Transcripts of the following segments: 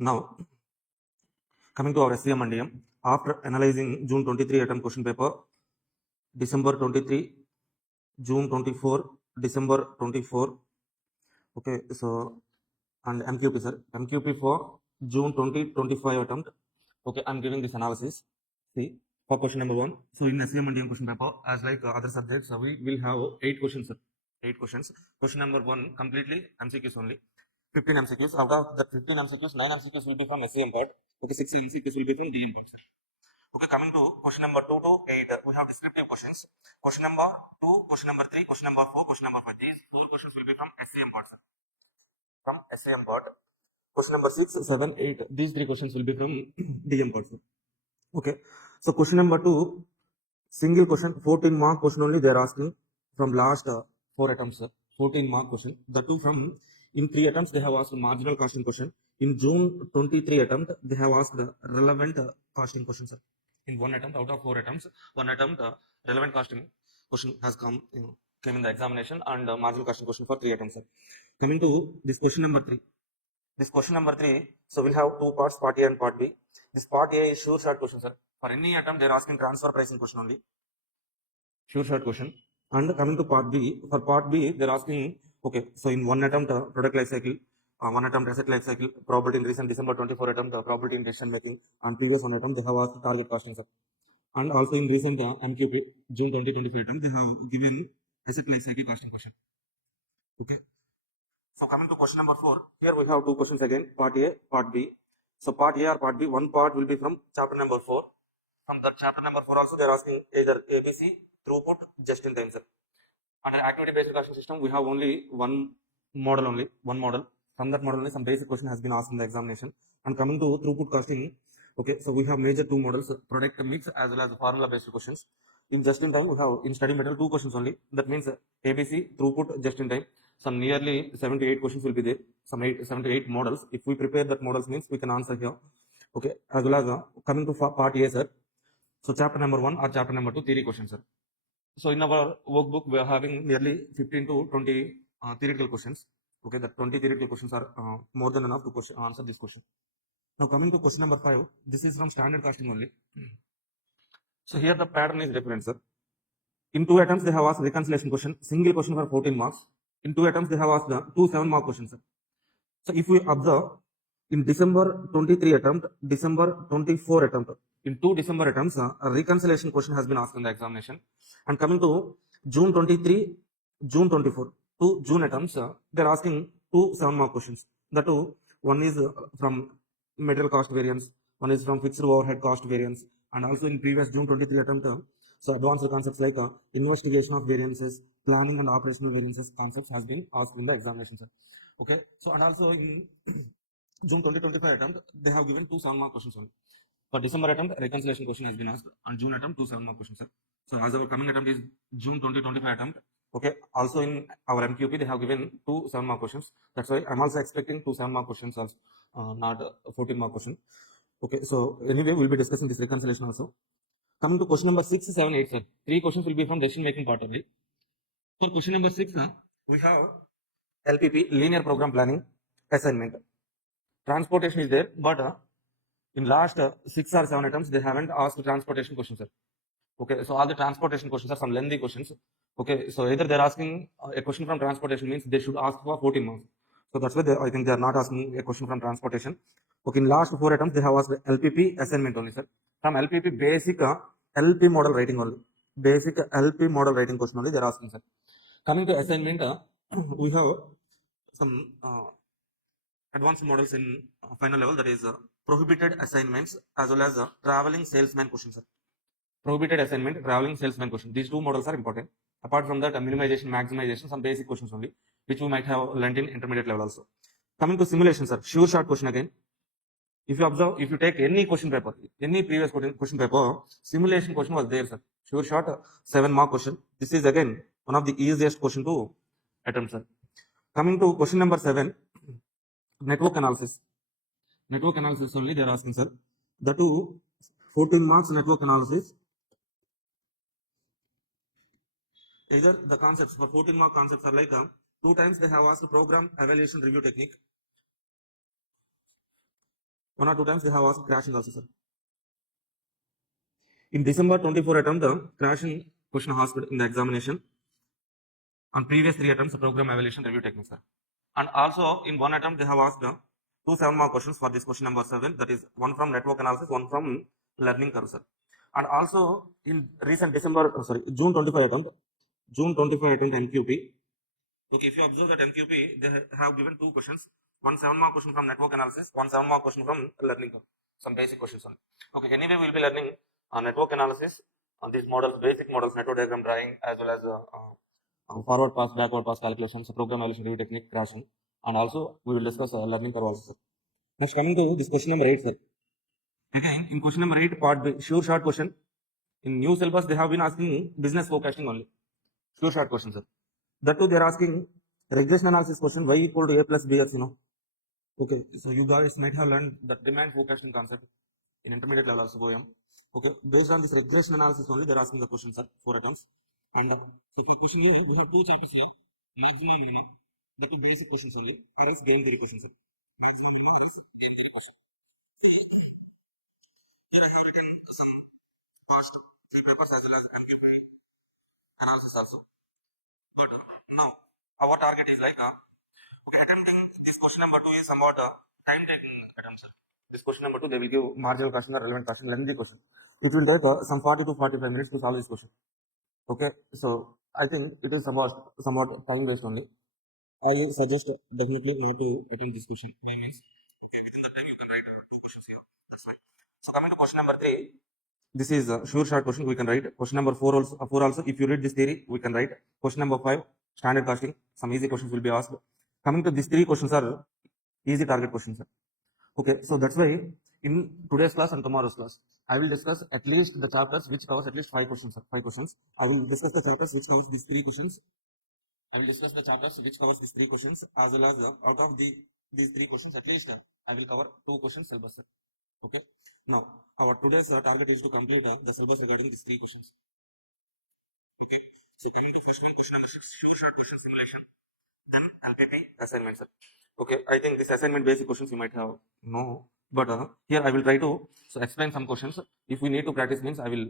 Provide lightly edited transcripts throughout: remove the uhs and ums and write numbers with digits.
Now, coming to our SCM and DM, after analyzing June 23 attempt question paper, December 23, June 24, December 24. Okay, so and MQP, sir. MQP for June 2025 attempt. Okay, I'm giving this analysis. See, for question number 1. So in SCM and DM question paper, as like other subjects, we will have 8 questions, sir. 8 questions. Question number 1 completely MCQs only. 15 MCQs. Out of the 15 MCQs, 9 MCQs will be from SCM part. Okay, 6 MCQs will be from DM part, sir. Okay, coming to question number 2 to 8, we have descriptive questions. Question number 2, question number 3, question number 4, question number 5. These 4 questions will be from SCM part, sir. From SCM part. Question number 6, 7, 8. These 3 questions will be from DM part, sir. Okay. So question number 2, single question, 14 mark question only they are asking from last 4 attempts, sir. 14 mark question. The two from in 3 attempts they have asked marginal costing question. In June 23 attempt they have asked relevant costing question, sir. In 1 attempt out of 4 attempts, 1 attempt relevant costing question has come, came in the examination, and marginal costing question for 3 attempts, sir. Coming to this question number 3. This question number 3, so we'll have 2 parts, part A and part B. This part A is sure short question, sir. For any attempt, they're asking transfer pricing question only. Sure short question. And coming to part B, for part B, they're asking, okay, so in 1 attempt, product life cycle, 1 attempt asset life cycle, probability in recent December 24 attempt, probability in decision making, and previous 1 attempt, they have asked target costing, sir. And also in recent MQP, June 2025 attempt, they have given asset life cycle costing question. Okay. So coming to question number 4, here we have 2 questions again, part A, part B. So part A or part B, one part will be from chapter number 4. From that chapter number 4 also, they are asking either ABC, throughput, just in time, sir. Under activity based costing system, we have only one model. From that model only, some basic question has been asked in the examination. And coming to throughput costing, okay, so we have major 2 models, product mix as well as formula based questions. In just in time, we have in study material 2 questions only. That means ABC, throughput, just in time. Some nearly 7 to 8 questions will be there. Some 7 to 8 models. If we prepare that models, means we can answer here. Okay, as well as coming to part A, sir. So chapter number 1 or chapter number 2, theory questions, sir. So in our workbook, we are having nearly 15 to 20 theoretical questions. Okay, the 20 theoretical questions are more than enough to answer this question. Now coming to question number 5, this is from standard costing only. So here the pattern is different, sir. In 2 attempts, they have asked reconciliation question, single question for 14 marks. In 2 attempts, they have asked the 2 7-mark questions, sir. So if we observe, in December 23 attempt, December 24 attempt, in 2 December attempts, a reconciliation question has been asked in the examination. And coming to June 23, June 24, 2 June attempts, they're asking 2 7-mark questions. The two, one is from material cost variance, one is from fixed overhead cost variance, and also in previous June 23 attempt, so advanced concepts like investigation of variances, planning and operational variances concepts has been asked in the examination, sir. Okay, so and also in June 2025 attempt, they have given 2 7-mark questions only. For December attempt, reconciliation question has been asked. On June attempt, 2 7-mark questions, sir. So as our coming attempt is June 2025 attempt. Okay, also in our MQP, they have given 2 7-mark questions. That's why I'm also expecting 2 7-mark questions also, not 14-mark question. Okay, so anyway, we'll be discussing this reconciliation also. Coming to question number 6, 7, 8, sir. 3 questions will be from decision making part only. For question number 6, we have LPP, linear program planning assignment. Transportation is there, but in last 6 or 7 attempts, they haven't asked transportation questions, sir. Okay, so all the transportation questions are some lengthy questions. Okay, so either they're asking a question from transportation, means they should ask for 14 marks. So that's why I think they are not asking a question from transportation. Okay, in last 4 attempts, they have asked LPP assignment only, sir. From LPP basic LP model writing only. Basic LP model writing question only they're asking, sir. Coming to assignment, we have some advanced models in final level, that is prohibited assignments as well as traveling salesman questions, sir. Prohibited assignment, traveling salesman question. These 2 models are important. Apart from that, minimization, maximization, some basic questions only, which we might have learned in intermediate level also. Coming to simulation, sir. Sure short question again. If you observe, if you take any question paper, any previous question paper, simulation question was there, sir. Sure short 7-mark question. This is again one of the easiest question to attempt, sir. Coming to question number 7, network analysis. Network analysis only they are asking, sir. The 2 14 marks network analysis. Either the concepts for 14-mark concepts are like 2 times they have asked program evaluation review technique. 1 or 2 times they have asked crashing also, sir. In December 24 attempt, the crashing question asked in the examination. On previous 3 attempts, the program evaluation review techniques, sir. And also in one attempt, they have asked two 7-mark questions for this question number 7. That is one from network analysis, one from learning curve, sir. And also in recent June 25 attempt, MQP. Okay, if you observe that MQP, they have given two questions. One 7-mark question from network analysis, one 7-mark question from learning curve. Some basic questions only. Okay, anyway, we'll be learning network analysis on these models, basic models, network diagram drawing, as well as forward pass, backward pass calculations, program evaluation review technique, crashing, and also we will discuss learning curve also, sir. Next, coming to this question number 8, sir. Again, in question number 8, part B, sure short question. In new syllabus, they have been asking business forecasting only. Sure short question, sir. That too, they are asking regression analysis question, y equal to a plus bx, Okay, so you guys might have learned the demand forecasting concept in intermediate level also, Goyam. Okay, based on this regression analysis only, they are asking the question, sir, 4 attempts. And so for question A, we have two chapters here, maximum, minimum, that is basic questions only, or else game theory questions, sir. Maximum, minimum is game theory question. See, here I have written some past 3 papers as well as MQP analysis also. But now, our target is like, okay, attempting this question number 2 is somewhat time taking attempt, sir. This question number 2, they will give marginal question or relevant question, lengthy question. It will take some 40 to 45 minutes to solve this question. Okay, so I think it is somewhat time based only. I suggest definitely not to attempt this question. Means okay, within the time you can write 2 questions here. That's fine. So coming to question number 3, this is a sure short question. We can write question number 4 also. If you read this theory, we can write question number 5. Standard costing. Some easy questions will be asked. Coming to these 3 questions are easy target questions. Okay, so that's why in today's class and tomorrow's class, I will discuss at least the chapters which covers at least 5 questions. 5 questions. I will discuss the chapters which covers these 3 questions. I will discuss the chapters which covers these 3 questions, as well as out of these 3 questions, at least I will cover 2 questions syllabus. Okay. Now, our today's target is to complete the syllabus regarding these 3 questions. Okay. So coming to first one, question number 6, sure short question simulation. Then LPP assignment, sir. Okay, I think this assignment basic questions you might have but here I will try to explain some questions. If we need to practice means I will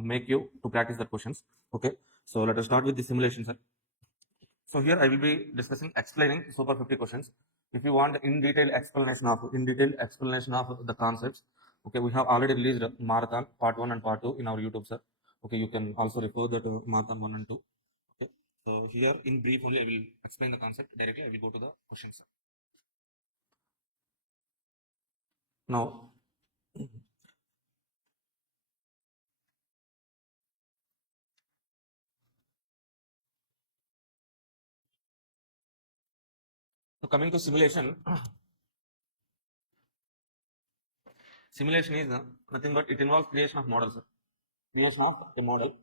make you to practice the questions. Okay, so let us start with the simulation, sir. So here I will be discussing explaining super 50 questions. If you want in detailed explanation of the concepts, okay, we have already released marathon part 1 and part 2 in our YouTube, sir. Okay, you can also refer that marathon 1 and 2. Okay, so here in brief only I will explain the concept directly. I will go to the questions, sir. Now, so coming to simulation, simulation is nothing but it involves creation of models, sir. Creation of a model.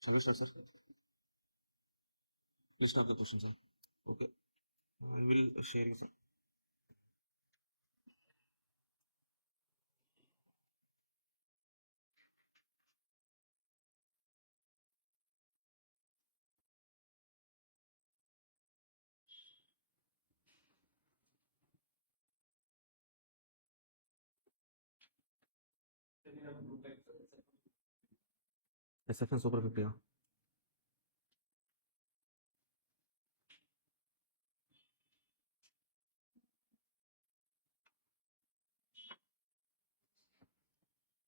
Sorry, sir. Please start the question, sir. Okay, I will share you, sir. SFN Super 50. Yeah.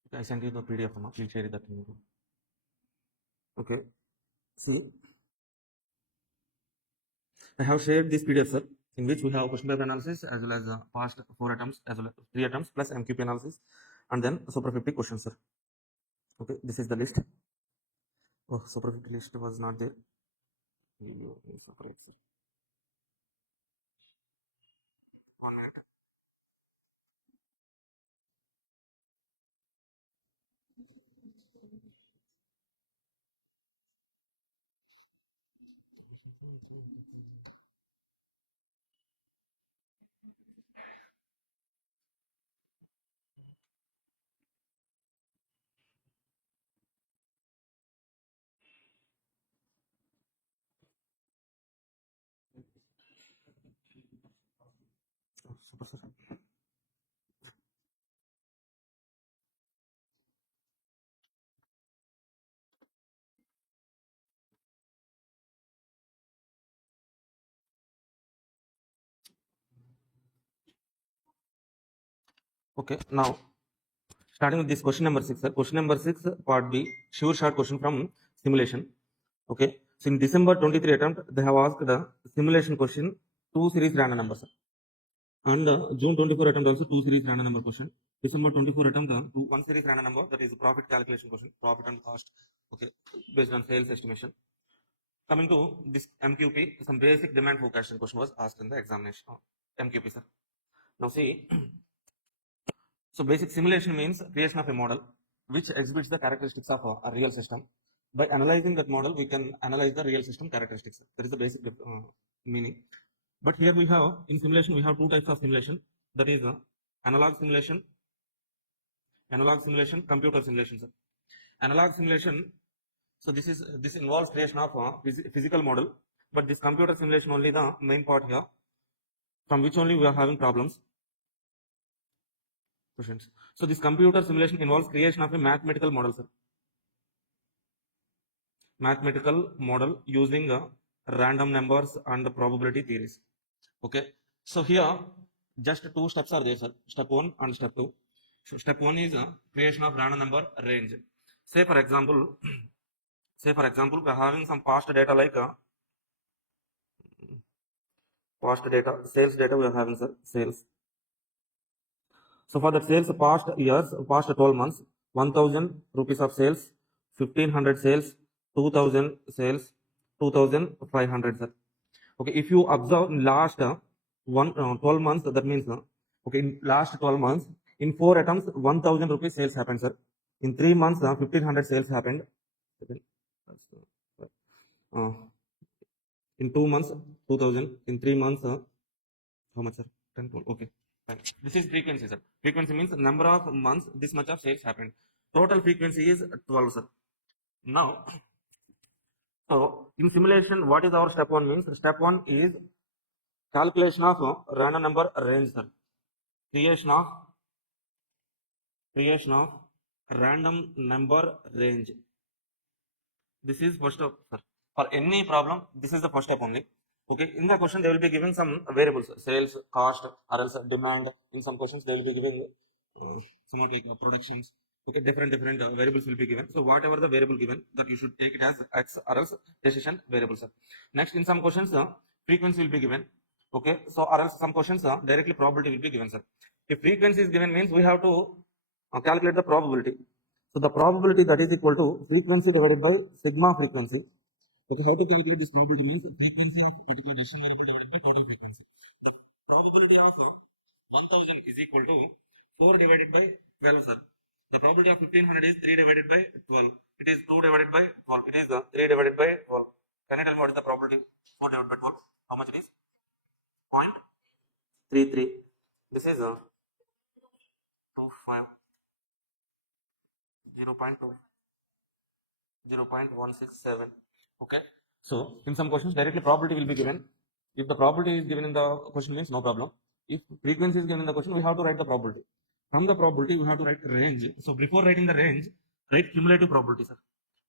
Okay, I sent you the PDF. Please share that. Okay. See, I have shared this PDF, sir, in which we have question paper analysis as well as past 4 attempts as well as 3 attempts plus MQP analysis, and then Super 50 questions, sir. Okay, this is the list. Oh, Super 50 list was not there. Separate, sir. 1 minute. Super, sir. Okay, now starting with this question number 6, sir. Question number 6, part B, sure short question from simulation. Okay, so in December 23 attempt, they have asked the simulation question, 2 series random numbers. And June 24 attempt also 2 series random number question. December 24 attempt, 1 series random number, that is profit calculation question, profit and cost, okay, based on sales estimation. Coming to this MQP, some basic demand forecasting question was asked in the examination. MQP, sir. Now see, so basic simulation means creation of a model which exhibits the characteristics of a real system. By analyzing that model, we can analyze the real system characteristics. That is the basic meaning. But here we have, in simulation, we have two types of simulation. That is analog simulation, computer simulation. Sir. Analog simulation, so this involves creation of a physical model, but this computer simulation only the main part here, from which only we are having problems. Questions. So this computer simulation involves creation of a mathematical model, sir. Mathematical model using random numbers and probability theories. Okay. So here just two steps are there, sir. Step 1 and step 2. So step 1 is creation of random number range. Say for example, we are having some past data like sales data we are having, sir, sales. So for the sales past years, past 12 months, 1000 rupees of sales, 1500 sales, 2000 sales, 2500, sir. Okay, if you observe in last 12 months, that means okay, in last 12 months, in 4 attempts, 1000 rupees sales happened, sir. In 3 months, 1500 sales happened. In 2 months, 2000. In 3 months, how much, sir? 10, 12. Okay. Fine. This is frequency, sir. Frequency means number of months this much of sales happened. Total frequency is 12, sir. Now, so in simulation, what is our step 1 means? Step 1 is calculation of random number range, sir. Creation of random number range. This is first step, sir. For any problem, this is the first step only. Okay, in the question they will be giving some variables, sales, cost, or else demand. In some questions they will be giving some like productions. Okay, different variables will be given. So whatever the variable given, that you should take it as x or else decision variable, sir. Next, in some questions frequency will be given. Okay, so or else some questions directly probability will be given, sir. If frequency is given means we have to calculate the probability. So the probability that is equal to frequency divided by sigma frequency. Okay, how to calculate this probability means frequency of particular decision variable divided by total frequency. The probability of 1000 is equal to 4 divided by 12, sir. The probability of 1500 is 3 divided by 12. It is 2 divided by 12. It is 3 divided by 12. Can you tell me what is the probability? 4 divided by 12. How much it is? 0.33. This is 25. 0.2. 0.167. Okay. So in some questions directly probability will be given. If the probability is given in the question means no problem. If frequency is given in the question, we have to write the probability. From the probability, we have to write range. So before writing the range, write cumulative probability, sir.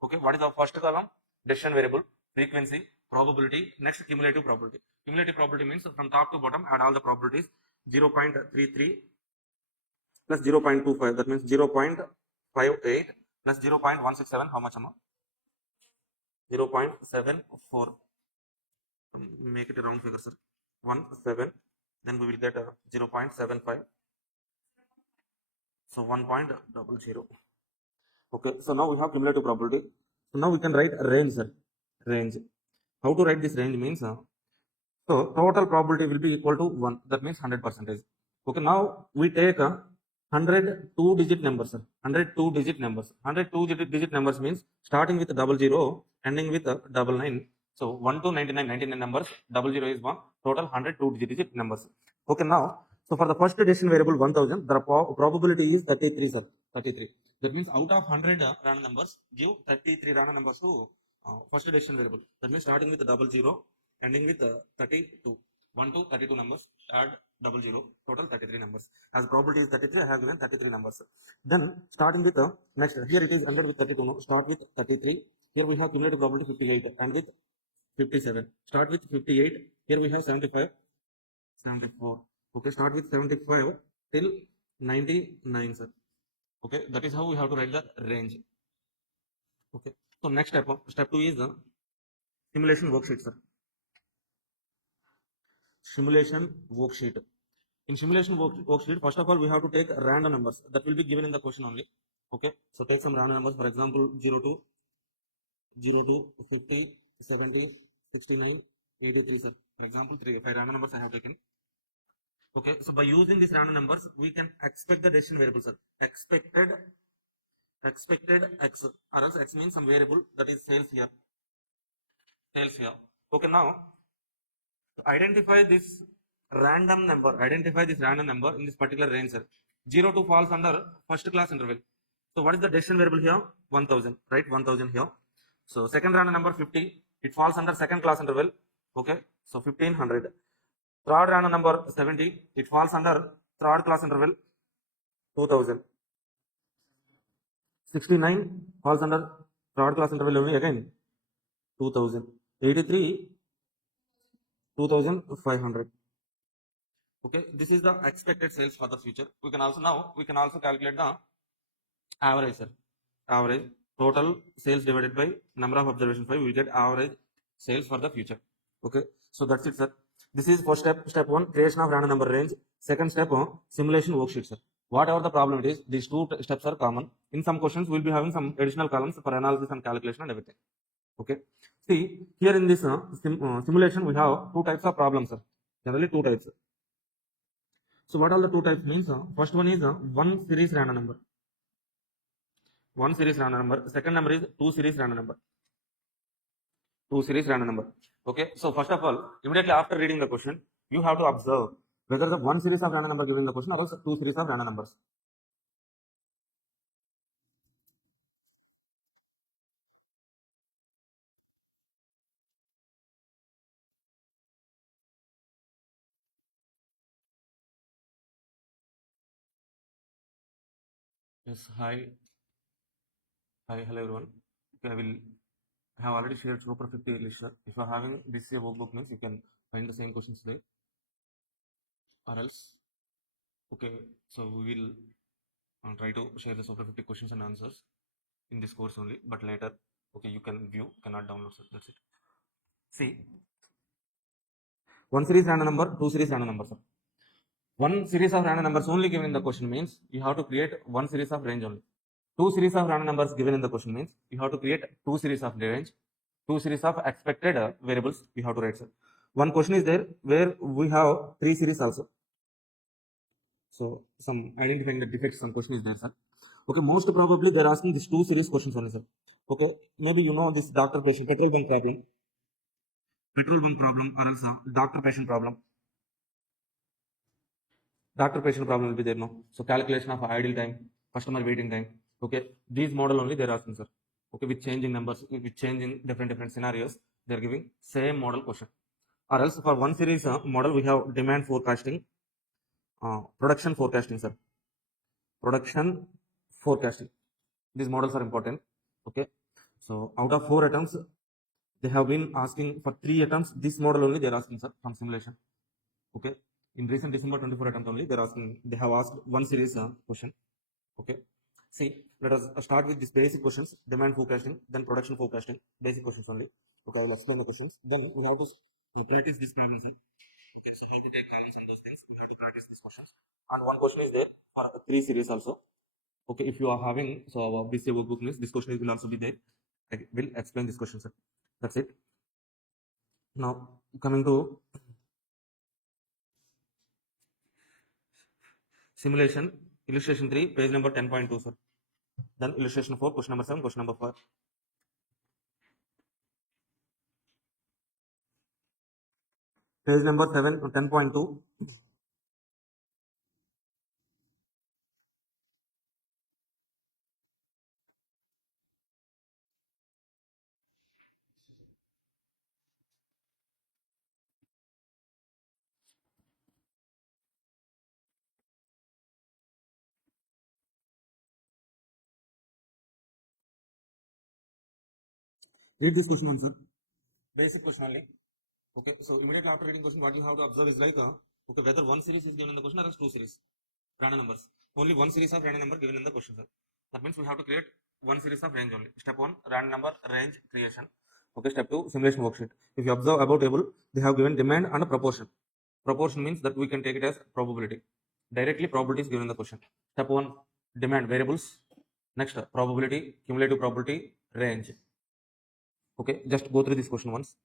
Okay. What is our first column? Decision variable, frequency, probability. Next, cumulative probability. Cumulative probability means from top to bottom, add all the probabilities. 0.33 plus 0.25. That means 0.58 plus 0.167. How much amount? 0.74. Make it a round figure, sir. 17. Then we will get 0.75. So 1.00. Okay. So now we have cumulative probability. So now we can write range, sir. Range. How to write this range means so total probability will be equal to 1. That means 100%. Okay. Now we take 102 digit numbers, sir. 102 digit numbers. 102 digit numbers means starting with 00, ending with 99. So 1 to 99 numbers, 00 is 1, total 102 digit numbers. Okay, now, so for the first decision variable 1000, the probability is 33, sir. 33. That means out of 100 random numbers, give 33 random numbers to first decision variable. That means starting with 00, ending with 32. 1 to 32 numbers, add double zero, total 33 numbers. As probability is 33, I have given 33 numbers. Then starting with next, here it is 100 with 32, no? Start with 33. Here we have cumulative probability 58 and with 57. Start with 58. Here we have 75, 74. Okay, start with 75 till 99, sir. Okay, that is how we have to write the range. Okay, so next step 2 is the simulation worksheet, sir. Simulation worksheet. In simulation worksheet, first of all, we have to take random numbers that will be given in the question only. Okay, so take some random numbers, for example, 0 to 50, 70, 69, 83, sir. For example, 5 random numbers I have taken. Okay, so by using these random numbers, we can expect the decision variable, sir. Expected x, or else x means some variable that is sales here. Okay, now identify this random number in this particular range, sir. 0 to falls under first class interval. So what is the decision variable here? 1000, right? 1000 here. So second random number 50, it falls under second class interval. Okay, so 1500. Third random number 70, it falls under third class interval, 2000. 69 falls under third class interval only, again 2000. 83, 2500. Okay, this is the expected sales for the future. We can also calculate the average, sir. Average total sales divided by number of observation 5, we get average sales for the future. Okay, so that's it, sir. This is first step 1, creation of random number range. Second step, simulation worksheet, sir. Whatever the problem it is, these two steps are common. In some questions, we'll be having some additional columns for analysis and calculation and everything. Okay, see here in this simulation, we have two types of problems, sir. Generally two types. So what are the two types means? First one is one series random number. One series random number. Second number is two series random number. Two series random number. Okay, so first of all, immediately after reading the question, you have to observe whether the one series of random number given in the question or also two series of random numbers. Yes, hi, hello everyone. Okay, I have already shared Super 50 list. If you are having this workbook means you can find the same questions there, or else. Okay, so we will try to share the Super 50 questions and answers in this course only, but later, okay, you can view, cannot download, sir. That's it. See, one series random number, two series random numbers, sir. One series of random numbers only given in the question means you have to create one series of range only. Two series of random numbers given in the question means you have to create two series of range, two series of expected variables you have to write, sir. One question is there where we have three series also. So some identifying the defects, some question is there, sir. Okay, most probably they're asking these two series questions only, sir. Okay, maybe you know this doctor patient petrol bunk problem, or else doctor patient problem. Doctor patient problem will be there, no? So calculation of idle time, customer waiting time. Okay, these model only they're asking, sir. Okay, with changing numbers, with changing different scenarios, they're giving same model question. Or else for one series model, we have demand forecasting, production forecasting, sir. Production forecasting. These models are important. Okay, so out of 4 attempts, they have been asking for 3 attempts. This model only they're asking, sir, from simulation. Okay, in recent December 24 attempt only they're asking, they have asked one series question. Okay, see, let us start with these basic questions: demand forecasting, then production forecasting. Basic questions only. Okay, I'll explain the questions, then we have to practice these problems. Okay, so how to take columns and those things, we have to practice these questions. And one question is there for 3 series also. Okay, if you are having, so our BCA workbook means this question will also be there. I will explain this question, sir. That's it. Now coming to simulation, illustration 3, page number 10.2, sir. Then illustration 4, question number 7, question number 4. Page number 7, 10.2. Read this question answer. Basic question only. Okay, so immediately after reading question, what you have to observe is like, okay, whether one series is given in the question or else two series, random numbers. Only one series of random number given in the question, sir. That means we have to create one series of range only. Step 1, random number range creation. Okay, step 2, simulation worksheet. If you observe about table, they have given demand and a proportion. Proportion means that we can take it as probability. Directly probability is given in the question. Step 1, demand variables. Next, probability, cumulative probability, range. Okay, just go through this question once.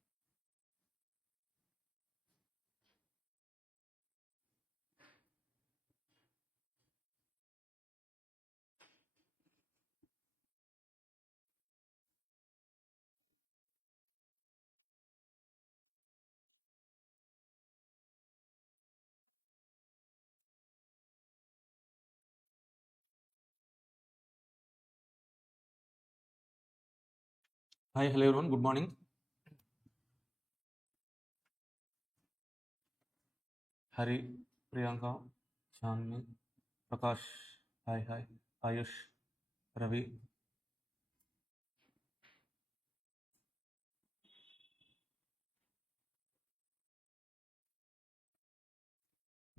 Hi, hello everyone. Good morning. Hari, Priyanka, Chandni, Prakash. Hi, hi. Ayush, Ravi.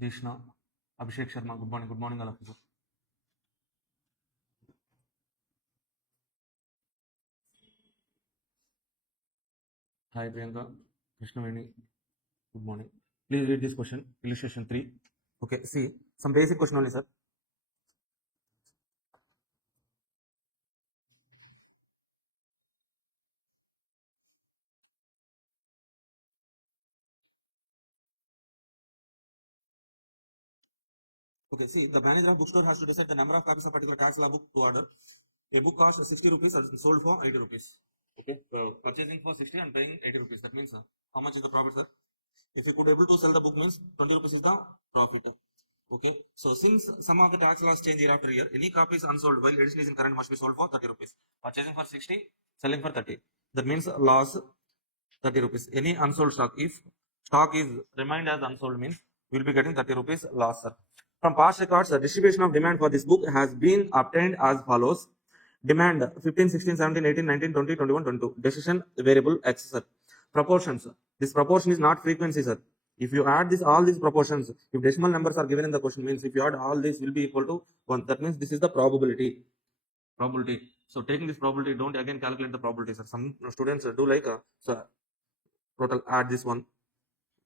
Dishna, Abhishek Sharma. Good morning, all of you. Hi, Priyanka, Krishnaveni. Good morning. Please read this question, illustration 3. Okay, see, some basic question only, sir. Okay, see, the manager of bookstore has to decide the number of copies of particular tax law book to order. A book costs 60 rupees and sold for 80 rupees. Okay, so purchasing for 60 and paying 80 rupees. That means how much is the profit, sir? If you could able to sell the book means 20 rupees is the profit. Okay, so since some of the tax laws change year after year, any copy is unsold while edition is in current must be sold for 30 rupees. Purchasing for 60, selling for 30. That means loss 30 rupees. Any unsold stock, if stock is remained as unsold means we will be getting 30 rupees loss, sir. From past records, the distribution of demand for this book has been obtained as follows. Demand 15, 16, 17, 18, 19, 20, 21, 22. Decision variable X, sir. Proportions. This proportion is not frequency, sir. If you add all these proportions, if decimal numbers are given in the question, means if you add all this will be equal to 1. That means this is the probability. Probability. So taking this probability, don't again calculate the probability, sir. Some students do like, so total add this one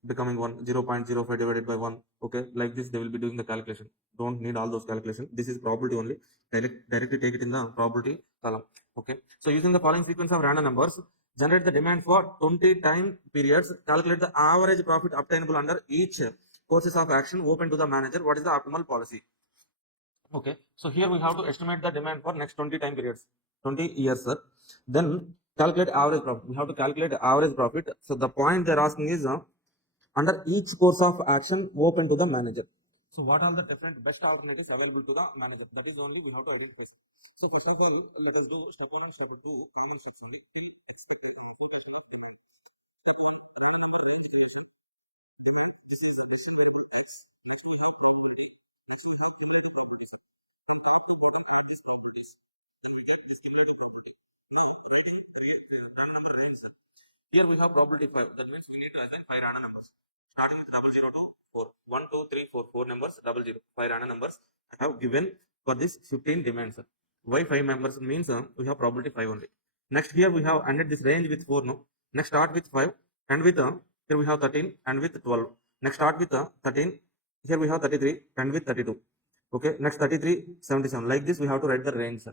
becoming 1, 0.05 divided by 1. Okay, like this they will be doing the calculation. Don't need all those calculations. This is probability only. Directly take it in the probability column. Okay, so using the following sequence of random numbers, generate the demand for 20 time periods. Calculate the average profit obtainable under each courses of action open to the manager. What is the optimal policy? Okay, so here we have to estimate the demand for next 20 time periods, 20 years, sir. Then calculate average profit. We have to calculate average profit. So the point they're asking is under each course of action open to the manager. So what are the different best alternatives available to the manager? That is only we have to identify. So first of all, let us do step 1 and step 2 common section. This is estimated X. Next one we have probability. Next we have cumulative probabilities. And top the bottom are these probabilities. Then we get this cumulative probability. Reading create random number range. Here we have probability 5. That means we need to assign 5 random numbers. Starting with 0, 0 to 4. 1, 2, 3, 4. 4 numbers, 0, 0. 5 random numbers I have given for this 15 demands. Why 5 members means we have probability 5 only. Next here we have ended this range with 4. No. Next start with 5 and with here we have 13 and with 12. Next start with 13. Here we have 33 and with 32. Okay. Next 33, 77. Like this we have to write the range.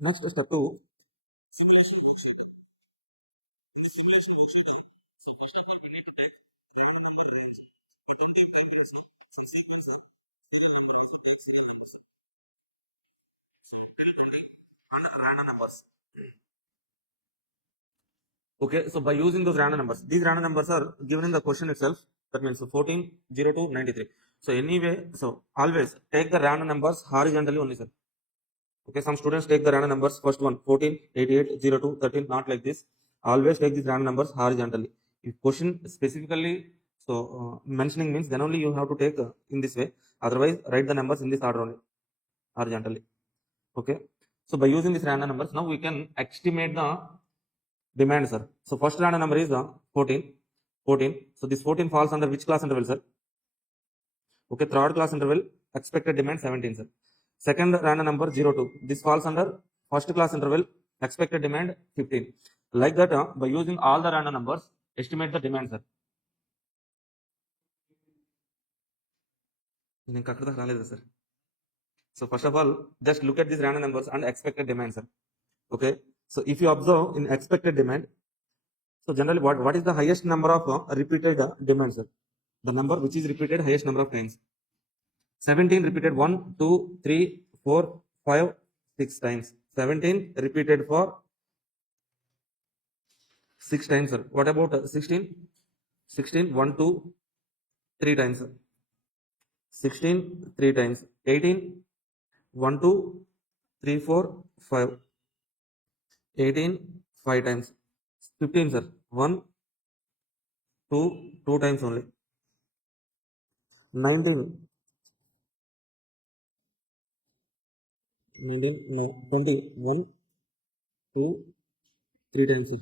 Next step 2. Random numbers. Okay, so by using those random numbers, these random numbers are given in the question itself. That means 14, 0 to 93. So anyway, so always take the random numbers horizontally only, sir. Okay, some students take the random numbers, first one 14, 88, 0 to 13, not like this. Always take these random numbers horizontally. If question specifically so mentioning means then only you have to take in this way. Otherwise, write the numbers in this order only, horizontally. Okay, so by using these random numbers, now we can estimate the demand, sir. So first random number is 14. So this 14 falls under which class interval, sir? Okay, third class interval, expected demand 17, sir. Second random number 02. This falls under first class interval, expected demand 15. Like that, by using all the random numbers, estimate the demand, sir. Sir. So first of all, just look at these random numbers and expected demand, sir. Okay. So if you observe in expected demand, so generally what is the highest number of repeated demand, sir? The number which is repeated highest number of times. 17 repeated 1, 2, 3, 4, 5, 6 times. 17 repeated for 6 times, sir. What about 16? 16, 1, 2, 3 times, sir. 16, 3 times. 18, 1, 2, 3, 4, 5. 18, 5 times. 15, sir. 1, 2, 2 times only. 19, no, 20, 1, 2, 3 times, sir.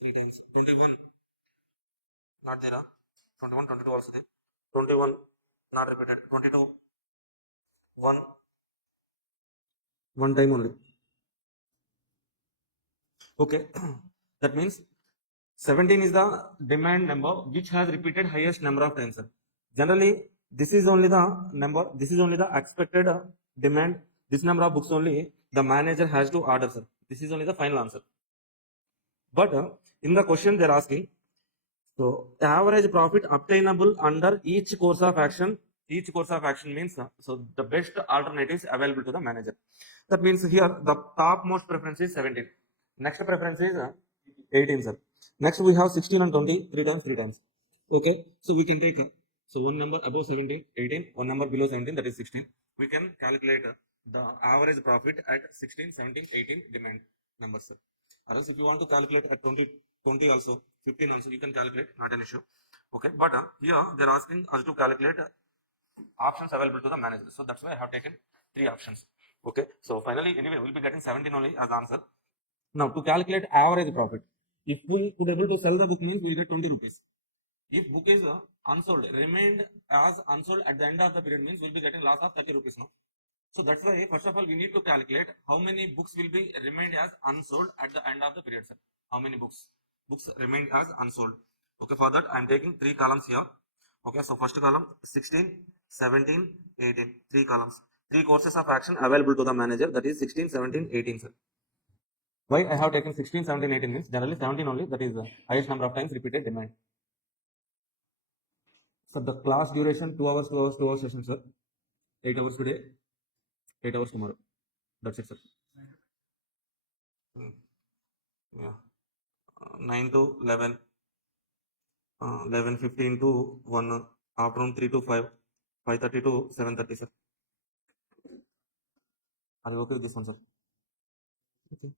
3 times. 21, not there. 21, 22 also there. 21, not repeated. 22, 1 time only. Okay, that means 17 is the demand number which has repeated highest number of times, sir. Generally, this is only the number, this is only the expected demand. This number of books only the manager has to order, sir. This is only the final answer. But in the question they're asking, so average profit obtainable under each course of action. Each course of action means so the best alternatives available to the manager. That means here the topmost preference is 17. Next preference is 18, sir. Next we have 16 and 20, 3 times. Okay, so we can take so one number above 17, 18, one number below 17, that is 16. We can calculate the average profit at 16, 17, 18 demand numbers, sir. Or else if you want to calculate at 20 also, 15 also, you can calculate, not an issue. Okay, but here they're asking us to calculate options available to the manager. So that's why I have taken 3 options. Okay, so finally, anyway, we'll be getting 17 only as answer. Now to calculate average profit, if we could able to sell the book means we get 20 rupees. If book is unsold, remained as unsold at the end of the period means we'll be getting loss of 30 rupees now. So that's why first of all we need to calculate how many books will be remained as unsold at the end of the period, sir. How many books remained as unsold. Okay, for that I am taking 3 columns here. Okay, so first column 16, 17, 18, 3 columns. 3 courses of action available to the manager, that is 16, 17, 18, sir. Why I have taken 16, 17, 18 means generally 17 only, that is the highest number of times repeated demand. So the class duration 2 hours, 2 hours, 2 hours session, sir. 8 hours today, 8 hours tomorrow. That's it, sir. Yeah. 9 to 11, 11:15 to 1, afternoon 3 to 5, 5:30 to 7:30, sir. Are you okay with this one, sir? Okay.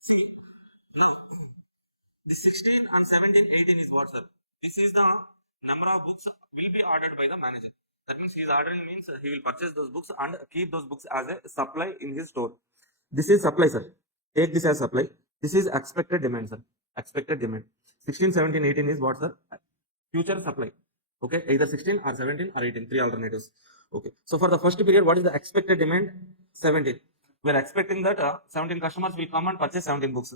See, now the 16 and 17, 18 is what, sir? This is the number of books will be ordered by the manager. That means he is ordering means he will purchase those books and keep those books as a supply in his store. This is supply, sir. Take this as supply. This is expected demand, sir. Expected demand. 16, 17, 18 is what, sir? Future supply. Okay, either 16 or 17 or 18, 3 alternatives. Okay, so for the first period, what is the expected demand? 17. We are expecting that 17 customers will come and purchase 17 books.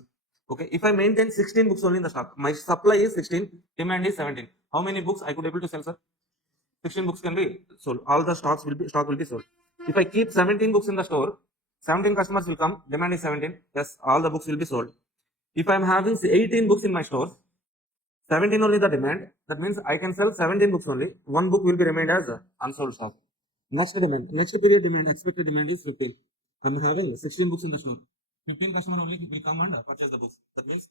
Okay, if I maintain 16 books only in the stock, my supply is 16, demand is 17. How many books I could able to sell, sir? 16 books can be sold. All the stock will be sold. If I keep 17 books in the store, 17 customers will come, demand is 17. Yes, all the books will be sold. If I am having 18 books in my stores, 17 only the demand, that means I can sell 17 books only. One book will be remained as unsold stock. Next demand, next period demand, expected demand is 15. I'm having 16 books in the store. 15 customers only will come and purchase the books. That means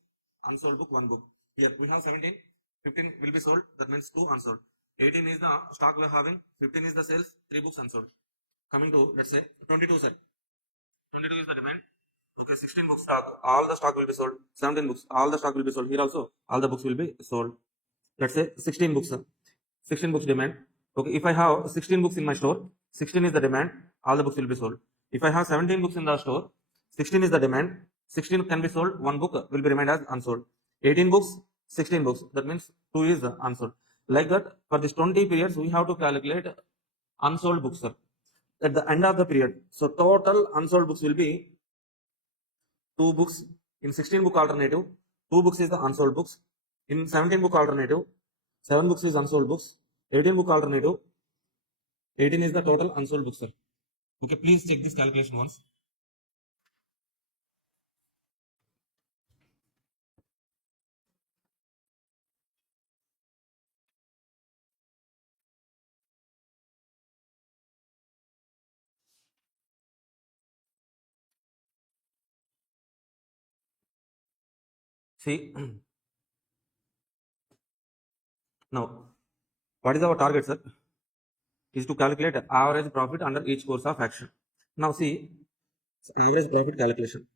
unsold book, 1 book. Here we have 17, 15 will be sold. That means 2 unsold. 18 is the stock we are having. 15 is the sales. 3 books unsold. Coming to let's say 22, sir. 22 is the demand. Okay, 16 books stock. All the stock will be sold. 17 books. All the stock will be sold. Here also, all the books will be sold. Let's say 16 books, sir. 16 books demand. Okay, if I have 16 books in my store, 16 is the demand. All the books will be sold. If I have 17 books in the store, 16 is the demand, 16 can be sold, one book will be remained as unsold. 18 books, 16 books, that means 2 is unsold. Like that, for this 20 periods, we have to calculate unsold books, sir, at the end of the period. So total unsold books will be 2 books. In 16 book alternative, 2 books is the unsold books. In 17 book alternative, 7 books is unsold books. 18 book alternative, 18 is the total unsold books, sir. Okay, please check this calculation once. See, now, what is our target, sir? Is to calculate average profit under each course of action. Now, see, average profit calculation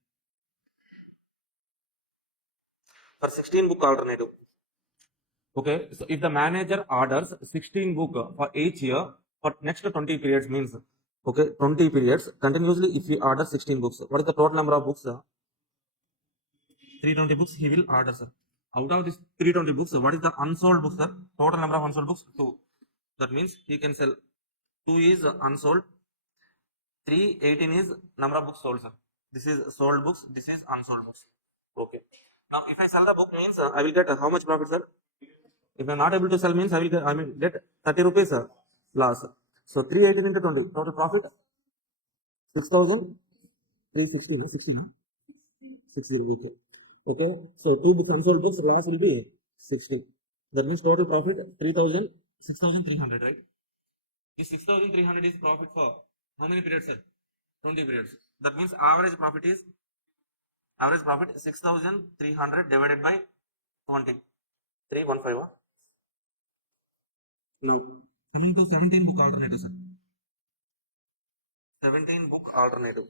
for 16 book alternative. Okay, so if the manager orders 16 book for each year for next 20 periods means, okay, 20 periods continuously. If we order 16 books, what is the total number of books? 320 books he will order, sir. Out of this 320 books, what is the unsold books, sir? Total number of unsold books, 2. That means he can sell 2 is unsold, 318 is number of books sold, sir. This is sold books, this is unsold books. Okay. Now, if I sell the book means I will get how much profit, sir? If I'm not able to sell means I will get 30 rupees, sir, loss. So 318 into 20, total profit 6,360, 60, 60, okay. Okay, so 2 books unsold books, loss will be 60. That means total profit 3,000, 6,300, right? This 6,300 is profit for how many periods, sir? 20 periods. That means average profit 6,300 divided by 20. 315. Now, coming to 17 book alternative, sir. 17 book alternative.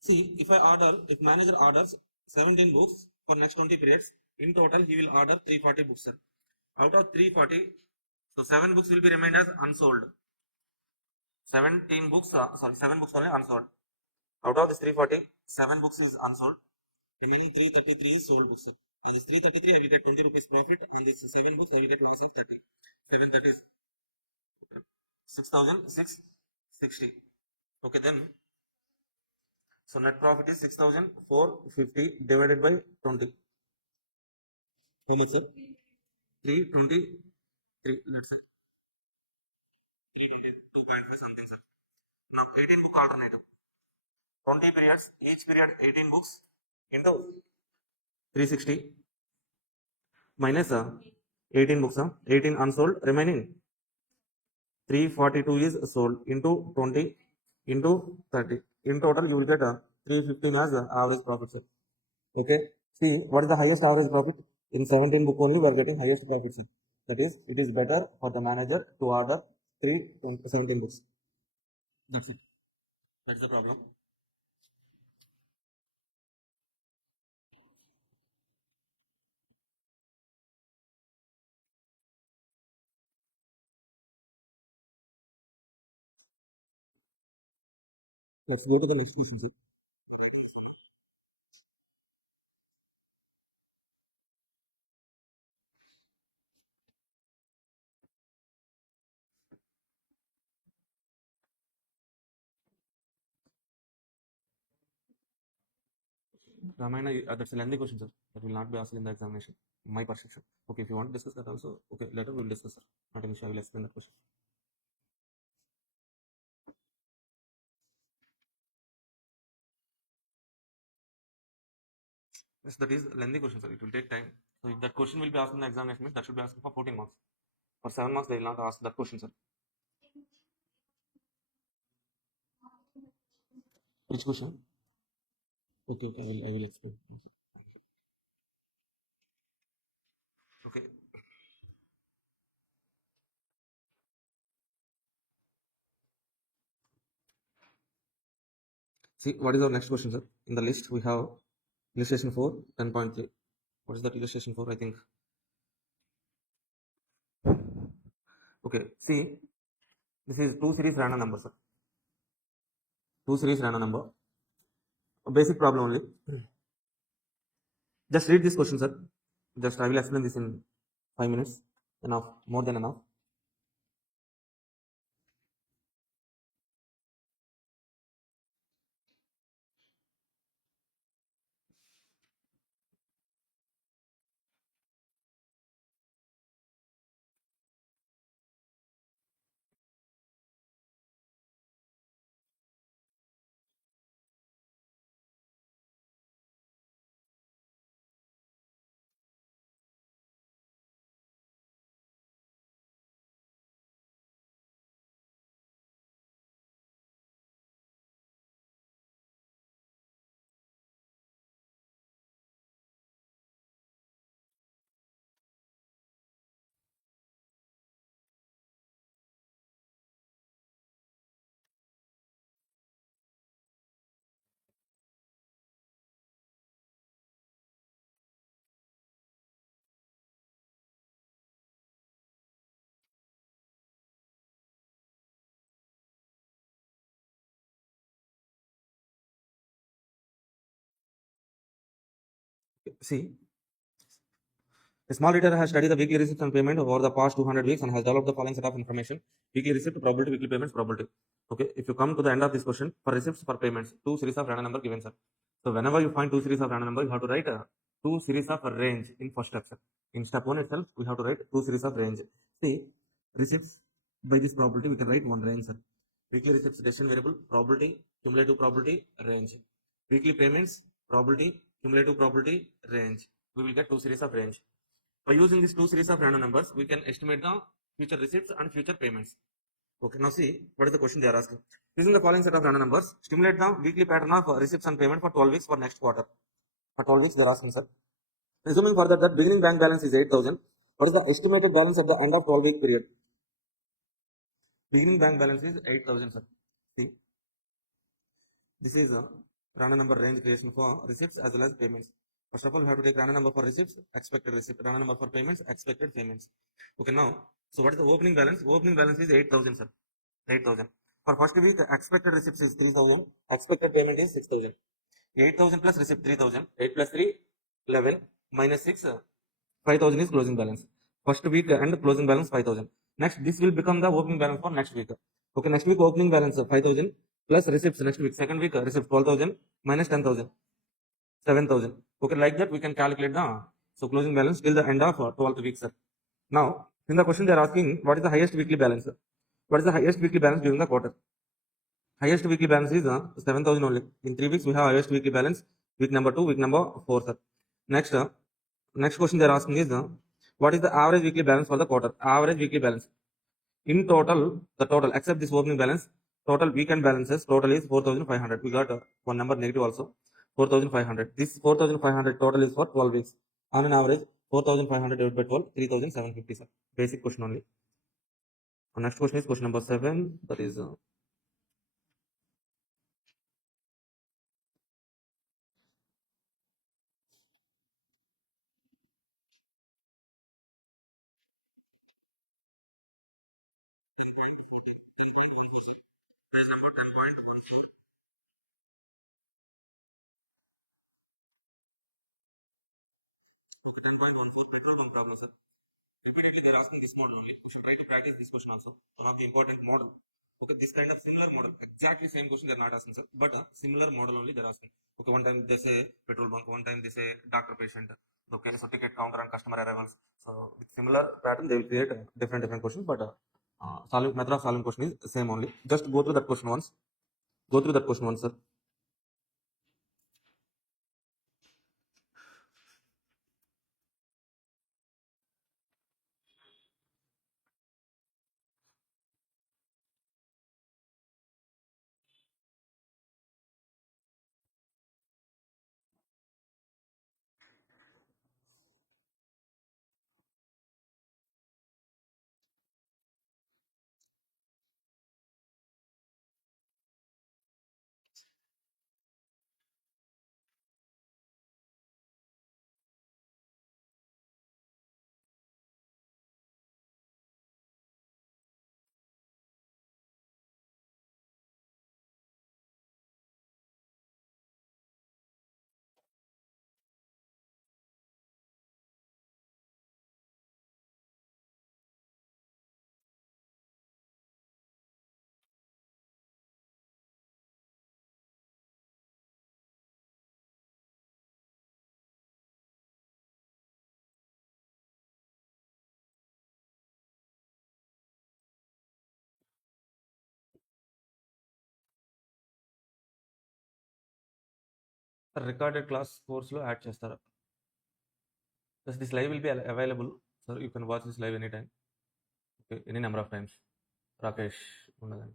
See, if manager orders 17 books for next 20 periods, in total he will order 340 books, sir. Out of 340, so 7 books will be remained as unsold. 7 books only unsold. Out of this 340, 7 books is unsold. Remaining 333 is sold books, sir. On this 333, I will get 20 rupees profit. On this 7 books, I will get loss of 30. 7 that is 6,660. Okay, then. So net profit is 6,450 divided by 20. How much, sir? 323, let's say. 322.5 something, sir. Now, 18 book alternative. 20 periods, each period 18 books into 360 minus 18 books, 18 unsold, remaining 342 is sold into 20 into 30. In total, you will get 315 as average profit, sir. Okay. See, what is the highest average profit? In 17 book only, we are getting highest profit, sir. That is, it is better for the manager to order 17 books. That's it. That's the problem. Let's go to the next question, sir. Ramayana, that's a lengthy question, sir. That will not be asked in the examination. My perception. Okay, if you want to discuss that also, okay, later we will discuss, sir. Not an issue. I will explain that question. Yes, that is a lengthy question, sir. It will take time. So if that question will be asked in the examination, that should be asked for 14 marks. For 7 marks, they will not ask that question, sir. Which question? Okay, I will explain. Okay. See, what is our next question, sir? In the list, we have illustration 4, 10.3. What is that illustration 4? I think. Okay, see, This is 2 series random number, sir. 2 series random number. A basic problem only. Just read this question, sir. Just I will explain this in 5 minutes. Enough, more than enough. See, a small reader has studied the weekly receipts and payment over the past 200 weeks and has developed the following set of information: weekly receipt, probability, weekly payments, probability. Okay, if you come to the end of this question, for receipts, for payments, two series of random number given, sir. So whenever you find two series of random number, you have to write two series of range in first step, sir. In step one itself, we have to write two series of range. See, receipts by this probability, we can write one range, sir. Weekly receipts, decision variable, probability, cumulative probability, range. Weekly payments, probability, cumulative probability, range. We will get two series of range. By using these two series of random numbers, we can estimate the future receipts and future payments. Okay, now see, what is the question they are asking? Using the following set of random numbers, stimulate the weekly pattern of receipts and payment for 12 weeks for next quarter. For 12 weeks, they are asking, sir. Assuming further that beginning bank balance is 8,000, what is the estimated balance at the end of 12-week period? Beginning bank balance is 8,000, sir. See, this is a random number range creation for receipts as well as payments. First of all, we have to take random number for receipts, expected receipt, random number for payments, expected payments. Okay, now, so what is the opening balance? Opening balance is 8,000, sir. 8,000. For first week, expected receipts is 3,000, expected payment is 6,000. 8,000 plus receipt 3,000, 8 plus 3, 11, minus 6, 5,000 is closing balance. First week and closing balance 5,000. Next, this will become the opening balance for next week. Okay, next week opening balance 5,000 plus receipts next week. Second week receipts 12,000 minus 10,000, 7,000. Okay, like that we can calculate the closing balance till the end of 12th week, sir. Now, in the question they are asking, what is the highest weekly balance? What is the highest weekly balance during the quarter? Highest weekly balance is 7,000 only. In 3 weeks, we have highest weekly balance. Week number 2, week number 4, sir. Next question they are asking is, what is the average weekly balance for the quarter? Average weekly balance. In total, the total, except this opening balance, total weekend balances, total is 4,500. We got one number negative also, 4,500. This 4,500 total is for 12 weeks. On an average, 4,500 divided by 12, 3,750, sir. Basic question only. Next question is question number 7. That is, page number 10.14. Okay, 10.14, petrol pump problem, sir. Repeatedly, they are asking this model only. We should try to practice this question also. One of the important model. Okay, this kind of similar model, exactly same question they are not asking, sir, but similar model only they are asking. Okay, one time they say petrol bunk, one time they say doctor patient. Okay, so ticket counter and customer arrivals. So with similar pattern, they will create different questions, but solving method of solving question is same only. Just go through that question once. Go through that question once, sir. Recorded class కోర్స్లో add చేస్తారు. Thus this live will be available, so you can watch this live anytime, okay, any number of times. Rakesh Unnadan.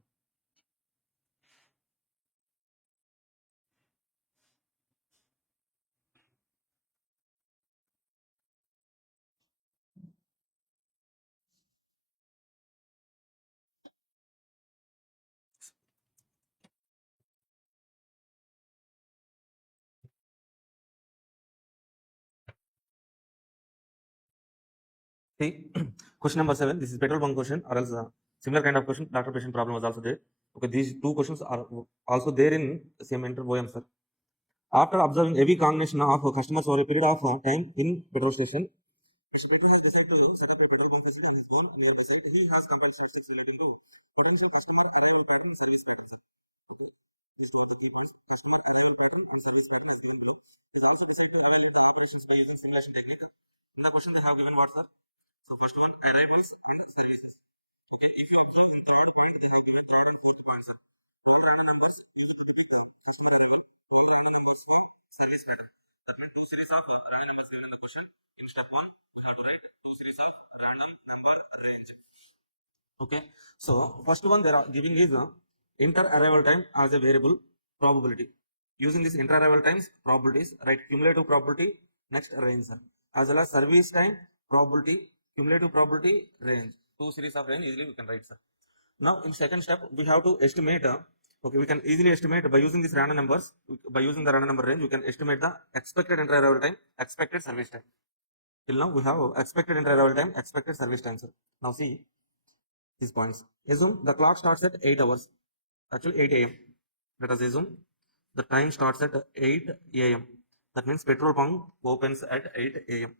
See, question number 7. This is petrol bunk question, or else similar kind of question. Doctor patient problem was also there. Okay, these two questions are also there in same enter OM, sir. After observing heavy combination of customers over a period of time in petrol station, Mr. Petrol has decided to set up a petrol bunk station on his own nearby site. He has compared statistics relating to potential customer arrival pattern, service pattern. Okay, these two are the key points. Customer arrival pattern and service pattern is given below. He also decided to evaluate the operations by using simulation technique. In the question they have given what, sir? So first one, arrivals and services. Okay, if you use in third point, they have given third and fourth points. Now random numbers, you have to pick the customer arrival. You can in this way, service pattern. That means two series of random numbers given in the question. In step one, we have to write two series of random number range. Okay, so first one they are giving is inter-arrival time as a variable probability. Using this inter-arrival times probabilities, write cumulative probability, next range, as well as service time probability, cumulative probability, range. Two series of range easily we can write, sir. Now in second step we have to estimate. Okay, we can easily estimate by using these random numbers. By using the random number range, we can estimate the expected inter-arrival time, expected service time. Till now we have expected inter-arrival time, expected service time, sir. Now see these points. Assume the clock starts at 8 hours, actually 8 a.m. Let us assume the time starts at 8 a.m. That means petrol pump opens at 8 a.m.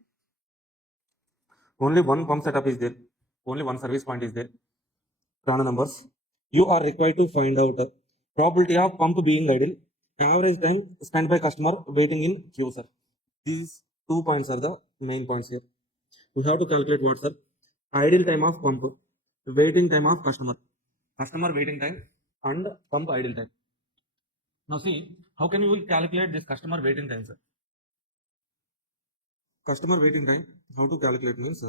Only one pump setup is there. Only one service point is there. Random numbers. You are required to find out probability of pump being idle, average time spent by customer waiting in queue, sir. These 2 points are the main points here. We have to calculate what, sir? Idle time of pump, waiting time of customer waiting time, and pump idle time. Now see, how can you calculate this customer waiting time, sir? Customer waiting time, how to calculate means,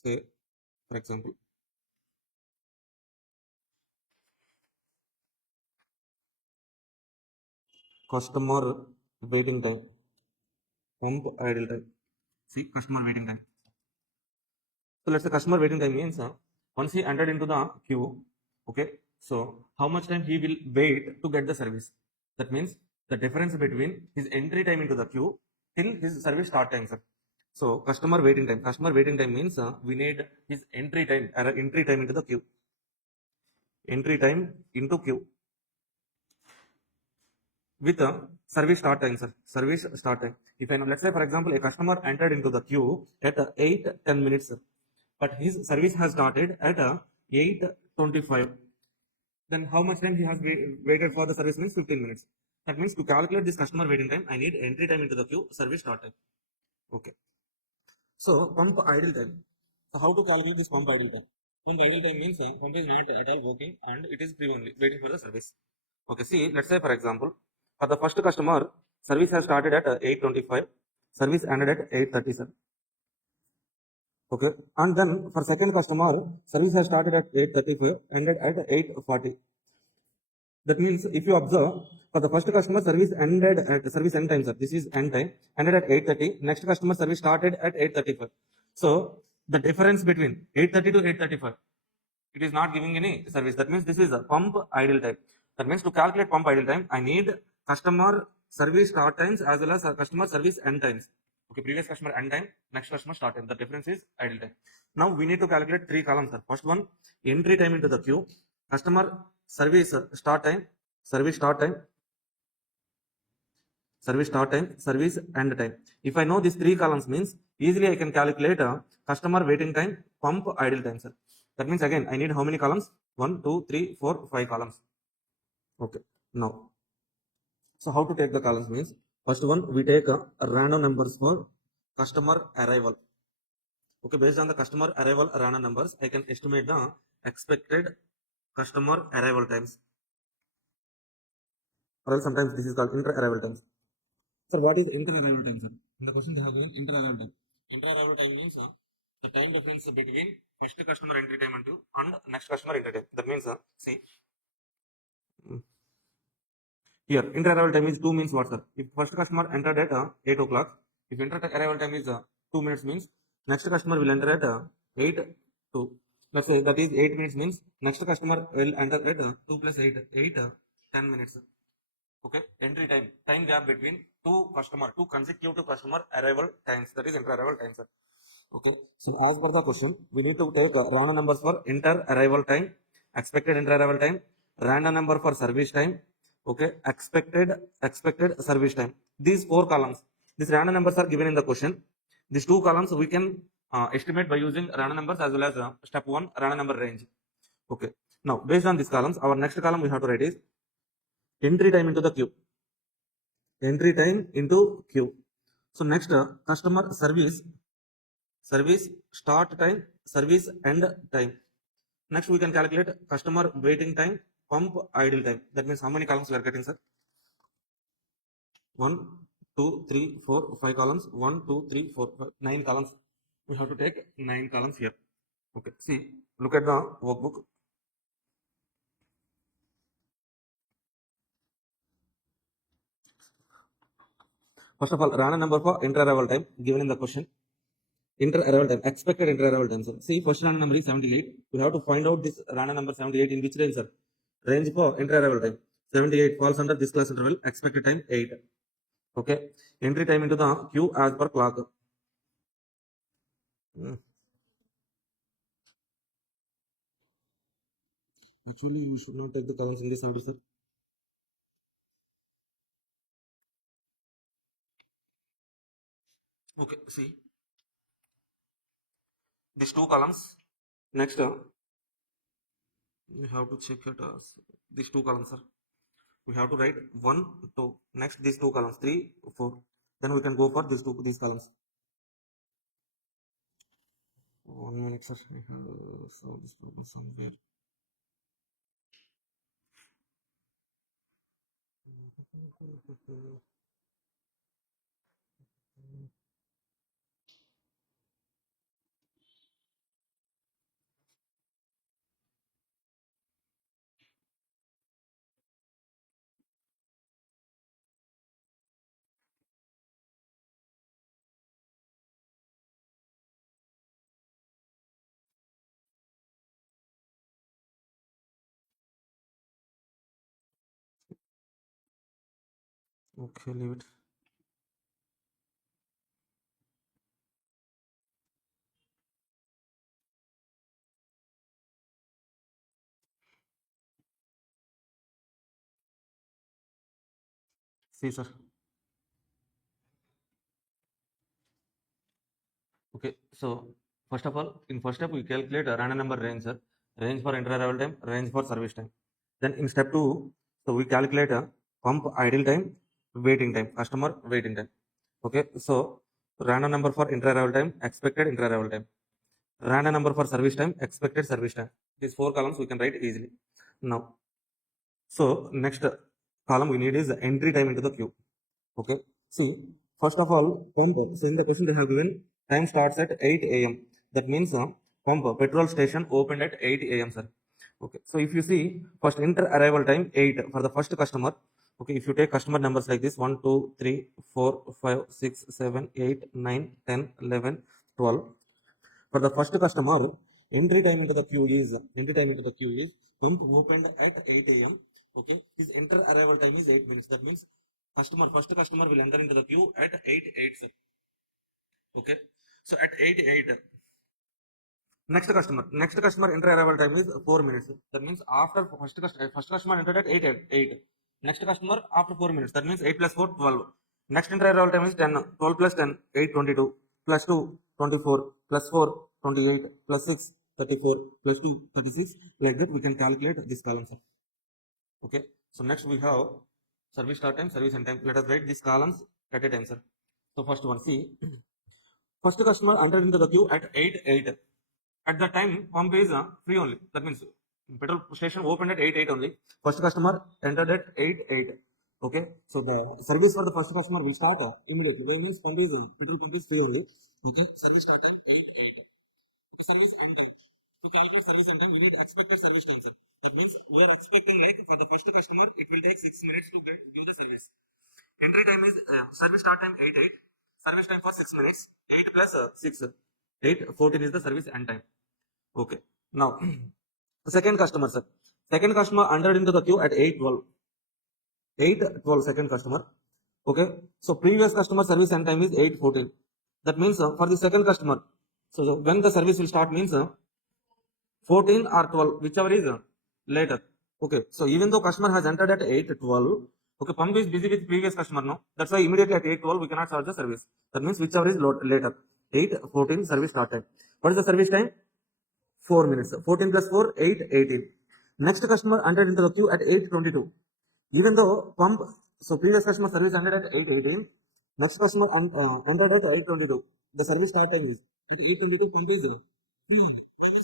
say, for example, customer waiting time, pump idle time. See, customer waiting time. So let's say customer waiting time means once he entered into the queue, okay, so how much time he will wait to get the service? That means the difference between his entry time into the queue till his service start time, sir. So customer waiting time. Customer waiting time means we need his entry time into the queue. Entry time into queue with service start time, sir. Service start time. If I know, let's say for example, a customer entered into the queue at 8:10 minutes, sir, but his service has started at 8:25. Then how much time he has waited for the service means 15 minutes. That means to calculate this customer waiting time, I need entry time into the queue, service start time. Okay. So pump idle time. So how to calculate this pump idle time? Pump idle time means pump is not at all working and it is free only, waiting for the service. Okay, see, let's say for example, for the first customer, service has started at 8:25, service ended at 8:37. Okay, and then for second customer, service has started at 8:35, ended at 8:40. That means if you observe, for the first customer, service ended at service end time, sir. This is end time, ended at 8:30. Next customer service started at 8:35. So the difference between 8:30 to 8:35, it is not giving any service. That means this is a pump idle time. That means to calculate pump idle time, I need customer service start times as well as customer service end times. Okay, previous customer end time, next customer start time. The difference is idle time. Now we need to calculate 3 columns, sir. First one, entry time into the queue, customer service start time, service start time, service end time. If I know these 3 columns means easily I can calculate customer waiting time, pump idle time, sir. That means again I need how many columns? 1, 2, 3, 4, 5 columns. Okay. Now, so how to take the columns means first one we take random numbers for customer arrival. Okay, based on the customer arrival random numbers, I can estimate the expected customer arrival times. Or else sometimes this is called inter arrival times. Sir, what is inter-arrival time, sir? In the question they have given inter-arrival time. Inter-arrival time means the time difference between first customer entry time and next customer entry time. That means, see, here inter-arrival time is 2 means what, sir? If first customer entered at 8 o'clock, if inter-arrival time is 2 minutes means next customer will enter at 8 to, let's say that is 8 minutes means next customer will enter at 2 plus 8, 10 minutes. Okay, entry time gap between two consecutive customer arrival times, that is inter-arrival time, sir. Okay, so as per the question, we need to take random numbers for inter-arrival time, expected inter-arrival time, random number for service time. Okay, expected service time. These 4 columns, these random numbers are given in the question. These 2 columns we can estimate by using random numbers as well as step 1 random number range. Okay, now based on these columns, our next column we have to write is entry time into the queue. Entry time into queue. So next, customer service start time, service end time. Next we can calculate customer waiting time, pump idle time. That means how many columns we are getting, sir? 1, 2, 3, 4, 5 columns. 1, 2, 3, 4, 5, 9 columns. We have to take 9 columns here. Okay, see, look at the workbook. First of all, random number for inter-arrival time given in the question. Inter-arrival time, expected inter-arrival time, sir. See, first random number is 78. We have to find out this random number 78 in which range, sir? Range for inter-arrival time. 78 falls under this class interval, expected time 8. Okay, entry time into the queue as per clock. Actually, you should not take the columns in this order, sir. Okay, see, these 2 columns. Next, we have to check it as these 2 columns, sir. We have to write 1, 2. Next, these 2 columns, 3, 4. Then we can go for these columns. 1 minute, sir. I have solved this problem somewhere. Okay, leave it. See, sir. Okay, so first of all, in first step, we calculate a random number range, sir. Range for inter-arrival time, range for service time. Then in step 2, so we calculate a pump idle time, waiting time, customer waiting time. Okay, so random number for inter-arrival time, expected inter-arrival time. Random number for service time, expected service time. These 4 columns we can write easily. Now, so next column we need is the entry time into the queue. Okay, see, first of all, pump. So in the question they have given time starts at 8 a.m. That means pump petrol station opened at 8 a.m. sir. Okay, so if you see first inter-arrival time 8 for the first customer. Okay, if you take customer numbers like this 1, 2, 3, 4, 5, 6, 7, 8, 9, 10, 11, 12. For the first customer, entry time into the queue is pump opened at 8 a.m. Okay, his inter-arrival time is 8 minutes. That means first customer will enter into the queue at 8:08, sir. Okay, so at 8:08, next customer inter-arrival time is 4 minutes. That means after first customer entered at 8:08. Next customer after 4 minutes. That means 8 plus 4, 12. Next inter-arrival time is 10. 12 plus 10, 8, 22. Plus 2, 24. Plus 4, 28. Plus 6, 34. Plus 2, 36. Like that we can calculate this column, sir. Okay, so next we have service start time, service end time. Let us write these columns at a time, sir. So first one, see, first customer entered into the queue at 8:08. At that time, pump is free only. That means petrol station opened at 8:08 only. First customer entered at 8:08. Okay, so the service for the first customer will start immediately. When means pump is petrol pump is free only. Okay, service start time 8 8. Okay, service end time. To calculate service end time, we need expected service time, sir. That means we are expecting like for the first customer, it will take 6 minutes to give the service. Entry time is service start time 8 8. Service time for 6 minutes. 8 plus 6. 8 14 is the service end time. Okay. Now, second customer, sir. Second customer entered into the queue at 8:12. 8:12 second customer. Okay. So previous customer service end time is 8:14. That means for the second customer, so when the service will start means 14 or 12, whichever is later. Okay. So even though customer has entered at 8:12, okay, pump is busy with previous customer now. That's why immediately at 8:12 we cannot charge the service. That means whichever is later. 8:14 service start time. What is the service time? 4 minutes. 14 plus 4, 8, 18. Next customer entered into the queue at 8:22. Even though pump, so previous customer service ended at 8:18, next customer entered at 8:22. The service start time is at 8:22, pump is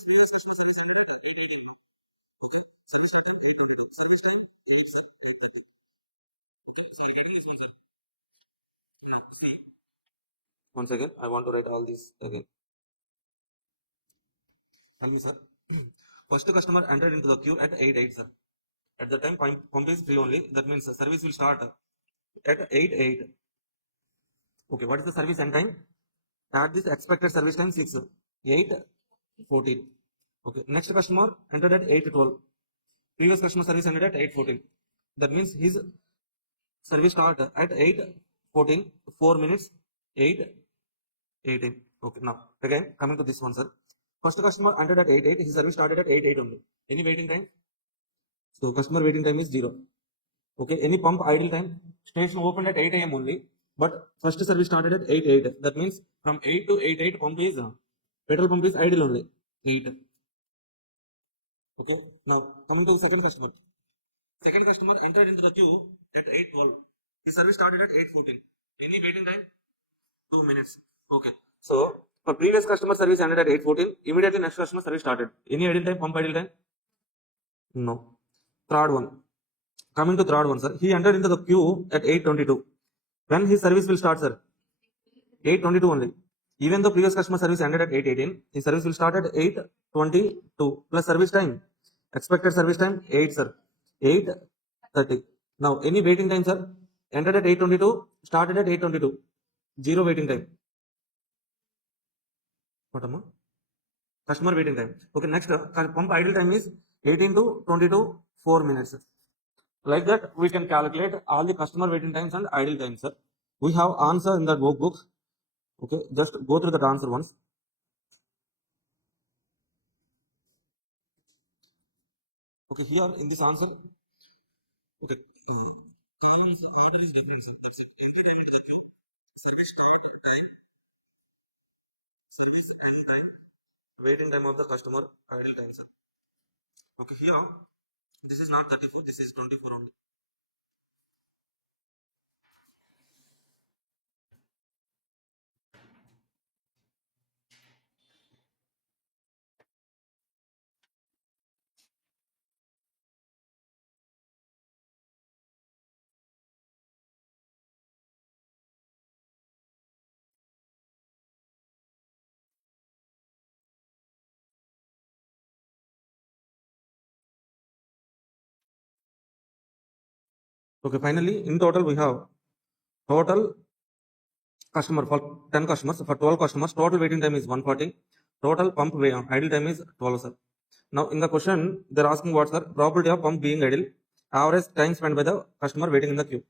previous customer service ended at 8:18. Okay, service start time 8:22. Service time 8:30. Okay, so this one, sir. Yeah, see. Once again, I want to write all these again. Tell me, sir. First customer entered into the queue at 8:08, sir. At the time pump is free only. That means the service will start at 8:08. Okay, what is the service end time? Add this expected service time 6, 8:14. Okay, next customer entered at 8:12. Previous customer service ended at 8:14. That means his service start at 8:14, 4 minutes, 8:18. Okay, now again coming to this one, sir. First customer entered at 8:08. His service started at 8:08 only. Any waiting time? So customer waiting time is 0. Okay, any pump idle time? Station opened at 8 a.m. only, but first service started at 8:08. That means from 8 to 8:08 pump is petrol pump is idle only. 8. Okay, now coming to the second customer. Second customer entered into the queue at 8:12. His service started at 8:14. Any waiting time? 2 minutes. Okay, so for previous customer service ended at 8:14. Immediately next customer service started. Any idle time? Pump idle time? No. Third one. Coming to third one, sir. He entered into the queue at 8:22. When his service will start, sir? 8:22 only. Even though previous customer service ended at 8:18, his service will start at 8:22 plus service time. Expected service time 8, sir. 8:30. Now, any waiting time, sir? Entered at 8:22, started at 8:22. 0 waiting time. What am I? Customer waiting time. Okay, next pump idle time is 18 to 22, 4 minutes. Like that, we can calculate all the customer waiting times and idle times, sir. We have answer in the workbook. Okay, just go through that answer once. Okay, here in this answer, okay, times order is different, sir. That's it. Entry time is the queue. Service time, service and time. Waiting time of the customer, idle time, sir. Okay, here, this is not 34, this is 24 only. Okay, finally, in total, we have total customer for 10 customers, for 12 customers, total waiting time is 140. Total pump idle time is 12, sir. Now, in the question, they're asking what, sir? Probability of pump being idle, average time spent by the customer waiting in the queue.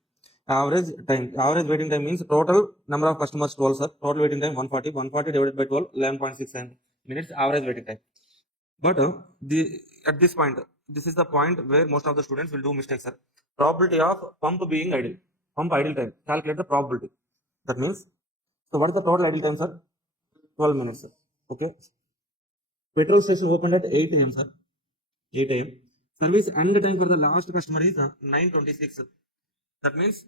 Average waiting time means total number of customers 12, sir. Total waiting time 140. 140 divided by 12, 11.69 minutes average waiting time. But at this point, this is the point where most of the students will do mistakes, sir. Probability of pump being idle, pump idle time. Calculate the probability. That means, so what is the total idle time, sir? 12 minutes, sir. Okay. Petrol station opened at 8 a.m., sir. 8 a.m. Service end time for the last customer is 9:26. That means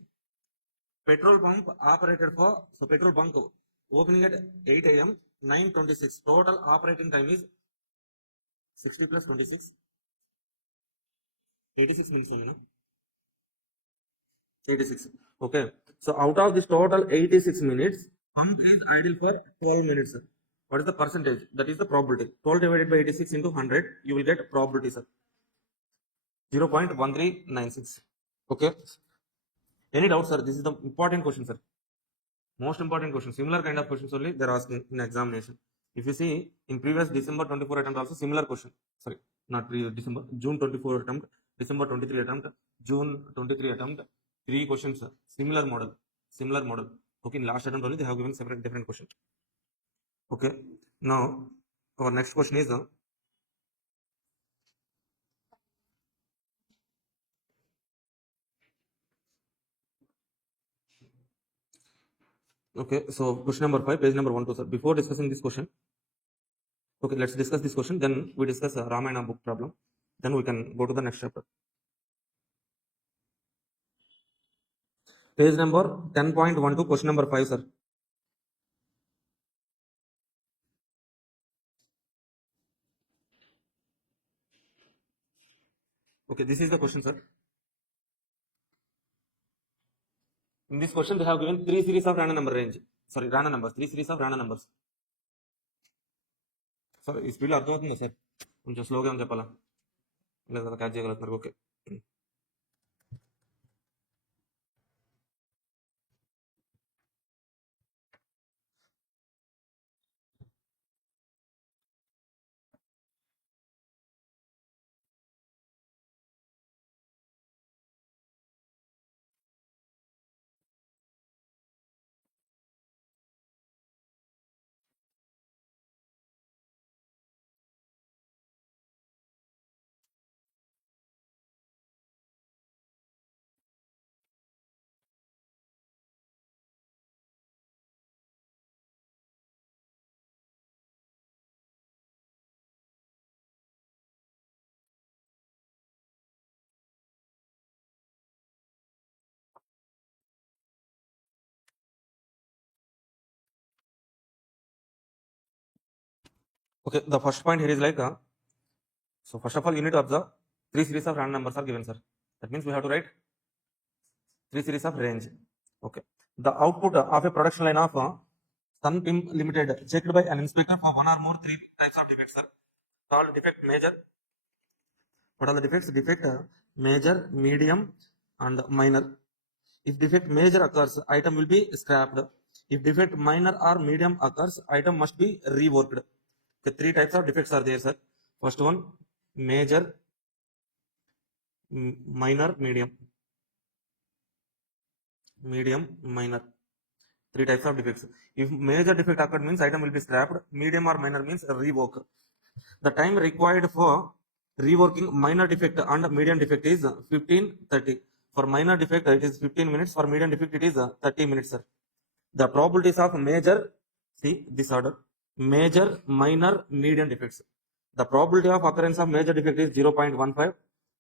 petrol pump operated for, so petrol bunk opening at 8 a.m. 9:26. Total operating time is 60 plus 26. 86 minutes only, no? 86. Okay. So out of this total 86 minutes, pump is idle for 12 minutes, sir. What is the percentage? That is the probability. 12 divided by 86 into 100, you will get probability, sir. 0.1396. Okay. Any doubt, sir? This is the important question, sir. Most important question. Similar kind of questions only they're asking in examination. If you see in previous December 24 attempt also similar question. Sorry, not previous December, June 24 attempt, December 23 attempt, June 23 attempt, 3 questions, sir. Similar model. Similar model. Okay, in last attempt only they have given separate different questions. Okay. Now our next question is okay. So question number 5, page number 1 2, sir. Before discussing this question, okay, let's discuss this question. Then we discuss Ramayana book problem. Then we can go to the next chapter. Page number 10.12, question number 5, sir. Okay, this is the question, sir. In this question, they have given 3 series of random number range. Sorry, random numbers. 3 series of random numbers. Sir, ఈ స్పీడ్లో అర్థమవుతుందా sir? కొంచెం స్లోగా అని చెప్పాలా లేదా catch చేయగలుగుతున్నారు? Okay. Okay, the first point here is like, so first of all, you need to observe 3 series of random numbers are given, sir. That means we have to write 3 series of range. Okay. The output of a production line of Sun Pim Limited checked by an inspector for one or more 3 types of defects, sir. Called defect major. What are the defects? Defect major, medium, and minor. If defect major occurs, item will be scrapped. If defect minor or medium occurs, item must be reworked. The 3 types of defects are there, sir. First one, major, minor, medium. Medium, minor. 3 types of defects. If major defect occurred means item will be scrapped. Medium or minor means rework. The time required for reworking minor defect and medium defect is 15-30. For minor defect it is 15 minutes. For medium defect it is 30 minutes, sir. The probabilities of major, see this order, major, minor, medium defects. The probability of occurrence of major defect is 0.15,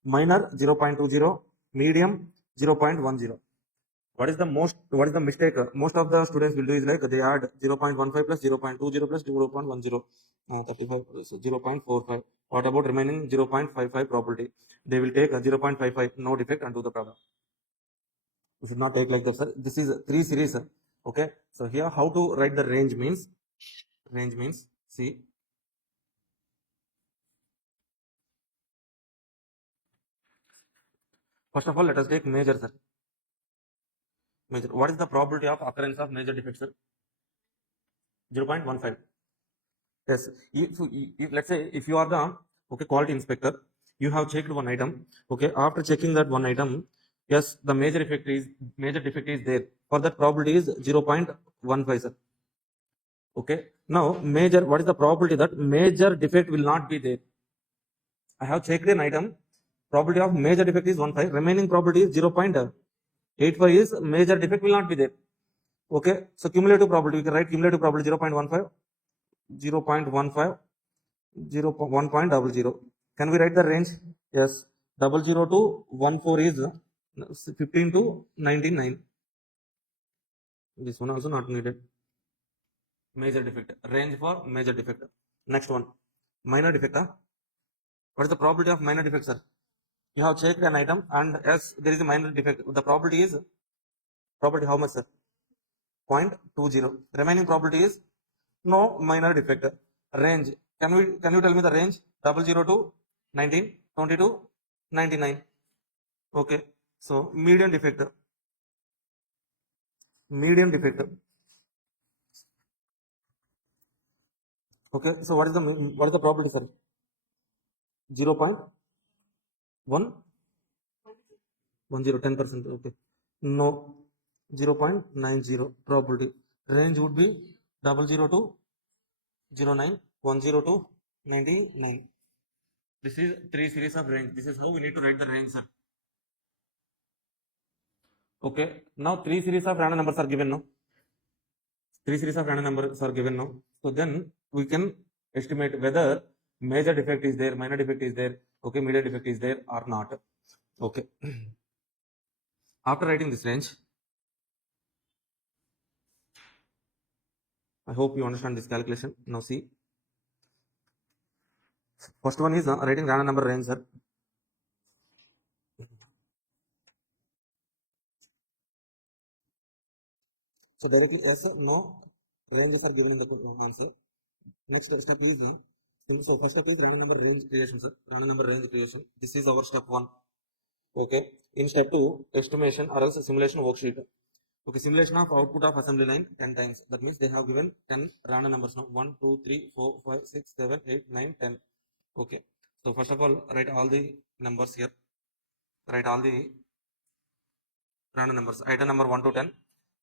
minor 0.20, medium 0.10. What is the mistake? Most of the students will do is like they add 0.15 plus 0.20 plus 0.10, 35, so 0.45. What about remaining 0.55 probability? They will take a 0.55 no defect and do the problem. You should not take like that, sir. This is 3 series, sir. Okay. So here how to write the range means, see, first of all let us take major, sir. Major. What is the probability of occurrence of major defect, sir? 0.15. Yes. Let's say if you are the quality inspector, you have checked one item. Okay. After checking that one item, yes, the major defect is there. For that probability is 0.15, sir. Okay. Now major, what is the probability that major defect will not be there? I have checked an item. Probability of major defect is 15. Remaining probability is 0.85 is major defect will not be there. Okay. So cumulative probability, we can write cumulative probability 0.15, 0.15, 1.00. Can we write the range? Yes. 00 to 14 is 15 to 99. This one also not needed. Major defect. Range for major defect. Next one. Minor defect. What is the probability of minor defect, sir? You have checked an item and yes, there is a minor defect. The probability is Probability how much, sir? 0.20. Remaining probability is no minor defect. Range. Can you tell me the range? 00 to 19, 20 to 99. Okay. So median defect. Median defect. Okay. So what is the probability, sir? 0.110, 10%. Okay. No. 0.90 probability. Range would be 00 to 09, 10 to 99. This is 3 series of range. This is how we need to write the range, sir. Okay. Now 3 series of random numbers are given now. 3 series of random numbers are given now. So then we can estimate whether major defect is there, minor defect is there, okay, median defect is there or not. Okay. After writing this range, I hope you understand this calculation. Now see, first one is writing random number range, sir. So directly yes, no, ranges are given in the answer. Next step is so first step is random number range creation, sir. Random number range creation. This is our step one. Okay. In step two, estimation or else simulation worksheet. Okay, simulation of output of assembly line 10 times. That means they have given 10 random numbers now. 1, 2, 3, 4, 5, 6, 7, 8, 9, 10. Okay. So first of all, write all the numbers here. Write all the random numbers. Item number 1 to 10.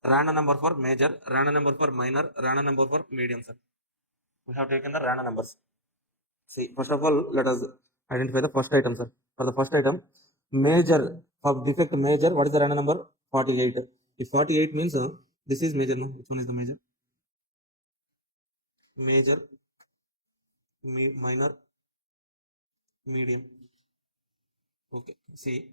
Random number for major, random number for minor, random number for medium, sir. We have taken the random numbers. See, first of all, let us identify the first item, sir. For the first item, major, for defect major, what is the random number? 48. If 48 means this is major, no? Which one is the major? Major, minor, medium. Okay. See,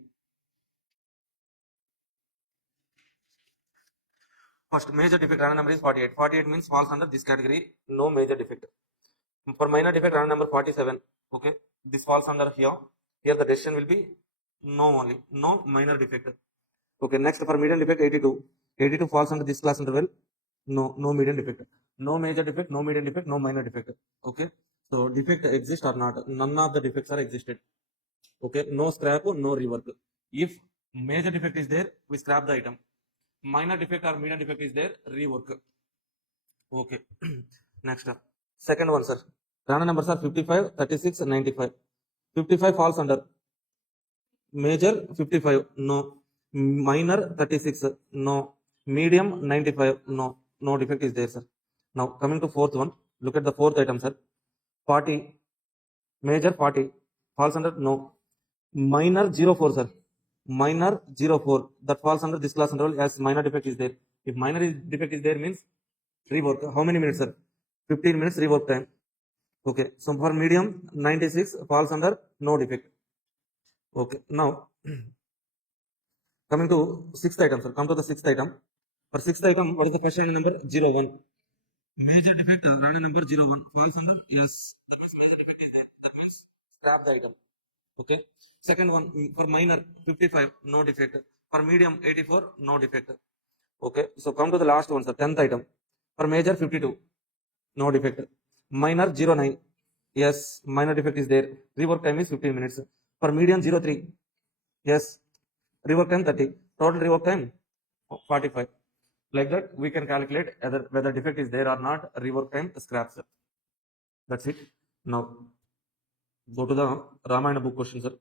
first major defect random number is 48. 48 means falls under this category, no major defect. For minor defect random number 47. Okay. This falls under here. Here the decision will be no only, no minor defect. Okay. Next for median defect 82. 82 falls under this class interval. No median defect. No major defect, no median defect, no minor defect. Okay. So defect exists or not? None of the defects are existed. Okay. No scrap, no rework. If major defect is there, we scrap the item. Minor defect or median defect is there, rework. Okay. Next up. Second one, sir. Random numbers are 55, 36, 95. 55 falls under major 55, no. Minor 36, no. Medium 95, no. No defect is there, sir. Now coming to fourth one. Look at the fourth item, sir. 40, major 40 falls under no. Minor 04, sir. Minor 04 that falls under this class interval as minor defect is there. If minor defect is there means rework. How many minutes, sir? 15 minutes rework time. Okay. So for medium 96 falls under no defect. Okay. Now coming to sixth item, sir. Come to the sixth item. For sixth item, what is the first random number? 01. Major defect random number 01 falls under yes. That means major defect is there. That means scrap the item. Okay. Second one for minor 55 no defect. For medium 84 no defect. Okay. So come to the last one, sir. 10th item. For major 52 no defect. Minor 09. Yes, minor defect is there. Rework time is 15 minutes. For median 03. Yes, rework time 30. Total rework time 45. Like that, we can calculate whether defect is there or not. Rework time scraps. That's it. Now, go to the Ramayana book question, sir.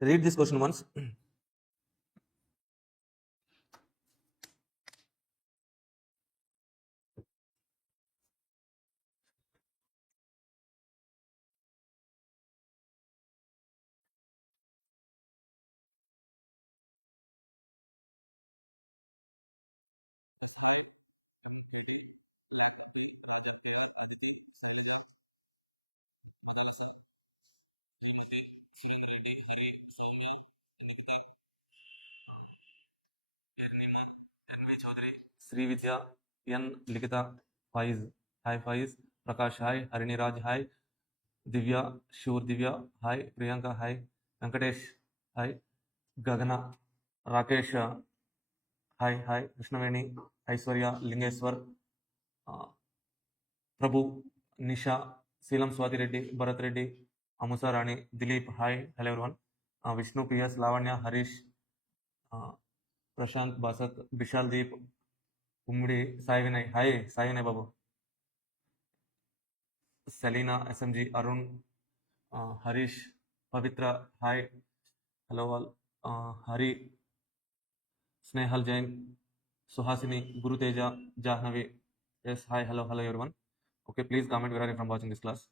Read this question once. Chaudhary, Sri Vidya, N. Likita, Faiz, hi Faiz, Prakash, hi, Harini Raj, hi, Divya, Shur Divya, hi, Priyanka, hi, Venkatesh, hi, Gagana, Rakesh, hi, Krishnaveni, Aishwarya, Lingeshwar, Prabhu, Nisha, Seelam Swati Reddy, Bharat Reddy, Amusa Rani, Dilip, hi, hello everyone, Vishnu, PS, Lavanya, Harish, Prashant, Basak, Vishal Deep, Umdi, Sai Vinay, hi, Sai Vinay Babu, Selina, SMG, Arun, Harish, Pavitra, hi, hello all, Hari, Snehal Jain, Suhasini, Guru Teja, Jahnavi, yes, hi, hello everyone. Okay, please comment where are you from watching this class.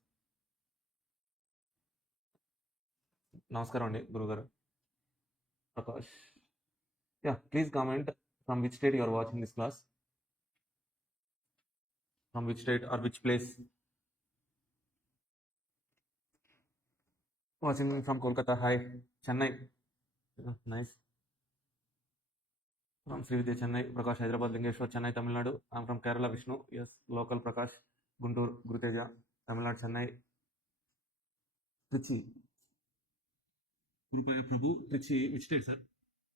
Namaskaram andi, Guru Garu. Prakash. Yeah, please comment from which state you are watching this class. From which state or which place. Watching from Kolkata, hi. Chennai. Yeah, nice. From Sri Vidya, Chennai. Prakash, Hyderabad, Lingeshwar, Chennai, Tamil Nadu. I'm from Kerala, Vishnu. Yes, local Prakash. Guntur, Guruteja, Tamil Nadu, Chennai. Trichy. Gurupaya Prabhu, Trichy, which state, sir?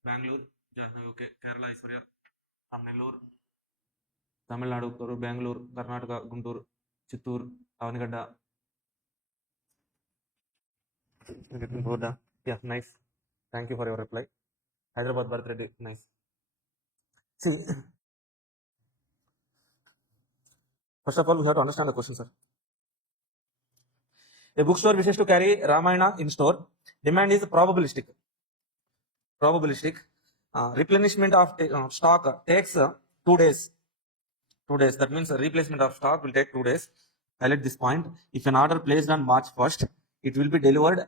Bangalore, Jahnavi, okay. Kerala, Aishwarya. From Nellore. Tamil Nadu, Bangalore, Karnataka, Guntur, Chittur, Avanigadda. Yeah, nice. Thank you for your reply. Hyderabad birthday, nice. See, first of all, we have to understand the question, sir. A bookstore wishes to carry Ramayana in store. Demand is probabilistic. Replenishment of stock takes 2 days. 2 days. That means replacement of stock will take 2 days. Highlight this point. If an order placed on March 1st, it will be delivered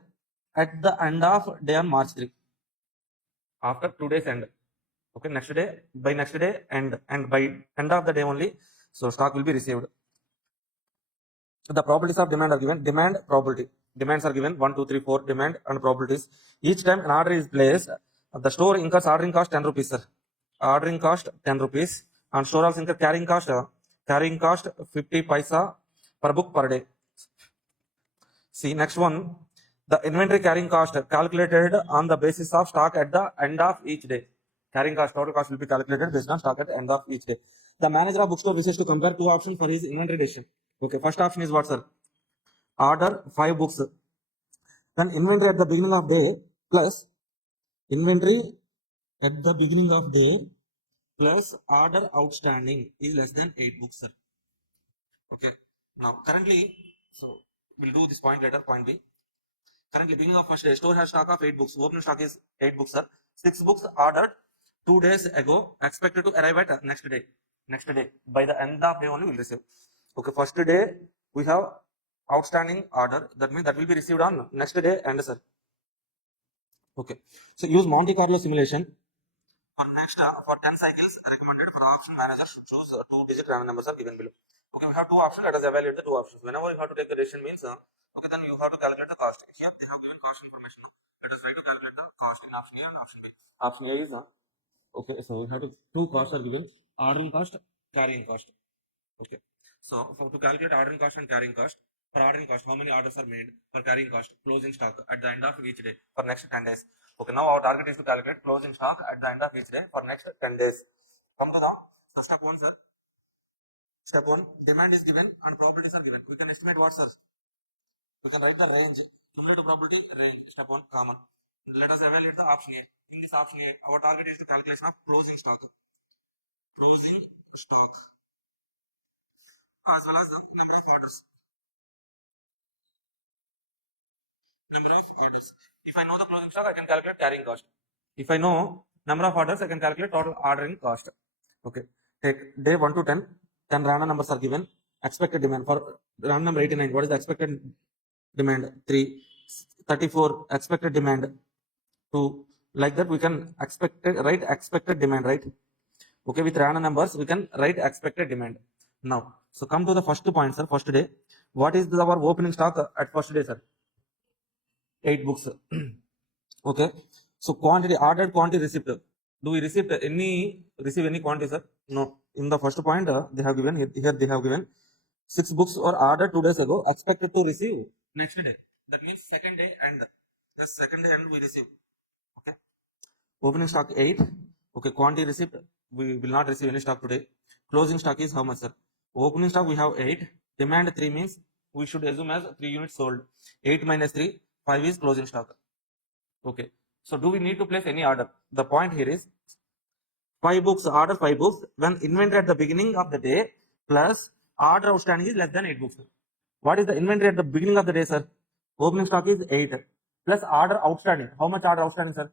at the end of day on March 3. After 2 days end. Okay, next day, by next day and by end of the day only, so stock will be received. The probabilities of demand are given. Demand probability. Demands are given 1, 2, 3, 4 demand and probabilities. Each time an order is placed, the store incurs ordering cost 10 rupees, sir. Ordering cost 10 rupees and store also incur carrying cost 50 paisa per book per day. See next one, the inventory carrying cost calculated on the basis of stock at the end of each day. Carrying cost, total cost will be calculated based on stock at the end of each day. The manager of bookstore wishes to compare 2 options for his inventory decision. Okay, first option is what, sir? Order 5 books. Then inventory at the beginning of day plus inventory at the beginning of day plus order outstanding is less than 8 books, sir. Okay. Now currently, so we'll do this point later. Point B. Currently, beginning of first day, store has stock of 8 books. Opening stock is 8 books, sir. 6 books ordered 2 days ago, expected to arrive at next day. Next day, by the end of day only we'll receive. Okay, first day we have outstanding order. That means that will be received on next day end, sir. Okay, so use Monte Carlo simulation. For next, for 10 cycles, recommended for option manager should choose 2-digit random numbers are given below. Okay, we have 2 options. Let us evaluate the 2 options. Whenever you have to take the decision means, okay, then you have to calculate the cost. Here they have given cost information. Let us try to calculate the cost in option A and option B. Option A is okay, so we have to 2 costs are given: ordering cost, carrying cost. Okay, so to calculate ordering cost and carrying cost, for ordering cost, how many orders are made? For carrying cost, closing stock at the end of each day for next 10 days. Okay, now our target is to calculate closing stock at the end of each day for next 10 days. Come to the step 1, sir. Step 1, demand is given and probabilities are given. We can estimate what, sir? We can write the range, cumulative probability range. Step 1, common. Let us evaluate the option A. In this option A, our target is the calculation of closing stock. Closing stock as well as the number of orders. Number of orders. If I know the closing stock, I can calculate carrying cost. If I know number of orders, I can calculate total ordering cost. Okay. Take day 1 to 10. 10 random numbers are given. Expected demand for random number 89. What is the expected demand? 3. 34. Expected demand 2. Like that, we can write expected demand, right? Okay, with random numbers, we can write expected demand. Now, so come to the first point, sir. First day. What is our opening stock at first day, sir? 8 books. Okay. So quantity, ordered quantity receipt. Do we receive any quantity, sir? No. In the first point, they have given here they have given 6 books were ordered 2 days ago, expected to receive next day. That means second day end. The second day end we receive. Okay. Opening stock 8. Okay. Quantity receipt, we will not receive any stock today. Closing stock is how much, sir? Opening stock we have 8. Demand 3 means we should assume as 3 units sold. 8 minus 3, 5 is closing stock. Okay. So do we need to place any order? The point here is 5 books, order 5 books when inventory at the beginning of the day plus order outstanding is less than 8 books. What is the inventory at the beginning of the day, sir? Opening stock is 8 plus order outstanding. How much order outstanding, sir?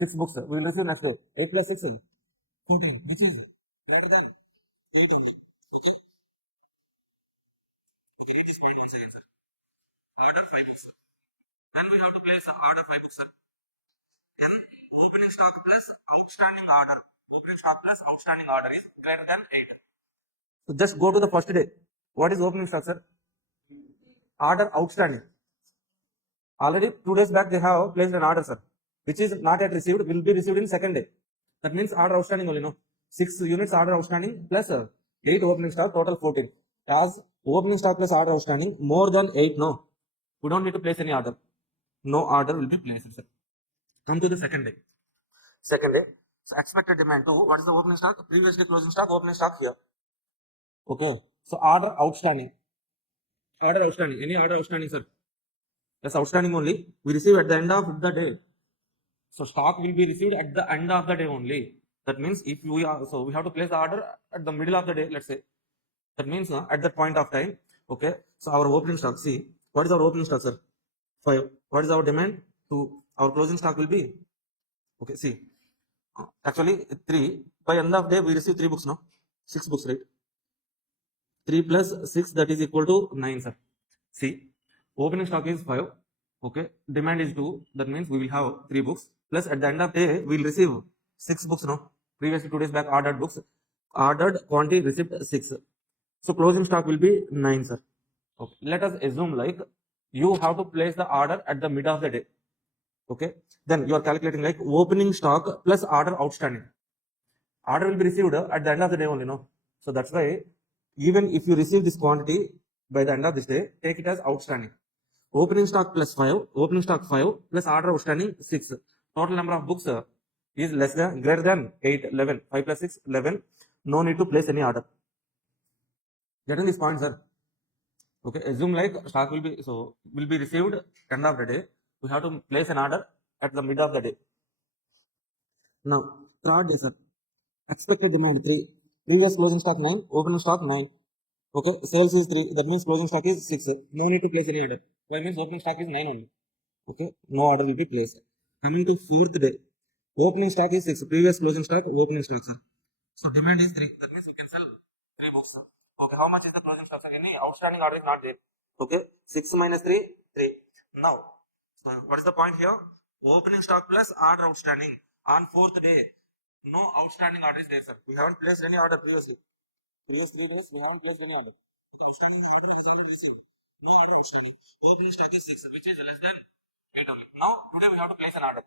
6 books. We will receive next day. 8 plus 6 is 14, which is greater than 8 only. Okay. Read this point once again, sir. Order 5 books. Then we have to place order 5 books, sir. Then opening stock plus outstanding order. Opening stock plus outstanding order is greater than 8. So just go to the first day. What is opening stock, sir? Order outstanding. Already 2 days back they have placed an order, sir, which is not yet received, will be received in second day. That means order outstanding only, no? 6 units order outstanding plus 8 opening stock, total 14. As opening stock plus order outstanding more than 8, no. We don't need to place any order. No order will be placed, sir. Come to the second day. Second day. So expected demand 2. What is the opening stock? Previous day closing stock, opening stock here. Okay. So order outstanding. Order outstanding. Any order outstanding, sir? Yes, outstanding only. We receive at the end of the day. So stock will be received at the end of the day only. That means if we are, so we have to place the order at the middle of the day, let's say. That means at that point of time. Okay. So our opening stock, see, what is our opening stock, sir? 5. What is our demand? 2. Our closing stock will be, okay, see, actually 3. By end of day, we receive 3 books, no? 6 books, right? 3 plus 6, that is equal to 9, sir. See, opening stock is 5. Okay. Demand is 2. That means we will have 3 books. Plus at the end of day, we will receive 6 books, no? Previously 2 days back ordered books. Ordered quantity received 6. So closing stock will be 9, sir. Okay. Let us assume like you have to place the order at the middle of the day. Okay. Then you are calculating like opening stock plus order outstanding. Order will be received at the end of the day only, no? So that's why even if you receive this quantity by the end of this day, take it as outstanding. Opening stock plus 5, opening stock 5 plus order outstanding 6. Total number of books is less than, greater than 8, 11. 5 plus 6, 11. No need to place any order. Getting this point, sir? Okay, assume like stock will be received end of the day. We have to place an order at the mid of the day. Now, third day, sir. Expected demand 3. Previous closing stock 9, opening stock 9. Okay, sales is 3. That means closing stock is 6. No need to place any order. Why means opening stock is 9 only. Okay, no order will be placed. Coming to fourth day, opening stock is 6. Previous closing stock, opening stock, sir. So demand is 3. That means we can sell 3 books, sir. Okay, how much is the closing stock, sir? Any outstanding order is not there. Okay, 6 minus 3, 3. Now, what is the point here? Opening stock plus order outstanding on fourth day. No outstanding order is there, sir. We haven't placed any order previously. Previous 3 days, we haven't placed any order. The outstanding order is already received. No order outstanding. Opening stock is 6, which is less than 8 only. Now, today we have to place an order.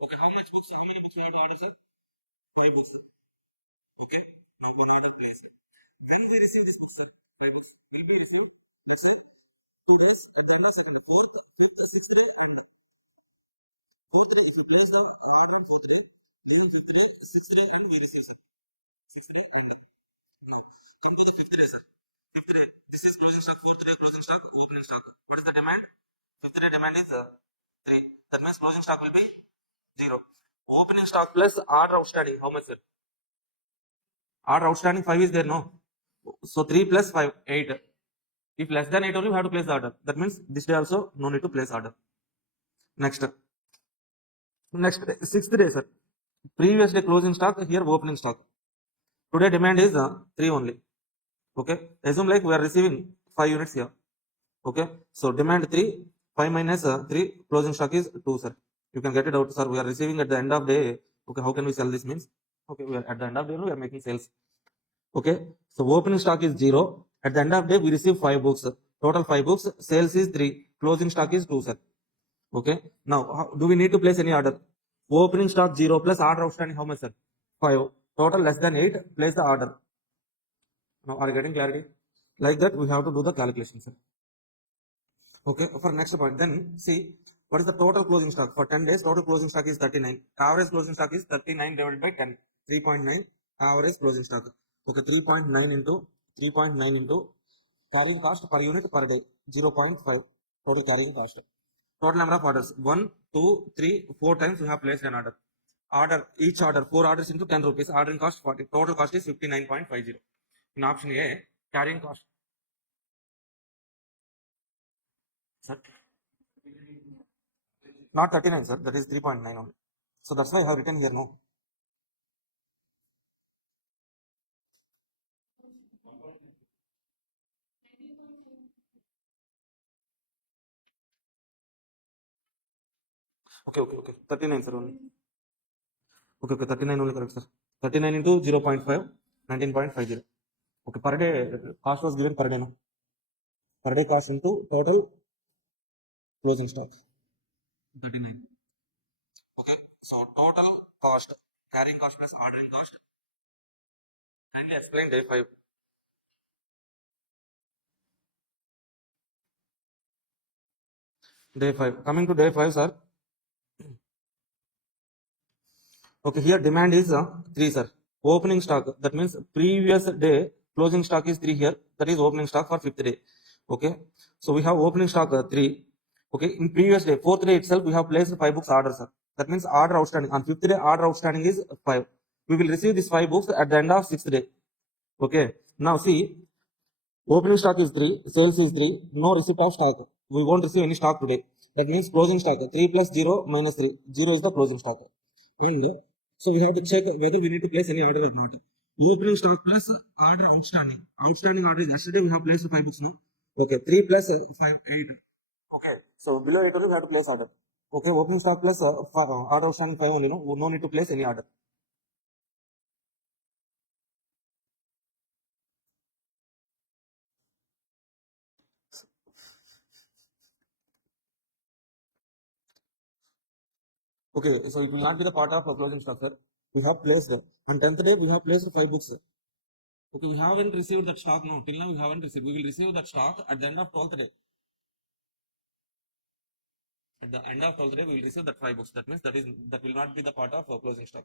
Okay, how many books we have to order, sir? 5 books. Okay, now one order placed. When we receive this book, sir, 5 books will be received, let's say, 2 days at the end of second, 4th, 5th, 6th day, and 4th day. If you place the order on 4th day, then 5th day, 6th day, and we receive, sir. 6th day, and come to the 5th day, sir. 5th day, this is closing stock, 4th day, closing stock, opening stock. What is the demand? 5th day demand is 3. That means closing stock will be 0. Opening stock plus order outstanding, how much, sir? Order outstanding 5 is there, no? So 3 plus 5, 8. If less than 8 only, we have to place the order. That means this day also no need to place order. Next day, 6th day, sir. Previous day closing stock, here opening stock. Today demand is 3 only. Okay, assume like we are receiving 5 units here. Okay, so demand 3, 5 minus 3, closing stock is 2, sir. You can get it out, sir. We are receiving at the end of day. Okay, how can we sell this means? Okay, we are at the end of day, we are making sales. Okay, so opening stock is 0. At the end of day, we receive 5 books. Total 5 books. Sales is 3. Closing stock is 2, sir. Okay. Now, do we need to place any order? Opening stock 0 plus order outstanding how much, sir? 5. Total less than 8. Place the order. Now, are you getting clarity? Like that, we have to do the calculation, sir. Okay. For next point, then see what is the total closing stock for 10 days. Total closing stock is 39. Average closing stock is 39 divided by 10. 3.9 average closing stock. Okay. 3.9 into carrying cost per unit per day 0.5 total carrying cost. Total number of orders 1, 2, 3, 4 times we have placed an order. Each order 4 orders into 10 rupees. Ordering cost 40. Total cost is 59.50. In option A, carrying cost. Sir? Not 39, sir. That is 3.9 only. So that's why I have written here no. Okay. 39, sir, only. Okay, 39 only correct, sir. 39 into 0.5, 19.50. Okay, per day cost was given per day, no? Per day cost into total closing stock. 39. Okay, so total cost, carrying cost plus ordering cost. Can you explain day 5? Day 5. Coming to day 5, sir. Okay, here demand is 3, sir. Opening stock, that means previous day closing stock is 3 here. That is opening stock for 5th day. Okay, so we have opening stock 3. Okay, in previous day, 4th day itself, we have placed 5 books order, sir. That means order outstanding. On 5th day, order outstanding is 5. We will receive these 5 books at the end of 6th day. Okay, now see, opening stock is 3, sales is 3, no receipt of stock. We won't receive any stock today. That means closing stock 3 plus 0 minus 3. 0 is the closing stock. And so we have to check whether we need to place any order or not. Opening stock plus order outstanding. Outstanding order is yesterday we have placed 5 books now. Okay, 3 plus 5, 8. Okay, so below 8 only we have to place order. Okay, opening stock plus order outstanding 5 only, no need to place any order. Okay, so it will not be the part of closing stock, sir. We have placed on 10th day we have placed 5 books. Okay, we haven't received that stock now. Till now we haven't received. We will receive that stock at the end of 12th day. At the end of 12th day, we will receive that 5 books. That means that will not be the part of closing stock.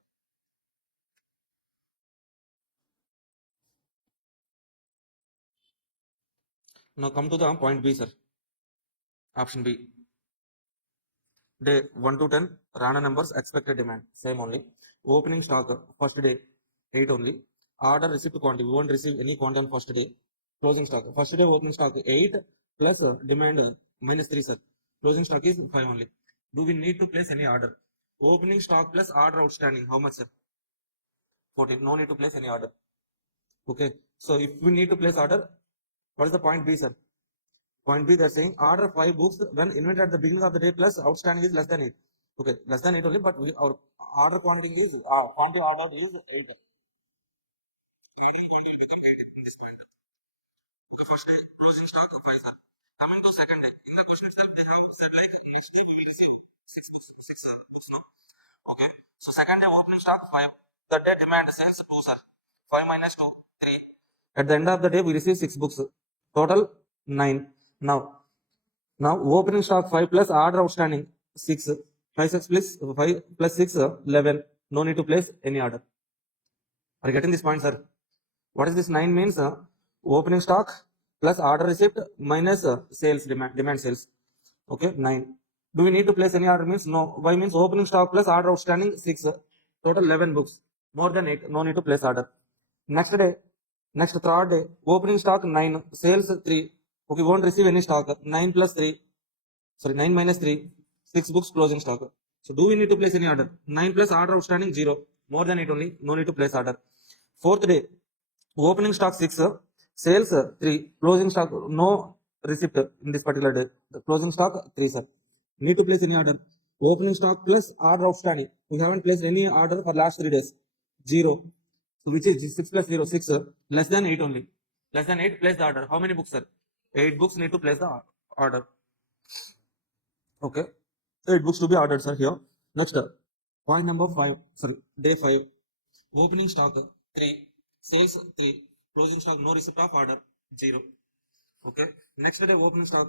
Now come to the point B, sir. Option B. Day 1 to 10, Rana numbers, expected demand. Same only. Opening stock, first day, 8 only. Order received quantity. We won't receive any quantity on first day. Closing stock. First day opening stock, 8 plus demand minus 3, sir. Closing stock is 5 only. Do we need to place any order? Opening stock plus order outstanding. How much, sir? 14. No need to place any order. Okay. So if we need to place order, what is the point B, sir? Point B, they're saying order 5 books when inventory at the beginning of the day plus outstanding is less than 8. Okay, less than 8 only, but our order quantity is quantity ordered is 8. Become 8 in this point. Okay, first day closing stock of 5, sir. Coming to second day, in the question itself they have said like next day we will receive 6 books now. Okay, so second day opening stock 5. The day demand sales 2, sir. 5 minus 2, 3. At the end of the day we receive 6 books. Total 9. Now opening stock 5 plus order outstanding 6. 5 plus 6 11. No need to place any order. Are you getting this point, sir? What is this 9 means? Opening stock plus order receipt minus sales demand sales. Okay, 9. Do we need to place any order? Means no. Why? Means opening stock plus order outstanding 6. Total 11 books. More than 8. No need to place order. Next third day, opening stock 9, sales 3. Okay, we won't receive any stock. 9 plus 3, 9 minus 3, 6 books closing stock. So do we need to place any order? 9 plus order outstanding 0. More than 8 only. No need to place order. Fourth day, opening stock 6, sales 3, closing stock no receipt in this particular day. The closing stock 3, sir. Need to place any order. Opening stock plus order outstanding. We haven't placed any order for last 3 days. 0. So which is 6 plus 0, 6, less than 8 only. Less than 8, place the order. How many books, sir? 8 books need to place the order. Okay. 8 books to be ordered, sir, here. Next, point number 5, sorry, day 5. Opening stock 3, sales 3, closing stock no receipt of order 0. Okay. Next day opening stock.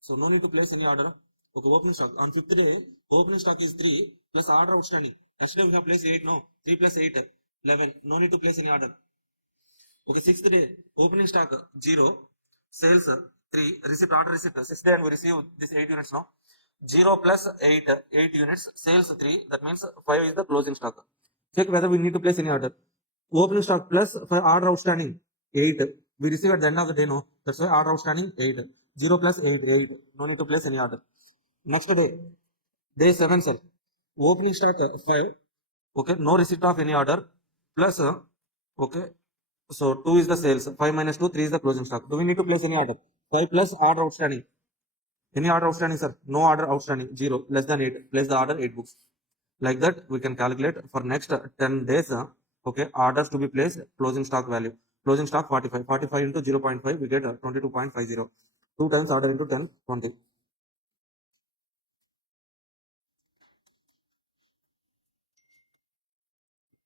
So no need to place any order. Okay, opening stock. On 5th day, opening stock is 3 plus order outstanding. Next day we have placed 8, no. 3 plus 8, 11. No need to place any order. Okay, 6th day, opening stock 0, sales 3, receipt order receipt. 6th day and we receive this 8 units now. 0 plus 8, 8 units, sales 3, that means 5 is the closing stock. Check whether we need to place any order. Opening stock plus 5 order outstanding 8. We receive at the end of the day, no. That's why order outstanding 8. 0 plus 8, 8. No need to place any order. Next day, day 7, sir. Opening stock 5. Okay, no receipt of any order. Plus, okay, so 2 is the sales. 5 minus 2, 3 is the closing stock. Do we need to place any order? 5 plus order outstanding. Any order outstanding, sir? No order outstanding. 0. Less than 8. Place the order 8 books. Like that, we can calculate for next 10 days. Okay, orders to be placed. Closing stock value. Closing stock 45. 45 into 0.5, we get 22.50. 2 times order into 10, 20.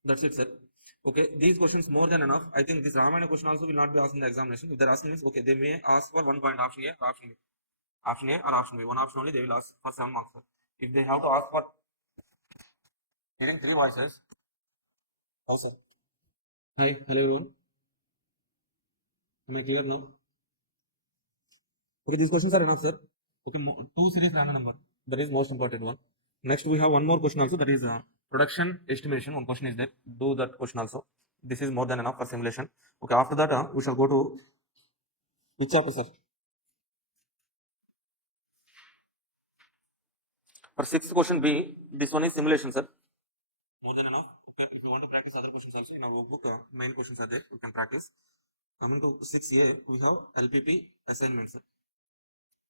That's it, sir. Okay, these questions more than enough. I think this Ramayana question also will not be asked in the examination. If they're asking this, okay, they may ask for 1 point option A or option B. Option A or option B. One option only they will ask for 7 marks, sir. If they have to ask for hearing 3 voices. Oh, sir. Hi, hello everyone. Am I clear now? Okay, these questions are enough, sir. Okay, 2 series random number. That is most important one. Next, we have one more question also. That is production estimation. One question is there. Do that question also. This is more than enough for simulation. Okay, after that, we shall go to which chapter, sir? For sixth question B, this one is simulation, sir. More than enough. Okay, if you want to practice other questions also in our workbook, main questions are there. You can practice. Coming to 6A, we have LPP assignment, sir.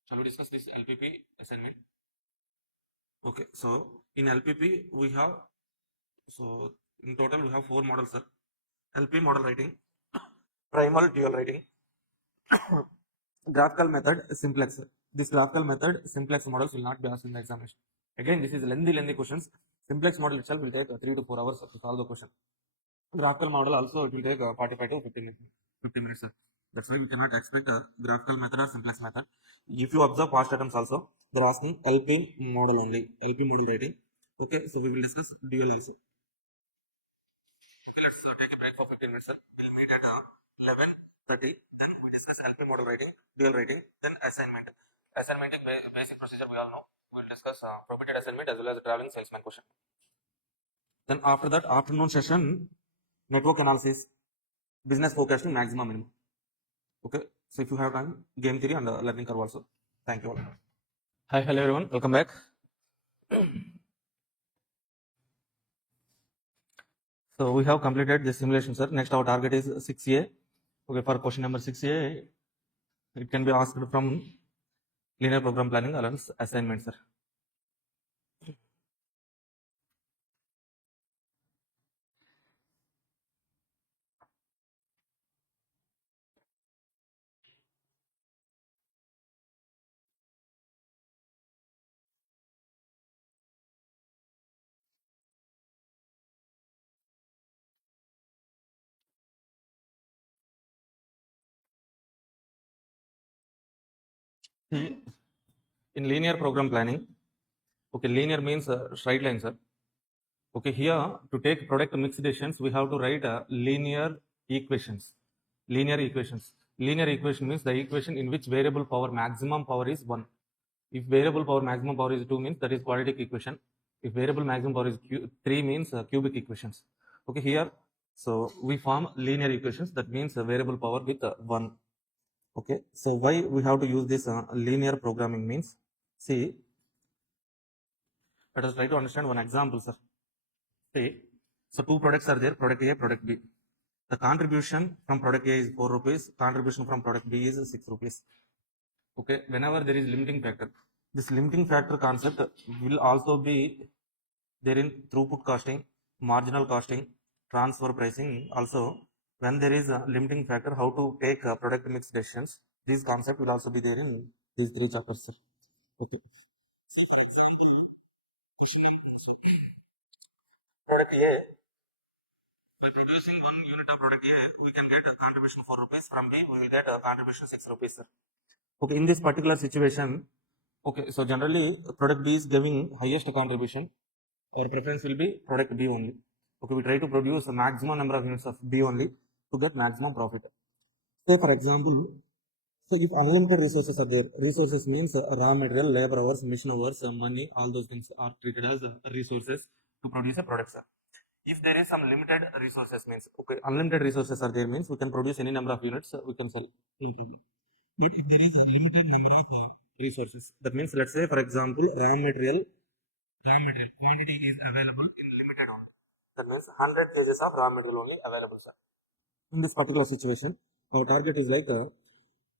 Shall we discuss this LPP assignment? Okay, so in LPP we have, so in total we have 4 models, sir. LP model writing, primal dual writing, graphical method simplex. This graphical method simplex models will not be asked in the examination. Again, this is lengthy questions. Simplex model itself will take 3 to 4 hours to solve the question. Graphical model also it will take 45 to 50 minutes, sir. That's why we cannot expect a graphical method or simplex method. If you observe past attempts also, they're asking LP model only, LP model rating. Okay, so we will discuss dual also. Let's take a break for 15 minutes, sir. We'll meet at 11:30. Then we discuss LP model rating, dual rating, then assignment. Assignment basic procedure we all know. We'll discuss property assignment as well as the traveling salesman question. Then after that, afternoon session, network analysis, business forecasting, maximum minimum. Okay, so if you have time, game theory and learning curve also. Thank you all. Hi, hello everyone, welcome back. So we have completed the simulation, sir. Next our target is 6A. Okay, for question number 6A, it can be asked from linear program planning allowance assignment, sir. In linear program planning, okay, linear means straight line, sir. Okay, here to take product mix decisions, we have to write linear equations. Linear equations. Linear equation means the equation in which variable power maximum power is 1. If variable power maximum power is 2 means that is quadratic equation. If variable maximum power is 3 means cubic equations. Okay, here, so we form linear equations, that means variable power with 1. Okay, so why we have to use this linear programming means, see, let us try to understand one example, sir. See, so 2 products are there, product A, product B. The contribution from product A is 4 rupees, contribution from product B is 6 rupees. Okay, whenever there is limiting factor, this limiting factor concept will also be there in throughput costing, marginal costing, transfer pricing. Also, when there is a limiting factor, how to take product mix decisions, this concept will also be there in these 3 chapters, sir. Okay, See, for example, so product A, by producing 1 unit of product A, we can get a contribution 4 rupees. From B, we will get a contribution 6 rupees. Sir. Okay, in this particular situation, okay, so generally product B is giving highest contribution. Our preference will be product B only. Okay, we try to produce a maximum number of units of B only to get maximum profit. Say for example, so if unlimited resources are there, resources means raw material, labor hours, machine hours, money, all those things are treated as resources to produce a product. Sir. If there is some limited resources means, okay, unlimited resources are there means we can produce any number of units, we can sell. If there is a limited number of resources, that means let's say for example, raw material quantity is available in limited only. That means 100 kgs of raw material only available, sir. In this particular situation, our target is like,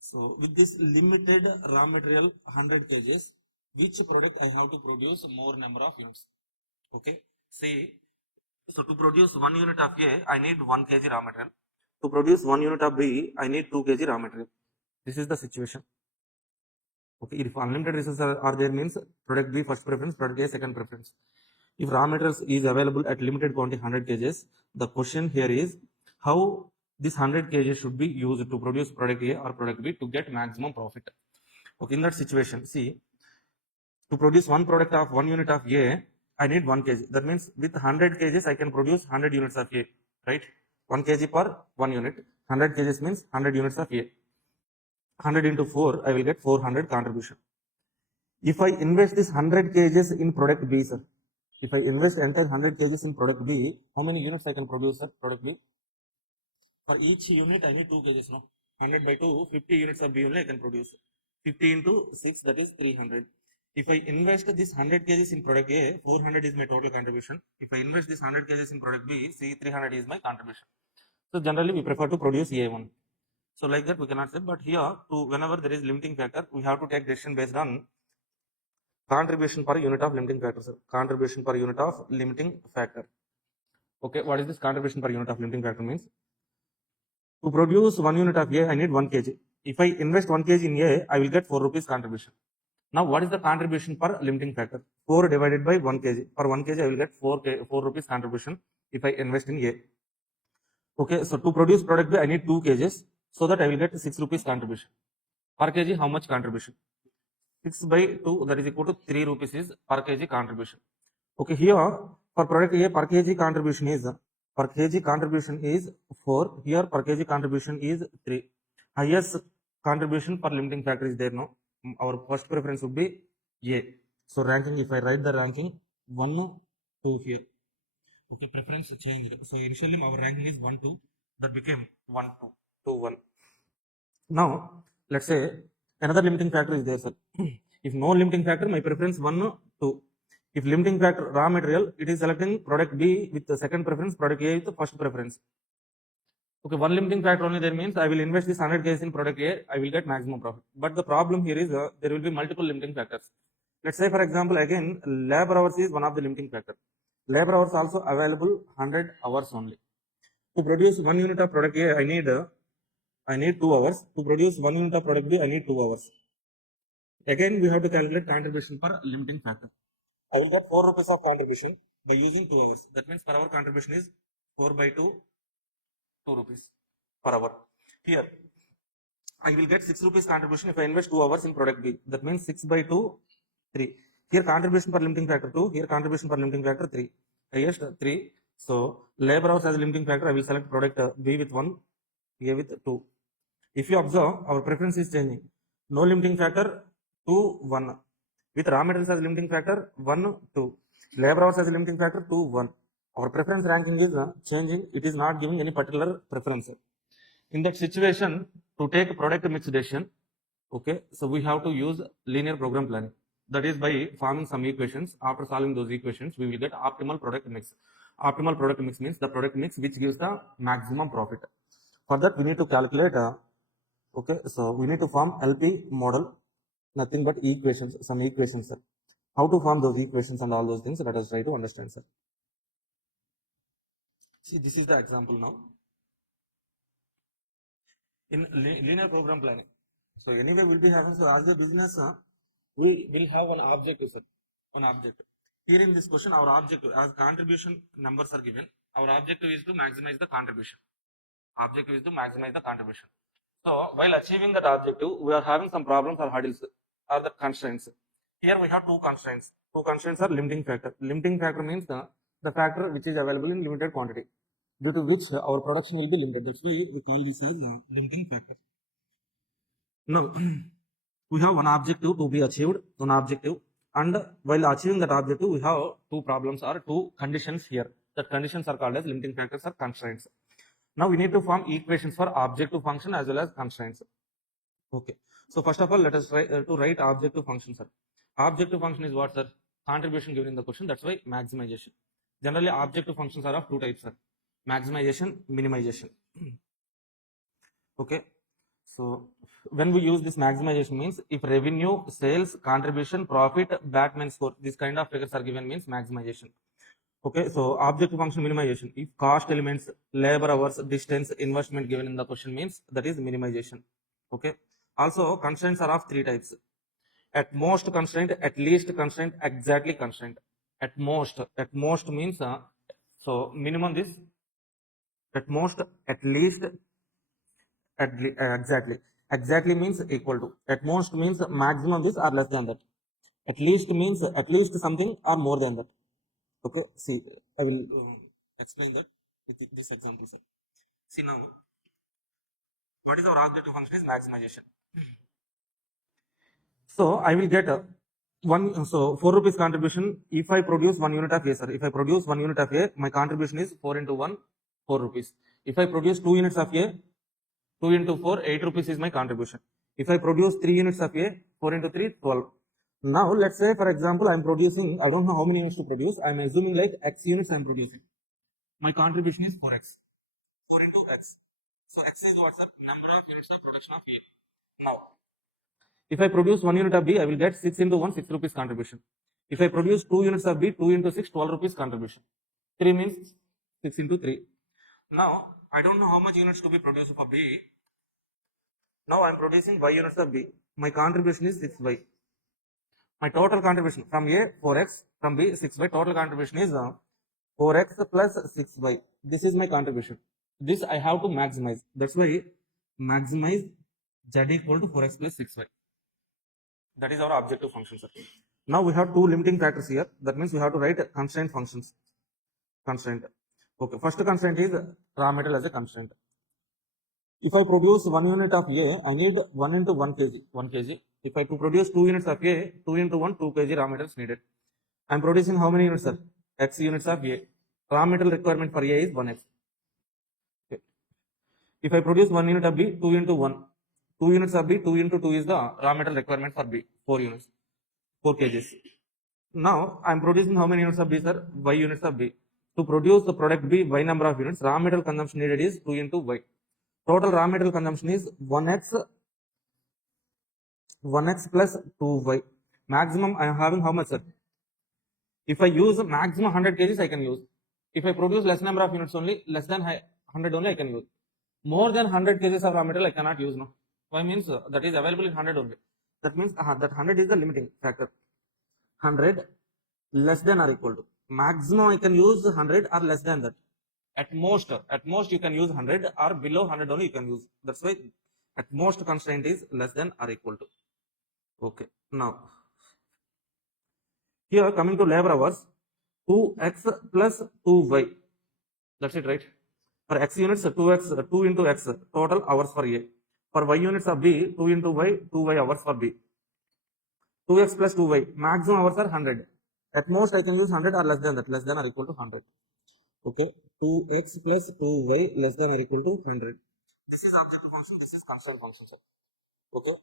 so with this limited raw material 100 kgs, which product I have to produce more number of units? Okay, see, so to produce 1 unit of A, I need 1 kg raw material. To produce 1 unit of B, I need 2 kg raw material. This is the situation. Okay, if unlimited resources are there means product B first preference, product A second preference. If raw materials is available at limited quantity 100 kgs, the question here is how this 100 kgs should be used to produce product A or product B to get maximum profit. Okay, in that situation, see, to produce one product of 1 unit of A, I need 1 kg. That means with 100 kgs, I can produce 100 units of A, right? 1 kg per 1 unit. 100 kgs means 100 units of A. 100 into 4, I will get 400 contribution. If I invest this 100 kgs in product B, sir, if I invest entire 100 kgs in product B, how many units I can produce, sir, product B? For each unit, I need 2 kgs, no? 100 by 2, 50 units of B only I can produce. 50 into 6, that is 300. If I invest this 100 kgs in product A, 400 is my total contribution. If I invest this 100 kgs in product B, see 300 is my contribution. So generally we prefer to produce A1. So like that we cannot say, but here to whenever there is limiting factor, we have to take decision based on contribution per unit of limiting factor. Sir. Contribution per unit of limiting factor. Okay, what is this contribution per unit of limiting factor means? To produce 1 unit of A, I need 1 kg. If I invest 1 kg in A, I will get 4 rupees contribution. Now, what is the contribution per limiting factor? 4 divided by 1 kg. Per 1 kg, I will get 4 rupees contribution if I invest in A. Okay, so to produce product B, I need 2 kgs, so that I will get 6 rupees contribution. Per kg, how much contribution? 6 by 2, that is equal to 3 rupees is per kg contribution. Okay, here for product A, per kg contribution is 4. Here per kg contribution is 3. Highest contribution per limiting factor is there now. Our first preference would be A. So ranking, if I write the ranking 1, 2 here. Okay, preference changed. So initially our ranking is 1, 2. That became 1, 2, 2, 1. Now let's say another limiting factor is there, sir. If no limiting factor, my preference 1, 2. If limiting factor raw material, it is selecting product B with the second preference, product A with the first preference. Okay, one limiting factor only there means I will invest this 100 kgs in product A, I will get maximum profit. But the problem here is there will be multiple limiting factors. Let's say for example, again, labor hours is one of the limiting factor. Labor hours also available 100 hours only. To produce 1 unit of product A, I need 2 hours. To produce 1 unit of product B, I need 2 hours. Again, we have to calculate contribution per limiting factor. I will get 4 rupees of contribution by using 2 hours. That means per hour contribution is 4 by 2, 2 rupees per hour. Here, I will get 6 rupees contribution if I invest 2 hours in product B. That means 6 by 2, 3. Here contribution per limiting factor 2. Here contribution per limiting factor 3. Highest 3. So labor hours as a limiting factor, I will select product B with 1, A with 2. If you observe, our preference is changing. No limiting factor 2, 1. With raw materials as limiting factor 1, 2. Labor hours as a limiting factor 2, 1. Our preference ranking is changing. It is not giving any particular preference. In that situation, to take product mix decision, okay, so we have to use linear program planning. That is by forming some equations. After solving those equations, we will get optimal product mix. Optimal product mix means the product mix which gives the maximum profit. For that, we need to calculate. Okay, so we need to form LP model. Nothing but equations, some equations, sir. How to form those equations and all those things, let us try to understand, sir. See, this is the example now. In linear program planning. So anyway, we'll be having, so as a business, we will have one objective, sir. One objective. Here in this question, our objective, as contribution numbers are given, our objective is to maximize the contribution. Objective is to maximize the contribution. So while achieving that objective, we are having some problems or hurdles or the constraints. Here we have two constraints. Two constraints are limiting factor. Limiting factor means the factor which is available in limited quantity, due to which our production will be limited. That's why we call this as limiting factor. Now, we have one objective to be achieved, one objective, and while achieving that objective, we have two problems or two conditions here. That conditions are called as limiting factors or constraints. Now we need to form equations for objective function as well as constraints. Okay. So first of all, let us try to write objective function, sir. Objective function is what, sir? Contribution given in the question. That's why maximization. Generally, objective functions are of two types, sir. Maximization, minimization. Okay. So when we use this maximization means if revenue, sales, contribution, profit, Batman score, this kind of figures are given means maximization. Okay, so objective function minimization. If cost elements, labor hours, distance, investment given in the question means that is minimization. Okay. Also, constraints are of three types. At most constraint, at least constraint, exactly constraint. At most means so minimum this. At most, at least, exactly. Exactly means equal to. At most means maximum this or less than that. At least means at least something or more than that. Okay, see, I will explain that with this example, sir. See now, what is our objective function is maximization. So I will get so 4 rupees contribution if I produce 1 unit of A, sir. If I produce 1 unit of A, my contribution is 4 into 1, 4 rupees. If I produce 2 units of A, 2 into 4, 8 rupees is my contribution. If I produce 3 units of A, 4 into 3, 12. Now, let's say, for example, I'm producing, I don't know how many units to produce. I'm assuming like X units I'm producing. My contribution is 4X. 4 into X. So, X is what, sir? Number of units of production of A. Now, if I produce 1 unit of B, I will get 6 into 1, 6 rupees contribution. If I produce 2 units of B, 2 into 6, 12 rupees contribution. 3 means 6 into 3. Now, I don't know how much units to be produced for B. Now, I am producing Y units of B. My contribution is 6Y. My total contribution from A, 4X, from B, 6Y. Total contribution is 4X plus 6Y. This is my contribution. This I have to maximize. That's why maximize Z equal to 4X plus 6Y. That is our objective function, sir. Now we have two limiting factors here. That means we have to write constraint functions. Constraint. Okay. First constraint is raw material as a constraint. If I produce 1 unit of A, I need 1 into 1 kg. 1 kg. If I produce 2 units of A, 2 into 1, 2 kg raw materials needed. I am producing how many units, sir? X units of A. Raw material requirement for A is 1X. Okay. If I produce 1 unit of B, 2 into 1. 2 units of B, 2 into 2 is the raw material requirement for B. 4 units. 4 kgs. Now, I am producing how many units of B, sir? Y units of B. To produce the product B, Y number of units, raw material consumption needed is 2 into Y. Total raw material consumption is 1x plus 2y. Maximum I am having how much, sir? If I use maximum 100 kgs, I can use. If I produce less number of units only, less than 100 only, I can use. More than 100 kgs of raw material, I cannot use. No. Why means that is available in 100 only. That means that 100 is the limiting factor. 100 less than or equal to. Maximum I can use 100 or less than that. At most you can use 100 or below 100 only you can use. That's why at most constraint is less than or equal to. Okay. Now, here coming to labor hours, 2x plus 2y. That's it, right? For x units, 2x, 2 into x, total hours for A. For y units of B, 2 into y, 2y hours for B. 2x plus 2y, maximum hours are 100. At most I can use 100 or less than that, less than or equal to 100. Okay, 2x plus 2y less than or equal to 100. This is objective function, this is constraint function, sir. Okay.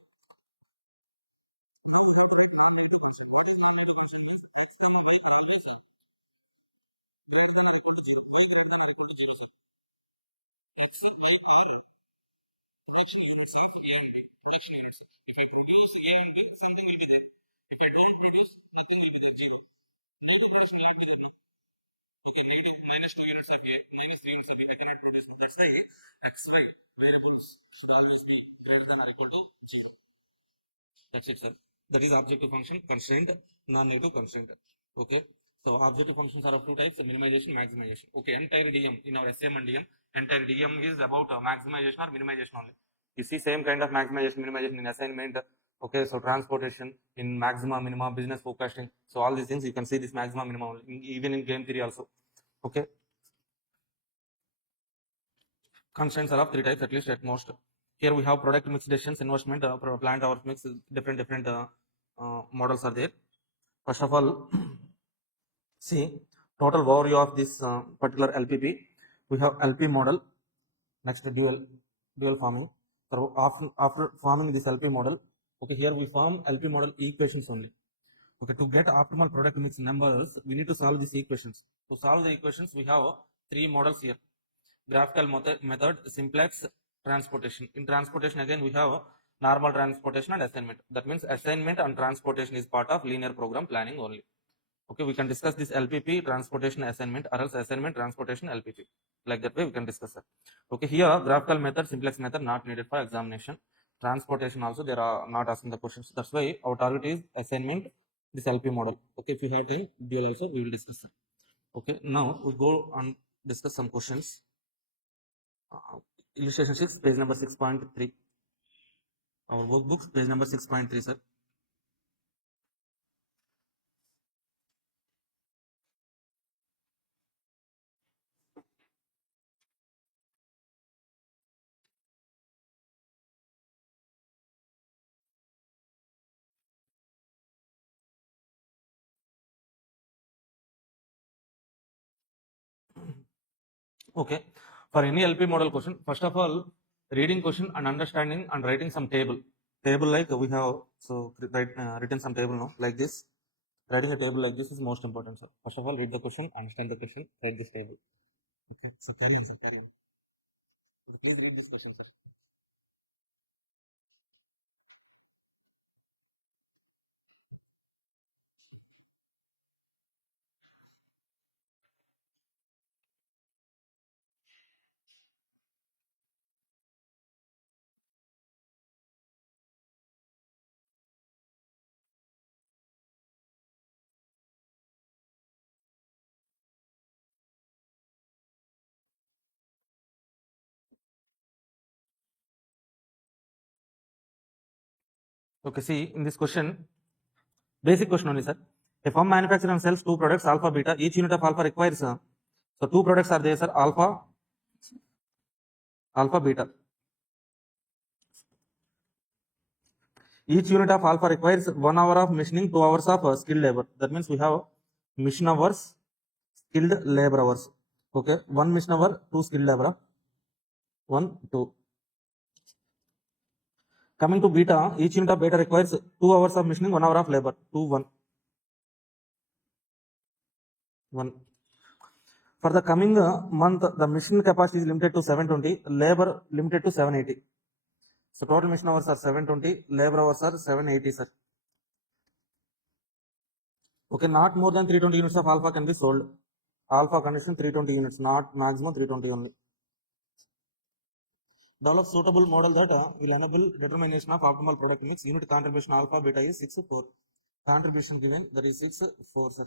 Minus 2 units of A, minus 3 units of B, I cannot produce. That's why xy variables should always be greater than or equal to 0. That's it, sir. That is objective function, constraint, non-negative constraint. Okay. So objective functions are of two types: minimization, maximization. Okay. Entire DM in our SM and DM, entire DM is about maximization or minimization only. You see same kind of maximization, minimization in assignment. Okay. So transportation in maxima, minima, business forecasting. So all these things you can see this maxima, minima even in game theory also. Okay. Constraints are of three types at least at most. Here we have product mix decisions, investment, plant hours mix, different models are there. First of all, see total overview of this particular LPP. We have LP model, next dual forming. So after forming this LP model, okay, here we form LP model equations only. Okay, to get optimal product mix numbers, we need to solve these equations. To solve the equations, we have three models here: graphical method, simplex, transportation. In transportation, again we have normal transportation and assignment. That means assignment and transportation is part of linear program planning only. Okay, we can discuss this LPP, transportation, assignment, or else assignment, transportation, LPP. Like that way we can discuss it. Okay, here graphical method, simplex method not needed for examination. Transportation also they are not asking the questions. That's why our target is assignment, this LP model. Okay, if you have time, dual also we will discuss it. Okay, now we go and discuss some questions. Illustration 6, page number 6.3. Our workbook, page number 6.3, sir. Okay, for any LP model question, first of all, reading question and understanding and writing some table like we have. So written some table now like this. Writing a table like this is most important, sir. First of all, read the question, understand the question, write this table. Okay, so carry on, sir, carry on. Please read this question, sir. Okay, see in this question, basic question only, sir. A firm manufactures and sells two products, alpha, beta. Each unit of alpha requires, so two products are there, sir, alpha, beta. Each unit of alpha requires 1 hour of machining, 2 hours of skilled labor. That means we have machine hours, skilled labor hours. Okay, 1 machine hour, 2 skilled labor, 1, 2. Coming to beta, each unit of beta requires 2 hours of machining, 1 hour of labor, 2, 1. 1. For the coming month, the machine capacity is limited to 720, labor limited to 780. So total machine hours are 720, labor hours are 780, sir. Okay, not more than 320 units of alpha can be sold. Alpha condition 320 units, not maximum 320 only. Develop suitable model that will enable determination of optimal product mix. Unit contribution alpha beta is 6, 4. Contribution given, that is 6, 4, sir.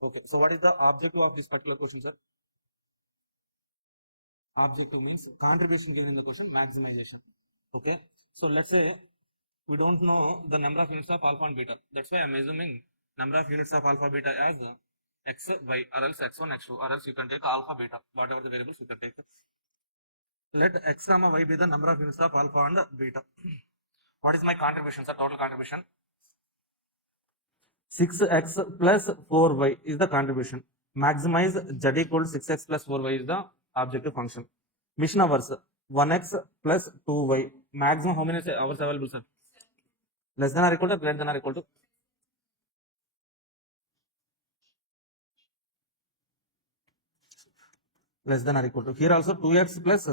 Okay, so what is the objective of this particular question, sir? Objective means contribution given in the question, maximization. Okay, so let's say we don't know the number of units of alpha and beta. That's why I'm assuming number of units of alpha beta as x, y, or else x1, x2, or else you can take alpha beta, whatever the variables you can take. Let x comma y be the number of units of alpha and beta. What is my contribution, sir? Total contribution 6x plus 4y is the contribution. Maximize z equal to 6x plus 4y is the objective function. Mission hours 1x plus 2y. Maximum how many hours available, sir? Less than or equal to, greater than or equal to? Less than or equal to. Here also 2x plus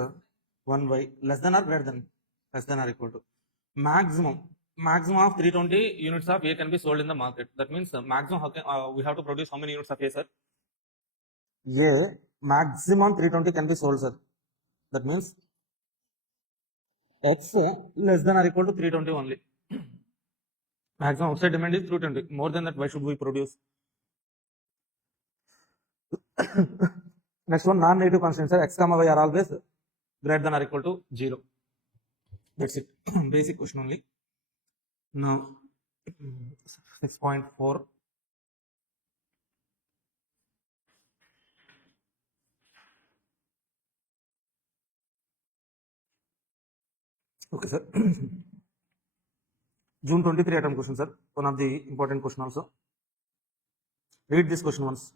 1y. Less than or greater than? Less than or equal to. Maximum of 320 units of A can be sold in the market. That means maximum we have to produce how many units of A, sir? A maximum 320 can be sold, sir. That means x less than or equal to 320 only. Maximum outside demand is 320. More than that, why should we produce? Next one, non-negative constants are x comma y are always greater than or equal to 0. That's it. Basic question only. Now 6.4. Okay, sir. June 23 atom question, sir. One of the important question also. Read this question once.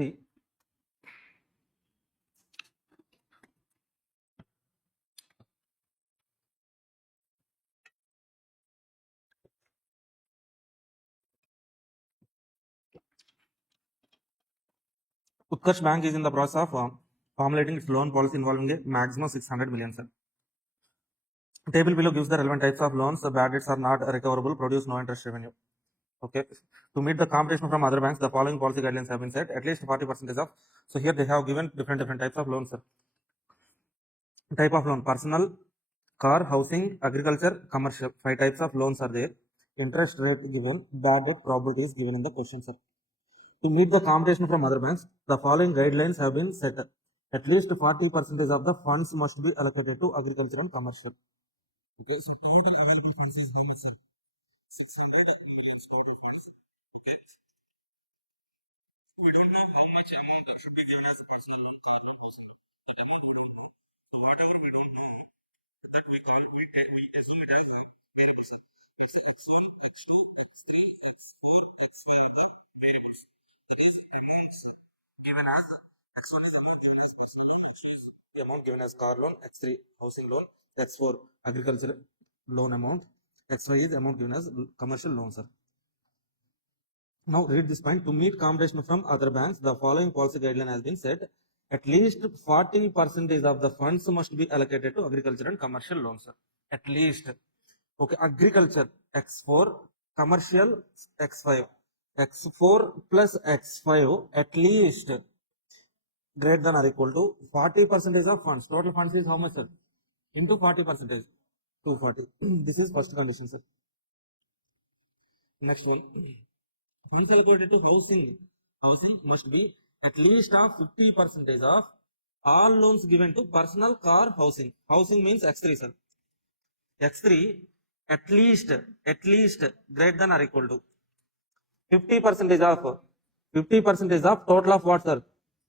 See, Utkarsh Bank is in the process of formulating its loan policy involving a maximum 600 million, sir. Table below gives the relevant types of loans. The bad debts are not recoverable, produce no interest revenue. Okay. To meet the competition from other banks, the following policy guidelines have been set. At least 40% of. So here they have given different types of loans, sir. Type of loan: personal, car, housing, agriculture, commercial. 5 types of loans are there. Interest rate given, bad debt probability is given in the question, sir. To meet the competition from other banks, the following guidelines have been set. At least 40% of the funds must be allocated to agriculture and commercial. Okay, so total available funds is how much, sir? 600 million total funds. Okay, we don't know how much amount should be given as personal loan, car loan, housing loan. That amount we don't know. So whatever we don't know, that we assume it as variables. It's x1, x2, x3, x4, x5 are the variables. It is amounts given as x1 is amount given as as car loan, X3 housing loan, X4 agriculture loan amount, X5 is amount given as commercial loan, sir. Now read this point. To meet competition from other banks, the following policy guideline has been set. At least 40% of the funds must be allocated to agriculture and commercial loans, sir. At least. Okay, agriculture X4, commercial X5. X4 plus X5 at least greater than or equal to 40% of funds. Total funds is how much, sir? Into 40%. 240. This is first condition, sir. Next one. Funds allocated to housing must be at least of 50% of all loans given to personal car housing. Housing means X3, sir. X3 at least greater than or equal to 50% of total of what, sir?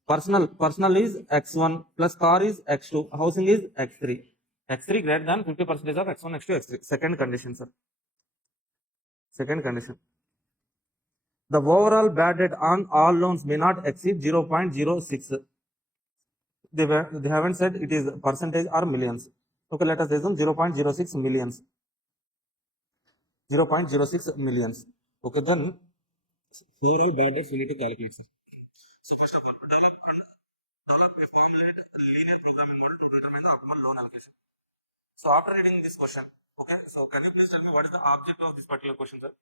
Personal is X1 plus car is X2. Housing is X3. X3 greater than 50% of X1, X2, X3. Second condition, sir. Second condition. The overall bad debt on all loans may not exceed 0.06. They haven't said it is percentage or millions. Okay, let us assume 0.06 millions. 0.06 millions. Okay, then overall bad debts we need to calculate. So first of all, develop a formulate linear programming model to determine the optimal loan allocation. So after reading this question, okay, so can you please tell me what is the object of this particular question, sir?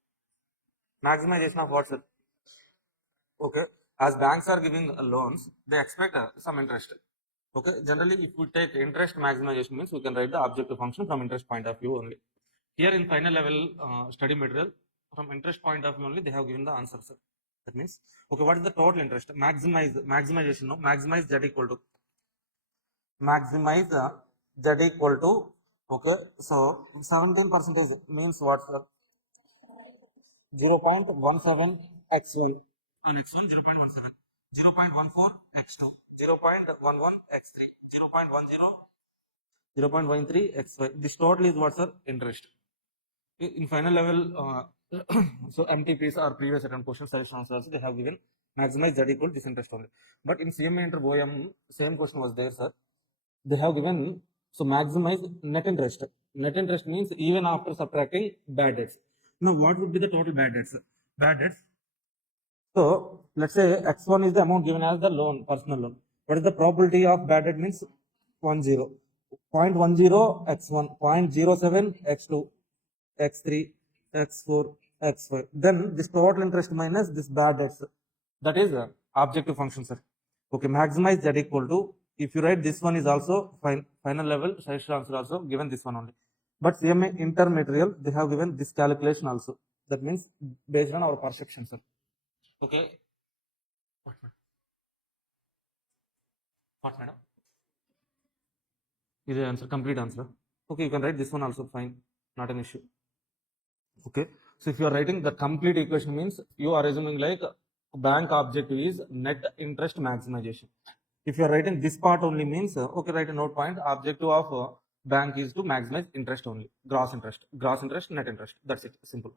Maximization of what, sir? Okay, as banks are giving loans, they expect some interest. Okay, generally if we take interest maximization means we can write the objective function from interest point of view only. Here in final level study material, from interest point of view only they have given the answer, sir. That means, okay, what is the total interest? Maximization, no? Maximize Z equal to, maximize Z equal to, okay, so 17% means what, sir? 0.17 x1 on x1, 0.17, 0.14 x2, 0.11 x3, 0.13 x5. This total is what, sir? Interest. In final level, so MTPs or previous attempt question suggestion answers, they have given maximize Z equal this interest only. But in CMA Inter OM, same question was there, sir. They have given, so maximize net interest. Net interest means even after subtracting bad debts. Now, what would be the total bad debts? Bad debts. So, let's say X1 is the amount given as the loan, personal loan. What is the probability of bad debt means? 10. 0.10 X1, 0.07 X2, X3, X4, X5. Then this total interest minus this bad debts. That is objective function, sir. Okay, maximize Z equal to, if you write this one is also final level, suggested answer also given this one only. But CMA intermaterial, they have given this calculation also. That means based on our perception, sir. Okay. What, madam? Is the answer complete answer? Okay, you can write this one also, fine, not an issue. Okay, so if you are writing the complete equation means you are assuming like bank objective is net interest maximization. If you are writing this part only means okay, write a note point. Objective of bank is to maximize interest only, gross interest, net interest. That's it, simple.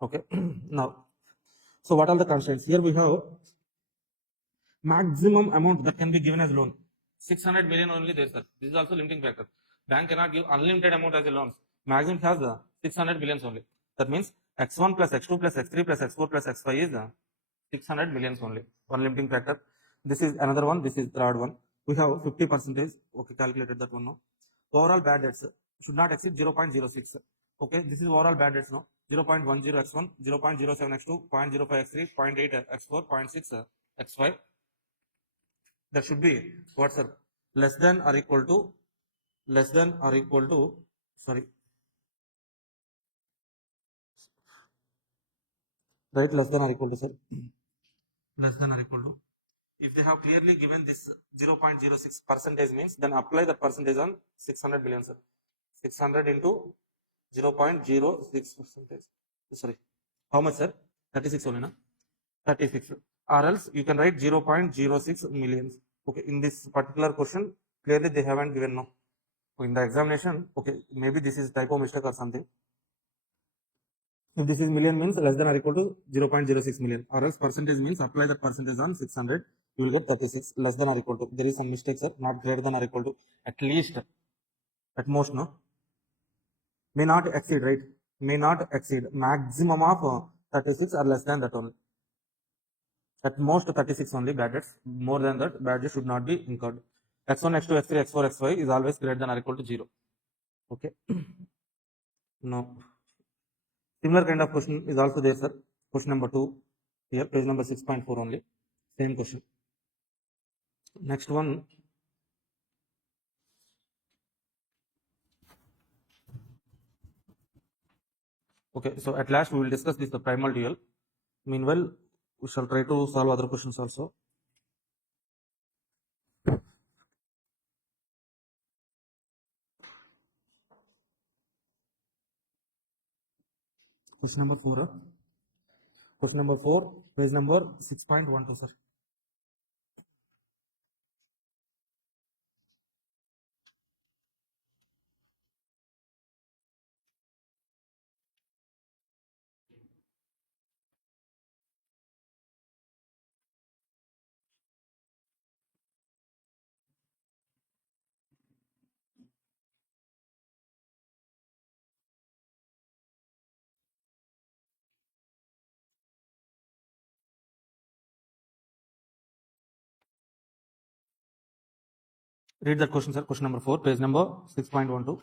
Okay. Now, so what are the constraints? Here we have maximum amount that can be given as loan. 600 million only there, sir. This is also limiting factor. Bank cannot give unlimited amount as a loan. Maximum has 600 millions only. That means X1 plus X2 plus X3 plus X4 plus X5 is 600 millions only. One limiting factor. This is another one. This is third one. We have 50%. Okay, calculated that one now. Overall bad debts should not exceed 0.06. Okay, this is overall bad debts now. 0.10 X1, 0.07 X2, 0.05 X3, 0.8 X4, 0.6 X5. That should be what, sir? Less than or equal to, sorry. Right, less than or equal to, sir. Less than or equal to. If they have clearly given this 0.06% means, then apply the percentage on 600 million, sir. 600 into 0.06%. Sorry. How much, sir? 36 only, na? 36. Or else you can write 0.06 millions. Okay, in this particular question, clearly they haven't given no. In the examination, okay, maybe this is typo mistake or something. If this is million means less than or equal to 0.06 million, or else percentage means apply that percentage on 600. you will get 36 less than or equal to. There is some mistake, sir. Not greater than or equal to. At least, at most, no. May not exceed, right? May not exceed. Maximum of 36 or less than that only. At most 36 only brackets. More than that, brackets should not be incurred. X1, X2, X3, X4, X5 is always greater than or equal to 0. Okay. No. Similar kind of question is also there, sir. Question number 2. Here, page number 6.4 only. Same question. Next one. Okay, so at last we will discuss this the primal dual. Meanwhile, we shall try to solve other questions also. Question number 4. Question number 4, page number 6.12, sir. Read that question, sir. Question number 4, page number 6.12.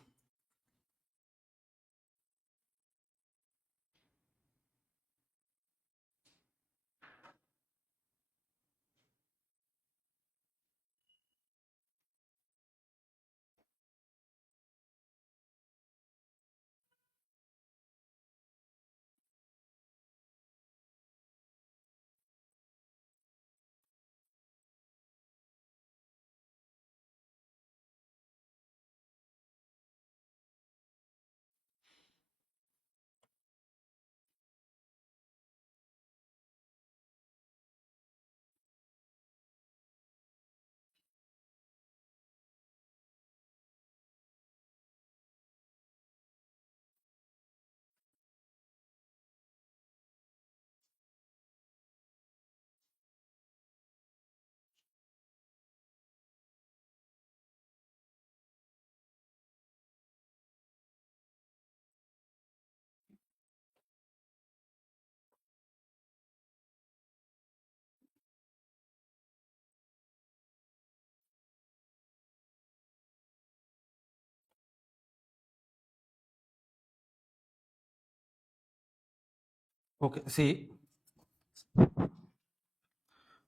Okay, see,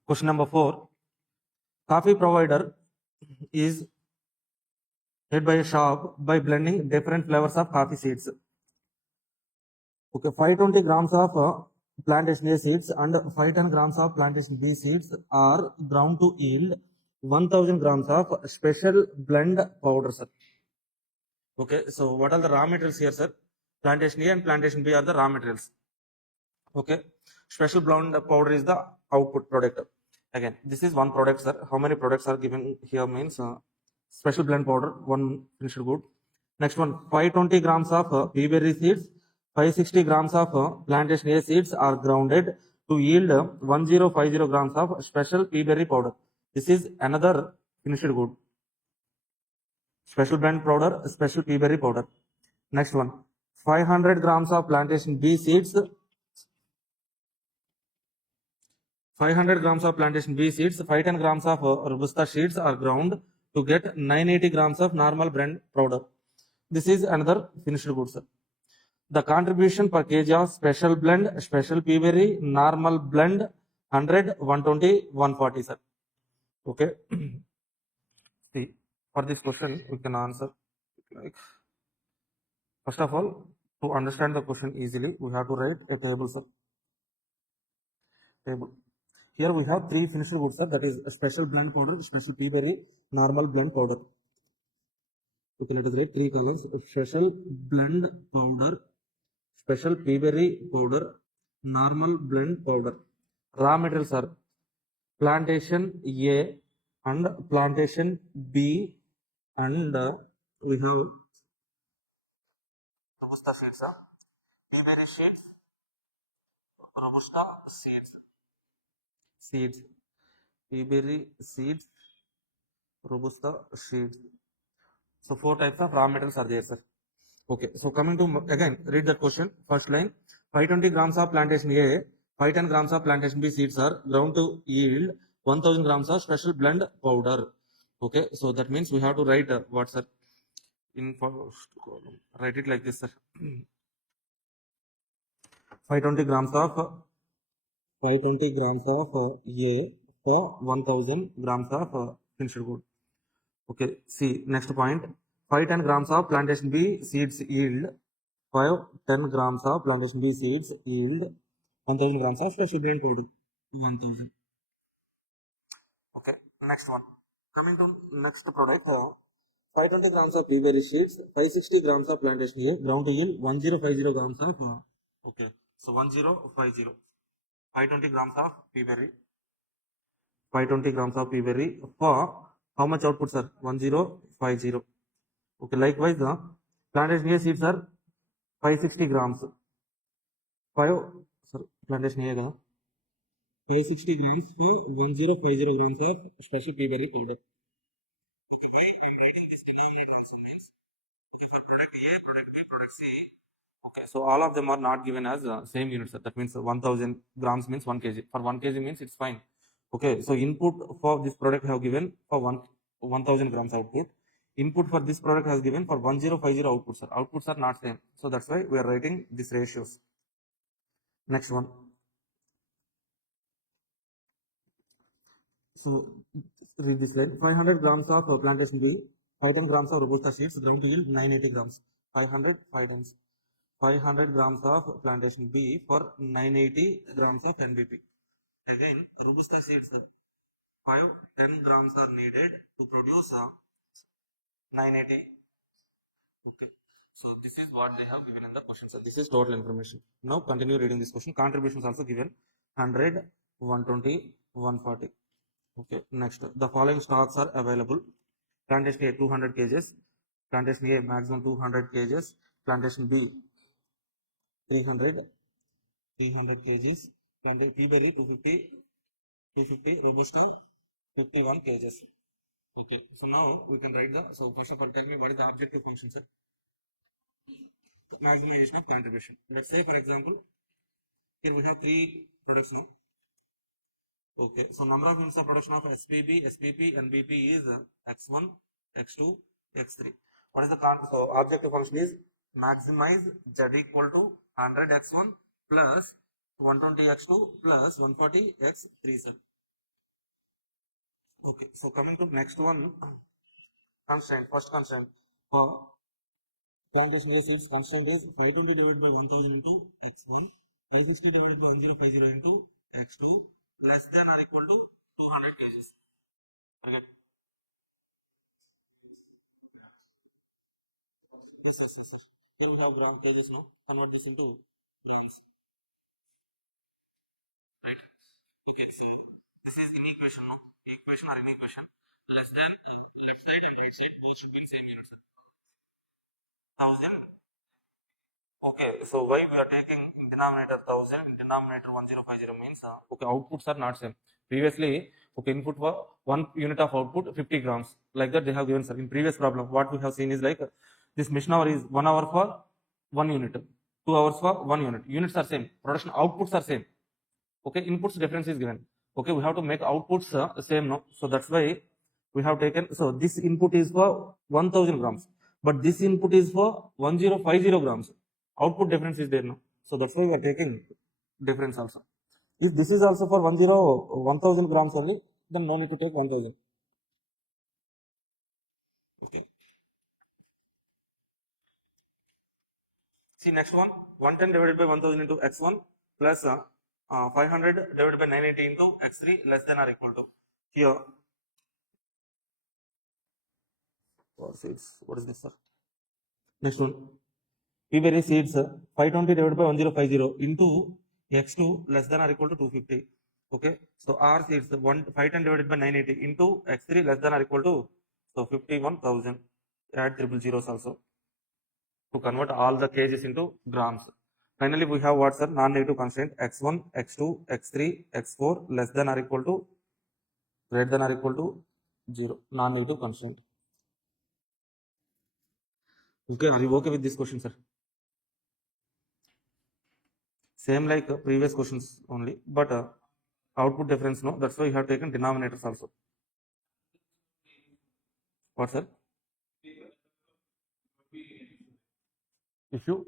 question number 4. Coffee provider is made by a shop by blending different flavors of coffee seeds. Okay, 520 grams of plantation A seeds and 510 grams of plantation B seeds are ground to yield 1000 grams of special blend powder, sir. Okay, so what are the raw materials here, sir? Plantation A and plantation B are the raw materials. Okay, special blend powder is the output product. Again, this is one product, sir. How many products are given here means special blend powder, one finished good. Next one, 520 grams of berry seeds, 560 grams of plantation A seeds are grounded to yield 1050 grams of special pea berry powder. This is another finished good. Special blend powder, special pea berry powder. Next one, 500 grams of plantation B seeds, 500 grams of plantation B seeds, 510 grams of Robusta seeds are ground to get 980 grams of normal blend powder. This is another finished good, sir. The contribution per kg of special blend, special pea berry, normal blend, 100, 120, 140, sir. Okay. See, for this question, we can answer like, first of all, to understand the question easily, we have to write a table, sir. Table. Here we have 3 finished goods, sir. That is a special blend powder, special pea berry, normal blend powder. Okay, let us write 3 columns: special blend powder, special pea berry powder, normal blend powder. Raw materials are plantation A and plantation B, and we have Robusta seeds, pea berry seeds, Robusta seeds. Peaberry seeds, Robusta seeds. So 4 types of raw materials are there, sir. Okay, so coming to again, read that question. First line, 520 grams of plantation A, 510 grams of plantation B seeds are ground to yield 1000 grams of special blend powder. Okay, so that means we have to write what, sir? In first column, write it like this, sir. 520 grams of 520 grams of A for 1000 grams of finished good. Okay, see next point. 510 grams of plantation B seeds yield 510 grams of plantation B seeds yield 1000 grams of special grain powder. 1000. Okay, next one. Coming to next product, 520 grams of peaberry seeds, 560 grams of plantation A, ground to yield 1050 grams of. Okay, so 1050. 520 grams of peaberry. 520 grams of peaberry for how much output, sir? 1050. Okay, likewise, plantation A seeds are 560 grams. 5, sir, plantation A, 560 grams for 1050 grams of special peaberry powder. Okay, so all of them are not given as same units. That means 1000 grams means 1 kg. For 1 kg means it's fine. Okay, so input for this product have given for 1000 grams output. Input for this product has given for 1050 outputs. Sir. Outputs are not same. So that's why we are writing these ratios. Next one. So read this line. 500 grams of plantation B, 510 grams of robusta seeds, ground to yield 980 grams. 500, 5 times. 500 grams of plantation B for 980 grams of NBP. Again, robusta seeds, 10 grams are needed to produce 980. Okay. So this is what they have given in the question. So this is total information. Now continue reading this question. Contributions also given 100, 120, 140. Okay. Next, the following stocks are available. Plantation A 200 kgs. Plantation A maximum 200 kgs. Plantation B 300 kgs. Plantation peaberry 250, robusta 51 kgs. Okay, so now we can write the, so first of all tell me what is the objective function, sir? Maximization of contribution. Let's say for example, here we have 3 products now. Okay, so number of units of production of SPB, SPP, NBP is X1, X2, X3. What is the so objective function is maximize Z equal to 100 X1 plus 120 X2 plus 140 X3, sir. Okay, so coming to next one, constraint. First constraint for plantation A seeds, constraint is 520 divided by 1000 into X1, 560 divided by 1050 into X2 less than or equal to 200 kgs. Again. Yes, sir, sir, sir. Here we have gram kgs now. Convert this into grams. Right? Okay, so this is in equation, no? Equation or in equation. Less than left side and right side both should be in same units. 1000. Okay, so why we are taking in denominator 1000, in denominator 1050 means okay, outputs are not same. Previously, okay, input for 1 unit of output 50 grams. Like that they have given, sir. In previous problem, what we have seen is like this machine hour is 1 hour for 1 unit, 2 hours for 1 unit. Units are same, production outputs are same. Okay, inputs difference is given. Okay, we have to make outputs same, no? So that's why we have taken, so this input is for 1000 grams, but this input is for 1050 grams. Output difference is there now. So that's why we are taking difference also. If this is also for 1000 grams only, then no need to take 1000. Okay. See next one, 110 divided by 1000 into x1 plus 500 divided by 980 into x3 less than or equal to. Here, what is this, sir? Next one, peaberry seeds 520 divided by 1050 into x2 less than or equal to 250. Okay, so R seeds 510 divided by 980 into x3 less than or equal to, so 51,000. Add triple zeros also to convert all the kgs into grams. Finally, we have what's non-negative constraint x1, x2, x3, x4 less than or equal to greater than or equal to 0, non-negative constraint. Okay, are you okay with this question, sir? Same like previous questions only, but output difference no, that's why you have taken denominators also. What, sir? If you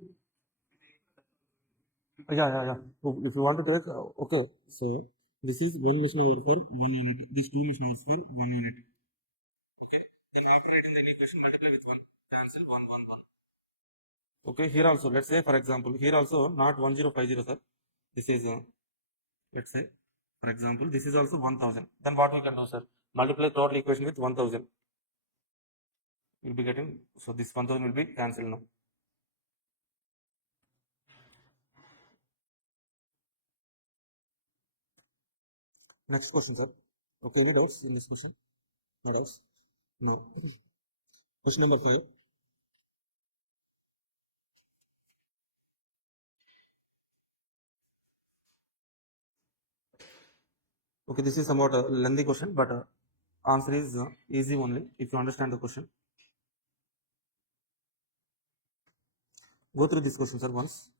yeah. So if you want to take okay, so this is 1 mission over for 1 unit, this 2 mission hours for 1 unit. Okay, then after writing the equation, multiply with 1, cancel 1. Okay, here also let's say for example, here also not 1050, sir. This is let's say for example this is also 1000. Then what we can do, sir? Multiply total equation with 1000. You'll be getting, so this 1000 will be cancelled now. Next question, sir. Okay, any doubts in this question? No doubts? No. Question number 5. Okay, this is somewhat a lengthy question, but answer is easy only if you understand the question. Go through this question, sir, once.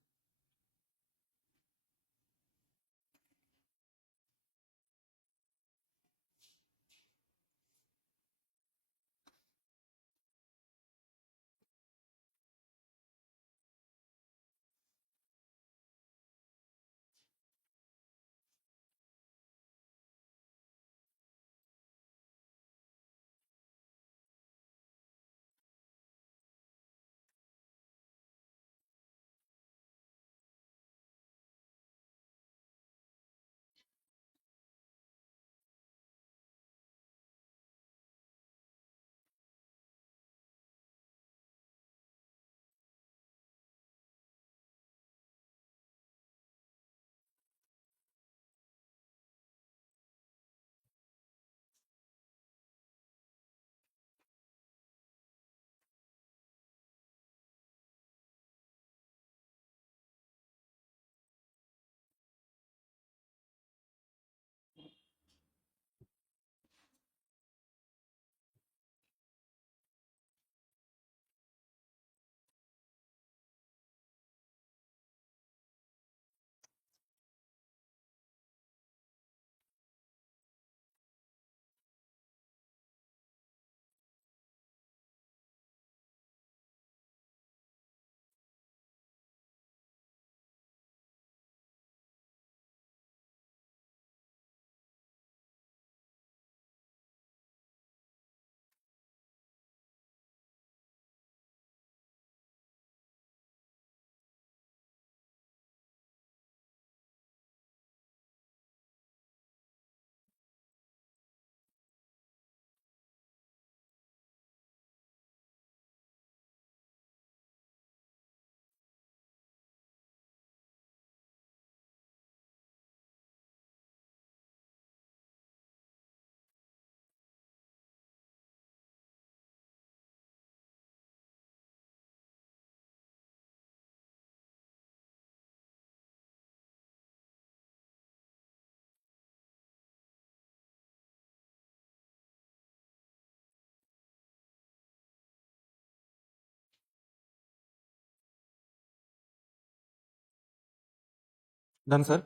Done, sir.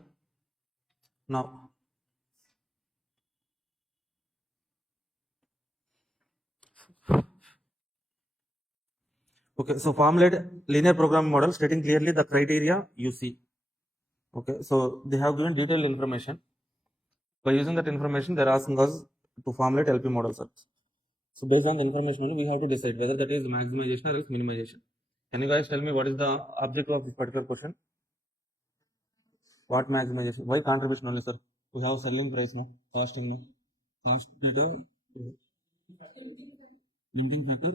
Now, okay, so formulate linear programming model stating clearly the criteria you see. Okay, so they have given detailed information. By using that information, they're asking us to formulate LP model, sir. So based on the information only, we have to decide whether that is maximization or else minimization. Can you guys tell me what is the objective of this particular question? What maximization? Why contribution only, sir? We have selling price no, costing no, cost data, limiting factor.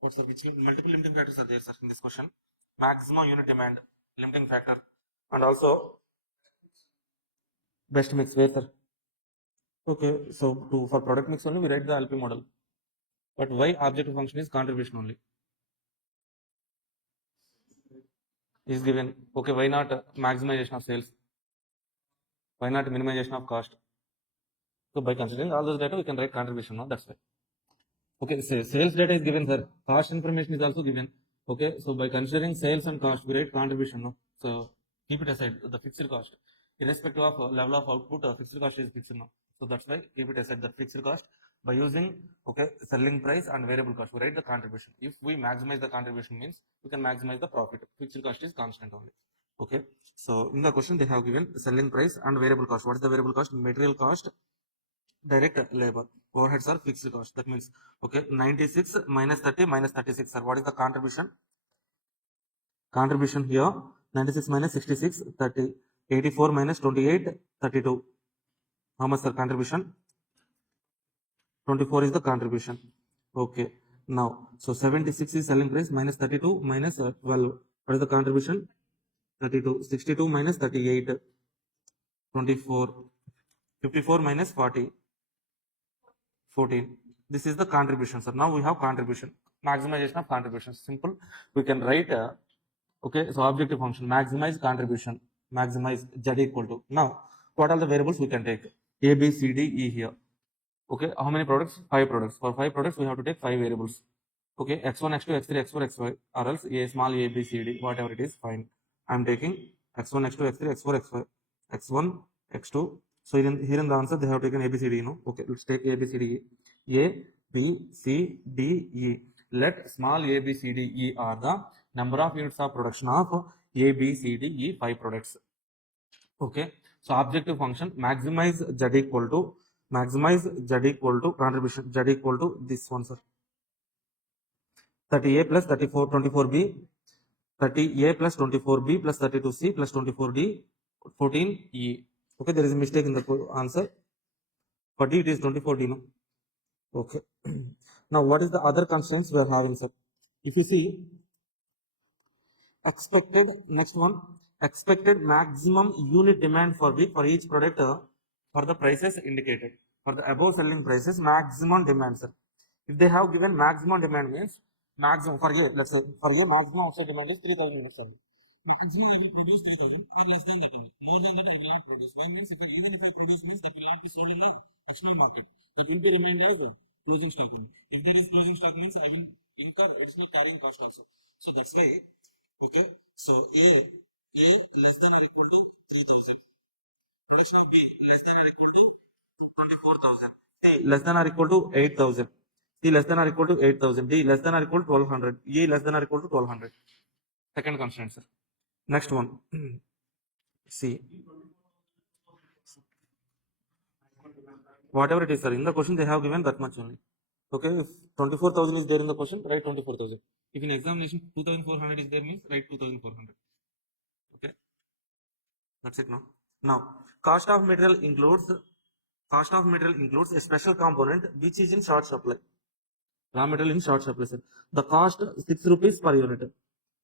Also, which multiple limiting factors are there, sir, in this question? Maximum unit demand, limiting factor, and also best mix where, sir? Okay, so for product mix only we write the LP model. But why objective function is contribution only? Is given. Okay, why not maximization of sales? Why not minimization of cost? So by considering all those data, we can write contribution. No, that's why. Okay, sales data is given, sir. Cost information is also given. Okay, so by considering sales and cost, we write contribution. No, so keep it aside. The fixed cost, irrespective of level of output, fixed cost is fixed. No, so that's why keep it aside the fixed cost by using selling price and variable cost. We write the contribution. If we maximize the contribution, means we can maximize the profit. Fixed cost is constant only. Okay, so in the question they have given selling price and variable cost. What is the variable cost? Material cost, direct labor. Overheads are fixed cost. That means 96 minus 30 minus 36, sir. What is the contribution? Contribution here 96 minus 66, 30. 84 minus 28, 32. How much, sir? Contribution 24 is the contribution. Okay, now so 76 is selling price minus 32 minus 12. What is the contribution? 32. 62 minus 38, 24. 54 minus 40, 14. This is the contribution, sir. Now we have contribution, maximization of contribution. Simple. We can write so objective function maximize contribution, maximize z equal to. Now what are the variables we can take? A, B, C, D, E here. Okay, how many products? 5 products. For 5 products we have to take 5 variables. Okay, x1, x2, x3, x4, xy, or else a small a, b, c, d, whatever it is, fine. I am taking x1, x2, x3, x4, xy, x1, x2. So here in the answer they have taken a, b, c, d. No, okay, let's take a, b, c, d, e. A, B, C, D, E. Let small a, b, c, d, e are the number of units of production of a, b, c, d, e 5 products. Okay, so objective function maximize z equal to contribution z equal to this one, sir. 30a plus 34 24b, 30a plus 24b plus 32c plus 24d, 14e. Okay, there is a mistake in the answer. For D it is 24d. No? Okay. Now what is the other constraints we are having, sir? If you see expected, next one, expected maximum unit demand for each product for the prices indicated. For the above selling prices, maximum demand, sir. If they have given maximum demand, means maximum for A, let's say for A maximum outside demand is 3000 units. Maximum I will produce 3000 or less than that only. More than that I will not produce. Why? Means even if I produce, means that will not be sold in the external market. That will be remained as closing stock only. If there is closing stock, means I will incur additional carrying cost also. So that's why. Okay, so A less than or equal to 3000. Production of B less than or equal to 24,000. C less than or equal to 8,000. C less than or equal to 8,000. D less than or equal to 1200. E less than or equal to 1200. Second constraint, sir. Next one. C. Whatever it is, sir. In the question they have given that much only. Okay, if 24,000 is there in the question, write 24,000. If in examination 2,400 is there, means write 2,400. Okay, that's it now. Now, cost of material includes a special component which is in short supply. Raw material in short supply, sir. The cost 6 rupees per unit.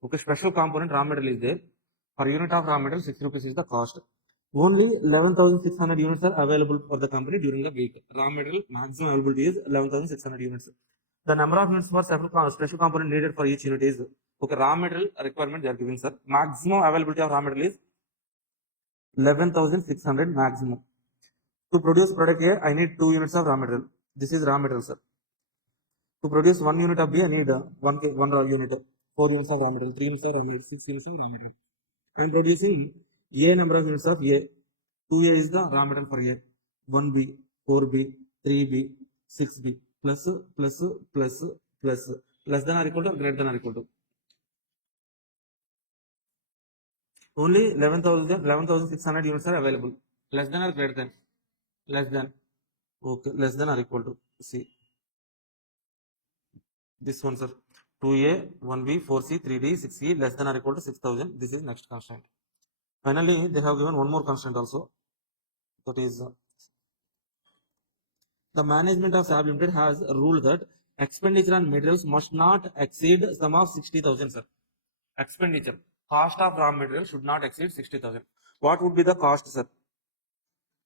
Okay, special component raw material is there. Per unit of raw material 6 rupees is the cost. Only 11,600 units are available for the company during the week. Raw material maximum availability is 11,600 units. The number of units for special component needed for each unit is raw material requirement they are giving, sir. Maximum availability of raw material is 11,600 maximum. To produce product A, I need 2 units of raw material. This is raw material, sir. To produce 1 unit of B, I need 1 raw unit. 4 units of raw material, 3 units of raw material, 6 units of raw material. I am producing A number of units of A. 2A is the raw material for A. 1B, 4B, 3B, 6B, plus, less than or equal to, greater than or equal to. Only 11,600 units are available. Less than or greater than? Less than. Okay, less than or equal to. See. This one, sir. 2A, 1B, 4C, 3D, 6E, less than or equal to 6,000. This is next constraint. Finally, they have given one more constraint also. That is, the management of SAB Limited has a rule that expenditure on materials must not exceed sum of 60,000, sir. Expenditure. Cost of raw material should not exceed 60,000. What would be the cost, sir?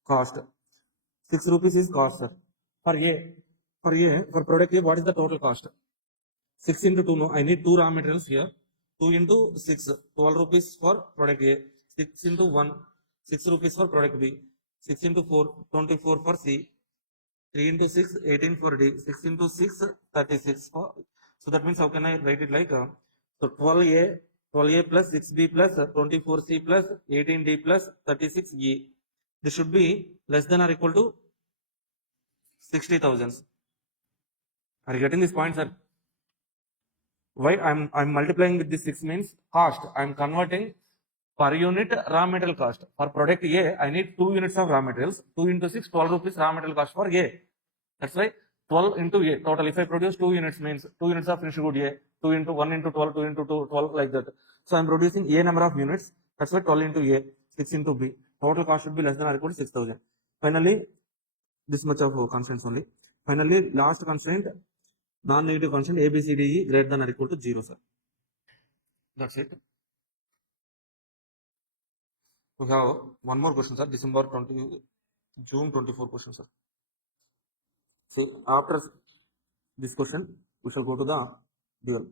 Cost. 6 rupees is cost, sir. For product A, what is the total cost? 6 into 2, no, I need 2 raw materials here. 2 into 6, 12 rupees for product A. 6 into 1, 6 rupees for product B. 6 into 4, 24 for C. 3 into 6, 18 for D. 6 into 6, 36 for. So that means how can I write it like so 12A plus 6B plus 24C plus 18D plus 36E. This should be less than or equal to 60,000. Are you getting this point, sir? Why I'm multiplying with this 6 means cost. I'm converting per unit raw material cost. For product A, I need 2 units of raw materials. 2 into 6, 12 rupees raw material cost for A. That's why 12 into A. Total, if I produce 2 units means 2 units of finished good A. 2 into 1 into 12, 2 into 2, 12 like that. So I'm producing A number of units. That's why 12 into A, 6 into B. Total cost should be less than or equal to 6,000. Finally, this much of constraints only. Finally, last constraint, non-negative constraint A, B, C, D, E greater than or equal to 0, sir. That's it. We have one more question, sir. June 24 question, sir. See, after this question, we shall go to the dual.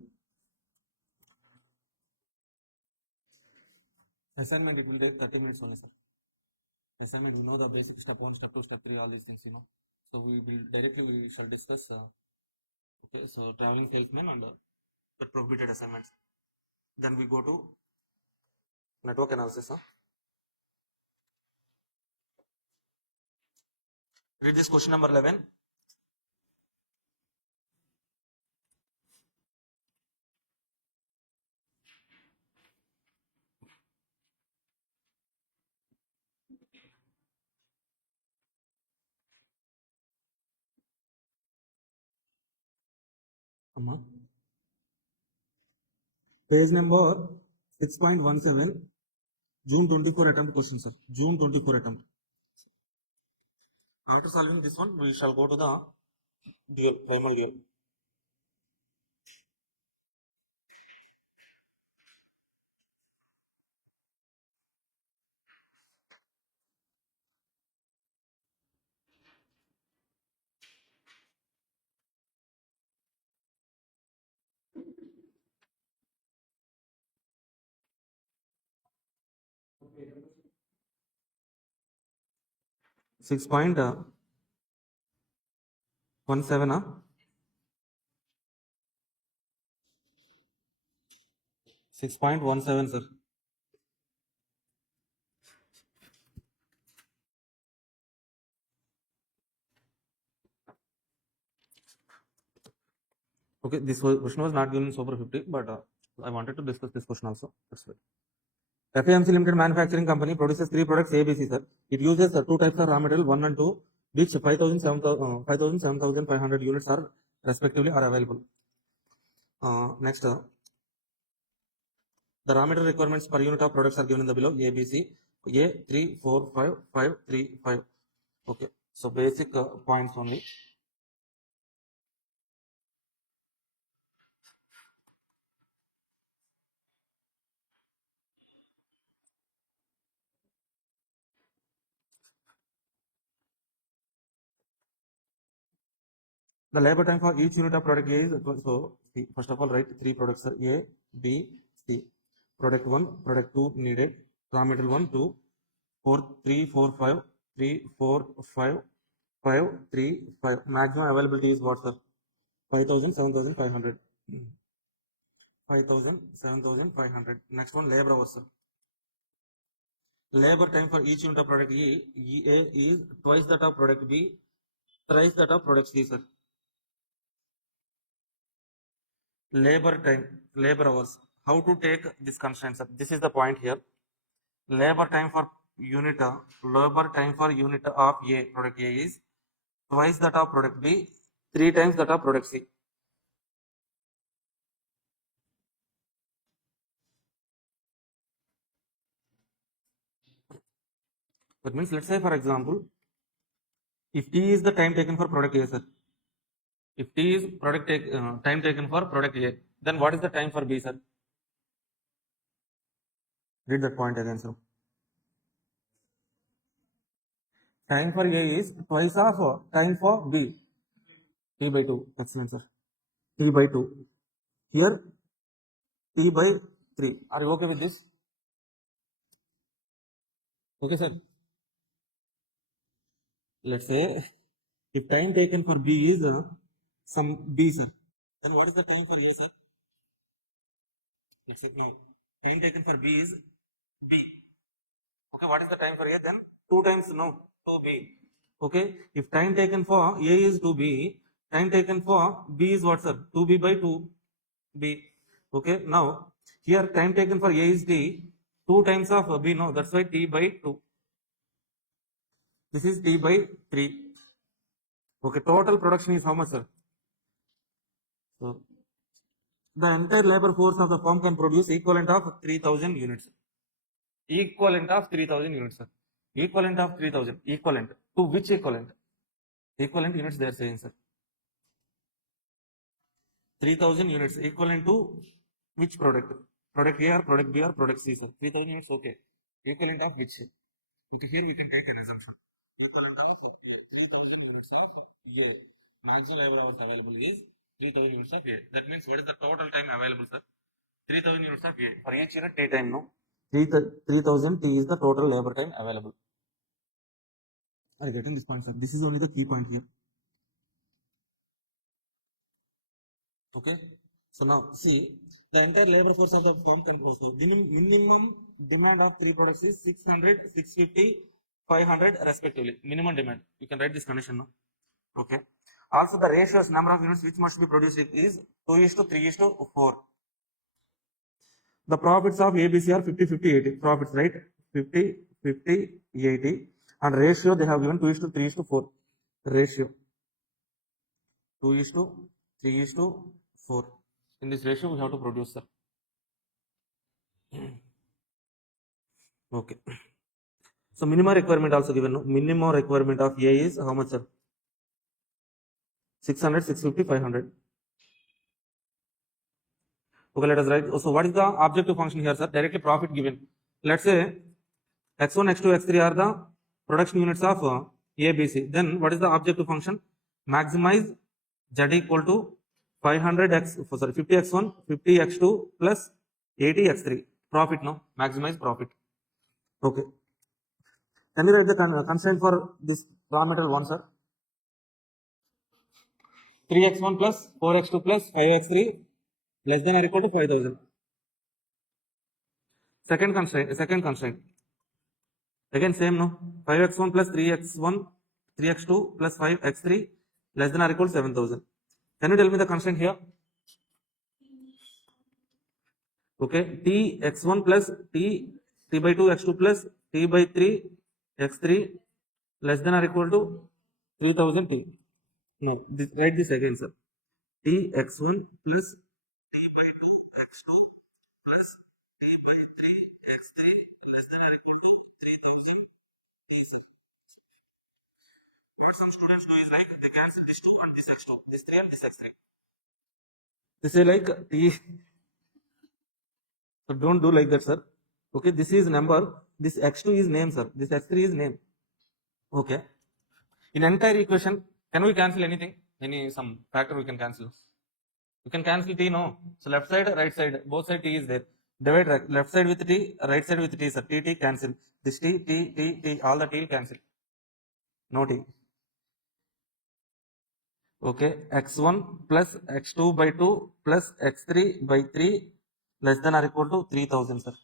Assignment, it will take 30 minutes only, sir. Assignment, we know the basic step 1, step 2, step 3, all these things, you know. So we shall discuss, okay, so traveling salesman and the prohibited assignments. Then we go to network analysis, huh? Read this question number 11. Page number 6.17, June 24 attempt question, sir. June 24 attempt. After solving this one, we shall go to the dual, primal dual. Six point 17, huh? 6.17, sir. Okay, this question was not given in Super 50, but I wanted to discuss this question also. That's right. FAMC Limited Manufacturing Company produces 3 products ABC, sir. It uses 2 types of raw material, 1 and 2, which 5,000, 7,500 units are respectively are available. Next, the raw material requirements per unit of products are given in the below. ABC, A 3, 4, 5, 5, 3, 5. Okay, so basic points only. The labor time for each unit of product A is so first of all write 3 products are A, B, C. Product 1, product 2 needed, raw material 1, 2, 4, 3, 4, 5, 3, 4, 5, 5, 3, 5. Maximum availability is what, sir? 5,000, 7,500. 5,000, 7,500. Next one, labor hours, sir. Labor time for each unit of product A is twice that of product B, thrice that of product C, sir. Labor time, labor hours. How to take this constraint, sir? This is the point here. Labor time for unit of A, product A is twice that of product B, 3 times that of product C. That means, let's say for example, if T is the time taken for product A, sir. If T is time taken for product A, then what is the time for B, sir? Read that point again, sir. Time for A is twice of time for B. T by 2. Excellent, sir. T by 2. Here, T by 3. Are you okay with this? Okay, sir. let's say if time taken for B is some B, sir, then what is the time for A, sir? Let's say now time taken for B is B. Okay, what is the time for A then? 2 times no, 2B. Okay, if time taken for A is 2B, time taken for B is what, sir? 2B by 2B. Okay, now here time taken for A is T, 2 times of B, no, that's why T by 2. This is T by 3. Okay, total production is how much, sir? So the entire labor force of the firm can produce equivalent of 3000 units. Equivalent of 3000 units, sir. Equivalent of 3000. Equivalent. To which equivalent? Equivalent units they are saying, sir. 3000 units equivalent to which product? Product A or product B or product C, sir. 3000 units, okay. Equivalent of which? Okay, here we can take an assumption. Equivalent of 3000 units of A. Maximum labor hours available is 3000 units of A. That means what is the total time available, sir? 3000 units of A. For each unit T time, no? 3000 T is the total labor time available. Are you getting this point, sir? This is only the key point here. Okay. So now see, the entire labor force of the firm composed of the minimum demand of 3 products is 600, 650, 500 respectively. Minimum demand. You can write this condition now. Okay. Also the ratios number of units which must be produced is 2:3:4. The profits of ABC are 50, 50, 80. Profits, right? 50, 50, 80. And ratio they have given 2:3:4. Ratio 2:3:4. In this ratio we have to produce, sir. Okay. So minimum requirement also given. No? Minimum requirement of A is how much, sir? 600, 650, 500. Okay, let us write. So what is the objective function here, sir? Directly profit given. Let's say x1, x2, x3 are the production units of A, B, C. Then what is the objective function? Maximize Z equal to 50x1, 50x2 plus 80x3. Profit, no? Maximize profit. Okay. Can you write the constraint for this raw material 1, sir? 3x1 plus 4x2 plus 5x3 less than or equal to 5000. Second constraint. Again same, no? 5x1 plus 3x1, 3x2 plus 5x3 less than or equal to 7000. Can you tell me the constraint here? Okay, t x1 plus t by 2 x2 plus t by 3 x3 less than or equal to 3000 t. No, write this again, sir. T x1 plus t by 2 x2 plus t by 3 x3 less than or equal to 3000 t, sir. What some students do is like they cancel this 2 and this x2, this 3 and this x3. They say like t. So don't do like that, sir. Okay, this is number, this x2 is name, sir. This x3 is name. Okay. In entire equation, can we cancel anything? Some factor we can cancel. You can cancel t, no? So left side, right side, both side t is there. Divide left side with t, right side with t, sir. T cancel. This t, all the t cancel. No t. Okay, x1 plus x2 by 2 plus x3 by 3 less than or equal to 3000, sir.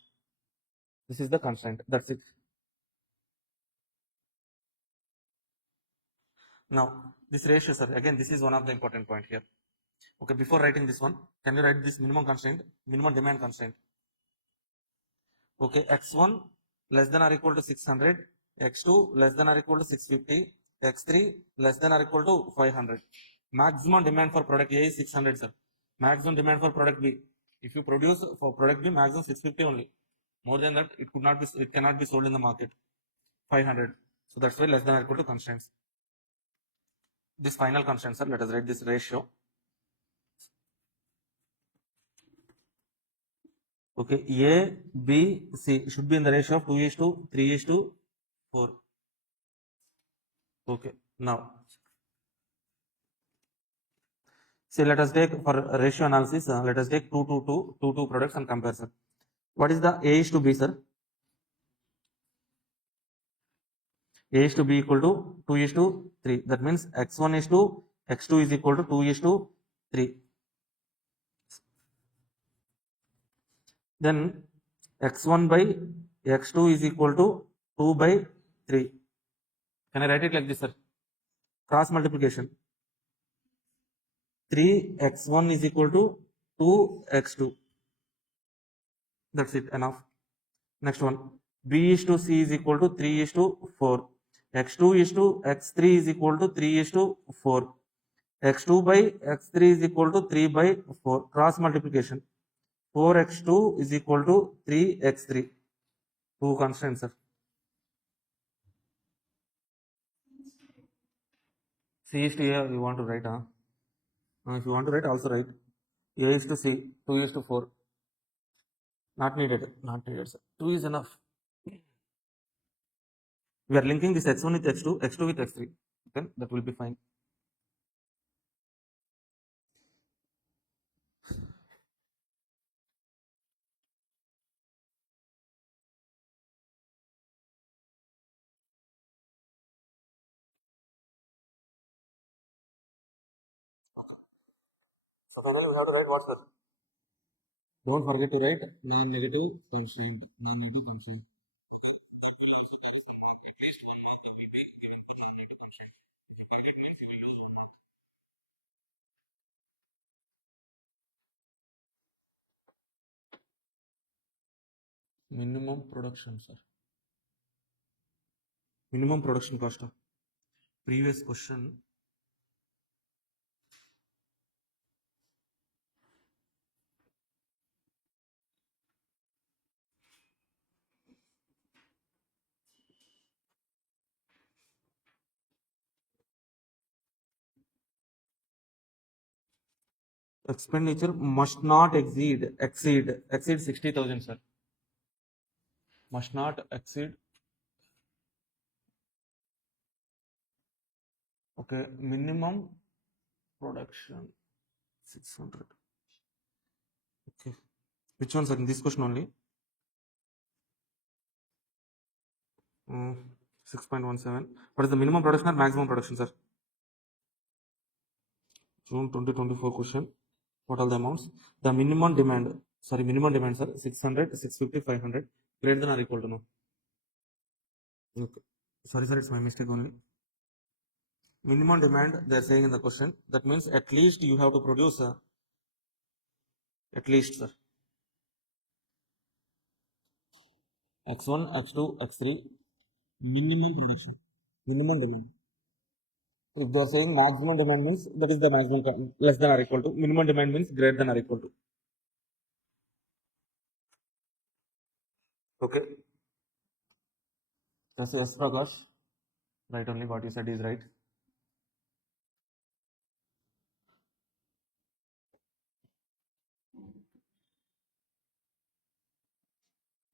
This is the constraint. That's it. Now, this ratio, sir, again, this is one of the important point here. Okay, before writing this one, can you write this minimum constraint, minimum demand constraint? Okay, x1 less than or equal to 600, x2 less than or equal to 650, x3 less than or equal to 500. Maximum demand for product A is 600, sir. Maximum demand for product B. If you produce for product B, maximum 650 only. More than that, it cannot be sold in the market. 500. So that's why less than or equal to constraints. This final constraint, sir, let us write this ratio. Okay, A, B, C should be in the ratio of 2:3:4. Okay, now, see, let us take for ratio analysis, let us take two products and compare, sir. What is the A is to B, sir? A is to B equal to 2 is to 3. That means x1 is to x2 is equal to 2 is to 3. Then x1 by x2 is equal to 2 by 3. Can I write it like this, sir? Cross multiplication. 3x1 is equal to 2x2. That's it, enough. Next one. B is to C is equal to 3 is to 4. x2 is to x3 is equal to 3 is to 4. x2 by x3 is equal to 3 by 4. Cross multiplication. 4x2 is equal to 3x3. Two constants, sir. C is to A, you want to write, huh? If you want to write, also write. A is to C, 2 is to 4. Not needed, sir. 2 is enough. We are linking this x1 with x2, x2 with x3. Then that will be fine. So finally we have to write what's the. Don't forget to write non-negative constant. Non-negative constant. Minimum production, sir. Minimum production cost. Previous question. Expenditure must not exceed 60,000, sir. Must not exceed. Okay, minimum production 600. Okay, which one, sir? In this question only. 6.17. What is the minimum production or maximum production, sir? June 2024 question. What are the amounts? The minimum demand, sir, 600, 650, 500, greater than or equal to no. Okay. Sorry, sir, it's my mistake only. Minimum demand, they are saying in the question. That means at least you have to produce, at least, sir. X1, X2, X3, minimum production. Minimum demand. If they are saying maximum demand means that is the maximum less than or equal to. Minimum demand means greater than or equal to. Okay. Just yes, Prakash. Right, only what you said is right.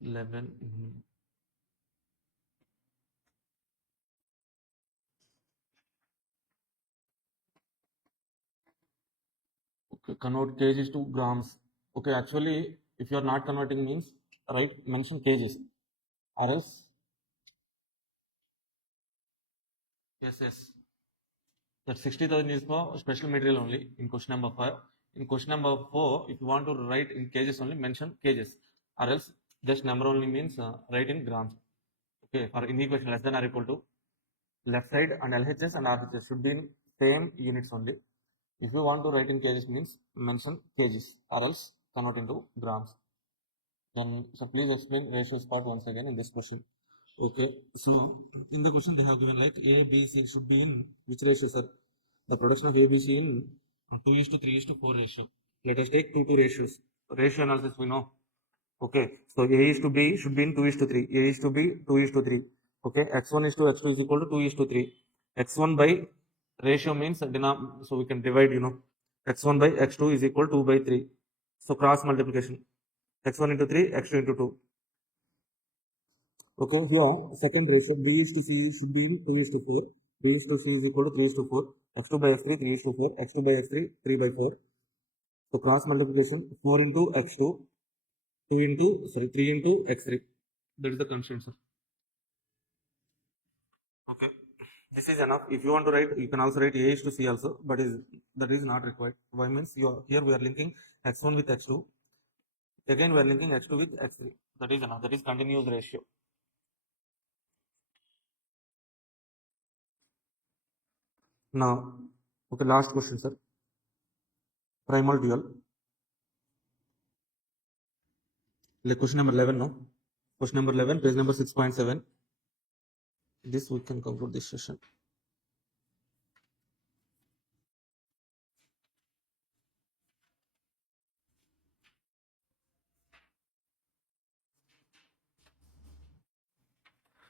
Eleven. Okay, convert kgs to grams. Okay, actually, if you are not converting means, right, mention kgs. Or else, yes. That 60,000 is for special material only in question number 5. In question number 4, if you want to write in kgs only, mention kgs. Or else, just number only means write in grams. Okay, for any question less than or equal to, left side and LHS and RHS should be in same units only. If you want to write in kgs means mention kgs or else convert into grams. Then, so please explain ratios part once again in this question. Okay, so in the question they have given like A, B, C should be in which ratio, sir? The production of A, B, C in 2 is to 3 is to 4 ratio. Let us take 2 ratios. Ratio analysis we know. Okay, so A is to B should be in 2 is to 3. A is to B, 2 is to 3. Okay, x1 is to x2 is equal to 2 is to 3. x1 by ratio means, so we can divide, x1 by x2 is equal to 2 by 3. So cross multiplication. x1 into 3, x2 into 2. Okay, here second ratio B is to C should be 2 is to 4. B is to C is equal to 3 is to 4. x2 by x3, 3 is to 4. x2 by x3, 3 by 4. So cross multiplication 4 into x2, 3 into x3. That is the constant, sir. Okay, this is enough. If you want to write, you can also write A is to C also, but that is not required. Why means here we are linking x1 with x2. Again we are linking x2 with x3. That is enough. That is continuous ratio. Now, okay, last question, sir. Primal dual. Like question number 11, no? Question number 11, page number 6.7. This we can conclude this session.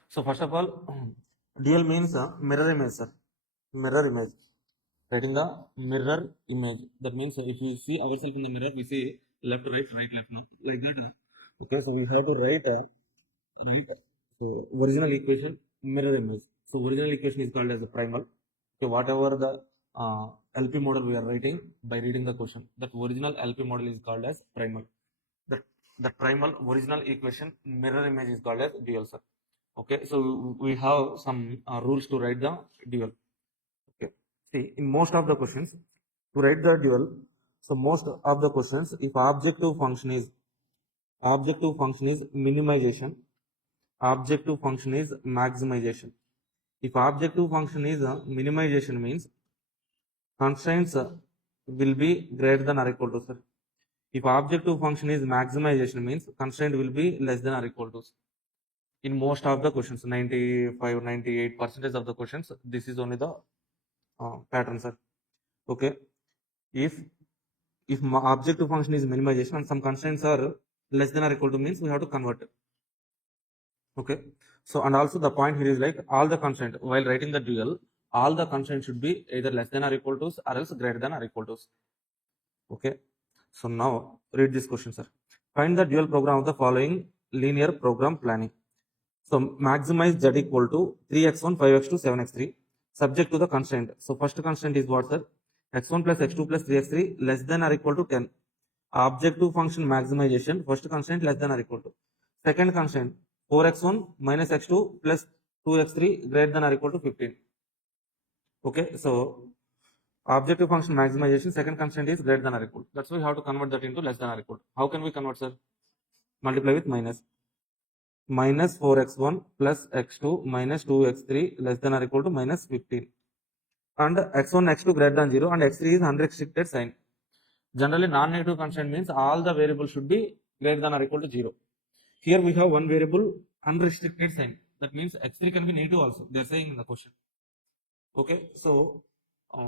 So first of all, dual means mirror image, sir. Mirror image. Writing the mirror image. That means if we see ourselves in the mirror, we see left, right, left, no? Like that. Okay, so we have to write so original equation, mirror image. So original equation is called as the primal. Okay, whatever the LP model we are writing by reading the question, that original LP model is called as primal. The primal original equation mirror image is called as dual, sir. Okay, so we have some rules to write the dual. Okay, see, in most of the questions to write the dual, so most of the questions, if objective function is minimization, objective function is maximization. If objective function is minimization means constraints will be greater than or equal to, sir. If objective function is maximization means constraint will be less than or equal to. In most of the questions, 95-98% of the questions, this is only the pattern, sir. Okay, if objective function is minimization and some constraints are less than or equal to means we have to convert. Okay, so and also the point here is like all the constraint while writing the dual, all the constraints should be either less than or equal to or else greater than or equal to. Okay, so now read this question, sir. Find the dual program of the following linear program planning. So maximize z equal to 3x1, 5x2, 7x3 subject to the constraint. So first constraint is what, sir? x1 plus x2 plus 3x3 less than or equal to 10. Objective function maximization, first constraint less than or equal to. Second constraint 4x1 minus x2 plus 2x3 greater than or equal to 15. Okay, so objective function maximization, second constraint is greater than or equal. That's why we have to convert that into less than or equal. How can we convert, sir? Multiply with minus 4x1 plus x2 minus 2x3 less than or equal to minus 15. And x1, x2 greater than 0 and x3 is unrestricted sign. Generally, non-negative constraint means all the variables should be greater than or equal to 0. Here we have one variable unrestricted sign. That means x3 can be negative also. They are saying in the question. Okay, so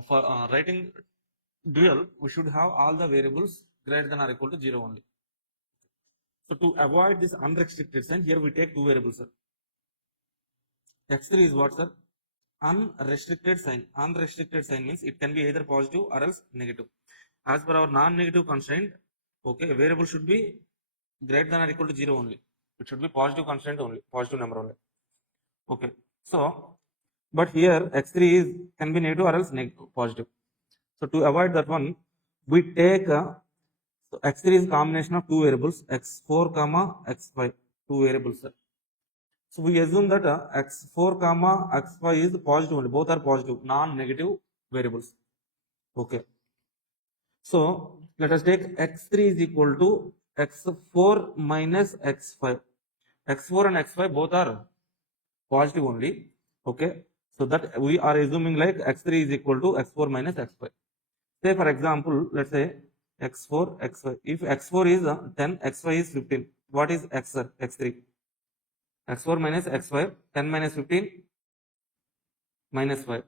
for writing dual, we should have all the variables greater than or equal to 0 only. So to avoid this unrestricted sign, here we take two variables, sir. x3 is what, sir? Unrestricted sign. Unrestricted sign means it can be either positive or else negative. As per our non-negative constraint, okay, variable should be greater than or equal to 0 only. It should be positive constraint only, positive number only. Okay, so but here x3 can be negative or else positive. So to avoid that one, we take so x3 is combination of two variables, x4 comma x5, two variables, sir. So we assume that x4 comma x5 is positive only, both are positive, non-negative variables. Okay, so let us take x3 is equal to x4 minus x5. x4 and x5 both are positive only. Okay, so that we are assuming like x3 is equal to x4 minus x5. Say for example, let's say x4, x5. If x4 is 10, x5 is 15. What is x, sir? X3. x4 minus x5, 10 minus 15 minus 5.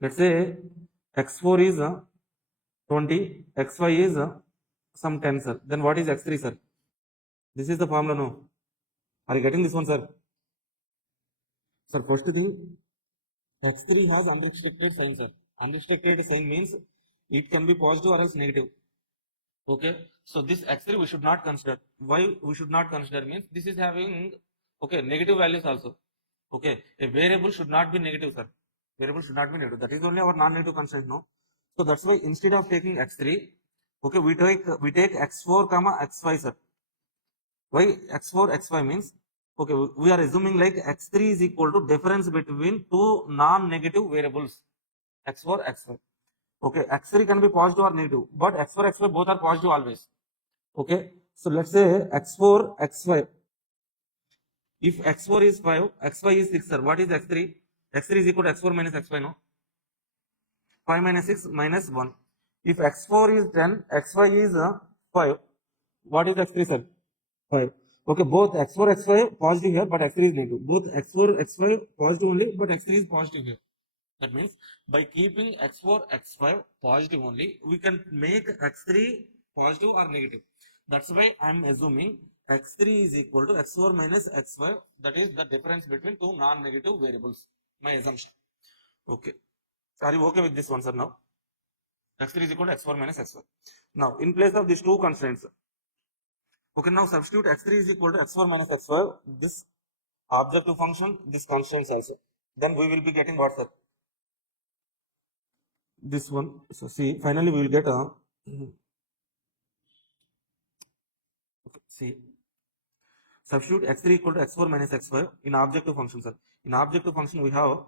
Let's say x4 is 20, x5 is some 10, sir. Then what is x3, sir? This is the formula, no? Are you getting this one, sir? Sir, first thing, x3 has unrestricted sign, sir. Unrestricted sign means it can be positive or else negative. Okay, so this x3 we should not consider. Why we should not consider means this is having okay negative values also. Okay, a variable should not be negative, sir. Variable should not be negative. That is only our non-negative constraint, no? So that's why instead of taking x3, okay, we take x4 comma x5, sir. Why x4 x5 means Okay, we are assuming like x3 is equal to difference between two non-negative variables, x4, x5. Okay, x3 can be positive or negative, but x4, x5 both are positive always. Okay, so let's say x4, x5. If x4 is 5, x5 is 6, sir. What is x3? x3 is equal to x4 minus x5, no? 5 minus 6 minus 1. If x4 is 10, x5 is 5. What is x3, sir? 5. Okay, both x4, x5 positive here, but x3 is negative. Both x4, x5 positive only, but x3 is positive here. That means by keeping x4, x5 positive only, we can make x3 positive or negative. That's why I am assuming x3 is equal to x4 minus x5. That is the difference between two non-negative variables. My assumption. Okay. Are you okay with this one, sir? Now x3 is equal to x4 minus x5. Now in place of these two constraints, okay, now substitute x3 is equal to x4 minus x5. This objective function, this constraints also. Then we will be getting what, sir? This one. So see, finally we will get a okay, see, substitute x3 equal to x4 minus x5 in objective function, sir. In objective function we have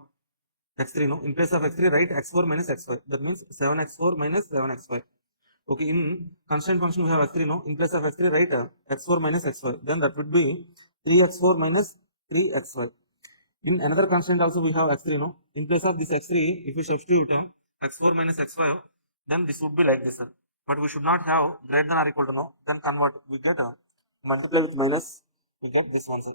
x3, no? In place of x3 write x4 minus x5. That means 7x4 minus 7x5. Okay, in constraint function we have x3, no? In place of x3 write x4 minus x5. Then that would be 3x4 minus 3x5. In another constraint also we have x3, no? In place of this x3, if we substitute x4 minus x5, then this would be like this, sir. But we should not have greater than or equal to, no? Then convert, we get multiply with minus, we get this one, sir.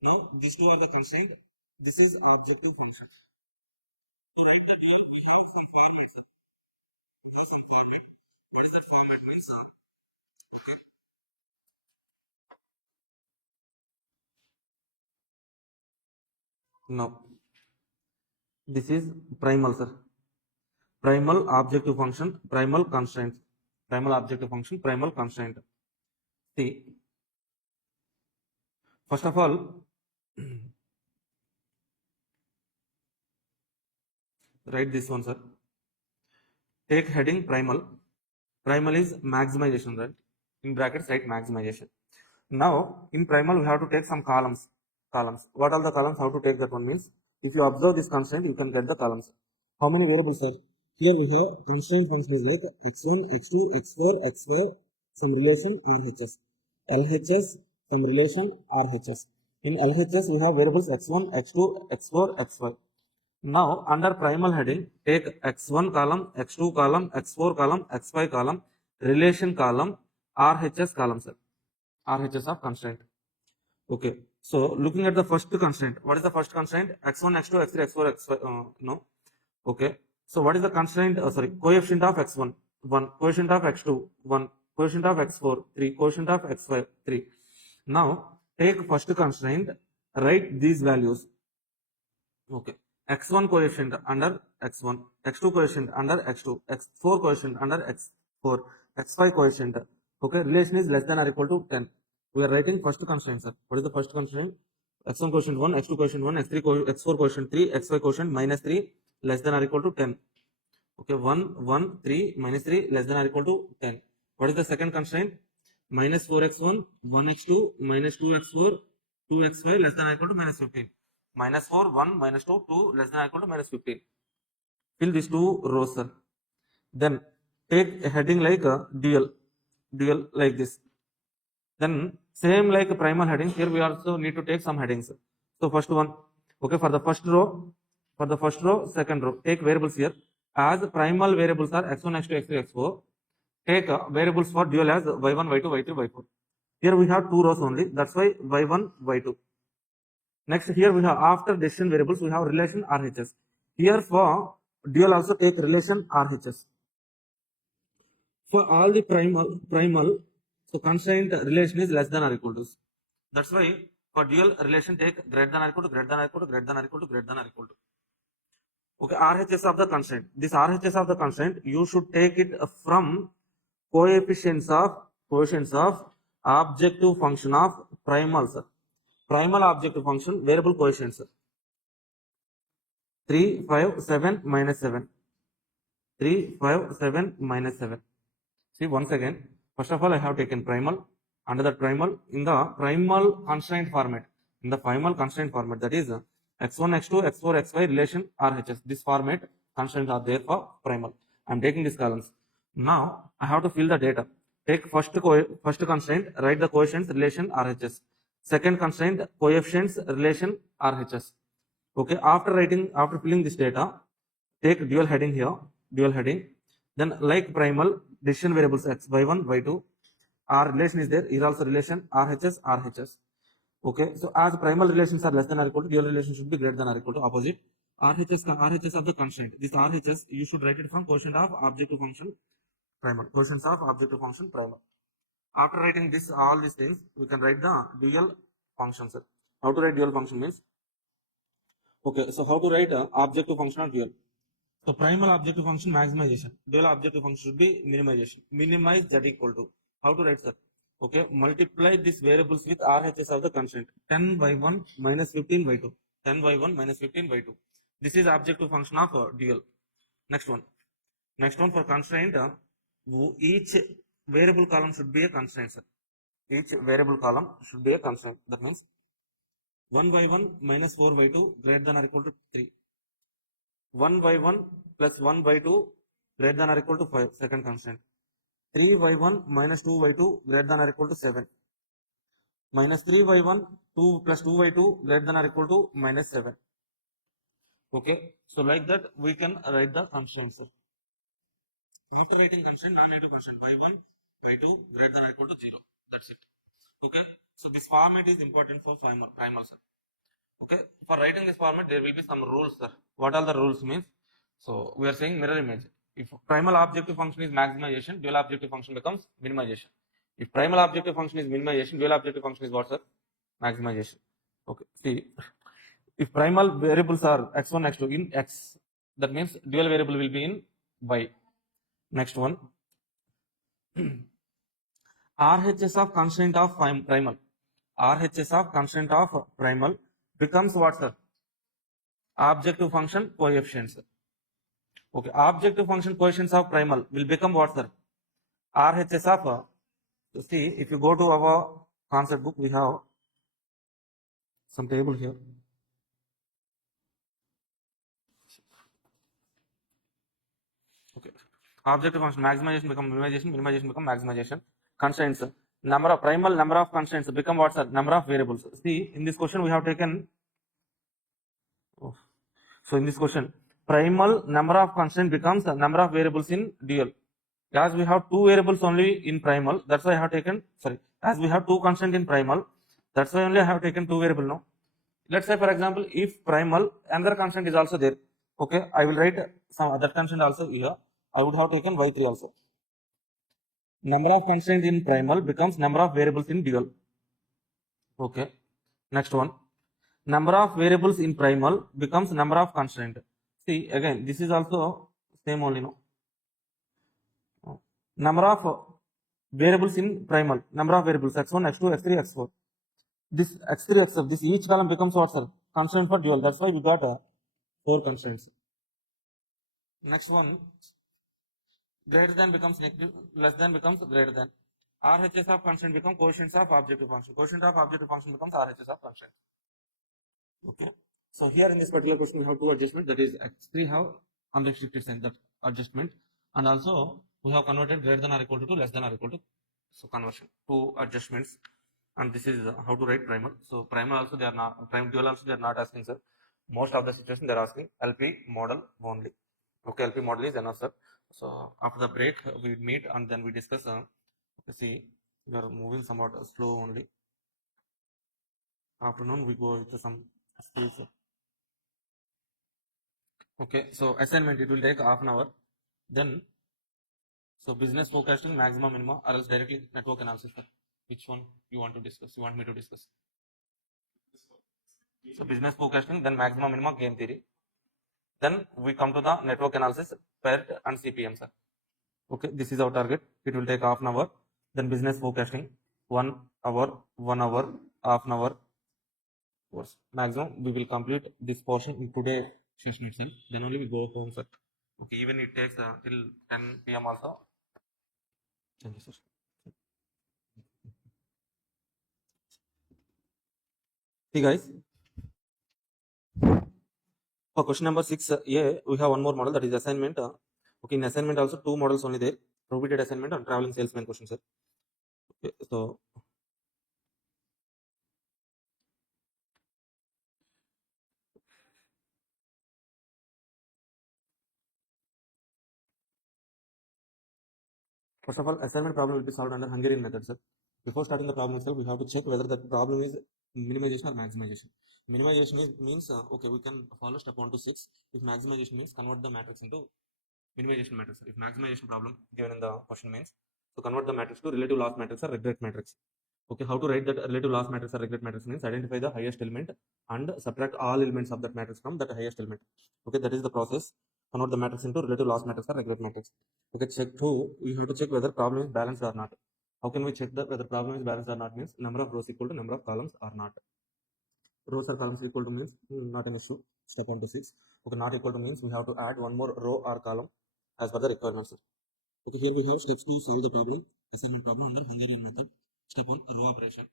Here, these two are the constraint. This is objective function. Write that we have some format, sir. We have some format. What is that format means, sir? Okay. Now, this is primal, sir. Primal objective function, primal constraint. Primal objective function, primal constraint. See, first of all, write this one, sir. Take heading primal. Primal is maximization, right? In brackets, write maximization. Now, in primal, we have to take some columns. What are the columns? How to take that one means, if you observe this constraint, you can get the columns. How many variables are here? We have constraint functions like x1, x2, x4, x5, some relation RHS. LHS, some relation RHS. In LHS, we have variables x1, x2, x4, x5. Now, under primal heading, take x1 column, x2 column, x4 column, x5 column, relation column, RHS column, sir. RHS of constraint. Okay. So, looking at the first constraint, what is the first constraint? x1, x2, x3, x4, x5, no. Okay. So, what is the constraint? Coefficient of x1, 1, coefficient of x2, 1, coefficient of x4, 3, coefficient of x5, 3. Now, take first constraint, write these values. Okay. x1 coefficient under x1, x2 coefficient under x2, x4 coefficient under x4, x5 coefficient. Okay. Relation is less than or equal to 10. We are writing first constraint, sir. What is the first constraint? x1 coefficient 1, x2 coefficient 1, x4 coefficient 3, x5 coefficient minus 3, less than or equal to 10. Okay, 1, 1, 3, minus 3, less than or equal to 10. What is the second constraint? Minus 4x1, 1x2, minus 2x4, 2x5, less than or equal to minus 15. Minus 4, 1, minus 2, 2, less than or equal to minus 15. Fill these two rows, sir. Then take a heading like a dual like this. Then same like primal heading, here we also need to take some headings. So first one, okay, for the first row, second row, take variables here. As primal variables are x1, x2, x3, x4, take variables for dual as y1, y2, y3, y4. Here we have two rows only, that's why y1, y2. Next, here we have after decision variables, we have relation RHS. Here for dual also take relation RHS. For all the primal, so constraint relation is less than or equal to. That's why for dual relation take greater than or equal to, greater than or equal to, greater than or equal to, greater than or equal to. Okay, RHS of the constraint. This RHS of the constraint, you should take it from coefficients of objective function of primal, sir. Primal objective function, variable coefficients. 3, 5, 7, minus 7. 3, 5, 7, minus 7. See, once again, first of all, I have taken primal under that primal, in the primal constraint format, that is x1, x2, x4, x5 relation RHS. This format constraints are there for primal. I am taking these columns. Now I have to fill the data. Take first constraint, write the coefficients relation RHS. Second constraint, coefficients relation RHS. Okay, after filling this data, take dual heading here, then like primal, decision variables x by 1, by 2, our relation is there, here also relation RHS. Okay, so as primal relations are less than or equal to, dual relation should be greater than or equal to opposite. RHS of the constraint. This RHS, you should write it from quotient of objective function primal. Quotients of objective function primal. After writing this, all these things, we can write the dual functions. How to write dual function means, okay, so how to write objective function of dual? So primal objective function maximization, dual objective function should be minimization. Minimize that equal to, how to write, sir? Okay, multiply these variables with RHS of the constraint. 10 by 1 minus 15 by 2. 10 by 1 minus 15 by 2. This is objective function of dual. Next one for constraint, each variable column should be a constraint, sir. Each variable column should be a constraint. That means 1 by 1 minus 4 by 2 greater than or equal to 3. 1 by 1 plus 1 by 2 greater than or equal to 5, second constraint. 3 by 1 minus 2 by 2 greater than or equal to 7. Minus 3 by 1, 2 plus 2 by 2 greater than or equal to minus 7. Okay, so like that we can write the constraints. After writing constraint, non-negative constraint by 1, by 2 greater than or equal to 0. That's it. Okay, so this format is important for primal, sir. Okay, for writing this format, there will be some rules, sir. What are the rules means? So we are saying mirror image. If primal objective function is maximization, dual objective function becomes minimization. If primal objective function is minimization, dual objective function is what, sir? Maximization. Okay, see, if primal variables are x1, x2 in x, that means dual variable will be in y. Next one, RHS of constraint of primal. RHS of constraint of primal becomes what, sir? Objective function coefficients. Okay, objective function coefficients of primal will become what, sir? RHS of, so see, if you go to our concept book, we have some table here. Okay, objective function maximization become minimization become maximization. Constraints, number of constraints become what, sir? Number of variables. See, in this question we have taken, so in this question, primal number of constraints becomes the number of variables in dual. As we have two variables only in primal, that's why I have taken, as we have two constraints in primal, that's why only I have taken two variable now. Let's say, for example, if primal, another constant is also there. Okay, I will write some other constant also here. I would have taken y3 also. Number of constraints in primal becomes number of variables in dual. Okay, next one. Number of variables in primal becomes number of constraint. See, again, this is also same only, no? Number of variables in primal, number of variables x1, x2, x3, x4. This x3, x4, this each column becomes what, sir? Constraint for dual. That's why we got 4 constraints. Next one, greater than becomes negative, less than becomes greater than. RHS of constraint become coefficients of objective function. Quotient of objective function becomes RHS of constraint. Okay. So here in this particular question, we have two adjustments. That is, x3 have unrestricted sign, that adjustment, and also we have converted greater than or equal to less than or equal to. So conversion, two adjustments, and this is how to write primal. So primal also they are not, dual also they are not asking, sir. Most of the situation they are asking LP model only. Okay, LP model is enough, sir. So after the break we meet and then we discuss. See, we are moving somewhat slow only. Afternoon we go with some skills. Okay, so assignment, it will take half an hour. Then, so business forecasting, maximum, minimum, or else directly network analysis, sir. Which one you want to discuss? You want me to discuss? So business forecasting, then maximum, minimum, game theory. Then we come to the network analysis, PERT and CPM, sir. Okay, this is our target. It will take half an hour. Then business forecasting, 1 hour, 1 hour, half an hour. Maximum, we will complete this portion in today's session itself. Then only we go home, sir. Okay, even it takes till 10 p.m. also. Thank you, sir. See guys, for question number 6a, we have one more model, that is assignment. Okay, in assignment also two models only there, prohibited assignment and traveling salesman question, sir. Okay, so first of all, assignment problem will be solved under Hungarian method, sir. Before starting the problem itself, we have to check whether the problem is minimization or maximization. Minimization means okay, we can follow step 1 to 6. If maximization means convert the matrix into minimization matrix. If maximization problem given in the question means to convert the matrix to relative loss matrix or regret matrix. Okay, how to write that relative loss matrix or regret matrix means identify the highest element and subtract all elements of that matrix from that highest element. Okay, that is the process. Convert the matrix into relative loss matrix or regret matrix. Okay, check 2. We have to check whether problem is balanced or not. How can we check that whether problem is balanced or not means number of rows equal to number of columns or not. Rows or columns equal to means not an issue. Step 1 to 6. Okay, not equal to means we have to add one more row or column as per the requirements. Okay, here we have steps to solve the problem, assignment problem under Hungarian method. Step 1, row operation.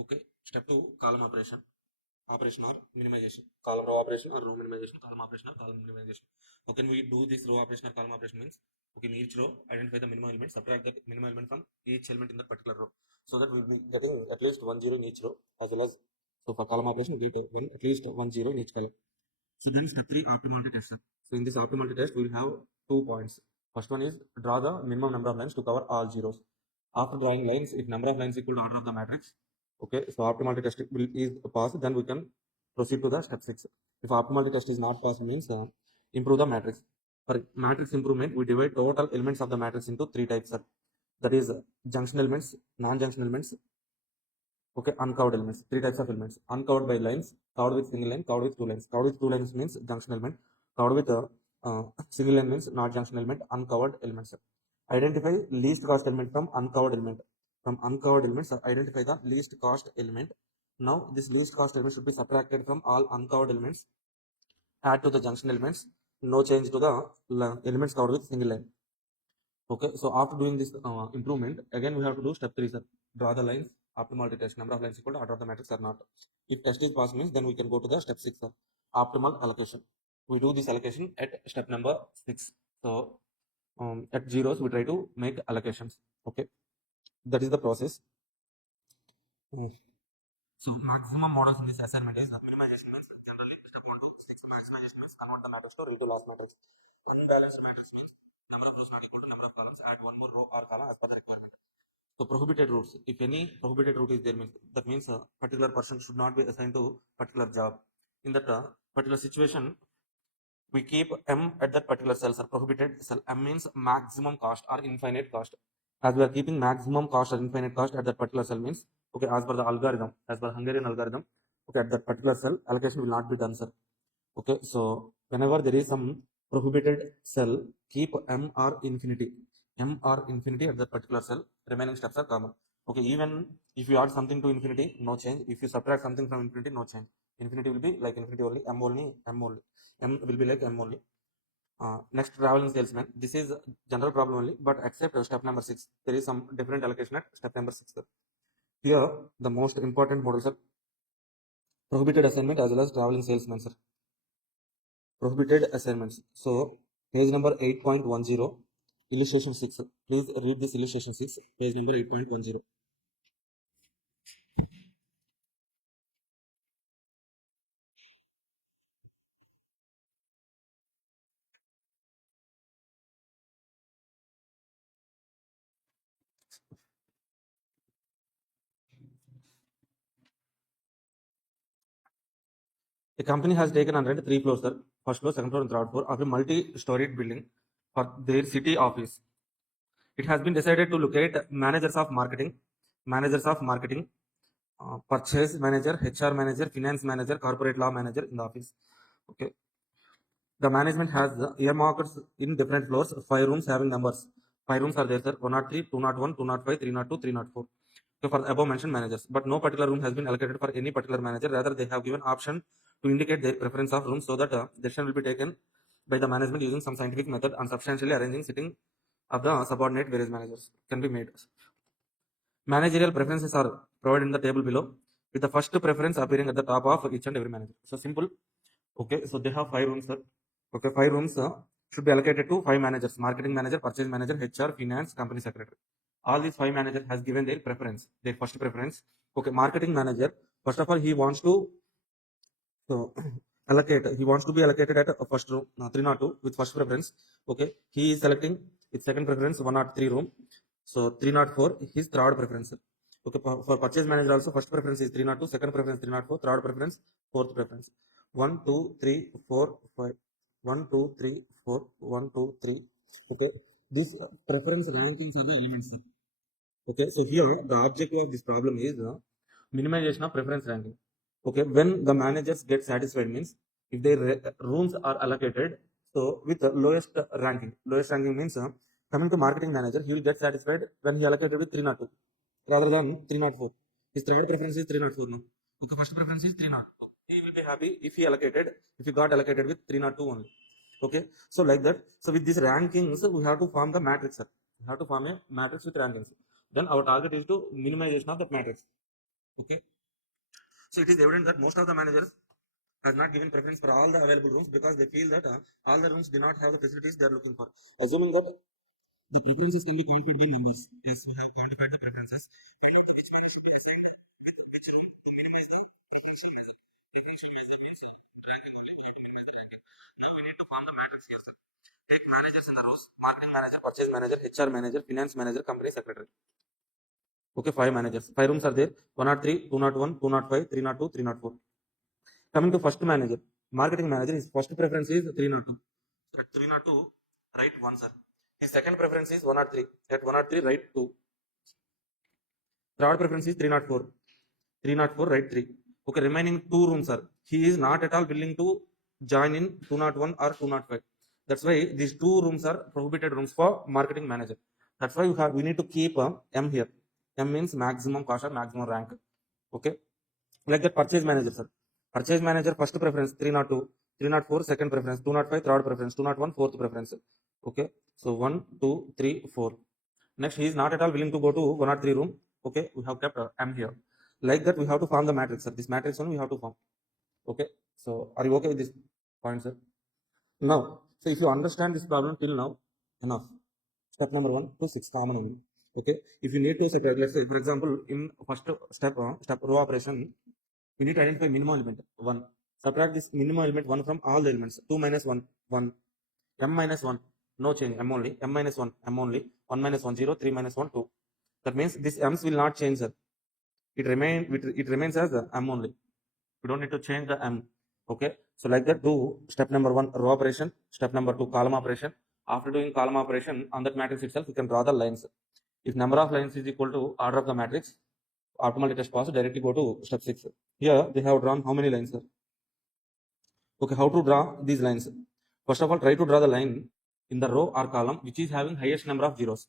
Okay, step 2, column operation. Operation or minimization. Column row operation or row minimization. Column operation or column minimization. How can we do this row operation or column operation means? Okay, in each row, identify the minimum element, subtract the minimum element from each element in that particular row. So that we'll be getting at least 1 0 in each row, as well as, so for column operation, we get at least 1 0 in each column. So then step 3, optimality test. So in this optimality test, we will have 2 points. First one is draw the minimum number of lines to cover all zeros. After drawing lines, if number of lines equal to order of the matrix, okay, so optimality test is passed, then we can proceed to the step 6. If optimality test is not passed, means improve the matrix. For matrix improvement, we divide total elements of the matrix into 3 types. That is junction elements, non-junction elements, okay, uncovered elements. 3 types of elements: uncovered by lines, covered with single line, covered with 2 lines. Covered with 2 lines means junction element. Covered with single line means not junction element, uncovered elements. Identify least cost element from uncovered element. From uncovered elements, identify the least cost element. Now this least cost element should be subtracted from all uncovered elements. Add to the junction elements. No change to the elements covered with single line. Okay, so after doing this improvement, again we have to do step 3, sir. Draw the lines, optimality test, number of lines equal to order of the matrix or not. If test is passed means then we can go to the step 6, sir. Optimal allocation. We do this allocation at step number 6. So at zeros we try to make allocations. Okay, that is the process. So maximum models in this assignment is minimization means generally step 1 to 6, maximization means convert the matrix to relative loss matrix. Unbalanced matrix means number of rows not equal to number of columns, add one more row or column as per the requirement. So prohibited routes. If any prohibited route is there, means that means a particular person should not be assigned to particular job. In that particular situation, we keep M at that particular cells or prohibited cell. M means maximum cost or infinite cost. As we are keeping maximum cost or infinite cost at that particular cell means, okay, as per the algorithm, as per Hungarian algorithm, okay, at that particular cell, allocation will not be done, sir. Okay, so whenever there is some prohibited cell, keep M or infinity. M or infinity at that particular cell, remaining steps are common. Okay, even if you add something to infinity, no change. If you subtract something from infinity, no change. Infinity will be like infinity only, M only, M only. M will be like M only. Next, traveling salesman. This is general problem only, but except step number 6. There is some different allocation at step number 6. Here, the most important models are prohibited assignment as well as traveling salesman, sir. Prohibited assignments. So, page number 8.10, illustration 6. Please read this illustration 6, page number 8.10. The company has taken on rent 3 floors, sir. First floor, second floor, and third floor of a multi-storied building for their city office. It has been decided to locate managers of marketing, purchase manager, HR manager, finance manager, corporate law manager in the office. Okay. The management has earmarked in different floors 5 rooms having numbers. 5 rooms are there, sir. 103, 201, 205, 302, 304. So for the above mentioned managers, but no particular room has been allocated for any particular manager. Rather, they have given option to indicate their preference of rooms so that decision will be taken by the management using some scientific method and substantially arranging sitting of the subordinate various managers can be made. Managerial preferences are provided in the table below. with the first preference appearing at the top of each and every manager. So simple. Okay, so they have 5 rooms, sir. Okay, 5 rooms should be allocated to 5 managers: marketing manager, purchase manager, HR, finance, company secretary. All these 5 managers has given their preference, their first preference. Okay, marketing manager, first of all, he wants to so he wants to be allocated at a first room, 302 with first preference. Okay, he is selecting its second preference, 103 room. So 304, his third preference. Okay, for purchase manager also, first preference is 302, second preference 304, third preference, fourth preference. 1, 2, 3, 4, 5. 1, 2, 3, 4, 1, 2, 3. Okay, these preference rankings are the elements, sir. Okay, so here the objective of this problem is minimization of preference ranking. Okay, when the managers get satisfied means if their rooms are allocated, so with the lowest ranking means coming to marketing manager, he will get satisfied when he allocated with 302 rather than 304. His third preference is 304 now. Okay, first preference is 302. He will be happy if he got allocated with 302 only. Okay, so like that. So with these rankings, we have to form the matrix, sir. We have to form a matrix with rankings. Then our target is to minimization of that matrix. Okay, so it is evident that most of the managers has not given preference for all the available rooms because they feel that all the rooms do not have the facilities they are looking for. Assuming that the preferences can be quantified in numbers, yes, we have quantified the preferences. And which one should be assigned with which room to minimize the differential measure. Differential measure means ranking only, we have to minimize the ranking. Now we need to form the matrix here, sir. Take managers in the rows: marketing manager, purchase manager, HR manager, finance manager, company secretary. Okay, 5 managers. 5 rooms are there: 103, 201, 205, 302, 304. Coming to first manager, marketing manager, his first preference is 302. At 302, write 1, sir. His second preference is 103. At 103, write 2. Third preference is 304. 304, write 3. Okay, remaining 2 rooms, sir. He is not at all willing to join in 201 or 205. That's why these 2 rooms are prohibited rooms for marketing manager. That's why we need to keep M here. M means maximum cost or maximum rank. Okay, like that purchase manager, sir. Purchase manager first preference 302, 304 second preference, 205 third preference, 201 fourth preference. Okay, so 1, 2, 3, 4. Next, he is not at all willing to go to 103 room. Okay, we have kept M here. Like that, we have to form the matrix, sir. This matrix only we have to form. Okay, so are you okay with this point, sir? Now, so if you understand this problem till now, enough. Step number 1 to 6 common only. Okay, if you need to separate, let's say for example, in first step row operation, we need to identify minimum element 1. Subtract this minimum element 1 from all the elements. 2 minus 1, 1. M minus 1, no change, M only. M minus 1, M only. 1 minus 1, 0. 3 minus 1, 2. That means this M's will not change, sir. It remains as M only. We don't need to change the M. Okay, so like that, do step number 1 row operation, step number 2 column operation. After doing column operation on that matrix itself, you can draw the lines. If number of lines is equal to order of the matrix, optimal test pass, directly go to step 6. Here they have drawn how many lines, sir? Okay, how to draw these lines? First of all, try to draw the line in the row or column which is having highest number of zeros.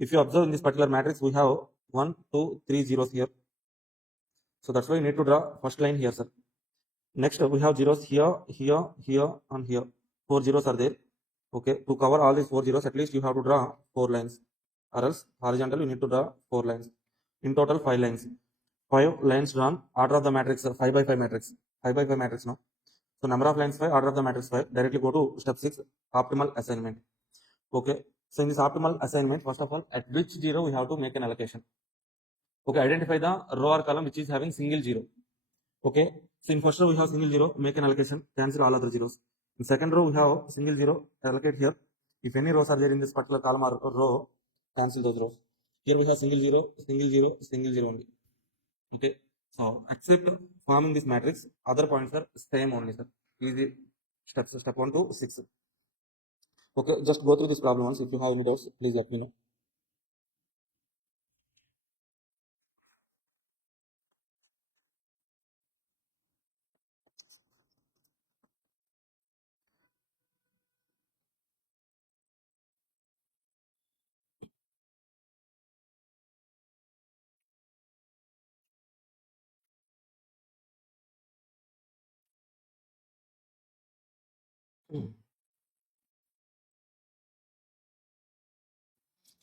If you observe in this particular matrix, we have 1, 2, 3 zeros here. So that's why you need to draw first line here, sir. Next, we have zeros here, here, here, and here. 4 zeros are there. Okay, to cover all these 4 zeros, at least you have to draw 4 lines. Or else, horizontal, you need to draw 4 lines. In total, 5 lines. 5 lines drawn. Order of the matrix, 5 by 5 matrix. 5 by 5 matrix now. So number of lines 5, order of the matrix 5. Directly go to step 6, optimal assignment. Okay, so in this optimal assignment, first of all, at which zero we have to make an allocation. Okay, identify the row or column which is having single zero. Okay, so in first row we have single zero, make an allocation, cancel all other zeros. In second row we have single zero, allocate here. If any rows are there in this particular column or row, cancel those rows. Here we have single zero, single zero, single zero only. Okay, so except forming this matrix, other points are same only, sir. Easy steps, step 1 to 6. Okay, just go through this problem once. If you have any doubts, please let me know.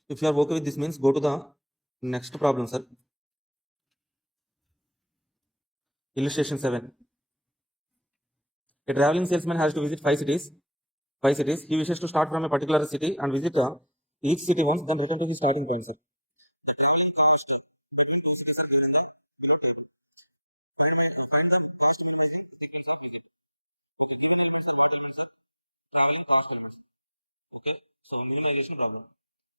If you are okay with this means, go to the next problem, sir. Illustration 7. A traveling salesman has to visit 5 cities. 5 cities. He wishes to start from a particular city and visit each city once, then return to his starting point, sir. The traveling cost between these cities are given below tab. Find the cost using tickets of visit. With the given elements are what elements are? Traveling cost elements. Okay. So minimization problem.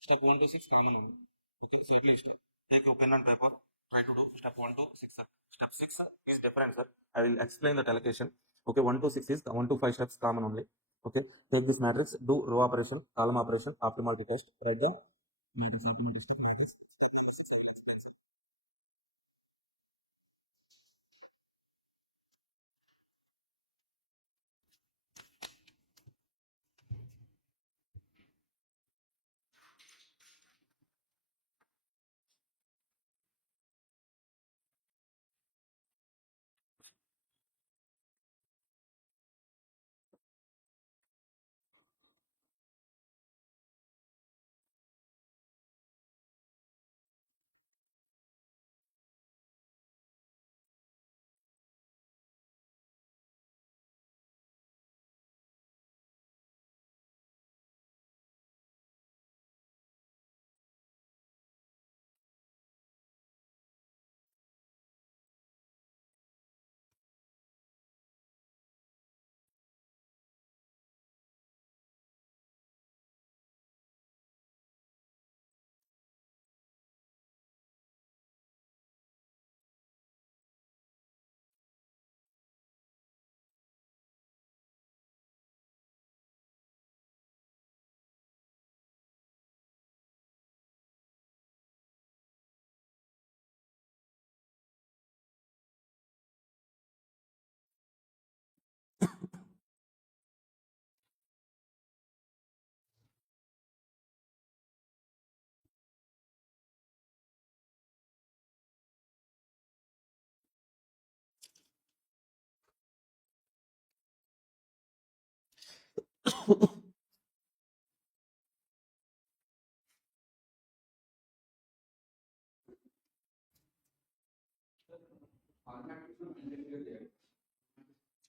Step 1 to 6 common only. Okay. So at least take your pen and paper. Try to do step 1 to 6. Sir. Step 6 is different, sir. I will explain the allocation. Okay. 1 to 6 is the 1 to 5 steps common only. Okay. Take this matrix. Do row operation, column operation, optimality test. Write the matrix of minus.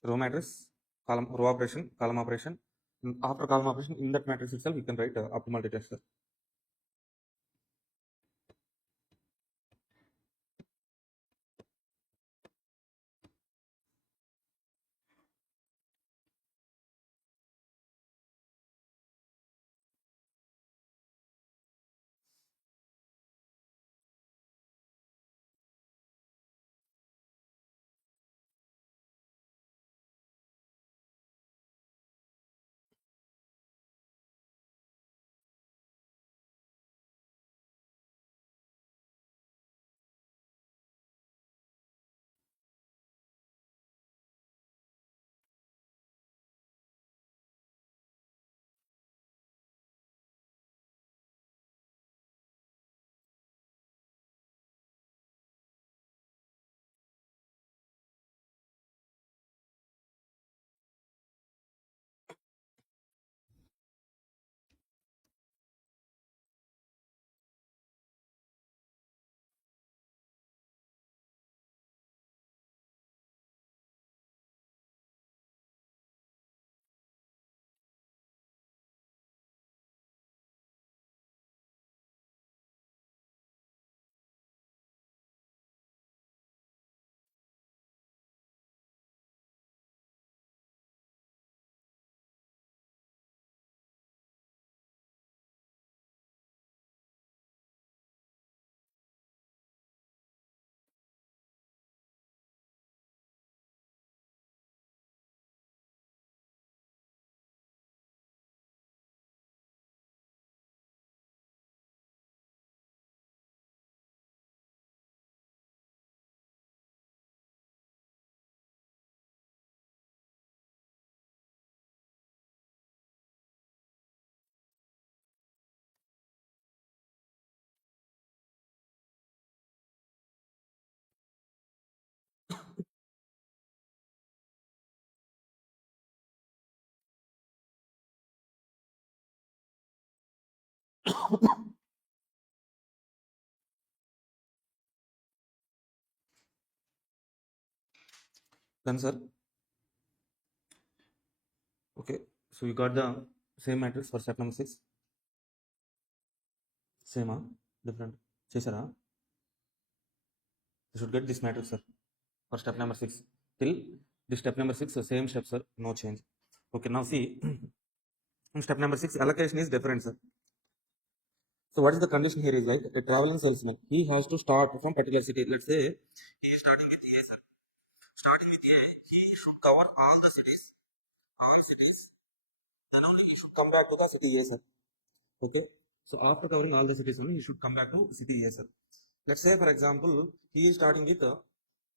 Row matrix, column row operation, column operation. After column operation, in that matrix itself, you can write optimality test. Then sir, okay, so you got the same matrix for step number 6. Same, different. Chesara, you should get this matrix, sir, for step number 6. Till this step number 6, so same step, sir, no change. Okay, now see, in step number 6, allocation is different, sir. So what is the condition here is like a traveling salesman. He has to start from particular city. Let's say he is starting with A, sir. Starting with A, he should cover all the cities. All cities. Then only he should come back to the city A, sir. Okay. So after covering all the cities only, he should come back to city A, sir. Let's say, for example, he is starting with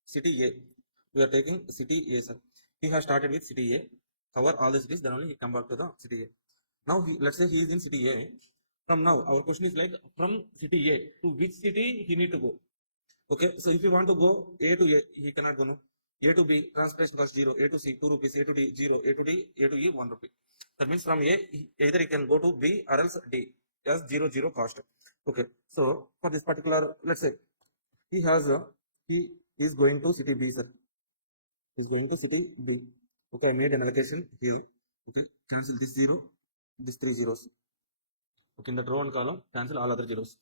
city A. We are taking city A, sir. He has started with city A, cover all the cities, then only he come back to the city A. Now, let's say he is in city A. From now, our question is like, from city A to which city he need to go? Okay, so if you want to go A to A, he cannot go, no. A to B, transportation cost 0, A to C, 2 rupees, A to D, 0, A to D, A to E, 1 rupee. That means from A, either he can go to B or else D, as 0 cost. Okay, so for this particular, let's say, he is going to city B, sir. He is going to city B. Okay, I made an allocation here. Okay, cancel this 0, this 3 zeros. Okay, in the row and column, cancel all other zeros.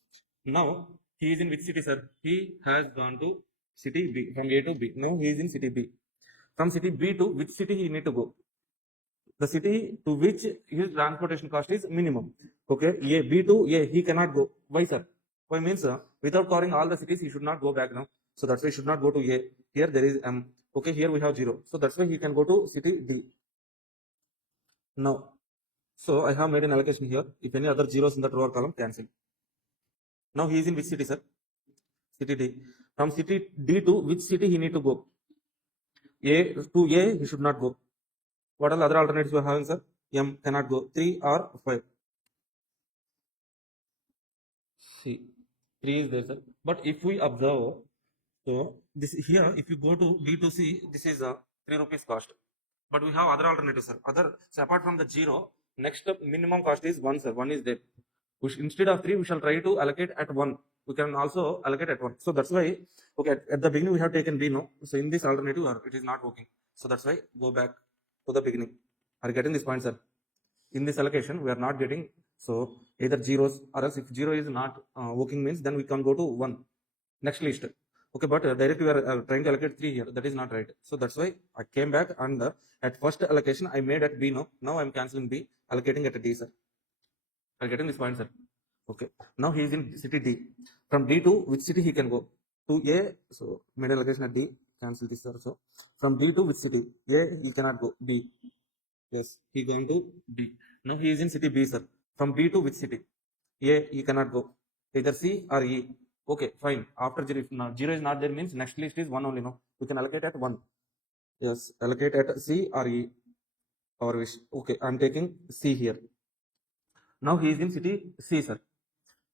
Now, he is in which city, sir? He has gone to city B, from A to B. Now, he is in city B. From city B to which city he need to go? The city to which his transportation cost is minimum. Okay, A, B to A, he cannot go. Why, sir? Why means, without covering all the cities, he should not go back now. So that's why he should not go to A. Here there is M. Okay, here we have 0. So that's why he can go to city D. Now, so I have made an allocation here. If any other zeros in the row or column, cancel. Now he is in which city, sir? City D. From city D to which city he need to go? A to A, he should not go. What are the other alternatives we are having, sir? M cannot go. 3 or 5. C. 3 is there, sir. But if we observe, so this here, if you go to B to C, this is a 3 rupees cost. But we have other alternatives, sir. So apart from the 0, next minimum cost is 1, sir. 1 is there. Instead of 3, we shall try to allocate at 1. We can also allocate at 1. So that's why, okay, at the beginning we have taken B, no. So in this alternative, it is not working. So that's why go back to the beginning. Are you getting this point, sir? In this allocation, we are not getting, so either zeros, or else if 0 is not working means, then we can go to 1. Next list. Okay, but directly we are trying to allocate 3 here. That is not right. So that's why I came back and at first allocation I made at B, no. Now I'm cancelling B, allocating at D, sir. Are you getting this point, sir? Okay. Now he is in city D. From D to which city he can go? To A. So made allocation at D. Cancel this also. From D to which city? A he cannot go. B. Yes, he going to B. Now he is in city B, sir. From B to which city? A he cannot go. Either C or E. Okay, fine. After 0, if not, 0 is not there means next list is 1 only. No, we can allocate at 1. Yes, allocate at C or E. Our wish. Okay, I'm taking C here. Now he is in city C, sir.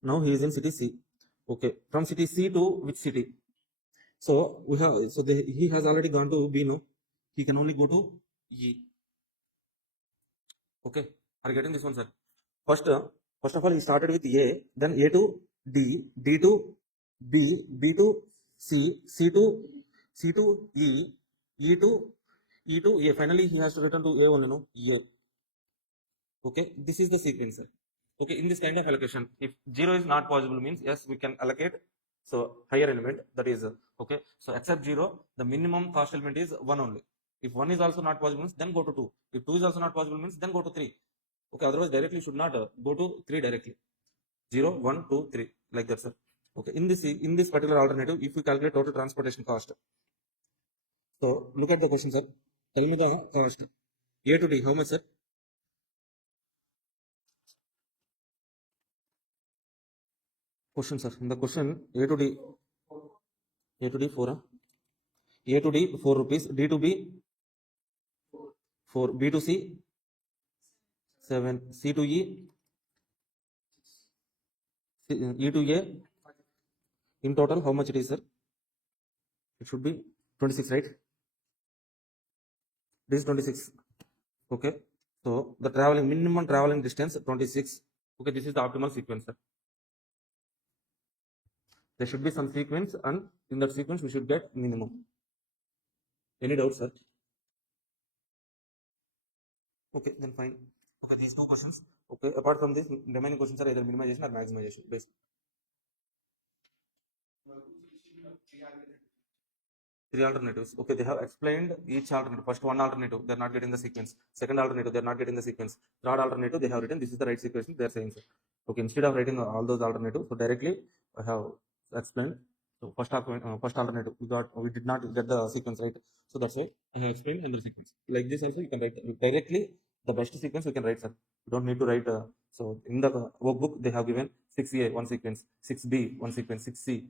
Now he is in city C. Okay, from city C to which city? So we have, so he has already gone to B, no. He can only go to E. Okay, are you getting this one, sir? First of all, he started with A, then A to D, D to B, B to C, C to E, E to A. Finally, he has to return to A only, no. A. Okay, this is the sequence, sir. Okay, in this kind of allocation, if 0 is not possible means, yes, we can allocate so higher element, that is okay. So except 0, the minimum cost element is 1 only. If 1 is also not possible means, then go to 2. If 2 is also not possible means, then go to 3. Okay, otherwise directly should not go to 3 directly. 0, 1, 2, 3, like that, sir. Okay, in this particular alternative, if we calculate total transportation cost, so look at the question, sir. Tell me the cost. A to D, how much, sir? Question, sir. In the question, A to D 4. A to D 4 rupees. D to B 4. B to C 7. C to E. E to A. In total, how much it is, sir? It should be 26, right? This is 26. Okay. So the minimum traveling distance 26. Okay, this is the optimal sequence, sir. There should be some sequence, and in that sequence we should get minimum. Any doubt, sir? Okay, then fine. Okay, these two questions. Okay, apart from this, remaining questions are either minimization or maximization based. Three alternatives. Okay, they have explained each alternative. First one alternative, they're not getting the sequence. Second alternative, they're not getting the sequence. Third alternative, they have written this is the right sequence. They're saying so. Okay, instead of writing all those alternatives, so directly I have explained. So first alternative, we did not get the sequence right. So that's why I have explained another sequence. Like this also, you can write directly the best sequence. We can write, sir. You don't need to write. So in the workbook, they have given 6A one sequence, 6B one sequence, 6C.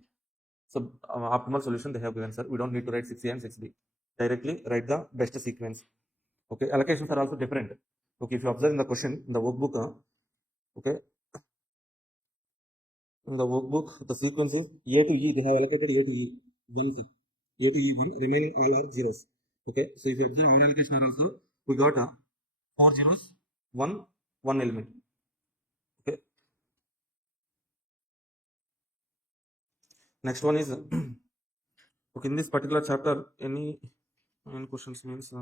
So optimal solution they have given, sir. We don't need to write 6A and 6B. Directly write the best sequence. Okay, allocations are also different. Okay, if you observe in the question in the workbook, okay, in the workbook the sequence is A to E. They have allocated A to E one, sir. A to E one. Remaining all are zeros. Okay, so if you observe our allocation are also, we got 4 zeros, one element. Okay, next one is okay, in this particular chapter any questions means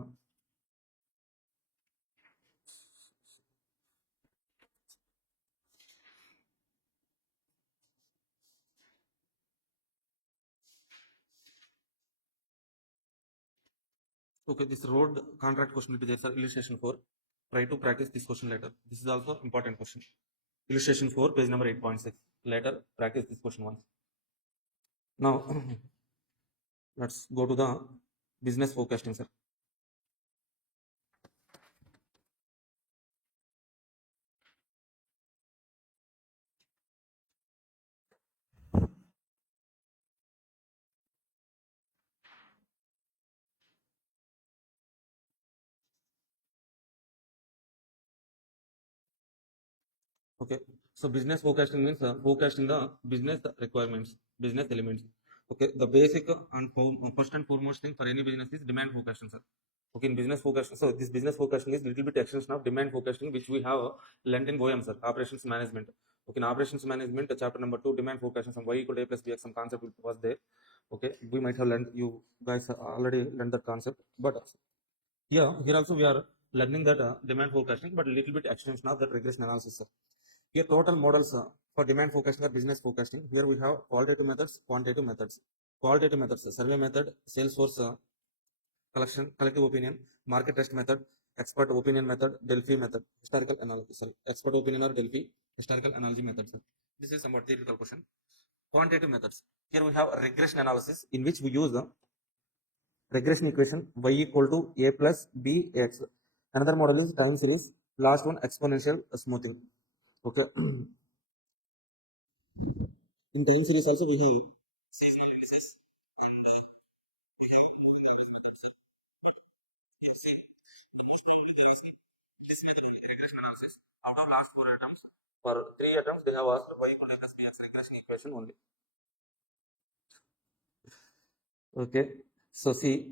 okay, this road contract question will be there, sir. Illustration 4. Try to practice this question later. This is also important question. Illustration 4, page number 8.6. Later, practice this question once. Now, let's go to the business forecasting, sir. Okay, so business forecasting means forecasting the business requirements, business elements. Okay, the basic and first and foremost thing for any business is demand forecasting, sir. Okay, in business forecasting, so this business forecasting is little bit extension of demand forecasting, which we have learned in OM, sir, operations management. Okay, in operations management, chapter number 2, demand forecasting, some y equal to a plus bx, some concept was there. Okay, we might have learned, you guys already learned that concept, but here also we are learning that demand forecasting, but a little bit extension of that regression analysis, sir. Here total models for demand forecasting or business forecasting. Here we have qualitative methods, quantitative methods. Qualitative methods, survey method, sales force collection, collective opinion, market test method, expert opinion method, Delphi method, historical analysis. Sorry, expert opinion or Delphi historical analogy method. Sir. This is somewhat theoretical question. Quantitative methods. Here we have regression analysis in which we use the regression equation y equal to a plus bx. Another model is time series. Last one exponential smoothing. Okay. In time series also we have seasonal analysis and we have moving average methods. Yes, same. Most probably they ask this method only regression analysis. Out of last 4 attempts, for 3 attempts they have asked y equal to plus bx regression equation only. Okay. So see,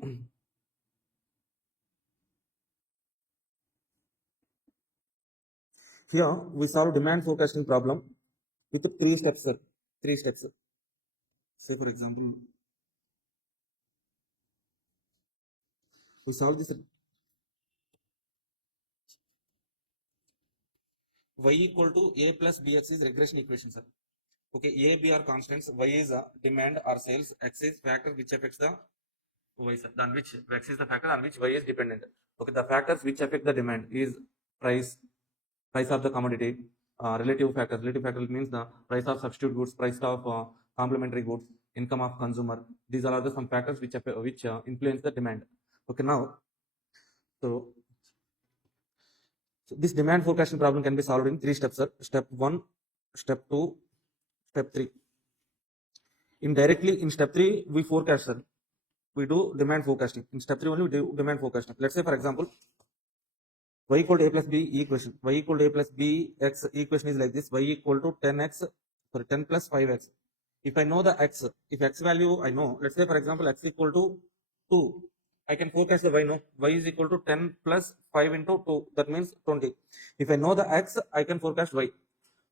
here we solve demand forecasting problem with 3 steps, sir. 3 steps. Say for example, we solve this y equal to a plus bx is regression equation, sir. Okay, a, b are constants, y is demand or sales, x is factor which affects the y, sir. On which x is the factor on which y is dependent. Okay, the factors which affect the demand is price, price of the commodity, relative factors. Relative factor means the price of substitute goods, price of complementary goods, income of consumer. These are the some factors which influence the demand. Okay, now so this demand forecasting problem can be solved in 3 steps, sir. Step 1, step 2, step 3. Indirectly in step 3 we forecast, sir. We do demand forecasting. In step 3 only we do demand forecasting. Let's say for example, y equal to a plus b equation. Y equal to a plus b x equation is like this. Y equal to 10x, sorry, 10 plus 5x. If I know the x, if x value I know, let's say for example x equal to 2, I can forecast the y, no. Y is equal to 10 plus 5 into 2, that means 20. If I know the x, I can forecast y.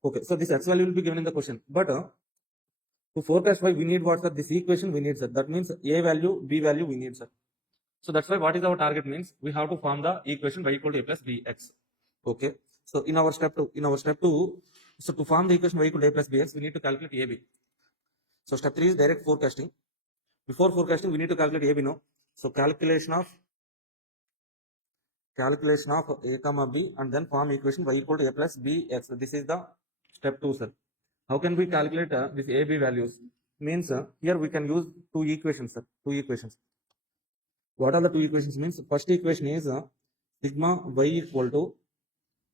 Okay, so this x value will be given in the question. But to forecast y, we need what, sir? This equation we need, sir. That means a value, b value we need, sir. So that's why what is our target means we have to form the equation y equal to a plus bx. Okay. So in our step two, so to form the equation y equal to a plus bx, we need to calculate AB. So step 3 is direct forecasting. Before forecasting, we need to calculate AB now. So calculation of a comma b and then form equation y equal to a plus bx. This is the step 2, sir. How can we calculate this AB values? Means here we can use two equations, sir. Two equations. What are the two equations? Means first equation is sigma y equal to,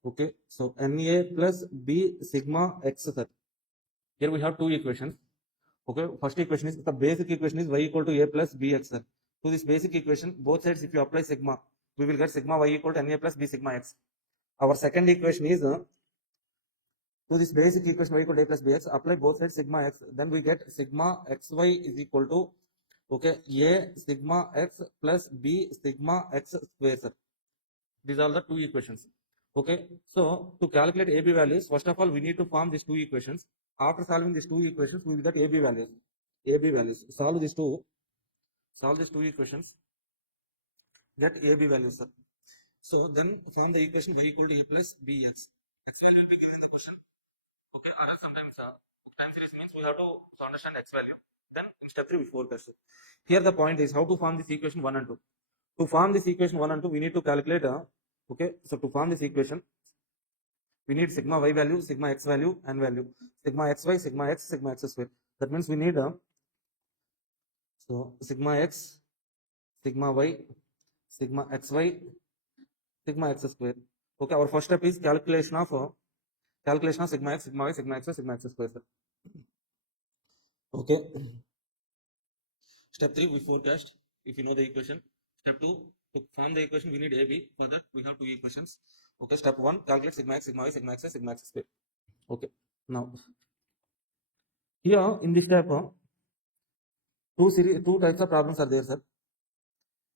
okay, so Na plus b sigma x, sir. Here we have two equations. Okay, first equation is the basic equation is y equal to a plus bx, sir. To this basic equation, both sides if you apply sigma, we will get sigma y equal to Na plus b sigma x. Our second equation is to this basic equation y equal to a plus bx, apply both sides sigma x, then we get sigma xy is equal to, okay, a sigma x plus b sigma x square, sir. These are the two equations. Okay, so to calculate AB values, first of all, we need to form these two equations. After solving these two equations, we will get AB values. AB values. Solve these two equations. Get AB values, sir. So then form the equation y equal to a plus bx. X value will be given in the question. Okay, or sometimes time series means we have to understand x value. Then in step 3 we forecast. Here the point is how to form this equation 1 and 2. To form this equation 1 and 2, we need to calculate. Okay, so to form this equation, we need sigma y value, sigma x value, and value. Sigma xy, sigma x, sigma x square. That means we need so sigma x, sigma y, sigma xy, sigma x square. Okay, our first step is calculation of sigma x, sigma y, sigma x, sigma x square. Sir. Okay. Step 3 we forecast if you know the equation. Step 2 to find the equation we need AB. For that we have two equations. Okay, step 1 calculate sigma x, sigma y, sigma x, sigma x square. Okay, now here in this step two types of problems are there, sir.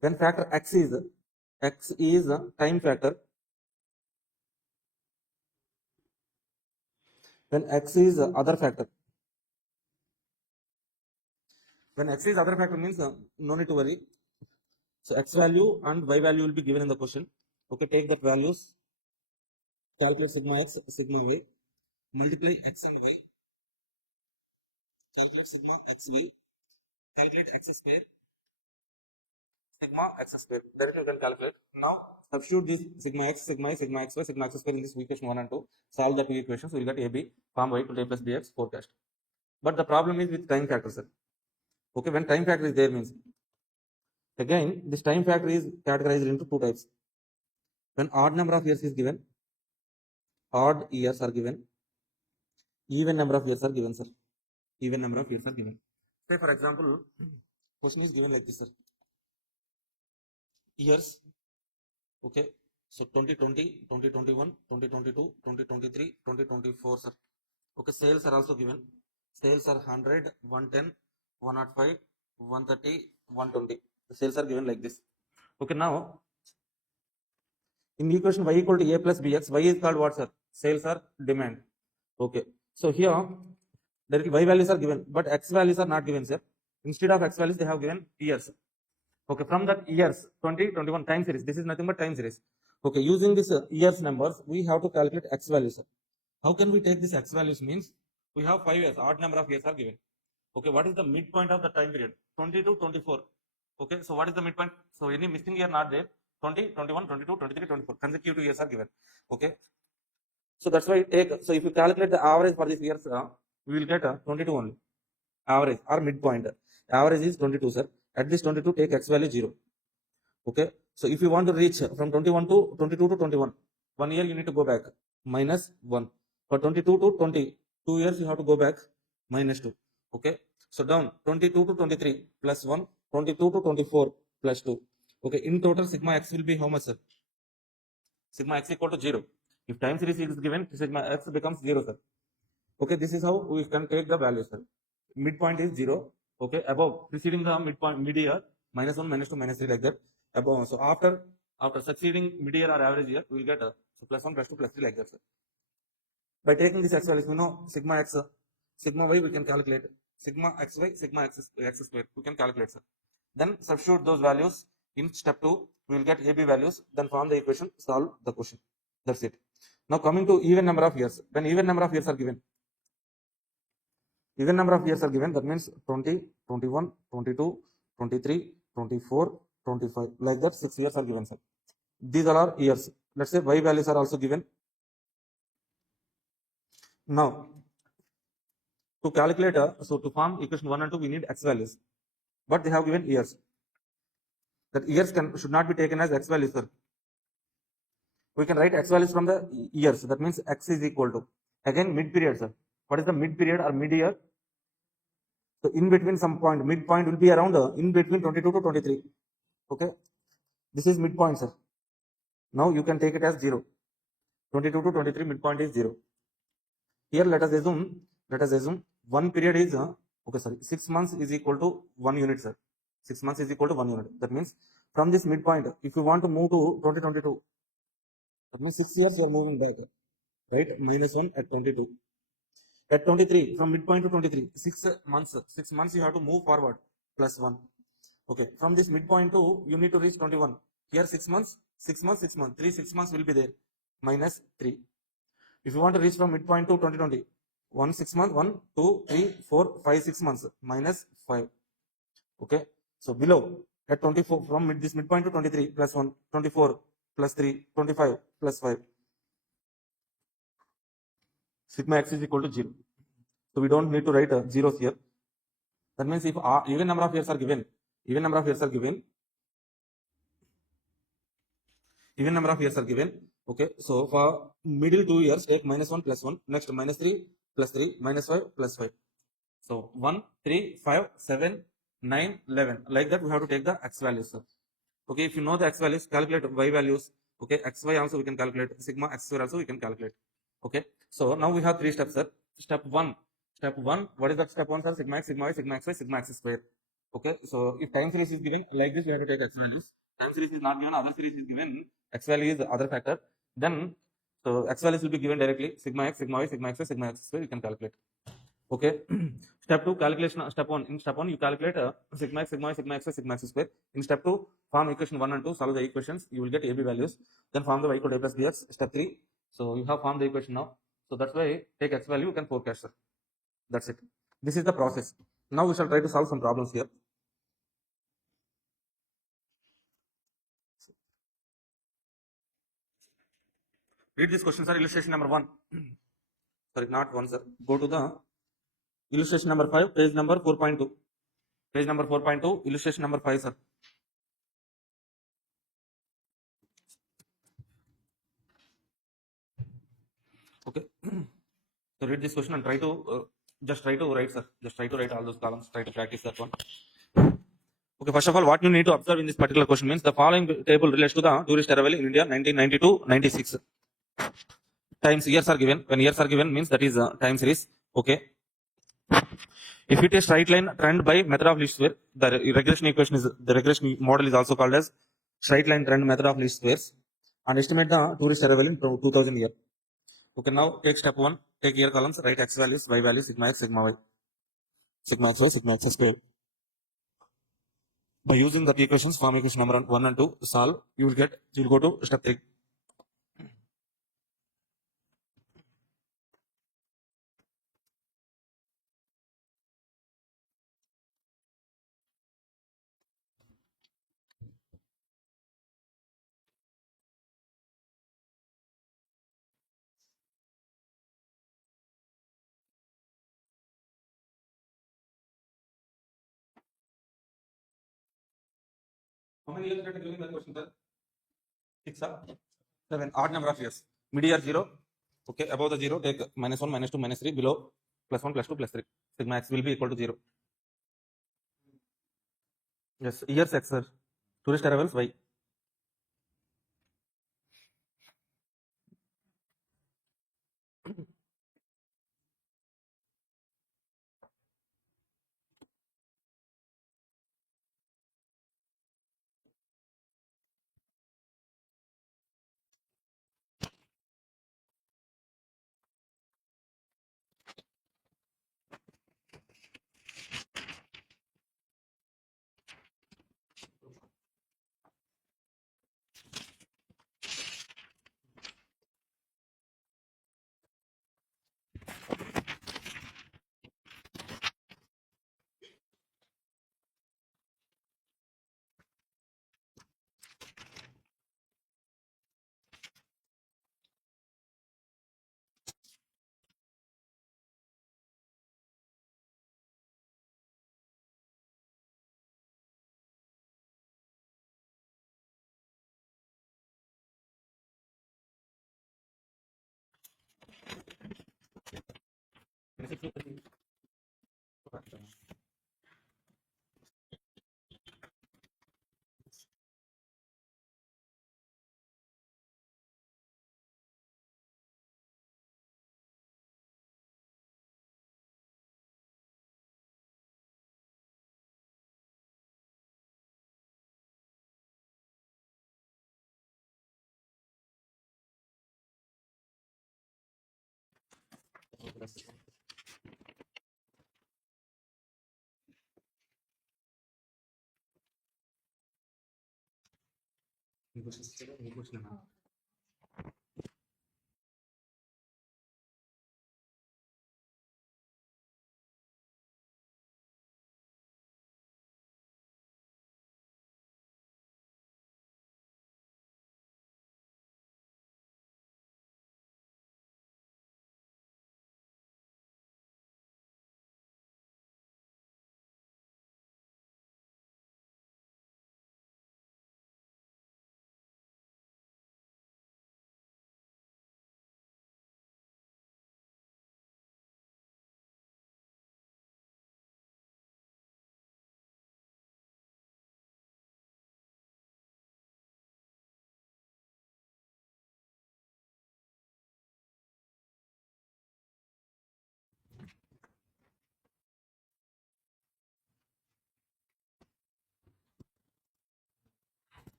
When factor x is time factor, when x is other factor. When x is other factor means no need to worry. So x value and y value will be given in the question. Okay, take that values, calculate sigma x, sigma y, multiply x and y, calculate sigma x y, calculate x square, sigma x square. Directly you can calculate. Now substitute this sigma x, sigma y, sigma x y, sigma x square in this equation 1 and 2. Solve the two equations. We will get AB, form y equal to a plus bx forecast. But the problem is with time factor, sir. Okay, when time factor is there means, again this time factor is categorized into two types. When odd number of years is given, odd years are given, even number of years are given, sir. Even number of years are given. Say for example, question is given like this, sir. Years, okay, so 2020, 2021, 2022, 2023, 2024, sir. Okay, sales are also given. Sales are 100, 110, 105, 130, 120. The sales are given like this. Okay, now in equation y equal to a plus bx, y is called what, sir? Sales are demand. Okay, so here the y values are given, but x values are not given, sir. Instead of x values, they have given years. Okay, from that years 2021 time series, this is nothing but time series. Okay, using this years numbers, we have to calculate x values, sir. How can we take this x values? Means we have 5 years, odd number of years are given. Okay, what is the midpoint of the time period? 20 to 24. Okay, so what is the midpoint? So any missing year not there. 20, 21, 22, 23, 24. Consecutive years are given. Okay, so that's why take. So if you calculate the average for these years, we will get 22 only. Average or midpoint. Average is 22, sir. At this 22, take x value 0. Okay, so if you want to reach from 21 to 22 to 21, 1 year you need to go back, minus 1. For 22 to 20, 2 years you have to go back, minus 2. Okay, so down 22 to 23 plus 1, 22 to 24 plus 2. Okay, in total sigma x will be how much, sir? Sigma x equal to 0. If time series is given, sigma x becomes 0, sir. Okay, this is how we can take the value, sir. Midpoint is 0. Okay, above preceding the midpoint, mid year, minus 1, minus 2, minus 3 like that. Above, so after succeeding mid year or average year, we will get so plus 1, plus 2, plus 3 like that, sir. By taking this x values, we know sigma x, sigma y we can calculate, sigma xy, sigma x square we can calculate, sir. Then substitute those values In step 2, we will get AB values, then form the equation, solve the question. That's it. Now coming to even number of years. When even number of years are given, that means 20, 21, 22, 23, 24, 25. Like that, 6 years are given, sir. These are our years. Let's say Y values are also given. Now, to calculate, so to form equation 1 and 2, we need X values. But they have given years. That years should not be taken as X values, sir. We can write X values from the years. That means X is equal to, again, mid period, sir. What is the mid period or mid year? So in between some point, midpoint will be around in between 22 to 23. Okay. This is midpoint, sir. Now you can take it as 0. 22 to 23 midpoint is 0. Here let us assume one period is, 6 months is equal to 1 unit, sir. 6 months is equal to 1 unit. That means from this midpoint, if you want to move to 2022, that means 6 years you are moving back, right? Minus 1 at 22. At 23, from midpoint to 23, 6 months you have to move forward, plus 1. Okay, from this midpoint to, you need to reach 21. Here 6 months, 6 months, 6 months, 6 months will be there, minus 3. If you want to reach from midpoint to 2020, 6 months, 1, 2, 3, 4, 5, 6 months, minus 5. Okay, so below, at 24, from this midpoint to 23, plus 1, 24, plus 3, 25, plus 5. Sigma x is equal to 0. So we don't need to write zeros here. That means if even number of years are given, even number of years are given. Okay, so for middle 2 years, take minus 1 plus 1, next minus 3 plus 3, minus 5 plus 5. So 1, 3, 5, 7, 9, 11. Like that, we have to take the x values, sir. Okay, if you know the x values, calculate y values. Okay, xy also we can calculate, sigma x square also we can calculate. Okay, so now we have 3 steps, sir. Step 1, what is that step 1, sir? Sigma x, sigma y, sigma xy, sigma x square. Okay, so if time series is given, like this, we have to take x values. Time series is not given, other series is given, x value is the other factor. Then, so x values will be given directly, sigma x, sigma y, sigma xy, sigma x square, you can calculate. Okay, step 2, calculation. Step 1, in step 1 you calculate sigma x, sigma y, sigma x, sigma x square. In step 2, form equation 1 and 2, solve the equations, you will get AB values, then form the y equal to a plus bx. Step 3, so you have formed the equation now, so that's why take x value, you can forecast, sir. That's it. This is the process. Now we shall try to solve some problems here. Read these questions, sir. Illustration number 1. Sorry, not 1, sir. Go to the illustration number 5, page number 4.2. Page number 4.2, illustration number 5, sir. Okay. So read this question and try to just try to write, sir. Just try to write all those columns. Try to practice that one. Okay. First of all, what you need to observe in this particular question means the following table relates to the tourist arrival in India 1992-96. Times years are given. When years are given means that is time series. Okay. If it is straight line trend by method of least square, the regression model is also called as straight line trend method of least squares, and estimate the tourist arrival in 2000 year. Okay, now take step 1, take year columns, write x values, y values, sigma x, sigma y, sigma x y, sigma x square. By using the equations, form equation number 1 and 2, solve, you will go to step 3. How many years did you give that question, sir? 6 or 7, odd number of years. Mid year 0. Okay, above the 0, take minus 1, minus 2, minus 3, below plus 1, plus 2, plus 3. Sigma x will be equal to 0. Yes, years x, sir. Tourist arrivals y.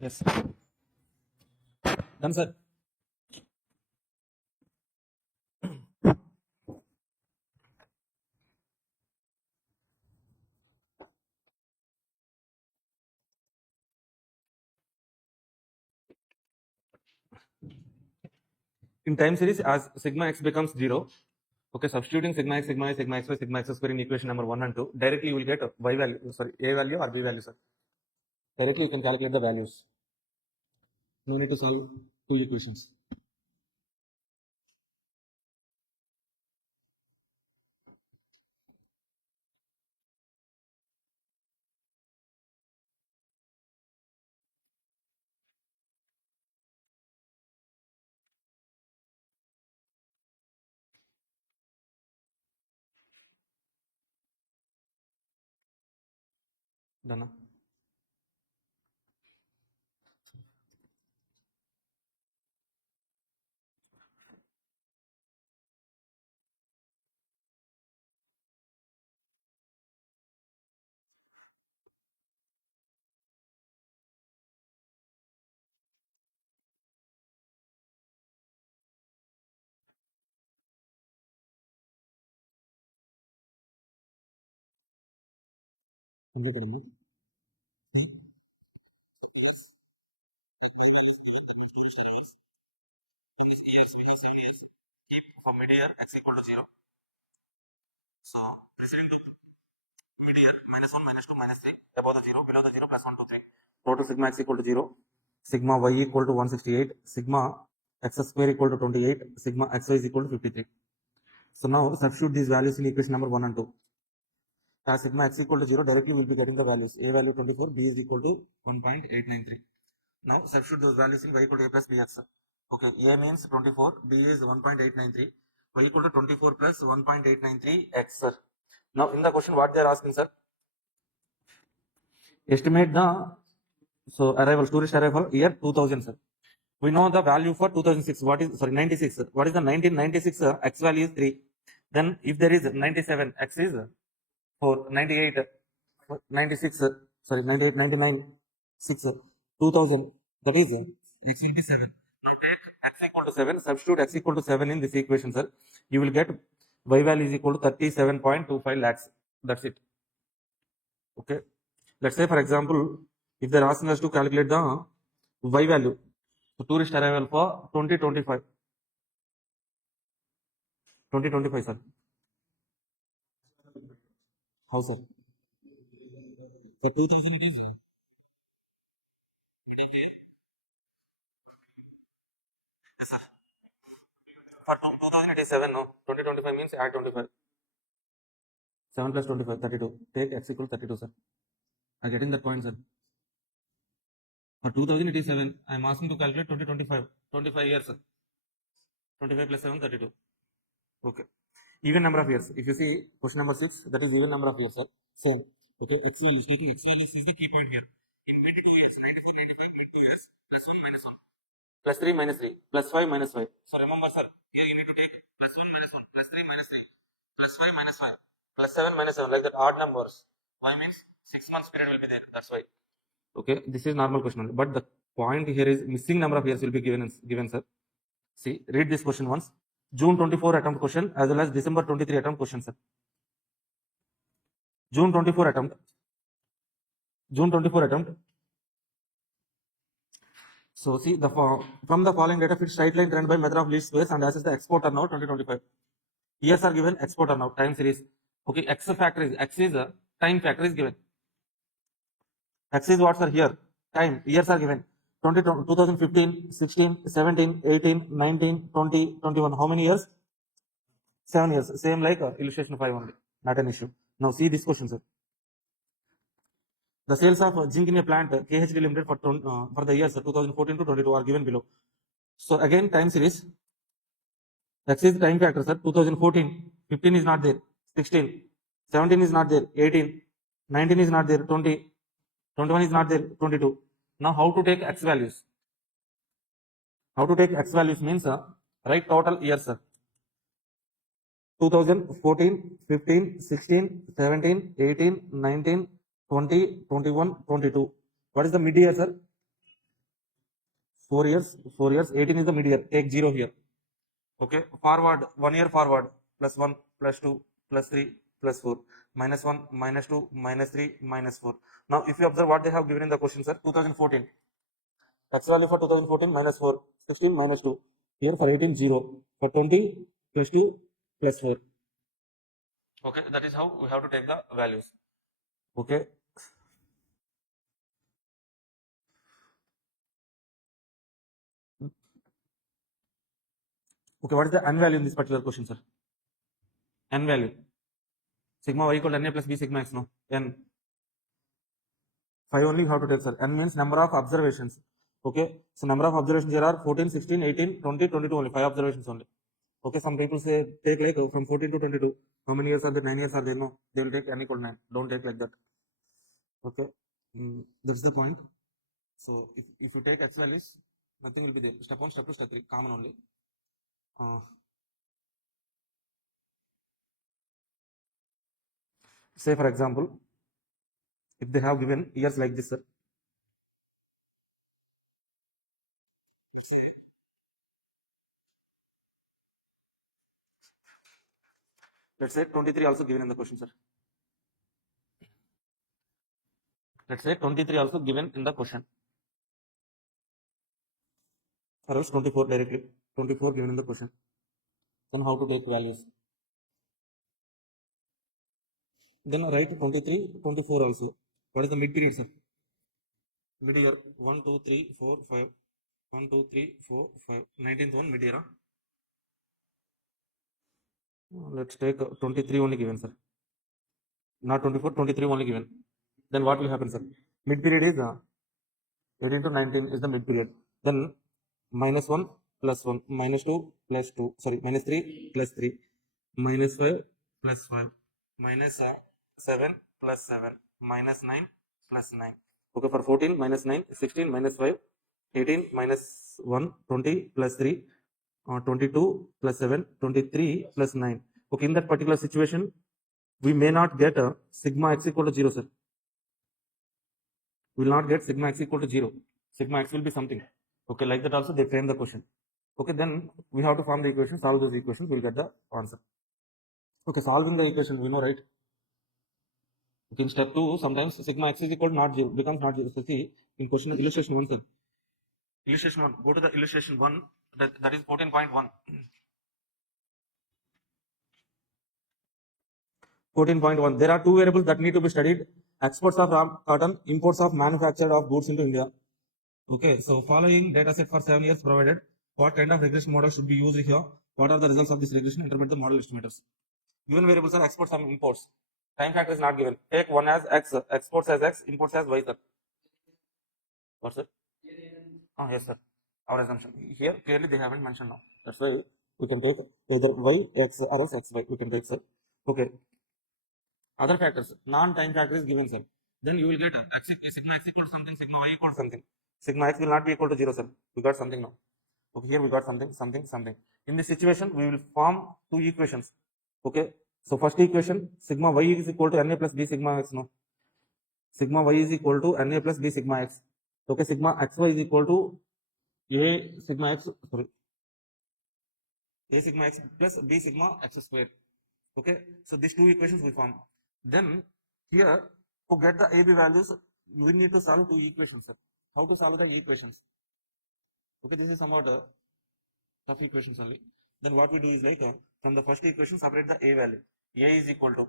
Yes. Done, sir. In time series, as sigma x becomes 0, okay, substituting sigma x, sigma y, sigma x y, sigma x square in equation number 1 and 2, directly you will get y value, sorry, a value or b value, sir. Directly you can calculate the values. No need to solve two equations. Done. Keep for mid-year x equal to 0. So, preceding to mid-year minus 1, minus 2, minus 3, above the 0, below the 0, plus 1, 2, 3. Total sigma x equal to 0, sigma y equal to 168, sigma x square equal to 28, sigma xy is equal to 53. So now substitute these values in equation number 1 and 2. As sigma x equal to 0, directly we will be getting the values. A value 24, b is equal to 1.893. Now substitute those values in y equal to a plus bx. Okay, a means 24, b is 1.893, y equal to 24 plus 1.893 x, sir. Now in the question what they are asking, sir, estimate the arrival, tourist arrival year 2000, sir. We know the value for 2006. What is, sorry, 96? What is the 1996? X value is 3. Then if there is 97, x is 4. 98, 96, sorry, 98, 99, 6, 2000. That is x will be 7. Now take x equal to 7. Substitute x equal to 7 in this equation, sir. You will get y value is equal to 37.25 lakhs. That's it. Okay. Let's say, for example, if they're asking us to calculate the y value, so tourist arrival for 2025. 2025, sir. How, sir? For 2000 it is. It is there. Yes, sir. For 2000 it is 7, no? 2025 means add 25. 7 plus 25, 32. Take x equal to 32, sir. I'm getting that point, sir. For 2000 it is 7. I'm asking to calculate 2025. 25 years, sir. 25 plus 7, 32. Okay. Even number of years. If you see question number 6, that is even number of years, sir. Same. Okay. XC is taking XC is the key point here. In 22 years, 94, 95, 22 years, plus 1 minus 1, plus 3 minus 3, plus 5 minus 5. So remember, sir, here you need to take plus 1 minus 1, plus 3 minus 3, plus 5 minus 5, plus 7 minus 7, like that odd numbers. Why means 6 months period will be there. That's why. Okay, this is normal question only. But the point here is missing number of years will be given, sir. See, read this question once. June 24 attempt question as well as December 23 attempt question, sir. June 24 attempt. June 24 attempt. So see, from the following data, fit straight line trend by method of least squares and assess the export turnover 2025. Years are given, export turnover, time series. Okay, X factor is, X is a time factor is given. X is what, sir? Here, time, years are given. 2015, 16, 17, 18, 19, 20, 21. How many years? 7 years. Same like illustration 5 only. Not an issue. Now see this question, sir. The sales of zinc in a plant KHD Limited for the years 2014 to 22 are given below. So again, time series. X is time factor, sir. 2014, 15 is not there. 16, 17 is not there. 18, 19 is not there. 20, 21 is not there. 22. Now how to take X values? How to take X values means write total years, sir. 2014, 15, 16, 17, 18, 19, 20, 21, 22. What is the mid year, sir? 4 years. 4 years. 18 is the mid year. Take 0 here. Okay. Forward. 1 year forward. Plus 1, plus 2, plus 3, plus 4. Minus 1, minus 2, minus 3, minus 4. Now, if you observe what they have given in the question, sir, 2014. X value for 2014 minus 4. 16 minus 2. Here for 18, 0. For 20, plus 2, plus 4. Okay. That is how we have to take the values. Okay. Okay, what is the n value in this particular question, sir? N value. Sigma y equal to Na plus b sigma x, no? N. 5 only you have to take, sir. N means number of observations. Okay, so number of observations here are 14, 16, 18, 20, 22 only. 5 observations only. Okay, some people say take like from 14 to 22. How many years are there? 9 years are there? No, they will take n equal to 9. Don't take like that. Okay, that's the point. So if you take x values, nothing will be there. Step 1, step 2, step 3, common only. Say for example, if they have given years like this, sir. Let's say 23 also given in the question, sir. Let's say 23 also given in the question. Or else 24 directly. 24 given in the question. Then how to take values? Then write 23, 24 also. What is the mid period, sir? Mid year 1, 2, 3, 4, 5. 1, 2, 3, 4, 5. 19th one mid year. Let's take 23 only given, sir. Not 24, 23 only given. Then what will happen, sir? Mid period is 18 to 19 is the mid period. Then minus 1 plus 1, minus 2 plus 2, sorry, minus 3 plus 3, minus 5 plus 5, minus 7 plus 7, minus 9 plus 9. Okay, for 14 minus 9, 16 minus 5, 18 minus 1, 20 plus 3, 22 plus 7, 23 plus 9. Okay, in that particular situation, we may not get a sigma x equal to 0, sir. We will not get sigma x equal to 0. Sigma x will be something. Okay, like that also they frame the question. Okay, then we have to form the equation, solve those equations, we'll get the answer. Okay, solving the equation, we know, right? Okay, in step 2, sometimes sigma x is equal to not 0, becomes not 0. So see, in question illustration 1, sir. Illustration 1, go to the illustration 1, that is 14.1. 14.1, there are two variables that need to be studied. Exports of raw cotton, imports of manufactured of goods into India. Okay, so following data set for 7 years provided, what kind of regression model should be used here? What are the results of this regression? Interpret the model estimators. Given variables are exports and imports. Time factor is not given. Take one as x, exports as x, imports as y, sir. What's it? Oh, yes, sir. Our assumption. Here, clearly they haven't mentioned now. That's why we can take either y, x or else xy, we can take, sir. Okay. Other factors, non-time factor is given, sir. Then you will get sigma x equal to something, sigma y equal to something. Sigma x will not be equal to 0, sir. We got something now. Okay, here we got something. In this situation, we will form two equations. Okay. So first equation, sigma y is equal to na plus b sigma x, no. Sigma y is equal to na plus b sigma x. Okay, sigma xy is equal to a sigma x, sorry, a sigma x plus b sigma x square. Okay, so these two equations we form. Then here, to get the AB values, we need to solve two equations, sir. How to solve the equations? Okay, this is somewhat tough equations only. Then what we do is like, from the first equation, separate the A value. A is equal to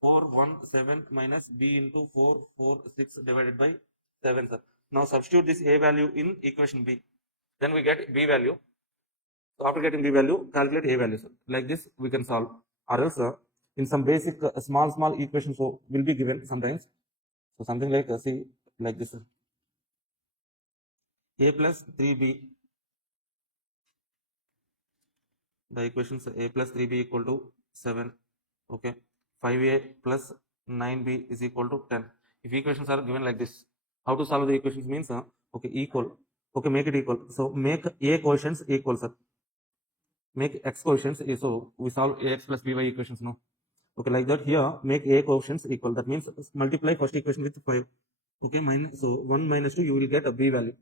417 minus B into 446 divided by 7, sir. Now substitute this A value in equation B. Then we get B value. So after getting B value, calculate A value, sir. Like this, we can solve. Or else, in some basic small equations, so will be given sometimes. So something like, see, like this, a plus 3b. The equations a plus 3b equal to 7. Okay, 5a plus 9b is equal to 10. If equations are given like this, how to solve the equations means, okay, equal. Okay, make it equal. So make a coefficients equal, sir. Make x coefficients, so we solve ax plus by equations, no. Okay, like that. Here make a coefficients equal, that means multiply first equation with 5. Okay, minus, so 1 minus 2, you will get a b value.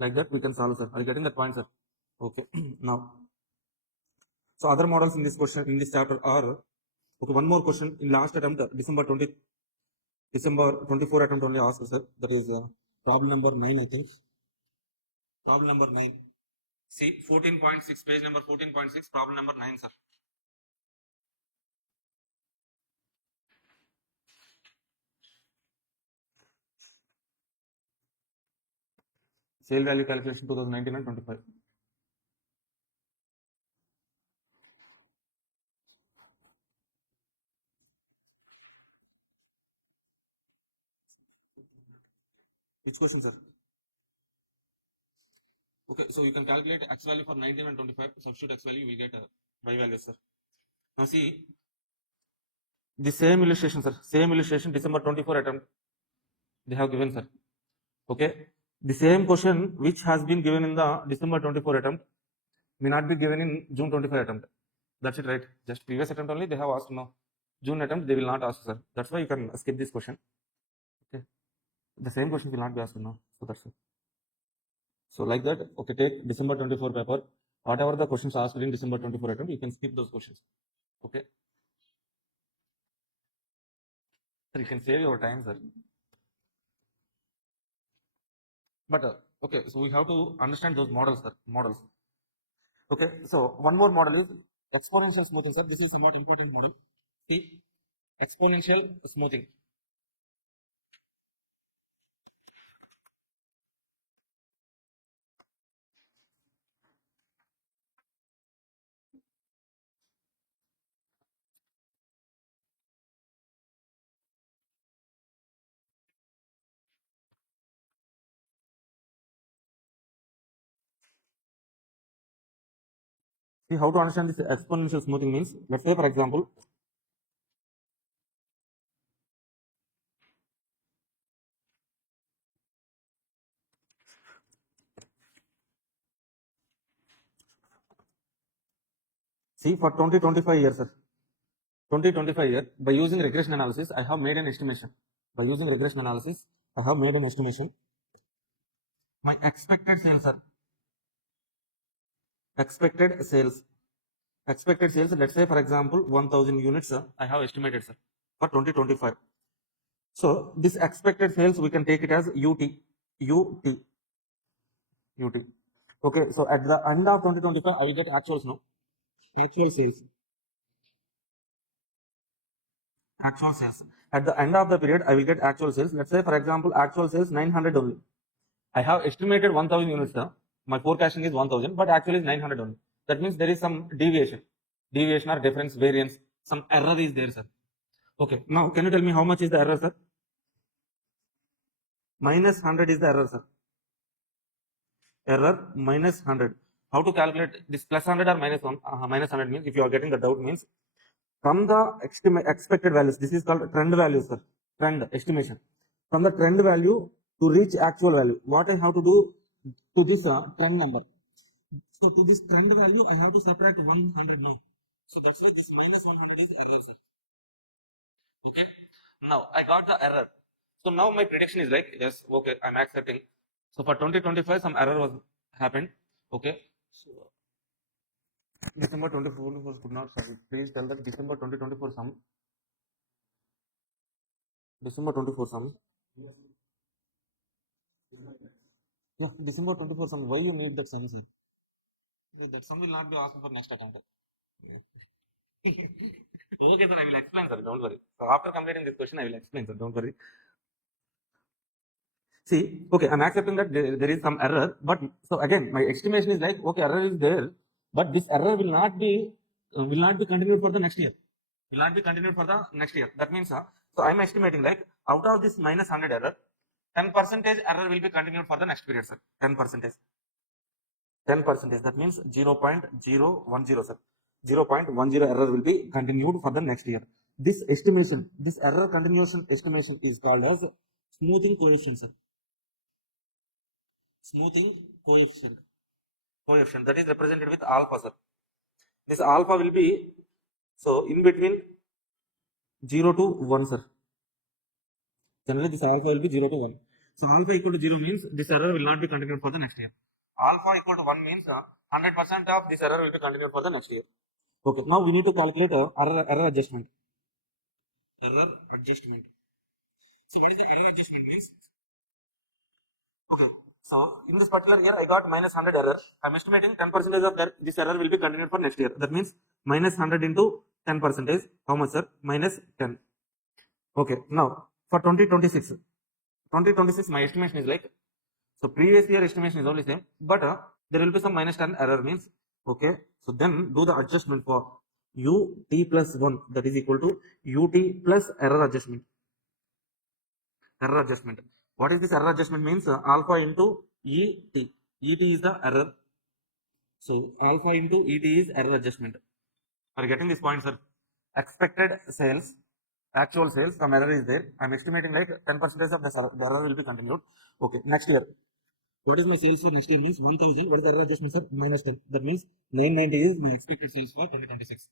Like that we can solve, sir. Are you getting that point, sir? Okay. Now, so other models in this question, in this chapter are, okay, one more question in last attempt, December 24 attempt only asked, sir. That is problem number 9, I think. Problem number 9. See, 14.6, page number 14.6, problem number 9, sir. Sale value calculation 2019 and 25. Which question, sir? Okay, so you can calculate x value for 19 and 25. Substitute x value, we get y value, sir. Now see, the same illustration, sir. Same illustration, December 24 attempt. They have given, sir. Okay. The same question which has been given in the December 24 attempt may not be given in June 25 attempt. That's it, right? Just previous attempt only they have asked, no. June attempt they will not ask, sir. That's why you can skip this question. Okay. The same question will not be asked now. So that's it. So like that, okay, take December 24 paper. Whatever the questions asked in December 24 attempt, you can skip those questions. Okay. So you can save your time, sir. But okay, so we have to understand those models, sir. Models. Okay, so one more model is exponential smoothing, sir. This is somewhat important model. See, exponential smoothing. See, how to understand this exponential smoothing means, let's say for example, see, for 2025 years, sir. 2025 year, by using regression analysis, I have made an estimation. By using regression analysis, I have made an estimation. My expected sales, sir. Expected sales. Expected sales, let's say for example, 1000 units, sir, I have estimated, sir, for 2025. So this expected sales, we can take it as UT. Okay, so at the end of 2025, I will get actuals now. Actual sales. Actual sales. At the end of the period, I will get actual sales. Let's say, for example, actual sales 900 only. I have estimated 1000 units now. My forecasting is 1000, but actually is 900 only. That means there is some deviation. Deviation or difference, variance, some error is there, sir. Okay, now can you tell me how much is the error, sir? Minus 100 is the error, sir. Error minus 100. how to calculate this plus 100 or minus 1, minus 100 means, if you are getting the doubt means, from the expected values, this is called trend value, sir. Trend estimation. From the trend value to reach actual value, what I have to do to this trend number? So to this trend value, I have to subtract 100 now. So that's why this minus 100 is error, sir. Okay. Now I got the error. So now my prediction is like, yes, okay, I'm accepting. So for 2025, some error was happened. Okay. So December 24 was could not solve. Please tell that December 2024 sum. December 24 sum. Yeah, December 24 sum. Why you need that sum, sir? That sum will not be asked for next attempt. Okay, sir, I will explain, sir. Don't worry. So after completing this question, I will explain, sir. Don't worry. See, okay, I'm accepting that there is some error, but so again, my estimation is like, okay, error is there, but this error will not be continued for the next year. Will not be continued for the next year. That means, so I'm estimating like out of this minus 100 error, 10% error will be continued for the next period, sir. 10%. 10%. That means 0.010, sir. 0.10 error will be continued for the next year. This estimation, this error continuation estimation is called as smoothing coefficient, sir. Smoothing coefficient. That is represented with alpha, sir. This alpha will be so in between 0 to 1, sir. Generally, this alpha will be 0 to 1. So alpha equal to 0 means this error will not be continued for the next year. Alpha equal to 1 means 100% of this error will be continued for the next year. Okay, now we need to calculate error adjustment. Error adjustment. So what is the error adjustment means? Okay, so in this particular year, I got minus 100 error. I'm estimating 10% of this error will be continued for next year. That means minus 100 into 10%. How much, sir? Minus 10. Okay, now for 2026, my estimation is like, so previous year estimation is only same, but there will be some minus 10 error means, okay, so then do the adjustment for ut plus 1, that is equal to ut plus error adjustment. Error adjustment. What is this error adjustment means? Alpha into et. Et is the error. So alpha into et is error adjustment. Are you getting this point, sir? Expected sales, actual sales, some error is there. I'm estimating like 10% of the error will be continued. Okay, next year. What is my sales for next year means 1000. What is the error adjustment, sir? Minus 10. That means 990 is my expected sales for 2026.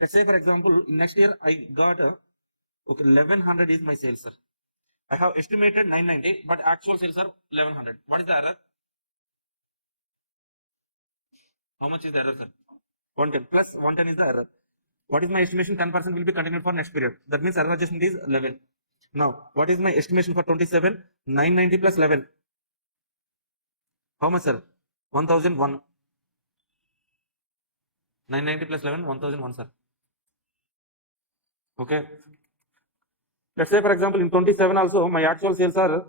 Let's say, for example, next year I got okay, 1100 is my sales, sir. I have estimated 990, but actual sales are 1100. What is the error? How much is the error, sir? 110 plus 110 is the error. What is my estimation? 10% will be continued for next period. That means error adjustment is 11. Now, what is my estimation for 27? 990 plus 11. How much, sir? 1001. 990 plus 11, 1001, sir. Okay. Let's say, for example, in 27 also, my actual sales are,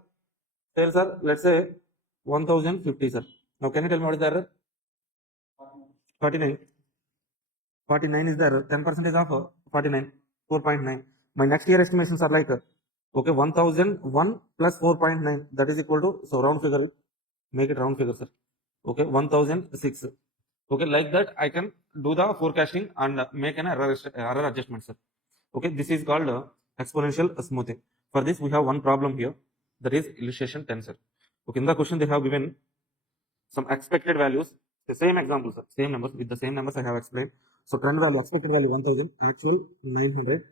let's say, 1050, sir. Now, can you tell me what is the error? 49. 49 is the error. 10% is of 49, 4.9. My next year estimations are like, okay, 1001 plus 4.9, that is equal to, so round figure, make it round figure, sir. Okay, 1006. Okay, like that, I can do the forecasting and make an error adjustment, sir. Okay, this is called exponential smoothing. For this, we have one problem here, that is illustration 10, sir. Okay, in the question, they have given some expected values, the same examples, sir, same numbers, with the same numbers I have explained. So trend value, expected value 1000, actual 900.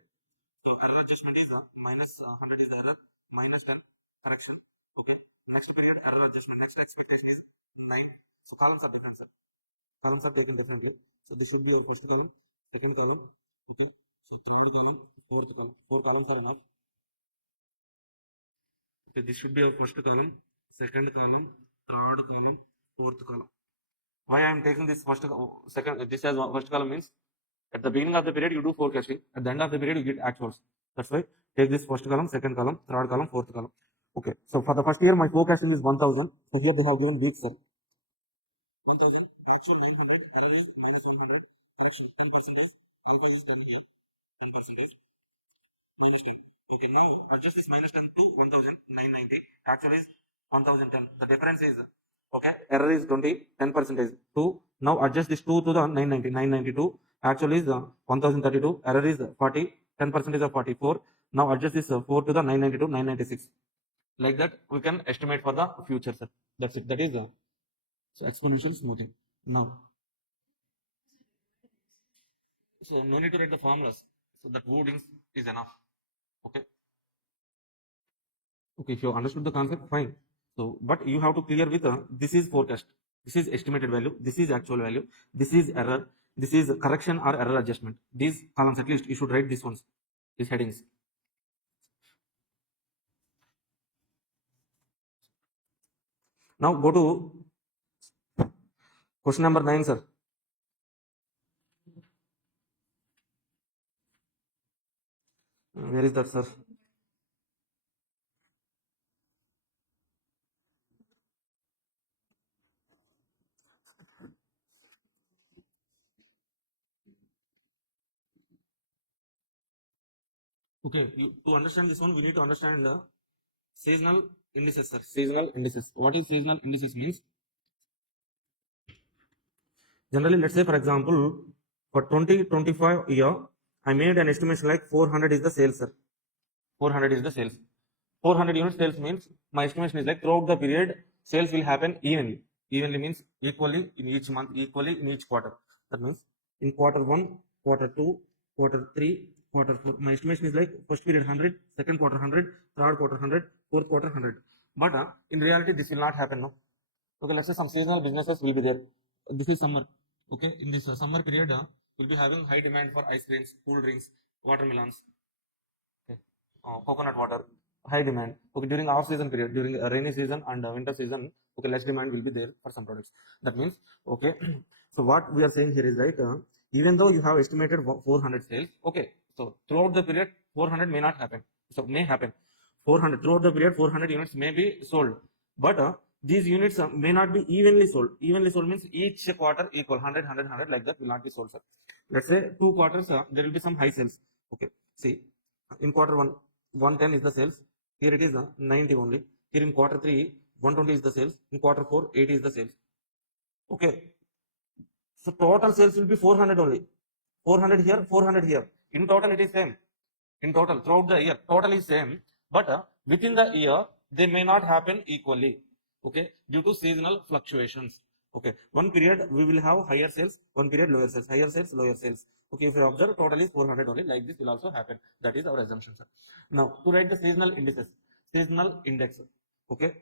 So error adjustment is minus 100 is error, minus 10 correction. Okay, next period error adjustment, next expectation is 9. So columns are different, sir. Columns are taken differently. So this would be your first column, second column. Okay, so third column, fourth column. 4 columns are enough. Okay, this should be your first column, second column, third column, fourth column. Why I am taking this this as first column means at the beginning of the period you do forecasting, at the end of the period you get actuals. That's why take this first column, second column, third column, fourth column. Okay, so for the first year my forecasting is 1000. So here they have given weeks, sir. 1000, actual 900, error is minus 100, correction 10%, alpha is 10 here, 10%, minus 10. Okay, now adjust this minus 10 to 1990, actual is 1010. The difference is Okay, error is 20, 10%. 2. Now adjust this 2 to the 990, 992. Actually is 1032. Error is 40, 10% of 44. Now adjust this 4 to the 992, 996. Like that, we can estimate for the future, sir. That's it. That is the exponential smoothing. Now, so no need to write the formulas. So that wordings is enough. Okay. Okay, if you understood the concept, fine. So, but you have to clear with this is forecast, this is estimated value, this is actual value, this is error, this is correction or error adjustment. These columns, at least you should write these ones, these headings. Now go to question number 9, sir. Where is that, sir? Okay, to understand this one, we need to understand the seasonal indices, sir. Seasonal indices. What is seasonal indices means? Generally, let's say for example, for 2025 year, I made an estimation like 400 is the sales, sir. 400 is the sales. 400 unit sales means my estimation is like throughout the period, sales will happen evenly. Evenly means equally in each month, equally in each quarter. That means in quarter 1, quarter 2, quarter 3, quarter 4. My estimation is like first period 100, second quarter 100, third quarter 100, fourth quarter 100. But in reality, this will not happen now. Okay, let's say some seasonal businesses will be there. This is summer. Okay, in this summer period, we'll be having high demand for ice creams, cool drinks, watermelons, okay, coconut water, high demand. Okay, during off season period, during rainy season and winter season, okay, less demand will be there for some products. That means, okay, so what we are saying here is right, even though you have estimated 400 sales, okay, so throughout the period, 400 may not happen. So may happen. 400 throughout the period, 400 units may be sold, but these units may not be evenly sold. Evenly sold means each quarter equal 100, 100, 100 like that will not be sold, sir. Let's say 2 quarters, there will be some high sales. Okay, see, in quarter 1, 110 is the sales. Here it is 90 only. Here in quarter 3, 120 is the sales. In quarter 4, 80 is the sales. Okay, so total sales will be 400 only. 400 here, 400 here. In total, it is same. In total, throughout the year, total is same. But within the year, they may not happen equally. Okay, due to seasonal fluctuations. Okay, one period we will have higher sales, one period lower sales, higher sales, lower sales. Okay, if you observe, total is 400 only. Like this will also happen. That is our assumption, sir. Now, to write the seasonal indices, seasonal index. Okay,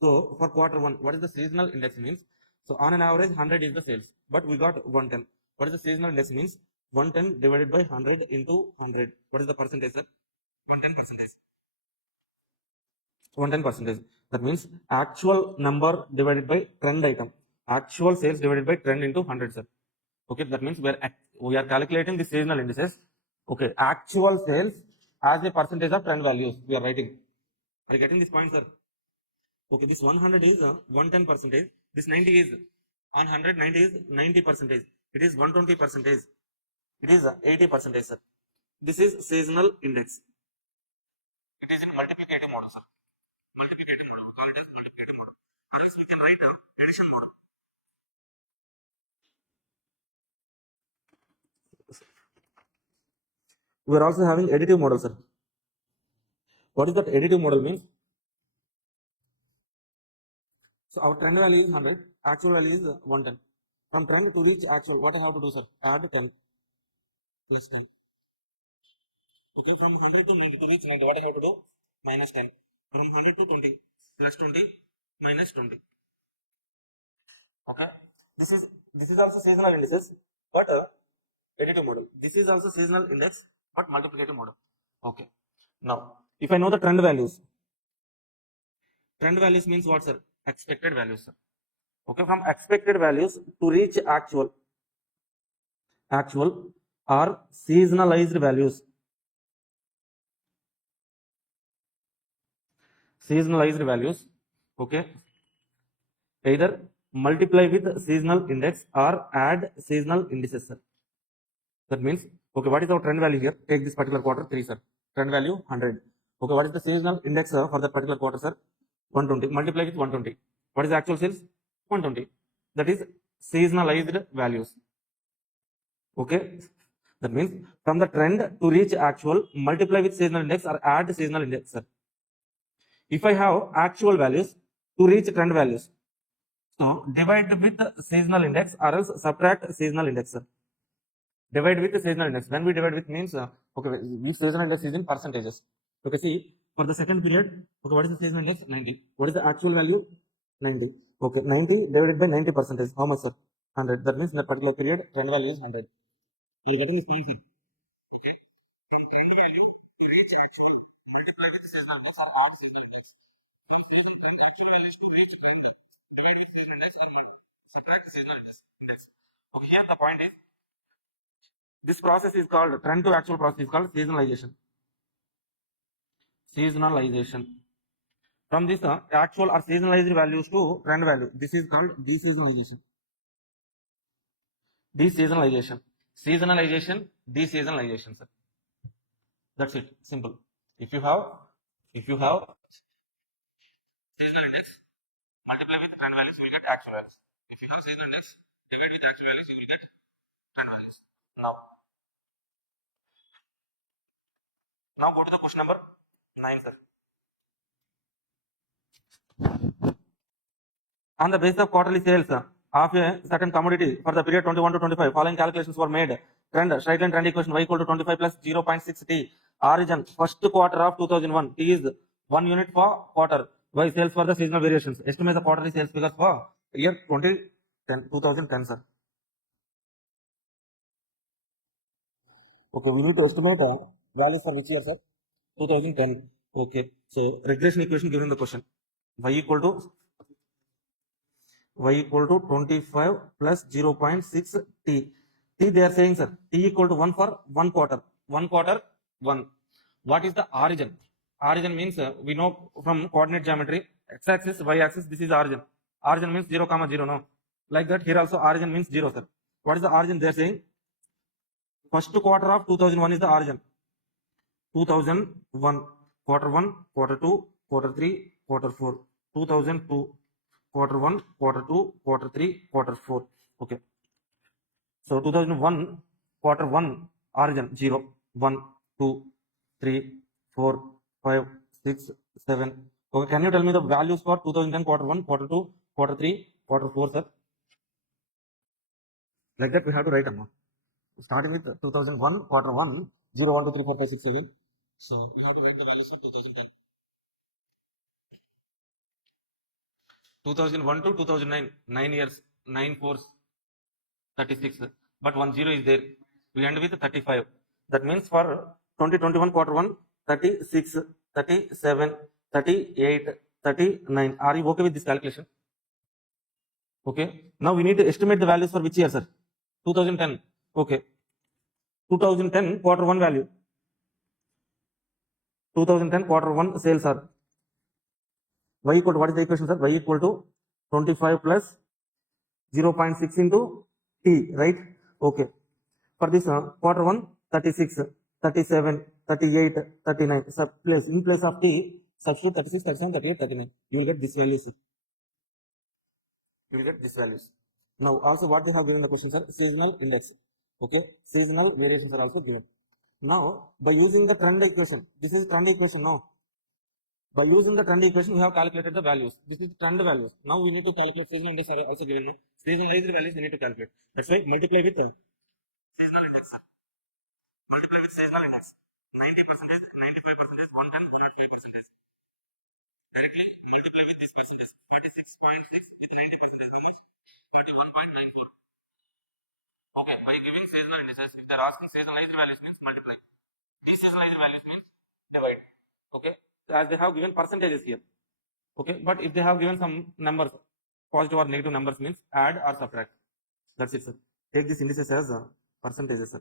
so for quarter 1, what is the seasonal index means? So on an average, 100 is the sales, but we got 110. What is the seasonal index means? 110 divided by 100 into 100. What is the percentage, sir? 110 percentage. 110 percentage. That means actual number divided by trend item. Actual sales divided by trend into 100, sir. Okay, that means we are calculating the seasonal indices. Okay, actual sales as a percentage of trend values. We are writing. Are you getting this point, sir? Okay, this 100 is 110 percentage. This 90 is on 100, 90 is 90 percentage. It is 120 percentage. It is 80 percentage, sir. This is seasonal index. It is in multiplicative model, sir. Multiplicative model. We call it as multiplicative model. Or else we can write addition model. We are also having additive model, sir. What is that additive model means? So our trend value is 100, actual value is 110. From trend to reach actual, what I have to do, sir? Add 10 plus 10. Okay, from 100 to 90 to reach 90, what I have to do? Minus 10. From 100 to 20, plus 20, minus 20. Okay, this is also seasonal indices, but additive model. This is also seasonal index, but multiplicative model. Okay. Now, if I know the trend values means what, sir? Expected values, sir. Okay, from expected values to reach actual or seasonalized values. Seasonalized values. Okay. Either multiply with seasonal index or add seasonal indices, sir. That means, okay, what is our trend value here? Take this particular quarter 3, sir. Trend value 100. Okay, what is the seasonal index for that particular quarter, sir? 120. Multiply with 120. What is the actual sales? 120. That is seasonalized values. Okay, that means from the trend to reach actual, multiply with seasonal index or add seasonal index, sir. If I have actual values to reach trend values, so divide with the seasonal index or else subtract seasonal index, sir. Divide with the seasonal index. When we divide with means, okay, we seasonal index is in percentages. Okay, see, for the second period, okay, what is the seasonal index? 90. What is the actual value? 90. Okay, 90 divided by 90 percentage. How much, sir? 100. That means in that particular period, trend value is 100. Are you getting this point, sir? Okay. Trend value to reach actual, multiply with seasonal index or add seasonal index. From seasonal trend, actual values to reach trend, divide with seasonal index or subtract seasonal index. Okay, here the point is, this process is called, trend to actual process is called seasonalization. Seasonalization. From this actual or seasonalized values to trend value, this is called deseasonalization. Deseasonalization. Seasonalization, deseasonalization, sir. That's it. Simple. If you have seasonal index, multiply with trend values, you will get actual values. If you have seasonal index, divide with actual values, you will get trend values. Now go to the question number 9, sir. On the basis of quarterly sales of a certain commodity for the period 21 to 25, following calculations were made. Trend, straight line trend equation y equal to 25 plus 0.6 t. Origin, first quarter of 2001. T is 1 unit for quarter. Y sales for the seasonal variations. Estimate the quarterly sales figures for year 2010, sir. Okay, we need to estimate values for which year, sir? 2010. Okay, so regression equation given in the question. Y equal to 25 plus 0.6 t. T they are saying, sir, t equal to 1 for 1 quarter. 1 quarter, 1. What is the origin? Origin means we know from coordinate geometry, x-axis, y-axis, this is origin. Origin means 0, 0, no. Like that, here also origin means 0, sir. What is the origin they are saying? First quarter of 2001 is the origin. 2001, quarter 1, quarter 2, quarter 3, quarter 4. 2002, quarter 1, quarter 2, quarter 3, quarter 4. Okay. So 2001, quarter 1, origin 0, 1, 2, 3, 4, 5, 6, 7. Okay, can you tell me the values for 2010, quarter 1, quarter 2, quarter 3, quarter 4, sir? Like that, we have to write them. Starting with 2001, quarter 1, 0, 1, 2, 3, 4, 5, 6, 7. So we have to write the values for 2010. 2001 to 2009, 9 years, 9 4s, 36. But 1 0 is there. We end with 35. That means for 2021 quarter 1, 36, 37, 38, 39. Are you okay with this calculation? Okay. Now we need to estimate the values for which year, sir? 2010. Okay. 2010 quarter 1 value. 2010 quarter 1 sales are y equal to, what is the equation, sir? Y equal to 25 plus 0.6 into t, right? Okay. For this quarter 1, 36, 37, 38, 39. In place of t, substitute 36, 37, 38, 39. You will get this values, sir. You will get this values. Now also what they have given the question, sir? Seasonal index. Okay. Seasonal variations are also given. Now by using the trend equation, this is trend equation now. By using the trend equation, we have calculated the values. This is trend values. Now we need to calculate seasonal index are also given. Seasonalized values we need to calculate. That's why multiply with seasonal index. Multiply with seasonal index. 90%, 95%, 110, 105%. Directly multiply with this percentage. 36.6 with 90%, how much? 31.94. Okay, by giving seasonal indices, if they are asking seasonalized values means multiply. Deseasonalized values means divide. Okay, as they have given percentages here. Okay, but if they have given some numbers, positive or negative numbers means add or subtract. That's it, sir. Take these indices as percentages, sir.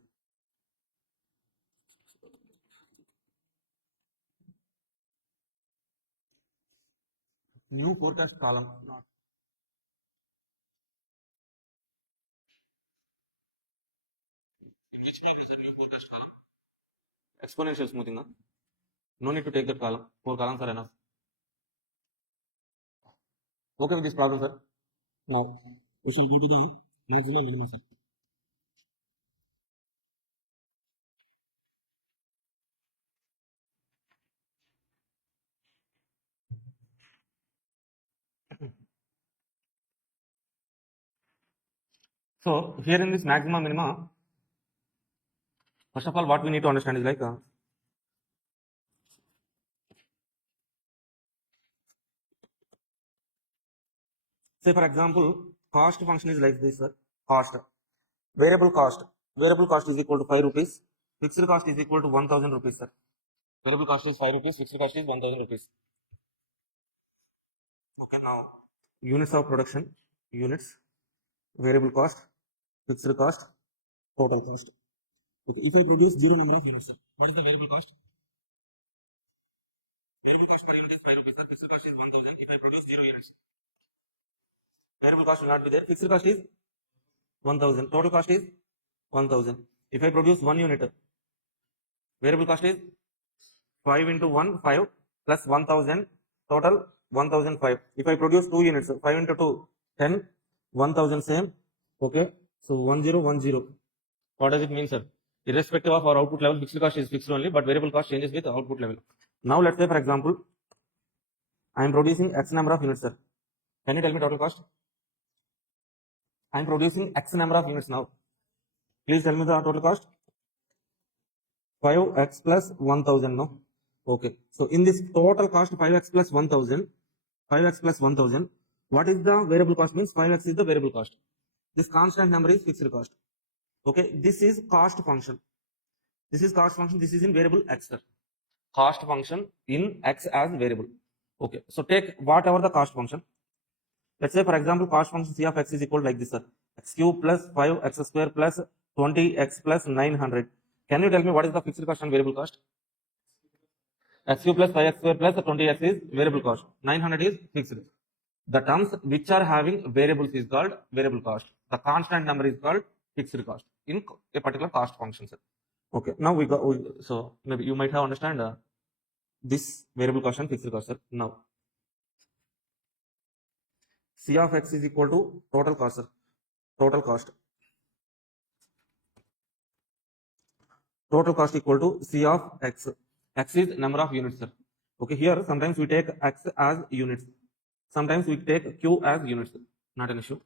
New forecast column. In which column is the new forecast column? Exponential smoothing. Huh? No need to take that column. 4 columns are enough. Okay with this problem, sir? Now, we shall go to the maximum minimum, sir. So here in this maximum minima, first of all, what we need to understand is like, say for example, cost function is like this, sir. Cost, variable cost. Variable cost is equal to 5 rupees. Fixed cost is equal to 1000 rupees, sir. Variable cost is 5 rupees. Fixed cost is 1000 rupees. Okay, now units of production, units, variable cost, fixed cost, total cost. Okay, if I produce zero number of units, sir, what is the variable cost? Variable cost per unit is 5 rupees, sir. Fixed cost is 1000. If I produce zero units, variable cost will not be there. Fixed cost is 1000. Total cost is 1000. If I produce 1 unit, variable cost is 5 into 1, 5 plus 1000, total 1005. If I produce 2 units, 5 into 2, 10, 1000 same. Okay, so 1010. What does it mean, sir? Irrespective of our output level, fixed cost is fixed only, but variable cost changes with output level. Now let's say, for example, I am producing X number of units, sir. Can you tell me total cost? I am producing X number of units now. Please tell me the total cost. 5x plus 1000, no? Okay. So in this total cost 5x plus 1000, 5x plus 1000, what is the variable cost? Means 5x is the variable cost. This constant number is fixed cost. Okay. This is cost function. This is cost function. This is in variable x, sir. Cost function in x as variable. Okay. So take whatever the cost function. Let's say, for example, cost function c of x is equal like this, sir. X cube plus 5x square plus 20x plus 900. Can you tell me what is the fixed cost and variable cost? X cube plus 5x square plus 20x is variable cost. 900 is fixed. The terms which are having variables is called variable cost. The constant number is called fixed cost in a particular cost function, sir. Okay. Now so maybe you might have understand this variable cost and fixed cost, sir. Now C of x is equal to total cost, sir. Total cost. Total cost equal to C of x. X is number of units, sir. Okay, here sometimes we take x as units. Sometimes we take q as units. Not an issue.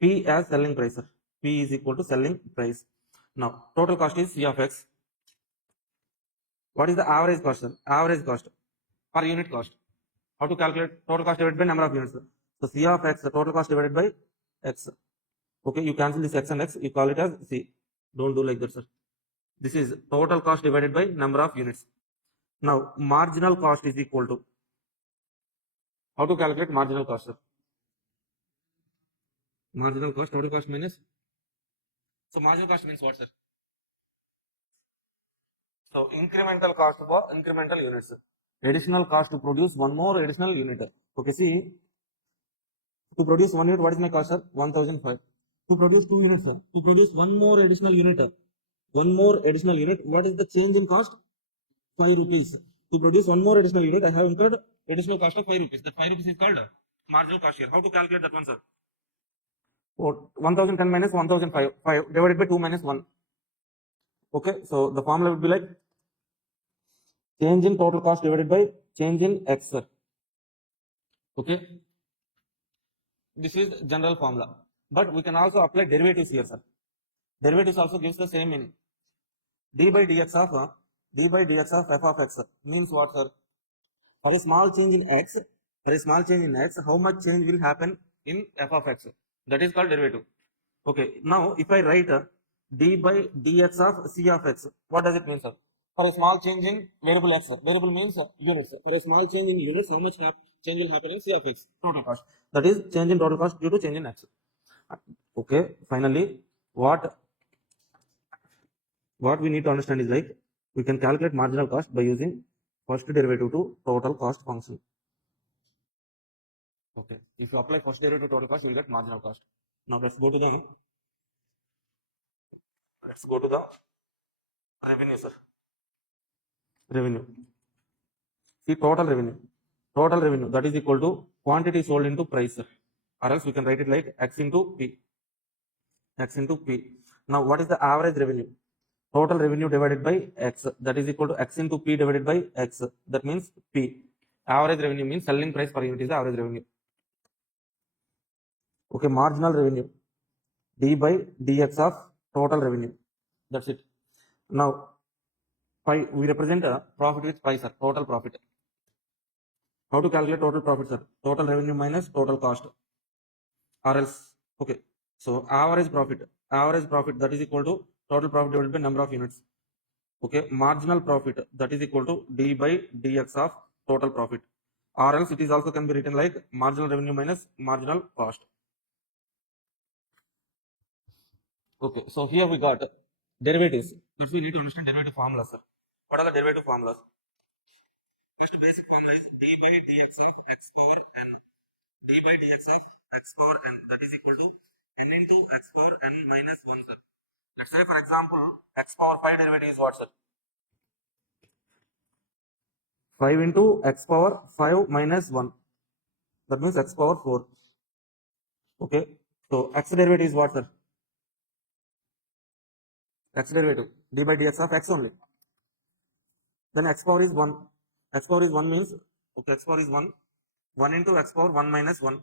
P as selling price, sir. P is equal to selling price. Now, total cost is C of x. What is the average cost, sir? Average cost per unit cost. How to calculate total cost divided by number of units, sir? So C of x, the total cost divided by x. Okay, you cancel this x and x, you call it as C. Don't do like that, sir. This is total cost divided by number of units. Now, marginal cost is equal to, how to calculate marginal cost, sir? Marginal cost, total cost minus. So, marginal cost means what, sir? So, incremental cost for incremental units. Additional cost to produce one more additional unit. Okay, see, to produce 1 unit, what is my cost, sir? 1005. To produce 2 units, sir. To produce one more additional unit. One more additional unit, what is the change in cost? 5 rupees. To produce one more additional unit, I have incurred additional cost of 5 rupees. That 5 rupees is called marginal cost here. How to calculate that one, sir? 1010 minus 1005 5 divided by 2 minus 1. Okay, so the formula would be like change in total cost divided by change in x, sir. Okay, this is general formula, but we can also apply derivatives here, sir. Derivatives also gives the same meaning. D by dx of f of x means what, sir? For a small change in x, how much change will happen in f of x? That is called derivative. Okay, now if I write d by dx of c of x, what does it mean, sir? For a small change in variable x, variable means units. For a small change in units, how much change will happen in c of x? Total cost. That is change in total cost due to change in x. Okay, finally, what we need to understand is like, we can calculate marginal cost by using first derivative to total cost function. Okay, if you apply first derivative to total cost, you will get marginal cost. Now let's go to the revenue, sir. Revenue. See, total revenue. Total revenue, that is equal to quantity sold into price, sir. or else we can write it like x into p. X into p. Now what is the average revenue? Total revenue divided by x, that is equal to x into p divided by x. That means p. Average revenue means selling price per unit is the average revenue. Okay, marginal revenue, d by dx of total revenue. That's it. Now we represent a profit with pi, sir. Total profit. How to calculate total profit, sir? Total revenue minus total cost, or else, okay, so average profit that is equal to total profit divided by number of units. Okay, marginal profit that is equal to d by dx of total profit, or else it is also can be written like marginal revenue minus marginal cost. Okay, so here we got derivatives. First we need to understand derivative formulas, sir. What are the derivative formulas? First basic formula is d by dx of x power n. D by dx of x power n, that is equal to n into x power n minus 1, sir. Let's say for example x power 5 derivative is what, sir? 5 into x power 5 minus 1, that means x power 4. Okay, so x derivative is what, sir? X derivative d by dx of x only. Then x power is 1. X power is 1 means, okay, x power is 1. 1 into x power 1 minus 1.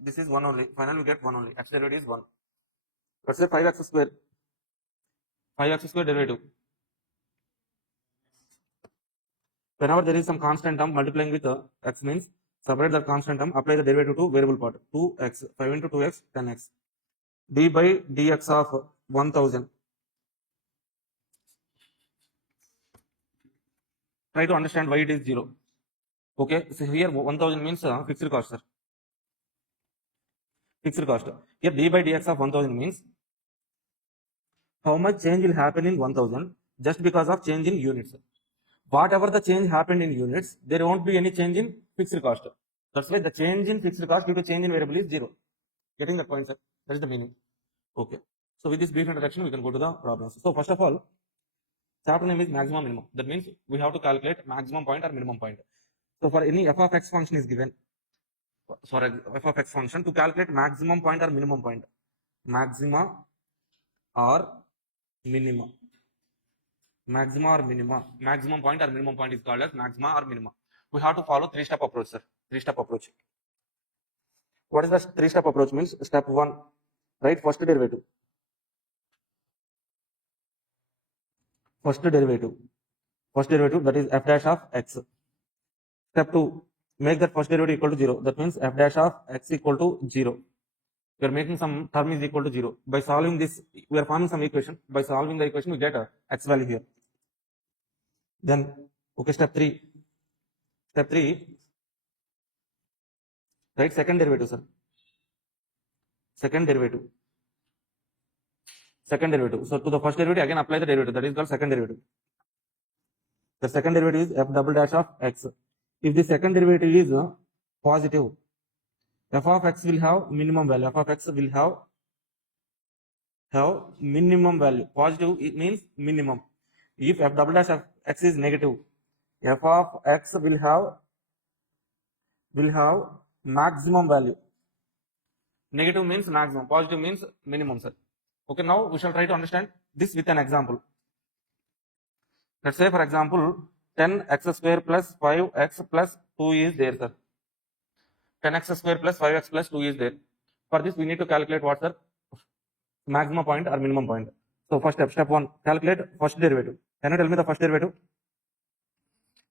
This is 1 only. Finally, we get 1 only. X derivative is 1. Let's say 5x square. 5x square derivative. Whenever there is some constant term multiplying with x means separate the constant term, apply the derivative to variable part. 2x, 5 into 2x, 10x. D by dx of 1000. Try to understand why it is 0. Okay, so here 1000 means fixed cost, sir. Fixed cost. Here d by dx of 1000 means how much change will happen in 1000 just because of change in units. Whatever the change happened in units, there won't be any change in fixed cost. That's why the change in fixed cost due to change in variable is 0. Getting the point, sir? That is the meaning. Okay. So with this brief introduction, we can go to the problems. So first of all, chapter name is maximum minimum. That means we have to calculate maximum point or minimum point. So for any f of x function is given, for f of x function, to calculate maximum point or minimum point, maxima or minima. Maxima or minima, maximum point or minimum point is called as maxima or minima. We have to follow 3-step approach, sir. 3-step approach. What is the 3-step approach? Means step 1, write first derivative. First derivative that is f dash of x. Step 2, make that first derivative equal to 0. That means f dash of x equal to 0. We are making some term is equal to 0. By solving this, we are forming some equation. By solving the equation, we get a x value here. Then, okay, step 3, write second derivative, sir. Second derivative. So to the first derivative, again apply the derivative. That is called second derivative. The second derivative is f double dash of x. If the second derivative is positive, f of x will have minimum value. F of x will have minimum value. Positive, it means minimum. If f double dash of x is negative, f of x will have maximum value. Negative means maximum, positive means minimum, sir. Okay, now we shall try to understand this with an example. Let's say for example 10x square plus 5x plus 2 is there, sir. 10x square plus 5x plus 2 is there. For this we need to calculate what, sir? Maximum point or minimum point. So first step 1, calculate first derivative. Can you tell me the first derivative?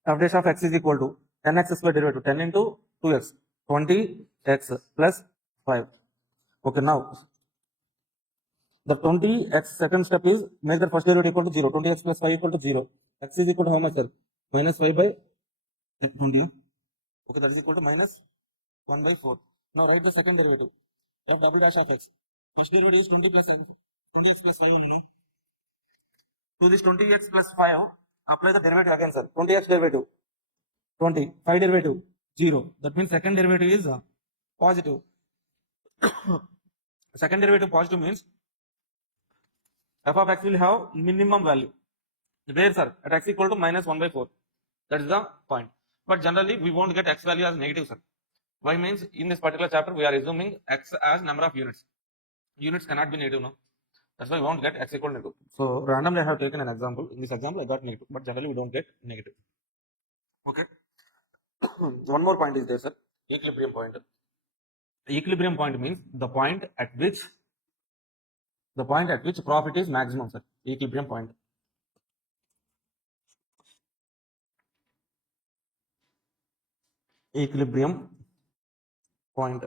F dash of x is equal to 10x square derivative, 10 into 2x, 20x plus 5. Okay, now the 20x second step is make the first derivative equal to 0. 20x plus 5 equal to 0. X is equal to how much, sir? Minus 5 by 20. Okay, that is equal to minus 1 by 4. Now write the second derivative. F double dash of x. First derivative is 20x plus 5, you know. To this 20x plus 5, apply the derivative again, sir. 20x derivative, 20. 5 derivative, 0. That means second derivative is positive. Second derivative positive means f of x will have minimum value. Where, sir? At x equal to minus 1 by 4. That is the point. But generally, we won't get x value as negative, sir. Y means in this particular chapter we are assuming x as number of units. Units cannot be negative now. That's why we won't get x equal to negative. So randomly I have taken an example. In this example I got negative, but generally we don't get negative. Okay. One more point is there, sir. Equilibrium point. Equilibrium point means the point at which profit is maximum, sir. Equilibrium point. Equilibrium point.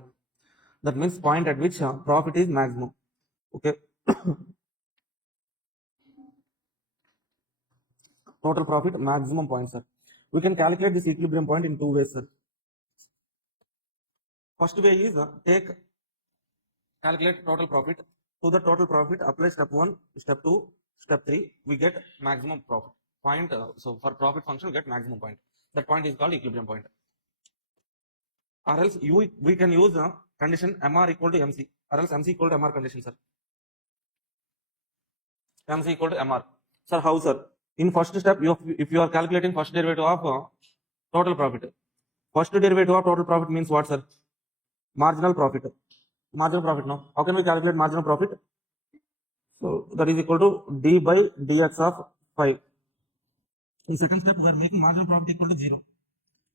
That means point at which profit is maximum. Okay. Total profit maximum point, sir. We can calculate this equilibrium point in two ways, sir. First way is calculate total profit. To the total profit, apply step 1, step 2, step 3. We get maximum profit point. So for profit function, we get maximum point. That point is called equilibrium point. Or else we can use condition MR equal to MC, or else MC equal to MR condition, sir. MC equal to MR. Sir, how, sir? In first step, if you are calculating first derivative of total profit, first derivative of total profit means what, sir? Marginal profit. Marginal profit, no? How can we calculate marginal profit? So that is equal to d by dx of 5. In second step, we are making marginal profit equal to 0.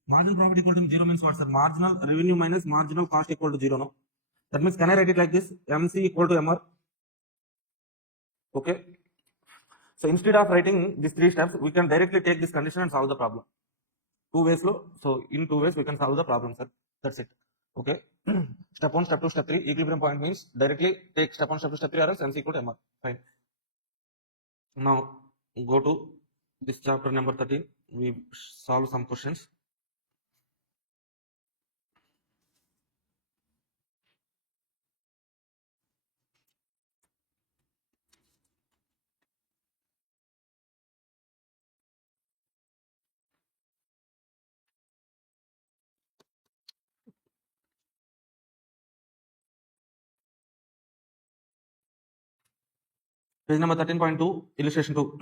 Marginal profit equal to 0 means what, sir? Marginal revenue minus marginal cost equal to 0, no? That means, can I write it like this? MC equal to MR. Okay. So instead of writing these 3 steps, we can directly take this condition and solve the problem. 2 ways, so in 2 ways we can solve the problem, sir. That's it. Okay. Step 1, step 2, step 3. Equilibrium point means directly take step 1, step 2, step 3, or else MC equal to MR. Fine. Now go to this chapter number 13. We solve some questions. Page number 13.2, illustration 2.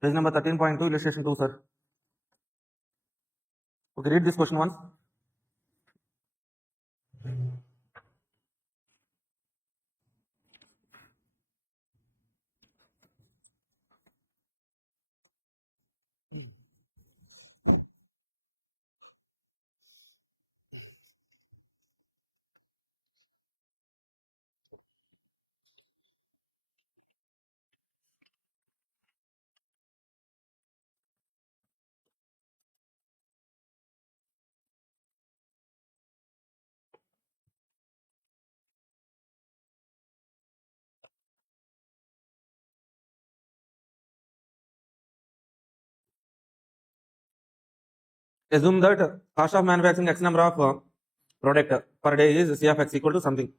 Page number 13.2, illustration 2, sir. Okay, read this question once. Assume that cost of manufacturing X number of product per day is C of X equal to something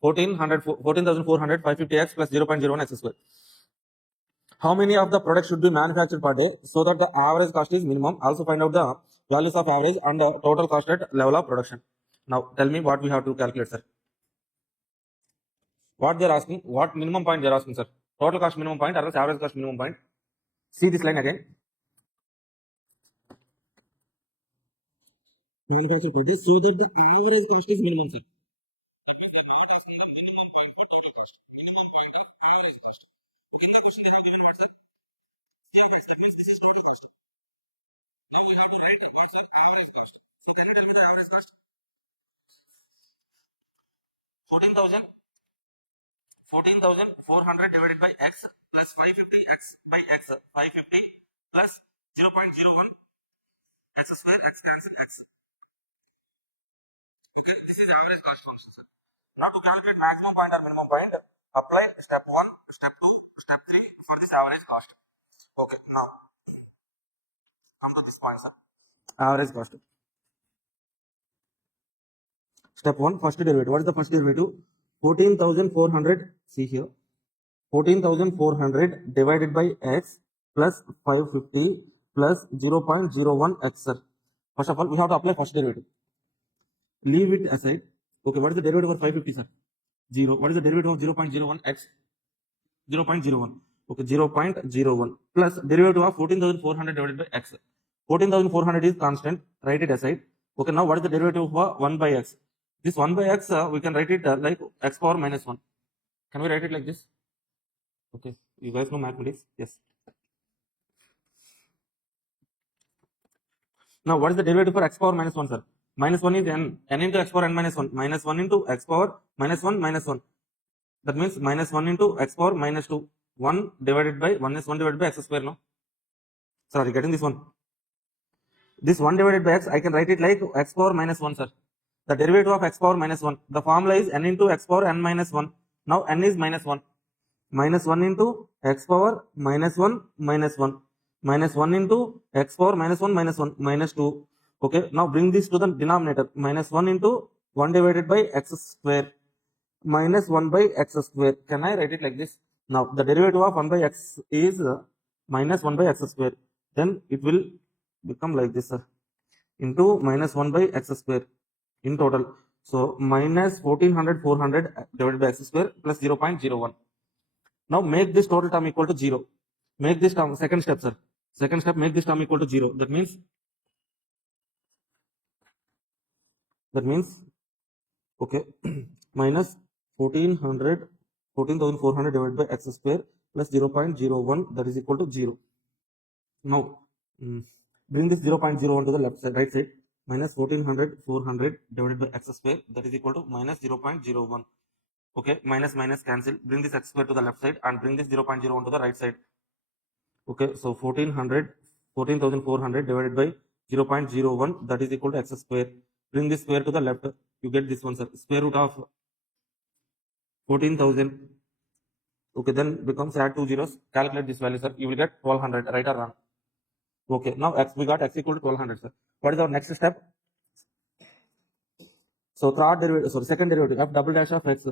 14,400 550X plus 0.01 X square. How many of the products should be manufactured per day so that the average cost is minimum? Also find out the values of average and the total cost at level of production. Now tell me what we have to calculate, sir. What they are asking, what minimum point they are asking, sir? Total cost minimum point or else average cost minimum point. See this line again. Manufactured per day so that the average cost is minimum, sir. Fourteen thousand 400 divided by x plus 550 x by x 550 plus 0.01 x square x cancel x. Okay, this is average cost function, sir. Now to calculate maximum point or minimum point, apply step 1, step 2, step 3 for this average cost. Okay, now come to this point, sir. Average cost. Step 1, first derivative. What is the first derivative? 14,400. See here. 14,400 divided by x plus 550 plus 0.01 x, sir. First of all, we have to apply first derivative. Leave it aside. Okay, what is the derivative of 550, sir? 0. What is the derivative of 0.01 x? 0.01. Okay, 0.01 plus derivative of 14,400 divided by x. 14,400 is constant. Write it aside. Okay, now what is the derivative of 1 by x? This 1 by x, we can write it like x power minus 1. Can we write it like this? Okay, you guys know mathematics? Yes. Now, what is the derivative for x power minus 1, sir? Minus 1 is n into x power n minus 1. Minus 1 into x power minus 1 minus 1. That means minus 1 into x power minus 2. 1 divided by 1 is 1 divided by x square, no? Sorry, getting this one. This 1 divided by x, I can write it like x power minus 1, sir. The derivative of x power minus 1. The formula is n into x power n minus 1. Now, n is minus 1. Minus 1 into x power minus 1 minus 1. Minus 1 into x power minus 1 minus 1 minus 2. Okay, now bring this to the denominator. Minus 1 into 1 divided by x square minus 1 by x square. Can I write it like this? Now, the derivative of 1 by x is minus 1 by x square. Then it will become like this, sir. Into minus 1 by x square in total. So, minus 1400 400 divided by x square plus 0.01. Now, make this total term equal to 0. Make this term, second step, sir. Second step, make this term equal to 0. That means, okay, minus 14,400 divided by x square plus 0.01, that is equal to 0. Now, bring this 0.01 to the left side, right side. Minus 1400 400 divided by x square, that is equal to minus 0.01. Okay, minus minus cancel. Bring this x square to the left side and bring this 0.01 to the right side. Okay, so 14,400 divided by 0.01, that is equal to x square. Bring this square to the left. You get this one, sir. Square root of 14,000. Okay, then becomes add 2 zeros. Calculate this value, sir. You will get 1200, right or wrong? Okay, now we got x equal to 1200, sir. What is our next step? So second derivative f double dash of x.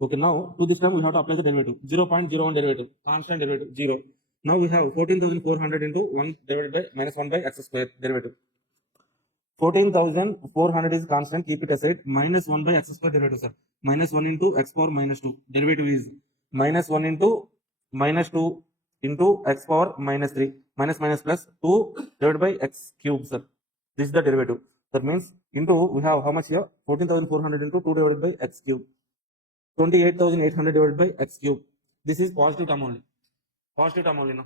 Okay, now to this term we have to apply the derivative. 0.01 derivative, constant derivative, 0. Now we have 14,400 into 1 divided by minus 1 by x square derivative. 14,400 is constant, keep it aside. Minus 1 by x square derivative, sir. Minus 1 into x power minus 2. Derivative is minus 1 into minus 2 into x power minus 3. Minus minus plus 2 divided by x cube, sir. This is the derivative. That means into, we have how much here? 14,400 into 2 divided by x cube. 28,800 divided by x cube. This is positive term only. Positive term only, no?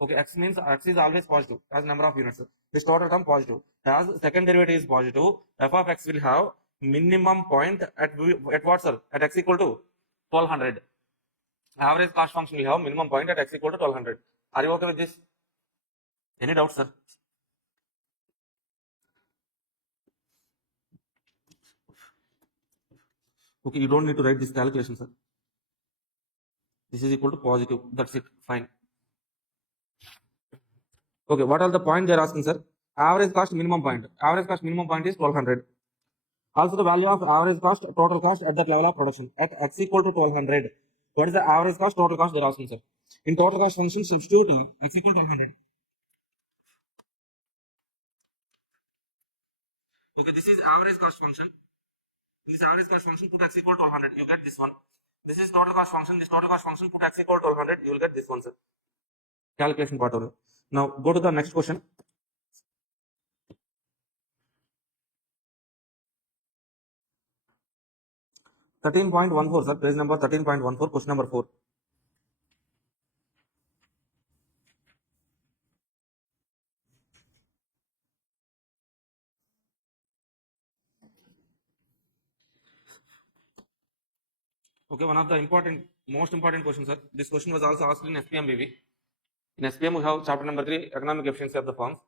Okay, x means x is always positive as number of units. This total term positive. As second derivative is positive, f of x will have minimum point at what, sir? At x equal to 1200. Average cost function will have minimum point at x equal to 1200. Are you okay with this? Any doubts, sir? Okay, you don't need to write this calculation, sir. This is equal to positive. That's it. Fine. Okay, what are the points they are asking, sir? Average cost minimum point. Average cost minimum point is 1200. Also the value of average cost, total cost at that level of production at x equal to 1200. What is the average cost, total cost they are asking, sir? In total cost function, substitute x equal to 1200. Okay, this is average cost function. In this average cost function, put x equal to 1200. You get this one. This is total cost function. This total cost function, put x equal to 1200. You will get this one, sir. Calculation part only. Now go to the next question. 13.14, sir. Page number 13.14. Question number 4. Okay, one of the most important questions, sir. This question was also asked in SPM BV. In SPM, we have chapter number 3, economic efficiency of the firms.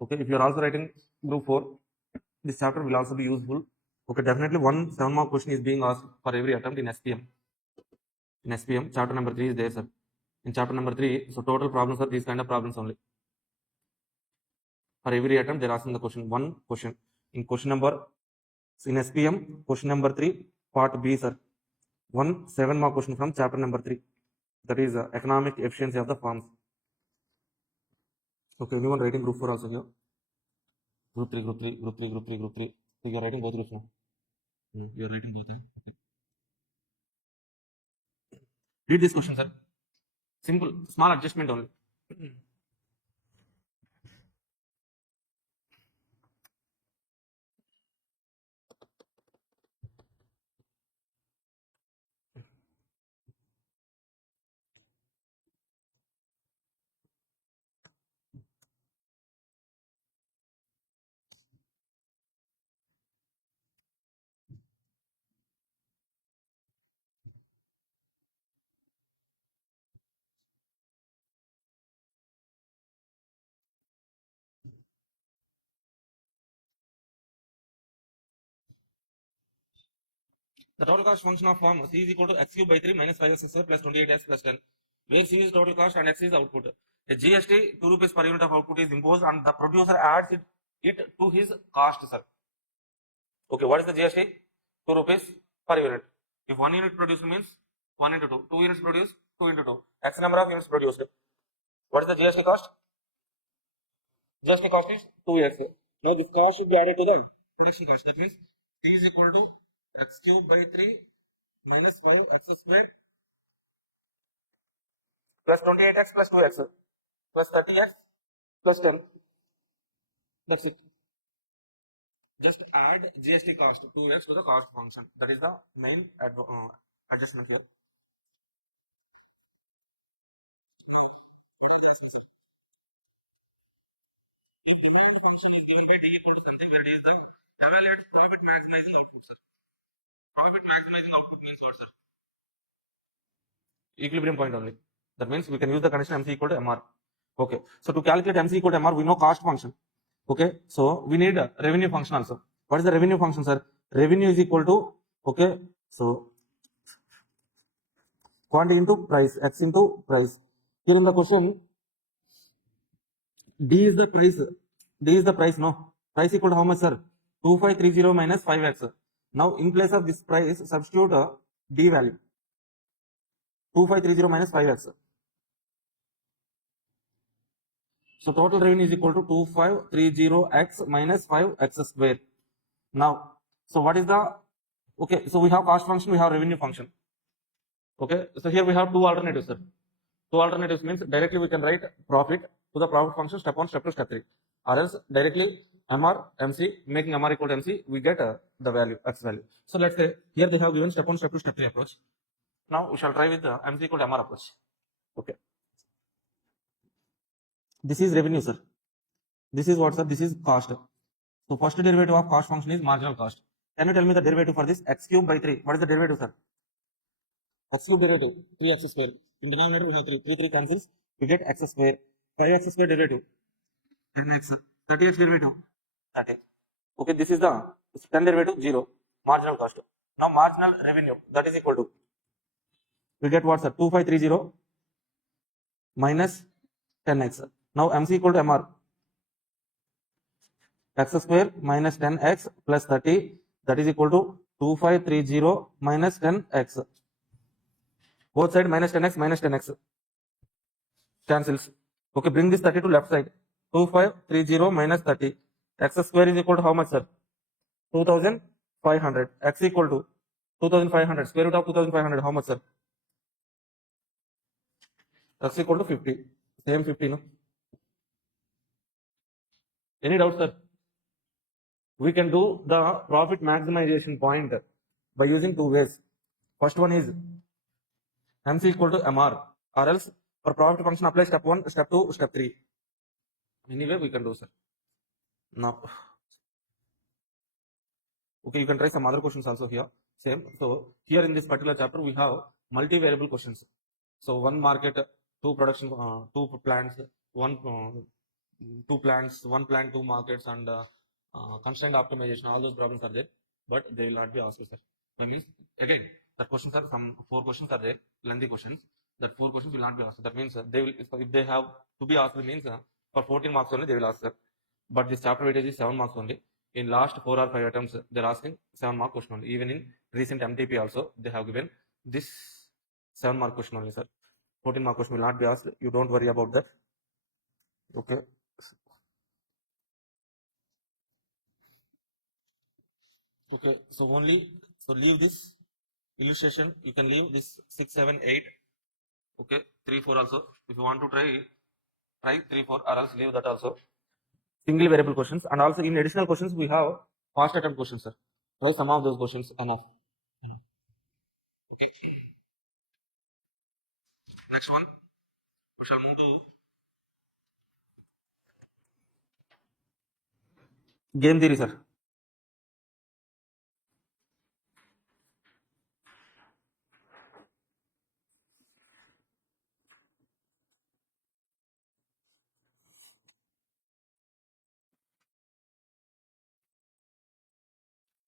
Okay, if you are also writing group 4, this chapter will also be useful. Okay, definitely 7 mark question is being asked for every attempt in SPM. In SPM, chapter number 3 is there, sir. In chapter number 3, so total problems are these kind of problems only. For every attempt, they are asking the question, one question. In question number, in SPM, question number 3, part B, sir. 7 mark question from chapter number 3. That is economic efficiency of the firms. Okay, anyone writing group 4 also here? Group 3. So you are writing both groups now? You are writing both. Okay. Read this question, sir. Simple, small adjustment only. The total cost function of form C is equal to x cube by 3 minus 5x square plus 28x plus 10, where C is total cost and x is output. The GST 2 rupees per unit of output is imposed and the producer adds it to his cost, sir. Okay, what is the GST? 2 rupees per unit. If 1 unit produced means 1 into 2. 2 units produced, 2 into 2. X number of units produced. What is the GST cost? GST cost is 2x. Now this cost should be added to the production cost. That means T is equal to x cube by 3 minus 5x squared plus 28x plus 2x plus 30x plus 10. That's it. Just add GST cost 2x to the cost function. That is the main adjustment here. If demand function is given by D equal to something where D is the evaluate profit maximizing output, sir. Profit maximizing output means what, sir? Equilibrium point only. That means we can use the condition MC equal to MR. Okay. So to calculate MC equal to MR, we know cost function. Okay. So we need a revenue function also. What is the revenue function, sir? Revenue is equal to, okay. So quantity into price, X into price. Here in the question, D is the price. D is the price, no. Price equal to how much, sir? 2530 minus 5x. Now, in place of this price, substitute D value. 2530 minus 5x. So, total revenue is equal to 2530x minus 5x square. Now, so what is the, okay, so we have cost function, we have revenue function. Okay, so here we have two alternatives, sir. Two alternatives means directly we can write profit to the profit function step 1, step 2, step 3. Or else directly MR, MC, making MR equal to MC, we get the value, X value. So let's say here they have given step 1, step 2, step 3 approach. Now we shall try with the MC equal to MR approach. Okay. This is revenue, sir. This is what, sir? This is cost. So first derivative of cost function is marginal cost. Can you tell me the derivative for this? X cube by 3. What is the derivative, sir? X cube derivative, 3x square. In denominator we have 3. 3 cancels. We get x square. 5x square derivative. 10x. 30x derivative. 30. Okay, this is the 10 derivative 0. Marginal cost. Now marginal revenue, that is equal to, we get what, sir? 2530 minus 10x. Now MC equal to MR. X square minus 10x plus 30, that is equal to 2530 minus 10x. Both side minus 10x cancels. Okay, bring this 30 to left side. 2530 minus 30. X square is equal to how much, sir? 2500. X equal to 2500. Square root of 2500. How much, sir? X equal to 50. Same 50, no? Any doubt, sir? We can do the profit maximization point by using two ways. First one is MC equal to MR, or else for profit function apply step 1, step 2, step 3. Anyway, we can do, sir. Now, okay, you can try some other questions also here. Same. So here in this particular chapter, we have multi-variable questions. So one market, two production, two plants, two plants, one plant, two markets, and constraint optimization. All those problems are there, but they will not be asked, sir. That means again, the questions are some 4 questions are there, lengthy questions. That 4 questions will not be asked. That means they will, if they have to be asked, means for 14 marks only they will ask, sir. But this chapter weightage is 7 marks only. In last 4 or 5 attempts, they're asking 7 mark question only. Even in recent MTP also, they have given this 7 mark question only, sir. 14 mark question will not be asked. You don't worry about that. Okay. Okay. So only, so leave this illustration. You can leave this 6, 7, 8. Okay. 3, 4 also. If you want to try 3, 4, or else leave that also. Single variable questions, and also in additional questions we have fast attempt questions, sir. Try some of those questions enough. Okay. Next one, we shall move to game theory, sir.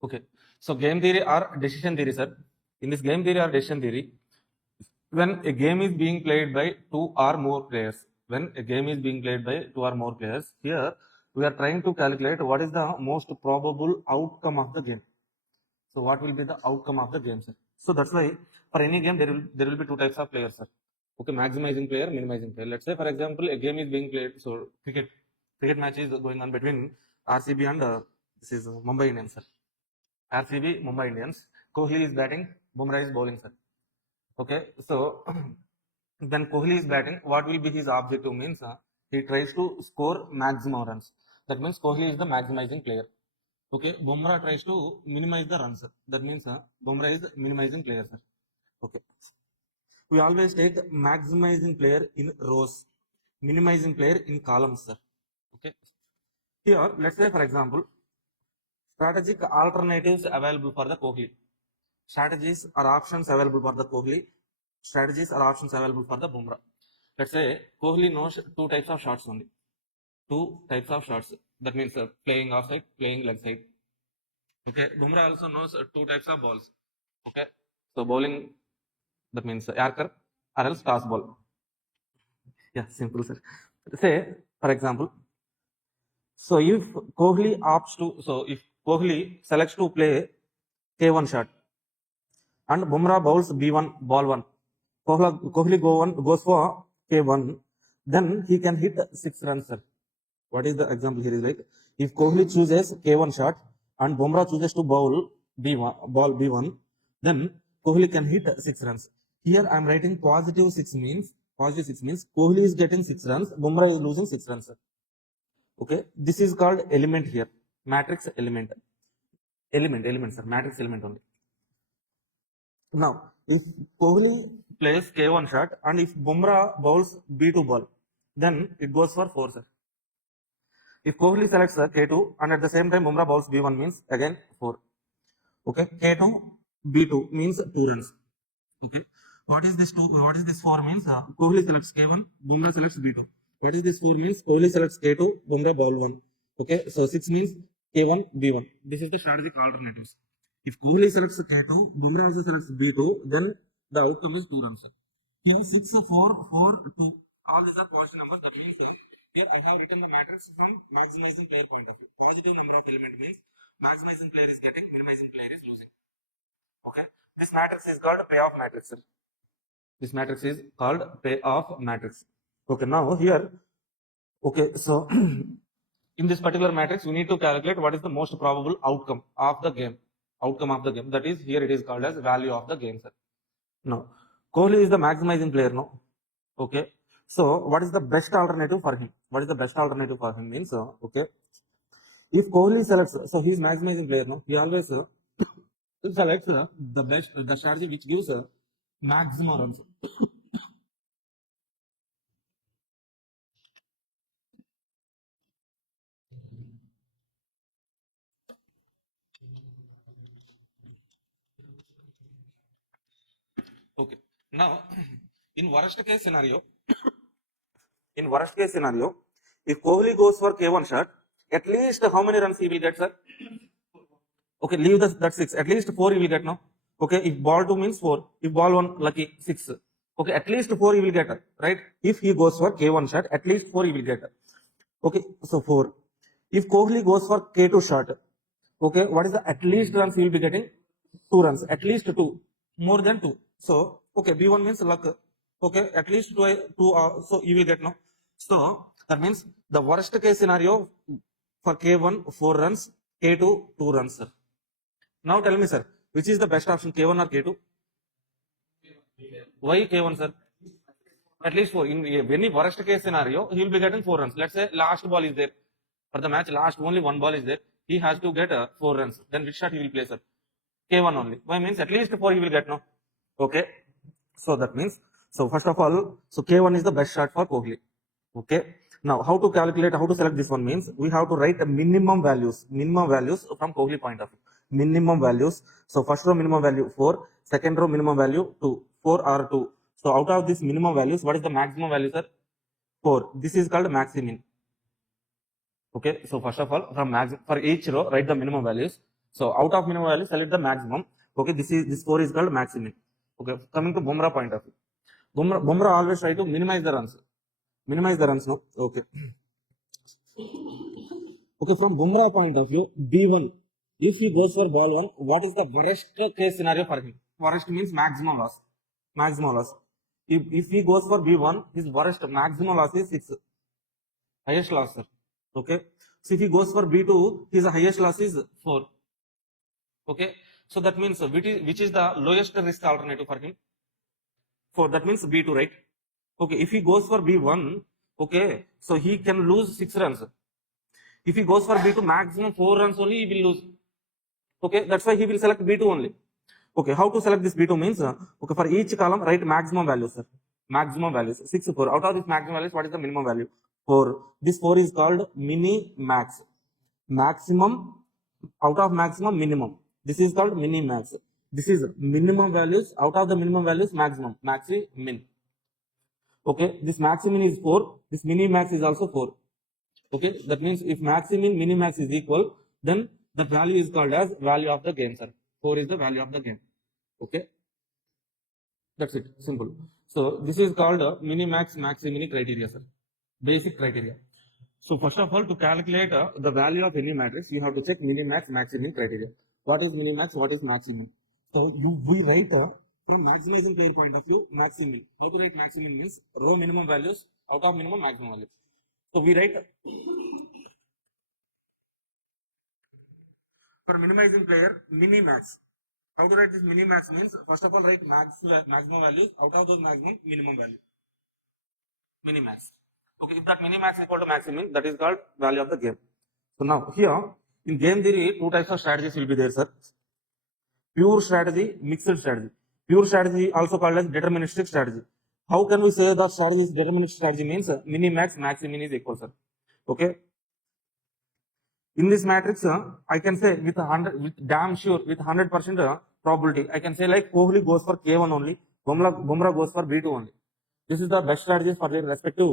Okay. So game theory or decision theory, sir. In this game theory or decision theory, when a game is being played by two or more players, here we are trying to calculate what is the most probable outcome of the game. So what will be the outcome of the game, sir? So that's why for any game there will be two types of players, sir. Okay, maximizing player, minimizing player. Let's say for example a game is being played. So cricket match is going on between RCB and this is Mumbai Indians, sir. RCB Mumbai Indians. Kohli is batting, Bumrah is bowling, sir. Okay, so when Kohli is batting, what will be his objective means he tries to score maximum runs. That means Kohli is the maximizing player. Okay, Bumrah tries to minimize the runs. That means Bumrah is minimizing player, sir. Okay, we always take maximizing player in rows, minimizing player in columns, sir. Okay, here let's say for example, strategic alternatives available for the Kohli. Strategies or options available for the Kohli. Strategies or options available for the Bumrah. Let's say Kohli knows two types of shots only. Two types of shots. That means playing offside, playing leg side. Okay, Bumrah also knows two types of balls. Okay, so bowling, that means Yorker or else toss ball. Yeah, simple, sir. Say, for example, so if Kohli selects to play K1 shot and Bumrah bowls B1 ball 1, Kohli goes for K1, then he can hit 6 runs, sir. What is the example here is like, if Kohli chooses K1 shot and Bumrah chooses to bowl ball B1, then Kohli can hit 6 runs. Here I am writing positive 6 means Kohli is getting 6 runs, Bumrah is losing 6 runs, sir. Okay, this is called element here, matrix element, sir, matrix element only. Now, if Kohli plays K1 shot and if Bumrah bowls B2 ball, then it goes for 4, sir. If Kohli selects K2 and at the same time Bumrah bowls B1 means again 4. Okay, K2 B2 means 2 runs. Okay, what is this 4 means Kohli selects K1, Bumrah selects B2. What is this 4 means Kohli selects K2, Bumrah bowl 1. Okay, so 6 means K1 B1. This is the strategic alternatives. If Kohli selects K2, Bumrah also selects B2, then the outcome is 2 runs. Here 6, 4, 4, 2. All these are positive numbers. That means here I have written the matrix from maximizing player point of view. Positive number of element means maximizing player is getting, minimizing player is losing. Okay, this matrix is called payoff matrix. This matrix is called payoff matrix. Okay, now here, okay, so in this particular matrix, we need to calculate what is the most probable outcome of the game. That is, here it is called as value of the game, sir. Now, Kohli is the maximizing player, no? Okay. So, what is the best alternative for him? Means, okay, if Kohli selects, so he is maximizing player, no? He always selects the strategy which gives maximum runs. Okay. Now, in worst case scenario, if Kohli goes for K1 shot, at least how many runs he will get, sir? Okay, leave that 6. At least 4 he will get now. Okay, if ball 2 means 4. If ball 1, lucky 6. Okay, at least 4 he will get, right? If he goes for K1 shot, at least 4 he will get. Okay, so 4. If Kohli goes for K2 shot, okay, what is the at least runs he will be getting? 2 runs, at least 2, more than 2. So, okay, B1 means luck. Okay, at least 2, so you will get now. So, that means the worst case scenario for K1, 4 runs, K2, 2 runs, sir. Now tell me, sir, which is the best option, K1 or K2? Why K1, sir? At least 4. In any worst case scenario, he will be getting 4 runs. Let's say last ball is there. For the match, last only 1 ball is there. He has to get 4 runs. Then which shot he will play, sir? K1 only. Why means at least 4 he will get now. Okay. So that means, so first of all, so K1 is the best shot for Kohli. Okay. Now, how to select this one means we have to write the minimum values from Kohli point of view. Minimum values. So first row minimum value 4, second row minimum value 2, 4 or 2. So out of these minimum values, what is the maximum value, sir? 4. This is called maximin. Okay. So first of all, for each row, write the minimum values. So out of minimum value, select the maximum. Okay, this 4 is called maximum. Okay, coming to Bumrah point of view. Bumrah always try to minimize the runs. Minimize the runs, no? Okay. Okay, from Bumrah point of view, B1, if he goes for ball 1, what is the worst case scenario for him? Worst means maximum loss. Maximum loss. If he goes for B1, his worst maximum loss is 6. Highest loss, sir. Okay. So if he goes for B2, his highest loss is 4. Okay. So that means which is the lowest risk alternative for him? 4. That means B2, right? Okay. If he goes for B1, okay, so he can lose 6 runs. If he goes for B2, maximum 4 runs only he will lose. Okay. That's why he will select B2 only. Okay. How to select this B2 means, okay, for each column, write maximum values, sir. Maximum values. 6, 4. Out of this maximum values, what is the minimum value? 4. This 4 is called mini max. Maximum, out of maximum, minimum. This is called mini max. This is minimum values, out of the minimum values, maximum. Maxi, min. Okay, this maximin is 4. This mini max is also 4. Okay, that means if maximin, mini max is equal, then the value is called as value of the game, sir. 4 is the value of the game. Okay, that's it. Simple. So this is called mini max, maxi, mini criteria, sir. Basic criteria. So first of all, to calculate the value of any matrix, you have to check minimax, maximum criteria. What is minimax? What is maximum? So we write from maximizing player point of view, maximum. How to write maximum means row minimum values, out of minimum maximum values. So we write for minimizing player minimax. How to write this minimax means first of all write maximum values, out of those maximum minimum value. Minimax. Okay, if that minimax is equal to maximum, that is called value of the game. So now here in game theory, 2 types of strategies will be there, sir. Pure strategy, mixed strategy. Pure strategy also called as deterministic strategy. How can we say that strategy is deterministic strategy means minimax, maximum is equal, sir. Okay. In this matrix, I can say with 100, with damn sure, with 100% probability, I can say like Kohli goes for K1 only, Bumrah goes for B2 only. This is the best strategies for their respective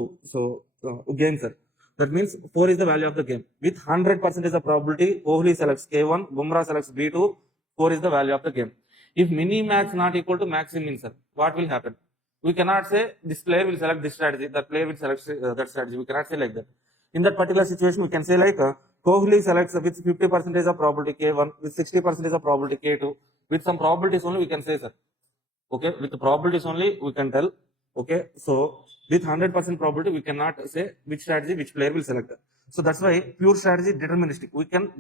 game, sir. That means 4 is the value of the game. With 100% is the probability, Kohli selects K1, Bumrah selects B2, 4 is the value of the game. If minimax not equal to maximum, sir, what will happen? We cannot say this player will select this strategy, that player will select that strategy. We cannot say like that. In that particular situation, we can say like Kohli selects with 50% of probability K1, with 60% of probability K2, with some probabilities only we can say, sir. Okay, with the probabilities only we can tell. Okay, so with 100% probability we cannot say which strategy which player will select. So that's why pure strategy deterministic.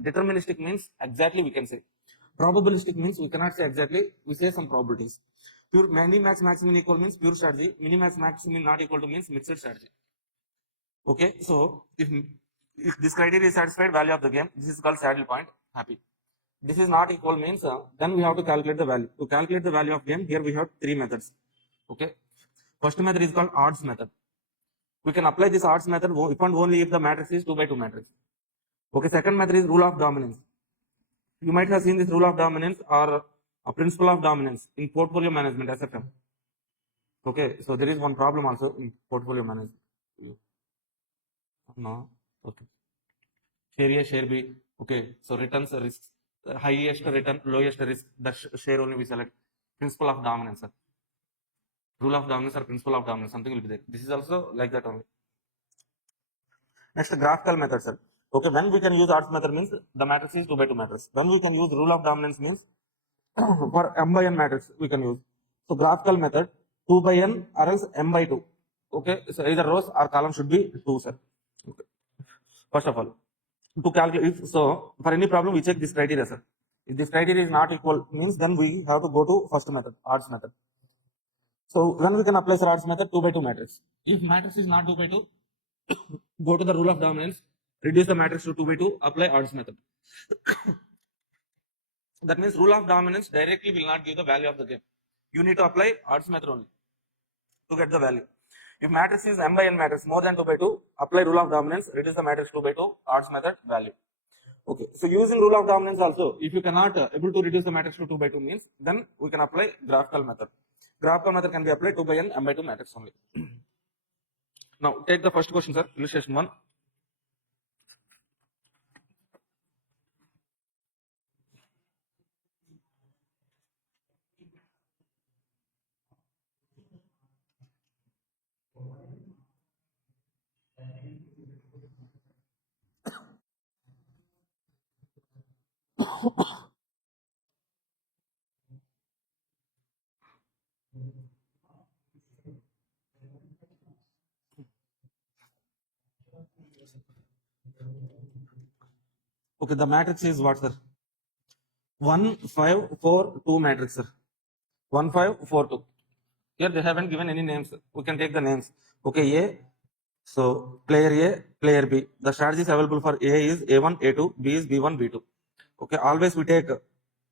Deterministic means exactly we can say. Probabilistic means we cannot say exactly, we say some probabilities. Pure minimax maximum equal means pure strategy, minimax maximum not equal to means mixed strategy. Okay, so if this criteria is satisfied, value of the game, this is called saddle point, happy. This is not equal means then we have to calculate the value. To calculate the value of game, here we have 3 methods. Okay, first method is called odds method. We can apply this odds method if and only if the matrix is 2 by 2 matrix. Okay, second method is rule of dominance. You might have seen this rule of dominance or a principle of dominance in portfolio management SFM. Okay, so there is one problem also in portfolio management. No, okay. Share A, share B. Okay, so returns risks. Highest return, lowest risk, the share only we select. Principle of dominance, sir. Rule of dominance or principle of dominance, something will be there. This is also like that only. Next, graphical method, sir. Okay, when we can use odds method means the matrix is 2 by 2 matrix. When we can use rule of dominance means for m by n matrix we can use. So graphical method 2 by n or else m by 2. Okay, so either rows or column should be 2, sir. Okay. First of all, to calculate, so for any problem we check this criteria, sir. If this criteria is not equal means then we have to go to first method, odds method. So when we can apply sir odds method, 2 by 2 matrix. If matrix is not 2 by 2, go to the rule of dominance, reduce the matrix to 2 by 2, apply odds method. That means rule of dominance directly will not give the value of the game. You need to apply odds method only to get the value. If matrix is m by n matrix more than 2 by 2, apply rule of dominance, reduce the matrix 2 by 2, odds method value. Okay, so using rule of dominance also, if you cannot able to reduce the matrix to 2 by 2 means, then we can apply graphical method. Graphical method can be applied 2 by n, m by 2 matrix only. Now take the first question, sir, illustration 1. Okay, the matrix is what, sir? 1, 5, 4, 2 matrix, sir. 1, 5, 4, 2. Here they haven't given any names. We can take the names. Okay, A. So player A, player B. The strategies available for A is A1, A2, B is B1, B2. Okay, always we take.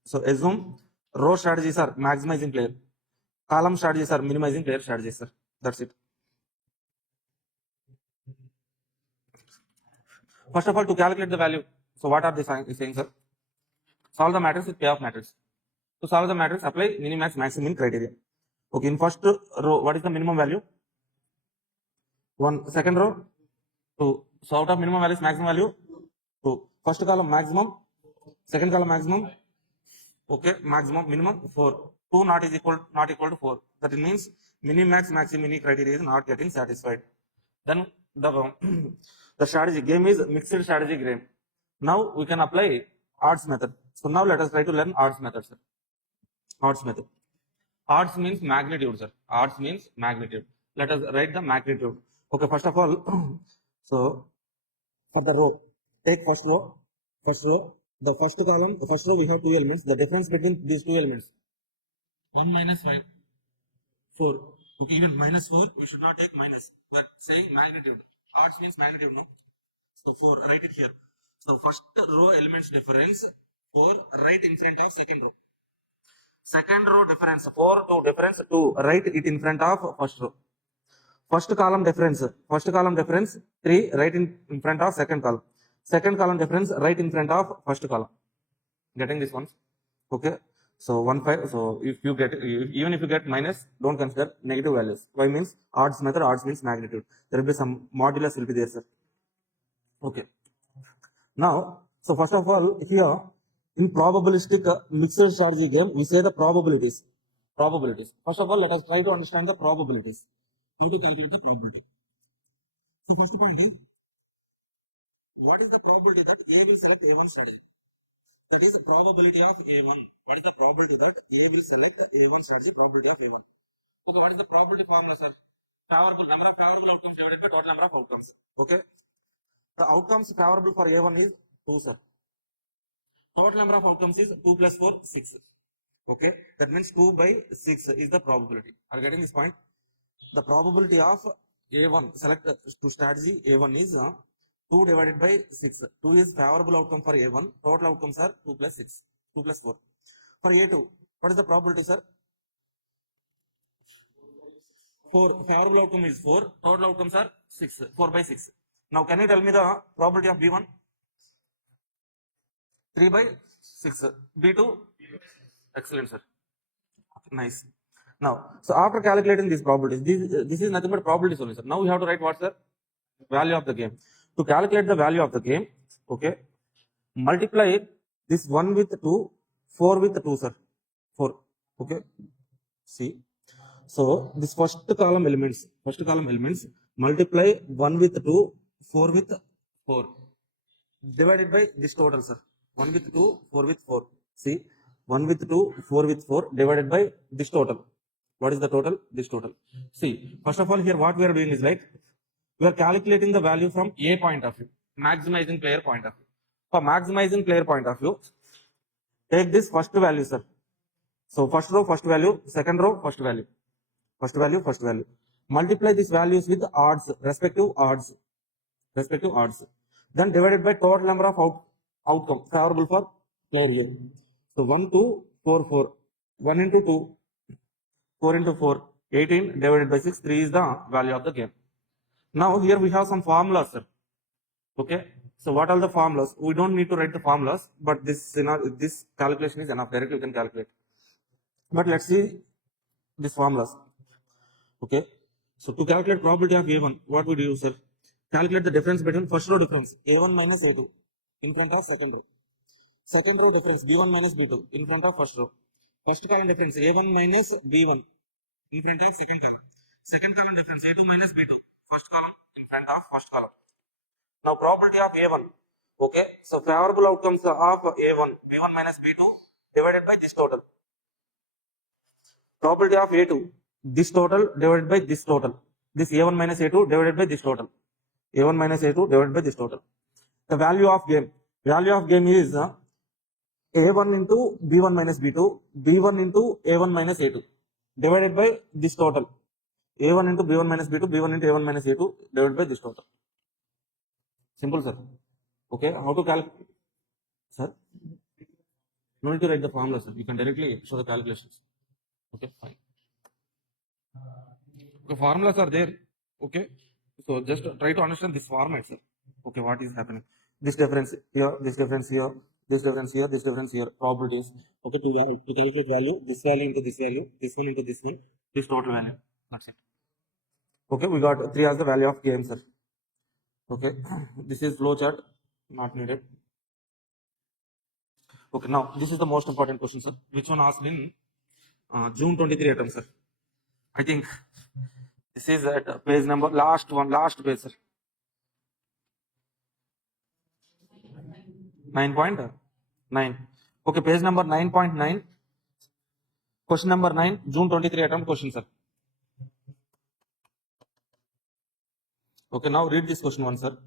So assume row strategies are maximizing player. Column strategies are minimizing player strategies, sir. That's it. First of all, to calculate the value. So what are they saying, sir? Solve the matrix with payoff matrix. To solve the matrix, apply minimax maximum criteria. Okay, in first row, what is the minimum value? 1. Second row, 2. So out of minimum value is maximum value 2. First column maximum, second column maximum. Okay, maximum, minimum 4. 2 not equal to 4. That means minimax maximum criteria is not getting satisfied. Then the the strategy game is mixed strategy game. Now we can apply odds method. So now let us try to learn odds method, sir. Odds method. Odds means magnitude, sir. Odds means magnitude. Let us write the magnitude. Okay, first of all, so for the row, take first row, the first column, the first row we have two elements. The difference between these two elements, 1 minus 5, 4. Okay, even minus 4, we should not take minus, but say magnitude. Odds means magnitude, no? So 4, write it here. So first row elements difference, 4, right in front of second row. Second row difference, 4 to difference 2, write it in front of first row. First column difference, 3, right in front of second column. Second column difference, right in front of first column. Getting this one? Okay. So 1, 5. So if you get, even if you get minus, don't consider negative values. Why means odds method, odds means magnitude. There will be some modulus will be there, sir. Okay. Now, so first of all, here in probabilistic mixed strategy game, we say the probabilities. First of all, let us try to understand the probabilities. How to calculate the probability. So first point is, what is the probability that A will select A1 strategy? That is the probability of A1. What is the probability that A will select A1 strategy? Probability of A1. Okay, what is the probability formula, sir? Number of favorable outcomes divided by total number of outcomes. Okay. The outcomes favorable for A1 is 2, sir. Total number of outcomes is 2 plus 4, 6. Okay. That means 2 by 6 is the probability. Are you getting this point? The probability of A1 select to strategy A1 is 2 divided by 6. 2 is favorable outcome for A1. Total outcomes are 2 plus 6. 2 plus 4. For A2, what is the probability, sir? 4. Favorable outcome is 4. Total outcomes are 6. 4 by 6. Now, can you tell me the probability of B1? 3 by 6. B2? Excellent, sir. Nice. Now, so after calculating these probabilities, this is nothing but probabilities only, sir. Now we have to write what's the value of the game. To calculate the value of the game, okay, multiply this 1 with 2, 4 with 2, sir. 4. Okay. See. So this first column elements, multiply 1 with 2, 4 with 4. Divided by this total, sir. 1 with 2, 4 with 4. See. 1 with 2, 4 with 4 divided by this total. What is the total? This total. See, first of all, here what we are doing is like, we are calculating the value from A point of view, maximizing player point of view. For maximizing player point of view, take this first value, sir. So first row, first value, second row, first value. First value, first value. Multiply these values with odds, respective odds. Then divided by total number of outcome favorable for player A. So 1, 2, 4, 4. 1 into 2, 4 into 4, 18 divided by 6, 3 is the value of the game. Now here we have some formulas, sir. Okay. So what are the formulas? We don't need to write the formulas, but this calculation is enough. Directly you can calculate. But let's see these formulas. Okay. So to calculate probability of A1, what would you use, sir? Calculate the difference between first row difference, A1 minus A2 in front of second row. Second row difference, B1 minus B2 in front of first row. First column difference, A1 minus B1 in front of second column. Second column difference, A2 minus B2. First column in front of first column. Now probability of A1. Okay, so favorable outcomes of A1, B1 minus B2 divided by this total. Probability of A2, this total divided by this total. This A1 minus A2 divided by this total. A1 minus A2 divided by this total. The value of game is A1 into B1 minus B2, B1 into A1 minus A2 divided by this total. A1 into B1 minus B2, B1 into A1 minus A2 divided by this total. Simple, sir. Okay, how to calculate? Sir, no need to write the formula, sir. You can directly show the calculations. Okay, fine. Okay, formulas are there. Okay, so just try to understand this format, sir. Okay, what is happening? This difference here, this difference here, this difference here, this difference here, probabilities. Okay, to calculate value, this value into this value, this one into this one, this total value. That's it. Okay, we got 3 as the value of game, sir. Okay, this is flow chart, not needed. Okay, now this is the most important question, sir. Which one asked in June 23 attempt, sir? I think this is at page number, last page, sir. 9.9. Okay, page number 9.9. Question number 9, June 23 attempt question, sir. Okay, now read this question one, sir.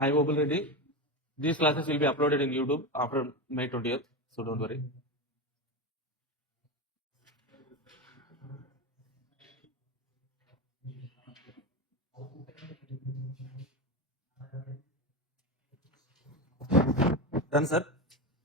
I hope already. These classes will be uploaded in YouTube after May 20th, so don't worry. Done, sir.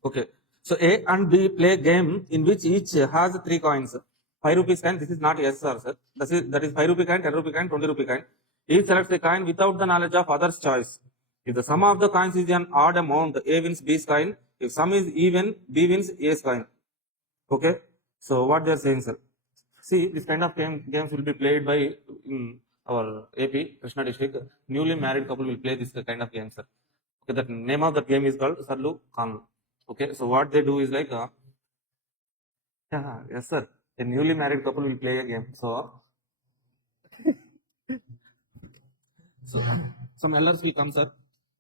Okay. So A and B play game in which each has 3 coins. 5 rupees coin. This is not SR, sir. That is 5 rupee coin, 10 rupee coin, 20 rupee coin. Each selects a coin without the knowledge of other's choice. If the sum of the coins is an odd amount, A wins B's coin. If sum is even, B wins A's coin. Okay. So what they are saying, sir? See, this kind of games will be played by our AP, Krishna district. Newly married couple will play this kind of game, sir. Okay, the name of that game is called Sarlu Kanu. Okay, so what they do is like, yes, sir. A newly married couple will play a game. So some LRs will come, sir.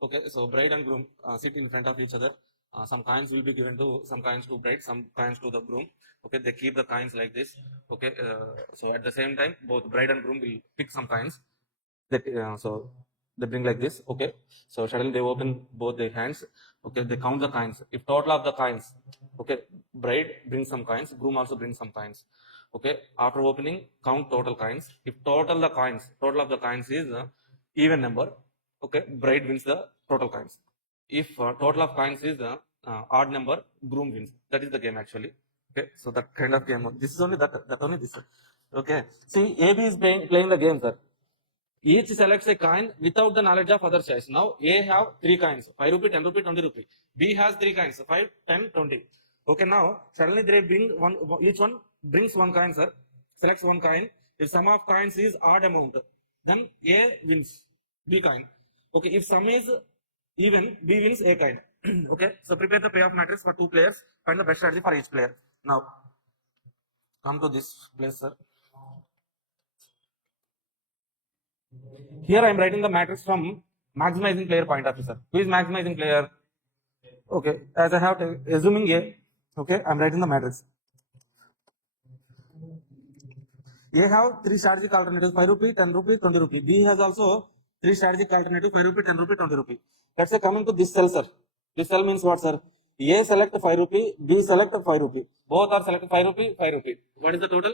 Okay, so bride and groom sit in front of each other. Some coins will be given to some coins to bride, some coins to the groom. Okay, they keep the coins like this. Okay, so at the same time, both bride and groom will pick some coins. That so they bring like this. Okay, so suddenly they open both their hands. Okay, they count the coins. If total of the coins, okay, bride brings some coins, groom also brings some coins. Okay, after opening, count total coins. If total of the coins is even number, okay, bride wins the total coins. If total of coins is odd number, groom wins. That is the game actually. Okay, so that kind of game. This is only that only this. Okay, see, AB is playing the game, sir. Each selects a coin without the knowledge of other choice. Now A have 3 coins, 5 rupee, 10 rupee, 20 rupee. B has 3 coins, 5, 10, 20. Okay, now suddenly they bring one, each one brings one coin, sir. Selects one coin. If sum of coins is odd amount, then A wins B coin. Okay, if sum is even, B wins A coin. Okay, so prepare the payoff matrix for 2 players. Find the best strategy for each player. Now come to this place, sir. Here I am writing the matrix from maximizing player point of view, sir. Who is maximizing player? Okay, as I have to, assuming A, okay, I am writing the matrix. A have 3 strategic alternatives, 5 rupee, 10 rupee, 20 rupee. B has also 3 strategic alternatives, 5 rupee, 10 rupee, 20 rupee. Let's say coming to this cell, sir. This cell means what, sir? A select 5 rupee, B select 5 rupee. Both are selecting 5 rupee, 5 rupee. What is the total?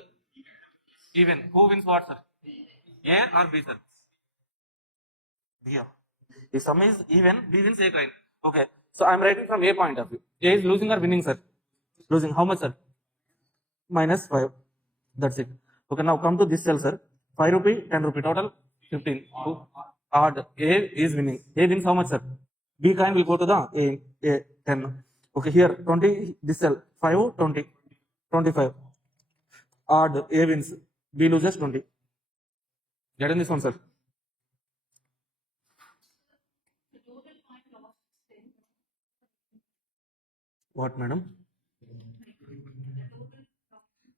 Even. Who wins what, sir? A or B, sir? here. If sum is even, B wins A coin. Okay. So I'm writing from A point of view. A is losing or winning, sir? Losing. How much, sir? Minus 5. That's it. Okay. Now come to this cell, sir. 5 rupee, 10 rupee. Total 15. Odd. A is winning. A wins how much, sir? B coin will go to the A 10. Okay. Here 20. This cell 5, 20, 25. Odd. A wins. B loses 20. Get in this one, sir. What, madam?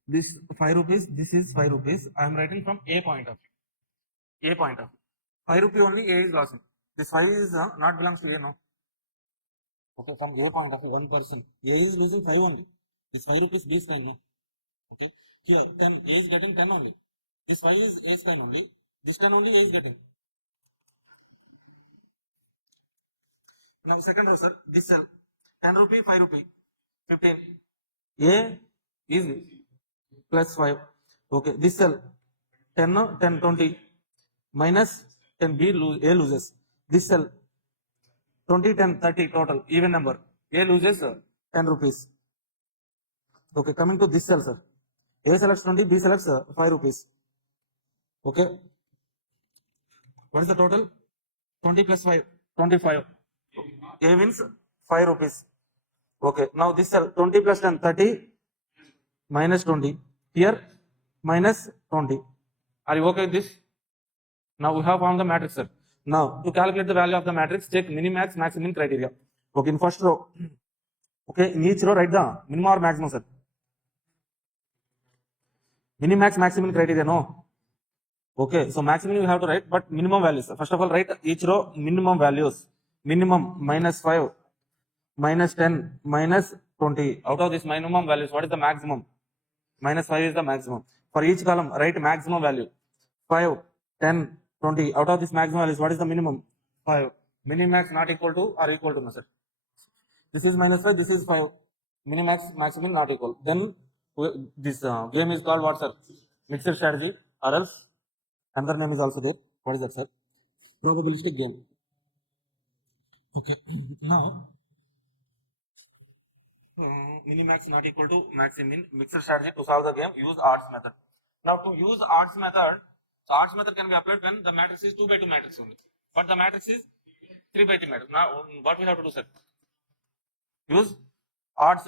This 5 rupees, this is 5 rupees. I am writing from A point of view. A point of view. 5 rupee only A is losing. This 5 is not belongs to A, no. Okay, from A point of view, one person. A is losing 5 only. This 5 rupees B is kind, no. Okay. Here, 10, A is getting 10 only. This 5 is A is kind only. This 10 only A is getting. Now second row, sir. This cell. 10 rupee, 5 rupee. 15. A is plus 5. Okay. This cell. 10, 10, 20. Minus 10, B A loses. This cell. 20, 10, 30 total. Even number. A loses 10 rupees. Okay. Coming to this cell, sir. A selects 20, B selects 5 rupees. Okay. What is the total? 20 plus 5. 25. A wins 5 rupees. Okay. Now this cell 20 plus 10, 30 minus 20. Here minus 20. Are you okay with this? Now we have found the matrix, sir. Now to calculate the value of the matrix, check minimax maximum criteria. Okay. In first row. Okay. In each row write the minimum or maximum, sir. Minimax maximum criteria, no. Okay. So maximum you have to write, but minimum values. First of all, write each row minimum values. Minimum minus 5, minus 10, minus 20. Out of this minimum values, what is the maximum? Minus 5 is the maximum. For each column, write maximum value. 5, 10, 20. Out of this maximum values, what is the minimum? 5. Minimax not equal to or equal to, no, sir. This is minus 5, this is 5. Minimax, maximum not equal. Then this game is called what, sir? Mixed strategy, or else another name is also there. What is that, sir? Probabilistic game. Okay. Now, minimax not equal to maximum. Mixed strategy to solve the game, use odds method. Now, to use odds method, so odds method can be applied when the matrix is 2 by 2 matrix only. But the matrix is 3 by 3 matrix. Now, what we have to do, sir? Use odds,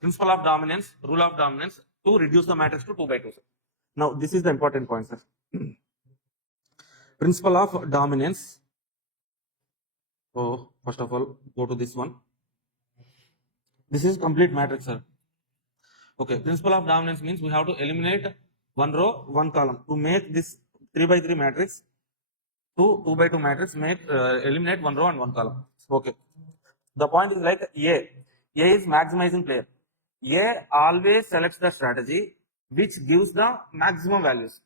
principle of dominance, rule of dominance to reduce the matrix to 2 by 2, sir. Now, this is the important point, sir. Principle of dominance. So, first of all, go to this one. This is complete matrix, sir. Okay, principle of dominance means we have to eliminate one row, one column. To make this 3 by 3 matrix to 2 by 2 matrix, eliminate one row and one column. Okay. The point is like A. A is maximizing player. A always selects the strategy which gives the maximum values.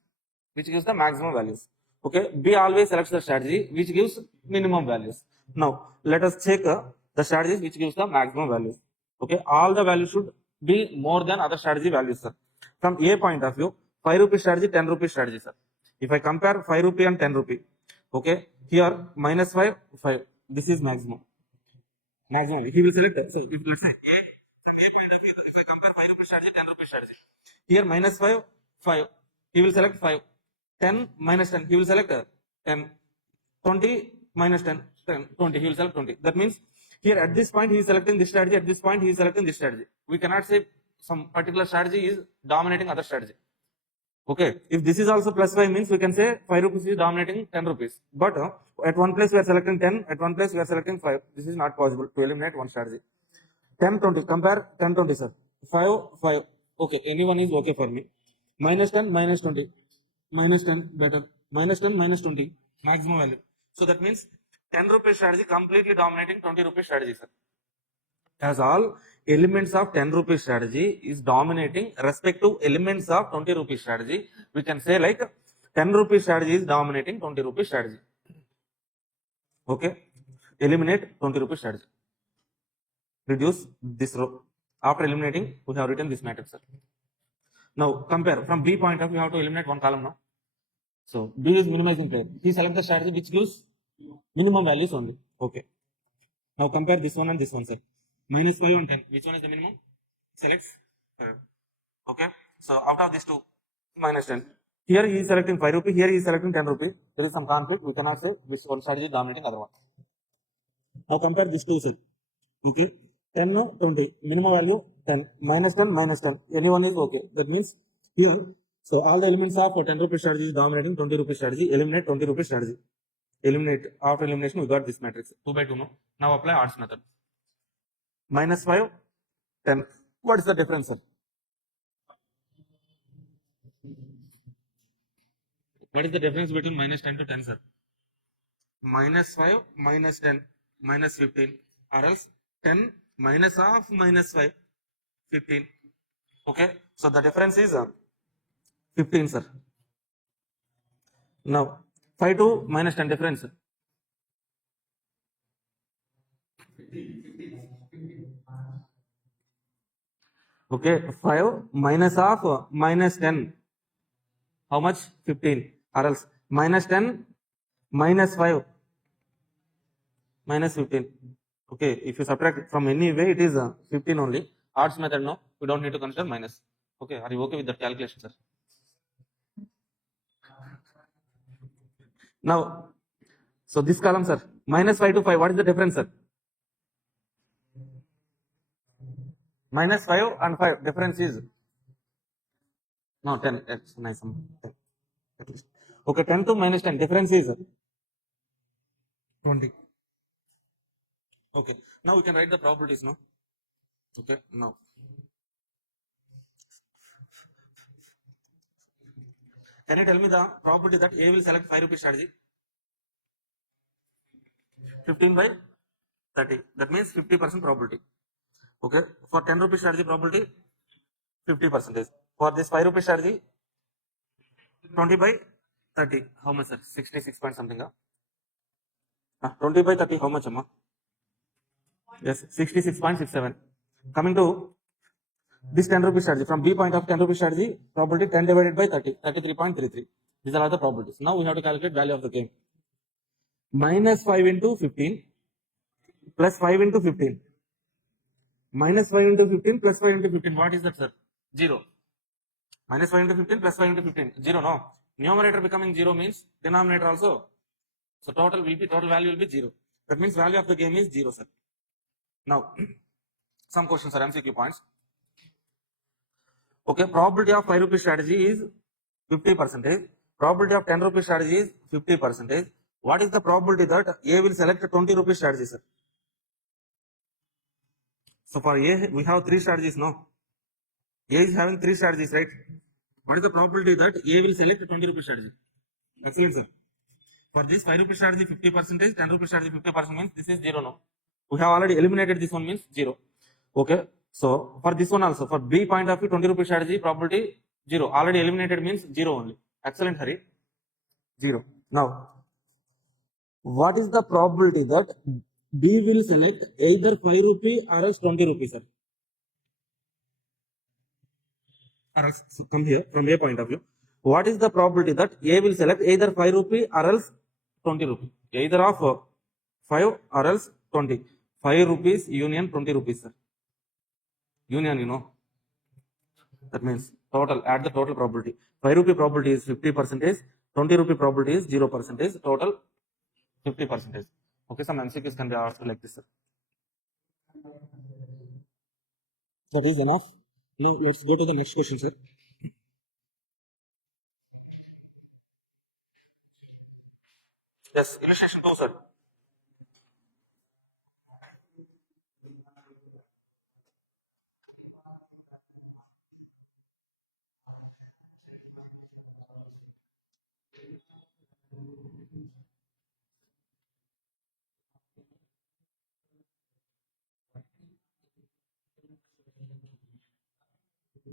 Okay. B always selects the strategy which gives minimum values. Now, let us check the strategies which gives the maximum values. Okay. All the values should be more than other strategy values, sir. From A point of view, 5 rupee strategy, 10 rupee strategy, sir. If I compare 5 rupee and 10 rupee, okay, here minus 5, 5. This is maximum. Maximum. He will select, so if let's say A, from A point of view, if I compare 5 rupee strategy, 10 rupee strategy, here minus 5, 5. He will select 5. 10 minus 10, he will select 10. 20 minus 10, 10, 20, he will select 20. That means here at this point he is selecting this strategy, at this point he is selecting this strategy. We cannot say some particular strategy is dominating other strategy. Okay, if this is also plus 5 means we can say 5 rupees is dominating 10 rupees. But at one place we are selecting 10, at one place we are selecting 5. This is not possible to eliminate one strategy. 10, 20, compare 10, 20, sir. 5, 5. Okay, anyone is okay for me. Minus 10, minus 20. Minus 10, better. Minus 10, minus 20. Maximum value. So that means 10 rupee strategy completely dominating 20 rupee strategy, sir. As all elements of 10 rupee strategy is dominating respective elements of 20 rupee strategy, we can say like 10 rupee strategy is dominating 20 rupee strategy. Okay. Eliminate 20 rupee strategy. Reduce this row. After eliminating, we have written this matrix, sir. Now compare from B point of view, you have to eliminate one column now. So B is minimizing player. He select the strategy which gives minimum values only. Okay. Now compare this one and this one, sir. Minus 5 and 10. Which one is the minimum? Select 5. Okay. So out of these two, minus 10. Here he is selecting 5 rupee. Here he is selecting 10 rupee. There is some conflict. We cannot say which one strategy is dominating other one. Now compare these two, sir. Okay. 10 no 20. Minimum value 10. Minus 10, minus 10. Anyone is okay. That means here, so all the elements of 10 rupee strategy is dominating 20 rupee strategy. Eliminate 20 rupee strategy. Eliminate. After elimination, we got this matrix. 2 by 2 no. Now apply odds method. Minus 5, 10. What is the difference, sir? What is the difference between minus 10 to 10, sir? Minus 5, minus 10, minus 15. Or else 10 minus of minus 5, 15. Okay. So the difference is 15, sir. Now 5 to minus 10 difference. Okay. 5 minus of minus 10. How much? 15. Or else minus 10 minus 5 minus 15. Okay, if you subtract from any way, it is 15 only. Odds method, no, we don't need to consider minus. Okay, are you okay with that calculation, sir? Now, so this column, sir, minus 5 to 5, what is the difference, sir? Minus 5 and 5, difference is, no, 10, that's nice, 10, at least. Okay, 10 to minus 10, difference is 20. Okay, now we can write the probabilities, no? Okay, now. Can you tell me the probability that A will select 5 rupee strategy? 15 by 30. That means 50% probability. Okay, for 10 rupee strategy probability, 50%. For this 5 rupee strategy, 20 by 30. How much, sir? 66 point something. 20 by 30, how much, Amma? Yes, 66.67. Coming to this 10 rupee strategy, from B point of 10 rupee strategy, probability 10 divided by 30, 33.33. These are all the probabilities. Now we have to calculate value of the game. Minus 5 into 15 plus 5 into 15. Minus 5 into 15 plus 5 into 15. What is that, sir? 0. Minus 5 into 15 plus 5 into 15. 0, no. Numerator becoming 0 means denominator also. So total value will be 0. That means value of the game is 0, sir. Now, some questions are MCQ points. Okay, probability of 5 rupee strategy is 50%. Probability of 10 rupee strategy is 50%. What is the probability that A will select a 20 rupee strategy, sir? So for A, we have 3 strategies, no? A is having 3 strategies, right? What is the probability that A will select a 20 rupee strategy? Excellent, sir. For this 5 rupee strategy 50%, 10 rupee strategy 50% means this is 0, no? We have already eliminated this one, means 0. Okay. So for this one also, for B point of view, 20 rupee strategy probability 0. Already eliminated means 0 only. Excellent, Hari. 0. Now, what is the probability that B will select either 5 rupee or else 20 rupees, sir? Or else, so come here from A point of view. What is the probability that A will select either 5 rupee or else 20 rupee? Either of 5 or else 20. 5 rupees union 20 rupees, sir. Union, you know. That means total, add the total probability. 5 rupee probability is 50%, 20 rupee probability is 0%, total 50%. Okay, some MCQs can be asked like this, sir. That is enough. Now let's go to the next question, sir. Yes, illustration 2, sir.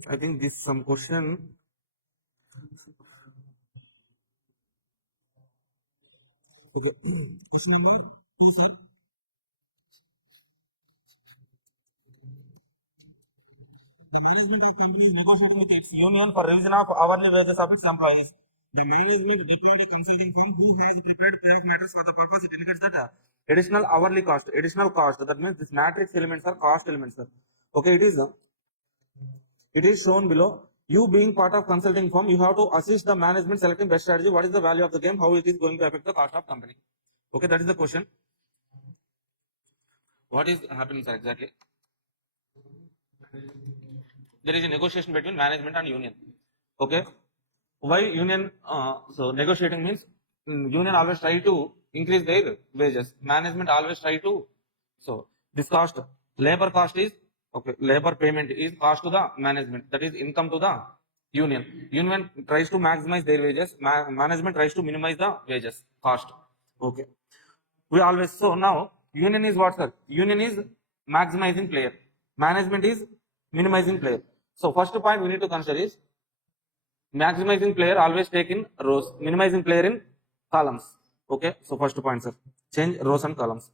I think this some question. Okay. The management is currently negotiating with its union for revision of hourly wages of its employees. The management deployed a consulting firm who has prepared pay of matters for the purpose. It indicates that additional hourly cost, additional cost. That means this matrix elements are cost elements, sir. Okay, it is shown below. You being part of consulting firm, you have to assist the management selecting best strategy. What is the value of the game? How it is going to affect the cost of company? Okay, that is the question. What is happening, sir? Exactly. There is a negotiation between management and union. Okay. Why union? So negotiating means union always try to increase their wages. Management always try to. So this cost, labor cost is okay. Labor payment is cost to the management. That is income to the union. Union tries to maximize their wages. Management tries to minimize the wages cost. Okay. We always, so now union is what, sir? Union is maximizing player. Management is minimizing player. So first point we need to consider is maximizing player always take in rows, minimizing player in columns. Okay, so first point, sir, change rows and columns.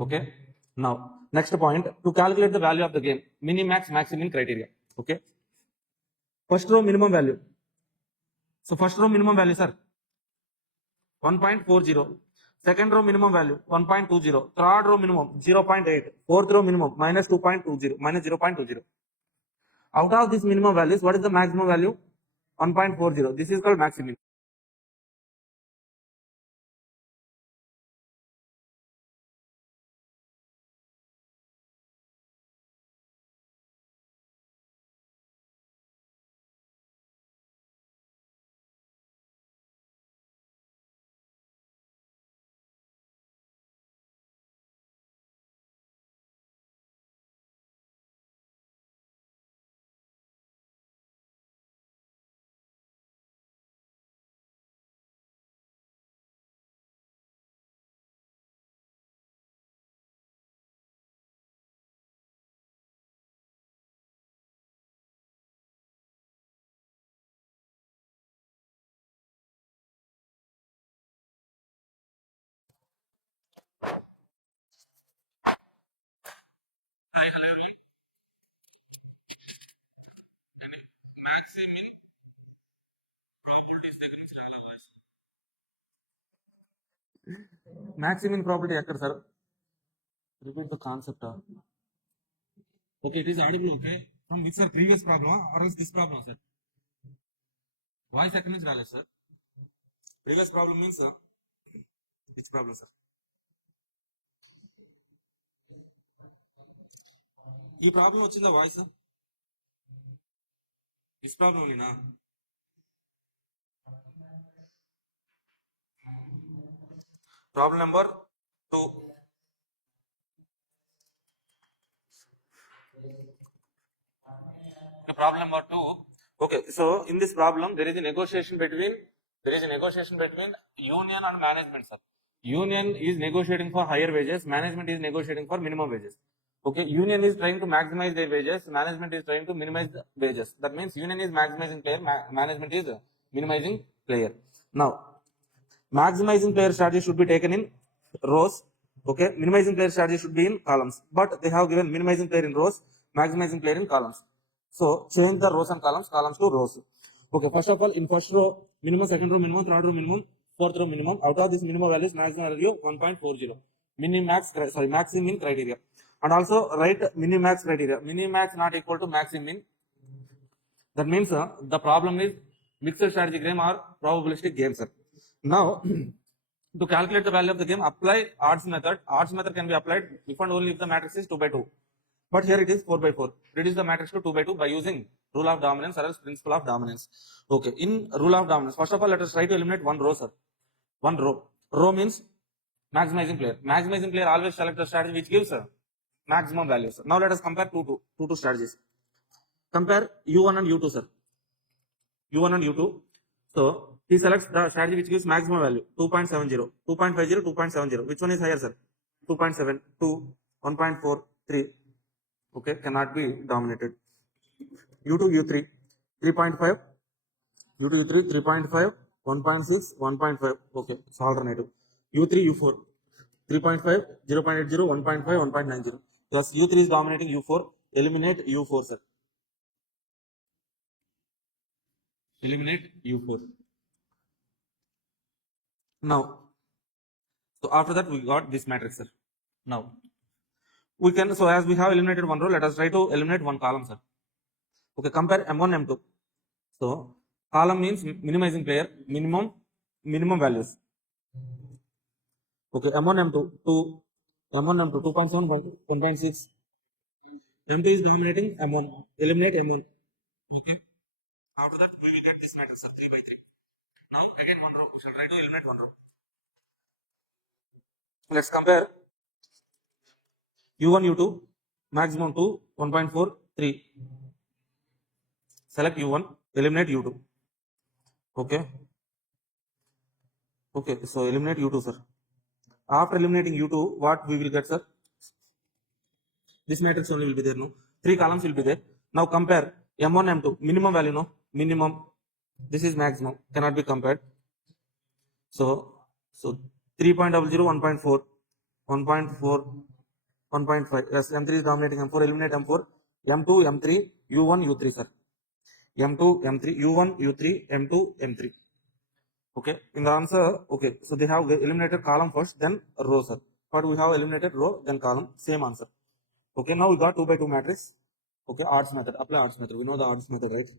Okay, now next point, to calculate the value of the game, minimax maximum criteria. Okay, first row minimum value. So first row minimum value, sir, 1.40. Second row minimum value 1.20. Third row minimum 0.8. Fourth row minimum minus 2.20, minus 0.20. Out of these minimum values, what is the maximum value? 1.40. This is called maximum. Maximum properties దగ్గర నుంచి రావాలి. Maximum property ఎక్కడ, sir? Repeat the concept. Okay, it is audible. Okay, from which, sir? Previous problem or else this problem, sir? Voice ఎక్కడి నుంచి రాలేదు, sir? Previous problem means, sir, which problem, sir? ఈ problem వచ్చిందా voice? This problem ఓన్లీనా? Problem number 2. Problem number 2. Okay, so in this problem there is a negotiation between union and management, sir. Union is negotiating for higher wages, management is negotiating for minimum wages. Okay, union is trying to maximize their wages, management is trying to minimize the wages. That means union is maximizing player, management is minimizing player. Now maximizing player strategy should be taken in rows. Okay, minimizing player strategy should be in columns, but they have given minimizing player in rows, maximizing player in columns. So change the rows and columns to rows. Okay, first of all, in first row minimum, second row minimum, third row minimum, fourth row minimum. Out of this minimum values, maximum value 1.40. Maximum criteria, and also write minimax criteria. Minimax not equal to maximum. That means the problem is mixed strategy game or probabilistic game, sir. Now to calculate the value of the game, apply odds method. Odds method can be applied if and only if the matrix is 2 by 2. But here it is 4 by 4. Reduce the matrix to 2 by 2 by using rule of dominance or else principle of dominance. Okay, in rule of dominance, first of all, let us try to eliminate one row, sir. One row. Row means maximizing player. Maximizing player always select the strategy which gives maximum values. Now let us compare two strategies. Compare U1 and U2, sir. U1 and U2. So he selects the strategy which gives maximum value 2.70, 2.50, 2.70. Which one is higher, sir? 2.7, 2, 1.4, 3. Okay, cannot be dominated. U2, U3, 3.5. U2, U3, 3.5, 1.6, 1.5. Okay, it's alternative. U3, U4, 3.5, 0.80, 1.5, 1.90. Thus U3 is dominating U4. Eliminate U4, sir. eliminate U4. Now, so after that we got this matrix, sir. Now, we can, so as we have eliminated one row, let us try to eliminate one column, sir. Okay, compare M1, M2. So, column means minimizing player, minimum values. Okay, M1, M2, 2, M1, M2, 2.7, 1.6. M2 is dominating M1, eliminate M1. Okay. After that, we will get this matrix, sir, 3 by 3. Now, again, one row, we shall try to eliminate one row. Let's compare U1, U2, maximum 2, 1.4, 3. Select U1, eliminate U2. Okay. Okay, so eliminate U2, sir. After eliminating U2, what we will get, sir? This matrix only will be there, no? 3 columns will be there. Now compare M1, M2, minimum value, no? Minimum. This is maximum, cannot be compared. So 3.00, 1.4, 1.4, 1.5. Yes, M3 is dominating M4, eliminate M4, M2, M3, U1, U3, sir. M2, M3, U1, U3, M2, M3. Okay, in the answer, okay, so they have eliminated column first, then row, sir. But we have eliminated row, then column, same answer. Okay, now we got 2 by 2 matrix. Okay, odds method, apply odds method. We know the odds method, right?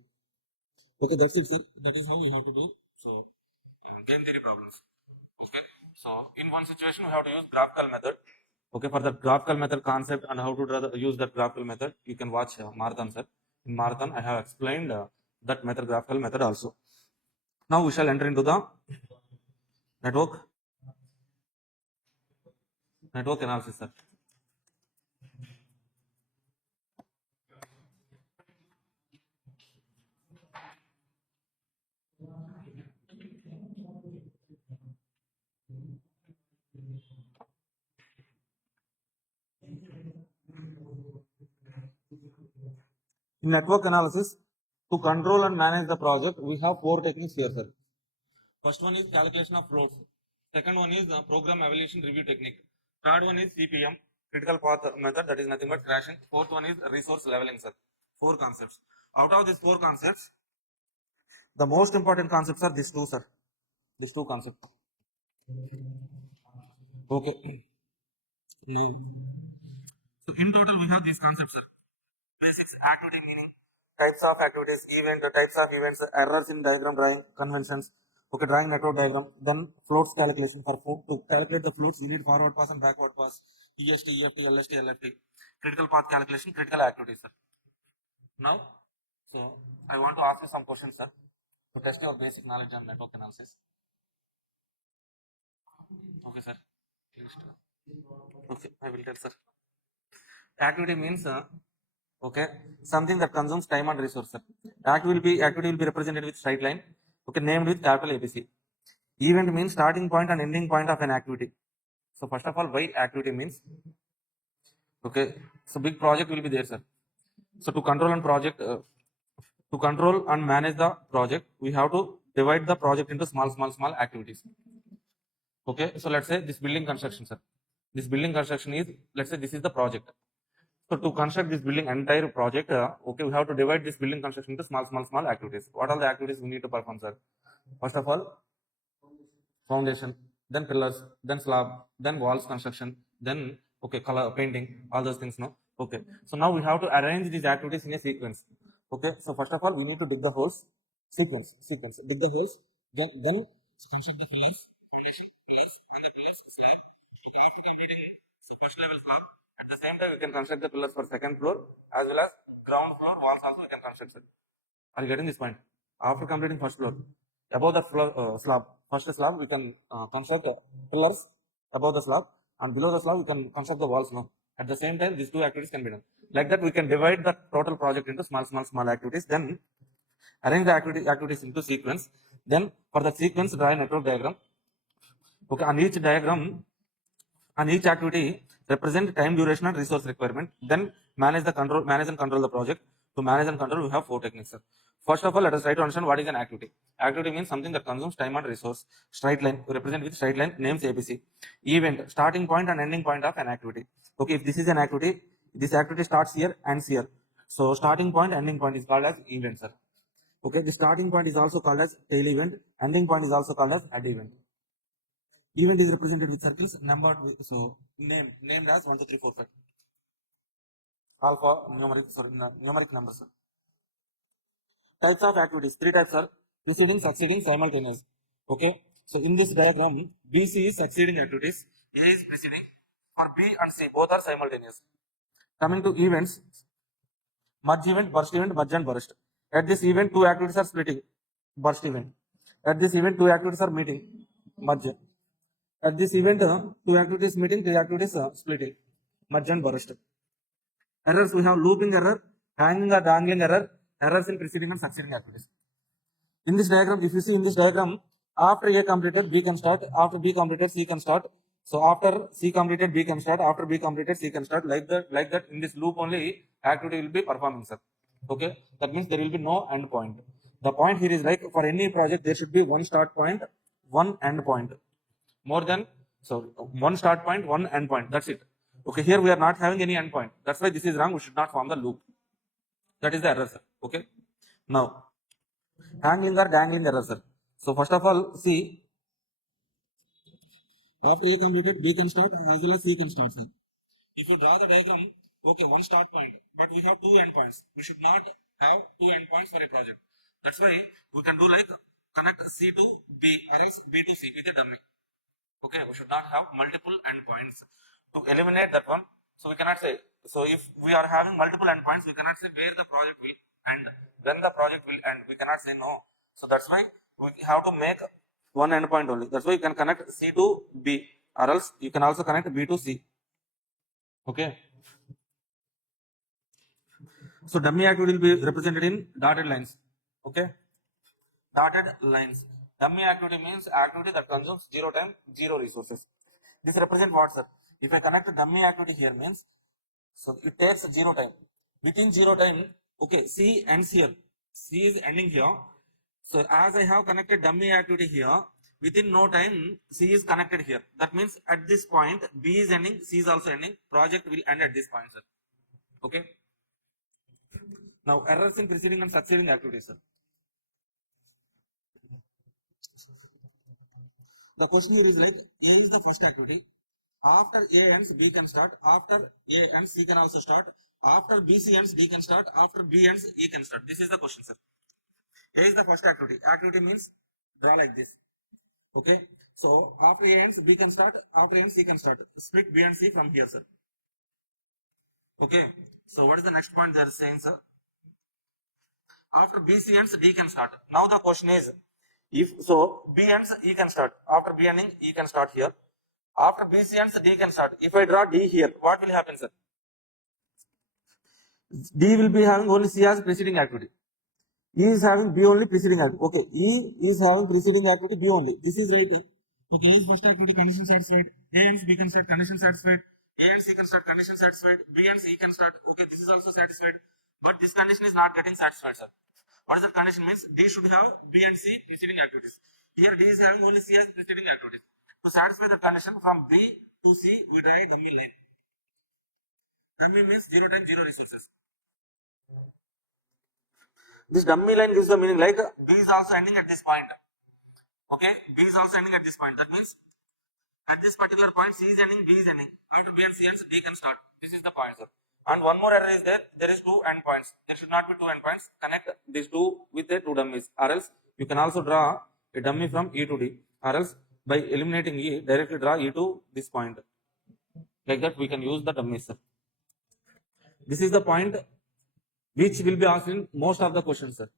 Okay, that's it, sir. That is how we have to do. So, game theory problems. Okay, so in one situation, we have to use graphical method. Okay, for the graphical method concept and how to use that graphical method, you can watch Marathon, sir. In Marathon, I have explained that method, graphical method also. Now we shall enter into the network analysis, sir. In network analysis, to control and manage the project, we have 4 techniques here, sir. First one is calculation of loads. Second one is program evaluation review technique. Third one is CPM, critical path method, that is nothing but crashing. Fourth one is resource leveling, sir. 4 concepts. Out of these 4 concepts, the most important concepts are these 2, sir. These 2 concepts. Okay. So in total, we have these concepts, sir. Basics, activity meaning, types of activities, types of events, errors in diagram drawing, conventions. Okay, drawing network diagram. Then floats calculation. To calculate the floats, you need forward pass and backward pass. EST, EFT, LST, LFT. Critical path calculation, critical activities, sir. Now, so I want to ask you some questions, sir, to test your basic knowledge on network analysis. Okay, sir. Okay, I will tell, sir. Activity means okay, something that consumes time and resource, sir. Activity will be represented with straight line. Okay, named with capital ABC. Event means starting point and ending point of an activity. So first of all, why activity means? Okay, so big project will be there, sir. So to control and manage the project, we have to divide the project into small activities. Okay, so let's say this building construction, sir. This building construction is, let's say this is the project. So to construct this building entire project, okay, we have to divide this building construction into small activities. What are the activities we need to perform, sir? First of all, foundation, then pillars, then slab, then walls construction, then okay, color painting, all those things, no? Okay, so now we have to arrange these activities in a sequence. Okay, so first of all, we need to dig the holes, sequence, dig the holes, then construct the pillars, and the pillars slab. So first level slab. At the same time, we can construct the pillars for second floor as well as ground floor walls also we can construct it. Are you getting this point? After completing first floor, above the floor, slab, first slab, we can construct pillars above the slab, and below the slab, we can construct the walls. No? At the same time, these 2 activities can be done. Like that, we can divide the total project into small activities. Then arrange the activities into sequence. Then for the sequence, draw a network diagram. Okay, on each diagram, on each activity, represent time, duration, and resource requirement. Then manage and control the project. To manage and control, we have 4 techniques, sir. First of all, let us try to understand what is an activity. Activity means something that consumes time and resource. Straight line, we represent with straight line, names ABC. Event, starting point and ending point of an activity. Okay, if this is an activity, this activity starts here, ends here. So starting point, ending point is called as event, sir. Okay, the starting point is also called as tail event, ending point is also called as head event. Event is represented with circles numbered with, so named as 1 2 3 4 5. Alpha numeric numbers. Types of activities. Three types are preceding, succeeding, simultaneous. Okay. So in this diagram, BC is succeeding activities, A is preceding. For B and C, both are simultaneous. Coming to events, merge event, merge and burst. At this event, two activities are splitting, burst event. At this event, two activities are meeting, merge. At this event, two activities meeting, three activities splitting, merge and burst. Errors, we have looping error, hanging or dangling error, errors in preceding and succeeding activities. In this diagram, if you see in this diagram, after A completed, B can start. After B completed, C can start. So after C completed, B can start. After B completed, C can start. Like that. In this loop only, activity will be performing, sir. Okay, that means there will be no end point. The point here is like for any project, there should be one start point, one end point. More than one start point, one end point. That's it. Okay, here we are not having any end point. That's why this is wrong. We should not form the loop. That is the error, sir. Okay. Now, hanging or dangling error, sir. So first of all, see, after A completed, B can start as well as C can start, sir. If you draw the diagram, okay, one start point, but we have two endpoints. We should not have two endpoints for a project. That's why we can do like connect C to B or else B to C with a dummy. Okay, we should not have multiple endpoints. To eliminate that one, so we cannot say. So if we are having multiple endpoints, we cannot say where the project will end, when the project will end. We cannot say no. So that's why we have to make one endpoint only. That's why you can connect C to B, or else you can also connect B to C. Okay. So dummy activity will be represented in dotted lines. Okay. Dotted lines. Dummy activity means activity that consumes zero time, zero resources. This represents what, sir? If I connect a dummy activity here means, so it takes zero time. Within zero time, okay, C ends here. C is ending here. So as I have connected dummy activity here, within no time, C is connected here. That means at this point, B is ending, C is also ending. Project will end at this point, sir. Okay. Now errors in preceding and succeeding activities, sir. The question here is like A is the first activity. After A ends, B can start. After A ends, C can also start. After BC ends, D can start. After B ends, E can start. This is the question, sir. A is the first activity. Activity means draw like this. Okay. So after A ends, B can start. After A ends, C can start. Split B and C from here, sir. Okay. So what is the next point they are saying, sir? After BC ends, D can start. Now the question is, if so, B ends, E can start. After B ending, E can start here. After BC ends, D can start. If I draw D here, what will happen, sir? D will be having only C as preceding activity. E is having B only preceding activity. Okay, E is having preceding activity B only. This is right. Okay, E is first activity, condition satisfied. A and B can start, condition satisfied. A and C can start, condition satisfied. B and C can start. Okay, this is also satisfied. But this condition is not getting satisfied, sir. What is the condition means? D should have B and C preceding activities. Here D is having only C as preceding activities. To satisfy the condition from B to C, we draw a dummy line. Dummy means zero time, zero resources. This dummy line gives the meaning like B is also ending at this point. Okay, B is also ending at this point. That means at this particular point, C is ending, B is ending. After B and C ends, D can start. This is the point, sir. And one more error is there. There is two endpoints. There should not be two endpoints. Connect these two with the two dummies. Or else you can also draw a dummy from E to D. Or else by eliminating E, directly draw E to this point. Like that, we can use the dummies, sir. This is the point which will be asked in most of the questions, sir.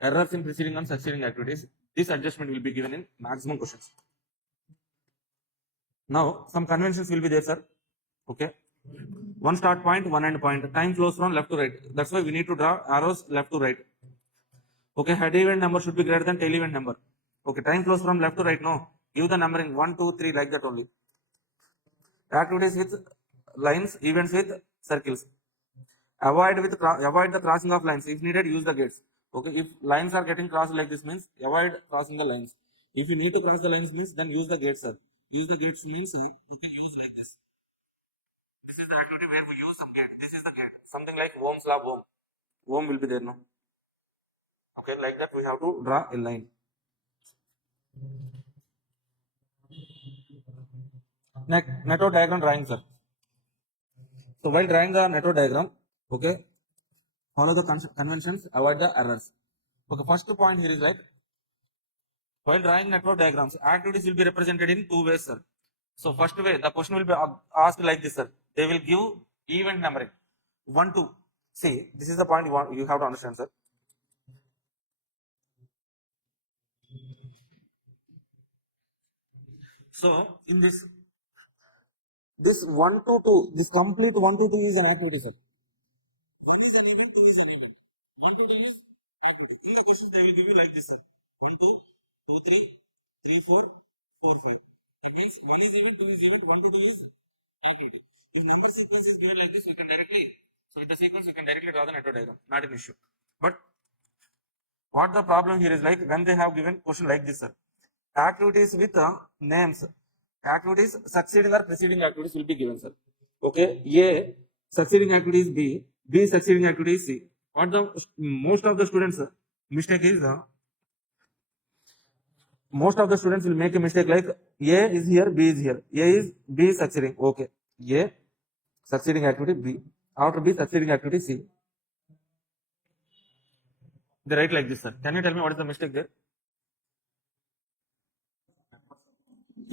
Errors in preceding and succeeding activities. This adjustment will be given in maximum questions. Now, some conventions will be there, sir. Okay. One start point, one end point. Time flows from left to right. That's why we need to draw arrows left to right. Okay. Head event number should be greater than tail event number. Okay. Time flows from left to right. No. Give the numbering 1, 2, 3 like that only. Activities with lines, events with circles. Avoid the crossing of lines. If needed, use the gates. Okay. If lines are getting crossed like this means avoid crossing the lines. If you need to cross the lines means then use the gates, sir. Use the gates means you can use like this. This is the activity where we use some gate. This is the gate. Something like Ohm's law, Ohm. Ohm will be there, no? Okay, like that we have to draw a line. Network diagram drawing, sir. So while drawing the network diagram, okay, follow the conventions, avoid the errors. Okay, first point here is like, while drawing network diagrams, activities will be represented in two ways, sir. So first way, the question will be asked like this, sir. They will give event numbering. 1, 2. See, this is the point you have to understand, sir. So in this 1 to 2, this complete 1 to 2 is an activity, sir. 1 is an event, 2 is an event. 1 to 2 is activity. In the questions, they will give you like this, sir. 1, 2, 2, 3, 3, 4, 4, 5. That means 1 is event, 2 is event, 1 to 2 is activity. If number sequence is given like this, we can directly, so in the sequence, we can directly draw the network diagram. Not an issue. But what the problem here is like, when they have given question like this, sir. Activities with names. Activities succeeding or preceding activities will be given, sir. Okay, A succeeding activity is B, B succeeding activity is C. What the most of the students mistake is most of the students will make a mistake like A is here, B is here. A is B is succeeding. Okay, A succeeding activity B. After B succeeding activity C. They write like this, sir. Can you tell me what is the mistake there?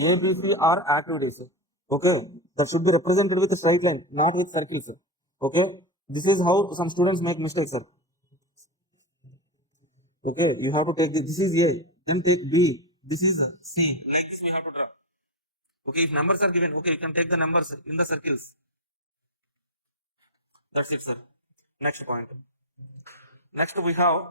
A, B, C are activities. Okay, that should be represented with a straight line, not with circles. Okay, this is how some students make mistakes, sir. Okay, you have to take this. This is A, then take B. This is C. Like this, we have to draw. Okay, if numbers are given, okay, you can take the numbers in the circles. That's it, sir. Next point. Next, we have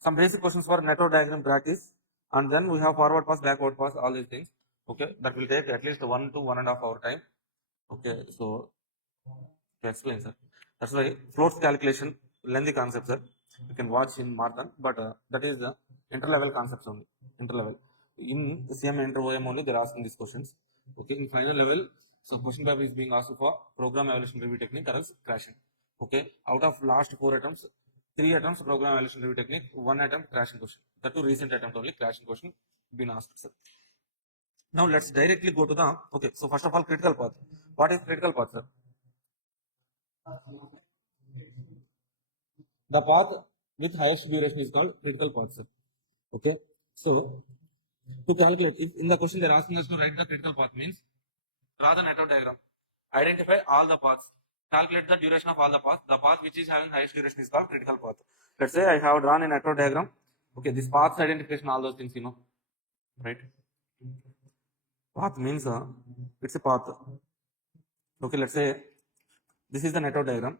some basic questions for network diagram practice, and then we have forward pass, backward pass, all these things. Okay, that will take at least 1 to 1.5 hour time. Okay, so to explain, sir. That's why floats calculation, lengthy concept, sir. You can watch in Martin, but that is the interlevel concepts only. Interlevel. In CM Inter OM only, they're asking these questions. Okay, in final level, so question paper is being asked for program evaluation review technique or else crashing. Okay, out of last 4 attempts, 3 attempts program evaluation review technique, 1 attempt crashing question. The 2 recent attempt only crashing question been asked, sir. Now let's directly go to the, okay, so first of all, critical path. What is critical path, sir? The path with highest duration is called critical path, sir. Okay, so to calculate, if in the question they're asking us to write the critical path means draw the network diagram, identify all the paths, calculate the duration of all the paths. The path which is having highest duration is called critical path. Let's say I have drawn a network diagram. Okay, this path identification, all those things, you know, right? Path means it's a path. Okay, let's say this is the network diagram.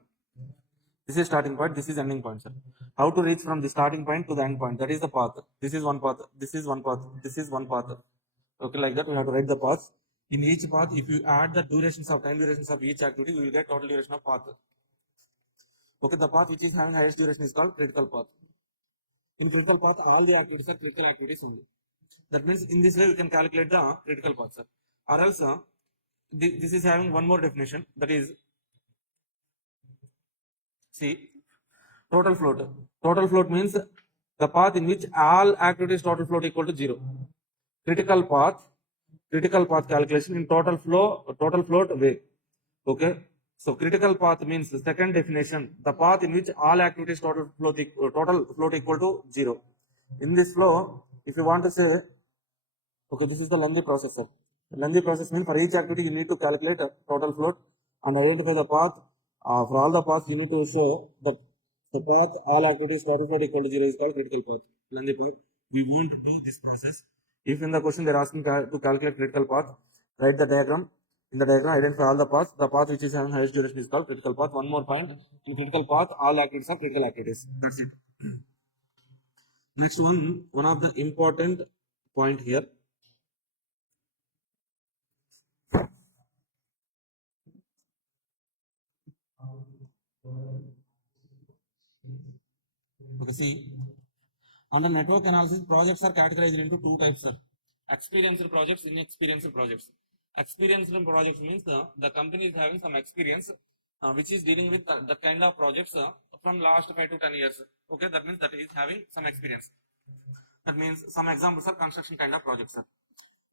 This is starting point, this is ending point, sir. How to reach from the starting point to the end point? That is the path. This is one path, this is one path, this is one path. Okay, like that we have to write the path. In each path, if you add the durations of time durations of each activity, you will get total duration of path. Okay, the path which is having highest duration is called critical path. In critical path, all the activities are critical activities only. That means in this way we can calculate the critical path, sir. Or else, this is having one more definition, that is, see, total float. Total float means the path in which all activities total float equal to 0. Critical path calculation in total float way. Okay, so critical path means the second definition, the path in which all activities total float equal to 0. In this flow, if you want to say, okay, this is the lengthy process, sir. The lengthy process means for each activity you need to calculate a total float and identify the path. For all the paths, you need to show the path all activities total float equal to 0 is called critical path. Lengthy path. We won't do this process. If in the question they're asking to calculate critical path, write the diagram. In the diagram, identify all the paths. The path which is having highest duration is called critical path. One more point. In critical path, all activities are critical activities. That's it. Next one of the important point here. Okay, see, under network analysis, projects are categorized into 2 types, sir. Experienced projects, inexperienced projects. Experienced projects means the company is having some experience which is dealing with the kind of projects from last 5 to 10 years. Okay, that means that is having some experience. That means some examples are construction kind of projects, sir.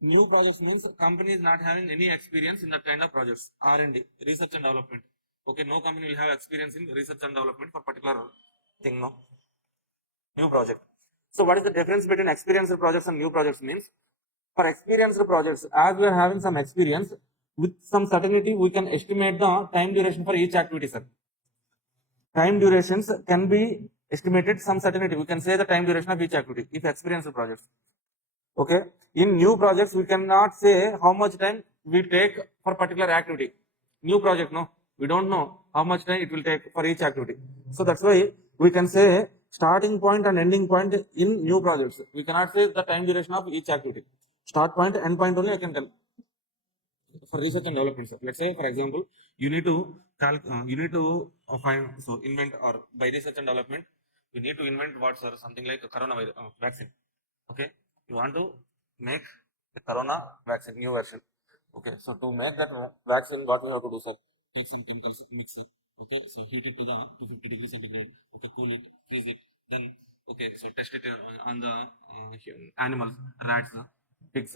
New projects means company is not having any experience in that kind of projects. R&D, research and development. Okay, no company will have experience in research and development for particular thing, no. New project. So what is the difference between experienced projects and new projects means? For experienced projects, as we are having some experience, with some certainty we can estimate the time duration for each activity, sir. Time durations can be estimated some certainty. We can say the time duration of each activity if experienced projects. Okay. In new projects, we cannot say how much time we take for particular activity. New project, no, we don't know how much time it will take for each activity. So that's why we can say starting point and ending point in new projects. We cannot say the time duration of each activity. Start point, end point only I can tell. For research and development, sir. Let's say, for example, you need to find, so invent, or by research and development, you need to invent what, sir? Something like a coronavirus vaccine. Okay, you want to make the corona vaccine new version. Okay, so to make that vaccine, what we have to do, sir? Take some chemicals, mix, okay, so heat it to the 250 degrees centigrade. Okay, cool it, freeze it, then okay, so test it on the animals, rats, pigs,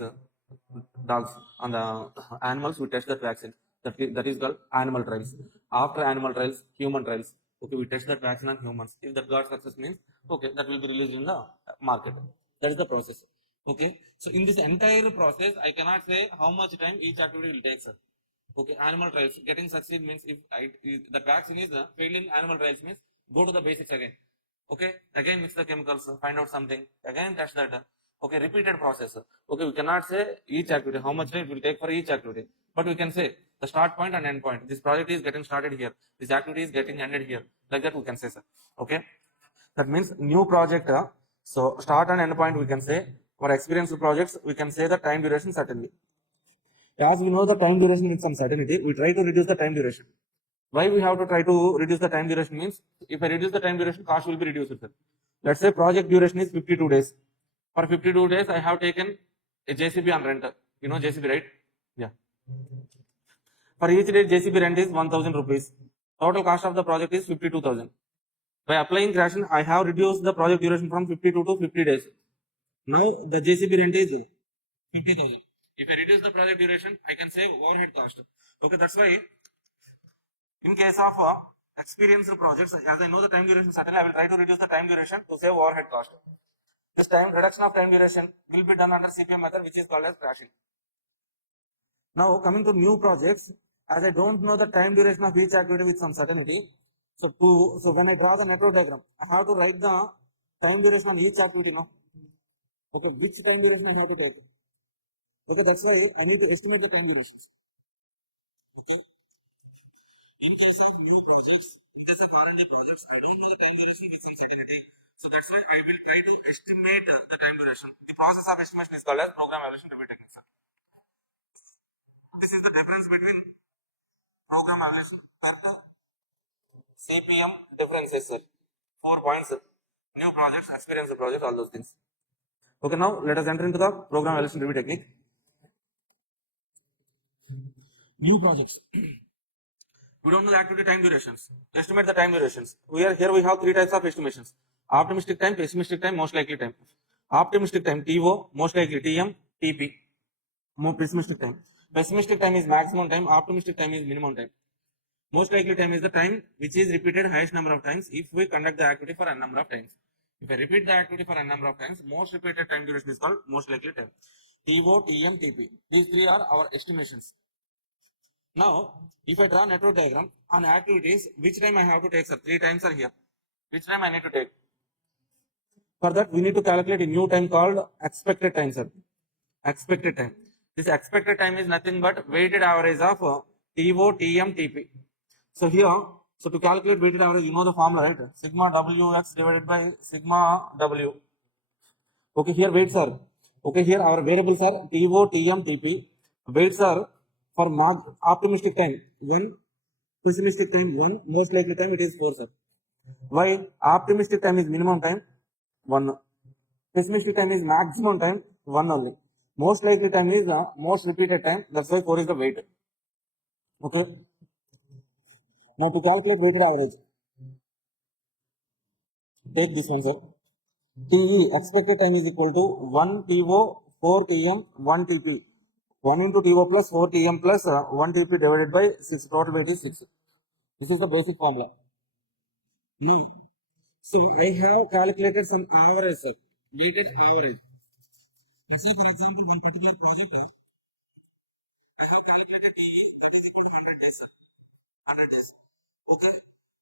dogs. On the animals, we test that vaccine. That is called animal trials. After animal trials, human trials. Okay, we test that vaccine on humans. If that got success means, okay, that will be released in the market. That is the process. Okay, so in this entire process, I cannot say how much time each activity will take, sir. Okay, animal trials getting succeed means if the vaccine is failed in animal trials means go to the basics again. Okay, again mix the chemicals, find out something, again test that. Okay, repeated process. Okay, we cannot say each activity how much time it will take for each activity, but we can say the start point and end point. This project is getting started here. This activity is getting ended here. Like that we can say, sir. Okay, that means new project. So start and end point we can say. For experienced projects, we can say the time duration certainly. As we know the time duration with some certainty, we try to reduce the time duration. Why we have to try to reduce the time duration means, if I reduce the time duration, cost will be reduced. Let's say project duration is 52 days. For 52 days, I have taken a JCB on rent. You know JCB, right? Yeah. For each day, JCB rent is 1000 rupees. Total cost of the project is 52,000. By applying Gratian, I have reduced the project duration from 52 to 50 days. Now the JCB rent is 50,000. If I reduce the project duration, I can save overhead cost. Okay, that's why in case of experienced projects, as I know the time duration certainly, I will try to reduce the time duration to save overhead cost. This time reduction of time duration will be done under CPM method, which is called as Gratian. Now coming to new projects, as I don't know the time duration of each activity with some certainty, so when I draw the network diagram, I have to write the time duration of each activity. No, okay, which time duration I have to take. Okay, that's why I need to estimate the time durations. Okay. In case of new projects, in case of R&D projects, I don't know the time duration with some certainty. So that's why I will try to estimate the time duration. The process of estimation is called as program evaluation review technique, sir. This is the difference between program evaluation and CPM differences, sir. 4 points, sir. New projects, experienced projects, all those things. Okay, now let us enter into the program evaluation review technique. New projects. We don't know the activity time durations. Estimate the time durations. Here we have 3 types of estimations: optimistic time, pessimistic time, most likely time. Optimistic time TO, most likely TM, TP. More pessimistic time. Pessimistic time is maximum time. Optimistic time is minimum time. Most likely time is the time which is repeated highest number of times if we conduct the activity for a number of times. If I repeat the activity for a number of times, most repeated time duration is called most likely time. TO, TM, TP. These 3 are our estimations. Now, if I draw network diagram on activities, which time I have to take, sir? 3 times are here. Which time I need to take? For that, we need to calculate a new time called expected time, sir. Expected time. This expected time is nothing but weighted average of TO, TM, TP. So here, so to calculate weighted average, you know the formula, right? Sigma WX divided by sigma W. Okay, here weights are. Okay, here our variables are TO, TM, TP. Weights are for optimistic time 1, pessimistic time 1, most likely time it is 4, sir. Why? Optimistic time is minimum time 1, pessimistic time is maximum time 1 only, most likely time is most repeated time, that's why 4 is the weight. Okay. Now to calculate weighted average, Take this one, sir. TE, expected time is equal to 1 TO, 4 TM, 1 TP. 1 into TO plus 4 TM plus 1 TP divided by 6. Total weight is 6. This is the basic formula. Now, so I have calculated some average, sir. Weighted average. Say, for example, one particular project, I have calculated TE, it is equal to 100 days, sir. 100 days. Okay.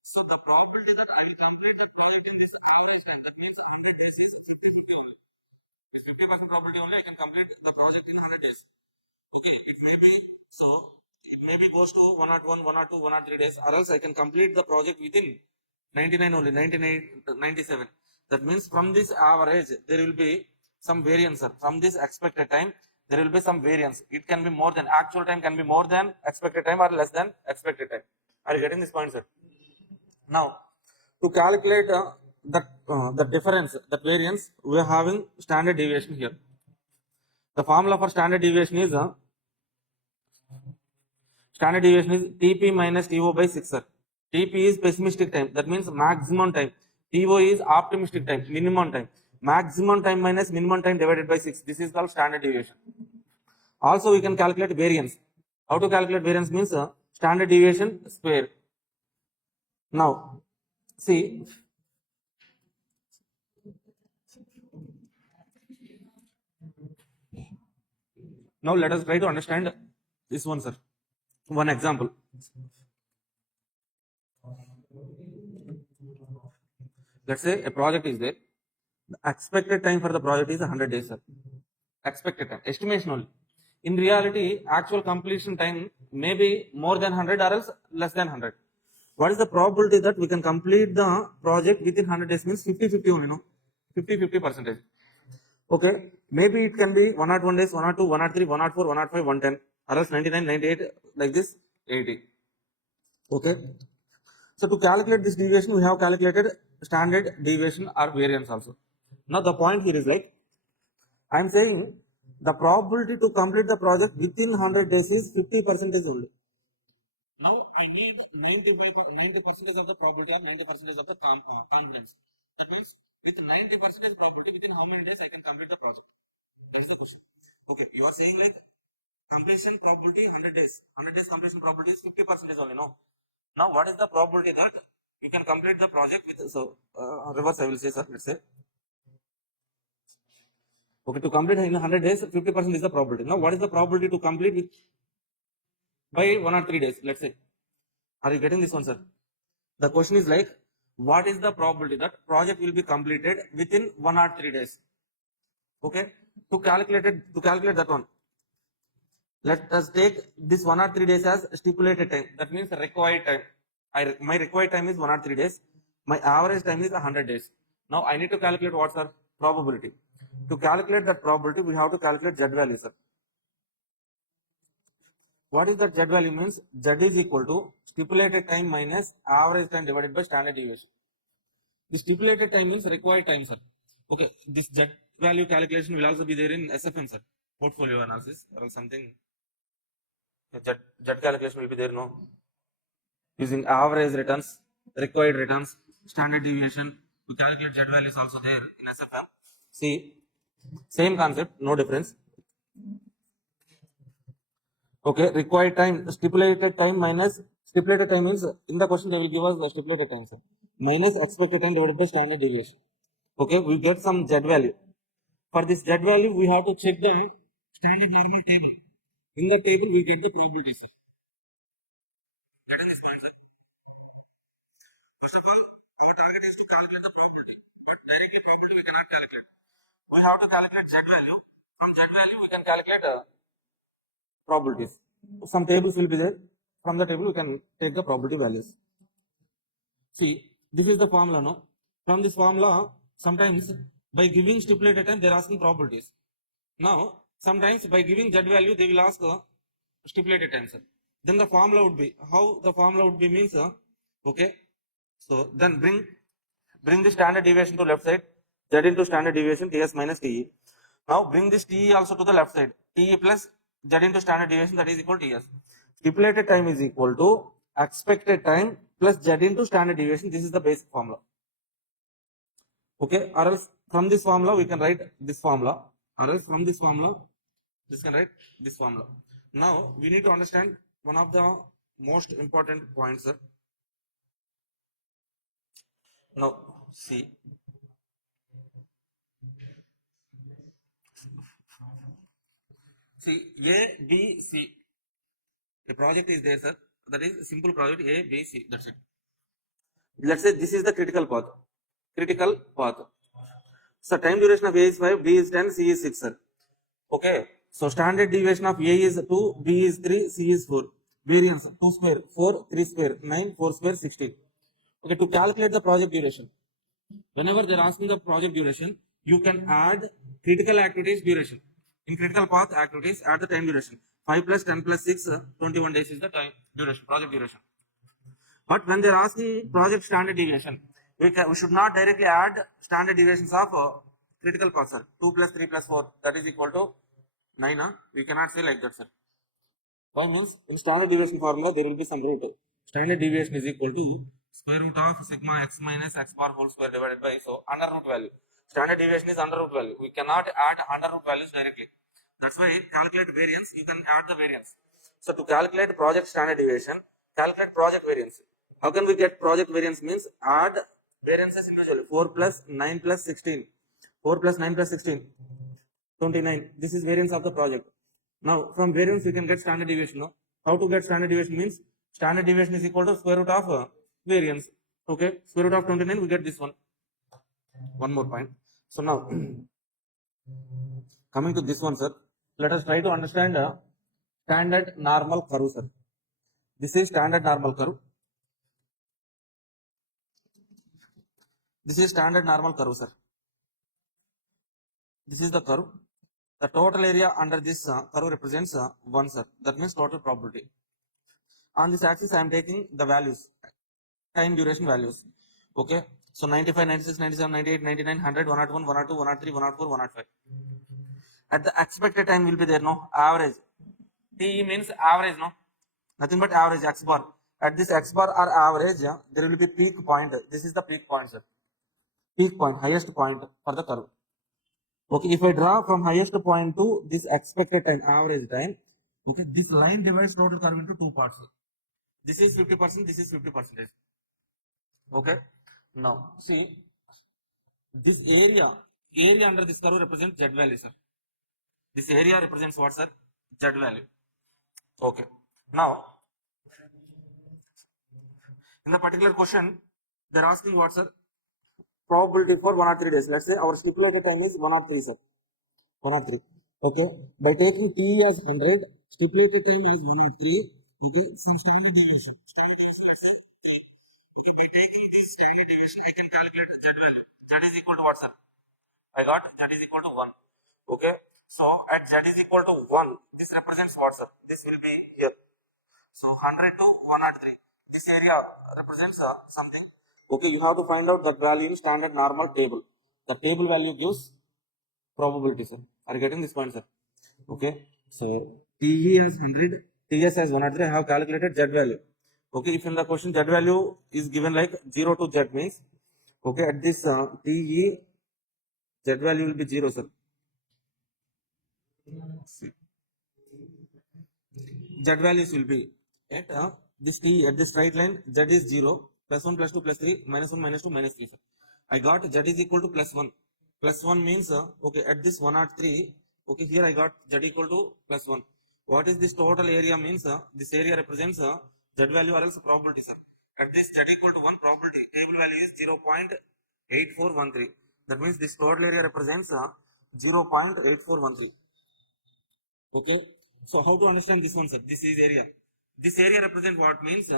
So the probability that I will complete the project in this is, and that means 100 days is 50-50. 50% probability only I can complete the project in 100 days. Okay, it may be so. It maybe goes to 101, 102, 103 days, or else I can complete the project within 99 only, 98, 97. That means from this average there will be some variance, sir. From this expected time there will be some variance. It can be more than actual time, can be more than expected time or less than expected time. Are you getting this point, sir? Now, to calculate the difference, the variance, we are having standard deviation here. The formula for standard deviation is TP minus TO by 6, sir. TP is pessimistic time, that means maximum time. TO is optimistic time, minimum time. Maximum time minus minimum time divided by 6. This is called standard deviation. Also, we can calculate variance. How to calculate variance means standard deviation square. Now, see, now let us try to understand this one, sir. One example. Let's say a project is there. The expected time for the project is 100 days, sir. Expected time, estimation only. In reality, actual completion time may be more than 100 or else less than 100. What is the probability that we can complete the project within 100 days? Means 50-50 only, no? 50-50%. Okay, maybe it can be 101 days, 102, 103, 104, 105, 110, or else 99, 98, like this, 80. Okay. So to calculate this deviation, we have calculated standard deviation or variance also. Now the point here is like, I am saying the probability to complete the project within 100 days is 50% only. Now I need 90% of the probability or 90% of the confidence. That means with 90% probability, within how many days I can complete the project? That is the question. Okay, you are saying like completion probability 100 days. 100 days completion probability is 50% only, no? Now what is the probability that you can complete the project with, so reverse I will say, sir, let's say. Okay, to complete in 100 days, 50% is the probability. Now what is the probability to complete with by 1 or 3 days, let's say. Are you getting this one, sir? The question is like, what is the probability that project will be completed within 1 or 3 days? Okay, to calculate that one, let us take this 1 or 3 days as stipulated time. That means required time. My required time is 1 or 3 days. My average time is 100 days. Now I need to calculate what's our probability. To calculate that probability, we have to calculate Z value, sir. What is that Z value? Means Z is equal to stipulated time minus average time divided by standard deviation. The stipulated time means required time, sir. Okay, this Z value calculation will also be there in SFN, sir. Portfolio analysis or something. Z calculation will be there, no? Using average returns, required returns, standard deviation. To calculate Z value is also there in SFM. See, same concept, no difference. Okay, required time, stipulated time minus, stipulated time means in the question they will give us the stipulated time, sir, minus expected time divided by standard deviation. Okay, we get some Z value. For this Z value, we have to check the standard normal table. In the table, we get the probability, sir. That is this point, sir. First of all, our target is to calculate the probability, but directly probability we cannot calculate. We have to calculate Z value. From Z value, we can calculate probabilities. Some tables will be there. From the table, we can take the probability values. See, this is the formula, no? From this formula, sometimes by giving stipulated time, they are asking probabilities. Now, sometimes by giving Z value, they will ask stipulated time, sir. Then the formula would be, how the formula would be means, okay. So then bring the standard deviation to left side, Z into standard deviation, TS minus TE. Now bring this TE also to the left side, TE plus Z into standard deviation, that is equal to TS. Stipulated time is equal to expected time plus Z into standard deviation. This is the basic formula. Okay, or else from this formula we can write this formula, or else from this formula this can write this formula. Now we need to understand one of the most important points, sir. Now see, A, B, C. A project is there, sir. That is a simple project A, B, C. That's it. Let's say this is the critical path. Critical path. So time duration of A is 5, B is 10, C is 6, sir. Okay. So standard deviation of A is 2, B is 3, C is 4. Variance 2 square, 4, 3 square, 9, 4 square, 16. Okay. To calculate the project duration, whenever they're asking the project duration, you can add critical activities duration. In critical path activities, add the time duration. 5 plus 10 plus 6, 21 days is the time duration, project duration. But when they're asking project standard deviation, we should not directly add standard deviations of critical path, sir. 2 plus 3 plus 4, that is equal to 9. We cannot say like that, sir. Why means in standard deviation formula, there will be some root. Standard deviation is equal to square root of sigma x minus x bar whole square divided by, so under root value. Standard deviation is under root value. We cannot add under root values directly. That's why calculate variance, you can add the variance. So to calculate project standard deviation, calculate project variance. How can we get project variance means add variances individually. 4 plus 9 plus 16. 4 plus 9 plus 16. 29. This is variance of the project. Now from variance you can get standard deviation. No? How to get standard deviation means standard deviation is equal to square root of variance. Okay, square root of 29, we get this one. One more point. So now coming to this one, sir, let us try to understand standard normal curve, sir. This is standard normal curve. This is standard normal curve, sir. This is the curve. The total area under this curve represents 1, sir. That means total probability. On this axis, I am taking the values, time duration values. Okay. So 95, 96, 97, 98, 99, 100, 101, 102, 103, 104, 105. At the expected time will be there, no? Average. TE means average, no? Nothing but average, X bar. At this X bar or average, there will be peak point. This is the peak point, sir. Peak point, highest point for the curve. Okay, if I draw from highest point to this expected time, average time, okay, this line divides total curve into two parts. This is 50%, this is 50%. Okay, now see, this area under this curve represents Z value, sir. This area represents what, sir? Z value. Okay, now in the particular question, they're asking what, sir? Probability for 103 days. Let's say our stipulated time is 103, sir. 103. Okay. By taking T as 100, stipulated time is 103. Okay. Some standard deviation. Standard deviation, let's say T. Okay. By taking this standard deviation, I can calculate Z value. Z is equal to what, sir? I got Z is equal to 1. Okay. So at Z is equal to 1, this represents what, sir? This will be here. So 100 to 103. This area represents something. Okay, you have to find out that value in standard normal table. The table value gives probability, sir. Are you getting this point, sir? Okay. So TE as 100, TS as 103. I have calculated Z value. Okay, if in the question Z value is given like 0 to Z means, okay, at this TE, Z value will be 0, sir. Z values will be at this T at this straight line, Z is 0, plus 1, plus 2, plus 3, minus 1, minus 2, minus 3, sir. I got Z is equal to plus 1. Plus 1 means, okay, at this 103, okay, here I got Z equal to plus 1. What is this total area means? This area represents Z value or else probability, sir. At this Z equal to 1 probability, table value is 0.8413. That means this total area represents 0.8413. Okay. So how to understand this one, sir? This is area. This area represent what means?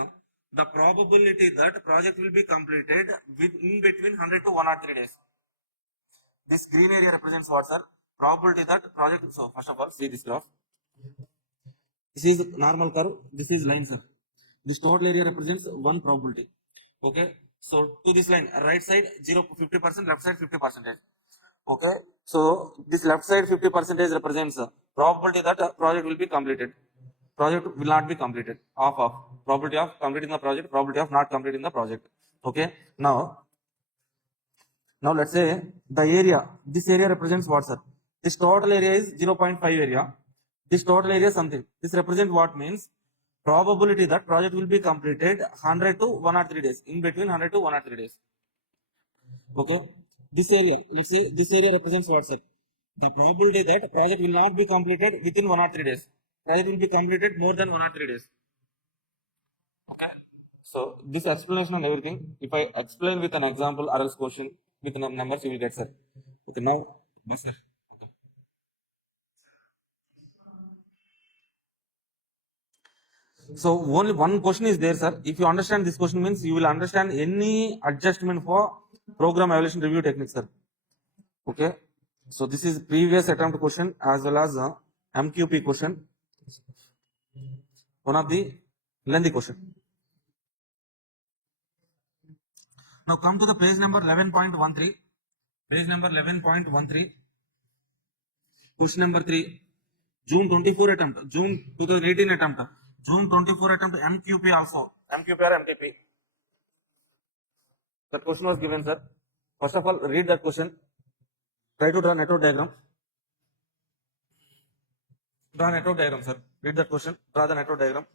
The probability that project will be completed in between 100 to 103 days. This green area represents what, sir? Probability that project. So first of all, see this graph. This is normal curve. This is line, sir. This total area represents one probability. Okay. So to this line, right side 50%, left side 50%. Okay. So this left side 50% represents probability that project will be completed. Project will not be completed. Off. Probability of completing the project, probability of not completing the project. Okay. Now Now let's say the area, this area represents what, sir? This total area is 0.5 area. This total area is something. This represents what means probability that project will be completed 100 to 103 days, in between 100 to 103 days. Okay. This area, let's see, this area represents what, sir? The probability that project will not be completed within 103 days. Project will be completed more than 103 days. Okay. So this explanation and everything, if I explain with an example or else question with numbers, you will get, sir. Okay, now, yes, sir. Okay. So only one question is there, sir. If you understand this question means you will understand any adjustment for program evaluation review technique, sir. Okay. So this is previous attempt question as well as MQP question. One of the lengthy question. Now come to the page number 11.13. Page number 11.13. Question number 3. June 24 attempt. June 2018 attempt. June 24 attempt MQP also. MQP or MTP. That question was given, sir. First of all, read that question. Try to draw network diagram. Draw network diagram, sir. Read that question. Draw the network diagram.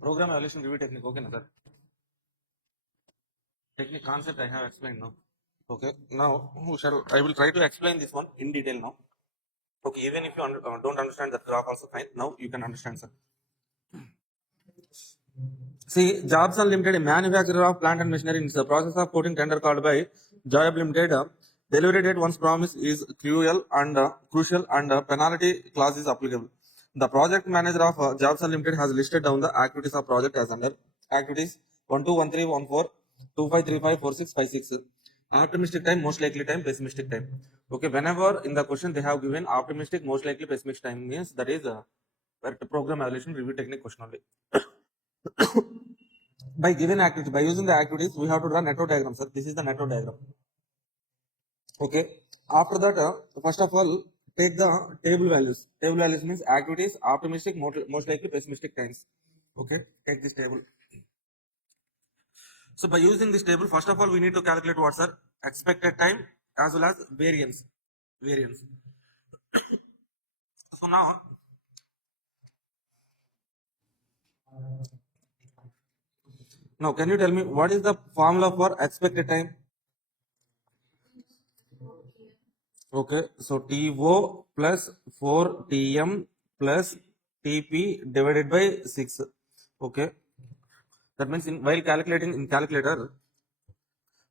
Program evaluation review technique. Okay, na, sir. Technique concept I have explained now. Okay. Now, I will try to explain this one in detail now. Okay. Even if you don't understand that graph also fine. Now you can understand, sir. See, Jobs Unlimited, a manufacturer of plant and machinery, in the process of quoting tender called by Job Limited. Delivery date once promised is crucial and penalty clause is applicable. The project manager of Jobs Unlimited has listed down the activities of project as under activities 121314 2535 4656. Optimistic time, most likely time, pessimistic time. Okay, whenever in the question they have given optimistic, most likely, pessimistic time means that is program evaluation review technique question only. By given activity, by using the activities, we have to draw network diagram, sir. This is the network diagram. Okay. After that, first of all, take the table values. Table values means activities, optimistic, most likely, pessimistic times. Okay. Take this table. So by using this table, first of all, we need to calculate what, sir? Expected time as well as variance. Variance. So now, Now, can you tell me what is the formula for expected time? Okay, so TO plus 4TM plus TP divided by 6. Okay, that means while calculating in calculator,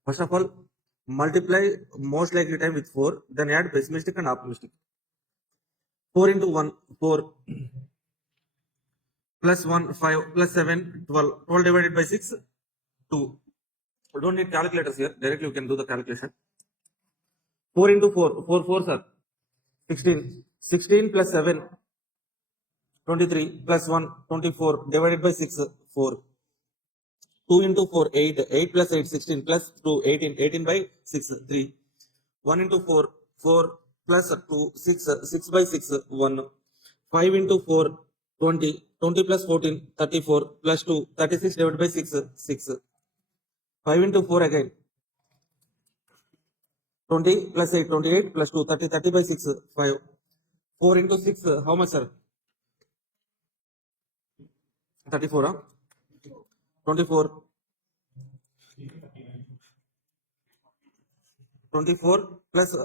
first of all, multiply most likely time with 4, then add pessimistic and optimistic. 4 into 1, 4, plus 1, 5, plus 7, 12. 12 divided by 6, 2. You don't need calculators here, directly you can do the calculation. 4 into 4, 4 4s are 16. 16 plus 7, 23 plus 1, 24 divided by 6, 4. 2 into 4, 8. 8 plus 8, 16 plus 2, 18. 18 by 6, 3. 1 into 4, 4 plus 2, 6. 6 by 6, 1. 5 into 4, 20. 20 plus 14, 34 plus 2, 36 divided by 6, 6. 5 into 4 again. 20 plus 8, 28 plus 2, 30, 30 by 6, 5. 4 into 6, how much, sir? 34, huh? 24. 24 plus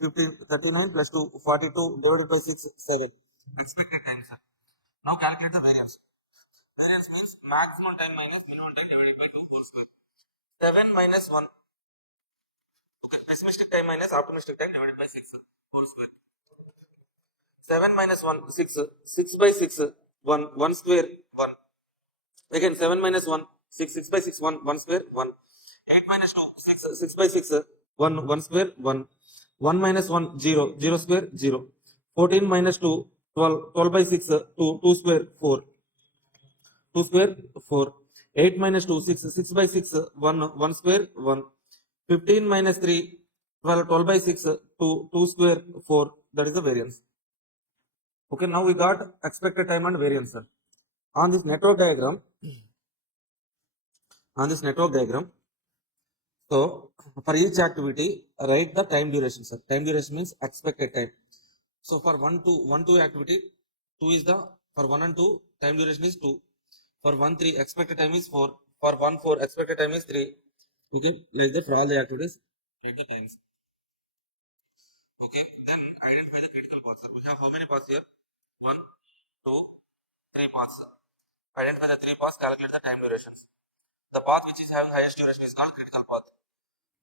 15, 39 plus 2, 42 divided by 6, 7. Expected time, sir. Now calculate the variance. Variance means maximum time minus minimum time divided by 2 whole square. 7 minus 1. Okay, pessimistic time minus optimistic time divided by 6 whole square. 7 minus 1, 6. 6 by 6, 1. 1 square, 1. Again 7 minus 1, 6. 6 by 6, 1. 1 square, 1. 8 minus 2, 6. 6 by 6, 1. 1 square, 1. 1 minus 1, 0. 0 square, 0. 14 minus 2, 12. 12 by 6, 2. 2 square, 4. 2 square, 4. 8 minus 2, 6. 6 by 6, 1. 1 square, 1. 15 minus 3, 12. 12 by 6, 2. 2 square, 4. That is the variance. Okay, now we got expected time and variance, sir. On this network diagram, so for each activity, write the time duration, sir. Time duration means expected time. So for 1 2 activity, 2 is the, for 1 and 2, time duration is 2. For 1 3, expected time is 4. For 1 4, expected time is 3. Okay, like that for all the activities, write the times. Okay, then identify the critical paths, sir. We have how many paths here? 1, 2, 3 paths. Identify the 3 paths, calculate the time durations. The path which is having highest duration is called critical path.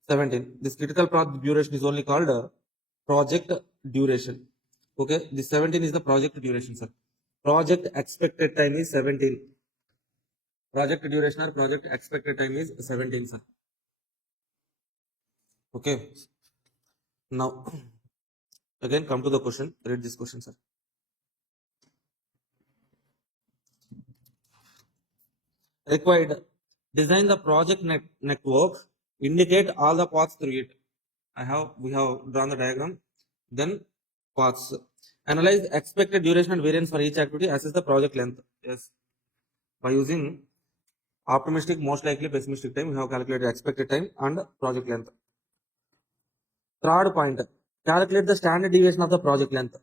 17. This critical path duration is only called project duration. Okay, this 17 is the project duration, sir. Project expected time is 17. Project duration or project expected time is 17, sir. Okay. Now, again come to the question. Read this question, sir. Required. Design the project network. Indicate all the paths through it. We have drawn the diagram. Then paths. Analyze expected duration and variance for each activity. Assess the project length. Yes. By using optimistic, most likely, pessimistic time, we have calculated expected time and project length. Third point. Calculate the standard deviation of the project length.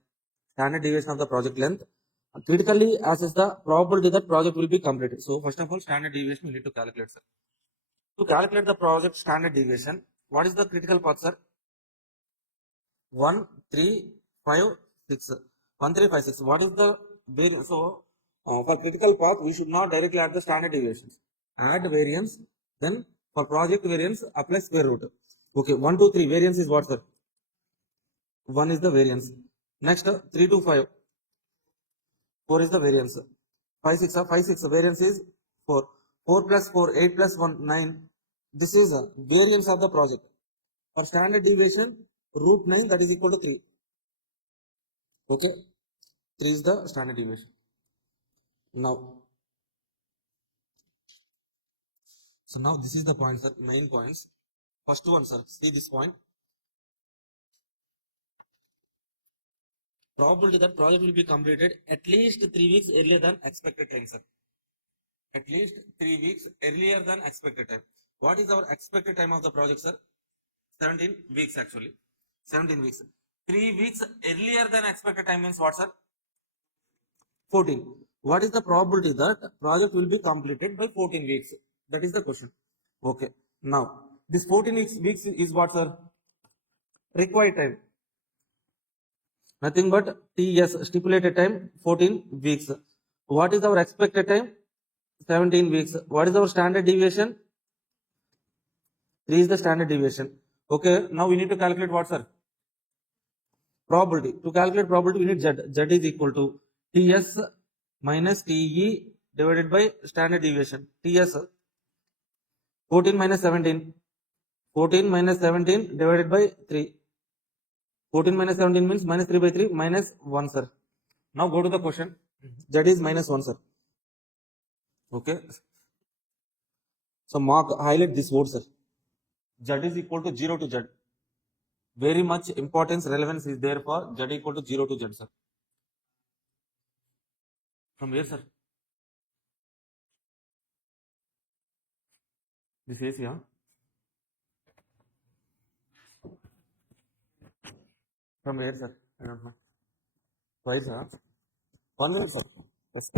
Standard deviation of the project length. Critically assess the probability that project will be completed. So first of all, standard deviation we need to calculate, sir. To calculate the project standard deviation, what is the critical path, sir? 1 3 5 6. 1 3 5 6. What is the variance? So for critical path, we should not directly add the standard deviations. Add variance, then for project variance, apply square root. Okay, 1 2 3 variance is what, sir? 1 is the variance. Next 3 to 5. 4 is the variance. 5 6 5 6 variance is 4. 4 plus 4, 8 plus 1, 9. This is a variance of the project. For standard deviation, root 9, that is equal to 3. Okay, 3 is the standard deviation. Now, so now this is the points, sir, main points. First one, sir, see this point. Probability that project will be completed at least 3 weeks earlier than expected time, sir. At least 3 weeks earlier than expected time. What is our expected time of the project, sir? 17 weeks actually. 17 weeks. 3 weeks earlier than expected time means what, sir? 14. What is the probability that project will be completed by 14 weeks? That is the question. Okay. Now, this 14 weeks is what, sir? Required time. Nothing but TS, stipulated time, 14 weeks. What is our expected time? 17 weeks. What is our standard deviation? 3 is the standard deviation. Okay. Now we need to calculate what, sir? Probability. To calculate probability, we need Z. Z is equal to TS minus TE divided by standard deviation. TS 14 minus 17. 14 minus 17 divided by 3. 14 minus 17 means minus 3 by 3 minus 1, sir. Now go to the question. Z is minus 1, sir. Okay. So highlight this word, sir. Z is equal to 0 to Z. Very much importance, relevance is there for Z equal to 0 to Z, sir. From where, sir? This is here. From where, sir? I don't know. Why, sir? One minute, sir. Yes.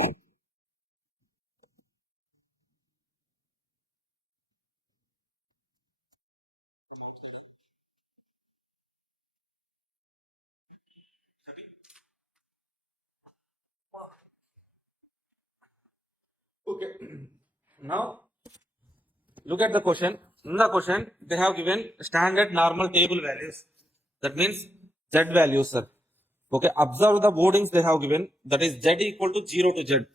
Okay. Now look at the question. In the question, they have given standard normal table values. That means Z values, sir. Okay. Observe the wordings they have given. That is Z equal to 0 to Z.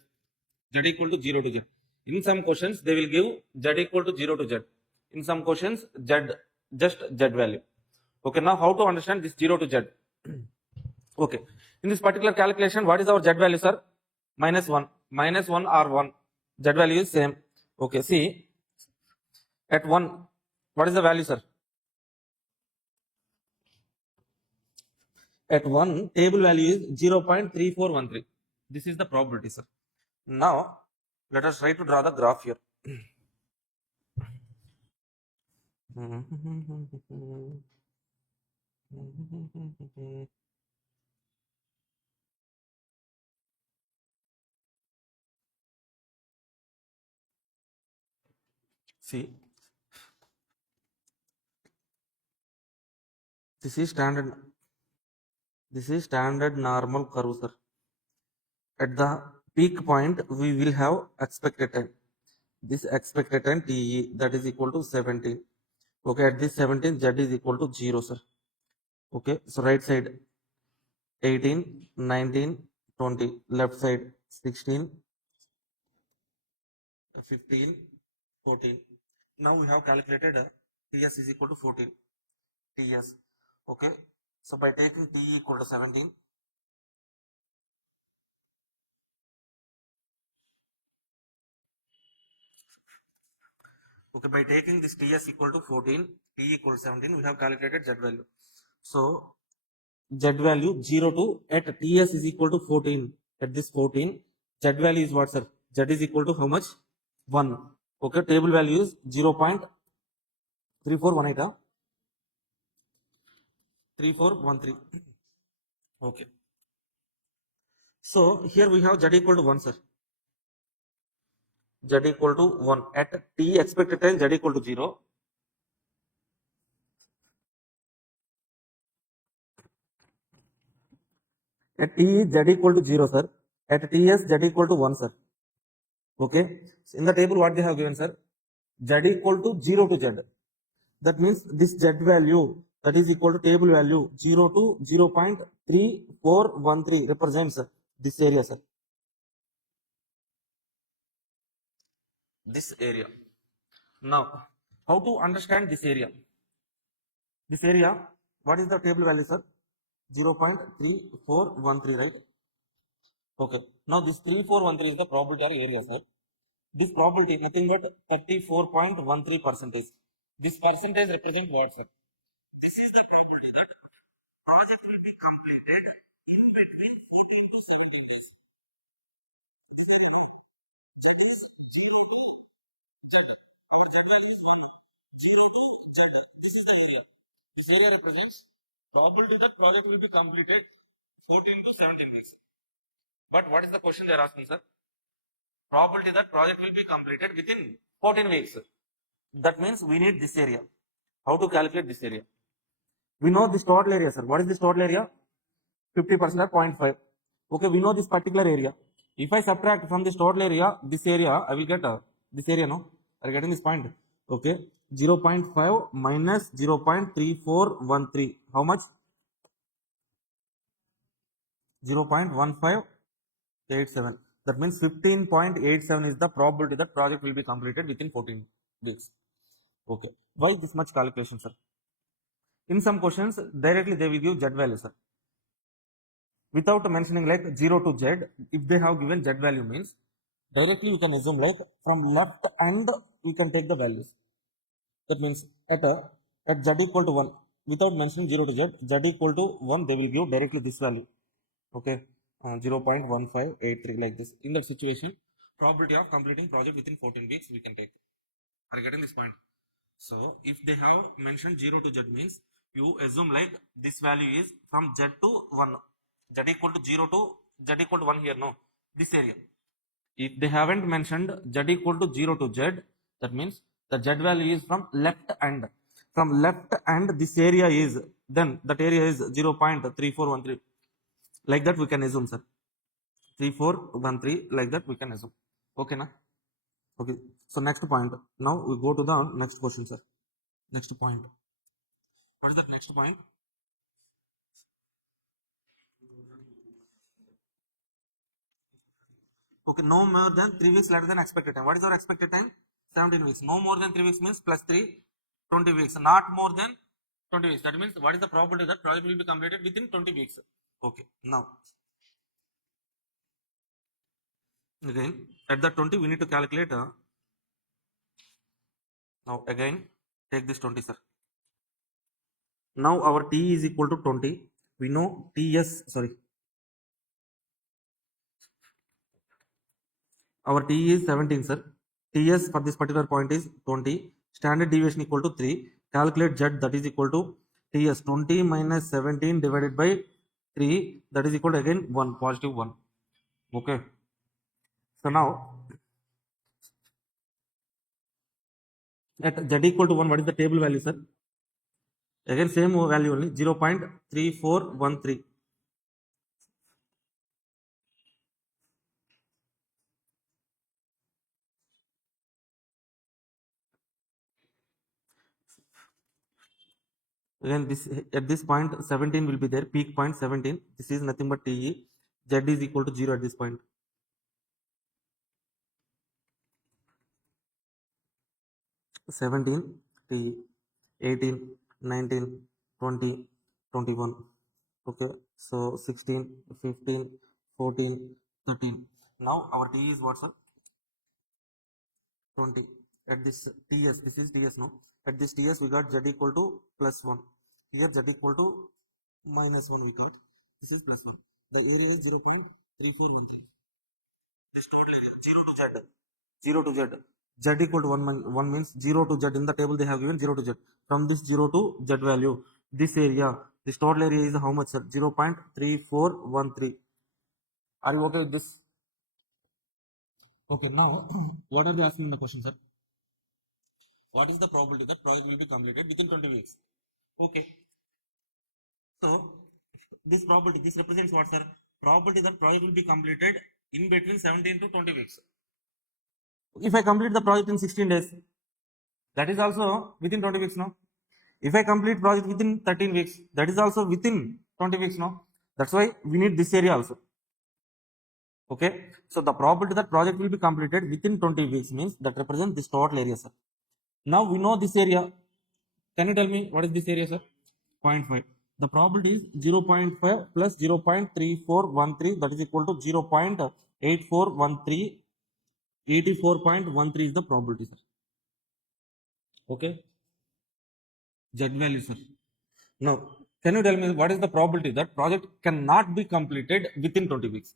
Z equal to 0 to Z. In some questions, they will give Z equal to 0 to Z. In some questions, Z, just Z value. Okay. Now how to understand this 0 to Z? Okay. In this particular calculation, what is our Z value, sir? Minus 1. Minus 1 or 1. Z value is same. Okay. See, at 1, what is the value, sir? At 1, table value is 0.3413. This is the probability, sir. Now, let us try to draw the graph here. See, this is standard. This is standard normal curve, sir. At the peak point, we will have expected time. This expected time TE, that is equal to 17. Okay, at this 17, Z is equal to 0, sir. Okay, so right side 18, 19, 20, left side 16, 15, 14. Now we have calculated TS is equal to 14. TS. Okay, so by taking TE equal to 17, okay, by taking this TS equal to 14, T equal to 17, we have calculated Z value. So Z value 0 to at TS is equal to 14. At this 14, Z value is what, sir? Z is equal to how much? 1. Okay, table value is 0.3418. 3413. Okay. So here we have Z equal to 1, sir. Z equal to 1. At T expected time, Z equal to 0. At T Z equal to 0, sir. At TS, Z equal to 1, sir. Okay. So in the table, what they have given, sir? Z equal to 0 to Z. That means this Z value, that is equal to table value 0 to 0.3413 represents this area, sir. This area. Now, how to understand this area? This area, what is the table value, sir? 0.3413, right? Okay. Now this 3413 is the probability or area, sir. This probability nothing but 34.13 percentage. This percentage represents what, sir? This is the probability that project will be completed in between 14 to 17 days. That is 0 to Z. Our Z value is 1. 0 to Z. This is the area. This area represents probability that project will be completed 14 to 17 weeks. But what is the question they are asking, sir? Probability that project will be completed within 14 weeks. That means we need this area. How to calculate this area? We know this total area, sir. What is this total area? 50% or 0.5. Okay, we know this particular area. If I subtract from this total area, this area, I will get this area, no? Are you getting this point? Okay, 0.5 minus 0.3413. How much? 0.1587. That means 15.87 is the probability that project will be completed within 14 weeks. Okay. Why this much calculation, sir? In some questions, directly they will give Z value, sir. Without mentioning like 0 to Z, if they have given Z value means, directly you can assume like from left and we can take the values. That means at Z equal to 1, without mentioning 0 to Z, Z equal to 1, they will give directly this value. Okay, 0.1583 like this. In that situation, probability of completing project within 14 weeks we can take. Are you getting this point? So if they have mentioned 0 to Z means you assume like this value is from Z to 1. Z equal to 0 to Z equal to 1 here, no, this area. If they haven't mentioned Z equal to 0 to Z, that means the Z value is from left end. From left end, this area is, then that area is 0.3413. Like that we can assume, sir. 3413, like that we can assume. Okay, na? Okay. So next point. Now we go to the next question, sir. Next point. What is that next point? Okay, no more than 3 weeks later than expected time. What is our expected time? 17 weeks. No more than 3 weeks means plus 3, 20 weeks. Not more than 20 weeks. That means what is the probability that project will be completed within 20 weeks? Okay, now again at the 20 we need to calculate. Now again take this 20, sir. Now our T is equal to 20. We know TS, sorry. Our T is 17, sir. TS for this particular point is 20. Standard deviation equal to 3. Calculate Z, that is equal to TS 20 minus 17 divided by 3. That is equal to again 1, positive 1. Okay. So now at Z equal to 1, what is the table value, sir? Again same value only, 0.3413. Again this at this point 17 will be there, peak point 17. This is nothing but TE. Z is equal to 0 at this point. 17 TE, 18, 19, 20, 21. Okay, so 16, 15, 14, 13. Now our T is what, sir? 20. At this TS, this is TS, no? At this TS we got Z equal to plus 1. Here Z equal to minus 1 we got. This is plus 1. The area is 0.3413. This total area 0 to Z. 0 to Z. Z equal to 1 means 0 to Z. In the table they have given 0 to Z. From this 0 to Z value, this area, this total area is how much, sir? 0.3413. Are you okay with this? Okay, now what are they asking in the question, sir? What is the probability that project will be completed within 20 weeks? Okay. So this probability, this represents what, sir? Probability that project will be completed in between 17 to 20 weeks. If I complete the project in 16 days, that is also within 20 weeks, no? If I complete project within 13 weeks, that is also within 20 weeks, no? That's why we need this area also. Okay, so the probability that project will be completed within 20 weeks means that represents this total area, sir. Now we know this area. Can you tell me what is this area, sir? 0.5. The probability is 0.5 plus 0.3413, that is equal to 0.8413. 84.13 is the probability, sir. Okay. Z value, sir. Now, can you tell me what is the probability that project cannot be completed within 20 weeks?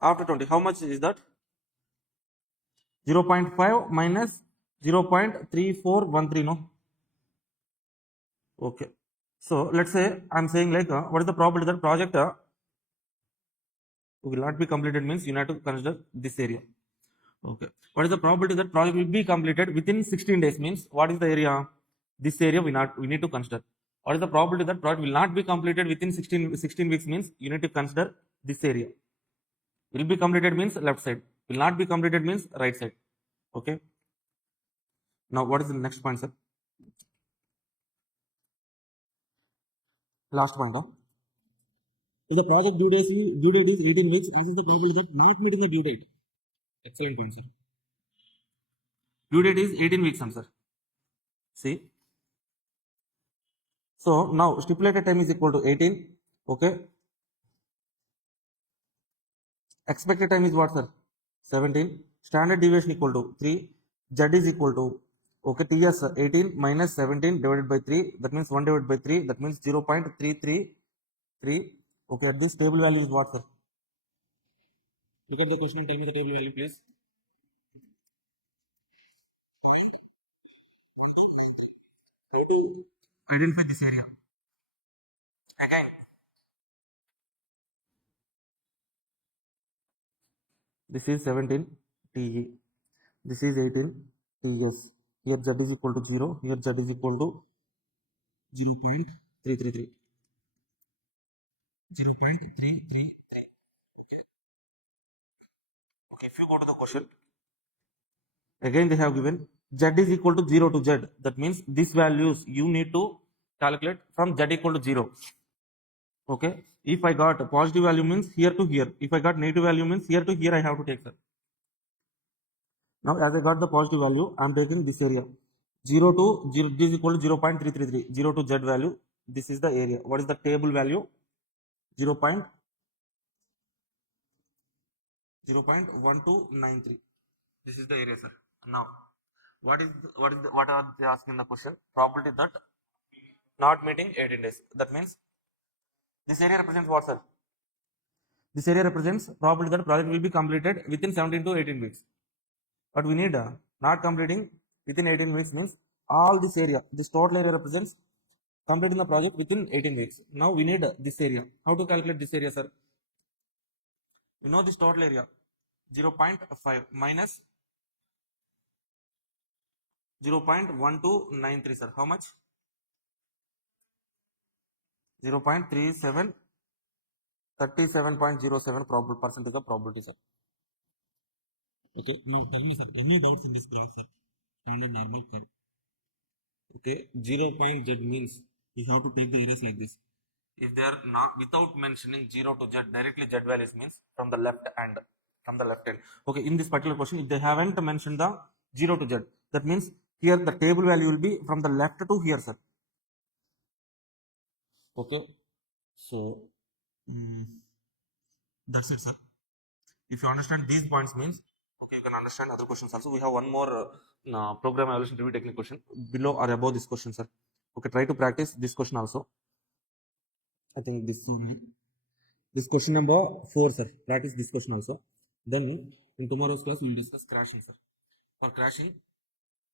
After 20, how much is that? 0.5 minus 0.3413, no? Okay. So let's say I'm saying like what is the probability that project will not be completed means you have to consider this area. Okay. What is the probability that project will be completed within 16 days? Means what is the area? This area we need to consider. What is the probability that project will not be completed within 16 weeks? Means you need to consider this area. Will be completed means left side. Will not be completed means right side. Okay. Now what is the next point, sir? Last point. If the project due date is 18 weeks, as is the probability that not meeting the due date? Excellent point, sir. Due date is 18 weeks, answer. See. So now stipulated time is equal to 18. Okay. Expected time is what, sir? 17. Standard deviation equal to 3. Z is equal to, okay, TS 18 minus 17 divided by 3. That means 1 divided by 3. That means 0.333. Okay, at this table value is what, sir? Look at the question and tell me the table value, please. How to identify this area? Again, this is 17 TE. This is 18 TS. Here Z is equal to 0. Here Z is equal to 0.333. 0.333. Okay, if you go to the question, again they have given Z is equal to 0 to Z. That means these values you need to calculate from Z equal to 0. Okay, if I got a positive value means here to here. If I got negative value means here to here I have to take, sir. Now as I got the positive value, I am taking this area. 0 to 0, this is equal to 0.333. 0 to Z value, this is the area. What is the table value? 0.1293. This is the area, sir. Now, what are they asking the question? Probability that not meeting 18 days. That means this area represents what, sir? This area represents probability that project will be completed within 17 to 18 weeks. But we need not completing within 18 weeks means all this area, this total area represents completing the project within 18 weeks. Now we need this area. How to calculate this area, sir? You know this total area 0.5 minus 0.1293, sir. How much? 0.37, 37.07 probable percentage of probability, sir. Okay, now tell me, sir, any doubts in this graph, sir? Standard normal curve. Okay, 0 point Z means we have to take the areas like this. If they are not without mentioning 0 to Z, directly Z values means from the left hand. Okay, in this particular question, if they haven't mentioned the 0 to Z, that means here the table value will be from the left to here, sir. Okay, so that's it, sir. If you understand these points means, okay, you can understand other questions also. We have one more program evaluation review technique question below or above this question, sir. Okay, try to practice this question also. I think this one. This question number 4, sir. Practice this question also. Then in tomorrow's class we will discuss crashing, sir. For crashing,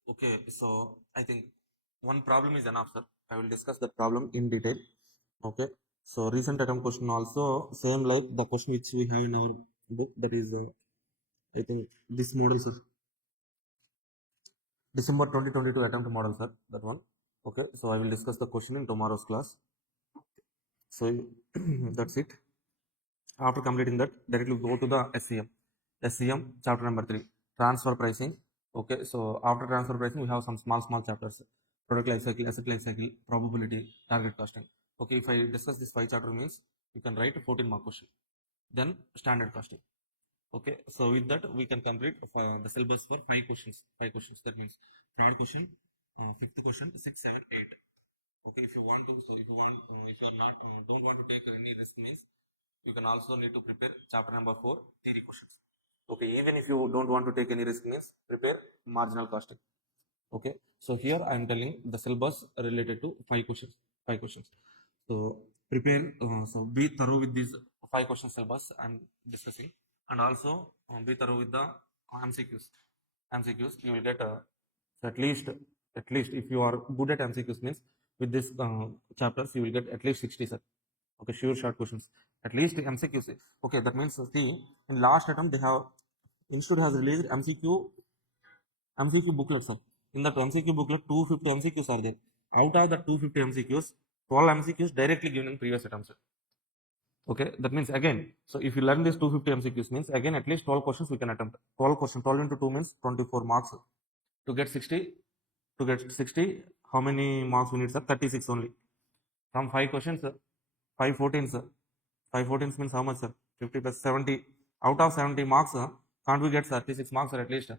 okay, so I think one problem is enough, sir. I will discuss the problem in detail. Okay, so recent attempt question also same like the question which we have in our book, that is I think this model, sir. December 2022 attempt model, sir. That one. Okay, so I will discuss the question in tomorrow's class. So that's it. After completing that, directly go to the SCM. SCM chapter number 3, transfer pricing. Okay, so after transfer pricing, we have some small chapters: product life cycle, asset life cycle, probability, target costing. Okay, if I discuss this 5 chapter means you can write a 14 mark question. Then standard costing. Okay, so with that we can complete the syllabus for 5 questions. 5 questions. That means third question, fifth question, 6, 7, 8. Okay, if you want to, so if you want, if you are not don't want to take any risk means you can also need to prepare chapter number 4 theory questions. Okay, even if you don't want to take any risk means prepare marginal costing. Okay, so here I am telling the syllabus related to 5 questions. 5 questions. So prepare. So be thorough with these 5 question syllabus I am discussing, and also be thorough with the MCQs. MCQs you will get at least if you are good at MCQs means with this chapters you will get at least 60, sir. Okay, sure, short questions. At least MCQs. Okay, that means see in last attempt they have Institute has released MCQ booklet, sir. In that MCQ booklet, 250 MCQs are there. Out of the 250 MCQs, 12 MCQs directly given in previous attempts. Okay, that means again, so if you learn this 250 MCQs means again at least 12 questions we can attempt. 12 questions, 12 into 2 means 24 marks. To get 60, how many marks we need, sir? 36 only. From 5 questions, 5 14, sir. 5 14 means how much, sir? 50 plus 70. Out of 70 marks, can't we get 36 marks, or at least?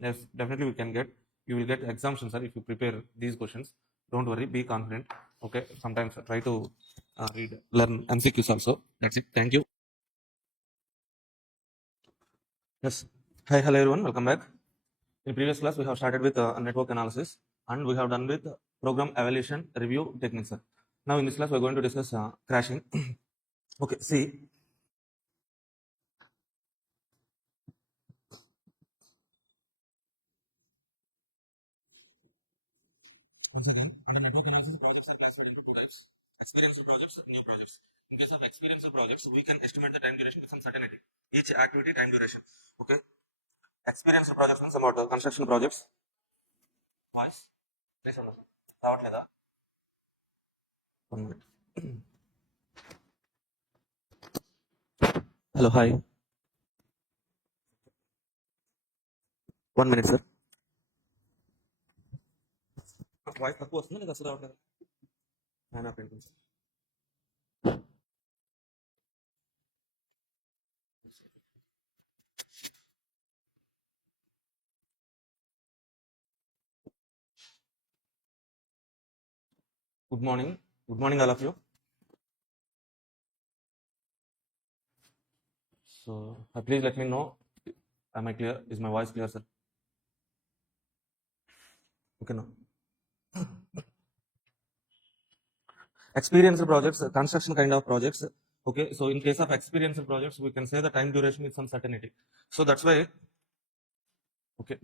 Yes, definitely we can get. You will get exemption, sir, if you prepare these questions. Don't worry, be confident. Okay, sometimes try to learn MCQs also. That's it. Thank you. Yes. Hi, hello everyone. Welcome back. In previous class, we have started with network analysis, and we have done with program evaluation review techniques, sir. Now in this class, we are going to discuss crashing. Okay, see. Once again, under network analysis, projects are classified into two types: experiential projects and new projects. In case of experiential projects, we can estimate the time duration with some certainty. Each activity time duration. Okay. Experiential projects means about construction projects. Voice. Please understand. రావట్లేదా? 1 minute. Hello, hi. 1 minute, sir. Voice తక్కువ వస్తుంది, లేదా అసలు రావట్లేదు? ఆయన printing. Good morning. Good morning, all of you. So, please let me know. Am I clear? Is my voice clear, sir? Okay, now. Experiential projects, construction kind of projects. Okay, so in case of experiential projects, we can say the time duration with some certainty. So that's why. Okay.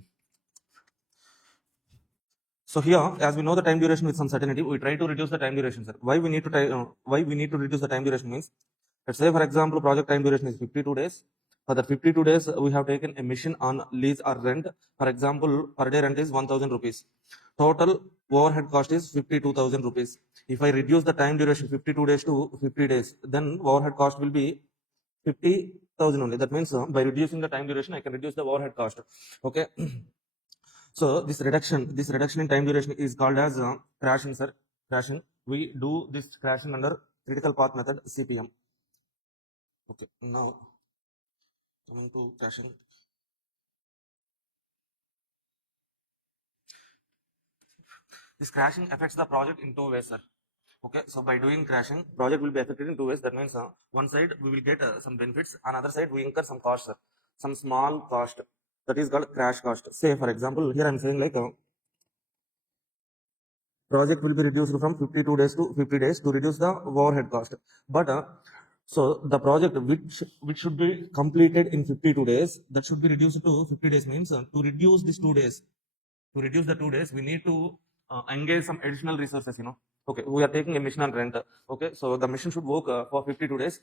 So here, as we know the time duration with some certainty, we try to reduce the time duration, sir. Why we need to reduce the time duration means, let's say for example, project time duration is 52 days. For the 52 days, we have taken a mission on lease or rent. For example, per day rent is 1,000 rupees. Total overhead cost is 52,000 rupees. If I reduce the time duration 52 days to 50 days, then overhead cost will be 50,000 only. That means by reducing the time duration, I can reduce the overhead cost. Okay. So this reduction in time duration is called as crashing, sir. Crashing. We do this crashing under critical path method, CPM. Okay. Now coming to crashing. This crashing affects the project in two ways, sir. Okay, so by doing crashing, project will be affected in two ways. That means one side we will get some benefits, another side we incur some cost, sir. Some small cost. That is called crash cost. Say for example, here I'm saying like project will be reduced from 52 days to 50 days to reduce the overhead cost. But so the project which should be completed in 52 days, that should be reduced to 50 days means to reduce these 2 days, to reduce the 2 days, we need to engage some additional resources, Okay, we are taking a mission on rent. Okay, so the mission should work for 52 days,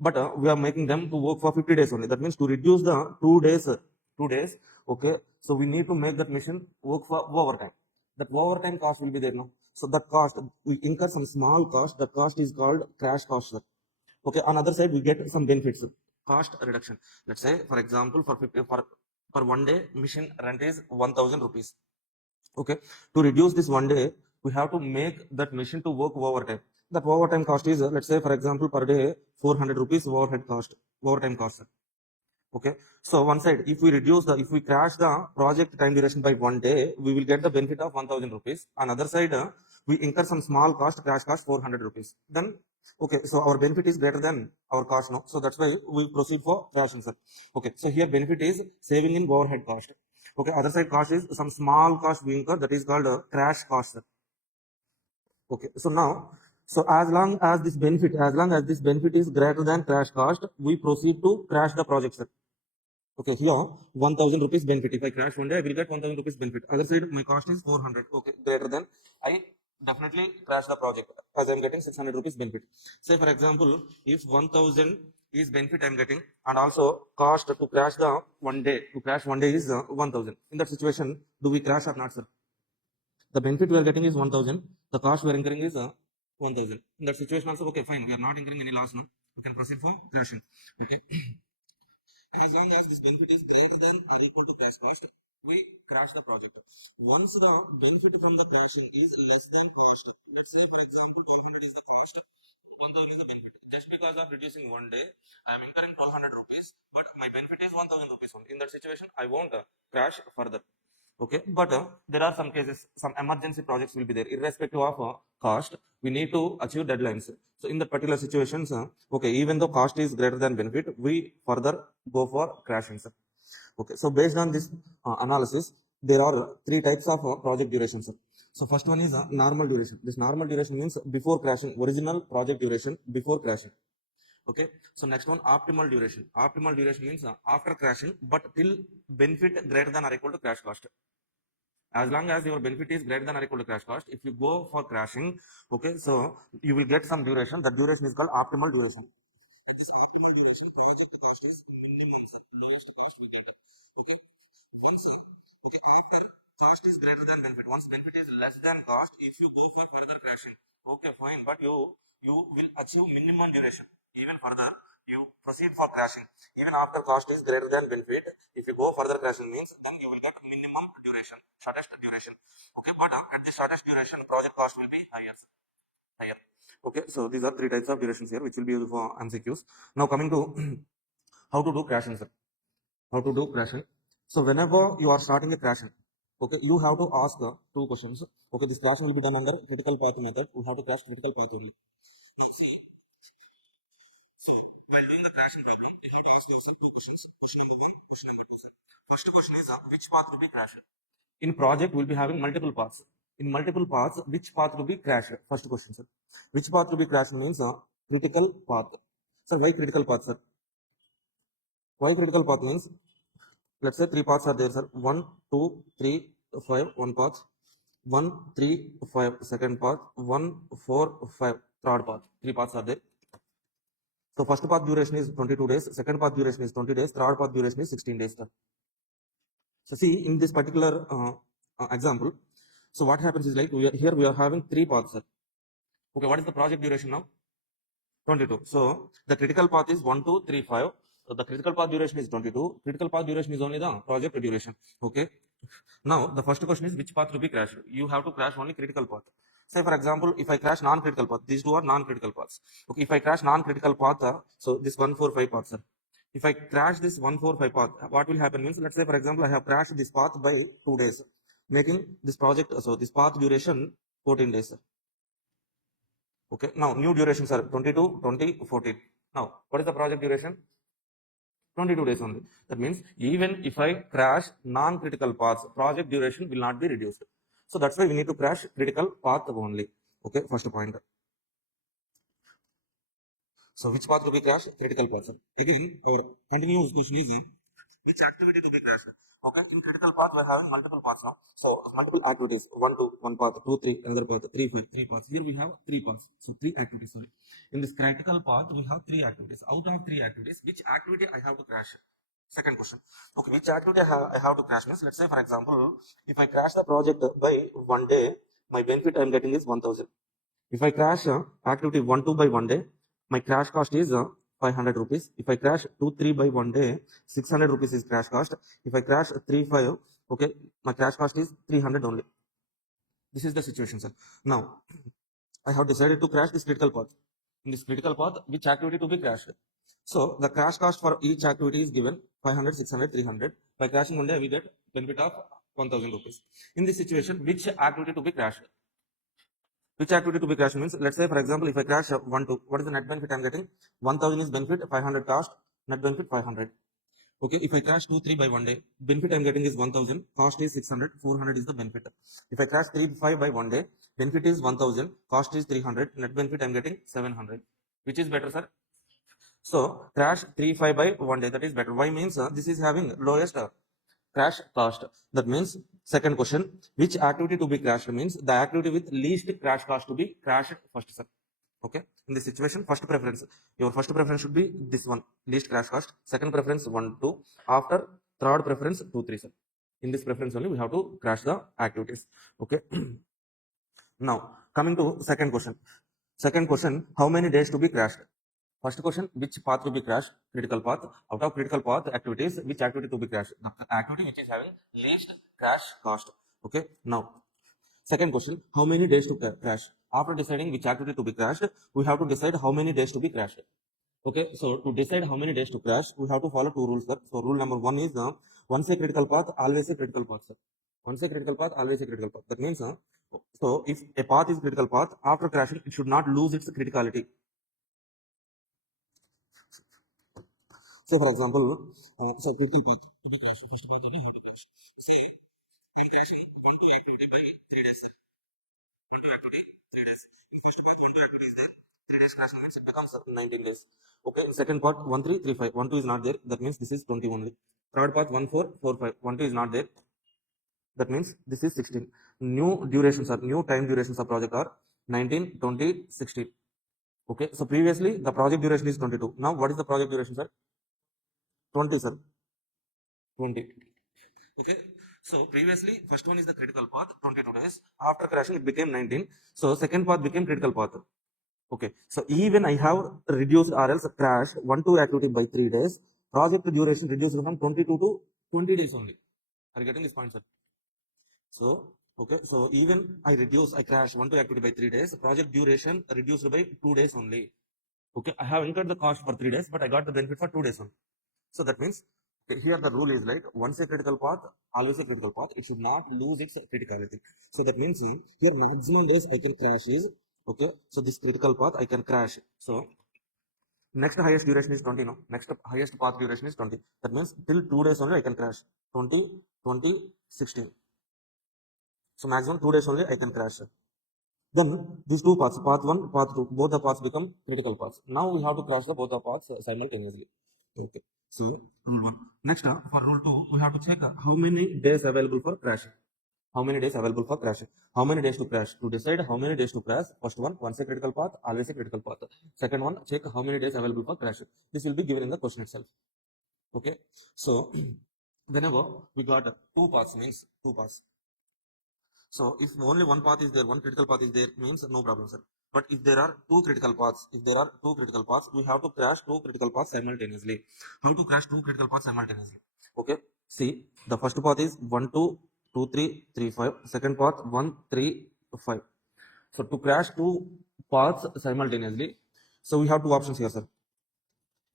but we are making them to work for 50 days only. That means to reduce the 2 days, 2 days. Okay, so we need to make that mission work for overtime. That overtime cost will be there, no? So that cost, we incur some small cost. That cost is called crash cost, sir. Okay, on other side, we get some benefits, cost reduction. Let's say, for example, for 1 day, mission rent is 1,000 rupees. Okay, to reduce this 1 day, we have to make that machine to work overtime. That overtime cost is, let's say, for example, per day, 400 rupees overhead cost, overtime cost. Okay, so one side, if we crash the project time duration by 1 day, we will get the benefit of 1,000 rupees. On other side, we incur some small cost, crash cost 400 rupees. Then, okay, so our benefit is greater than our cost, no? So that's why we proceed for crashing, sir. Okay, so here benefit is saving in overhead cost. Okay, other side cost is some small cost we incur, that is called crash cost, sir. Okay, so now, so as long as this benefit is greater than crash cost, we proceed to crash the project, sir. Okay, here 1,000 rupees benefit. If I crash 1 day, I will get 1,000 rupees benefit. Other side, my cost is 400. Okay, greater than, I definitely crash the project as I'm getting 600 rupees benefit. Say for example, if 1,000 is benefit I'm getting, and also cost to crash the 1 day. To crash 1 day is 1000. In that situation, do we crash or not, sir? The benefit we are getting is 1000. The cost we are incurring is 1000. In that situation also, okay, fine. We are not incurring any loss now. We can proceed for crashing. Okay. As long as this benefit is greater than or equal to crash cost, we crash the project. Once the benefit from the crashing is less than cost, let's say for example 1200 is the cost, 1000 is the benefit. Just because of reducing 1 day, I am incurring 1200 rupees, but my benefit is 1000 rupees only. In that situation, I won't crash further. Okay, but there are some cases, some emergency projects will be there, irrespective of cost. We need to achieve deadlines. So in that particular situations, okay, even though cost is greater than benefit, we further go for crashing, sir. Okay, so based on this analysis, there are three types of project duration, sir. So first one is normal duration. This normal duration means before crashing, original project duration before crashing. Okay, so next one, optimal duration. Optimal duration means after crashing, but till benefit greater than or equal to crash cost. As long as your benefit is greater than or equal to crash cost, if you go for crashing, okay, so you will get some duration. That duration is called optimal duration. This optimal duration, project cost is minimum, lowest cost we get. Okay, once okay, after cost is greater than benefit, once benefit is less than cost, if you go for further crashing, okay, fine, but you will achieve minimum duration. Even further, you proceed for crashing. Even after cost is greater than benefit, if you go further crashing means, then you will get minimum duration, shortest duration. Okay, but at the shortest duration, project cost will be higher. Okay, so these are three types of durations here, which will be used for MCQs. Now coming to how to do crashing, sir. How to do crashing. So whenever you are starting a crashing, okay, you have to ask two questions. Okay, this crashing will be done under critical path method. We have to crash critical path only. Now see, so while doing the crashing problem, you have to ask yourself two questions. Question number one, question number two, sir. First question is which path will be crashed? In project, we'll be having multiple paths. In multiple paths, which path will be crashed? First question, sir. Which path will be crashed means critical path. Sir, why critical path, sir? Why critical path means, let's say three paths are there, sir. 1, 2, 3, 5, one path. 1, 3, 5, second path. 1, 4, 5, third path. Three paths are there. So first path duration is 22 days. Second path duration is 20 days. Third path duration is 16 days, sir. So see, in this particular example, so what happens is like here we are having three paths, sir. Okay, what is the project duration now? 22. So the critical path is 1, 2, 3, 5. So the critical path duration is 22. Critical path duration is only the project duration. Okay. Now the first question is which path to be crashed? You have to crash only critical path. Say for example, if I crash non-critical path, these two are non-critical paths. Okay, if I crash non-critical path, so this 1, 4, 5 path, sir. If I crash this 1, 4, 5 path, what will happen means, let's say for example, I have crashed this path by 2 days, making this project, so this path duration 14 days, sir. Okay, now new durations are 22, 20, 14. Now, what is the project duration? 22 days only. That means even if I crash non-critical paths, project duration will not be reduced. So that's why we need to crash critical path only. Okay, first point. So which path to be crashed? Critical path. Again, our continuous question is which activity to be crashed? Okay, in critical path we are having multiple paths now. So multiple activities, 1, 2, one path, 2, 3, another path, 3, 5, three paths. Here we have three paths. So three activities, sorry. In this critical path, we have three activities. Out of three activities, which activity I have to crash? Second question. Okay, which activity I have to crash means, let's say for example, if I crash the project by 1 day, my benefit I am getting is 1000. If I crash activity 1, 2 by 1 day, my crash cost is 500 rupees. If I crash 2, 3 by 1 day, 600 rupees is crash cost. If I crash 3, 5, okay, my crash cost is 300 only. This is the situation, sir. Now, I have decided to crash this critical path. In this critical path, which activity to be crashed? So, the crash cost for each activity is given 500, 600, 300. By crashing 1 day, we get benefit of 1000 rupees. In this situation, which activity to be crashed? Which activity to be crashed means, let's say for example, if I crash 1, 2, what is the net benefit I'm getting? 1000 is benefit, 500 cost, net benefit 500. Okay, if I crash 2, 3 by 1 day, benefit I'm getting is 1000, cost is 600, 400 is the benefit. If I crash 3, 5 by 1 day, benefit is 1000, cost is 300, net benefit I'm getting 700. Which is better, sir? So, crash 3, 5 by 1 day, that is better. Why means this is having lowest crash cost. That means second question, which activity to be crashed means the activity with least crash cost to be crashed first, sir. Okay, in this situation, your first preference should be this one, least crash cost. Second preference 1 2. After third preference 2 3, sir. In this preference only we have to crash the activities. Okay. Now coming to second question. How many days to be crashed? First question, which path to be crashed? Critical path. Out of critical path activities, which activity to be crashed? The activity which is having least crash cost. Okay. Now second question, how many days to crash? After deciding which activity to be crashed, we have to decide how many days to be crashed. Okay, so to decide how many days to crash, we have to follow two rules, sir. So rule number one is once a critical path, always a critical path, sir. Once a critical path, always a critical path. That means, so if a path is critical path, after crashing, it should not lose its criticality. So for example, so critical path to be crashed, first path only how to crash. Say, I'm crashing 1 to activity by 3 days, sir. 1 to activity, 3 days. In first part, 1 to activity is there. 3 days crashing means it becomes 19 days. Okay, in second part, 1 3 3 5. 1 2 is not there. That means this is 20 only. Third part, 1 4 4 5. 1 2 is not there. That means this is 16. New durations are, new time durations of project are 19, 20, 16. Okay, so previously the project duration is 22. Now what is the project duration, sir? 20, sir. 20. Okay, so previously first one is the critical path, 22 days. After crashing it became 19. So second path became critical path. Okay, so even I have reduced or else crash 1 2 activity by 3 days, project duration reduced from 22 to 20 days only. Are you getting this point, sir? So okay, so even I crash 1 2 activity by 3 days, project duration reduced by 2 days only. Okay, I have incurred the cost for 3 days, but I got the benefit for 2 days only. So that means here the rule is like once a critical path, always a critical path. It should not lose its criticality. So that means here maximum days I can crash is okay. So this critical path I can crash. So next highest duration is 20. No, next highest path duration is 20. That means till 2 days only I can crash 20, 20, 16. So maximum 2 days only I can crash. Then these two paths, path 1, path 2, both the paths become critical paths. Now we have to crash the both the paths simultaneously. Okay. So rule 1. Next, for rule 2, we have to check how many days available for crashing. How many days available for crashing? How many days to crash? To decide how many days to crash, first one, once a critical path, always a critical path. Second one, check how many days available for crashing. This will be given in the question itself. Okay. So whenever we got two paths, means two paths. So if only one path is there, one critical path is there, means no problem, sir. But if there are two critical paths, we have to crash two critical paths simultaneously. How to crash two critical paths simultaneously? Okay. See, the first path is 1 2 2 3 3 5. Second path 1 3 5. So to crash two paths simultaneously, so we have two options here, sir.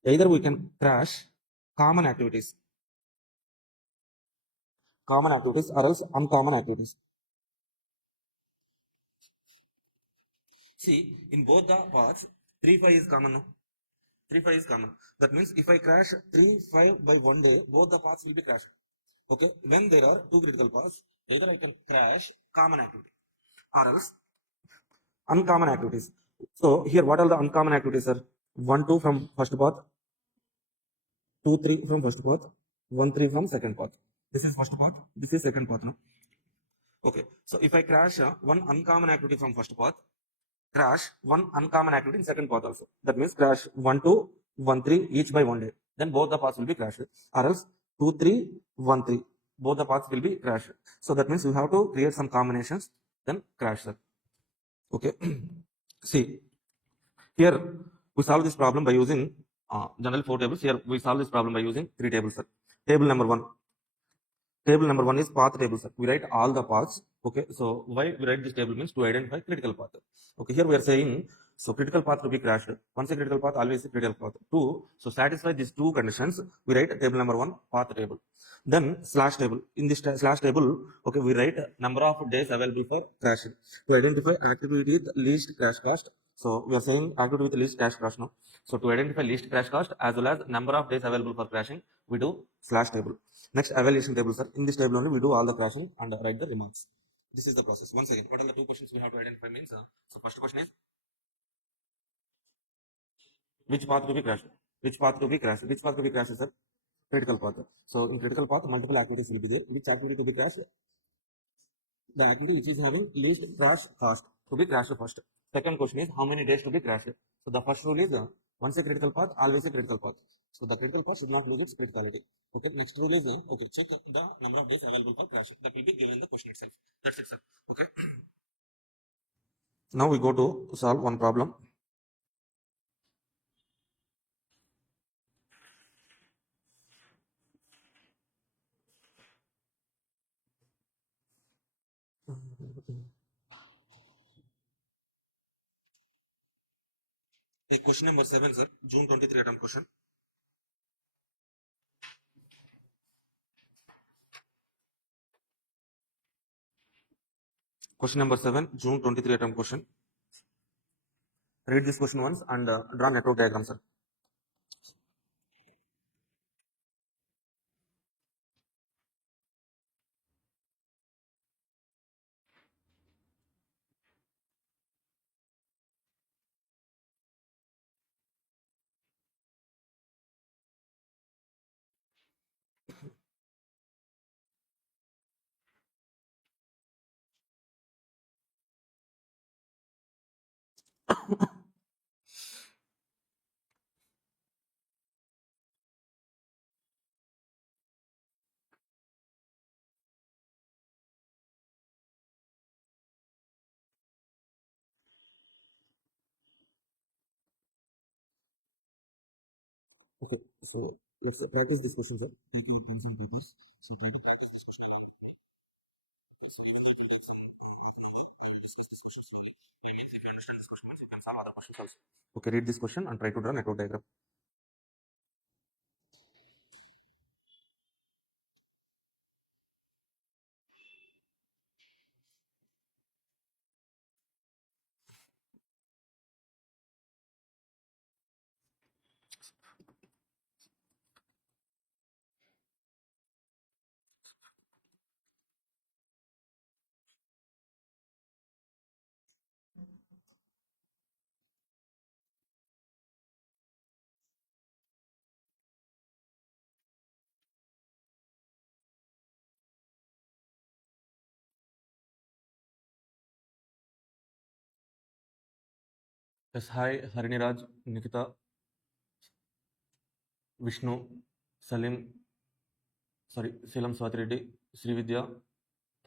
Either we can crash common activities, or else uncommon activities. See, in both the paths, 3 5 is common. 3 5 is common. That means if I crash 3 5 by one day, both the paths will be crashed. Okay, when there are two critical paths, either I can crash common activity or else uncommon activities. So here, what are the uncommon activities, sir? 1 2 from first path, 2 3 from first path, 1 3 from second path. This is first path. This is second path. No? Okay, so if I crash one uncommon activity from first path, crash one uncommon activity in second path also. That means crash 1 2 1 3 each by one day. Then both the paths will be crashed. Or else 2 3 1 3. Both the paths will be crashed. So that means you have to create some combinations, then crash them. Okay. See, here we solve this problem by using general 4 tables. Here we solve this problem by using 3 tables, sir. Table number 1. Table number 1 is path table, sir. We write all the paths. Okay, so why we write this table means to identify critical path. Okay, here we are saying, so critical path to be crashed. Once a critical path, always a critical path. 2, so satisfy these two conditions, we write table number 1, path table. Then slash table. In this slash table, okay, we write number of days available for crashing. To identify activity with least crash cost. So we are saying activity with least crash cost now. So to identify least crash cost as well as number of days available for crashing, we do slash table. Next, evaluation table, sir. In this table only we do all the crashing and write the remarks. This is the process. Once again, what are the two questions we have to identify means? So first question is which path to be crashed? Which path to be crashed? Which path to be crashed, sir? Critical path. So in critical path, multiple activities will be there. Which activity to be crashed? The activity which is having least crash cost. to be crashed first. Second question is how many days to be crashed. So the first rule is once a critical path, always a critical path. So the critical path should not lose its criticality. Okay. Next rule is okay. Check the number of days available for crashing. That will be given in the question itself. That's it, sir. Okay. Now we go to solve one problem. Question number 7, sir. June 23 attempt question. Question number 7, June 23 attempt question. Read this question once and draw network diagram, sir. Okay, so let's practice this question, sir. Take your pens and papers. So try to practice this question along. Okay, so if you can take some discuss this question slowly. I mean, if you understand this question, once you can solve other questions also. Okay, read this question and try to draw network diagram. Yes, hi, Hariniraj, Nikita, Vishnu, Salim, Selam Swati Reddy, Srividya,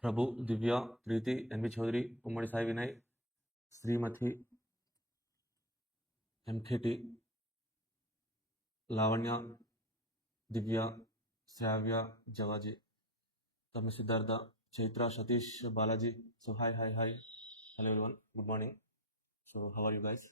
Prabhu, Divya, Preeti, NV Chaudhary, Ummadi Sai Vinay, Srimathi, MKT, Lavanya, Divya, Shravya, Javaji, Tamil Siddhartha, Chaitra, Satish, Balaji. So hi. Hello everyone. Good morning. So how are you guys?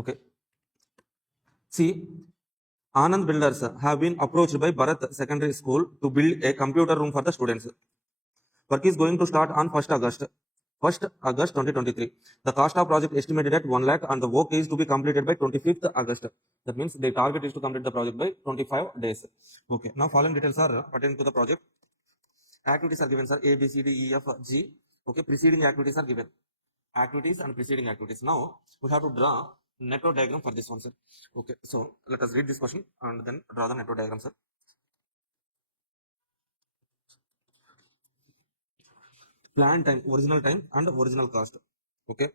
Okay. See, Anand Builders have been approached by Bharat Secondary School to build a computer room for the students. Work is going to start on 1st August 2023. The cost of project estimated at 1 lakh and the work is to be completed by 25th August. That means the target is to complete the project by 25 days. Okay. Now following details are pertaining to the project. Activities are given, sir. A, B, C, D, E, F, G. Okay. Preceding activities are given. Activities and preceding activities. Now we have to draw network diagram for this one, sir. Okay. So let us read this question and then draw the network diagram, sir. Plan time, original time and original cost. Okay.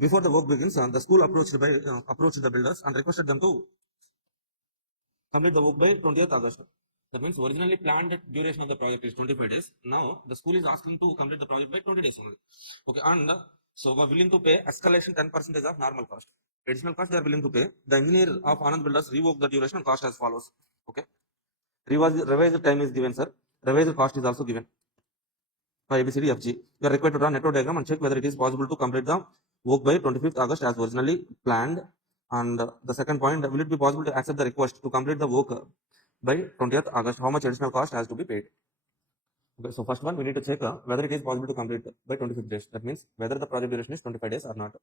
Before the work begins, the school approached the builders and requested them to complete the work by 20th August. That means originally planned duration of the project is 25 days. Now the school is asking to complete the project by 20 days only. Okay. And so we're willing to pay escalation 10% of normal cost. Additional cost they are willing to pay. The engineer of Anand Builders revoked the duration cost as follows. Okay. Revised time is given, sir. Revised cost is also given. By ABCDFG, you are required to draw network diagram and check whether it is possible to complete the work by 25th August as originally planned. And the second point, will it be possible to accept the request to complete the work by 20th August? How much additional cost has to be paid? Okay, so first one, we need to check whether it is possible to complete by 25 days. That means whether the project duration is 25 days or not.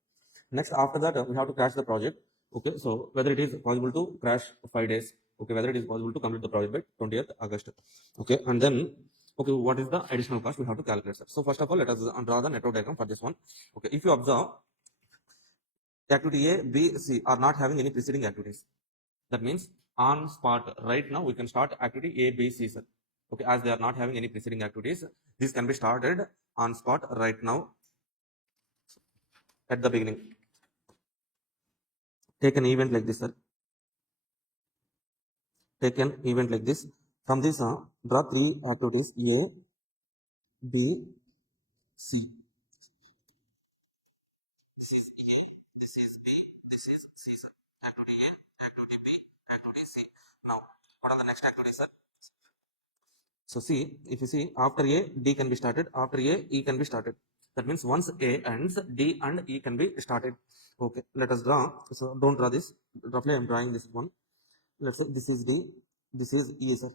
Next, after that, we have to crash the project. Okay, so whether it is possible to crash 5 days, okay, whether it is possible to complete the project by 20th August. Okay, and then okay, what is the additional cost we have to calculate, sir? So first of all, let us draw the network diagram for this one. Okay, if you observe, activity A, B, C are not having any preceding activities. That means on spot right now we can start activity A, B, C, sir. Okay, as they are not having any preceding activities, this can be started on spot right now at the beginning. Take an event like this, sir. Take an event like this. From this, draw three activities A, B, C. This is A, this is B, this is C, sir. Activity A, activity B, activity C. Now, what are the next activities, sir? So see, if you see, after A, D can be started. After A, E can be started. That means once A ends, D and E can be started. Okay, let us draw. So don't draw this. Roughly, I am drawing this one. Let's say this is D, this is E, sir.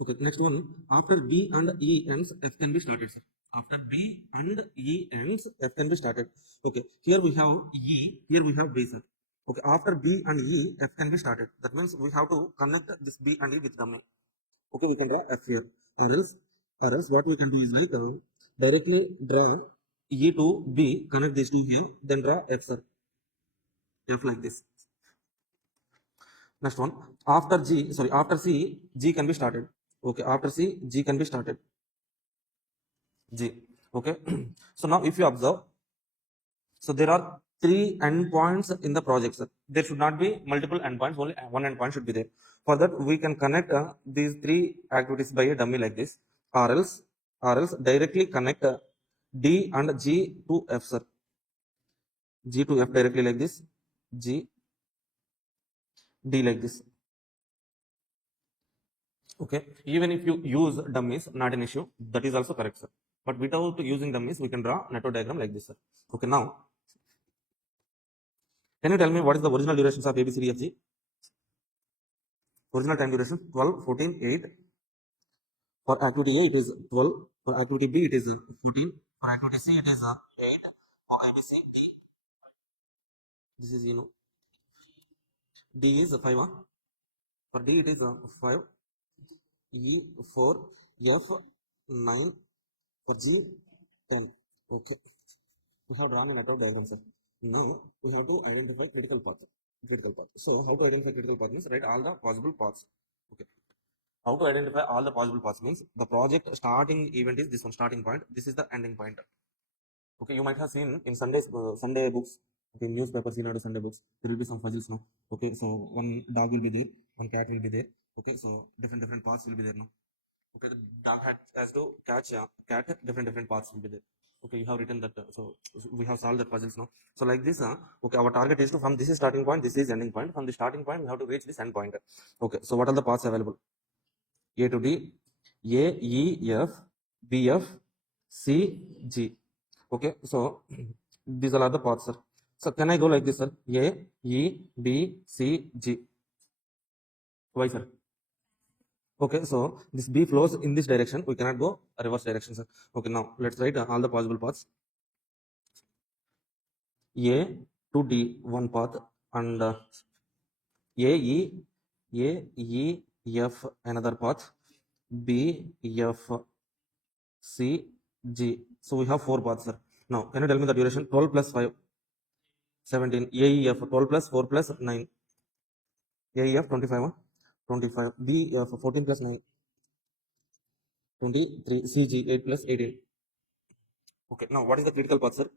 Okay, next one. After B and E ends, F can be started, sir. After B and E ends, F can be started. Okay, here we have E, here we have B, sir. Okay, after B and E, F can be started. That means we have to connect this B and E with dummy. Okay, we can draw F here. Or else what we can do is like directly draw E to B, connect these two here, then draw F, sir. F like this. Next one. After C, G can be started. Okay, after C, G can be started. G. Okay. So now if you observe, so there are three endpoints in the project, sir. There should not be multiple endpoints, only one endpoint should be there. For that, we can connect these three activities by a dummy like this, or else directly connect D and G to F, sir. G to F directly like this, G, D like this. Okay. Even if you use dummies, not an issue. That is also correct, sir. But without using dummies, we can draw network diagram like this, sir. Okay. Now, can you tell me what is the original durations of ABCDFG? Original time duration 12, 14, 8. For activity A, it is 12. For activity B, it is 14. For activity C, it is 8. For ABC, D, this is, D is 5. For D, it is 5. E, 4. F, 9. For G, 10. Okay. We have drawn a network diagram, sir. Now, we have to identify critical path. Critical path. So, how to identify critical path means write all the possible paths. Okay. How to identify all the possible paths means the project starting event is this one, starting point. This is the ending point. Okay, you might have seen in Sunday books, okay, newspapers, Sunday books, there will be some puzzles now. Okay, so one dog will be there, one cat will be there. Okay, so different paths will be there now. Okay, the dog has to catch a cat, different paths will be there. Okay, you have written that, so we have solved the puzzles now. So like this, okay, our target is to, from this is starting point, this is ending point. From the starting point, we have to reach this end point. Okay, so what are the paths available? A to D, A, E, F, B, F, C, G. Okay, so these are the paths, sir. So can I go like this, sir? A, E, B, C, G. Why, sir? Okay, so this B flows in this direction. We cannot go reverse direction, sir. Okay, now let's write all the possible paths. A to D, one path, and A, E, F, another path. B, F, C, G. So we have four paths, sir. Now, can you tell me the duration? 12 plus 5, 17. AEF 12 plus 4 plus 9. AEF 25, 25. BF 14 plus 9, 23. CG 8 plus 18. Okay, now what is the critical path, sir?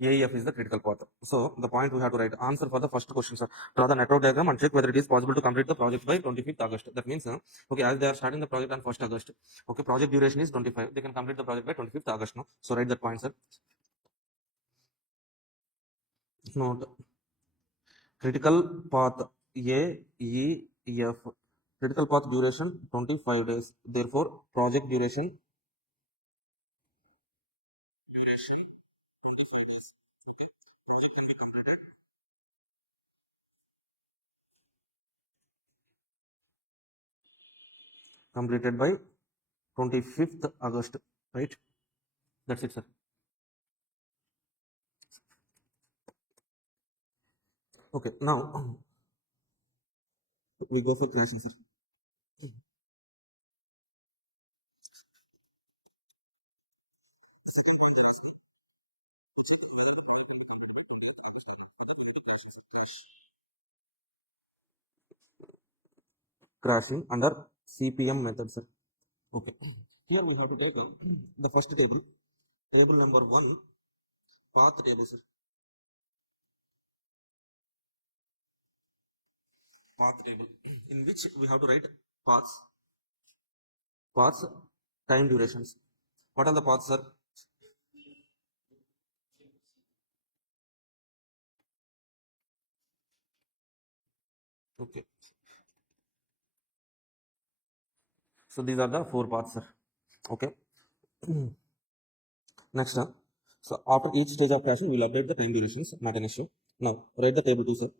AEF is the critical path. So the point we have to write answer for the first question, sir. Draw the network diagram and check whether it is possible to complete the project by 25th August. That means, okay, as they are starting the project on 1st August, okay, project duration is 25. They can complete the project by 25th August. No? So write that point, sir. Note critical path AEF. Critical path duration 25 days. Therefore, project duration 25 days. Okay. Project can be completed by 25th August. Right? That's it, sir. Okay, now we go for crashing, sir. Crashing under CPM method, sir. Okay. Here we have to take the first table, table number one, path table, sir. Path table, in which we have to write paths, time durations. What are the paths, sir? Okay. So these are the four paths, sir. Okay. Next, so after each stage of crashing, we'll update the time durations, not an issue. Now, write the table 2, sir.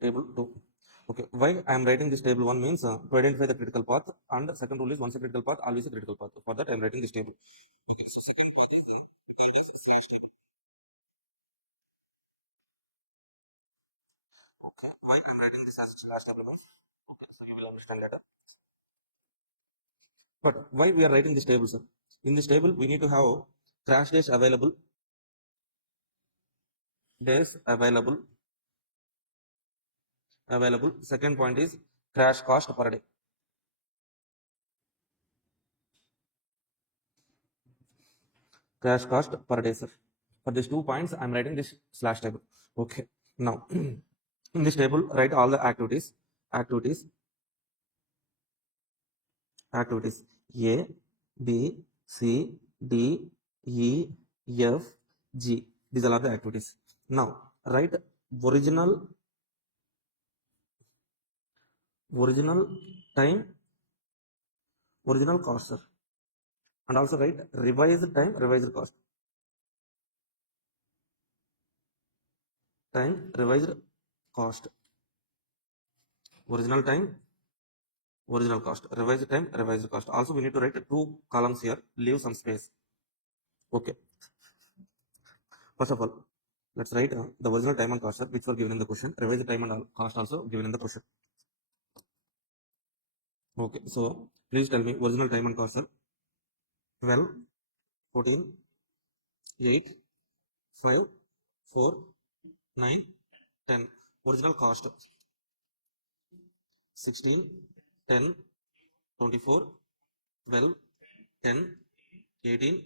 Table 2. Okay, why I am writing this table 1 means to identify the critical path, and the second rule is once a critical path, always a critical path. For that, I am writing this table. Okay, so second path is the slash table. Okay, why I am writing this as slash table means, okay, so you will understand later. But why we are writing this table, sir? In this table, we need to have crash days available, available. Second point is crash cost per day. Crash cost per day, sir. For these 2 points, I'm writing this slash table. Okay. Now, in this table, write all the activities. Activities. A, B, C, D, E, F, G. These are all the activities. Now, write original time, original cost, sir. And also write revised time, revised cost. Time, revised cost. Original time, original cost. Revised time, revised cost. Also, we need to write 2 columns here, leave some space. Okay. First of all, let's write the original time and cost, which were given in the question. Revised time and cost also given in the question. Okay. So, please tell me original time and cost, sir. 12, 14, 8, 5, 4, 9, 10. Original cost 16, 10, 24, 12, 10, 18,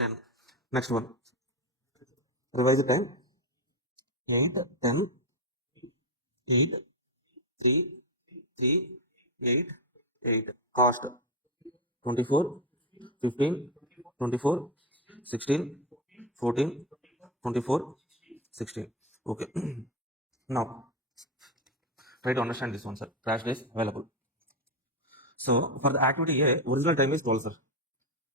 10. Next one. Revised time 8, 10, 8, 3, 3, 8, 8. Cost 24, 15, 24, 16, 14, 24, 16. Okay. Now, try to understand this one, sir. Crash days available. So, for the activity A, original time is 12, sir.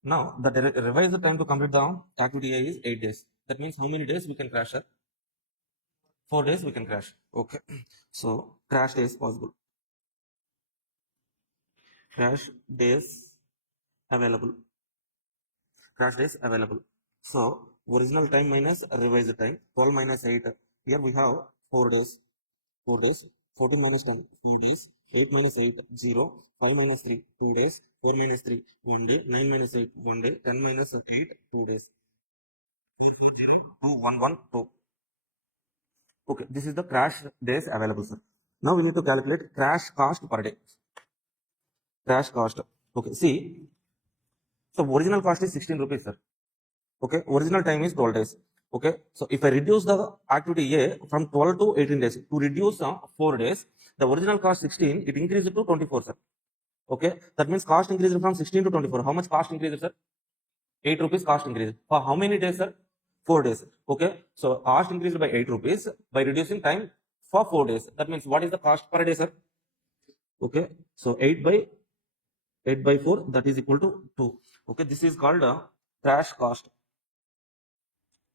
Now, the revised time to complete the activity A is 8 days. That means how many days we can crash, sir? 4 days we can crash. Okay. So, crash days possible. Crash days available. Crash days available. So, original time minus revised time, 12 minus 8. Here we have 4 days. 4 days. 14 minus 10, 4 days. 8 minus 8, 0. 5 minus 3, 2 days. 4 minus 3, 1 day. 9 minus 8, 1 day. 10 minus 8, 2 days. 4, 4, 0, 2, 1, 1, 2. Okay, this is the crash days available, sir. Now we need to calculate crash cost per day. Crash cost. Okay, see. So original cost is 16 rupees, sir. Okay, original time is 12 days. Okay, so if I reduce the activity A from 12 to 18 days, to reduce 4 days, the original cost 16, it increased to 24, sir. Okay, that means cost increased from 16 to 24. How much cost increased, sir? 8 rupees cost increased. For how many days, sir? 4 days. Okay, so cost increased by 8 rupees by reducing time for 4 days. That means what is the cost per day, sir? Okay, so 8 by 4, that is equal to 2. Okay, this is called crash cost.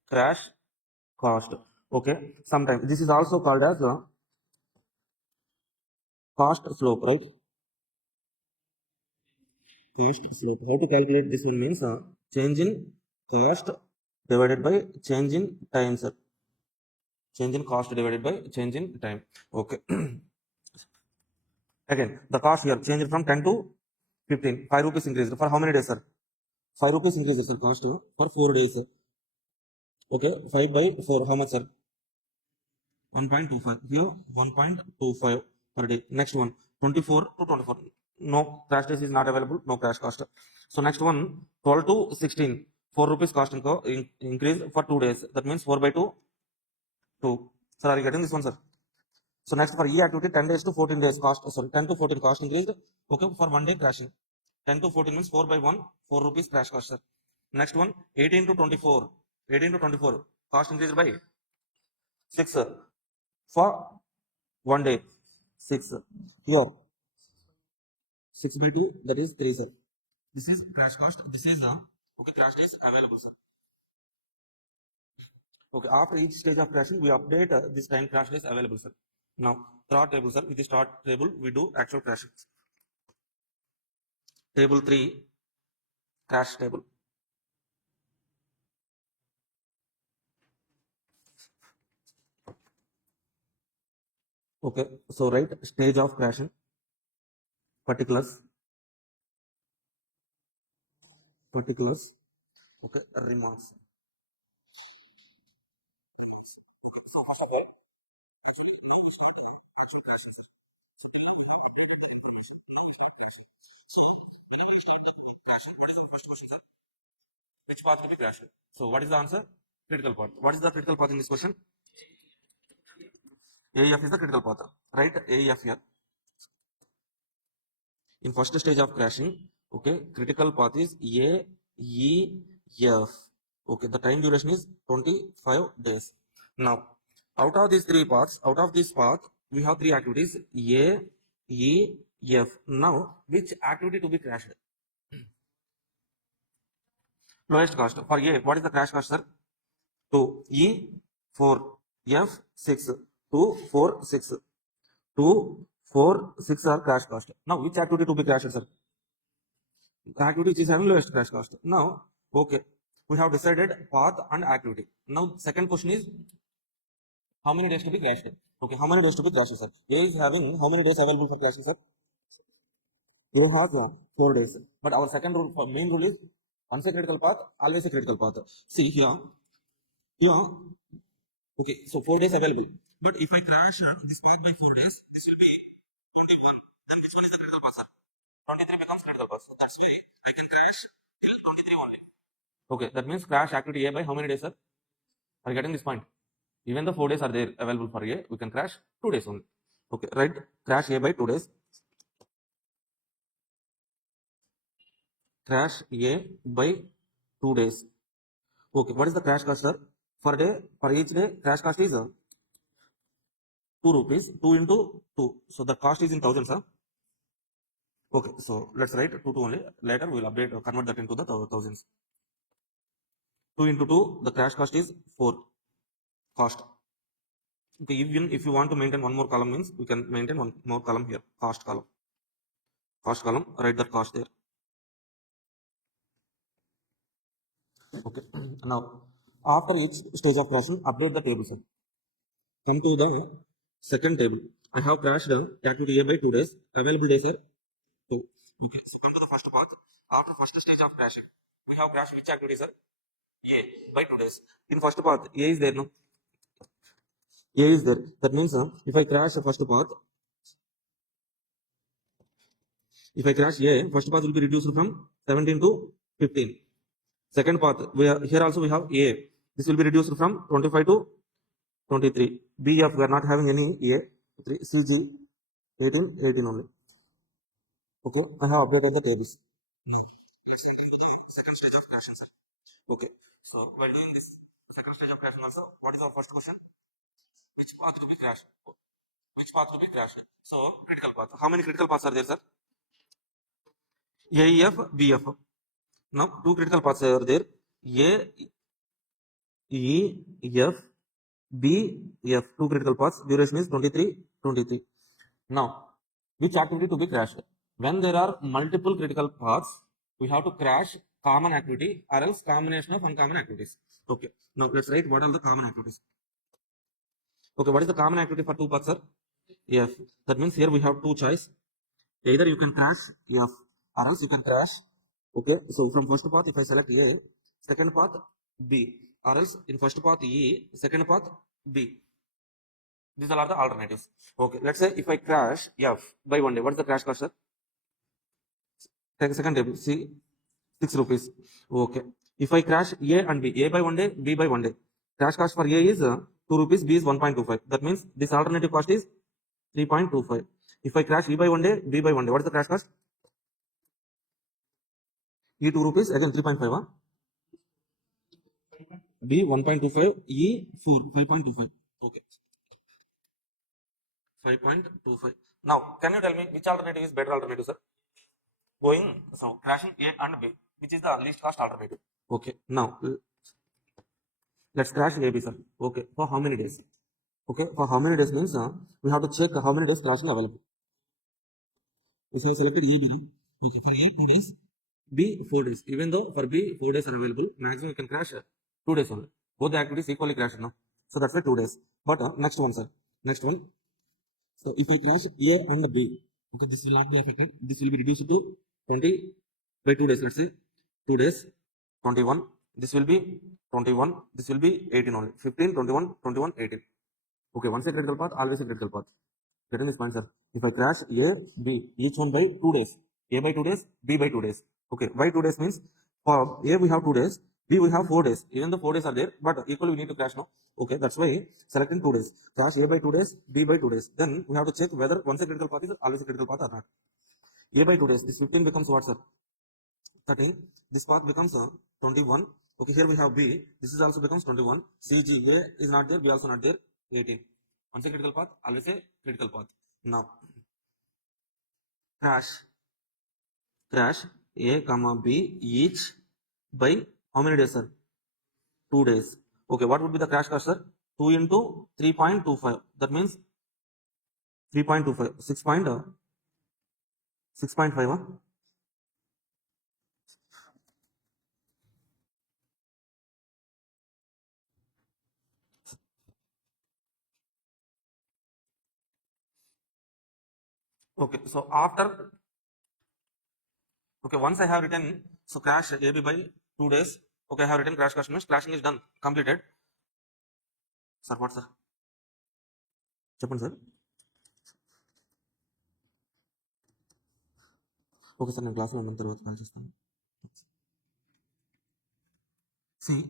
Crash cost. Okay, sometimes this is also called as cost slope, right? Cost slope. How to calculate this one means change in cost divided by change in time, sir. Change in cost divided by change in time. Okay. Again, the cost here changed from 10 to 15. 5 rupees increased. For how many days, sir? 5 rupees increases, sir, cost for 4 days, sir. Okay, 5 by 4, how much, sir? 1.25. Here, 1.25 per day. Next one, 24 to 24. No crash days is not available, no crash cost. So next one, 12 to 16. 4 rupees cost increase for 2 days. That means 4 by 2, 2. Sir, are you getting this one, sir? So next for E activity, 10 days to 14 days cost, sorry, 10 to 14 cost increased. Okay, for 1 day crashing. 10 to 14 means 4 by 1, 4 rupees crash cost, sir. Next one, 18 to 24. 18 to 24, cost increased by 6, sir. For 1 day, 6. Here, 6 by 2, that is 3, sir. This is crash cost. This is the, okay, crash days available, sir. Okay, after each stage of crashing, we update this time crash days available, sir. Now, start table, sir. With the start table, we do actual crashing. Table 3, crash table. Okay, so write stage of crashing, particulars, okay, remarks. So first of all, actual crashes. What is the first question, sir? Which path will be crashed? So what is the answer? Critical path. What is the critical path in this question? AEF is the critical path. Right? AEF here. In first stage of crashing, okay, critical path is AEF. Okay, the time duration is 25 days. Now, out of these three paths, out of this path, we have three activities A, E, F. Now, which activity to be crashed? Lowest cost. For A, what is the crash cost, sir? 2. E, 4. F, 6. 2, 4, 6. 2, 4, 6 are crash cost. Now, which activity to be crashed, sir? The activity which is having lowest crash cost. Now, okay, we have decided path and activity. Now, second question is how many days to be crashed? Okay, how many days to be crashed, sir? A is having how many days available for crashing, sir? You have 4 days. But our second rule, main rule is once a critical path, always a critical path. See here, okay, so 4 days available. But if I crash this path by 4 days, this will be 21. Then which one is the critical path, sir? 23 becomes critical path. So that's why I can crash till 23 only. Okay, that means crash activity A by how many days, sir? Are you getting this point? Even the 4 days are there available for A, we can crash 2 days only. Okay, right? Crash A by 2 days. Crash A by 2 days. Okay, what is the crash cost, sir? For each day, crash cost is 2 rupees, 2 into 2. So the cost is in thousands, sir. Okay, so let's write 2 to only. Later we will update or convert that into the thousands. 2 into 2, the crash cost is 4 cost. Okay, even if you want to maintain one more column means we can maintain one more column here, cost column. Cost column, write that cost there. Okay, now after each stage of crashing, update the table, sir. Come to the second table. I have crashed activity A by 2 days. Available days are 2. Okay, so come to the first part. After first stage of crashing, we have crashed which activity, sir? A by 2 days. In first part, A is there, no? A is there. That means if I crash the first path, if I crash A, first path will be reduced from 17 to 15. Second path, here also we have A. This will be reduced from 25 to 23. B of we are not having any A. 3, CG 18, 18 only. Okay, I have updated the tables. Second stage of crashing, sir. Okay, so while doing this second stage of crashing also, what is our first question? Which path will be crashed? Which path will be crashed? So critical path. How many critical paths are there, sir? AEF, BF. Now two critical paths are there. A, E, F, B, F. Two critical paths. Duration is 23, 23. Now, which activity to be crashed? When there are multiple critical paths, we have to crash common activity or else combination of uncommon activities. Okay. Now let's write what are the common activities. Okay, what is the common activity for two paths, sir? F. That means here we have two choice. Either you can crash F or else you can crash. Okay, so from first path, if I select A, second path B, or else in first path E, second path B. These are the alternatives. Okay, let's say if I crash F by 1 day, what is the crash cost, sir? Take a second table, see, 6 rupees. Okay. If I crash A and B, A by 1 day, B by 1 day. Crash cost for A is 2 rupees, B is 1.25. That means this alternative cost is 3.25. If I crash E by 1 day, B by 1 day, what is the crash cost? E 2 rupees, again 3.5. Huh? B 1.25, E 4, 5.25. Okay, 5.25. Now, can you tell me which alternative is better alternative, sir? So crashing A and B, which is the least cost alternative. Okay, now let's crash A, B, sir. Okay, for how many days? Okay, for how many days means we have to check how many days crashing available. If I selected A, B, okay, for A 2 days, B 4 days. Even though for B 4 days are available, maximum you can crash 2 days only. Both the activities equally crash now. So that's why 2 days. But next one, sir. Next one. So if I crash A and B, okay, this will not be affected. This will be reduced to 20 by 2 days. Let's say 2 days, 21. This will be 21. This will be 18 only. 15, 21, 21, 18. Okay, once a critical path, always a critical path. Getting this point, sir. If I crash A, B, each one by 2 days. A by 2 days, B by 2 days. Okay, by 2 days means for A we have 2 days, B we have 4 days. Even though 4 days are there, but equally we need to crash now. Okay, that's why selecting 2 days. Crash A by 2 days, B by 2 days. Then we have to check whether once a critical path is always a critical path or not. A by 2 days, this 15 becomes what, sir? 13. This path becomes 21. Okay, here we have B. This is also becomes 21. CG, A is not there, B also not there, 18. Once a critical path, always a critical path. Now, crash A comma B each by how many days, sir? 2 days. Okay, what would be the crash cost, sir? 2 into 3.25. That means 3.25. 6.5. Huh? Okay, so after, okay, once I have written, so crash AB by 2 days. Okay, I have written crash cost means crashing is done, completed. Sir, what, sir? చెప్పండి sir. Okay sir, నేను క్లాస్లో ఉన్న తర్వాత call చేస్తాను. See,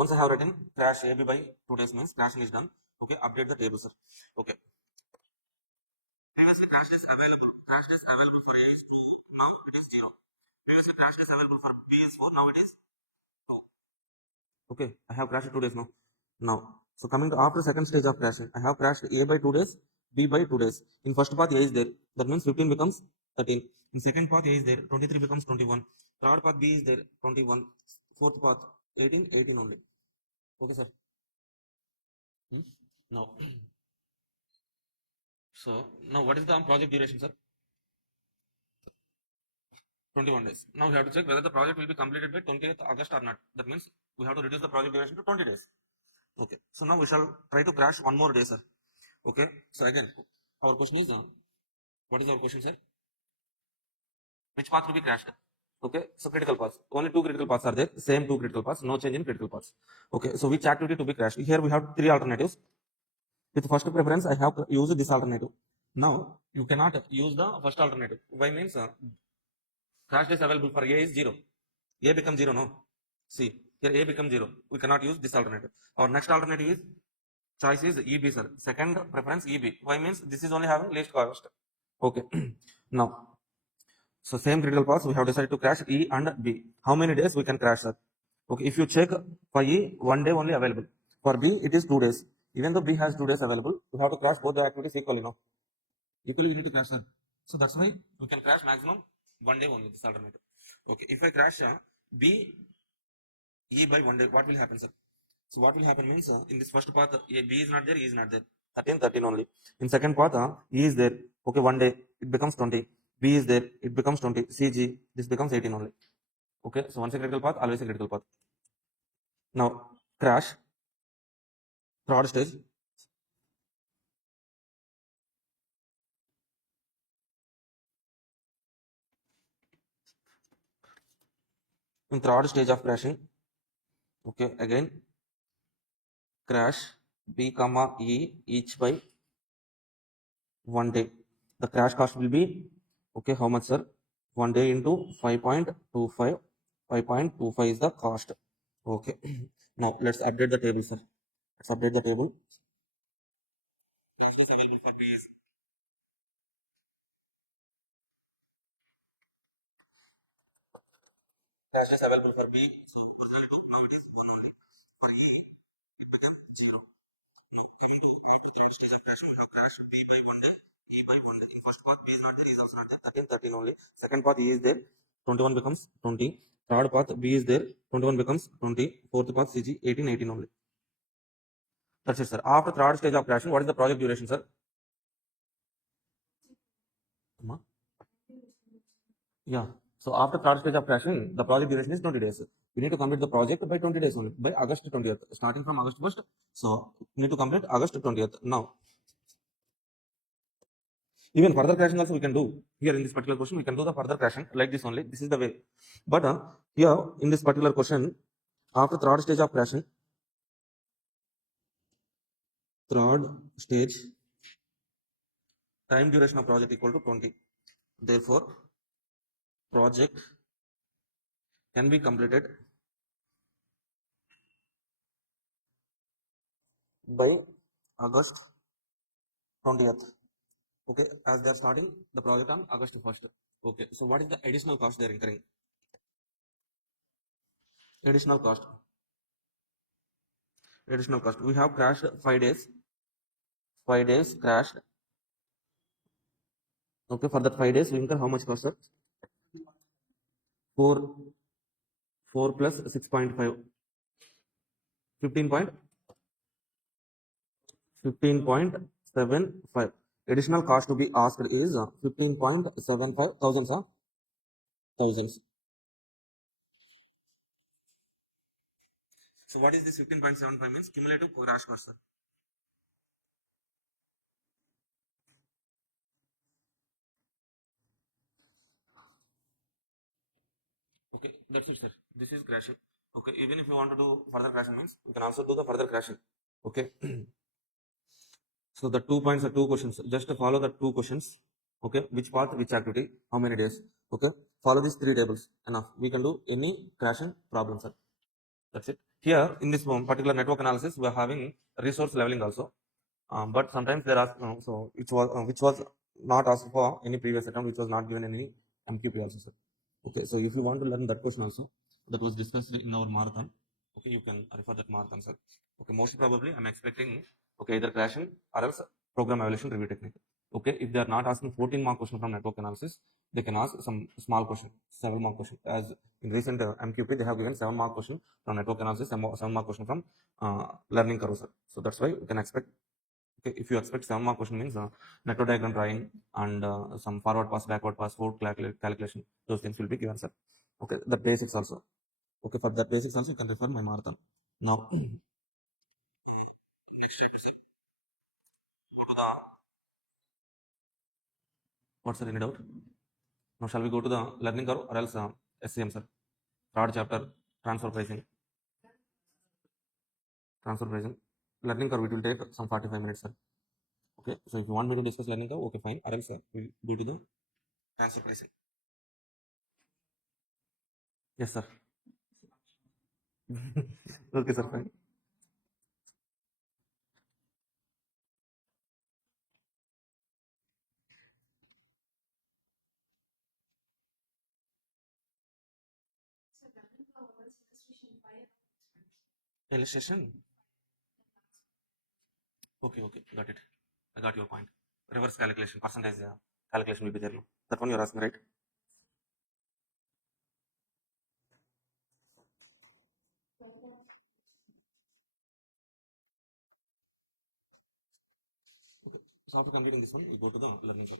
once I have written crash AB by 2 days means crashing is done. Okay, update the table, sir. Okay. Previously crash days available. Crash days available for A is 2. Now it is 0. Previously crash days available for B is 4. Now it is 2. Okay, I have crashed 2 days now. Now, so coming to after second stage of crashing, I have crashed A by 2 days, B by 2 days. In first path A is there. That means 15 becomes 13. In second path A is there. 23 becomes 21. Third path B is there. 21. Fourth path 18. 18 only. Okay, sir. Now, so now what is the project duration, sir? 21 days. Now we have to check whether the project will be completed by 20th August or not. That means we have to reduce the project duration to 20 days. Okay. So now we shall try to crash one more day, sir. Okay. So again, our question is, what is our question, sir? Which path will be crashed? Okay. So critical paths. Only 2 critical paths are there. Same 2 critical paths. No change in critical paths. Okay. So which activity to be crashed? Here we have 3 alternatives. With first preference, I have used this alternative. Now you cannot use the first alternative. Why means crash days available for A is 0. A becomes 0, no? See, here A becomes 0. We cannot use this alternative. Our next alternative is, choice is EB, sir. Second preference EB. Why means this is only having least cost. Okay. Now, so same critical paths, we have decided to crash E and B. How many days we can crash, sir? Okay, if you check for E, 1 day only available. For B, it is 2 days. Even though B has 2 days available, we have to crash both the activities equally, no? Equally, we need to crash, sir. So that's why we can crash maximum 1 day only, this alternative. Okay, if I crash B, E by 1 day, what will happen, sir? So what will happen means, in this first path, B is not there, E is not there. 13, 13 only. In second path, E is there. Okay, 1 day, it becomes 20. B is there, it becomes 20. CG, this becomes 18 only. Okay, so once a critical path, always a critical path. Now crash, third stage. In third stage of crashing, okay, again crash B comma E each by 1 day. The crash cost will be, okay, how much, sir? 1 day into 5.25. 5.25 is the cost. Okay. Now let's update the table, sir. Let's update the table. Cash is available for B is cash is available for B. So now it is 1 only. For E, it became 0. Coming to third stage of crashing, we have crash B by 1 day, E by 1 day. In first path, B is not there, E is also not there. Again 13 only. Second path, E is there. 21 becomes 20. Third path, B is there. 21 becomes 20. Fourth path, CG 18, 18 only. That's it, sir. After third stage of crashing, what is the project duration, sir? Yeah. So after third stage of crashing, the project duration is 20 days. We need to complete the project by 20 days only, by August 20th. Starting from August 1st. So we need to complete August 20th. Now, even further crashing also we can do. Here in this particular question, we can do the further crashing like this only. This is the way. But here in this particular question, after third stage of crashing, third stage, time duration of project equal to 20. Therefore, project can be completed by August 20th. Okay, as they are starting the project on August 1st. Okay, so what is the additional cost they are incurring? Additional cost. Additional cost. We have crashed 5 days. 5 days crashed. Okay, for that 5 days, we incur how much cost, sir? 4, 4 plus 6.5. 15 15.75. Additional cost to be asked is 15.75 thousands, thousands. So what is this 15.75 means? Cumulative crash cost, sir. Okay, that's it, sir. This is crashing. Okay, even if you want to do further crashing means, you can also do the further crashing. Okay. So the 2 points are 2 questions. Just follow the 2 questions. Okay, which path, which activity, how many days. Okay, follow these 3 tables. Enough. We can do any crashing problem, sir. That's it. Here in this particular network analysis, we are having resource leveling also. But sometimes there are so which was not asked for any previous attempt, which was not given in any MQP also, sir. Okay, so if you want to learn that question also, that was discussed in our marathon. Okay, you can refer that marathon, sir. Okay, most probably I'm expecting, okay, either crashing or else program evaluation review technique. Okay, if they are not asking 14 mark question from network analysis, they can ask some small question, 7 mark question. As in recent MQP, they have given 7 mark question from network analysis, 7 mark question from learning curve, sir. So that's why you can expect. Okay, if you expect 7 mark question means network diagram drawing and some forward pass, backward pass, forward calculation, those things will be given, sir. Okay, the basics also. Okay, for that basics also you can refer my marathon. Now, next chapter, sir. Go to the, what's the any doubt? Now, shall we go to the learning curve or else SCM, sir? Third chapter, transfer pricing. Transfer pricing. Learning curve, it will take some 45 minutes, sir. Okay, so if you want me to discuss learning curve, okay, fine. Or else we'll go to the transfer pricing. Yes, sir. Okay, sir, fine. Illustration. Okay, okay, got it. I got your point. Reverse calculation, percentage calculation will be there. No? That one you're asking, right? So after completing this one, you go to the learning curve.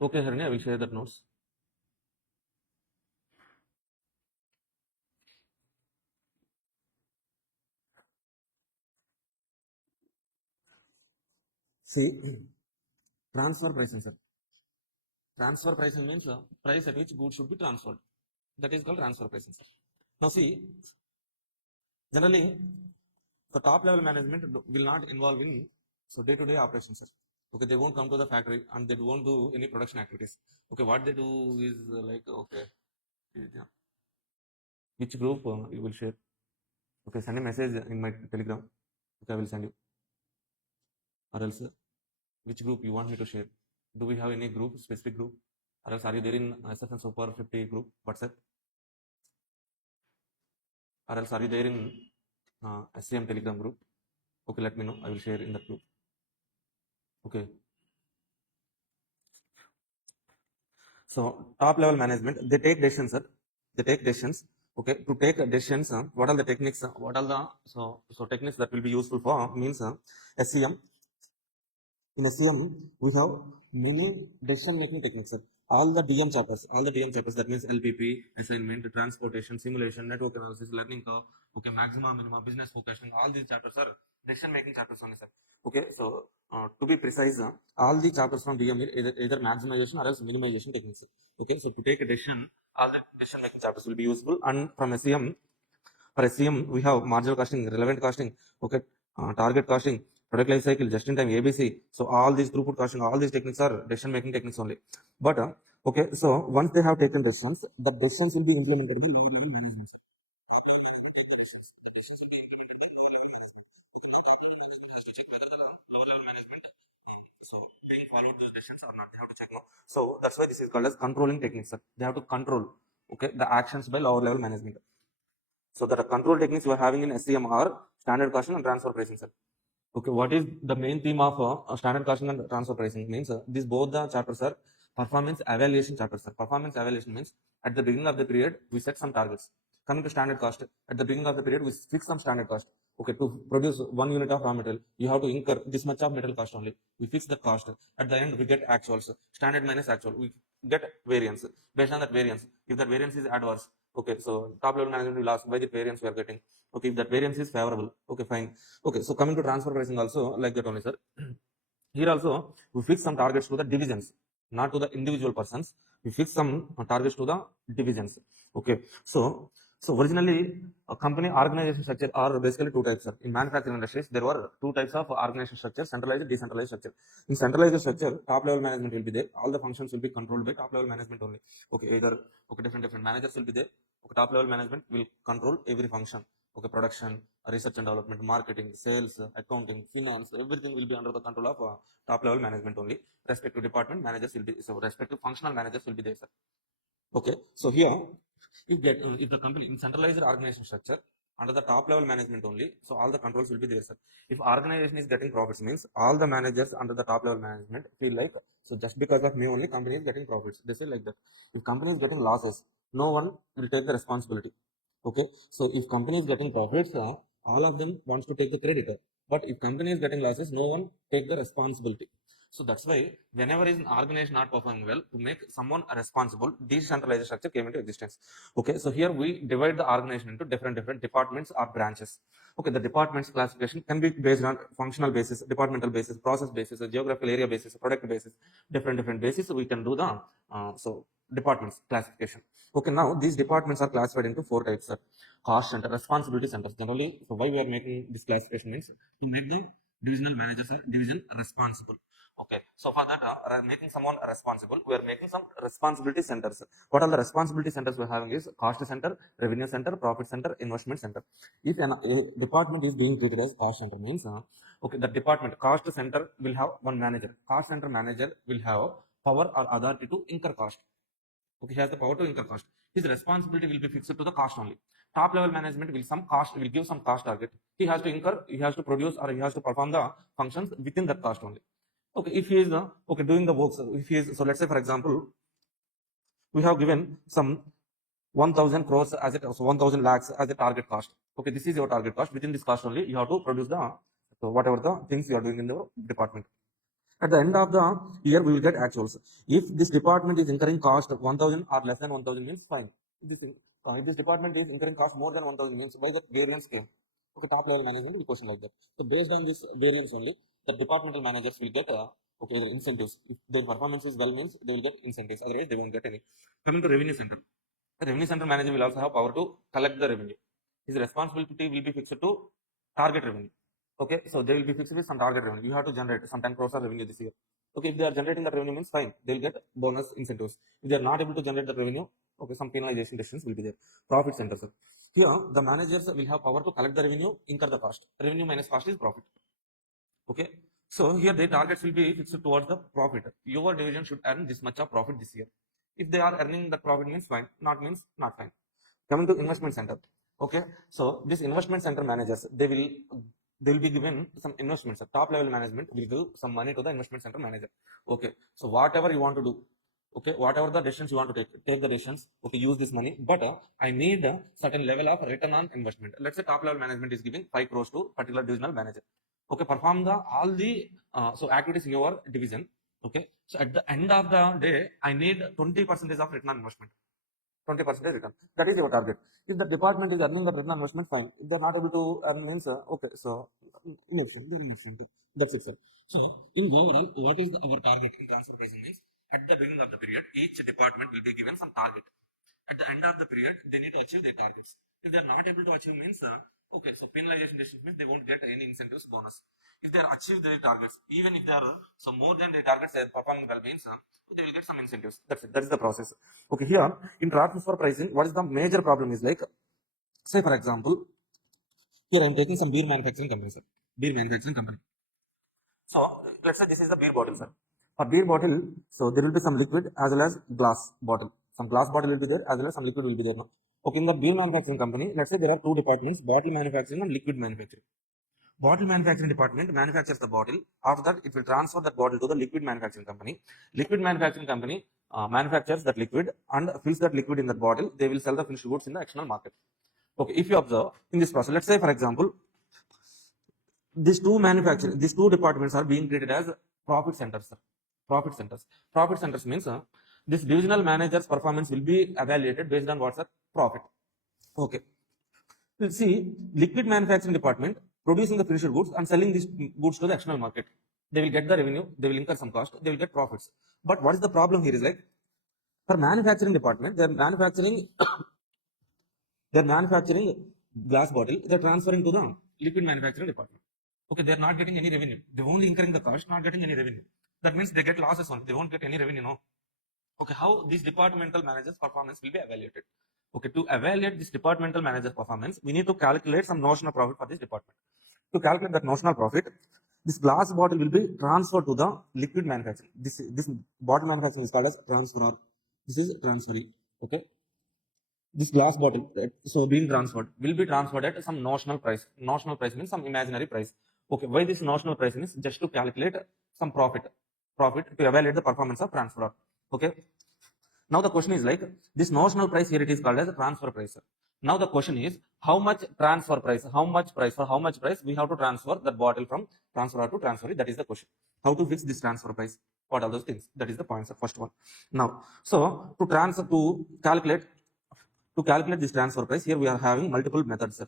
Okay, Harini, I will share that notes. See, transfer pricing, sir. Transfer pricing means price at which goods should be transferred. That is called transfer pricing, sir. Now see, generally, the top level management will not involve in so day-to-day operations, sir. Okay, they won't come to the factory and they won't do any production activities. Okay, what they do is like, okay, yeah. Which group you will share? Okay, send a message in my Telegram. Okay, I will send you. Or else, which group you want me to share? Do we have any group, specific group? Or else, are you there in SFN Super 50 group, WhatsApp? Or else, are you there in SCM Telegram group? Okay, let me know. I will share in that group. Okay. So, top level management, they take decisions, sir. They take decisions. Okay, to take decisions, what are the techniques? What are the techniques that will be useful for means SCM. In SCM, we have many decision-making techniques, sir. All the DM chapters, that means LPP, assignment, transportation, simulation, network analysis, learning curve, okay, maxima, minima, business focusing, all these chapters are decision-making chapters only, sir. Okay, so to be precise, all the chapters from DM are either maximization or else minimization techniques. Okay, so to take a decision, all the decision-making chapters will be useful. And from SCM, for SCM, we have marginal costing, relevant costing, okay, target costing, product life cycle, just in time, ABC. So all these throughput costing, all these techniques are decision making techniques only. But okay, so once they have taken decisions, the decisions will be implemented by lower level management. Top level management take the decisions. The decisions will be implemented by lower level management. So now top level management has to check whether the lower level management so being followed those decisions or not. They have to check. No? So that's why this is called as controlling techniques. Sir. They have to control okay the actions by lower level management. So the control techniques we are having in SCM are standard costing and transfer pricing, sir. Okay, what is the main theme of standard costing and transfer pricing? Means these both the chapters are performance evaluation chapters, sir. Performance evaluation means at the beginning of the period we set some targets. Coming to standard cost, at the beginning of the period we fix some standard cost. Okay, to produce 1 unit of raw material, you have to incur this much of metal cost only. We fix the cost. At the end, we get actuals. Standard minus actual. We get variance. Based on that variance, if that variance is adverse, okay, so top level management will ask why the variance we are getting. Okay, if that variance is favorable, okay, fine. Okay, so coming to transfer pricing also like that only, sir. Here also we fix some targets to the divisions, not to the individual persons. We fix some targets to the divisions. Okay, so originally a company organization structure are basically two types, sir. In manufacturing industries, there were two types of organization structure: centralized, decentralized structure. In centralized structure, top level management will be there. All the functions will be controlled by top level management only. Okay, either okay different managers will be there. Okay, top level management will control every function. Okay, production, research and development, marketing, sales, accounting, finance, everything will be under the control of top level management only. Respective department managers will be respective functional managers will be there, sir. Okay, so here if the company in centralized organization structure under the top level management only, so all the controls will be there, sir. If organization is getting profits means all the managers under the top level management feel like so just because of me only company is getting profits. They say like that. If company is getting losses, no one will take the responsibility. Okay, so if company is getting profits, all of them wants to take the credit. But if company is getting losses, no one take the responsibility. So that's why whenever is an organization not performing well, to make someone responsible, decentralized structure came into existence. Okay, so here we divide the organization into different departments or branches. Okay, the departments classification can be based on functional basis, departmental basis, process basis, geographical area basis, product basis, different basis. We can do the departments classification. Okay, now these departments are classified into four types: cost center, responsibility centers. Generally, so why we are making this classification means to make the divisional managers or division responsible. Okay, so for that, making someone responsible, we are making some responsibility centers. What are the responsibility centers we're having is cost center, revenue center, profit center, investment center. If a department is being treated as cost center means, okay, the department cost center will have one manager. Cost center manager will have power or authority to incur cost. Okay, he has the power to incur cost. His responsibility will be fixed to the cost only. Top level management will give some cost target. He has to incur, he has to produce, or he has to perform the functions within that cost only. Okay, if he is okay doing the works, if he is so, let's say for example, we have given some 1,000 crores as it so 1,000 lakhs as a target cost. Okay, this is your target cost. Within this cost only, you have to produce the so whatever the things you are doing in the department. At the end of the year, we will get actuals. If this department is incurring cost of 1000 or less than 1000 means fine. If this department is incurring cost more than 1000 means why that variance came? Okay, top level management will question like that. So based on this variance only, the departmental managers will get okay the incentives. If their performance is well means they will get incentives. Otherwise they won't get any. Coming to revenue center, the revenue center manager will also have power to collect the revenue. His responsibility will be fixed to target revenue. Okay, so they will be fixed with some target revenue. You have to generate some 10 crores of revenue this year. Okay, if they are generating that revenue means fine, they'll get bonus incentives. If they are not able to generate that revenue, okay, some penalization decisions will be there. Profit center, sir. Here, the managers will have power to collect the revenue, incur the cost. Revenue minus cost is profit. Okay, so here the targets will be fixed towards the profit. Your division should earn this much of profit this year. If they are earning that profit means fine, not means not fine. Coming to investment center. Okay, so this investment center managers, they will be given some investments. Top level management will give some money to the investment center manager. Okay, so whatever you want to do, okay, whatever the decisions you want to take the decisions. Okay, use this money, but I need a certain level of return on investment. Let's say top level management is giving 5 crores to particular divisional manager. Okay, perform the all the so activities in your division. Okay, so at the end of the day, I need 20% of return on investment. 20% return. That is your target. If the department is earning the return on investment, fine. If they're not able to earn means, okay, so inefficient, very inefficient. That's it, sir. So, in overall, what is our target in transfer pricing is at the beginning of the period, each department will be given some target. At the end of the period, they need to achieve their targets. If they're not able to achieve means, okay, so penalization decision means they won't get any incentives bonus. If they are achieve their targets, even if they are so more than their targets they are performing well means, they will get some incentives. That's it. That is the process. Okay, here in transfer pricing, what is the major problem is like, say for example, here I'm taking some beer manufacturing company, sir. Beer manufacturing company. So let's say this is the beer bottle, sir. For beer bottle, so there will be some liquid as well as glass bottle. Some glass bottle will be there as well as some liquid will be there. No? Okay, in the beer manufacturing company, let's say there are two departments: bottle manufacturing and liquid manufacturing. Bottle manufacturing department manufactures the bottle. After that, it will transfer that bottle to the liquid manufacturing company. Liquid manufacturing company manufactures that liquid and fills that liquid in that bottle. They will sell the finished goods in the external market. Okay, if you observe in this process, let's say for example, these two departments are being treated as profit centers. Profit centers. Profit centers means this divisional manager's performance will be evaluated based on what's the profit. Okay. We'll see liquid manufacturing department producing the finished goods and selling these goods to the external market. They will get the revenue, they will incur some cost, they will get profits. But what is the problem here is like, for manufacturing department, they're manufacturing glass bottle, they're transferring to the liquid manufacturing department. Okay, they're not getting any revenue. They're only incurring the cost, not getting any revenue. That means they get losses only. They won't get any revenue, no. Okay, how these departmental managers' performance will be evaluated? Okay, to evaluate this departmental manager performance, we need to calculate some notional profit for this department. To calculate that notional profit, this glass bottle will be transferred to the liquid manufacturing. This bottle manufacturing is called as transferor. This is transferee. Okay, this glass bottle, so being transferred, will be transferred at some notional price. Notional price means some imaginary price. Okay, why this notional price is just to calculate some profit to evaluate the performance of transferor. Okay. Now the question is like, this notional price here it is called as a transfer price. Now the question is, how much transfer price, for how much price we have to transfer that bottle from transferor to transferee? That is the question. How to fix this transfer price? What are those things? That is the point, first one. Now, so to calculate this transfer price, here we are having multiple methods.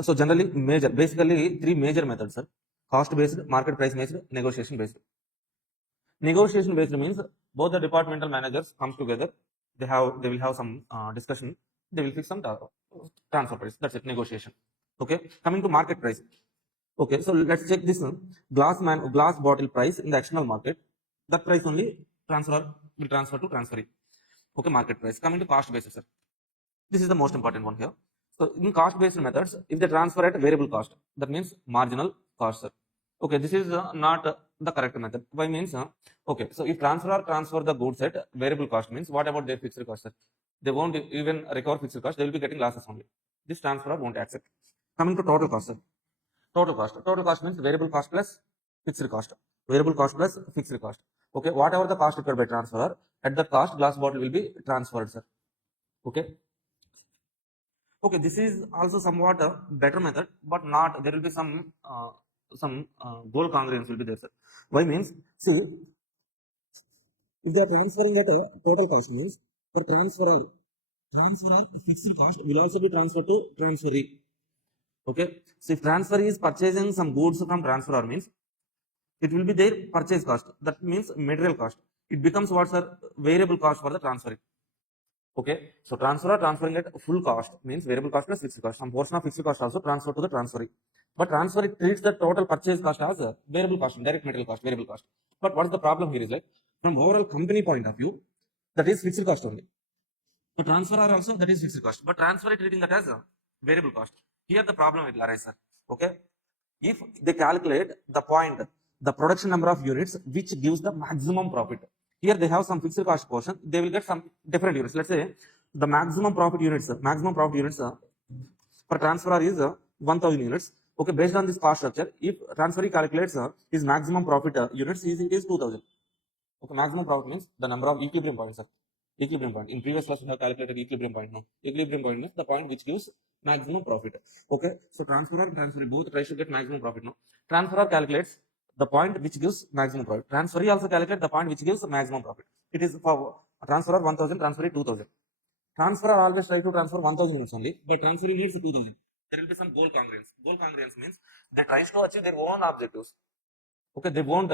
So generally, basically three major methods, sir. Cost based, market price based, negotiation based. Negotiation based means both the departmental managers comes together. They will have some discussion. They will fix some transfer price. That's it. Negotiation. Okay. Coming to market price. Okay. So let's check this one. Glass bottle price in the external market. That price only transfer will transfer to transferee. Okay. Market price. Coming to cost basis, sir. This is the most important one here. So in cost based methods, if they transfer at variable cost, that means marginal cost, sir. Okay, this is not the correct method. Why means, okay, so if transfer the goods at variable cost means, what about their fixed cost, sir? They won't even recover fixed cost, they will be getting losses only. This transferor won't accept. Coming to total cost, sir. Total cost means variable cost plus fixed cost. Variable cost plus fixed cost. Okay, whatever the cost required by transferor, at the cost, glass bottle will be transferred, sir. Okay. Okay, this is also somewhat a better method, but not, there will be some some goal congruence will be there, sir. Why means, see, if they are transferring at a total cost means for transferor fixed cost will also be transferred to transferee. Okay, so if transferee is purchasing some goods from transferor means it will be their purchase cost. That means material cost. It becomes what's a variable cost for the transferee. Okay, so transferor transferring at full cost means variable cost plus fixed cost. Some portion of fixed cost also transferred to the transferee. But transferee treats the total purchase cost as a variable cost, direct material cost, variable cost. But what is the problem here is like, from overall company point of view, that is fixed cost only. But transferor also, that is fixed cost. But transferee treating that as a variable cost. Here the problem will arise, sir. Okay, if they calculate the point, the production number of units which gives the maximum profit. Here they have some fixed cost portion, they will get some different units. Let's say the maximum profit units for transferor is 1000 units. Okay, based on this cost structure, if transferee calculates his maximum profit units, it is 2000. Okay, maximum profit means the number of equilibrium points, sir. Equilibrium point. In previous class, we have calculated equilibrium point. No, equilibrium point means the point which gives maximum profit. Okay, so transferor and transferee both try to get maximum profit. No, transferor calculates the point which gives maximum profit. Transferee also calculates the point which gives maximum profit. It is for transferor 1000, transferee 2000. Transferor always try to transfer 1000 units only, but transferee needs 2000. There will be some goal congruence. Goal congruence means they try to achieve their own objectives. Okay, they won't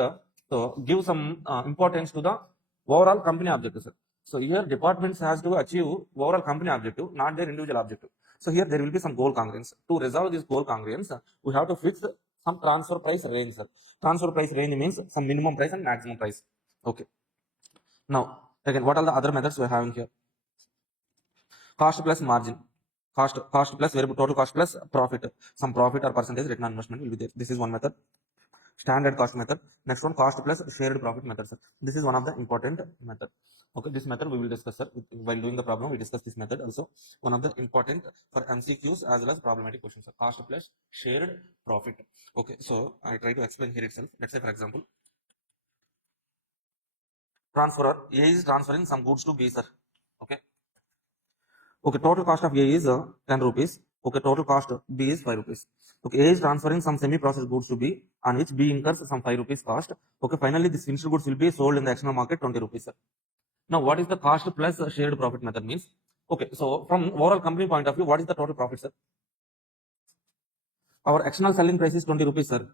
so give some importance to the overall company objectives. So here departments has to achieve overall company objective, not their individual objective. So here there will be some goal congruence. To resolve this goal congruence, we have to fix some transfer price range. Transfer price range means some minimum price and maximum price. Okay. Now again, what are the other methods we are having here? Cost plus margin. Cost plus variable total cost plus profit. Some profit or percentage return on investment will be there. This is one method. Standard cost method. Next one, cost plus shared profit method, sir. This is one of the important method. Okay, this method we will discuss, sir. While doing the problem, we discuss this method also. One of the important for MCQs as well as problematic questions, sir. Cost plus shared profit. Okay, so I try to explain here itself. Let's say, for example, transferor A is transferring some goods to B, sir. Okay. Okay, total cost of A is 10 rupees. Okay, total cost of B is 5 rupees. Okay, A is transferring some semi-processed goods to B, on which B incurs some 5 rupees cost. Okay, finally this finished goods will be sold in the external market 20 rupees, sir. Now, what is the cost plus shared profit method means? Okay, so from overall company point of view, what is the total profit, sir? Our external selling price is 20 rupees, sir.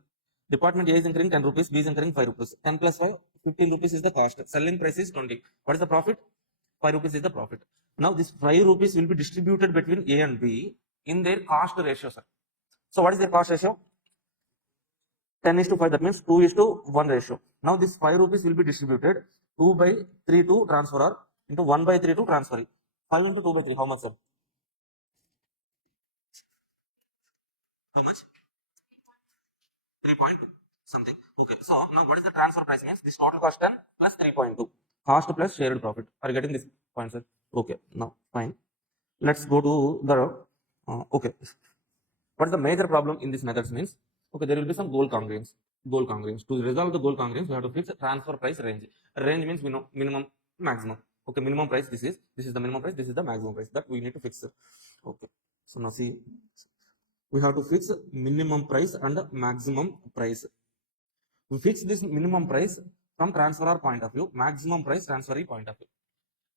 Department A is incurring 10 rupees, B is incurring 5 rupees. 10 plus 5, 15 rupees is the cost. Selling price is 20. What is the profit? 5 rupees is the profit. Now, this 5 rupees will be distributed between A and B in their cost ratio, sir. So, what is their cost ratio? 10 is to 5, that means 2 is to 1 ratio. Now, this 5 rupees will be distributed 2 by 3 to transferor into 1 by 3 to transferee. 5 into 2 by 3, how much, sir? How much? 3.2 something. Okay, so now what is the transfer price means? This total cost 10 plus 3.2. Cost plus shared profit. Are you getting this point, sir? Okay, now fine. Let's go to the okay. What is the major problem in this methods means? Okay, there will be some goal congruence. Goal congruence. To resolve the goal congruence, we have to fix a transfer price range. Range means we know minimum, maximum. Okay, minimum price. This is the minimum price. This is the maximum price that we need to fix. Okay. So now see, we have to fix minimum price and maximum price. We fix this minimum price from transferor point of view, maximum price transferee point of view.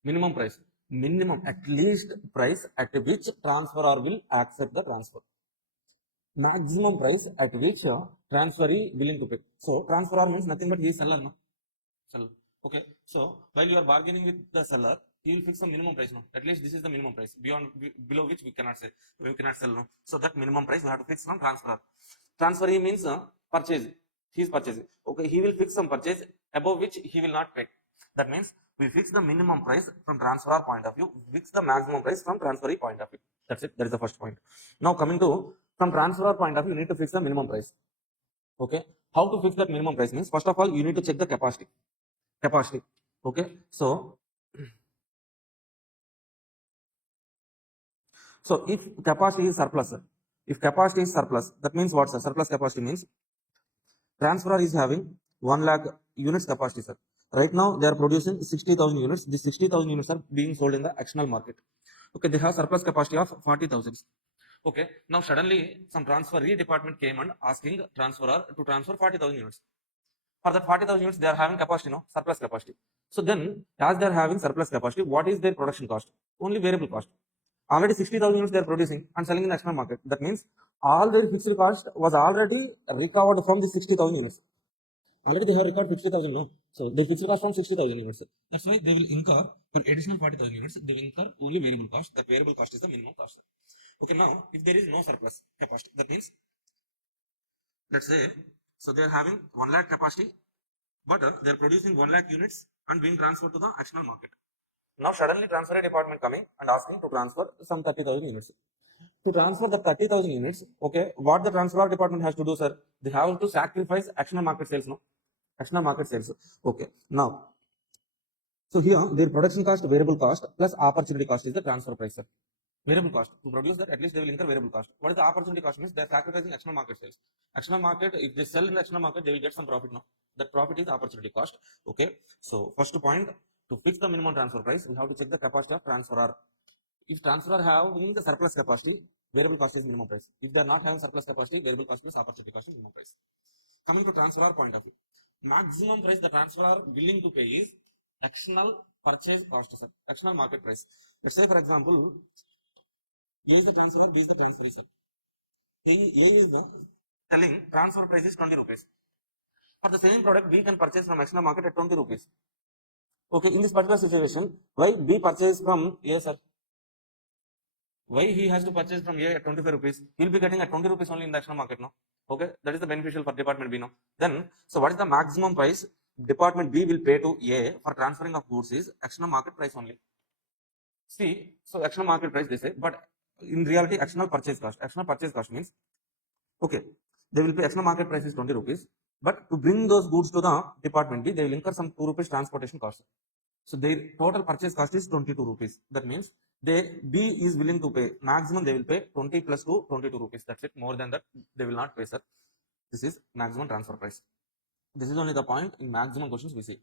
Minimum price, minimum at least price at which transferor will accept the transfer. Maximum price at which transferee willing to pay. So transferor means nothing but he is seller, no? Seller. Okay. So while you are bargaining with the seller, he will fix a minimum price, no? At least this is the minimum price. Below which we cannot sell. We cannot sell, no? So that minimum price we have to fix from transferor. Transferee means purchase. He is purchasing. Okay, he will fix some purchase above which he will not pay. That means we fix the minimum price from transferor point of view, fix the maximum price from transferee point of view. That's it. That is the first point. Now coming to from transferor point of view, you need to fix the minimum price. Okay, how to fix that minimum price means first of all you need to check the capacity. Capacity. Okay, so if capacity is surplus, that means what, sir? Surplus capacity means transferor is having 1 lakh units capacity, sir. Right now they are producing 60,000 units. These 60,000 units are being sold in the external market. Okay, they have surplus capacity of 40,000. Okay, now suddenly some transferee department came and asking transferor to transfer 40,000 units. For that 40,000 units, they are having capacity, no, surplus capacity. So then, as they are having surplus capacity, what is their production cost? Only variable cost. Already 60,000 units they are producing and selling in the external market. That means all their fixed cost was already recovered from the 60,000 units. Already they have recovered 60,000, no? So they fixed cost from 60,000 units. That's why they will incur for additional 40,000 units. They will incur only variable cost. The variable cost is the minimum cost. Okay, now if there is no surplus capacity, that means let's say so they are having 1 lakh capacity, but they are producing 1 lakh units and being transferred to the external market. Now suddenly transfer department coming and asking to transfer some 30,000 units. To transfer the 30,000 units, okay, what the transfer department has to do, sir? They have to sacrifice external market sales, no? External market sales. Okay, now, so here their production cost, variable cost plus opportunity cost is the transfer price, sir. Variable cost to produce that, at least they will incur variable cost. What is the opportunity cost? Means they are sacrificing external market sales. External market, if they sell in the external market, they will get some profit, no? That profit is opportunity cost. Okay, so first point, to fix the minimum transfer price, we have to check the capacity of transferor. If transferor having the surplus capacity, variable cost is minimum price. If they are not having surplus capacity, variable cost plus opportunity cost is minimum price. Coming to transferor point of view, maximum price the transferor willing to pay is external purchase cost, sir. External market price. Let's say for example, A is the transferor, B is the transferor. A is the telling transfer price is 20 rupees. For the same product, B can purchase from external market at 20 rupees. Okay, in this particular situation, why B purchase from A, sir? Why he has to purchase from A at 25 rupees? He'll be getting at 20 rupees only in the external market, no? Okay, that is the beneficial for department B, no? Then, so what is the maximum price department B will pay to A for transferring of goods is external market price only. See, so external market price they say, but in reality, external purchase cost. External purchase cost means, okay, they will pay external market price is 20 rupees, but to bring those goods to the department B, they will incur some 2 rupees transportation cost. So their total purchase cost is 22 rupees. That means they B is willing to pay maximum they will pay 20 plus 2 22 rupees. That's it. More than that they will not pay, sir. This is maximum transfer price. This is only the point in maximum questions we see.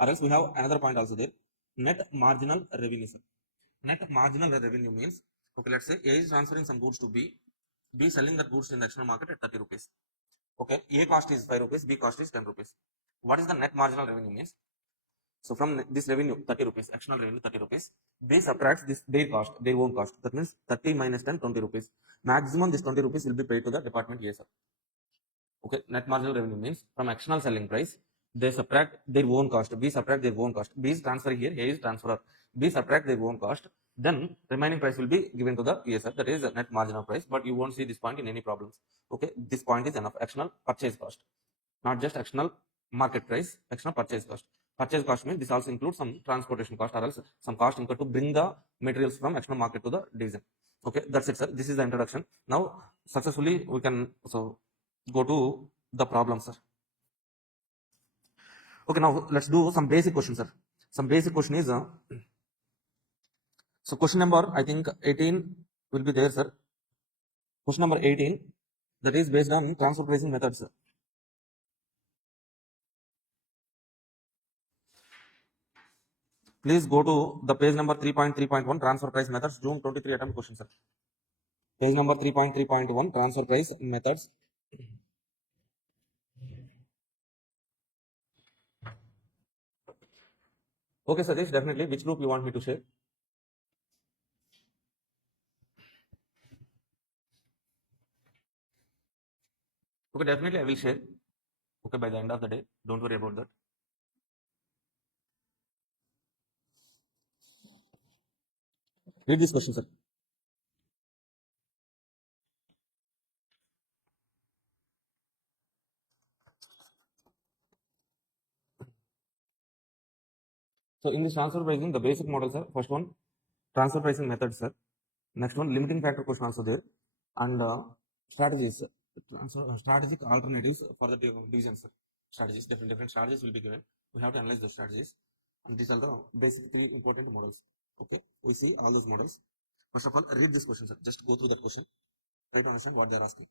Or else we have another point also there. Net marginal revenue, sir. Net marginal revenue means, okay, let's say A is transferring some goods to B. B selling the goods in the external market at 30 rupees. Okay, A cost is 5 rupees, B cost is 10 rupees. What is the net marginal revenue means? So from this revenue, 30 rupees, external revenue, 30 rupees, they subtract this their cost, their own cost. That means 30 minus 10, 20 rupees. Maximum this 20 rupees will be paid to the department A, sir. Okay, net marginal revenue means from external selling price, they subtract their own cost. B subtract their own cost. B is transfer here, A is transferor. B subtract their own cost. Then remaining price will be given to the A, sir. That is the net marginal price, but you won't see this point in any problems. Okay, this point is enough. External purchase cost, not just external market price, external purchase cost. Purchase cost means this also includes some transportation cost or else some cost incurred to bring the materials from external market to the division. Okay, that's it, sir. This is the introduction. Now, successfully we can so go to the problem, sir. Okay, now let's do some basic questions, sir. Some basic question is so question number I think 18 will be there, sir. Question number 18 that is based on transfer pricing methods, sir. Please go to the page number 3.3.1 transfer price methods June 23 attempt question, sir. Page number 3.3.1 transfer price methods. Okay, Satish, definitely. Which group you want me to share? Okay, definitely I will share. Okay, by the end of the day. Don't worry about that. Read this question, sir. So in this transfer pricing, the basic models are first one, transfer pricing methods, sir. Next one, limiting factor question also there, and strategies, strategic alternatives for the divisions, sir. Strategies, different strategies will be given. We have to analyze the strategies, and these are the basic 3 important models. Okay, we see all those models. First of all, read this question, sir. Just go through the question. Try to understand what they are asking.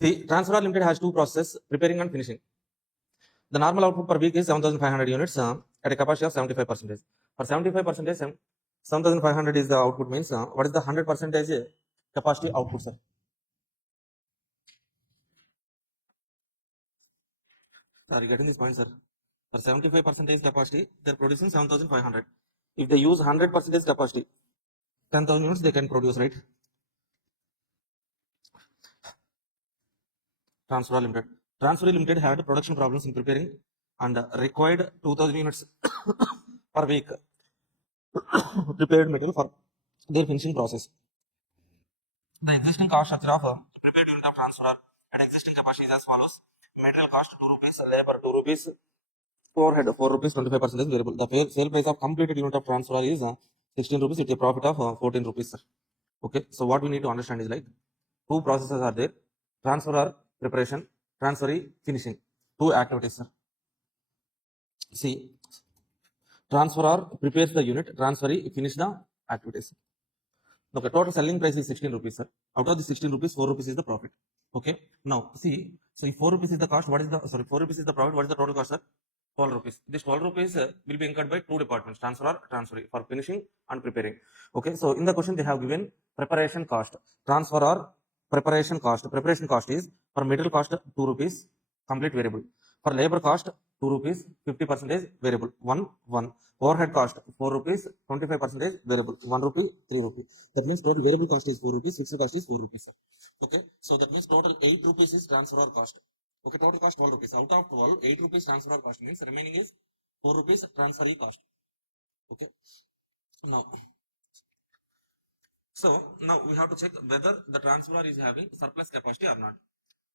See, Transferor Limited has two processes, preparing and finishing. The normal output per week is 7,500 units at a capacity of 75%. For 75%, 7,500 is the output, means what is the 100% capacity output, sir? Are you getting this point, sir? For 75% capacity, they are producing 7,500. If they use 100% capacity, 10,000 units they can produce, right? Transferor Limited. Transferor Limited had production problems in preparing and required 2,000 units per week prepared material for their finishing process. The existing cost structure of prepared unit of transferor at existing capacity is as follows. Material cost 2 rupees, labor 2 rupees, overhead 4 rupees, 25% variable. The sale price of completed unit of transferor is 16 rupees. It's a profit of 14 rupees, sir. Okay, so what we need to understand is like two processes are there: transferor preparation, transferee finishing. Two activities, sir. See, transferor prepares the unit, transferee finish the activities. Okay, total selling price is 16 rupees, sir. Out of the 16 rupees, 4 rupees is the profit. Okay, now see, so if 4 rupees is the cost, what is the, 4 rupees is the profit, what is the total cost, sir? 12 rupees. This 12 rupees will be incurred by two departments, transferor, transferee, for finishing and preparing. Okay, so in the question they have given preparation cost, transferor preparation cost. Preparation cost is for material cost 2 rupees, complete variable. For labor cost 2 rupees, 50% variable, 1. Overhead cost 4 rupees, 25% variable, 1 rupee, 3 rupees. That means total variable cost is 4 rupees, fixed cost is 4 rupees. Okay, so that means total 8 rupees is transferor cost. Okay, total cost 12 rupees. Out of 12, 8 rupees transferor cost means remaining is 4 rupees transferee cost. Okay, now, so now we have to check whether the transferor is having surplus capacity or not.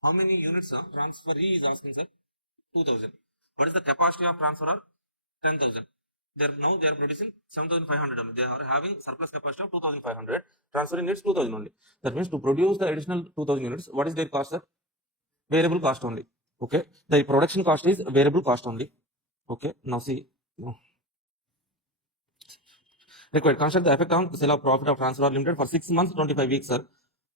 How many units transferee is asking, sir? 2,000. What is the capacity of transferor? 10,000. Now they are producing 7,500 only. They are having surplus capacity of 2,500. Transferring needs 2,000 only. That means to produce the additional 2,000 units, what is their cost, sir? Variable cost only. Okay, the production cost is variable cost only. Okay, now see. Required construct the effect on sale of profit of Transferor Limited for 6 months, 25 weeks, sir,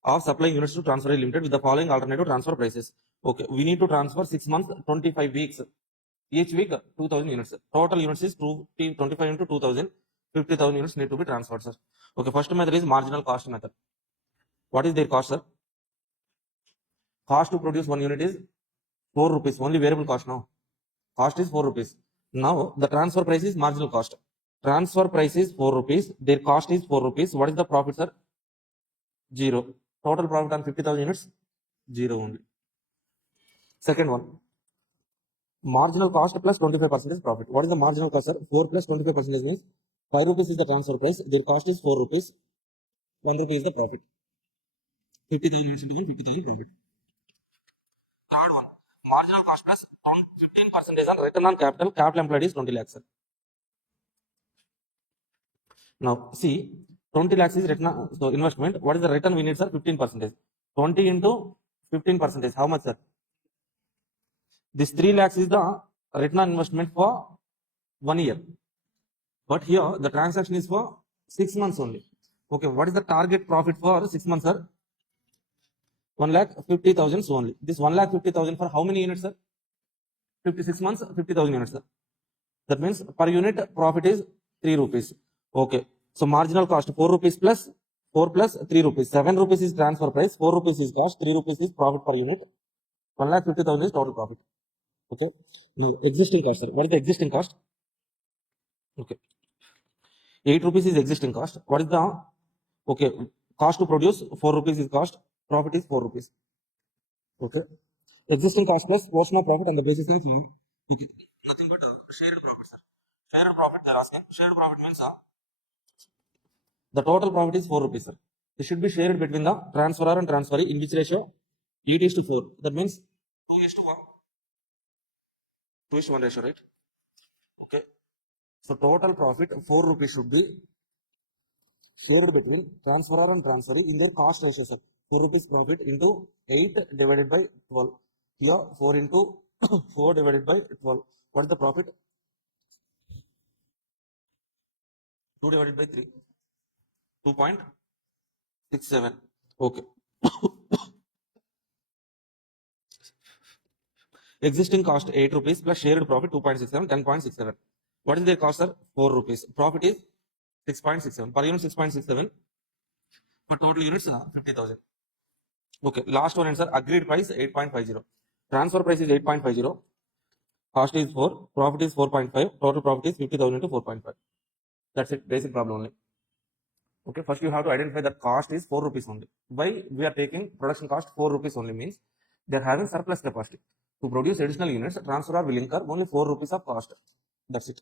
of supplying units to Transferor Limited with the following alternative transfer prices. Okay, we need to transfer 6 months, 25 weeks. Each week 2,000 units. Total units is 25 into 2,000. 50,000 units need to be transferred, sir. Okay, first method is marginal cost method. What is their cost, sir? Cost to produce 1 unit is 4 rupees. Only variable cost now. Cost is 4 rupees. Now the transfer price is marginal cost. Transfer price is 4 rupees. Their cost is 4 rupees. What is the profit, sir? 0. Total profit on 50,000 units? 0 only. Second one. Marginal cost plus 25% profit. What is the marginal cost, sir? 4 plus 25% means 5 rupees is the transfer price. Their cost is 4 rupees. 1 rupee is the profit. 50,000 units into 50,000 profit. Third one. Marginal cost plus 15% on return on capital. Capital employed is 20 lakhs, sir. Now see, 20 lakhs is return on, so investment. What is the return we need, sir? 15%. 20 into 15%. How much, sir? This 3 lakhs is the return on investment for 1 year. But here the transaction is for 6 months only. Okay, what is the target profit for 6 months, sir? 1,50,000 only. This 1,50,000 for how many units, sir? 56 months, 50,000 units, sir. That means per unit profit is 3 rupees. Okay, so marginal cost 4 rupees plus 4 plus 3 rupees. 7 rupees is transfer price, 4 rupees is cost, 3 rupees is profit per unit. 1,50,000 is total profit. Okay, now existing cost, sir. What is the existing cost? Okay, 8 rupees is existing cost. What is the, okay, cost to produce? 4 rupees is cost, profit is 4 rupees. Okay, existing cost plus portion of profit on the basis of okay, nothing but shared profit, sir. Shared profit they are asking. Shared profit means the total profit is 4 rupees, sir. It should be shared between the transferor and transferee. In which ratio? 8 is to 4. That means 2 is to 1. 2 is to 1 ratio, right? Okay, so total profit 4 rupees should be shared between transferor and transferee in their cost ratio, sir. 4 rupees profit into 8 divided by 12. Here 4 into 4 divided by 12. What is the profit? 2 divided by 3. 2.67. Okay. Existing cost 8 rupees plus shared profit 2.67, 10.67. What is their cost, sir? 4 rupees. Profit is 6.67. Per unit 6.67. For total units 50,000. Okay. Last one answer. Agreed price 8.50. Transfer price is 8.50. Cost is 4. Profit is 4.5. Total profit is 50,000 into 4.5. That's it. Basic problem only. Okay. First you have to identify that cost is 4 rupees only. Why we are taking production cost 4 rupees only means they are having surplus capacity. To produce additional units, transfer will incur only 4 rupees of cost. That's it.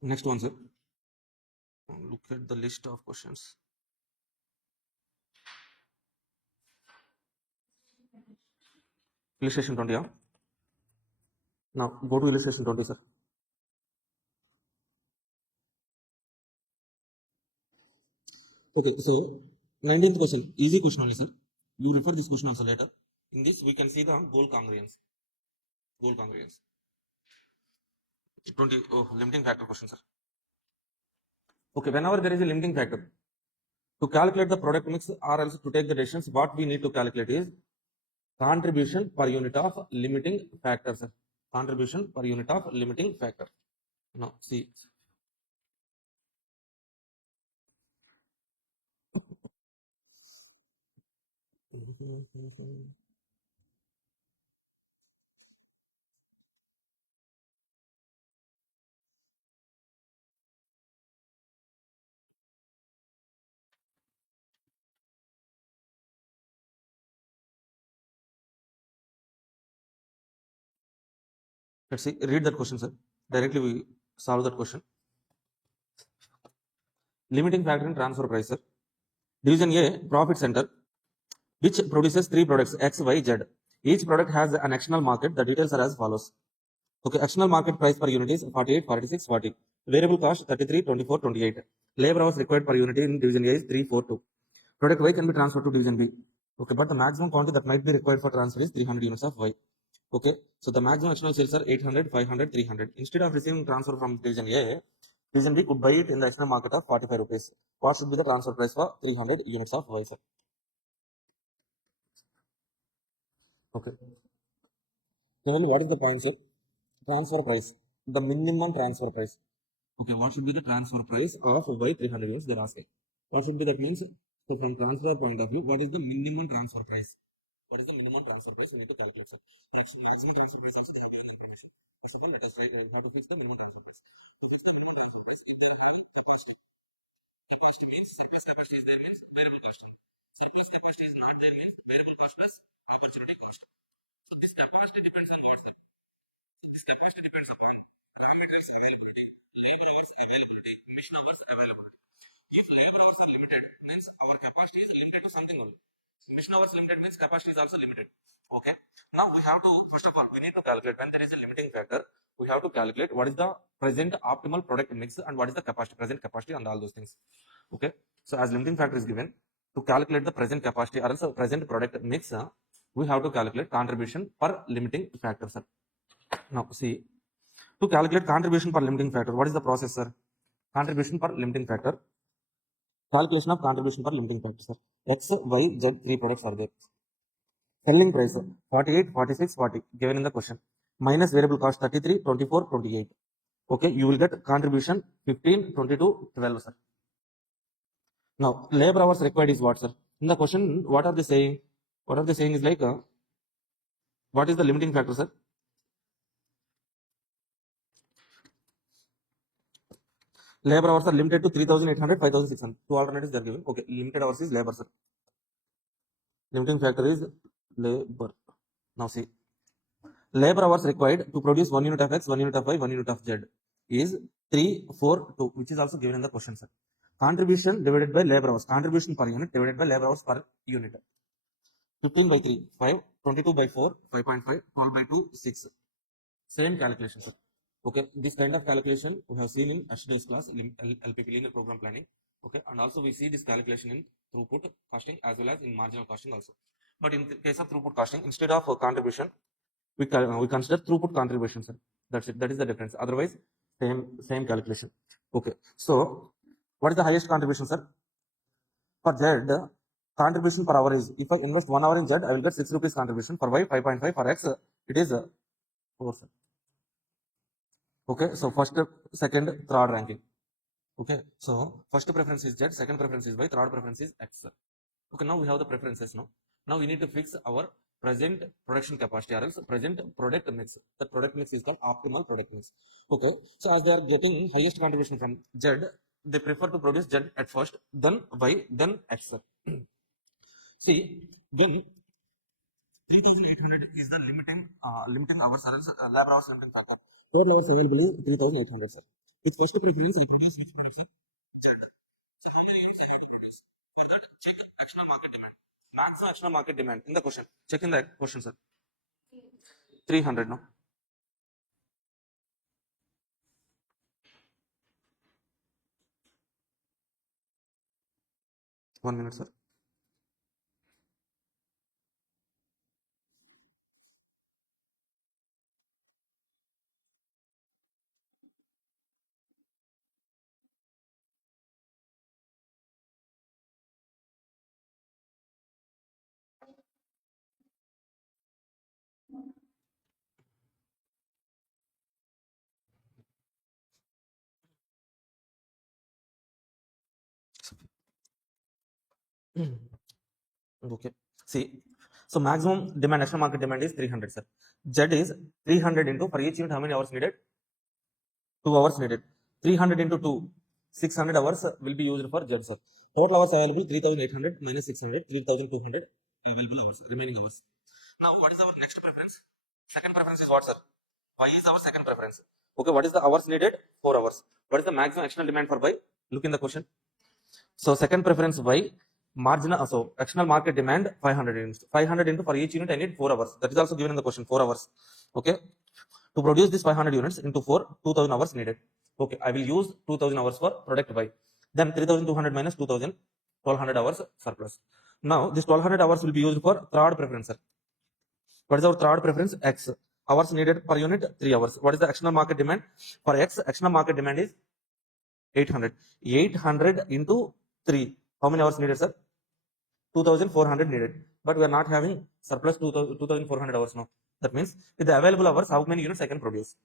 Next one, sir. Look at the list of questions. Illustration 20. Yeah? Now go to illustration 20, sir. Okay, so 19th question, easy question only, sir. You refer this question also later. In this, we can see the goal congruence. Goal congruence. 20. Oh, limiting factor question, sir. Okay, whenever there is a limiting factor, to calculate the product mix or else to take the decisions, what we need to calculate is contribution per unit of limiting factor, sir. Contribution per unit of limiting factor. Now, see. Let's see, read that question, sir. Directly we solve that question. Limiting factor in transfer price, sir. Division A, profit center, which produces 3 products X, Y, Z. Each product has an external market. The details are as follows. Okay, external market price per unit is 48, 46, 40. Variable cost 33, 24, 28. Labor hours required per unit in division A is 3, 4, 2. Product Y can be transferred to division B. Okay, but the maximum quantity that might be required for transfer is 300 units of Y. Okay, so the maximum external sales are 800, 500, 300. Instead of receiving transfer from division A, division B could buy it in the external market of 45 rupees. What should be the transfer price for 300 units of Y, sir? Okay. Then what is the point, sir? Transfer price. The minimum transfer price. Okay, what should be the transfer price of Y 300 units? They're asking. What should be that means? So from transfer point of view, what is the minimum transfer price? What is the minimum transfer price? We need to calculate, sir. Maximum transfer price also they have given information. First of all, let us how to fix the minimum transfer price. To fix the minimum transfer price, capacity means surplus capacity is there means variable cost. Surplus capacity is not there means variable cost plus opportunity cost. So this capacity depends on what, sir? This capacity depends upon raw materials availability, labor hours availability, machine hours availability. If labor hours are limited, means our capacity is limited to something only. Machine hours limited means capacity is also limited. Okay. Now we have to, first of all, we need to calculate when there is a limiting factor. We have to calculate what is the present optimal product mix and what is the capacity, present capacity, and all those things. Okay. So as limiting factor is given, to calculate the present capacity or else present product mix, we have to calculate contribution per limiting factor, sir. Now see, to calculate contribution per limiting factor, what is the process, sir? Contribution per limiting factor. Calculation of contribution per limiting factor, sir. X, Y, Z, 3 products are there. Selling price 48, 46, 40 given in the question. Minus variable cost 33, 24, 28. Okay, you will get contribution 15, 22, 12, sir. Now, labor hours required is what, sir? In the question, what are they saying? What are they saying is like, what is the limiting factor, sir? Labor hours are limited to 3,800, 5,600. Two alternatives they are given. Okay, limited hours is labor, sir. Limiting factor is labor. Now see, labor hours required to produce 1 unit of X, 1 unit of Y, 1 unit of Z is 3, 4, 2, which is also given in the question, sir. Contribution divided by labor hours. Contribution per unit divided by labor hours per unit. 15 by 3, 5, 22 by 4, 5.5, 12 by 2, 6. Same calculation, sir. Okay, this kind of calculation we have seen in yesterday's class, LPP, linear program planning. Okay, and also we see this calculation in throughput costing as well as in marginal costing also. But in the case of throughput costing, instead of contribution, we consider throughput contribution, sir. That's it. That is the difference. Otherwise, same calculation. Okay. So, what is the highest contribution, sir? For Z, contribution per hour is, if I invest 1 hour in Z, I will get 6 rupees contribution. For Y, 5.5. For X, it is 4. Okay, so first, second, third ranking. Okay, so first preference is Z, second preference is Y, third preference is X. Okay, now we have the preferences now. Now we need to fix our present production capacity or else present product mix. The product mix is called optimal product mix. Okay, so as they are getting highest contribution from Z, they prefer to produce Z at first, then Y, then X. See, when 3,800 is the limiting hours or else labor hours limiting factor. Total hours available is 3,800, sir. With first preference, I produce which product, sir? Z. So how many units I have to produce? For that, check actional market demand. Maximum actional market demand in the question. Check in the question, sir. 300, no? One minute, sir. Okay. See, so maximum demand, national market demand is 300, sir. Z is 300 into, for each unit, how many hours needed? 2 hours needed. 300 into 2, 600 hours will be used for Z, sir. Total hours available 3,800 minus 600, 3,200 available hours, remaining hours. Now, what is our next preference? Second preference is what, sir? Y is our second preference. Okay, what is the hours needed? 4 hours. What is the maximum actional demand for Y? Look in the question. So second preference Y, marginal, so external market demand 500 units. 500 into, for each unit I need 4 hours. That is also given in the question, 4 hours. Okay. To produce this 500 units into 4, 2000 hours needed. Okay, I will use 2000 hours for product Y. Then 3200 minus 2000, 1200 hours surplus. Now this 1200 hours will be used for third preference, sir. What is our third preference? X. Hours needed per unit 3 hours. What is the external market demand? For X, external market demand is 800. 800 into 3. How many hours needed, sir? 2400 needed. But we are not having surplus 2400 hours now. That means with the available hours, how many units I can produce?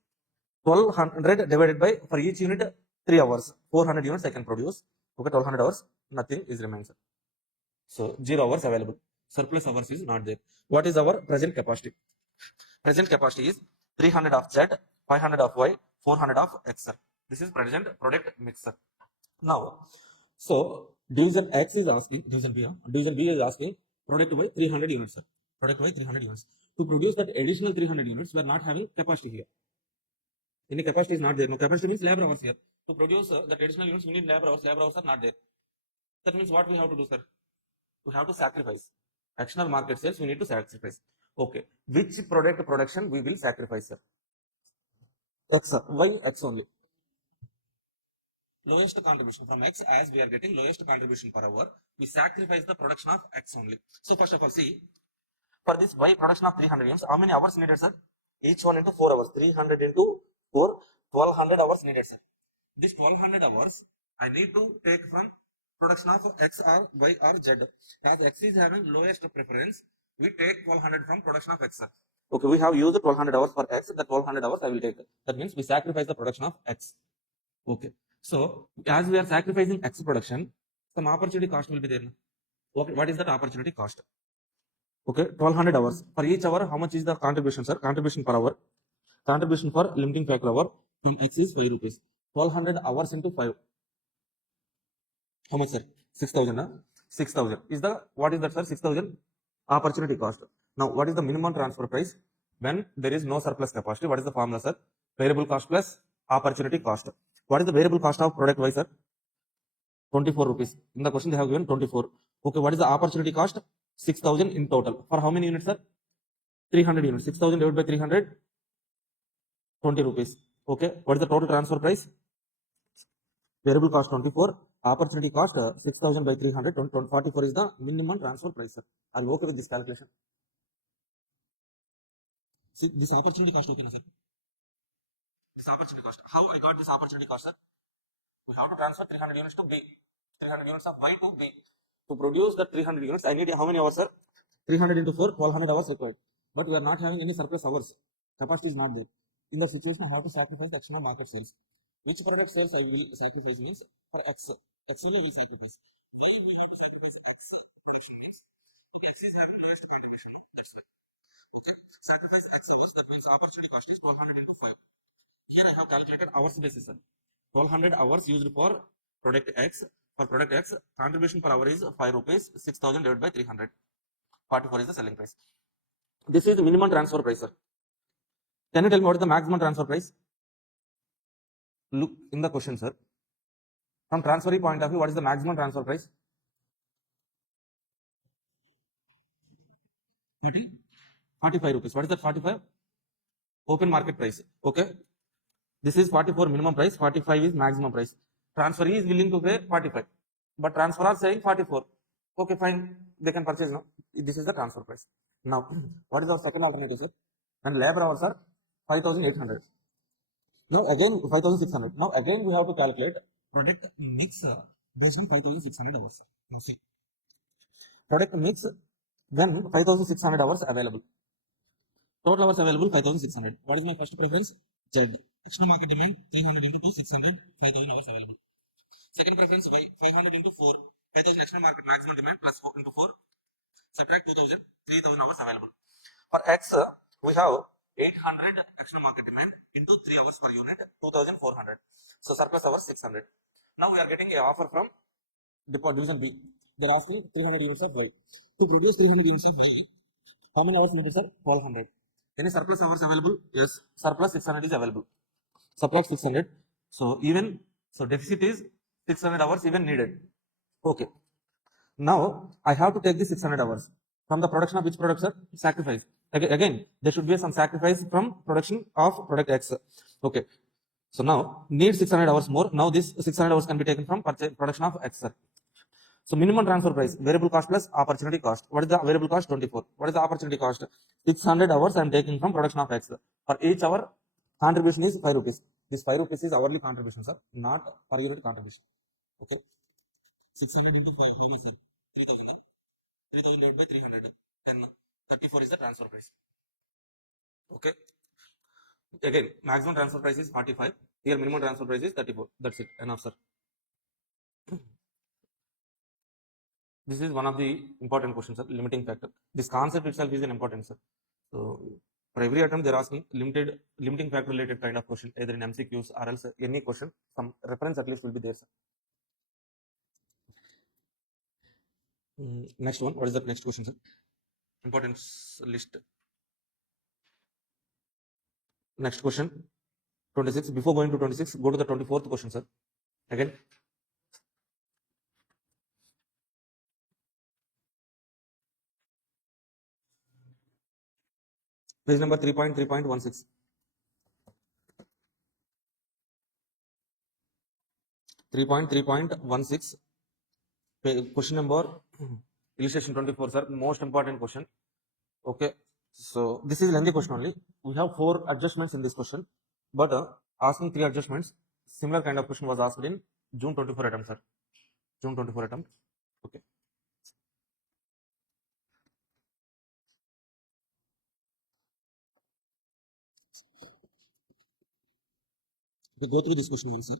1200 divided by, for each unit 3 hours, 400 units I can produce. Okay, 1200 hours, nothing is remains. So 0 hours available. Surplus hours is not there. What is our present capacity? Present capacity is 300 of Z, 500 of Y, 400 of X, sir. This is present product mixer. Now, so division X is asking, division B is asking product by 300 units, sir. Product by 300 units. To produce that additional 300 units, we are not having capacity here. Any capacity is not there. No capacity means labor hours here. To produce that additional units, we need labor hours. Labor hours are not there. That means what we have to do, sir? We have to sacrifice. External market sales, we need to sacrifice. Okay. Which product production we will sacrifice, sir? X, sir. Why X only? Lowest contribution from X, as we are getting lowest contribution per hour, we sacrifice the production of X only. So first of all, see, for this Y production of 300 units, how many hours needed, sir? Each one into 4 hours. 300 into 4, 1200 hours needed, sir. This 1200 hours, I need to take from production of X or Y or Z. As X is having lowest preference, we take 1200 from production of X, sir. Okay, we have used 1200 hours for X, the 1200 hours I will take. That means we sacrifice the production of X. Okay. So as we are sacrificing X production, some opportunity cost will be there. Okay, what is that opportunity cost? Okay, 1200 hours. For each hour, how much is the contribution, sir? Contribution per hour. Contribution for limiting factor hour from X is 5 rupees. 1200 hours into 5. How much, sir? 6000. 6000 is the, what is that, sir? 6000 opportunity cost. Now, what is the minimum transfer price when there is no surplus capacity? What is the formula, sir? Variable cost plus opportunity cost. What is the variable cost of product Y, sir? 24 rupees. In the question they have given 24. Okay, what is the opportunity cost? 6000 in total. For how many units, sir? 300 units. 6000 divided by 300, 20 rupees. Okay, what is the total transfer price? Variable cost 24. Opportunity cost 6000 by 300, 44 is the minimum transfer price, sir. Are you okay with this calculation? See, this opportunity cost, okay, sir? This opportunity cost. How I got this opportunity cost, sir? We have to transfer 300 units to B. 300 units of Y to B. To produce the 300 units, I need how many hours, sir? 300 into 4, 1200 hours required. But we are not having any surplus hours. Capacity is not there. In the situation, I have to sacrifice the external market sales. Which product sales I will sacrifice means for X. X will sacrifice. Why we have to sacrifice X? Production means if X is having lowest contribution, that's why. Okay. Sacrifice X hours, that means opportunity cost is 1200 into 5. Here I have calculated hours basis, sir. 1200 hours used for product X. For product X, contribution per hour is 5 rupees, 6000 divided by 300. 44 is the selling price. This is the minimum transfer price, sir. Can you tell me what is the maximum transfer price? Look in the question, sir. From transferee point of view, what is the maximum transfer price? 45 rupees. What is that 45? Open market price. Okay. This is 44 minimum price, 45 is maximum price. Transferee is willing to pay 45, but transferor saying 44. Okay, fine. They can purchase now. This is the transfer price. Now, what is our second alternative, sir? And labor hours are 5,800. Now again 5,600. Now again we have to calculate product mix based on 5,600 hours. Now see, product mix when 5,600 hours available. Total hours available 5,600. What is my first preference? Z. External market demand 300 into 2, 600, 5,000 hours available. Second preference Y, 500 into 4, 5,000 external market maximum demand plus 4 into 4, subtract 2,000, 3,000 hours available. For X, we have 800 external market demand into 3 hours per unit, 2,400. So surplus hours 600. Now we are getting a offer from division B. They are asking 300 units of Y. To produce 300 units of Y, how many hours needed, sir? 1200. Any surplus hours available? Yes. Surplus 600 is available. Subtract 600. So even, so deficit is 600 hours even needed. Okay. Now I have to take the 600 hours from the production of which product, sir? Sacrifice. Again, there should be some sacrifice from production of product X. Okay. So now need 600 hours more. Now this 600 hours can be taken from production of X, sir. So minimum transfer price, variable cost plus opportunity cost. What is the variable cost? 24. What is the opportunity cost? 600 hours I am taking from production of X. For each hour, contribution is 5 rupees. This 5 rupees is hourly contribution, sir, not per unit contribution. Okay. 600 into 5, how much, sir? 3,000. 3,000 divided by 300. 10. 34 is the transfer price. Okay. Again, maximum transfer price is 45. Here minimum transfer price is 34. That's it. Enough, sir. This is one of the important questions, sir. Limiting factor. This concept itself is an important, sir. So for every attempt, they're asking limiting factor related kind of question, either in MCQs or else any question. Some reference at least will be there, sir. Next one. What is the next question, sir? Importance list. Next question. 26. Before going to 26, go to the 24th question, sir. Again. Page number 3.3.16. 3.3.16. Question number illustration 24, sir. Most important question. Okay. So this is lengthy question only. We have 4 adjustments in this question, but asking 3 adjustments. Similar kind of question was asked in June 24 attempt, sir. June 24 attempt. Okay. We go through this question also.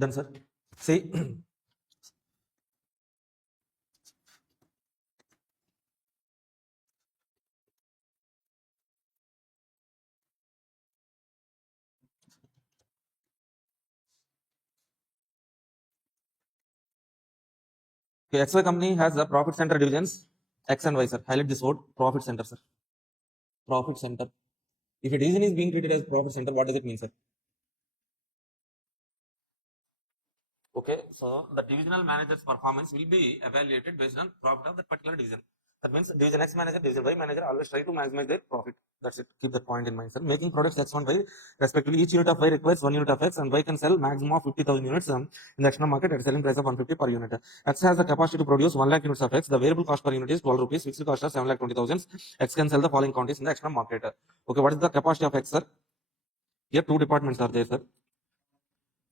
Done, sir. See, okay, XY company has a profit center divisions X and Y, sir. Highlight this word, profit center, sir. Profit center. If a division is being treated as profit center, what does it mean, sir? Okay, so the divisional manager's performance will be evaluated based on profit of that particular division. That means division X manager, division Y manager always try to maximize their profit. That's it. Keep that point in mind, sir. Making products X1 Y respectively, each unit of Y requires 1 unit of X, and Y can sell maximum of 50,000 units in the external market at a selling price of 150 per unit. X has the capacity to produce 1 lakh units of X. The variable cost per unit is 12 rupees. Fixed cost is 7,20,000. X can sell the following quantities in the external market. Okay, what is the capacity of X, sir? Here two departments are there, sir.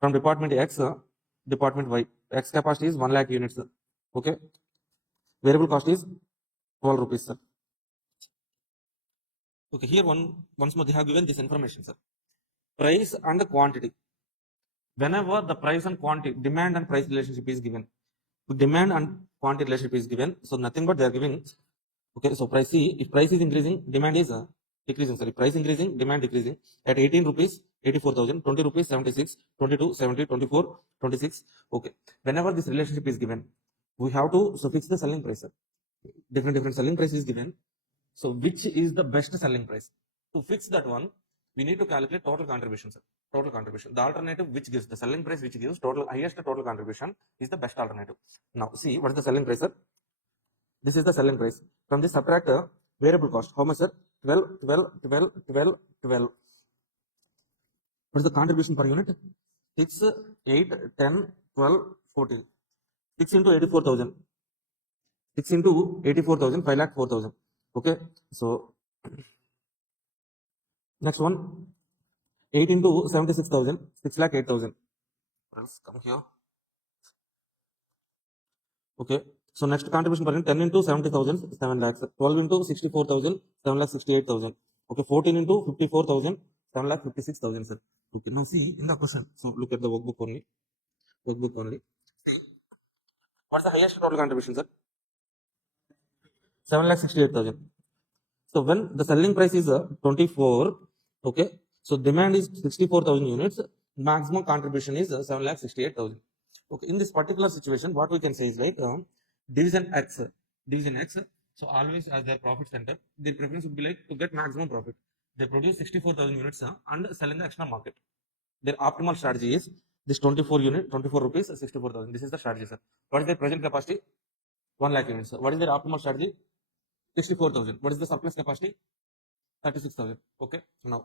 From department X, department Y, X capacity is 1 lakh units. Okay, variable cost is 12 rupees, sir. Okay, here once more they have given this information, sir. Price and the quantity. Whenever the price and quantity, demand and price relationship is given, demand and quantity relationship is given, so nothing but they are giving. Okay, so price C, if price is increasing, demand is decreasing. Sorry, price increasing, demand decreasing. At 18 rupees, 84,000, 20 rupees, 76, 22, 70, 24, 26. Okay, whenever this relationship is given, we have to fix the selling price, sir. Different selling price is given. So which is the best selling price? To fix that one, we need to calculate total contribution, sir. Total contribution. The alternative which gives the selling price which gives highest total contribution is the best alternative. Now see what is the selling price, sir? This is the selling price. From this subtract variable cost. How much, sir? 12, 12, 12, 12, 12. What is the contribution per unit? 6, 8, 10, 12, 14. 6 into 84,000. 6 into 84,000, 5 lakh 4,000. Okay, so next one, 8 into 76,000, 6 lakh 8,000. Let's come here. Okay, so next contribution per unit, 10 into 70,000, 7 lakhs. 12 into 64,000, 7 lakh 68,000. Okay, 14 into 54,000, 7 lakh 56,000, sir. Okay, now see in the question. So look at the workbook only. Workbook only. See, what's the highest total contribution, sir? 7 lakh 68,000. So when the selling price is 24, okay, so demand is 64,000 units, maximum contribution is 7 lakh 68,000. Okay, in this particular situation, what we can say is like division X, so always as their profit center, their preference would be like to get maximum profit. They produce 64,000 units and sell in the external market. Their optimal strategy is this 24 rupees, 64,000. This is the strategy, sir. What is their present capacity? 1 lakh units. What is their optimal strategy? 64,000. What is the surplus capacity? 36,000. Okay. Now,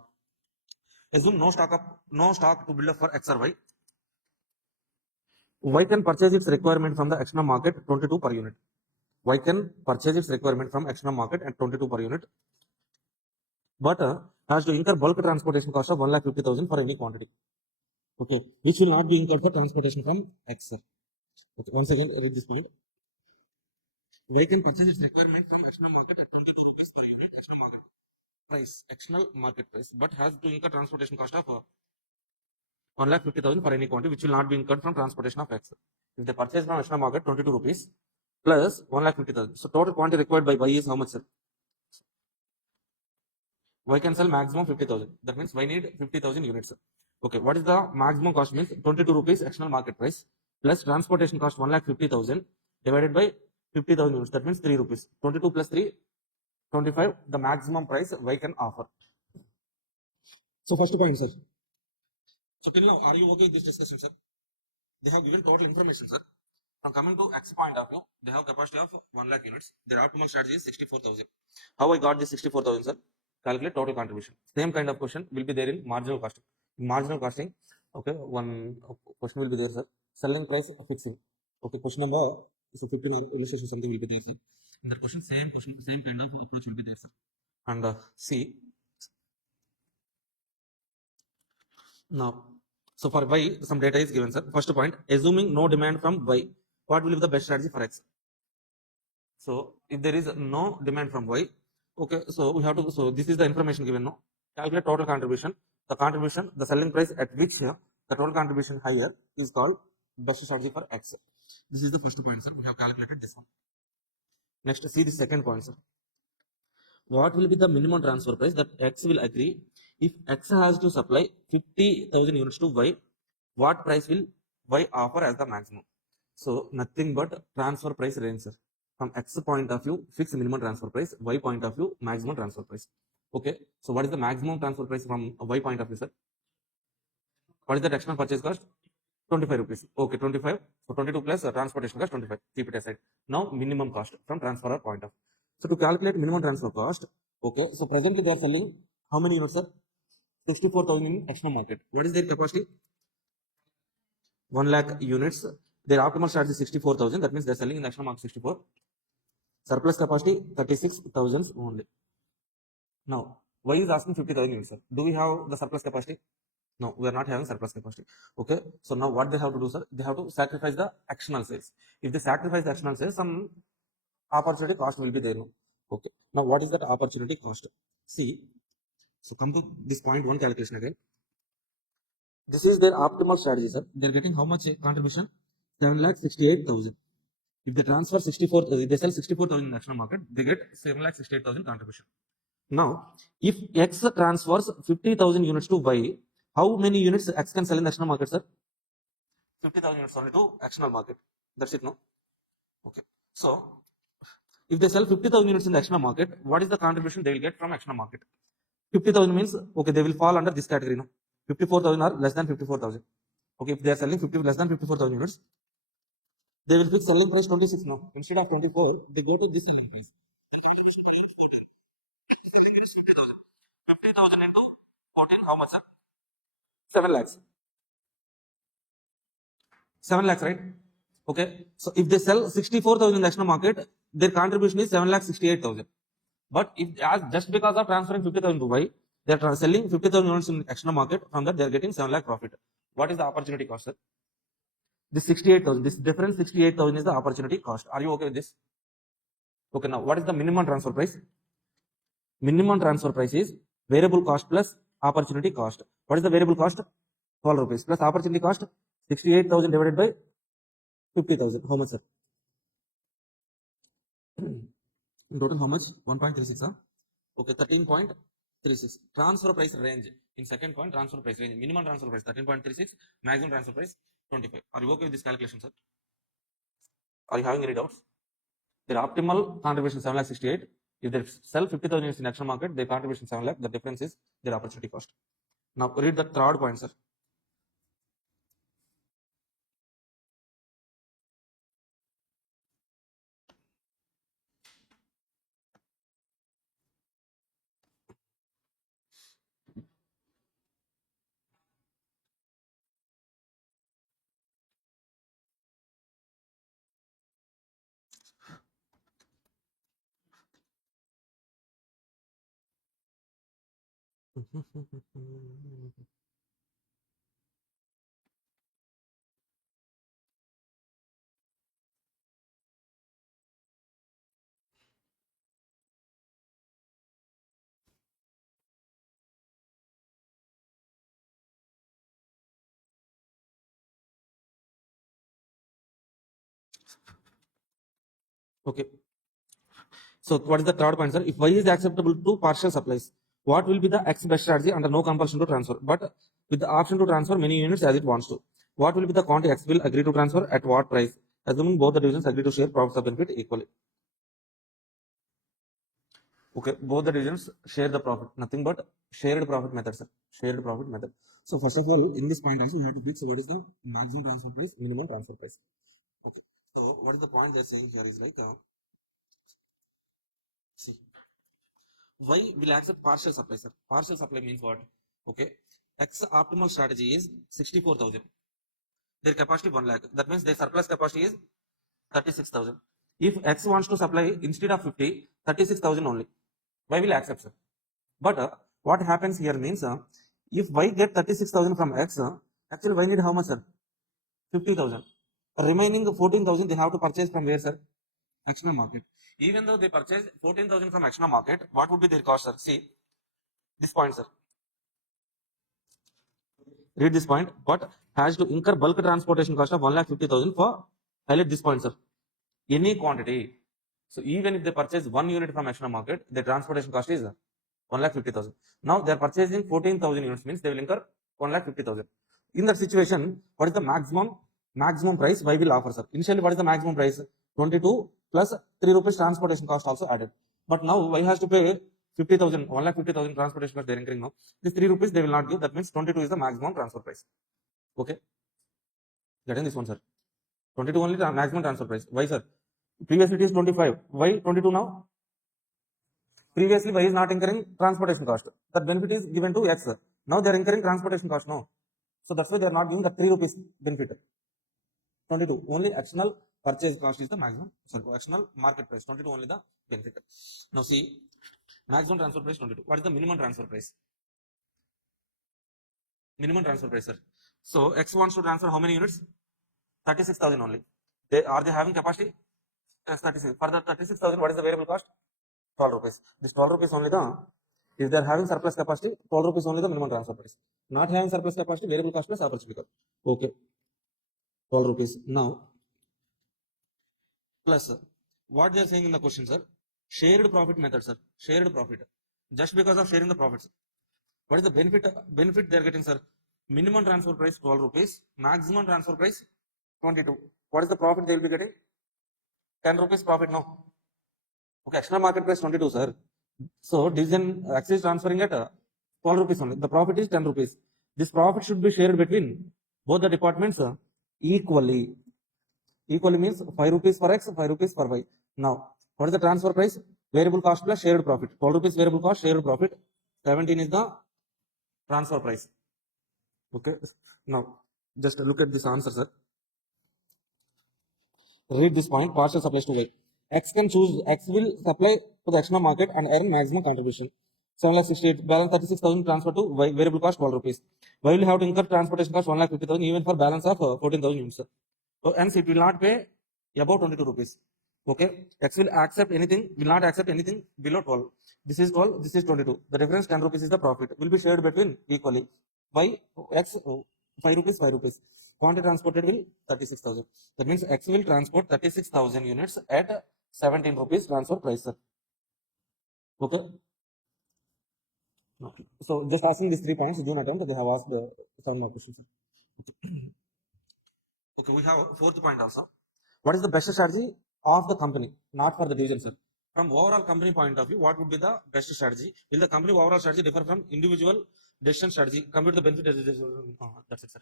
assume no stock to build up for X or Y. Y can purchase its requirement from the external market 22 per unit. Y can purchase its requirement from external market at 22 per unit, but has to incur bulk transportation cost of 1,50,000 for any quantity. Okay, which will not be incurred for transportation from X, sir. Okay, once again, read this point. Y can purchase its requirement from external market at 22 rupees per unit external market price, but has to incur transportation cost of 1,50,000 for any quantity, which will not be incurred from transportation of X. If they purchase from external market 22 rupees plus 1,50,000, so total quantity required by Y is how much, sir? Y can sell maximum 50,000. That means Y need 50,000 units. Okay, what is the maximum cost? Means 22 rupees external market price plus transportation cost 1,50,000 divided by 50,000 units. That means 3 rupees. 22 plus 3, 25. The maximum price Y can offer. So first point, sir. So till now, are you okay with this discussion, sir? They have given total information, sir. Now coming to X point of view, they have capacity of 1 lakh units. Their optimal strategy is 64,000. How I got this 64,000, sir? Calculate total contribution. Same kind of question will be there in marginal costing. In marginal costing, okay, one question will be there, sir. Selling price fixing. Okay, question number so 15 illustration something will be there, sir. In that question, same kind of approach will be there, sir. And see now. So for Y, some data is given, sir. First point, assuming no demand from Y, what will be the best strategy for X? So if there is no demand from Y, okay, so we have to, so this is the information given, no? Calculate total contribution, the selling price at which the total contribution higher is called best strategy for X. This is the first point, sir. We have calculated this one. Next, see the second point, sir. What will be the minimum transfer price that X will agree if X has to supply 50,000 units to Y? What price will Y offer as the maximum? So nothing but transfer price range, sir. From X point of view, fix minimum transfer price. Y point of view, maximum transfer price. Okay. So what is the maximum transfer price from Y point of view, sir? What is the external purchase cost? 25 rupees. Okay, 25. So 22 plus transportation cost 25. Keep it aside. Now minimum cost from transferor point of. So to calculate minimum transfer cost, okay. So presently they are selling how many units, sir? 64,000 in external market. What is their capacity? 1 lakh units. Their optimal start is 64,000. That means they are selling in the external market 64. Surplus capacity 36,000 only. Now, why is asking 50,000 units, sir? Do we have the surplus capacity? No, we are not having surplus capacity. Okay. So now what they have to do, sir? They have to sacrifice the external sales. If they sacrifice the external sales, some opportunity cost will be there. No? Okay. Now what is that opportunity cost? See, so come to this point one calculation again. This is their optimal strategy, sir. They are getting how much contribution? 7,68,000. If they transfer 64,000, if they sell 64,000 in the national market, they get 7,68,000 contribution. Now, if X transfers 50,000 units to Y, how many units X can sell in the national market, sir? 50,000 units only to external market. That's it, no? Okay. So, if they sell 50,000 units in the external market, what is the contribution they will get from external market? 50,000 means, okay, they will fall under this category, no? 54,000 or less than 54,000. Okay, if they are selling less than 54,000 units, they will fix selling price 26 now. Instead of 24, they go to this selling price. 50,000 into 14, how much, sir? 7 lakhs. 7 lakhs, right? Okay. So if they sell 64,000 in the external market, their contribution is 7,68,000. But if just because of transferring 50,000 to Y, they are selling 50,000 units in external market. From that, they are getting 7 lakh profit. What is the opportunity cost, sir? This 68,000. This difference 68,000 is the opportunity cost. Are you okay with this? Okay. Now, what is the minimum transfer price? Minimum transfer price is variable cost plus opportunity cost. What is the variable cost? 12 rupees plus opportunity cost 68,000 divided by 50,000. How much, sir? In total, how much? 1.36, huh? Okay, 13.36. Transfer price range. In second point, transfer price range. Minimum transfer price 13.36. Maximum transfer price 25. Are you okay with this calculation, sir? Are you having any doubts? Their optimal contribution 7,68,000. If they sell 50,000 units in external market, their contribution 7 lakh. The difference is their opportunity cost. Now read the third point, sir. Okay. So what is the third point, sir? If Y is acceptable to partial supplies, what will be the X best strategy under no compulsion to transfer, but with the option to transfer many units as it wants to? What will be the quantity X will agree to transfer at what price, assuming both the divisions agree to share profits or benefit equally? Okay, both the divisions share the profit. Nothing but shared profit method, sir. Shared profit method. So first of all, in this point also, we have to fix what is the maximum transfer price, minimum transfer price. Okay. So what is the point they're saying here is like, see, Y will accept partial supply, sir. Partial supply means what? Okay. X optimal strategy is 64,000. Their capacity 1 lakh. That means their surplus capacity is 36,000. If X wants to supply instead of 50, 36,000 only, Y will accept, sir. But what happens here means, if Y get 36,000 from X, actually Y need how much, sir? 50,000. Remaining 14,000 they have to purchase from where, sir? External market. Even though they purchase 14,000 from external market, what would be their cost, sir? See this point, sir. Read this point. But has to incur bulk transportation cost of 1,50,000 for, highlight this point, sir, any quantity. So even if they purchase 1 unit from external market, the transportation cost is 1,50,000. Now they are purchasing 14,000 units, means they will incur 1,50,000. In that situation, what is the maximum price why will offer, sir? Initially, what is the maximum price? 22 plus 3 rupees transportation cost also added. But now why has to pay 50,000, 1,50,000 transportation cost they are incurring now. This 3 rupees they will not give. That means 22 is the maximum transfer price. Okay, getting this one, sir. 22 only maximum transfer price. Why, sir? Previously it is 25. Why 22 now? Previously, why is not incurring transportation cost? That benefit is given to X. Now they are incurring transportation cost. No. So that's why they are not giving the 3 rupees benefit. 22. Only external purchase cost is the maximum. Sorry, external market price. 22 only the benefit. Now see, maximum transfer price 22. What is the minimum transfer price? Minimum transfer price, sir. So X wants to transfer how many units? 36,000 only. Are they having capacity? Yes, 36. For the 36,000, what is the variable cost? 12 rupees. This 12 rupees only the, if they are having surplus capacity, 12 rupees only the minimum transfer price. Not having surplus capacity, variable cost plus opportunity cost. Okay, 12 rupees. Now, plus what they are saying in the question, sir, shared profit method, sir. Shared profit. Just because of sharing the profits. What is the benefit they are getting, sir? Minimum transfer price 12 rupees, maximum transfer price 22. What is the profit they will be getting? 10 rupees profit, no. Okay, external market price 22, sir. So division Axis transferring at 12 rupees only. The profit is 10 rupees. This profit should be shared between both the departments equally. Equally means 5 rupees for X, 5 rupees for Y. Now, what is the transfer price? Variable cost plus shared profit. 12 rupees variable cost, shared profit. 17 is the transfer price. Okay. Now, just look at this answer, sir. Read this point. Partial supplies to Y. X can choose. X will supply to the external market and earn maximum contribution. 7,68,000 balance 36,000 transfer to Y, variable cost 12 rupees. Y will have to incur transportation cost 1,50,000 even for balance of 14,000 units. So hence it will not pay above 22 rupees. Okay, X will accept anything, will not accept anything below 12. This is 12, this is 22. The difference 10 rupees is the profit. Will be shared between equally. Y, X, 5 rupees, 5 rupees. Quantity transported will 36,000. That means X will transport 36,000 units at 17 rupees transfer price, sir. Okay. Okay. So just asking these 3 points, June attempt, they have asked 7 more questions, sir. Okay, we have 4th point also. What is the best strategy of the company, not for the division, sir? From overall company point of view, what would be the best strategy? Will the company overall strategy differ from individual decision strategy? Compare the benefit decision. That's it, sir.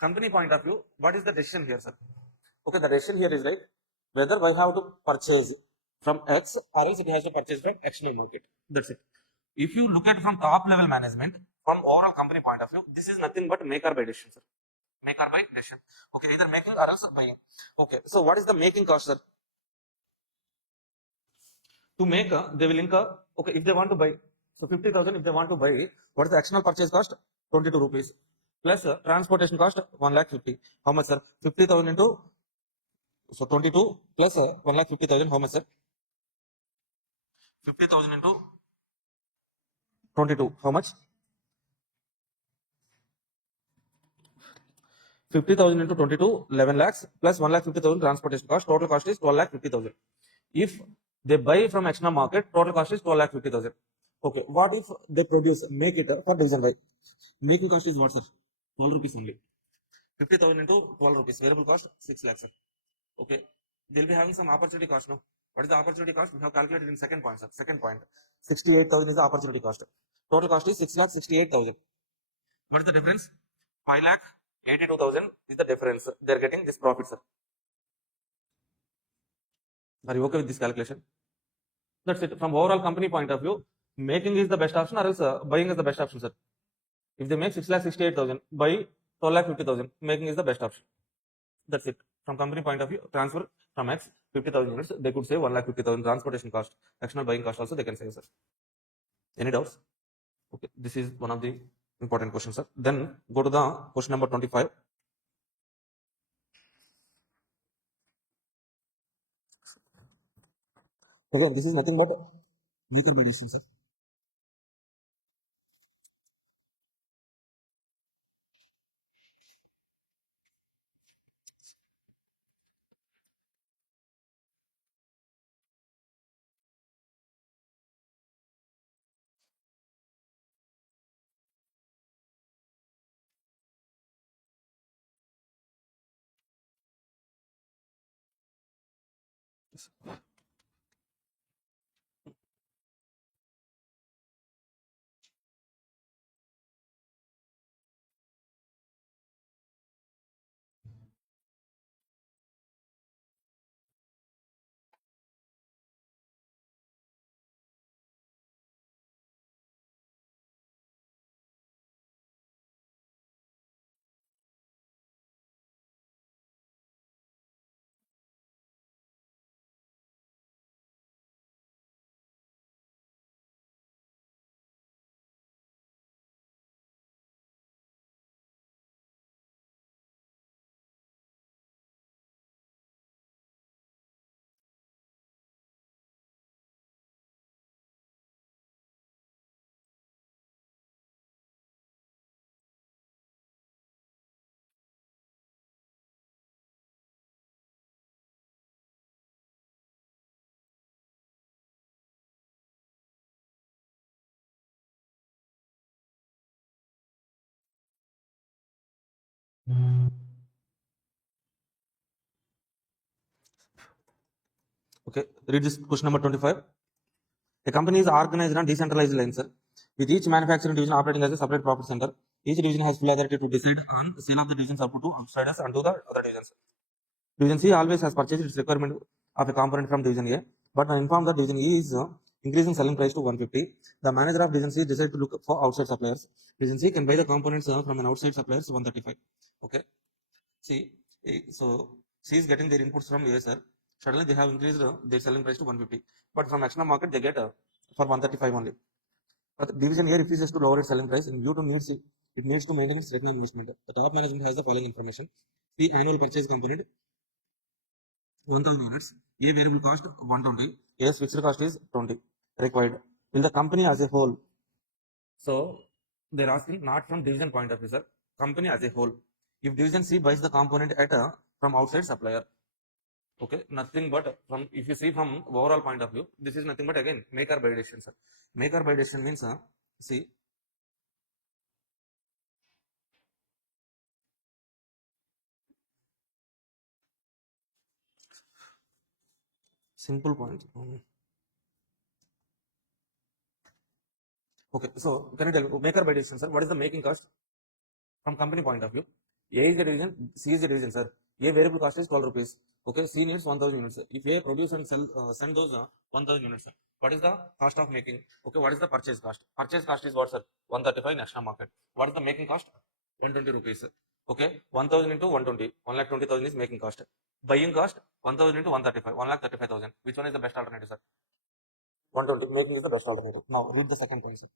Company point of view, what is the decision here, sir? Okay, the decision here is like whether I have to purchase from X or else it has to purchase from external market. That's it. If you look at from top level management, from overall company point of view, this is nothing but make or buy decision, sir. Make or buy decision. Okay, either making or else buying. Okay, so what is the making cost, sir? To make, they will incur, okay, if they want to buy, so 50,000, if they want to buy, what is the external purchase cost? 22 rupees. Plus transportation cost, 1,50,000. How much, sir? 50,000 into, so 22 plus 1,50,000, how much, sir? 50,000 into 22, how much? 50,000 into 22, 11 lakhs plus 1,50,000 transportation cost. Total cost is 12,50,000. If they buy from external market, total cost is 12,50,000. Okay, what if they produce, make it for division by? Making cost is what, sir? 12 rupees only. 50,000 into 12 rupees. Variable cost 6 lakhs, sir. Okay, they'll be having some opportunity cost, no? What is the opportunity cost? We have calculated in second point, sir. Second point. 68,000 is the opportunity cost. Total cost is 6,68,000. What is the difference? 5,82,000 is the difference. They are getting this profit, sir. Are you okay with this calculation? That's it. From overall company point of view, making is the best option or else buying is the best option, sir. If they make 6,68,000, buy 12,50,000, making is the best option. That's it. From company point of view, transfer from X 50,000 units, they could save 1,50,000 transportation cost. External buying cost also they can save, sir. Any doubts? Okay, this is one of the important questions, sir. Then go to the question number 25. Again, this is nothing but weaker medicine, sir. Okay, read this question number 25. A company is organized on decentralized lines, sir, with each manufacturing division operating as a separate profit center. Each division has full authority to decide on the sale of the division's output to outsiders and to the other divisions. Division C always has purchased its requirement of a component from Division A, but when informed that Division E is increasing selling price to 150, the manager of Division C decides to look for outside suppliers. Division C can buy the components from an outside supplier 135. Okay. See, so C is getting their inputs from A, sir. Suddenly they have increased their selling price to 150, but from external market they get for 135 only. But Division A refuses to lower its selling price and due to it needs to maintain its return on investment. The top management has the following information: the annual purchase component 1000 units, A variable cost 120, A's fixed cost is 20 required. Will the company as a whole? So they're asking not from division point of view, sir. Company as a whole. If division C buys the component at from outside supplier, okay, nothing but from, if you see from overall point of view, this is nothing but again make or buy decision, sir. Make or buy decision means see, simple point. Okay, so can you tell me make or buy decision, sir? What is the making cost from company point of view? A is the division, C is the division, sir. A variable cost is 12 rupees. Okay, C needs 1000 units. If A produce and sell, send those 1000 units, sir. What is the cost of making? Okay, what is the purchase cost? Purchase cost is what, sir? 135 national market. What is the making cost? 120 rupees, sir. Okay, 1000 into 120, 1,20,000 is making cost. Buying cost 1000 into 135, 1,35,000. Which one is the best alternative, sir? 120, making is the best alternative. Now read the second point, sir.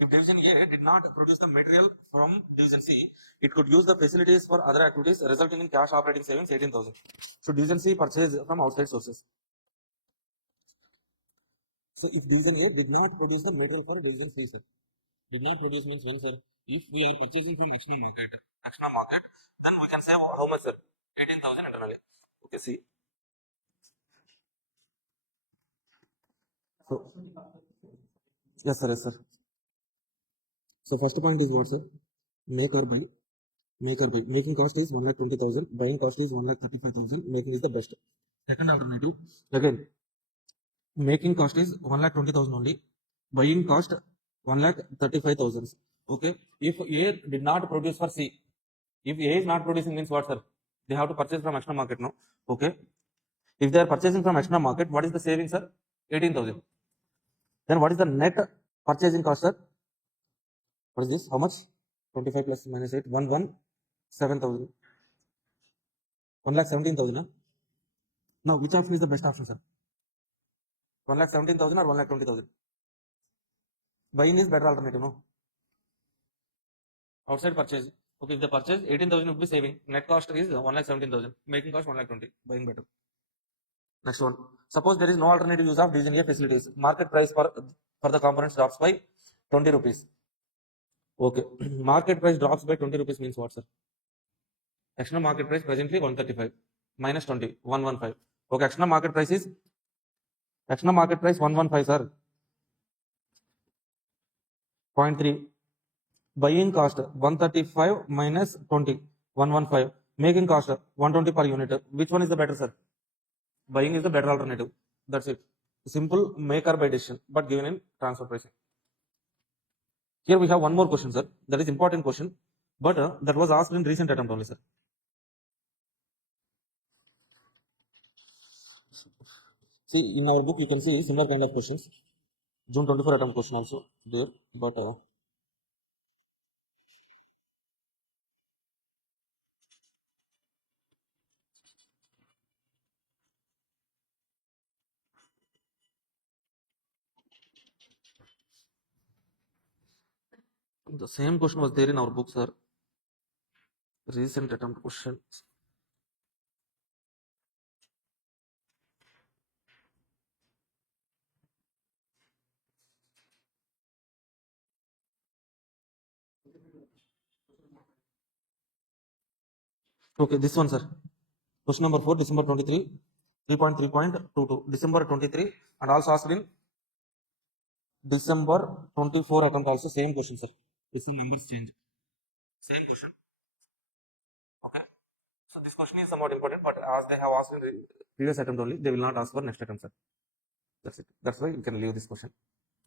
If Division A did not produce the material from Division C, it could use the facilities for other activities, resulting in cash operating savings 18,000. So Division C purchased from outside sources. So if Division A did not produce the material for Division C, sir. Did not produce means when, sir? If we are purchasing from external market, then we can save how much, sir? 18,000 internally. Okay, see. So yes, sir, yes, sir. So first point is what, sir? Make or buy. Make or buy. Making cost is 1,20,000. Buying cost is 1,35,000. Making is the best. Second alternative, again, making cost is 1,20,000 only. Buying cost 1,35,000. Okay. If A did not produce for C, if A is not producing means what, sir? They have to purchase from external market, no? Okay. If they are purchasing from external market, what is the saving, sir? 18,000. Then what is the net purchasing cost, sir? What is this? How much? 25 plus minus 8, 117,000. 1,17,000. Huh? Now, which option is the best option, sir? 1,17,000 or 1,20,000? Buying is better alternative, no? Outside purchase. Okay, if they purchase 18,000 would be saving. Net cost is 1,17,000. Making cost 1,20,000. Buying better. Next one. Suppose there is no alternative use of Division A facilities. Market price for the components drops by 20 rupees. Okay. Market price drops by 20 rupees means what, sir? External market price presently 135 minus 20, 115. Okay, external market price 115, sir. 0.3. Buying cost 135 minus 20, 115. Making cost 120 per unit. Which one is the better, sir? Buying is the better alternative. That's it. Simple make or buy decision, but given in transfer pricing. Here we have one more question, sir. That is important question, but that was asked in recent attempt only, sir. See, in our book, you can see similar kind of questions. June 24 attempt question also there, but the same question was there in our book, sir. Recent attempt question. Okay, this one, sir. Question number 4, December 23, 3.3.22. December 23, and also asked in December 24 attempt also same question, sir. This one numbers change. Same question. Okay. So this question is somewhat important, but as they have asked in the previous attempt only, they will not ask for next attempt, sir. That's it. That's why you can leave this question.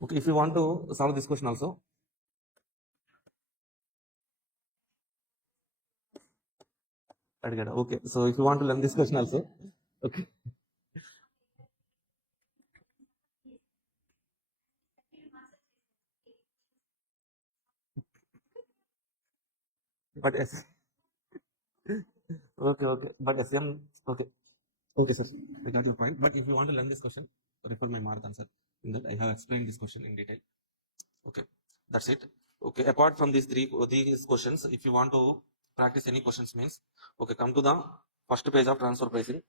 Okay, if you want to solve this question also, okay. So if you want to learn this question also, okay. But yes, okay. But SM, okay. Okay, sir. I got your point. But if you want to learn this question, refer my marathon, sir. In that I have explained this question in detail. Okay, that's it. Okay, apart from these questions, if you want to practice any questions means, okay, come to the first page of transfer pricing.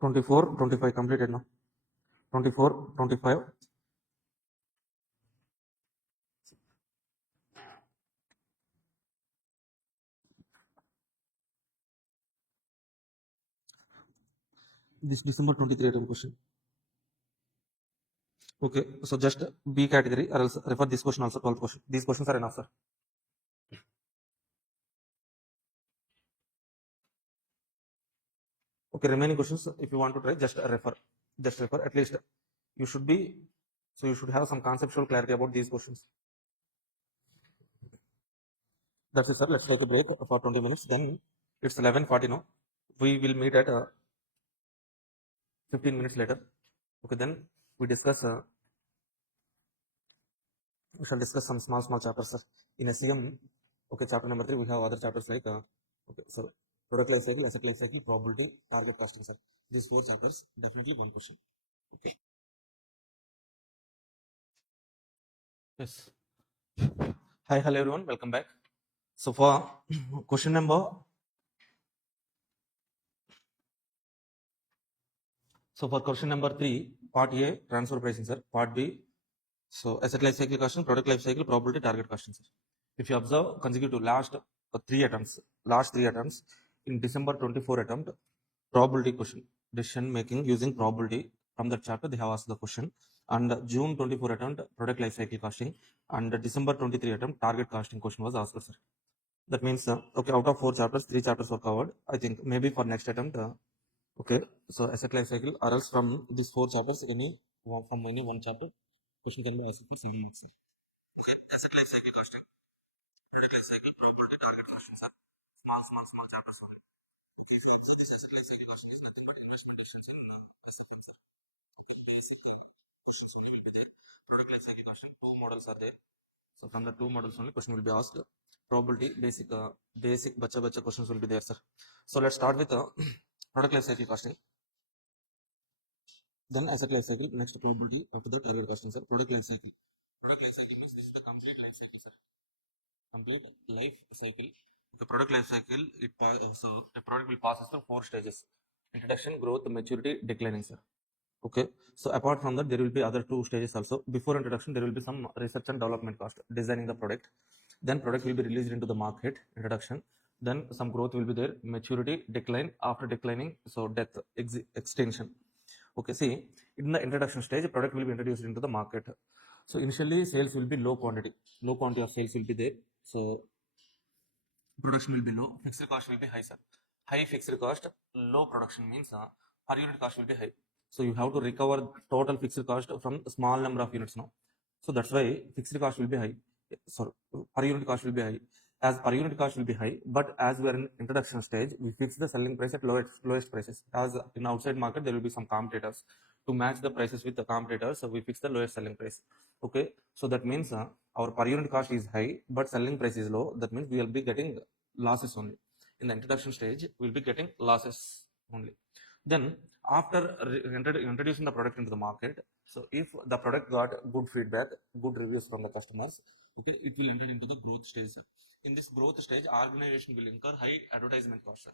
(24, 25) completed now. 24, 25. This December 23 attempt question. Okay, so just B category or else refer this question also, 12th question. These questions are enough, sir. Okay, remaining questions, if you want to try, just refer. At least you should be, so you should have some conceptual clarity about these questions. That's it, sir. Let's take a break for 20 minutes. Then it's 11:40 now. We will meet at 15 minutes later. Okay, then we discuss. We shall discuss some small chapters, sir. In SEM, okay, chapter number 3, we have other chapters like okay, so product life cycle, asset life cycle, probability, target costing, sir. These 4 chapters, definitely one question. Okay. Yes. Hi, hello everyone. Welcome back. So for question number, so for question number 3, part A, transfer pricing, sir. Part B, so asset life cycle costing, product life cycle, probability, target costing, sir. If you observe consecutive last 3 attempts in December 24 attempt, probability question, decision making using probability from that chapter, they have asked the question. And June 24 attempt, product life cycle costing, and December 23 attempt, target costing question was asked, sir. That means, okay, out of 4 chapters, 3 chapters were covered. I think maybe for next attempt, okay, so asset life cycle, or else from these 4 chapters, from any one chapter, question can be asked for single answer. Okay, asset life cycle costing, product life cycle, probability, target questions are small chapters only. Okay, if you observe this asset life cycle costing is nothing but investment decisions in SFM, sir. Okay, basic questions only will be there. Product life cycle costing, 2 models are there. So from the 2 models only question will be asked. Probability, basic bacha questions will be there, sir. So let's start with product life cycle costing. Then asset life cycle, next probability, after the target costing, sir. Product life cycle. Product life cycle means this is the complete life cycle, sir. Complete life cycle. The product life cycle, so the product will pass through 4 stages: introduction, growth, maturity, declining, sir. Okay, so apart from that, there will be other 2 stages also. Before introduction, there will be some research and development cost, designing the product. Then product will be released into the market, introduction. Then some growth will be there, maturity, decline. After declining, so death, extinction. Okay, see, in the introduction stage, product will be introduced into the market. So initially, sales will be low quantity of sales will be there. So production will be low, fixed cost will be high, sir. High fixed cost, low production means per unit cost will be high. So you have to recover total fixed cost from a small number of units now. So that's why fixed cost will be high. So per unit cost will be high. As per unit cost will be high, but as we are in introduction stage, we fix the selling price at lowest prices. As in outside market, there will be some competitors. To match the prices with the competitors, so we fix the lowest selling price. Okay, so that means our per unit cost is high, but selling price is low. That means we will be getting losses only. In the introduction stage, we will be getting losses only. Then after introducing the product into the market, so if the product got good feedback, good reviews from the customers, okay, it will enter into the growth stage. In this growth stage, organization will incur high advertisement cost.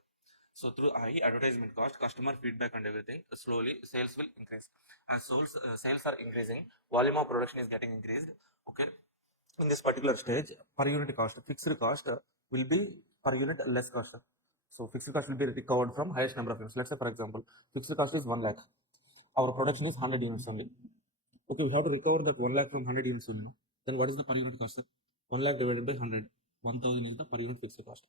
So through high advertisement cost, customer feedback and everything, slowly sales will increase. As sales are increasing, volume of production is getting increased. Okay, in this particular stage, per unit cost, fixed cost will be per unit less cost. So fixed cost will be recovered from highest number of units. Let's say, for example, fixed cost is 1 lakh. Our production is 100 units only. Okay, we have to recover that 1 lakh from 100 units only. Then what is the per unit cost? 1 lakh divided by 100. 1000 is the per unit fixed cost.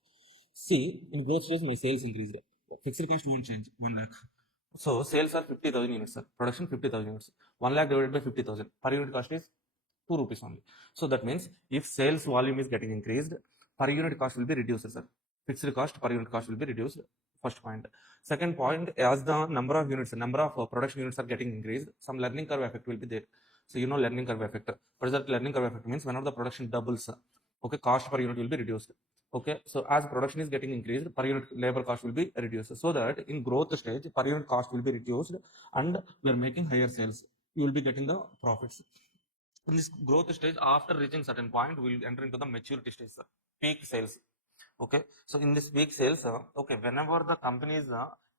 See, in growth stage, my sales increased. Fixed cost won't change. 1 lakh. So sales are 50,000 units, sir. Production 50,000 units. 1 lakh divided by 50,000. Per unit cost is 2 rupees only. So that means if sales volume is getting increased, per unit cost will be reduced, sir. Fixed cost per unit cost will be reduced. First point. Second point, as the number of units, number of production units are getting increased, some learning curve effect will be there. So you know learning curve effect. What is that learning curve effect? Means whenever the production doubles, okay, cost per unit will be reduced. Okay, so as production is getting increased, per unit labor cost will be reduced. So that in growth stage, per unit cost will be reduced, and we are making higher sales. You will be getting the profits. In this growth stage, after reaching certain point, we will enter into the maturity stage, sir. Peak sales. Okay, so in this peak sales, okay, whenever the company is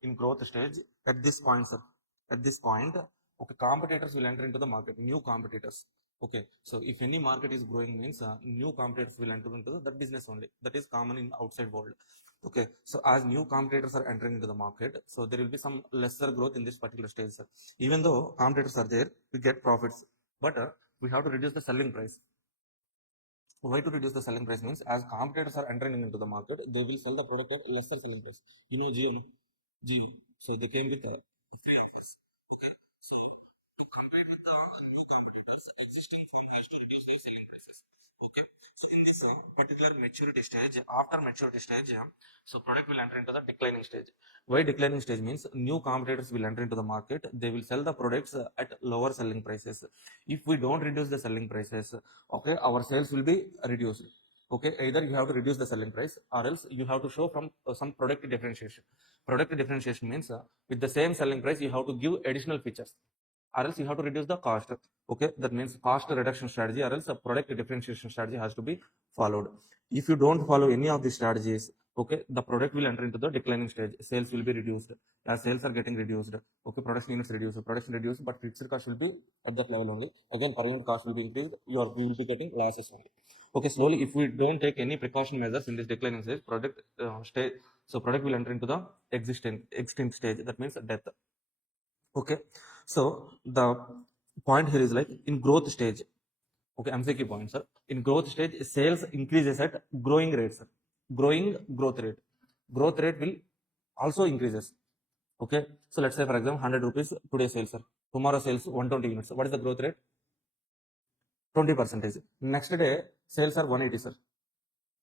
in growth stage, at this point, sir, at this point, okay, competitors will enter into the market, new competitors. Okay, so if any market is growing, means new competitors will enter into that business only. That is common in outside world. Okay, so as new competitors are entering into the market, so there will be some lesser growth in this particular stage, sir. Even though competitors are there, we get profits, but we have to reduce the selling price. Why to reduce the selling price? Means as competitors are entering into the market, they will sell the product at lesser selling price. You know Jio, no? Jio. So they came with offers. Okay. So to compete with the new competitors existing from has to reduce their selling prices. Okay. So in this particular maturity stage, after maturity stage, so product will enter into the declining stage. Why declining stage? Means new competitors will enter into the market. They will sell the products at lower selling prices. If we don't reduce the selling prices, okay, our sales will be reduced. Okay, either you have to reduce the selling price, or else you have to show from some product differentiation. Product differentiation means with the same selling price, you have to give additional features, or else you have to reduce the cost. Okay, that means cost reduction strategy, or else a product differentiation strategy has to be followed. If you don't follow any of these strategies, okay, the product will enter into the declining stage. Sales will be reduced. As sales are getting reduced, okay, production units reduced, production reduced, but fixed cost will be at that level only. Again, per unit cost will be increased. We will be getting losses only. Okay, slowly, if we don't take any precaution measures in this declining stage, product will enter into the extinct stage. That means death. Okay, so the point here is like in growth stage. Okay, MCQ point, sir. In growth stage, sales increases at growing rate, sir. Growing growth rate. Growth rate will also increases. Okay, so let's say for example 100 rupees today sales, sir. Tomorrow sales 120 units. What is the growth rate? 20%. Next day sales are 180, sir.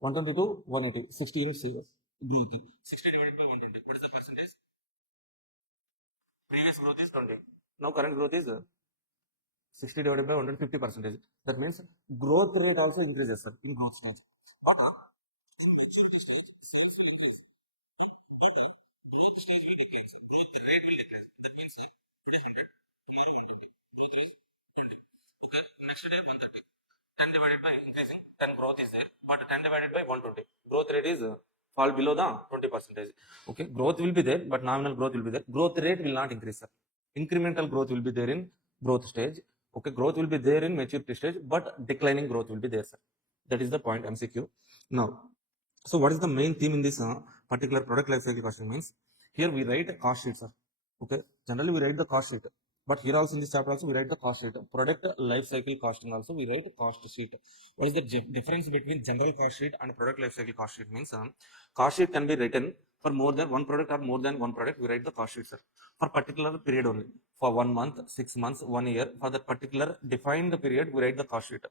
120 to 180, 60 units sales growth. 60 divided by 120. What is the percentage? Previous growth is 20. Now current growth is 60 divided by 150%. That means growth rate also increases, sir, in growth stage. But maturity stage, sales will increase. Growth stage will decrease. Growth rate will decrease. That means today 100, tomorrow 120. Growth is 20. Okay, next day 130. 10 divided by increasing, 10 growth is there, but 10 divided by 120. Growth rate is fall below the 20%. Okay, growth will be there, but nominal growth will be there. Growth rate will not increase, sir. Incremental growth will be there in growth stage. Okay, growth will be there in maturity stage, but declining growth will be there, sir. That is the point MCQ. Now, so what is the main theme in this particular product life cycle question? Means here we write a cost sheet, sir. Okay, generally we write the cost sheet. But here also in this chapter also we write the cost sheet. Product life cycle costing also we write cost sheet. What is the difference between general cost sheet and product life cycle cost sheet? Means cost sheet can be written for more than one product or more than one product. We write the cost sheet, sir, for particular period only, for 1 month, 6 months, 1 year, for that particular defined period we write the cost sheet.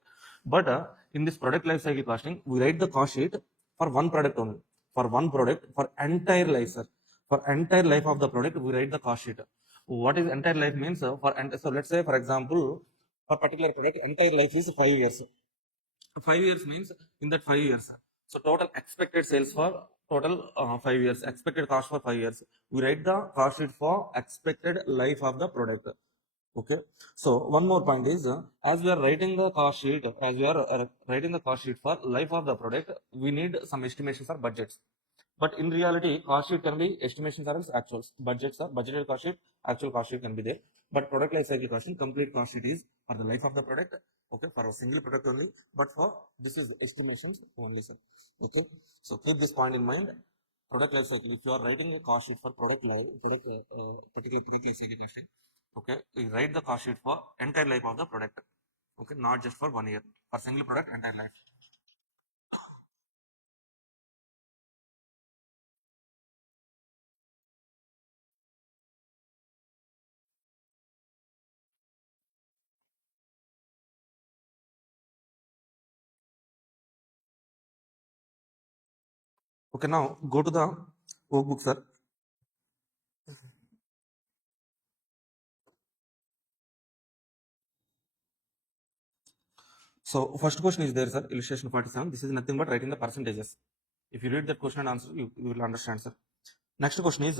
But in this product life cycle costing we write the cost sheet for one product only, for one product, for entire life, sir. For entire life of the product we write the cost sheet. What is entire life means? So let's say for example, for particular product entire life is 5 years. 5 years means in that 5 years, so total expected sales for total 5 years, expected cost for 5 years, we write the cost sheet for expected life of the product. Okay, so one more point is, as we are writing the cost sheet, as we are writing the cost sheet for life of the product, we need some estimations or budgets. But in reality, cost sheet can be estimations or else actuals. Budgets are budgeted cost sheet, actual cost sheet can be there. But product life cycle costing, complete cost sheet is for the life of the product. Okay, for a single product only. But for this is estimations only, sir. Okay, so keep this point in mind. Product life cycle. If you are writing a cost sheet for product life, particular product life cycle costing, okay, you write the cost sheet for entire life of the product. Okay, not just for 1 year. For single product, entire life. Okay, now go to the workbook, sir. So first question is there, sir, illustration 47. This is nothing but writing the percentages. If you read that question and answer, you will understand, sir. Next question is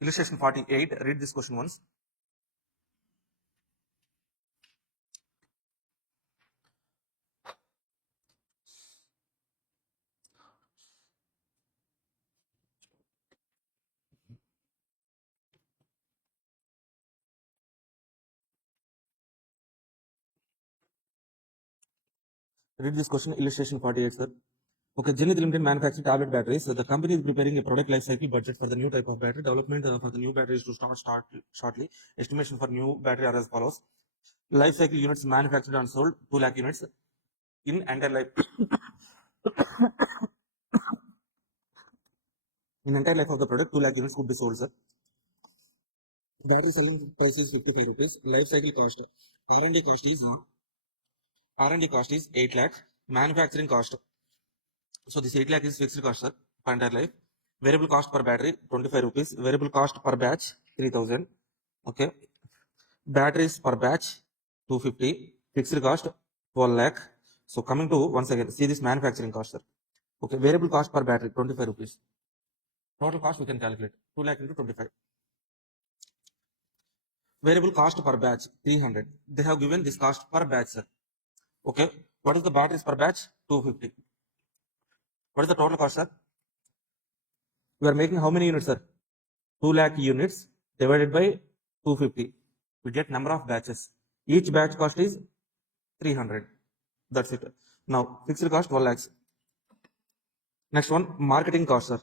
illustration 48. Read this question once. Read this question, illustration 48, sir. Okay, Zenith Limited manufacturing tablet batteries. So the company is preparing a product life cycle budget for the new type of battery. Development for the new batteries to start shortly. Estimation for new battery are as follows. Life cycle units manufactured and sold 2 lakh units in entire life. In entire life of the product, 2 lakh units could be sold, sir. Battery selling price is 55 rupees. Life cycle cost. R&D cost is R&D cost is 8 lakh. Manufacturing cost. So this 8 lakh is fixed cost, sir, for entire life. Variable cost per battery 25 rupees. Variable cost per batch 3000. Okay. Batteries per batch 250. Fixed cost 12 lakh. So coming to once again, see this manufacturing cost, sir. Okay. Variable cost per battery 25 rupees. Total cost we can calculate 2 lakh into 25. Variable cost per batch 300. They have given this cost per batch, sir. Okay. What is the batteries per batch? 250. What is the total cost, sir? We are making how many units, sir? 2 lakh units divided by 250. We get number of batches. Each batch cost is 300. That's it. Now, fixed cost 12 lakhs. Next one, marketing cost, sir.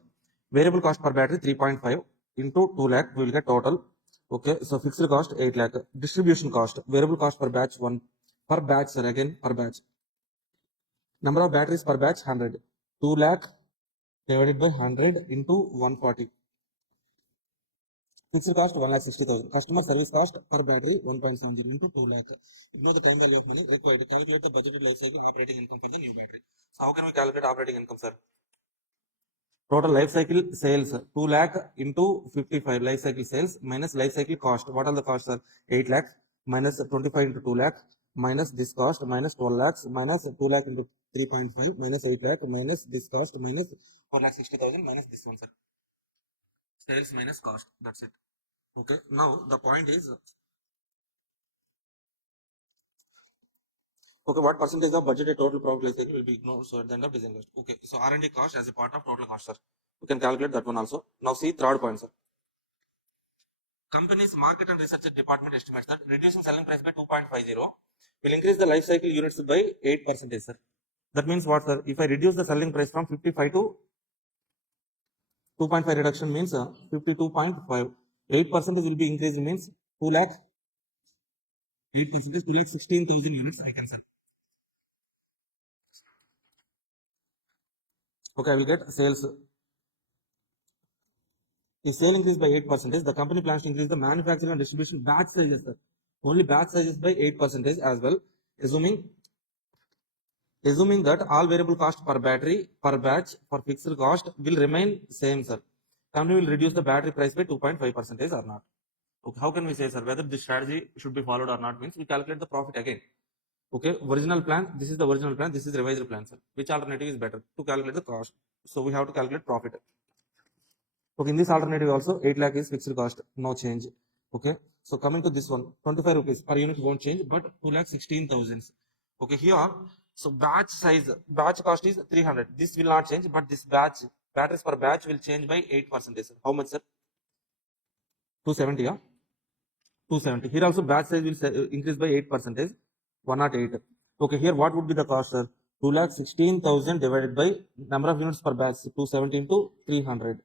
Variable cost per battery 3.5 into 2 lakh. We will get total. Okay. So fixed cost 8 lakh. Distribution cost. Variable cost per batch 1. Per batch, sir. Again, per batch. Number of batteries per batch 100. 2 lakh divided by 100 into 140. Fixed cost 1,60,000. Customer service cost per battery 1.70 into 2 lakh. Ignore the time value of money required. Calculate the budgeted life cycle operating income for the new battery. So how can we calculate operating income, sir? Total life cycle sales 2 lakh into 55 life cycle sales minus life cycle cost. What are the costs, sir? 8 lakh minus 25 into 2 lakh minus this cost minus 12 lakhs minus 2 lakh into 3.5 minus 8 lakh minus this cost minus 4,60,000 minus this one, sir. Sales minus cost. That's it. Okay. Now the point is, okay, what percentage of budgeted total profit life cycle will be ignored so at the end of design cost? Okay, so R&D cost as a part of total cost, sir. We can calculate that one also. Now see third point, sir. Company's market and research department estimates that reducing selling price by 2.50 will increase the life cycle units by 8%, sir. That means what, sir? If I reduce the selling price from 55 to 2.5 reduction means 52.5. 8% will be increased means 2 lakh. 8% is 2 lakh 16,000 units I can sell. Okay, I will get sales. If sale increase by 8%, the company plans to increase the manufacturing and distribution batch sizes, sir. Only batch sizes by 8% as well, assuming that all variable cost per batch for fixed cost will remain same, sir. Company will reduce the battery price by 2.5% or not. Okay, how can we say, sir, whether this strategy should be followed or not? Means we calculate the profit again. Okay, original plan, this is the original plan, this is the revised plan, sir. Which alternative is better to calculate the cost? So we have to calculate profit. Okay, in this alternative also 8 lakh is fixed cost, no change. Okay, so coming to this one, 25 rupees per unit won't change, but 2 lakh 16,000. Okay, here, so batch size, batch cost is 300. This will not change, but this batteries per batch will change by 8%. How much, sir? 270, yeah? 270. Here also batch size will increase by 8%, 108. Okay, here what would be the cost, sir? 2,16,000 divided by number of units per batch, 270 into 300.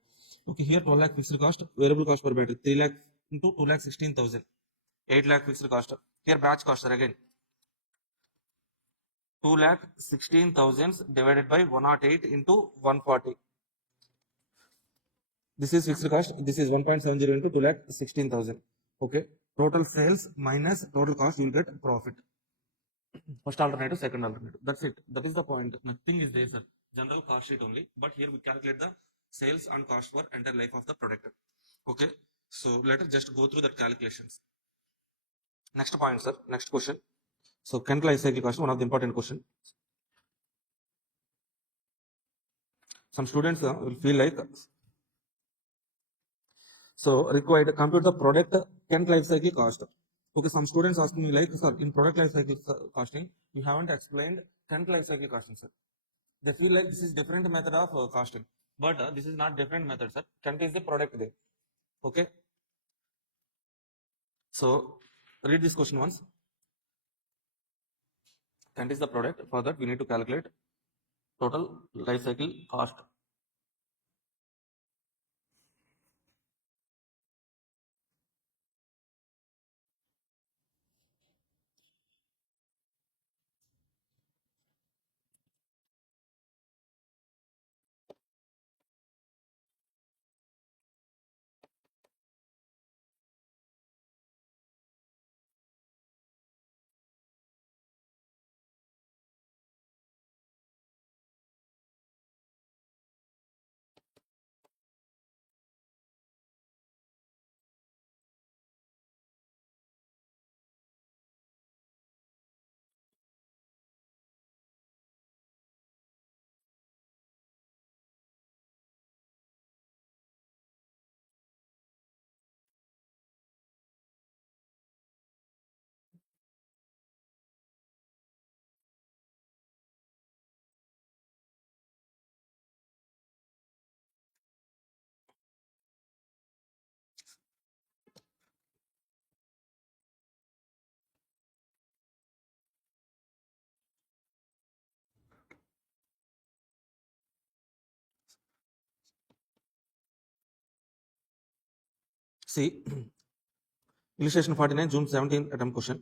Okay, here 12 lakh fixed cost, variable cost per battery, 3 lakh into 2,16,000, 8 lakh fixed cost. Here batch cost, sir, again 2,16,000 divided by 108 into 140. This is fixed cost. This is 1.70 into 2,16,000. Okay. Total sales minus total cost, you will get profit. First alternative, second alternative. That's it. That is the point. Nothing is there, sir. General cost sheet only. But here we calculate the sales and cost for entire life of the product. Okay. So let us just go through the calculations. Next point, sir. Next question. So Kent life cycle cost, one of the important question. Some students will feel like, so required compute the product Kent life cycle cost. Okay, some students asking me like, sir, in product life cycle costing, you haven't explained Kent life cycle costing, sir. They feel like this is different method of costing, but this is not different method, sir. Kent is the product there. Okay. So read this question once. Kent is the product. For that, we need to calculate total life cycle cost. See, illustration 49, June 17 attempt question.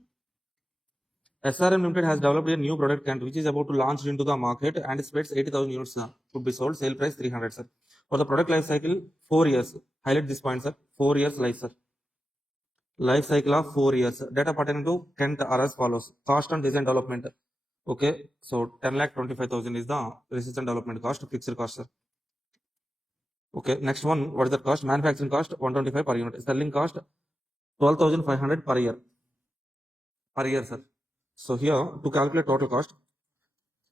SRM Limited has developed a new product Kent which is about to launch into the market and expects 80,000 units could be sold. Sale price 300, sir. For the product life cycle, 4 years. Highlight this point, sir. 4 years life, sir. Life cycle of 4 years. Data pertaining to Kent are as follows. Cost and design development. Okay, so 10,25,000 is the research and development cost, fixed cost, sir. Okay, next one, what is the cost? Manufacturing cost 125 per unit. Selling cost 12,500 per year. Per year, sir. So here to calculate total cost,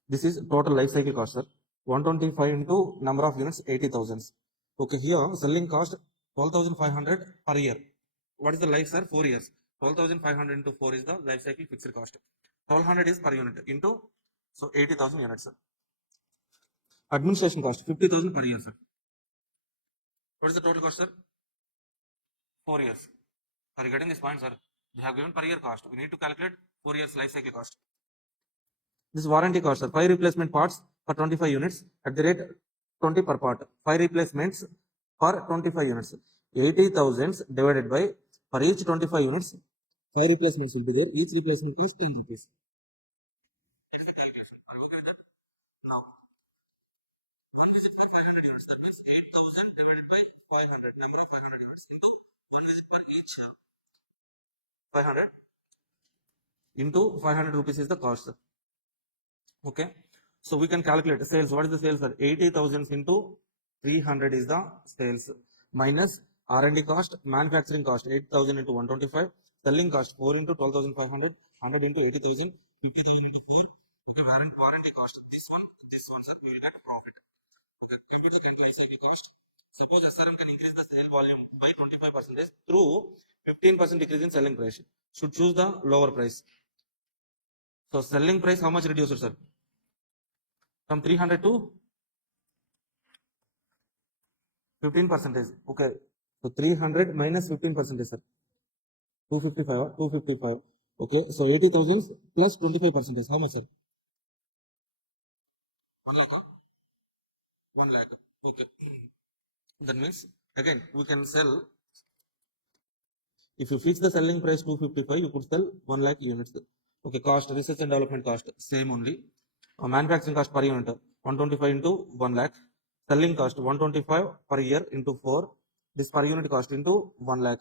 this is total life cycle cost, sir. 125 into number of units 80,000. Okay, here selling cost 12,500 per year. What is the life, sir? 4 years. 12,500 into 4 is the life cycle fixed cost. 1,200 is per unit into, so 80,000 units, sir. Administration cost 50,000 per year, sir. What is the total cost, sir? 4 years. Are you getting this point, sir? We have given per year cost. We need to calculate 4 years life cycle cost. This warranty cost, sir. 5 replacement parts for 25 units at the rate 20 per part. 5 replacements per 25 units. 80,000 divided by, for each 25 units, 5 replacements will be there. Each replacement is 10 rupees. Now, 1 visit by 500 units, that means 8,000 divided by 500, number of 500 units into 1 visit per each 500 into 500 rupees is the cost. Okay, so we can calculate sales. What is the sales? 80,000 into 300 is the sales, minus R&D cost, manufacturing cost 8,000 into 125, selling cost 4 into 12,500, 100 into 80,000, 50,000 into 4. Okay, warranty cost, this one, sir, we will get profit. Okay, EBITDA into SIP cost. Suppose SRM can increase the sale volume by 25% through 15% decrease in selling price. Should choose the lower price. So selling price, how much reduced, sir? From 300 to 15%. Okay, so 300 minus 15%, sir. 255, 255. Okay, so 80,000 plus 25%. How much, sir? 1 lakh. 1 lakh. Okay. That means again we can sell. If you fix the selling price 255, you could sell 1 lakh units. Okay, cost, research and development cost, same only. Manufacturing cost per unit 125 into 1 lakh. Selling cost 125 per year into 4. This per unit cost into 1 lakh.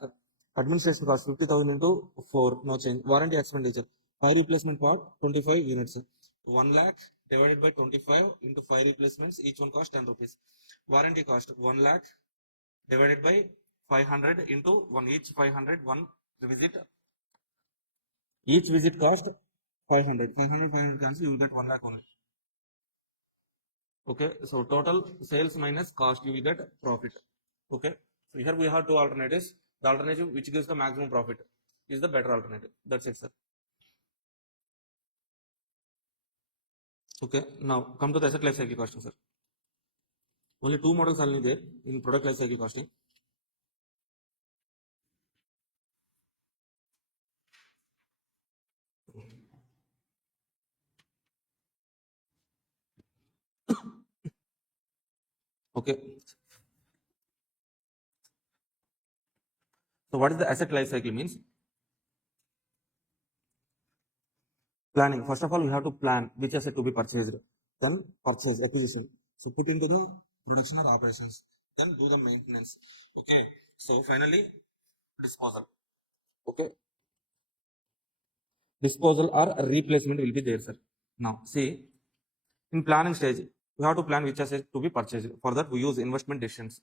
Administration cost 50,000 into 4, no change. Warranty expenditure, 5 replacement part 25 units. 1 lakh divided by 25 into 5 replacements, each one cost 10 rupees. Warranty cost 1 lakh divided by 500 into 1, each 500, 1 visit. Each visit cost 500. 500 cancel, you will get 1 lakh only. Okay, so total sales minus cost, you will get profit. Okay, so here we have two alternatives. The alternative which gives the maximum profit is the better alternative. That's it, sir. Okay, now come to the asset life cycle costing, sir. Only 2 models are there in product life cycle costing. Okay, so what is the asset life cycle means? Planning. First of all, we have to plan which asset to be purchased, then purchase, acquisition. So put into the production or operations, then do the maintenance. Okay, so finally disposal. Okay, disposal or replacement will be there, sir. Now see, in planning stage, we have to plan which asset to be purchased. For that, we use investment decisions.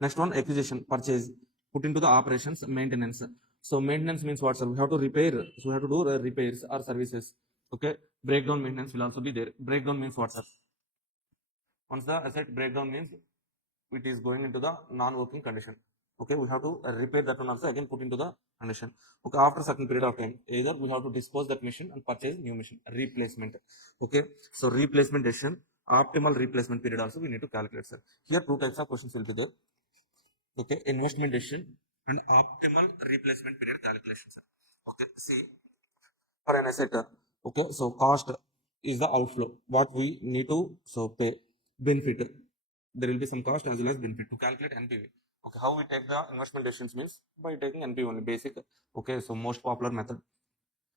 Next one, acquisition, purchase, put into the operations, maintenance. So maintenance means what, sir? We have to repair. So we have to do repairs or services. Okay, breakdown maintenance will also be there. Breakdown means what, sir? Once the asset breakdown means it is going into the non-working condition. Okay, we have to repair that one also, again put into the condition. Okay, after certain period of time, either we have to dispose that machine and purchase new machine, replacement. Okay, so replacement decision, optimal replacement period also we need to calculate, sir. Here 2 types of questions will be there. Okay, investment decision and optimal replacement period calculation, sir. Okay, see, for an asset, okay, so cost is the outflow, what we need to pay. Benefit, there will be some cost as well as benefit to calculate NPV. Okay, how we take the investment decisions means by taking NPV only, basic. Okay, so most popular method.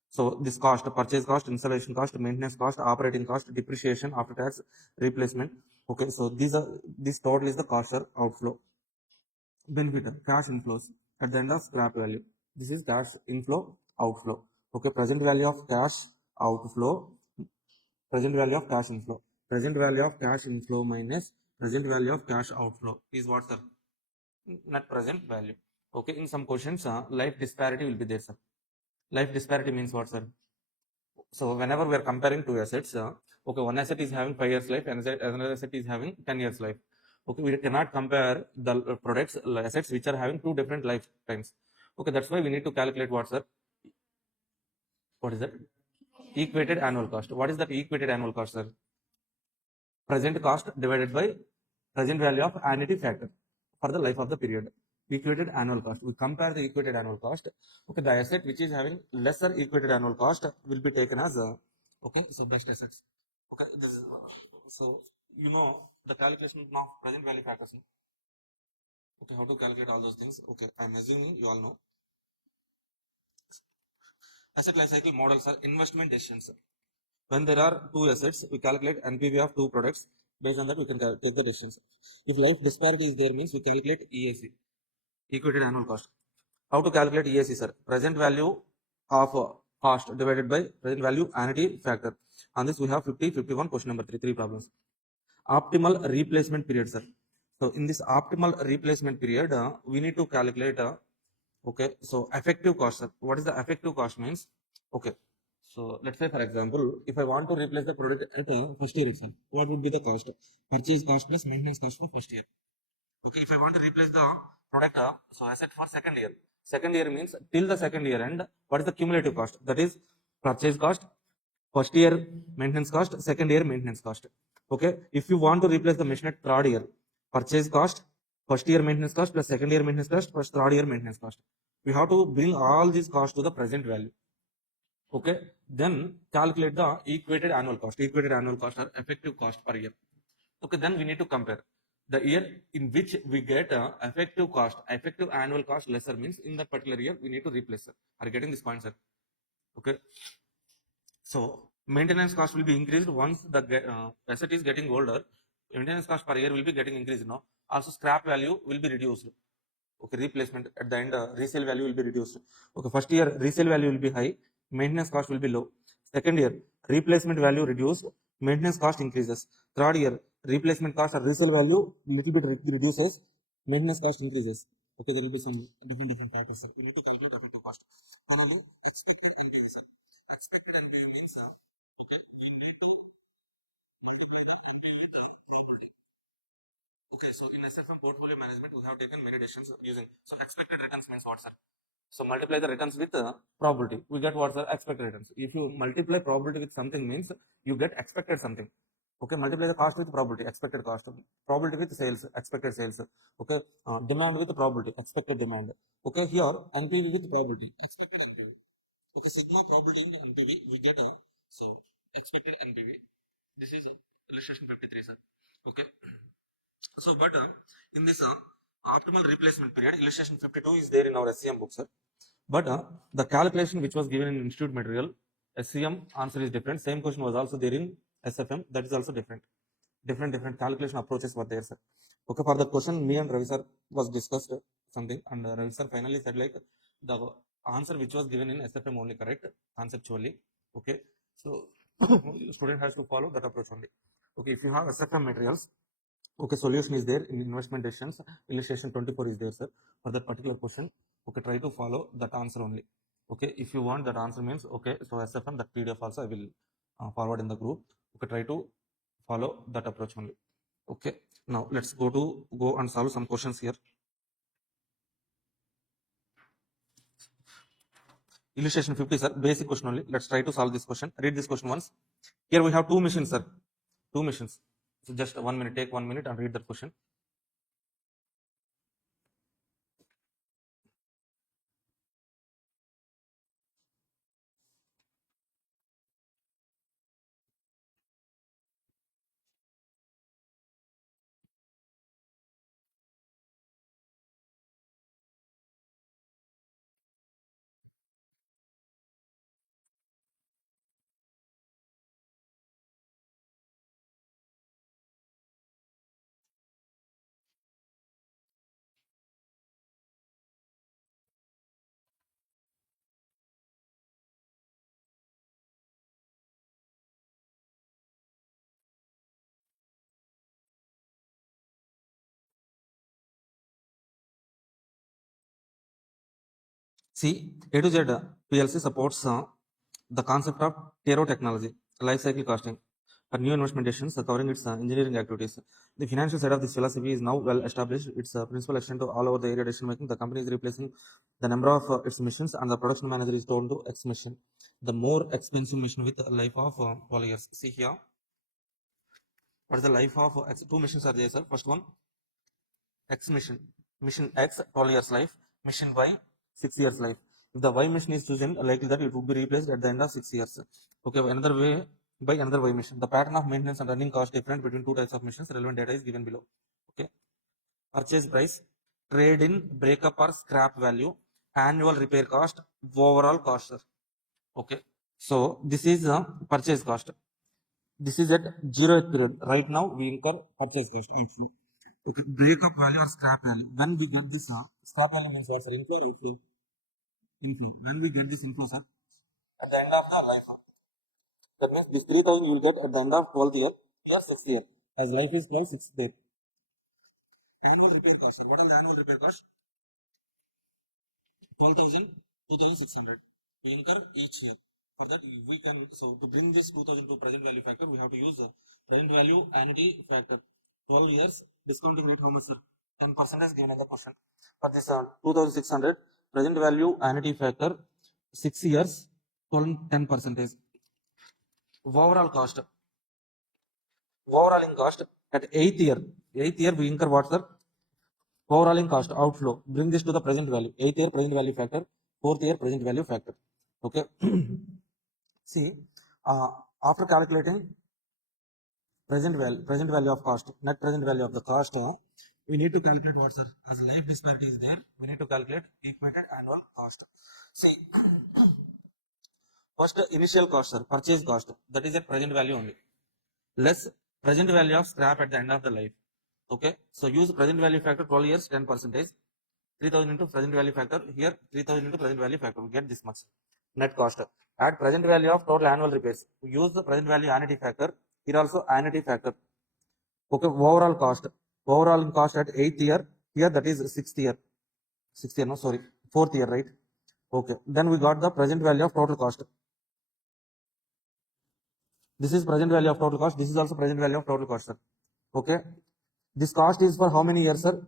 So this cost, purchase cost, installation cost, maintenance cost, operating cost, depreciation after tax, replacement. Okay, so this total is the cost or outflow. Benefit, cash inflows at the end of scrap value. This is cash inflow, outflow. Okay, present value of cash outflow, present value of cash inflow. Present value of cash inflow minus present value of cash outflow is what, sir? Net present value. Okay, in some questions, life disparity will be there, sir. Life disparity means what, sir? So whenever we are comparing two assets, okay, one asset is having 5 years life, and another asset is having 10 years life. Okay, we cannot compare the products, assets which are having 2 different lifetimes. Okay, that's why we need to calculate what, sir? What is that? Equated annual cost. What is that equated annual cost, sir? Present cost divided by present value of annuity factor for the life of the period. Equated annual cost. We compare the equated annual cost. Okay, the asset which is having lesser equated annual cost will be taken as okay, so best assets. Okay, this is so you know the calculation of present value factors. No? Okay, how to calculate all those things? Okay, I'm assuming you all know. Asset life cycle models are investment decisions. When there are two assets, we calculate NPV of two products. Based on that, we can take the decisions. If life disparity is there, means we calculate EAC, equated annual cost. How to calculate EAC, sir? Present value of cost divided by present value annuity factor. On this, we have 50, 51, question number 3, 3 problems. Optimal replacement period, sir. So in this optimal replacement period, we need to calculate, okay, so effective cost, sir. What is the effective cost means? Okay, so let's say for example, if I want to replace the product at first year itself, what would be the cost? Purchase cost plus maintenance cost for first year. Okay, if I want to replace the product, so asset for second year. Second year means till the second year end, what is the cumulative cost? That is purchase cost, first year maintenance cost, second year maintenance cost. Okay, if you want to replace the machine at third year, purchase cost, first year maintenance cost plus second year maintenance cost plus third year maintenance cost. We have to bring all these costs to the present value. Okay, then calculate the equated annual cost. Equated annual cost or effective cost per year. Okay, then we need to compare the year in which we get effective cost, effective annual cost lesser means in that particular year we need to replace, sir. Are you getting this point, sir? Okay, so maintenance cost will be increased once the asset is getting older. Maintenance cost per year will be getting increased now. Also scrap value will be reduced. Okay, replacement at the end, resale value will be reduced. Okay, first year resale value will be high, maintenance cost will be low. Second year replacement value reduced, maintenance cost increases. Third year replacement cost or resale value little bit reduces, maintenance cost increases. Okay, there will be some different factors, sir. We need to calculate effective cost. Finally, expected NPV, sir. Expected NPV means okay, we need to multiply the NPV with the probability. Okay, so in SFM portfolio management, we have taken many decisions using. So expected returns means what, sir? So multiply the returns with probability. We get what's the expected returns. If you multiply probability with something means you get expected something. Okay, multiply the cost with probability, expected cost. Probability with sales, expected sales. Okay, demand with probability, expected demand. Okay, here NPV with probability, expected NPV. Okay, sigma probability in NPV we get so expected NPV. This is illustration 53, sir. Okay. So, but in this optimal replacement period, illustration 52 is there in our SCM book, sir. But the calculation which was given in institute material, SCM answer is different. Same question was also there in SFM. That is also different. Different calculation approaches were there, sir. Okay, for that question, me and Ravi sir was discussed something, and Ravi sir finally said like the answer which was given in SFM only correct conceptually. Okay, so student has to follow that approach only. Okay, if you have SFM materials, okay, solution is there in investment decisions. Illustration 24 is there, sir, for that particular question. Okay, try to follow that answer only. Okay, if you want that answer means, okay, so SFM, that PDF also I will forward in the group. Okay, try to follow that approach only. Okay, now let's go and solve some questions here. Illustration 50, sir, basic question only. Let's try to solve this question. Read this question once. Here we have two machines, sir. Two machines. So just 1 minute, take 1 minute and read that question. See, A to Z PLC supports the concept of Tero technology, life cycle costing, for new investment decisions covering its engineering activities. The financial side of this philosophy is now well established. Its principal extent to all over the area decision making. The company is replacing the number of its missions, and the production manager is told to X mission, the more expensive mission with a life of 12 years. See here, what is the life of two missions are there, sir? First one, X mission, mission X 12 years life, mission Y 6 years life. If the Y mission is chosen, likely that it would be replaced at the end of 6 years. Okay, another way by another Y machine. The pattern of maintenance and running cost different between two types of machines. Relevant data is given below. Okay. Purchase price, trade in, breakup or scrap value, annual repair cost, overall cost, sir. Okay. So this is the purchase cost. This is at 0th period. Right now we incur purchase cost outflow. Okay. Breakup value or scrap value. When we get this scrap value means what, sir? Inflow or outflow? Inflow. When we get this inflow, sir, at the end of the life. That means this 3000 you will get at the end of 12th year plus 6th year. As life is 12, 6th year. Annual repair cost. What is the annual repair cost? 12,000, 2,600. We incur each year. For that we can, so to bring this 2000 to present value factor, we have to use the present value annuity factor. 12 years discounting rate how much, sir? 10% is given in the question. For this 2600 present value annuity factor, 6 years 10%. Overall cost. Overall cost at 8th year. 8th year we incur what, sir? Overall cost outflow. Bring this to the present value. 8th year present value factor. 4th year present value factor. Okay. See, after calculating present value of cost, net present value of the cost, we need to calculate what, sir? As life disparity is there, we need to calculate equated annual cost. See, first initial cost, sir, purchase cost, that is at present value only, less present value of scrap at the end of the life. Okay, so use present value factor 12 years 10%, 3000 into present value factor, here 3000 into present value factor, we get this much net cost. At present value of total annual repairs, we use the present value annuity factor, here also annuity factor. Okay, overall cost at 8th year, here that is 6th year, 4th year, right? Okay, then we got the present value of total cost. This is present value of total cost, this is also present value of total cost, sir. Okay, this cost is for how many years, sir?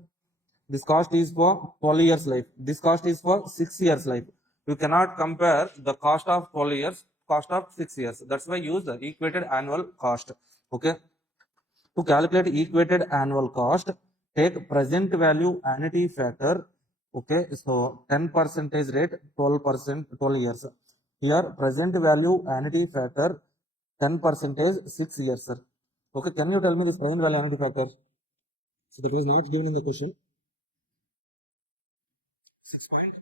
This cost is for 12 years life. This cost is for 6 years life. You cannot compare the cost of 12 years, cost of 6 years. That's why use the equated annual cost. Okay. To calculate equated annual cost, take present value annuity factor. Okay. So 10% rate, 12%, 12 years. Here present value annuity factor, 10%, 6 years, sir. Okay. Can you tell me this present value annuity factor? So that was not given in the question. 6.812,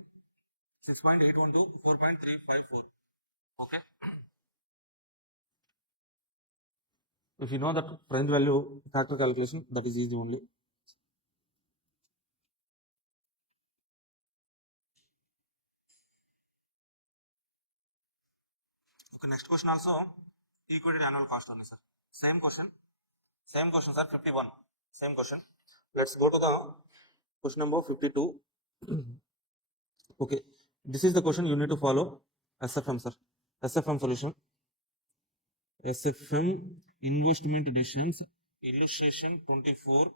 4.354. Okay. If you know that present value factor calculation, that is easy only. Okay, next question also equated annual cost only, sir. Same question, sir. 51. Same question. Let's go to the question number 52. Okay, this is the question you need to follow. SFM, sir. SFM solution. SFM investment decisions illustration 24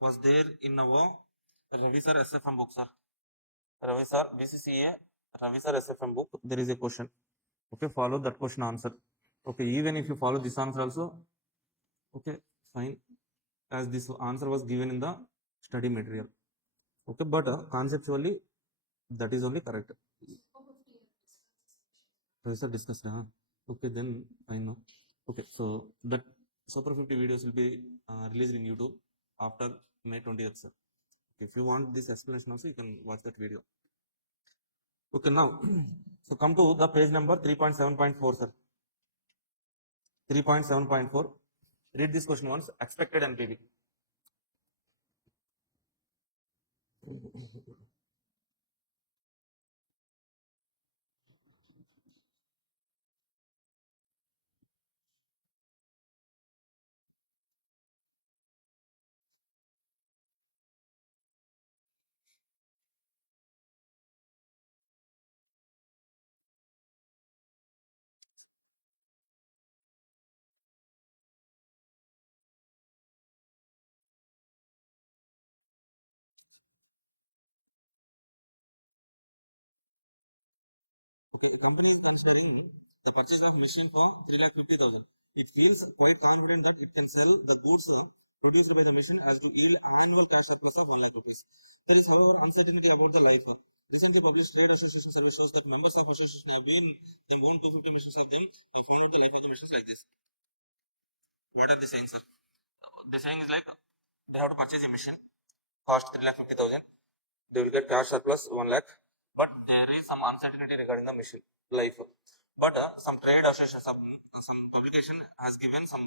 was there in our Ravi sir SFM book, sir. Ravi sir BCCA Ravi sir SFM book. There is a question. Okay, follow that question answer. Okay, even if you follow this answer also, okay, fine, as this answer was given in the study material. Okay, but conceptually that is only correct. Sir discussed, huh? Okay, then fine now. Okay, so that Super 50 videos will be released in YouTube after May 20th, sir. Okay, if you want this explanation also, you can watch that video. Okay, now, so come to the page number 3.7.4, sir. 3.7.4. Read this question once. Expected NPV. Okay, the company is considering the purchase of machine for 3,50,000. It feels quite confident that it can sell the goods produced by the machine as to yield annual cash surplus of 1 lakh rupees. There is, however, uncertainty about the life. Recently published trade association survey shows that members of association have been the 1 to 50 machines of them have found out the life of the machines like this. What are they saying, sir? The saying is like they have to purchase a machine, cost 3,50,000. They will get cash surplus 1 lakh, but there is some uncertainty regarding the machine life. But some trade association, some publication has given some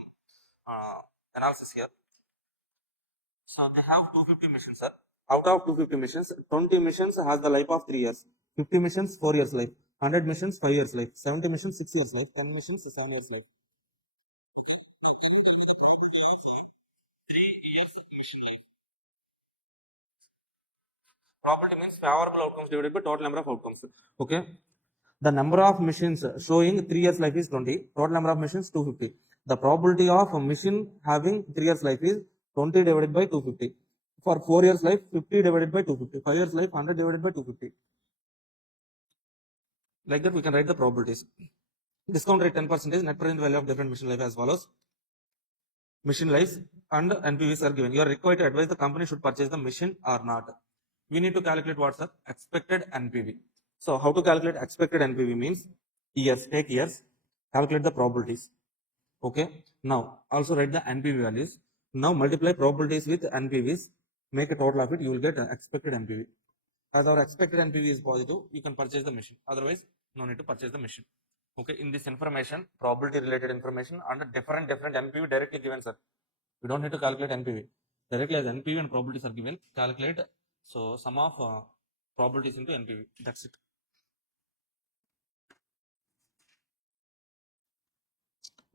analysis here. So they have 250 missions, sir. Out of 250 missions, 20 missions has the life of 3 years, 50 missions 4 years life, 100 missions 5 years life, 70 missions 6 years life, 10 missions 7 years life. 3 years mission life. Probability means favorable outcomes divided by total number of outcomes. Okay. The number of machines showing 3 years life is 20. Total number of machines 250. The probability of a machine having 3 years life is 20 divided by 250. For 4 years life, 50 divided by 250. 5 years life, 100 divided by 250. Like that, we can write the probabilities. Discount rate 10%, net present value of different machine life as follows. Machine lives and NPVs are given. You are required to advise the company should purchase the machine or not. We need to calculate what's the expected NPV. So how to calculate expected NPV means years, take years, calculate the probabilities. Okay. Now also write the NPV values. Now multiply probabilities with NPVs, make a total of it, you will get expected NPV. As our expected NPV is positive, you can purchase the machine. Otherwise, no need to purchase the machine. Okay, in this information, probability related information and different NPV directly given, sir. We don't need to calculate NPV. Directly as NPV and probabilities are given, calculate. So sum of probabilities into NPV. That's it.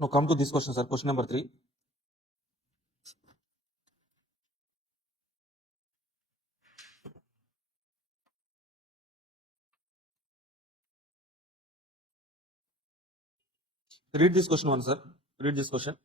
Now come to this question, sir. Question number 3. Read this question one, sir. Read this question.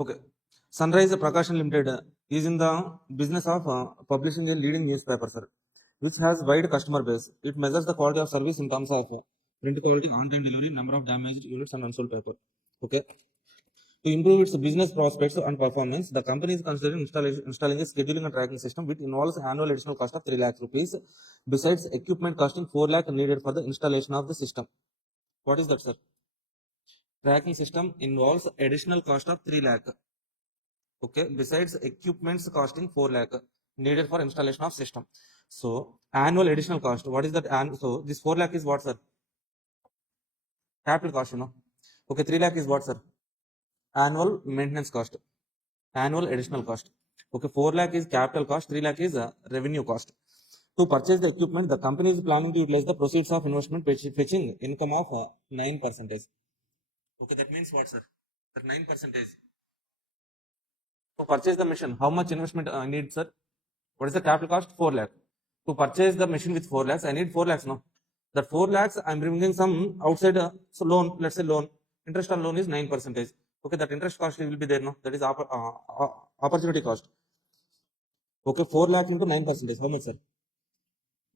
Okay. Sunrise Prakashan Limited is in the business of publishing a leading newspaper, sir, which has wide customer base. It measures the quality of service in terms of print quality, on-time delivery, number of damaged units, and unsold paper. Okay. To improve its business prospects and performance, the company is considering installing a scheduling and tracking system which involves annual additional cost of 3 lakh rupees, besides equipment costing 4 lakh needed for the installation of the system. What is that, sir? Tracking system involves additional cost of 3 lakh. Okay, besides equipments costing 4 lakh needed for installation of system. So annual additional cost, what is that? So this 4 lakh is what, sir? Capital cost, Okay, 3 lakh is what, sir? Annual maintenance cost, annual additional cost. Okay, 4 lakh is capital cost, 3 lakh is revenue cost. To purchase the equipment, the company is planning to utilize the proceeds of investment, fetching income of 9%. Okay, that means what, sir? That 9%. To purchase the machine, how much investment I need, sir? What is the capital cost? 4 lakh. To purchase the machine with 4 lakhs, I need 4 lakhs, no? That 4 lakhs, I'm bringing some outside so loan, let's say loan. Interest on loan is 9%. Okay, that interest cost will be there, no? That is opportunity cost. Okay, 4 lakh into 9%. How much, sir?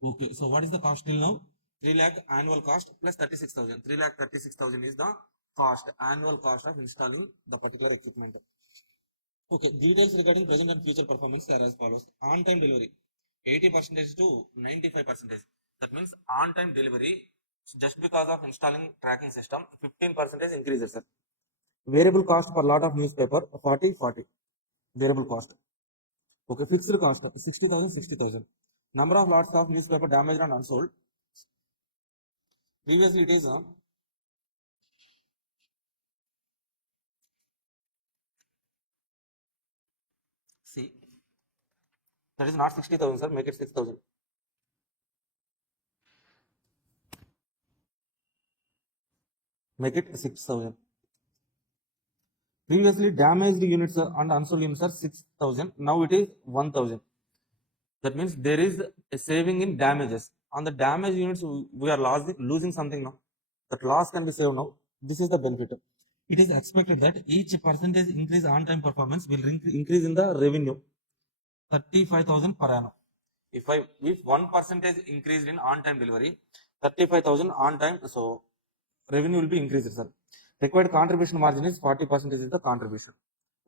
Okay, so what is the cost till now? 3 lakh annual cost plus 36,000. 3 lakh 36,000 is the cost, annual cost of installing the particular equipment. Okay, details regarding present and future performance are as follows. On-time delivery, 80% to 95%. That means on-time delivery, just because of installing tracking system, 15% increases, sir. Variable cost per lot of newspaper, 40. Variable cost. Okay, fixed cost, 60,000. Number of lots of newspaper damaged and unsold. Previously it is see, that is not 60,000, sir, make it 6,000. Make it 6,000. Previously damaged units and unsold units are 6,000. Now it is 1,000. That means there is a saving in damages. On the damaged units, we are losing something now. That loss can be saved now. This is the benefit. It is expected that each percentage increase on time performance will increase in the revenue 35,000 per annum. If 1% increased in on time delivery, 35,000 on time, so revenue will be increased, sir. Required contribution margin is 40% is the contribution.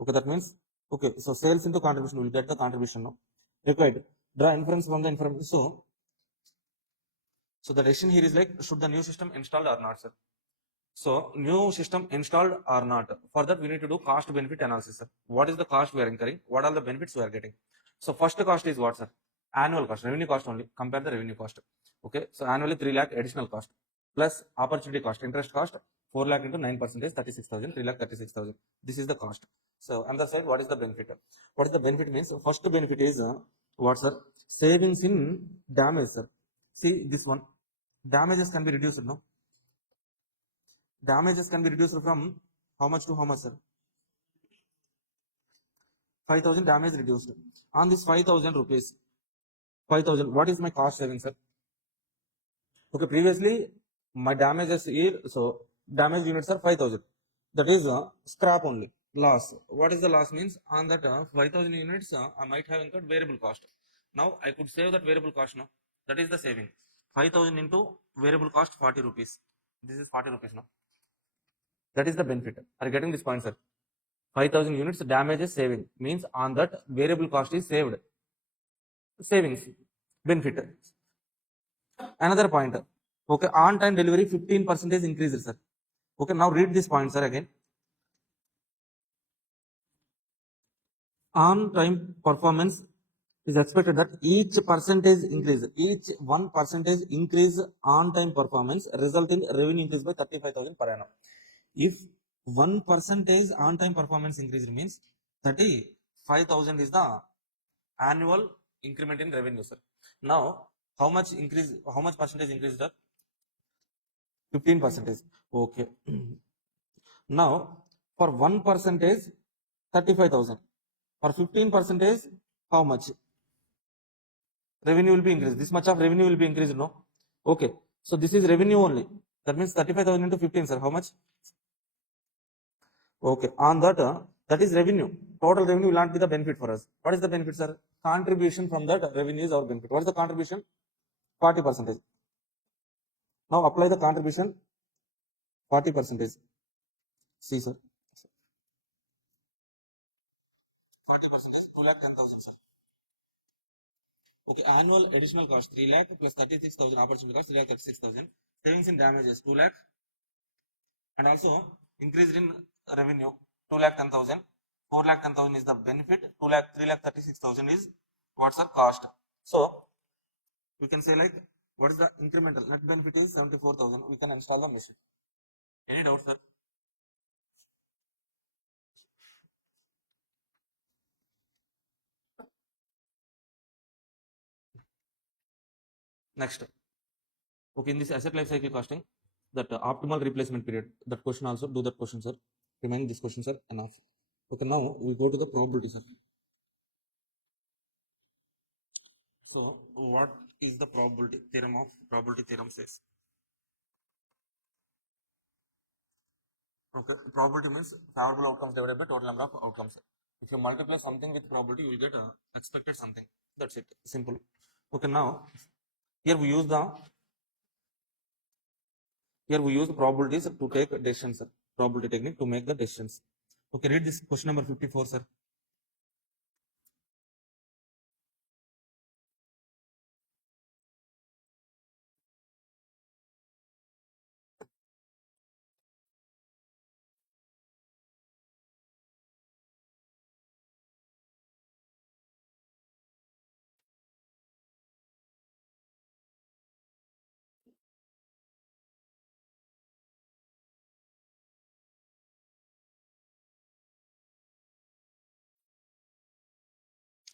Okay, that means, okay, so sales into contribution will get the contribution now. Required. Draw inference from the information. So the decision here is like, should the new system installed or not, sir? So new system installed or not? For that, we need to do cost benefit analysis, sir. What is the cost we are incurring? What are the benefits we are getting? So first cost is what, sir? Annual cost, revenue cost only. Compare the revenue cost. Okay, so annually 3 lakh additional cost plus opportunity cost, interest cost, 4 lakh into 9%, 36,000, 3 lakh 36,000. This is the cost. So on the side, what is the benefit? What is the benefit means? First benefit is what, sir? Savings in damage, sir. See this one. Damages can be reduced, no? Damages can be reduced from how much to how much, sir? 5,000 damage reduced. On this 5,000 rupees, 5,000, what is my cost saving, sir? Okay, previously my damages here, so damage units are 5,000. That is scrap only, loss. What is the loss means? On that 5,000 units, I might have incurred variable cost. Now I could save that variable cost now. That is the saving. 5,000 into variable cost 40 rupees. This is 40 rupees now. That is the benefit. Are you getting this point, sir? 5,000 units damages saving means on that variable cost is saved. Savings, benefit. Another point. Okay, on time delivery 15% increase, sir. Okay, now read this point, sir, again. On time performance is expected that each 1% increase on time performance result in revenue increase by 35,000 per annum. If 1% on time performance increase means 35,000 is the annual increment in revenue, sir. Now, how much percentage increase, sir? 15%. Okay. Now, for 1%, 35,000. For 15%, how much? Revenue will be increased. This much of revenue will be increased, no? Okay. So this is revenue only. That means 35,000 into 15, sir. How much? Okay. On that, that is revenue. Total revenue will not be the benefit for us. What is the benefit, sir? Contribution from that revenue is our benefit. What is the contribution? 40%. Now apply the contribution 40%. See, sir. 40%, 2,10,000, sir. Okay, annual additional cost 3 lakh plus 36,000 opportunity cost 3 lakh 36,000. Savings in damages 2 lakh, and also increased in revenue 2 lakh 10,000. 4 lakh 10,000 is the benefit. 2 lakh 3 lakh 36,000 is what's the cost. So we can say like, what is the incremental net benefit is 74,000. We can install the machine. Any doubts, sir? Next. Okay, in this asset life cycle costing, that optimal replacement period, that question also, do that question, sir. Remaining this question, sir, enough. Okay, now we go to the probability, sir. So what is the probability theorem of probability theorem says? Okay, probability means favorable outcomes divided by total number of outcomes. If you multiply something with probability, you will get expected something. That's it. Simple. Okay, now here we use the probabilities to take decisions, sir. Probability technique to make the decisions. Okay, read this question number 54, sir.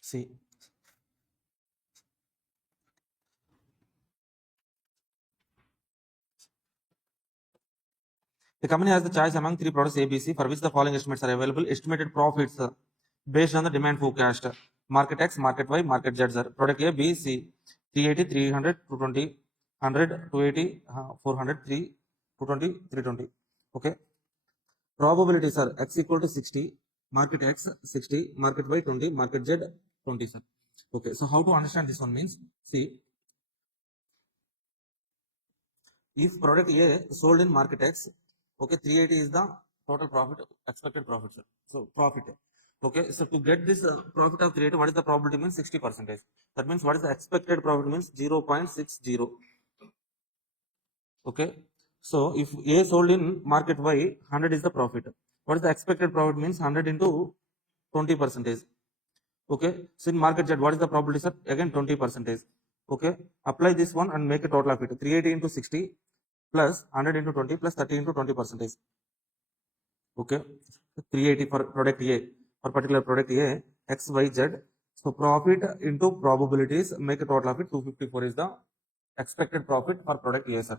See, The company has the choice among three products ABC for which the following estimates are available. Estimated profits based on the demand forecast. Market X, Market Y, Market Z, sir. Product A, B, C. 380, 300, 220, 100, 280, 400, 3, 220, 320. Okay. Probability, sir. X equal to 60. Market X 60. Market Y 20. Market Z 20, sir. Okay. So how to understand this one means, see, if product A sold in market X, okay, 380 is the total profit, expected profit, sir. So profit. Okay, so to get this profit of 380, what is the probability means 60%. That means what is the expected profit means 0.60. Okay, so if A sold in market Y, 100 is the profit. What is the expected profit means 100 into 20%. Okay, so in market Z, what is the probability, sir? Again 20%. Okay, apply this one and make a total of it. 380 into 60 plus 100 into 20 plus 30 into 20%. Okay, 380 for product A, for particular product A, X, Y, Z. So profit into probabilities, make a total of it. 254 is the expected profit for product A, sir.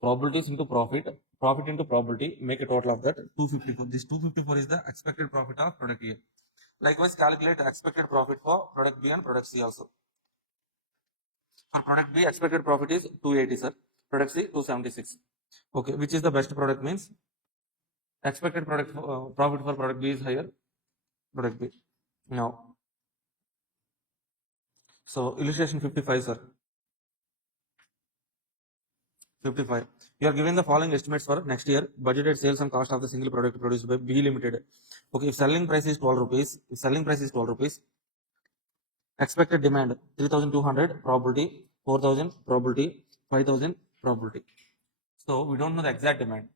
Probabilities into profit, profit into probability, make a total of that 254. This 254 is the expected profit of product A. Likewise, calculate expected profit for product B and product C also. For product B, expected profit is 280, sir. Product C, 276. Okay, which is the best product means expected product profit for product B is higher. Product B. Now, so illustration 55, sir. 55. You are given the following estimates for next year. Budgeted sales and cost of the single product produced by B Limited. Okay, if selling price is 12 rupees, if selling price is 12 rupees, expected demand 3200 probability, 4000 probability, 5000 probability. So we don't know the exact demand.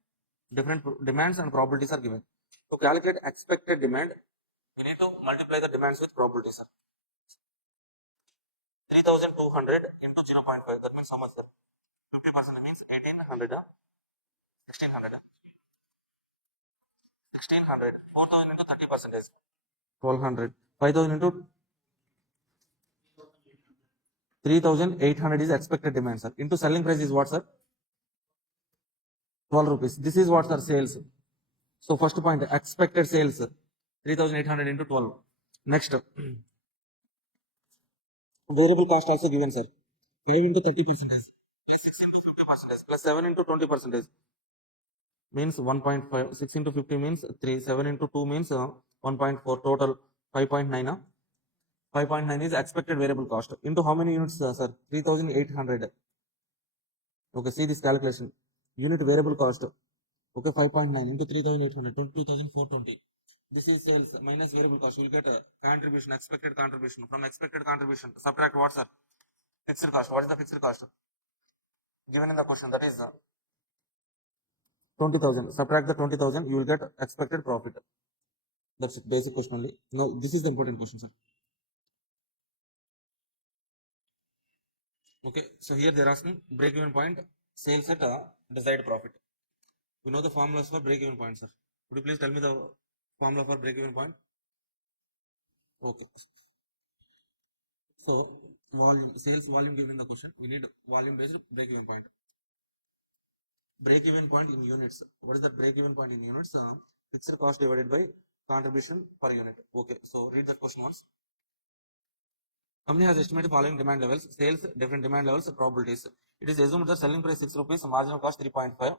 Different demands and probabilities are given. To calculate expected demand, we need to multiply the demands with probabilities. 3200 into 0.5. That means how much, sir? 50% means 1800, 1600, 1600, 4000 into 30%, 1200, 5000 into 3800 is expected demand, sir. Into selling price is what, sir? 12 rupees. This is what, sir? Sales. So first point, expected sales 3800 into 12. Next, variable cost also given, sir. 5 into 30%, plus 6 into 50%, plus 7 into 20%, means 1.5. 6 into 50 means 3. 7 into 2 means 1.4. Total 5.9. 5.9 is expected variable cost. Into how many units, sir? 3800. Okay, see this calculation. Unit variable cost. Okay, 5.9 into 3800, 2420. This is sales minus variable cost. You will get a contribution, expected contribution. From expected contribution, subtract what, sir? Fixed cost. What is the fixed cost? Given in the question, that is 20,000. Subtract the 20,000, you will get expected profit. That's it, basic question only. Now, this is the important question, sir. Okay, so here they are asking break-even point, sales at desired profit. You know the formulas for break-even point, sir. Could you please tell me the formula for break-even point? Okay. So, volume, sales volume given the question, we need volume based break-even point. Break-even point in units. What is the break-even point in units? Fixed cost divided by contribution per unit. Okay, so read the question once. Company has estimated following demand levels, sales, different demand levels, probabilities. It is assumed that selling price 6 rupees, marginal cost 3.5, okay,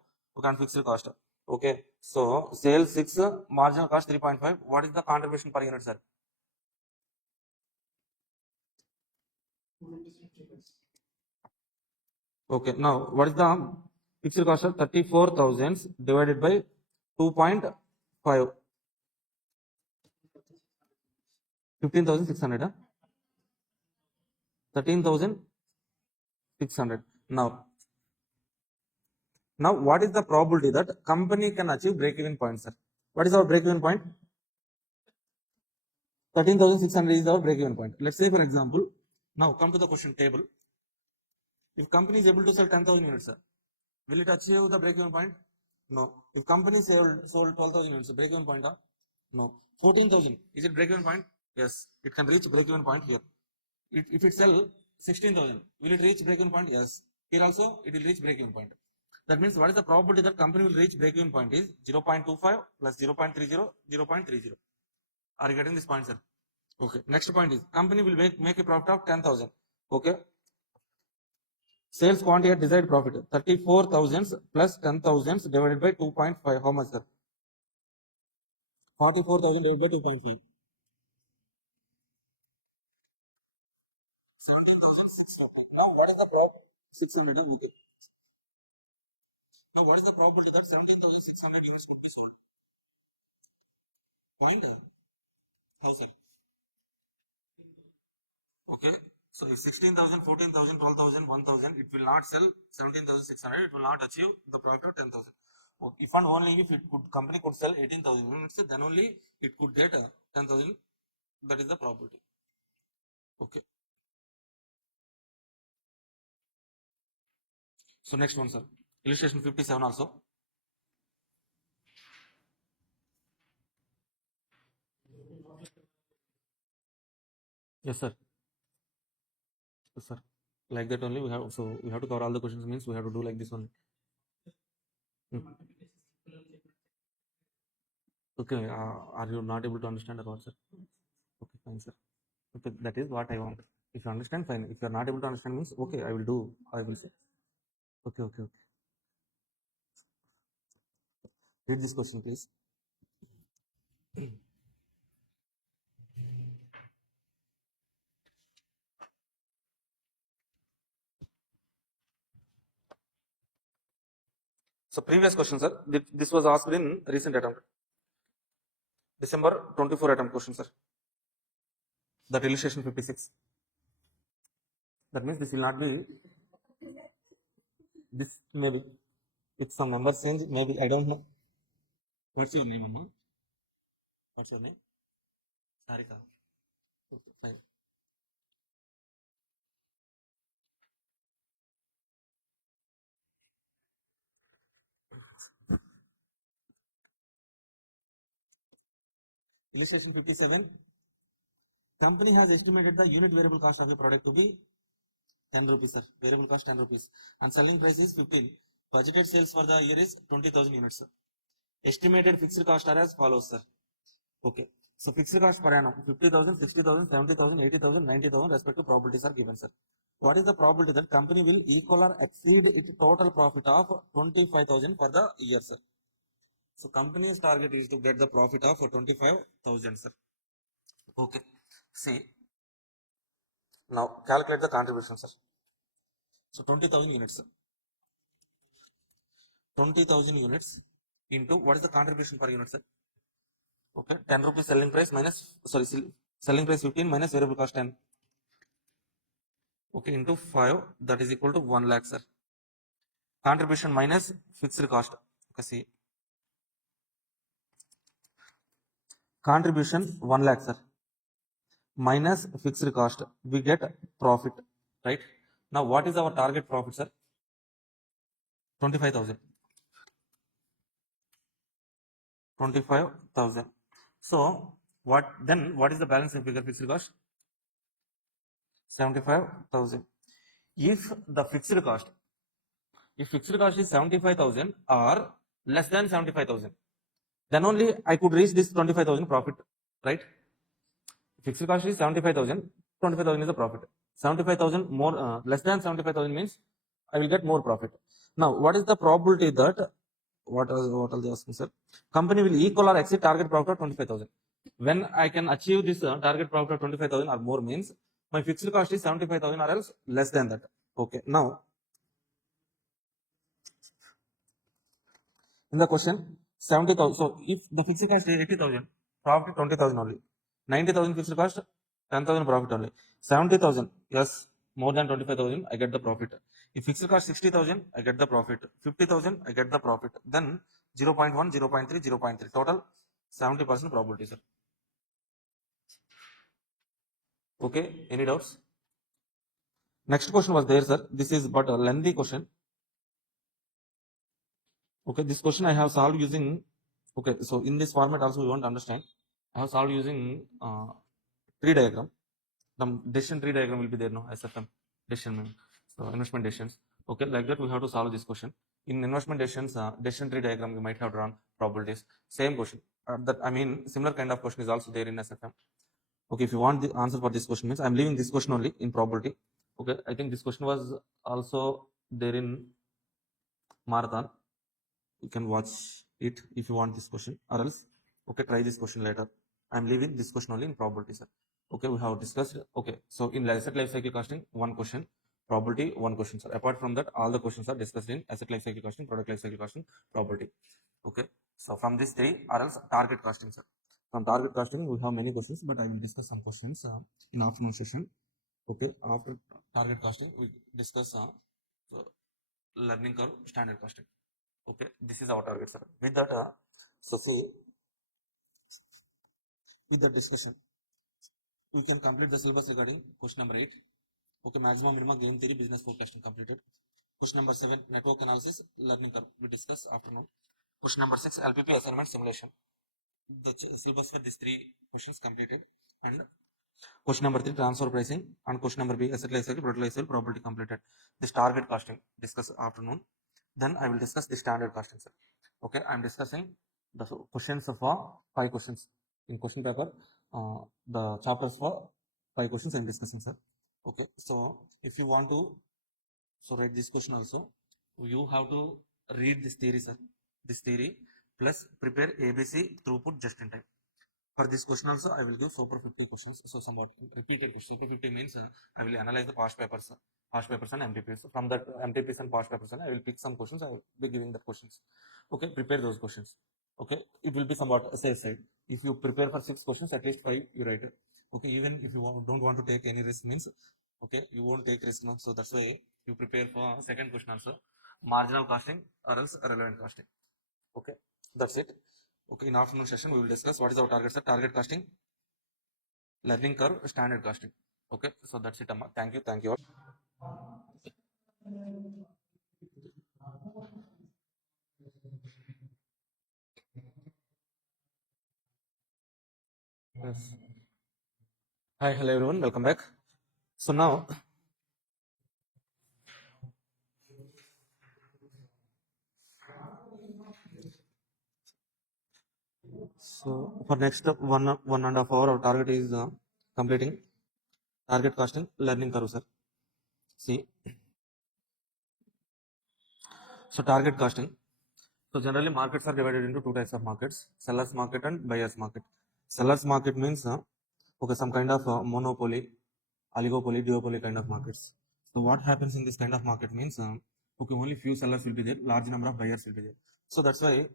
and fixed cost. Okay, so sales 6, marginal cost 3.5. What is the contribution per unit, sir? Okay, now what is the fixed cost of 34,000 divided by 2.5? 15,600. 13,600. Now, what is the probability that company can achieve break-even point, sir? What is our break-even point? 13,600 is our break-even point. Let's say, for example, now come to the question table. If company is able to sell 10,000 units, sir, will it achieve the break-even point? No. If company sold 12,000 units, break-even point? No. 14,000, is it break-even point? Yes, it can reach break-even point here. If it sell 16,000, will it reach break-even point? Yes. Here also, it will reach break-even point. That means what is the probability that company will reach break-even point is 0.25 plus 0.30, 0.30. Are you getting this point, sir? Okay. Next point is company will make a profit of 10,000. Okay. Sales quantity at desired profit 34,000 plus 10,000 divided by 2.5. How much, sir? 44,000 divided by 2.5. 17,600. Now what is the problem? 600. Okay. Now what is the probability that 17,600 units could be sold? Point. Housing. Okay. So if 16,000, 14,000, 12,000, 1,000, it will not sell 17,600. It will not achieve the profit of 10,000. If and only if it could company could sell 18,000 units, then only it could get 10,000. That is the probability. Okay. So next one, sir. Illustration 57 also. Yes, sir. Yes, sir. Like that only we have. So we have to cover all the questions. Means we have to do like this one. Okay. Are you not able to understand about, sir? Okay, fine, sir. Okay, that is what I want. If you understand, fine. If you are not able to understand, means okay, I will do. I will say. Okay, okay, okay. Read this question, please. So previous question, sir. This was asked in recent attempt. December 24 attempt question, sir. That illustration 56. That means this will not be. This maybe with some number change. Maybe I don't know. What's your name, Amma? What's your name? Sarika. Okay, fine. Illustration 57. Company has estimated the unit variable cost of a product to be 10 rupees, sir. Variable cost 10 rupees. And selling price is 15. Budgeted sales for the year is 20,000 units, sir. Estimated fixed cost are as follows, sir. Okay. So fixed cost per annum 50,000, 60,000, 70,000, 80,000, 90,000 respective probabilities are given, sir. What is the probability that company will equal or exceed its total profit of 25,000 for the year, sir? So company's target is to get the profit of 25,000, sir. Okay. See. Now calculate the contribution, sir. So 20,000 units, sir. 20,000 units into what is the contribution per unit, sir? Okay, 10 rupees selling price minus, sorry, selling price 15 minus variable cost 10. Okay, into 5, that is equal to 1 lakh, sir. Contribution minus fixed cost. Okay, see. Contribution 1 lakh, sir. Minus fixed cost. We get profit, right? Now, what is our target profit, sir? 25,000. 25,000. So, what is the balance of figure fixed cost? 75,000. If the fixed cost, if fixed cost is 75,000 or less than 75,000, then only I could reach this 25,000 profit, right? Fixed cost is 75,000, 25,000 is the profit. 75,000 more, less than 75,000 means I will get more profit. Now, what is the probability that, what are they asking, sir? Company will equal or exceed target profit of 25,000. When I can achieve this target profit of 25,000 or more means my fixed cost is 75,000 or else less than that. Okay, now in the question 70,000. So if the fixed cost is 80,000, profit 20,000 only. 90,000 fixed cost, 10,000 profit only. 70,000, yes, more than 25,000, I get the profit. If fixed cost 60,000, I get the profit. 50,000, I get the profit. Then 0.1, 0.3, 0.3. Total 70% probability, sir. Okay, any doubts? Next question was there, sir. This is but a lengthy question. Okay, this question I have solved using, okay, so in this format also we want to understand. I have solved using tree diagram. The decision tree diagram will be there, no? SFM, decision, so investment decisions. Okay, like that we have to solve this question. In investment decisions, decision tree diagram you might have drawn probabilities. Same question. Similar kind of question is also there in SFM. Okay, if you want the answer for this question means I'm leaving this question only in probability. Okay, I think this question was also there in marathon. You can watch it if you want this question, or else okay, try this question later. I'm leaving this question only in probability, sir. Okay, we have discussed. Okay, so in asset life cycle costing, one question, probability, one question, sir. Apart from that, all the questions are discussed in asset life cycle costing, product life cycle costing, probability. Okay, so from this three, or else target costing, sir. From target costing, we have many questions, but I will discuss some questions in afternoon session. Okay, after target costing, we discuss learning curve, standard costing. Okay, this is our target, sir. With that, so see, with the discussion, we can complete the syllabus regarding question number 8. Okay, maximum minimum game theory, business forecasting completed. Question number 7, network analysis, learning curve, we discuss afternoon. Question number 6, LPP assignment simulation. The syllabus for these 3 questions completed. And question number 3, transfer pricing. And question number B, asset life cycle, product life cycle, probability completed. This target costing, discuss afternoon. Then I will discuss the standard costing, sir. Okay, I am discussing the questions for 5 questions in question paper. The chapters for 5 questions I am discussing, sir. Okay, so if you want to write this question also, you have to read this theory, sir. This theory plus prepare ABC throughput just in time. For this question also, I will give super 50 questions. So somewhat repeated questions. Super 50 means I will analyze the past papers and MTPs. From that MTPs and past papers, I will pick some questions. I will be giving the questions. Okay, prepare those questions. Okay, it will be somewhat safe side. If you prepare for 6 questions, at least 5 you write. Okay, even if you don't want to take any risk means, okay, you won't take risk now. So that's why you prepare for second question also, marginal costing or else relevant costing. Okay, that's it. Okay, in afternoon session, we will discuss what is our target, sir. Target costing, learning curve, standard costing. Okay, so that's it, Amma. Thank you. Thank you all. Yes. Hi, hello everyone. Welcome back. So now, so for next one and a half hour, our target is completing target costing, learning curve, sir. See, so target costing. So generally, markets are divided into 2 types of markets: sellers market and buyers market. Sellers market means okay, some kind of monopoly, oligopoly, duopoly kind of markets. So what happens in this kind of market means okay, only few sellers will be there, large number of buyers will be there. So that's why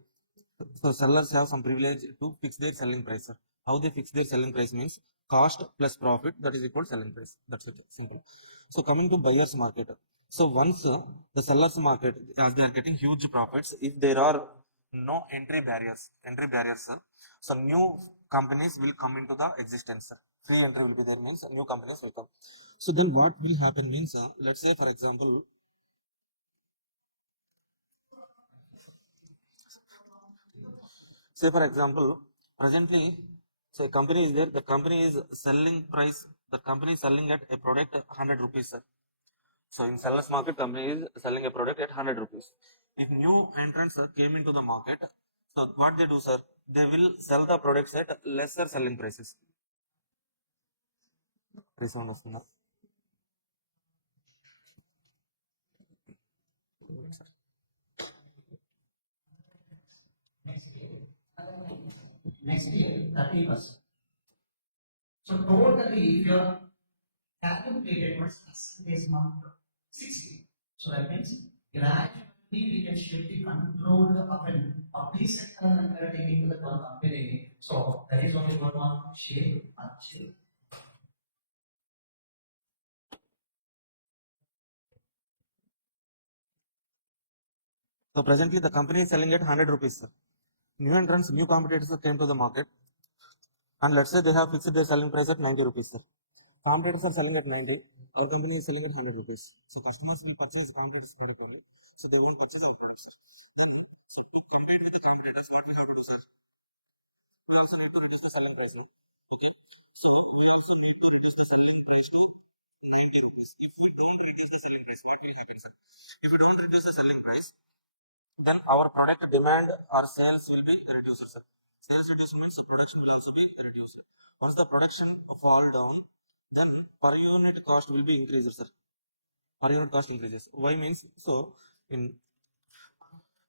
sellers have some privilege to fix their selling price, sir. How they fix their selling price means cost plus profit, that is equal to selling price. That's it, simple. So coming to buyers market. So once the sellers market, as they are getting huge profits, if there are no entry barriers, sir. So new companies will come into the existence, sir. Free entry will be there means new companies will come. So then what will happen means, let's say for example, presently, say company is there, the company is selling price, the company is selling at a product 100 rupees, sir. So in sellers market, company is selling a product at 100 rupees. If new entrants came into the market, so what they do, sir, they will sell the products at lesser selling prices. Resound వస్తుందా? Next year, 30%. So totally, if your calculated was this month 60. So that means gradually we can shift the control of an public sector undertaking to the company. So that is what we want to shape and shape. So presently the company is selling at 100 rupees, sir. New entrants, new competitors came to the market, and let's say they have fixed their selling price at 90 rupees, sir. Competitors are selling at 90, our company is selling at 100 rupees. So customers will purchase competitors product only. So they will purchase it. So to compete with the competitors, what we have to do, sir? We also need to reduce the selling price. Okay. So we also need to reduce the selling price to 90 rupees. If we don't reduce the selling price, what will happen, sir? If we don't reduce the selling price, then our product demand or sales will be reduced, sir. Sales reduced means production will also be reduced. Once the production fall down, then per unit cost will be increased, sir. Per unit cost increases. Why means, so in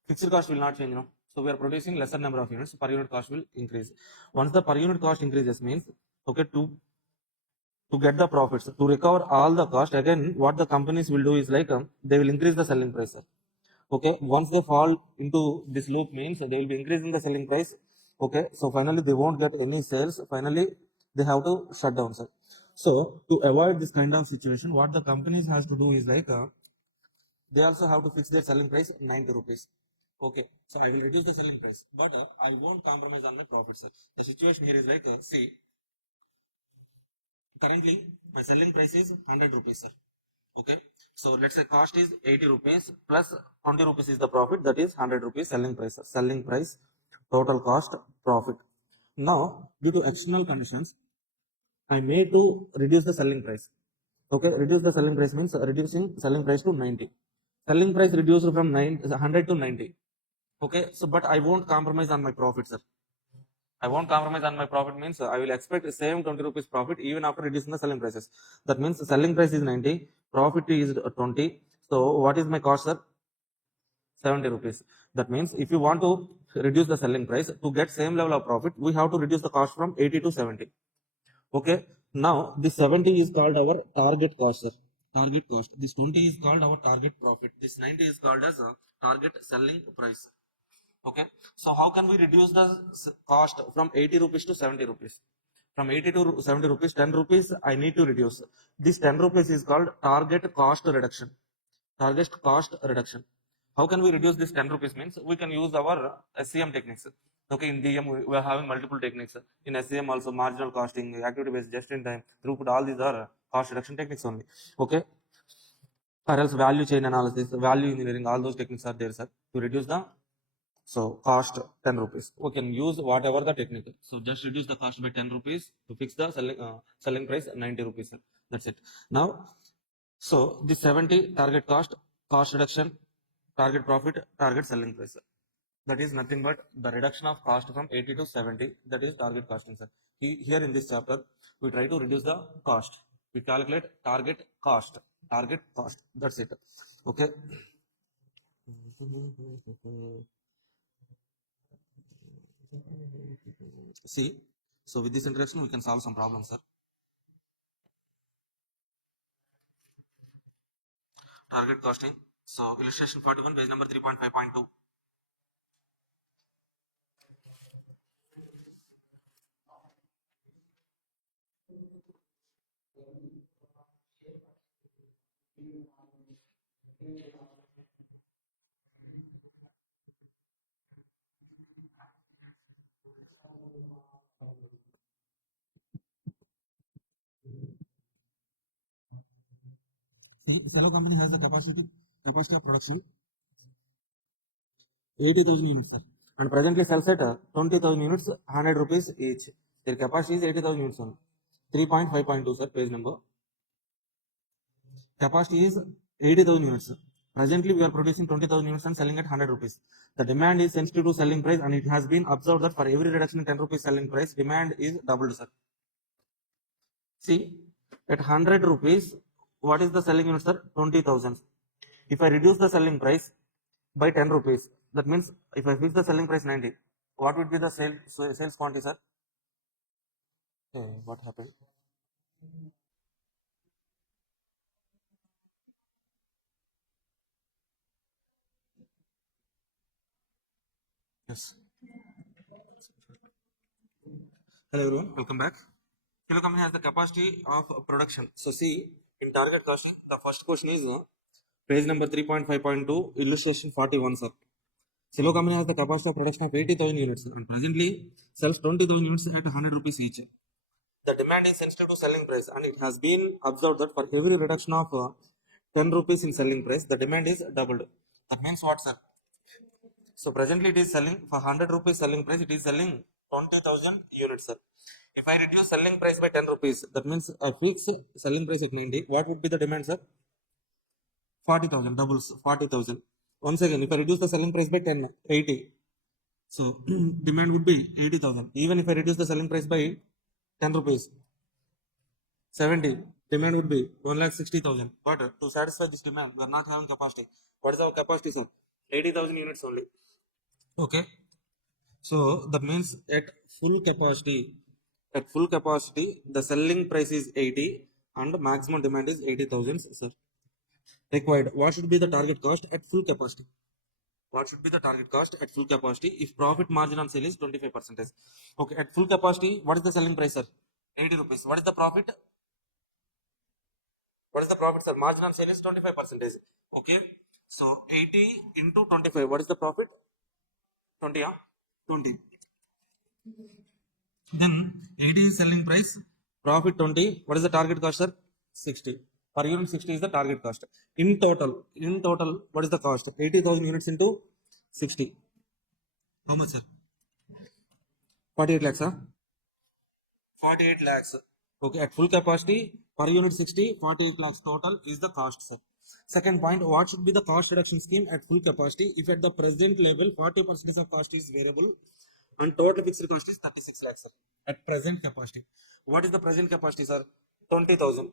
fixed cost will not change, so we are producing lesser number of units, per unit cost will increase. Once the per unit cost increases means, okay, to get the profits, to recover all the cost, again what the companies will do is like, they will increase the selling price, sir. Okay, once they fall into this loop means they will be increasing the selling price. Okay, so finally they won't get any sales, finally they have to shut down, sir. So to avoid this kind of situation, what the companies has to do is like, they also have to fix their selling price 90 rupees. Okay, so I will reduce the selling price, but I won't compromise on the profit, sir. The situation here is like, see, currently my selling price is 100 rupees, sir. Okay, so let's say cost is 80 rupees plus 20 rupees is the profit, that is 100 rupees selling price, sir. Selling price, total cost, profit. Now due to external conditions, I made to reduce the selling price. Okay, reduce the selling price means reducing selling price to 90. Selling price reduced from 100 to 90. Okay, so but I won't compromise on my profit, sir. I won't compromise on my profit means I will expect the same 20 rupees profit even after reducing the selling prices. That means the selling price is 90, profit is 20. So what is my cost, sir? 70 rupees. That means if you want to reduce the selling price to get same level of profit, we have to reduce the cost from 80 to 70. Okay, now this 70 is called our target cost, sir. Target cost. This 20 is called our target profit. This 90 is called as a target selling price. Okay, so how can we reduce the cost from 80 rupees to 70 rupees? From 80 to 70 rupees, 10 rupees I need to reduce. This 10 rupees is called target cost reduction. Target cost reduction. How can we reduce this 10 rupees means we can use our SCM techniques. Okay, in DM we are having multiple techniques. In SCM also marginal costing, activity based, just in time, throughput, all these are cost reduction techniques only. Okay, or else value chain analysis, value engineering, all those techniques are there, sir, to reduce the cost 10 rupees. We can use whatever the technique. So just reduce the cost by 10 rupees to fix the selling price 90 rupees. Sir. That's it. Now, so the 70 target cost reduction, target profit, target selling price. That is nothing but the reduction of cost from 80 to 70. That is target costing, sir. Here in this chapter, we try to reduce the cost. We calculate target cost. Target cost. That's it. Okay. See, so with this introduction, we can solve some problems, sir. Target costing. So illustration 41, page number 3.5.2. See, fellow company has the capacity of production 80,000 units, sir, and presently sells at 20,000 units, 100 rupees each. Their capacity is 80,000 units only. 3.5.2, sir, page number. Capacity is 80,000 units. Presently, we are producing 20,000 units and selling at 100 rupees. The demand is sensitive to selling price, and it has been observed that for every reduction in 10 rupees selling price, demand is doubled, sir. See, at 100 rupees, what is the selling unit, sir? 20,000. If I reduce the selling price by 10 rupees, that means if I fix the selling price 90, what would be the sales quantity, sir? Okay, what happened? Yes. Hello everyone, welcome back. Kilo company has the capacity of production. So see, in target costing, the first question is page number 3.5.2, illustration 41, sir. Silo company has the capacity of production of 80,000 units and presently sells 20,000 units at 100 rupees each. The demand is sensitive to selling price, and it has been observed that for every reduction of 10 rupees in selling price, the demand is doubled. That means what, sir? So presently it is selling for 100 rupees selling price, it is selling 20,000 units, sir. If I reduce selling price by 10 rupees, that means I fix selling price at 90. What would be the demand, sir? 40,000, doubles 40,000. Once again, if I reduce the selling price by 10, 80. So demand would be 80,000. Even if I reduce the selling price by 10 rupees, 70, demand would be 1,60,000. But to satisfy this demand, we are not having capacity. What is our capacity, sir? 80,000 units only. Okay. So that means at full capacity, the selling price is 80 and maximum demand is 80,000, sir. Required. What should be the target cost at full capacity? What should be the target cost at full capacity if profit margin on sale is 25%? Okay, at full capacity, what is the selling price, sir? 80 rupees. What is the profit? What is the profit, sir? Margin on sale is 25%. Okay, so 80 into 25. What is the profit? 20, huh? 20. Then 80 is selling price, profit 20. What is the target cost, sir? 60. Per unit 60 is the target cost. In total, what is the cost? 80,000 units into 60. How much, sir? 48 lakhs, huh? 48 lakhs. Okay, at full capacity, per unit 60, 48 lakhs total is the cost, sir. Second point, what should be the cost reduction scheme at full capacity if at the present level 40% of cost is variable and total fixed cost is 36 lakhs, sir. At present capacity. What is the present capacity, sir? 20,000.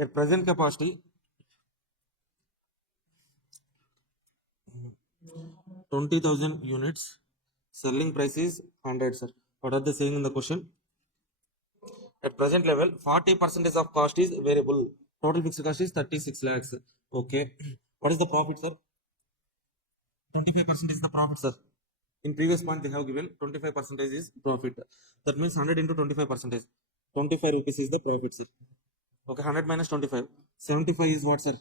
At present capacity, 20,000 units, selling price is 100, sir. What are they saying in the question? At present level, 40% of cost is variable. Total fixed cost is 36 lakhs. Okay. What is the profit, sir? 25% is the profit, sir. In previous point, they have given 25% is profit. That means 100 into 25%. 25 rupees is the profit, sir. Okay, 100 minus 25. 75 is what, sir?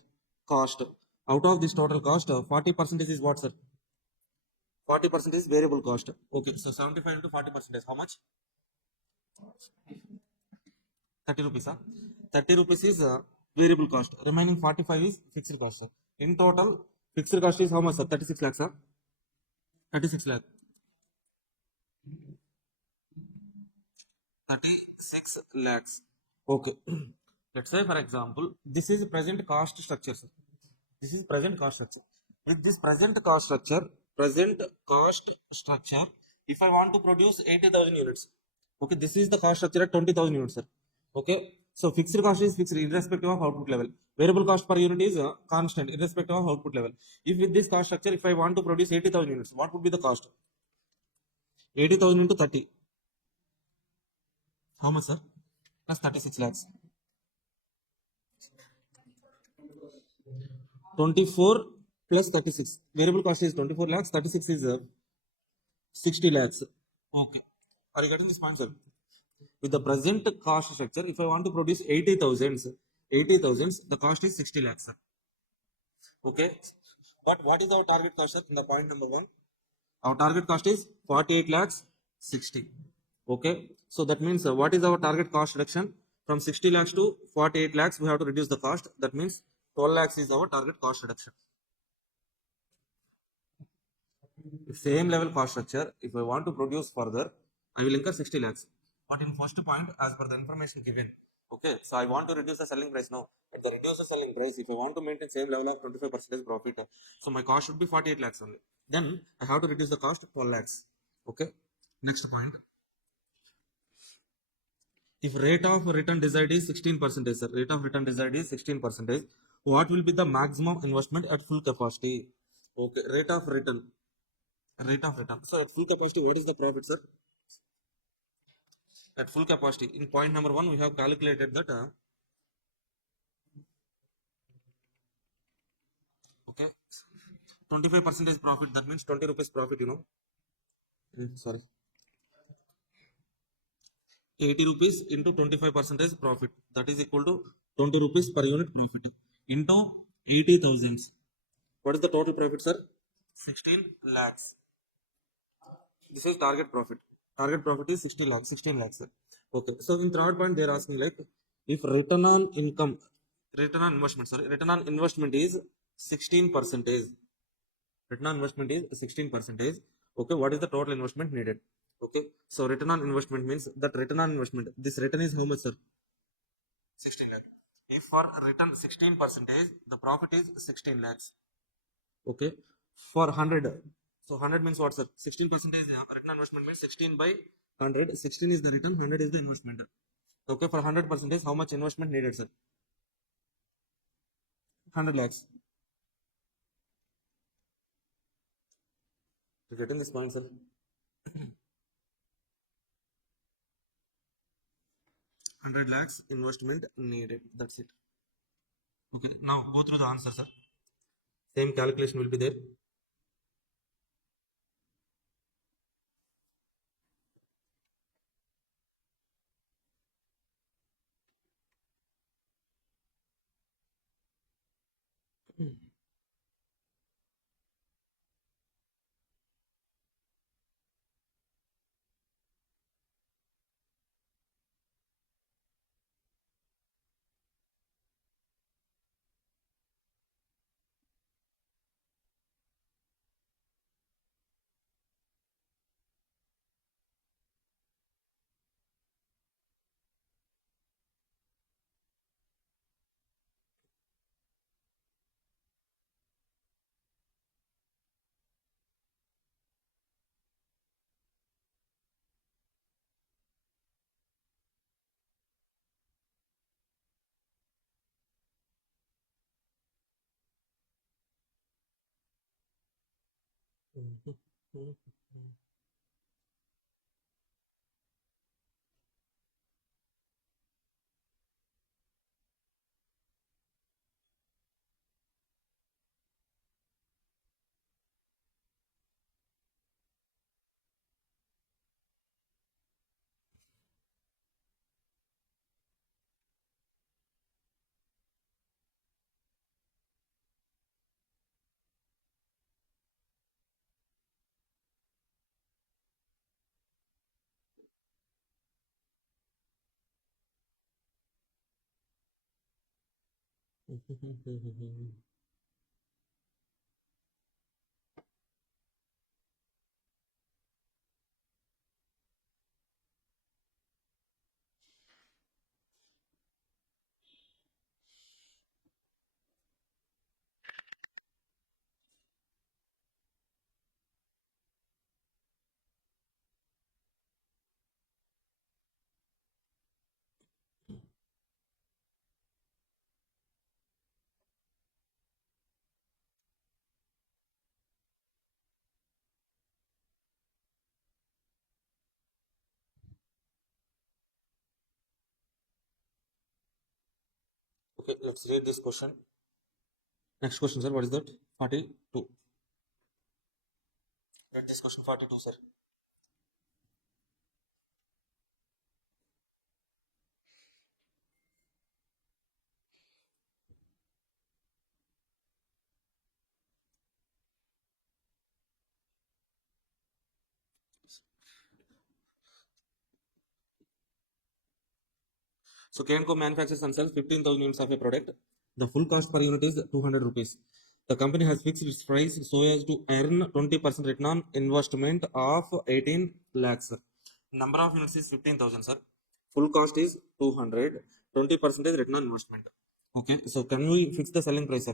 Cost. Out of this total cost, 40% is what, sir? 40% is variable cost. Okay, so 75 into 40%. How much? 30 rupees, huh? 30 rupees is variable cost. Remaining 45 is fixed cost, sir. In total, fixed cost is how much, sir? 36 lakhs, sir. 36 lakh. 36 lakhs. Okay. Let's say, for example, this is present cost structure, sir. This is present cost structure. With this present cost structure, if I want to produce 80,000 units, okay, this is the cost structure at 20,000 units, sir. Okay, so fixed cost is fixed irrespective of output level. Variable cost per unit is constant irrespective of output level. If with this cost structure, if I want to produce 80,000 units, what would be the cost? 80,000 into 30. How much, sir? Plus 36 lakhs. 24 plus 36. Variable cost is 24 lakhs. 36 is 60 lakhs. Okay. Are you getting this point, sir? With the present cost structure, if I want to produce 80,000, the cost is 60 lakhs, sir. Okay. But what is our target cost, sir? In the point number 1, our target cost is 48 lakhs 60. Okay. So that means what is our target cost reduction? From 60 lakhs to 48 lakhs, we have to reduce the cost. That means 12 lakhs is our target cost reduction. If same level cost structure, if I want to produce further, I will incur 60 lakhs. But in first point, as per the information given, okay, so I want to reduce the selling price now. At the reduce the selling price, if I want to maintain same level of 25% profit, so my cost should be 48 lakhs only. Then I have to reduce the cost to 12 lakhs. Okay. Next point. If rate of return desired is 16%, sir, rate of return desired is 16%, what will be the maximum investment at full capacity? Okay, rate of return. So at full capacity, what is the profit, sir? At full capacity, in point number 1, we have calculated that. Okay, 25% is profit. That means 20 rupees profit. Sorry. 80 rupees into 25% profit. That is equal to 20 rupees per unit profit into 80,000. What is the total profit, sir? 16 lakhs. This is target profit. Target profit is 16 lakhs, sir. Okay. So in third point, they are asking like if return on investment is 16%. Return on investment is 16%. Okay. What is the total investment needed? Okay. So return on investment means that return on investment. This return is how much, sir? 16 lakh. If for return 16%, the profit is 16 lakhs. Okay. For 100. So 100 means what, sir? 16% return on investment means 16 by 100. 16 is the return, 100 is the investment. Okay. For 100%, how much investment needed, sir? 100 lakhs. You getting this point, sir? 100 lakhs investment needed. That's it. Okay. Now go through the answer, sir. Same calculation will be there. Okay, let's read this question. Next question, sir. What is that? 42. Read this question 42, sir. So K&Co manufactures and sells 15,000 units of a product. The full cost per unit is 200 rupees. The company has fixed its price so as to earn 20% return on investment of 18 lakhs. Number of units is 15,000, sir. Full cost is 200. 20% is return on investment. Okay, so can we fix the selling price, sir?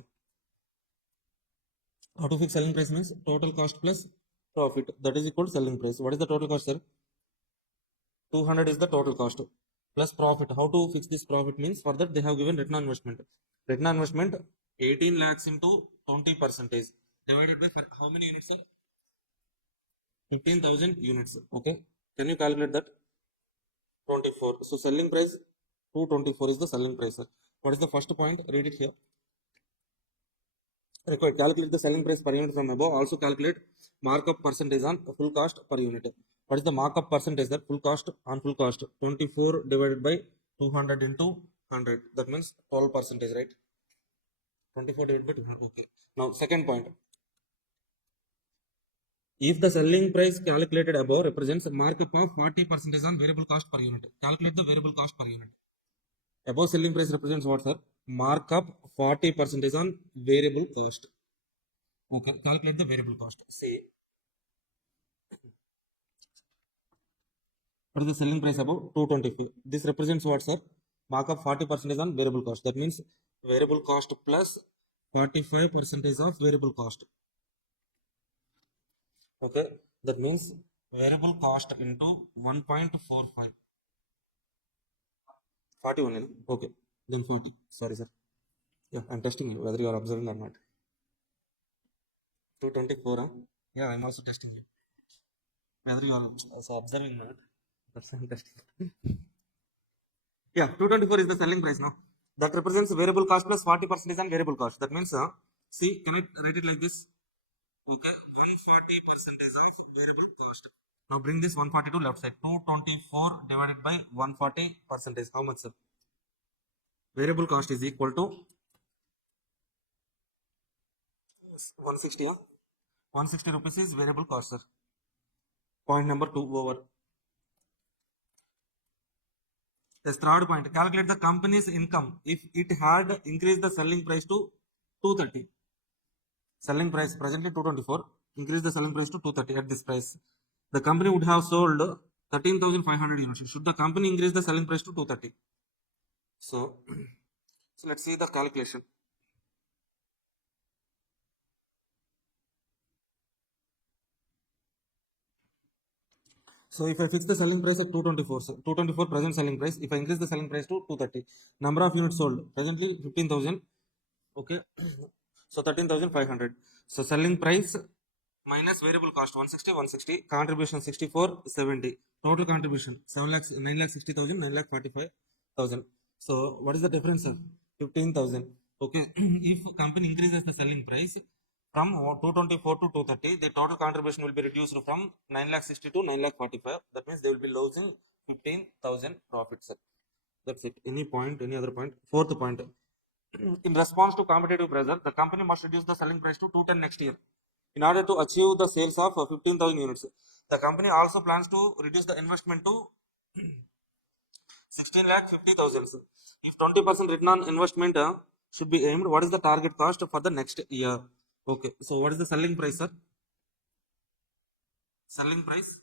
How to fix selling price means total cost plus profit. That is equal to selling price. What is the total cost, sir? 200 is the total cost plus profit. How to fix this profit means for that they have given return on investment. Return on investment 18 lakhs into 20 percentage divided by how many units, sir? 15,000 units. Okay. Can you calculate that? 24. So selling price 224 is the selling price, sir. What is the first point? Read it here. Required calculate the selling price per unit from above. Also calculate markup percentage on full cost per unit. What is the markup percentage? That full cost on full cost 24 divided by 200 into 100. That means 12 percentage, right? 24 divided by 200. Okay. Now second point. If the selling price calculated above represents markup of 40 percentage on variable cost per unit, calculate the variable cost per unit. Above selling price represents what, sir? Markup 40 percentage on variable cost. Okay, calculate the variable cost. Say What is the selling price above? 225. This represents what, sir? Markup 40% on variable cost. That means variable cost plus 45% of variable cost. Okay, that means variable cost into 1.45. 41, you know? Okay, then 40. Sorry, sir. Yeah, I'm testing you whether you are observing or not. 224, huh? Yeah, I'm also testing you whether you are also observing or not. That's why I'm testing. Yeah, 224 is the selling price now. That represents variable cost plus 40% on variable cost. That means, see, can I write it like this? Okay, 140% of variable cost. Now bring this 140 to left side. 224 divided by 140%. How much, sir? Variable cost is equal to 160. Huh? 160 rupees is variable cost, sir. Point number 2 over. The third point, calculate the company's income if it had increased the selling price to 230. Selling price presently 224, increase the selling price to 230 at this price. The company would have sold 13,500 units. Should the company increase the selling price to 230? So, so let's see the calculation. So if I fix the selling price of 224, so 224 present selling price, if I increase the selling price to 230, number of units sold, presently 15,000, okay, so 13,500. So selling price minus variable cost 160, 160, contribution 64, 70, total contribution 7 lakhs, 9 lakh 60,000, 9 lakh 45,000. So what is the difference, sir? 15,000. Okay, if company increases the selling price from 224 to 230, the total contribution will be reduced from 9 lakh 60 to 9 lakh 45. That means they will be losing 15,000 profit, sir. That's it. Any point, any other point? Fourth point. In response to competitive pressure, the company must reduce the selling price to 210 next year in order to achieve the sales of 15,000 units. The company also plans to reduce the investment to 16 lakh 50,000. If 20% return on investment should be aimed, what is the target cost for the next year? Okay, so what is the selling price, sir? Selling price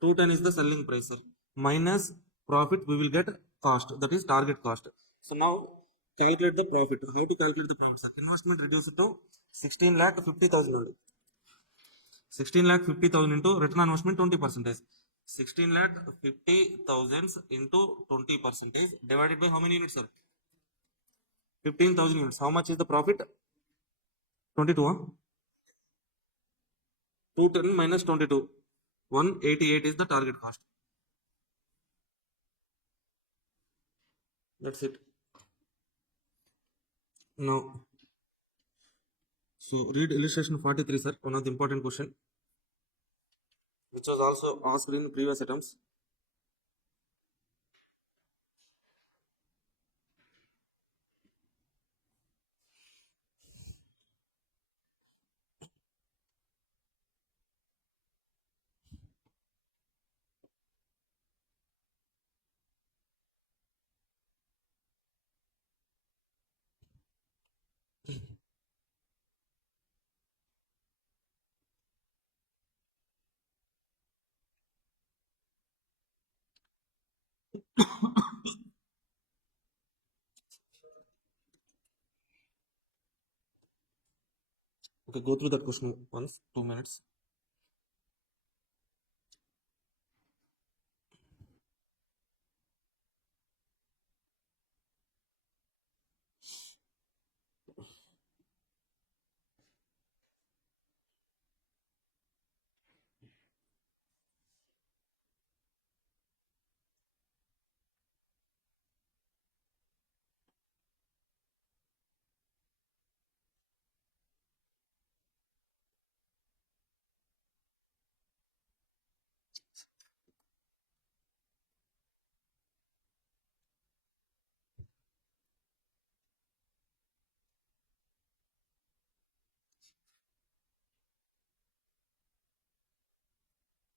210 is the selling price, sir. Minus profit, we will get cost, that is target cost. So now calculate the profit. How to calculate the profit, sir? Investment reduce it to 16 lakh 50,000 only. 16 lakh 50,000 into return on investment 20%. 16 lakh 50,000 into 20% divided by how many units, sir? 15,000 units. How much is the profit? 22. Huh? 210 minus 22. 188 is the target cost. That's it. Now, so read illustration 43, sir. One of the important question, which was also asked in previous attempts. Okay, go through that question once, 2 minutes.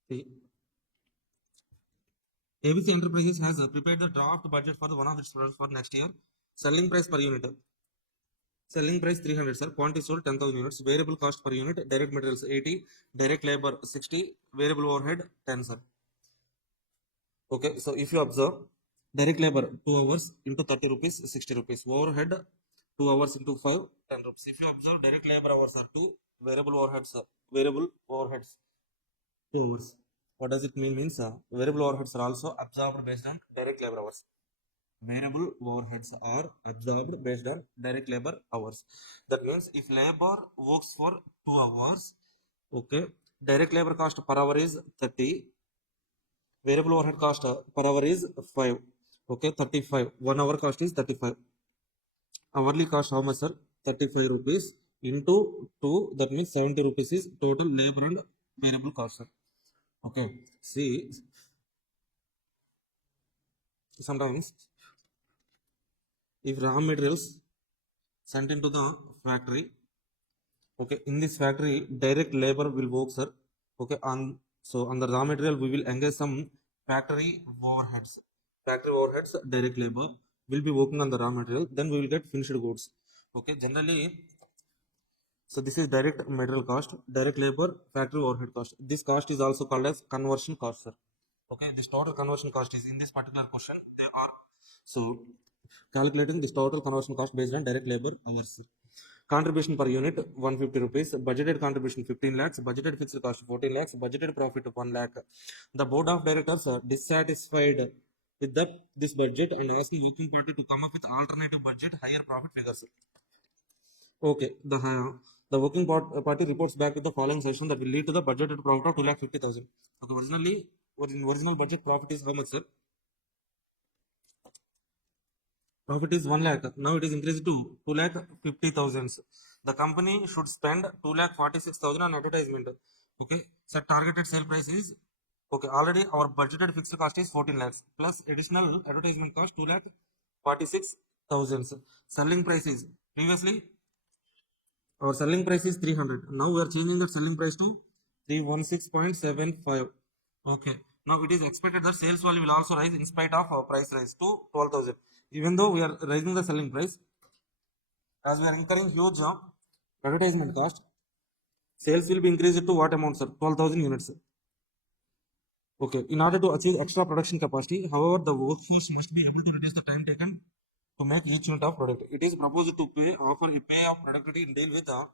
See, ABC Enterprises has prepared the draft budget for one of its products for next year. Selling price per unit. Selling price 300, sir. Quantity sold 10,000 units. Variable cost per unit, direct materials 80, direct labor 60, variable overhead 10, sir. Okay, so if you observe, direct labor 2 hours into 30 rupees, 60 rupees. Overhead 2 hours into 5, 10 rupees. If you observe, direct labor hours are 2, variable overheads 2 hours. What does it mean? Means variable overheads are also absorbed based on direct labor hours. Variable overheads are absorbed based on direct labor hours. That means if labor works for 2 hours, okay, direct labor cost per hour is 30, variable overhead cost per hour is 5, okay, 35. 1 hour cost is 35. Hourly cost how much, sir? 35 rupees into 2, that means 70 rupees is total labor and variable cost, sir. Okay, see, sometimes if raw materials sent into the factory, okay, in this factory direct labor will work, sir. Okay, on the raw material we will engage some factory overheads. Factory overheads, direct labor will be working on the raw material, then we will get finished goods. Okay, generally, so this is direct material cost, direct labor, factory overhead cost. This cost is also called as conversion cost, sir. Okay, this total conversion cost is in this particular question they are so calculating this total conversion cost based on direct labor hours, sir. Contribution per unit 150 rupees, budgeted contribution 15 lakhs, budgeted fixed cost 14 lakhs, budgeted profit 1 lakh. The board of directors are dissatisfied with this budget and asking working party to come up with alternative budget higher profit figures. Okay, the working party reports back to the following session that will lead to the budgeted profit of 2,50,000. Okay, original budget profit is how much, sir? Profit is 1 lakh. Now it is increased to 2,50,000. The company should spend 2,46,000 on advertisement. Okay, so targeted sale price is, okay, already our budgeted fixed cost is 14 lakhs plus additional advertisement cost 2,46,000. Selling price is, previously our selling price is 300. Now we are changing the selling price to 316.75. Okay. Now it is expected that sales value will also rise in spite of our price rise to 12,000. Even though we are raising the selling price, as we are incurring huge advertisement cost, sales will be increased to what amount, sir? 12,000 units. Okay. In order to achieve extra production capacity, however, the workforce must be able to reduce the time taken to make each unit of product. It is proposed to offer a pay of productivity in deal with a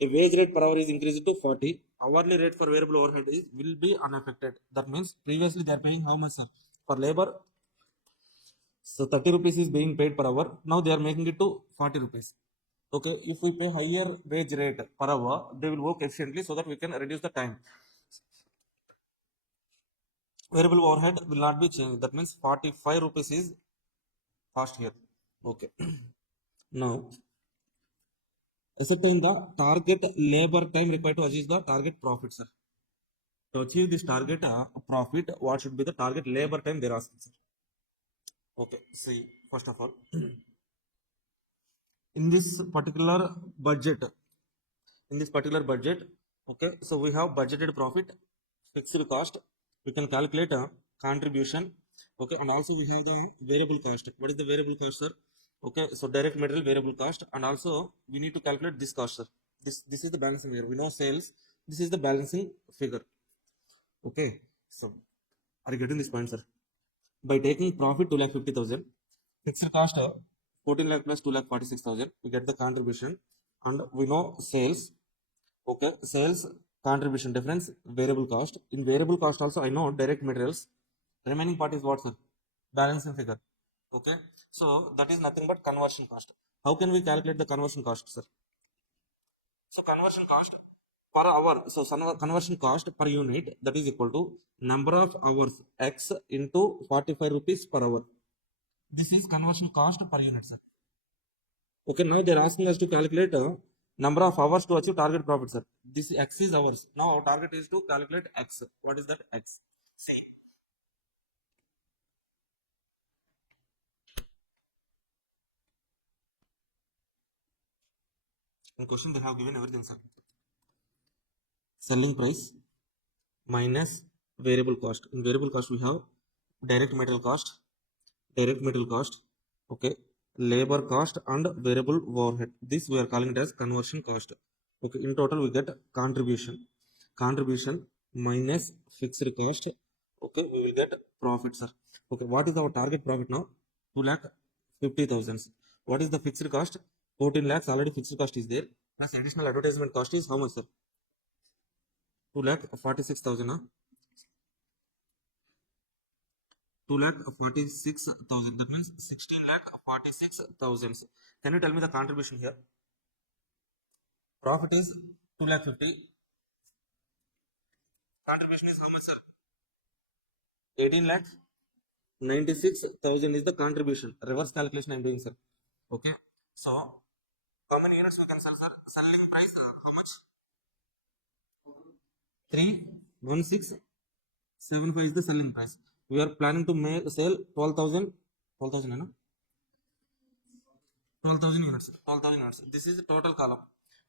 wage rate per hour is increased to 40. Hourly rate for variable overhead will be unaffected. That means previously they are paying how much, sir? For labor, so 30 rupees is being paid per hour. Now they are making it to 40 rupees. Okay, if we pay higher wage rate per hour, they will work efficiently so that we can reduce the time. Variable overhead will not be changed. That means 45 rupees is cost here. Okay. Now, ascertain the target labor time required to achieve the target profit, sir. To achieve this target profit, what should be the target labor time they're asking, sir? Okay, see, first of all, in this particular budget, okay, so we have budgeted profit, fixed cost, we can calculate a contribution, okay, and also we have the variable cost. What is the variable cost, sir? Okay, so direct material variable cost, and also we need to calculate this cost, sir. This is the balancing figure. We know sales, this is the balancing figure. Okay, so are you getting this point, sir? By taking profit 2,50,000, fixed cost 14 lakh plus 2,46,000, we get the contribution, and we know sales. Okay, sales contribution difference, variable cost. In variable cost also I know direct materials. Remaining part is what, sir? Balancing figure. Okay, so that is nothing but conversion cost. How can we calculate the conversion cost, sir? So conversion cost per hour. So conversion cost per unit, that is equal to number of hours x into 45 rupees per hour. This is conversion cost per unit, sir. Okay, now they are asking us to calculate number of hours to achieve target profit, sir. This x is hours. Now our target is to calculate x. What is that x? See, in question they have given everything, sir. Selling price minus variable cost. In variable cost we have direct material cost, okay, labor cost and variable overhead. This we are calling it as conversion cost. Okay, in total we get contribution minus fixed cost. Okay, we will get profit, sir. Okay, what is our target profit now? 2,50,000. What is the fixed cost? 14 lakhs already fixed cost is there, plus additional advertisement cost is how much, sir? 2,46,000. 2,46,000. That means 16,46,000. Can you tell me the contribution here? Profit is 2,50,000. Contribution is how much, sir? 18,96,000 is the contribution. Reverse calculation I am doing, sir. Okay. So how many units we can sell, sir? Selling price how much? 3,1675 is the selling price. We are planning to sell 12,000. 12,000, no? 12,000 units. 12,000 units. This is the total column.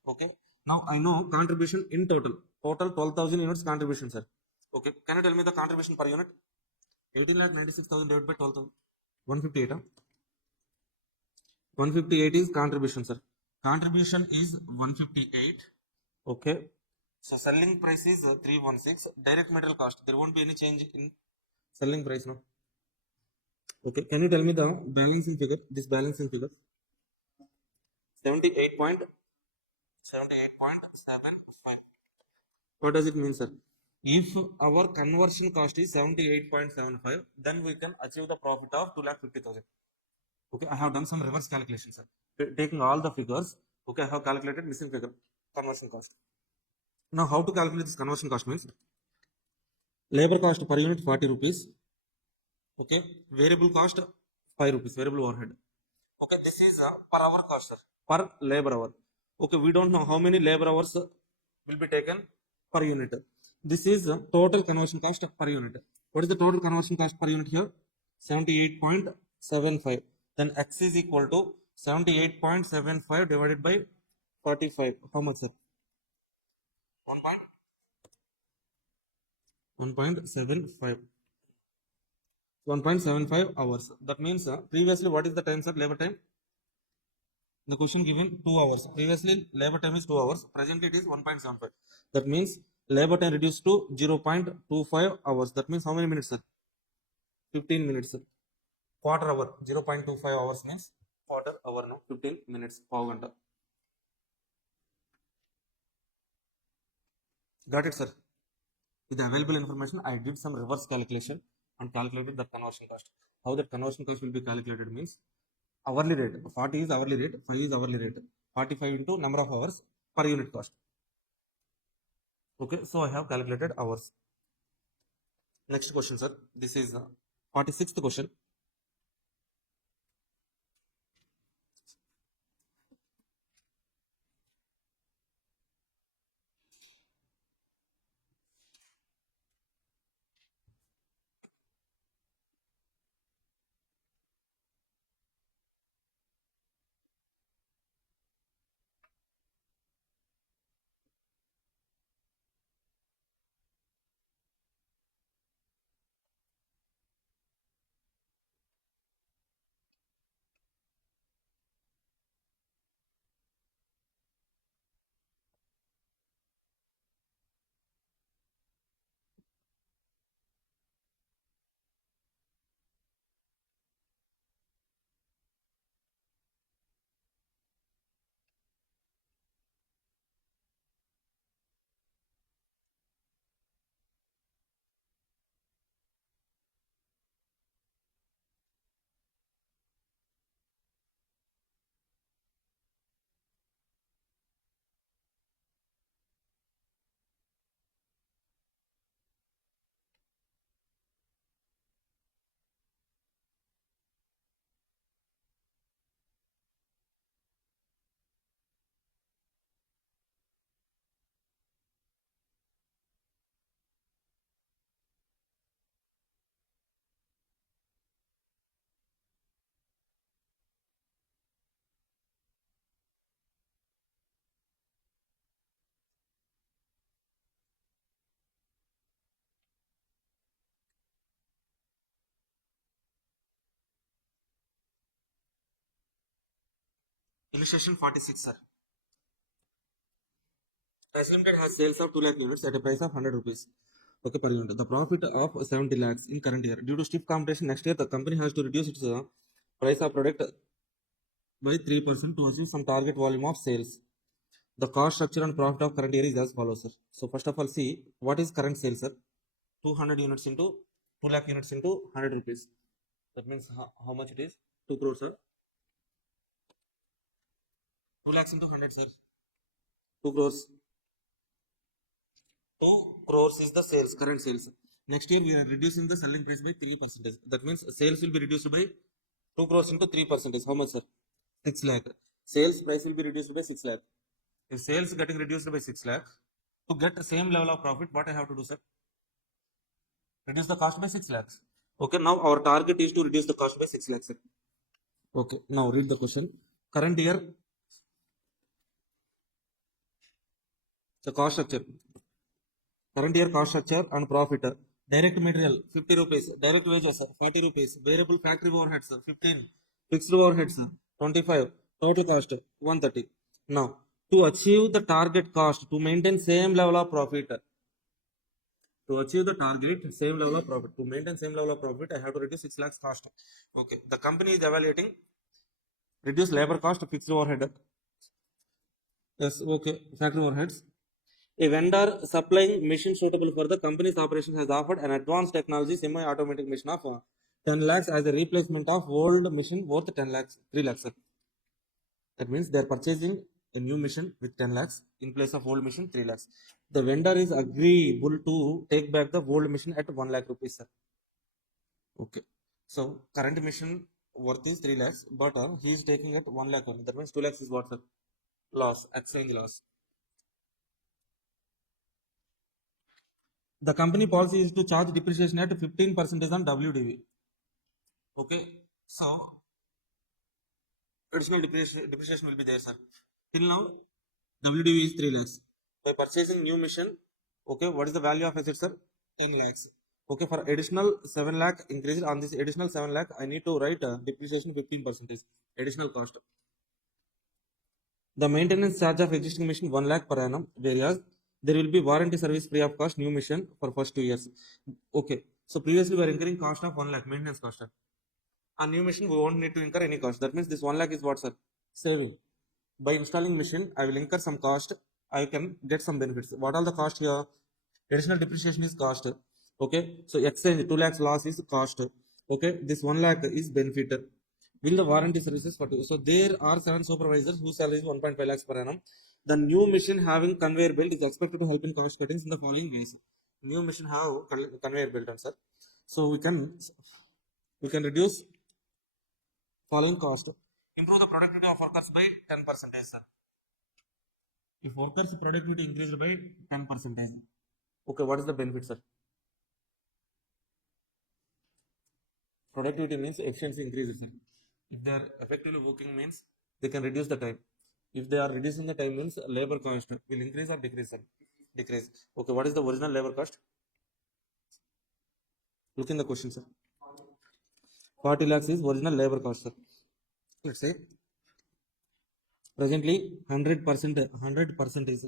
Okay. Now I know contribution in total. Total 12,000 units contribution, sir. Okay. Can you tell me the contribution per unit? 18,96,000 divided by 12,000. 158. 158 is contribution, sir. Contribution is 158. Okay. So selling price is 316. Direct material cost. There won't be any change in selling price now. Okay. Can you tell me the balancing figure? This balancing figure. 78.75. What does it mean, sir? If our conversion cost is 78.75, then we can achieve the profit of 2,50,000. Okay, I have done some reverse calculations, sir. Taking all the figures, okay, I have calculated missing figure, conversion cost. Now, how to calculate this conversion cost means labor cost per unit 40 rupees. Okay, variable cost 5 rupees, variable overhead. Okay, this is per hour cost, sir, per labor hour. Okay, we don't know how many labor hours will be taken per unit. This is total conversion cost per unit. What is the total conversion cost per unit here? 78.75. Then X is equal to 78.75 divided by 45. How much, sir? 1.75. 1.75 hours. That means previously what is the time, sir? Labor time? The question given 2 hours. Previously labor time is 2 hours. Presently it is 1.75. That means labor time reduced to 0.25 hours. That means how many minutes, sir? 15 minutes, sir. Quarter hour. 0.25 hours means quarter hour, no? 15 minutes. Pav ganta. Got it, sir? With the available information, I did some reverse calculation and calculated the conversion cost. How that conversion cost will be calculated means hourly rate. 40 is hourly rate, 5 is hourly rate. 45 into number of hours per unit cost. Okay, so I have calculated hours. Next question, sir. This is 46th question. Illustration 46, sir. Press Limited has sales of 2 lakh units at a price of 100 rupees. Okay, per unit. The profit of 70 lakhs in current year. Due to stiff competition next year, the company has to reduce its price of product by 3% to achieve some target volume of sales. The cost structure and profit of current year is as follows, sir. So first of all, see what is current sales, sir. 200 units into 2 lakh units into 100 rupees. That means how much it is? 2 crores, sir. 2 lakhs into 100, sir. 2 crores. 2 crores is the sales, current sales. Next year, we are reducing the selling price by 3%. That means sales will be reduced by 2 crores into 3%. How much, sir? 6 lakh. Sales price will be reduced by 6 lakh. If sales getting reduced by 6 lakh, to get the same level of profit, what I have to do, sir? Reduce the cost by 6 lakhs. Okay, now our target is to reduce the cost by 6 lakhs, sir. Okay, now read the question. Current year, the cost structure. Current year cost structure and profit. Direct material 50 rupees, direct wages 40 rupees, variable factory overheads 15, fixed overheads 25, total cost 130. Now, to achieve the target cost, to maintain same level of profit, to achieve the target same level of profit, to maintain same level of profit, I have to reduce 6 lakhs cost. Okay, the company is evaluating reduce labor cost, fixed overhead. Yes, okay, factory overheads. A vendor supplying machine suitable for the company's operation has offered an advanced technology semi-automatic machine of 10 lakhs as a replacement of old machine worth 10 lakhs, 3 lakhs. Sir. That means they are purchasing a new machine with 10 lakhs in place of old machine 3 lakhs. The vendor is agreeable to take back the old machine at 1 lakh rupees, sir. Okay. So current machine worth is 3 lakhs, but he is taking it 1 lakh only. That means 2 lakhs is what, sir? Loss, exchange loss. The company policy is to charge depreciation at 15% on WDV. Okay, so additional depreciation will be there, sir. Till now, WDV is 3 lakhs. By purchasing new machine, okay, what is the value of asset, sir? 10 lakhs. Okay, for additional 7 lakh increase on this additional 7 lakh, I need to write depreciation 15% additional cost. The maintenance charge of existing machine 1 lakh per annum, whereas there will be warranty service free of cost new machine for first 2 years. Okay, so previously we are incurring cost of 1 lakh maintenance cost. A new machine we won't need to incur any cost. That means this 1 lakh is what, sir? Saving. By installing machine, I will incur some cost. I can get some benefits. What are the cost here? Additional depreciation is cost. Okay, so exchange 2 lakhs loss is cost. Okay, this 1 lakh is benefit. Will the warranty services for 2? So there are 7 supervisors whose salary is 1.5 lakhs per annum. The new machine having conveyor belt is expected to help in cost cuttings in the following ways. New machine have conveyor belt, sir. So we can reduce following cost. Improve the productivity of workers by 10%, sir. If workers productivity increased by 10%, okay, what is the benefit, sir? Productivity means efficiency increases, sir. If they are effectively working means they can reduce the time. If they are reducing the time means labor cost will increase or decrease, sir? Decrease. Okay, what is the original labor cost? Look in the question, sir. 40 lakhs is original labor cost, sir. Let's say presently 100% is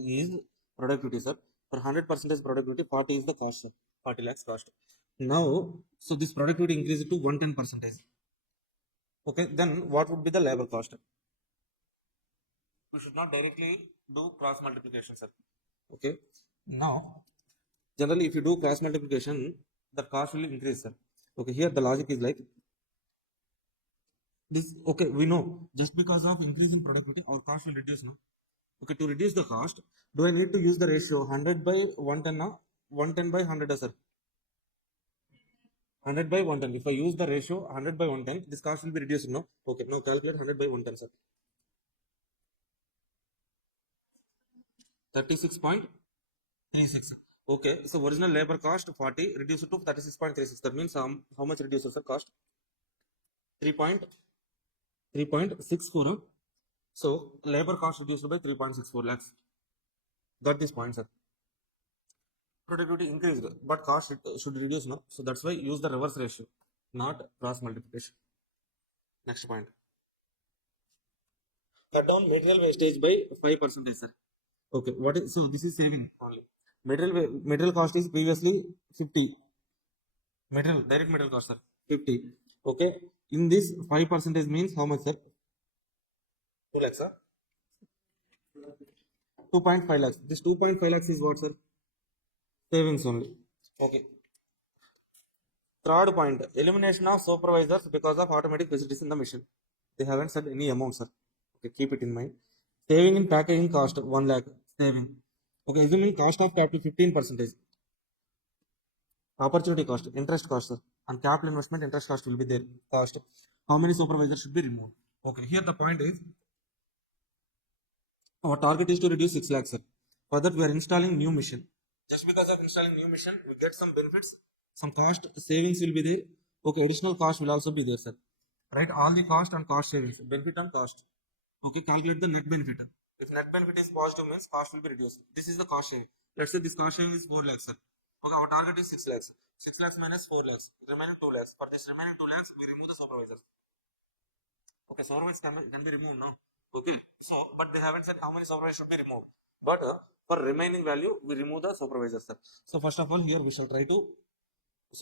productivity, sir. For 100% productivity, 40 is the cost, sir. 40 lakhs cost. Now, so this productivity increases to 110%. Okay, then what would be the labor cost? We should not directly do cross multiplication, sir. Okay, now generally if you do cross multiplication, the cost will increase, sir. Okay, here the logic is like this. Okay, we know just because of increase in productivity, our cost will reduce now. Okay, to reduce the cost, do I need to use the ratio 100 by 110 now? 110 by 100, sir. 100 by 110. If I use the ratio 100 by 110, this cost will be reduced, no? Okay, now calculate 100 by 110, sir. 36.36. Okay, so original labor cost 40 reduced to 36.36. That means how much reduces the cost? 3.64. So labor cost reduced by 3.64 lakhs. Got this point, sir. Productivity increased, but cost should reduce, no? So that's why use the reverse ratio, not cross multiplication. Next point. Cut down material wastage by 5%, sir. Okay, what is, so this is saving only. Material cost is previously 50. Direct material cost, sir, 50. Okay, in this 5% means how much, sir? 2 lakhs, sir. 2.5 lakhs. This 2.5 lakhs is what, sir? Savings only. Okay. Third point, elimination of supervisors because of automatic facilities in the machine. They haven't said any amount, sir. Okay, keep it in mind. Saving in packaging cost 1 lakh. Saving. Okay, assuming cost of capital 15%. Opportunity cost, interest cost, sir. On capital investment, interest cost will be there. Cost. How many supervisors should be removed? Okay, here the point is our target is to reduce 6 lakhs, sir. For that, we are installing new machine. Just because of installing new machine, we get some benefits, some cost savings will be there. Okay, additional cost will also be there, sir. Write all the cost and cost savings, benefit and cost. Okay, calculate the net benefit. If net benefit is positive, means cost will be reduced. This is the cost saving. Let's say this cost saving is 4 lakhs, sir. Okay, our target is 6 lakhs. 6 lakhs minus 4 lakhs, remaining 2 lakhs. For this remaining 2 lakhs, we remove the supervisors. Okay, supervisors can be removed now. Okay, so but they haven't said how many supervisors should be removed. But for remaining value, we remove the supervisors, sir. So first of all, here we shall try to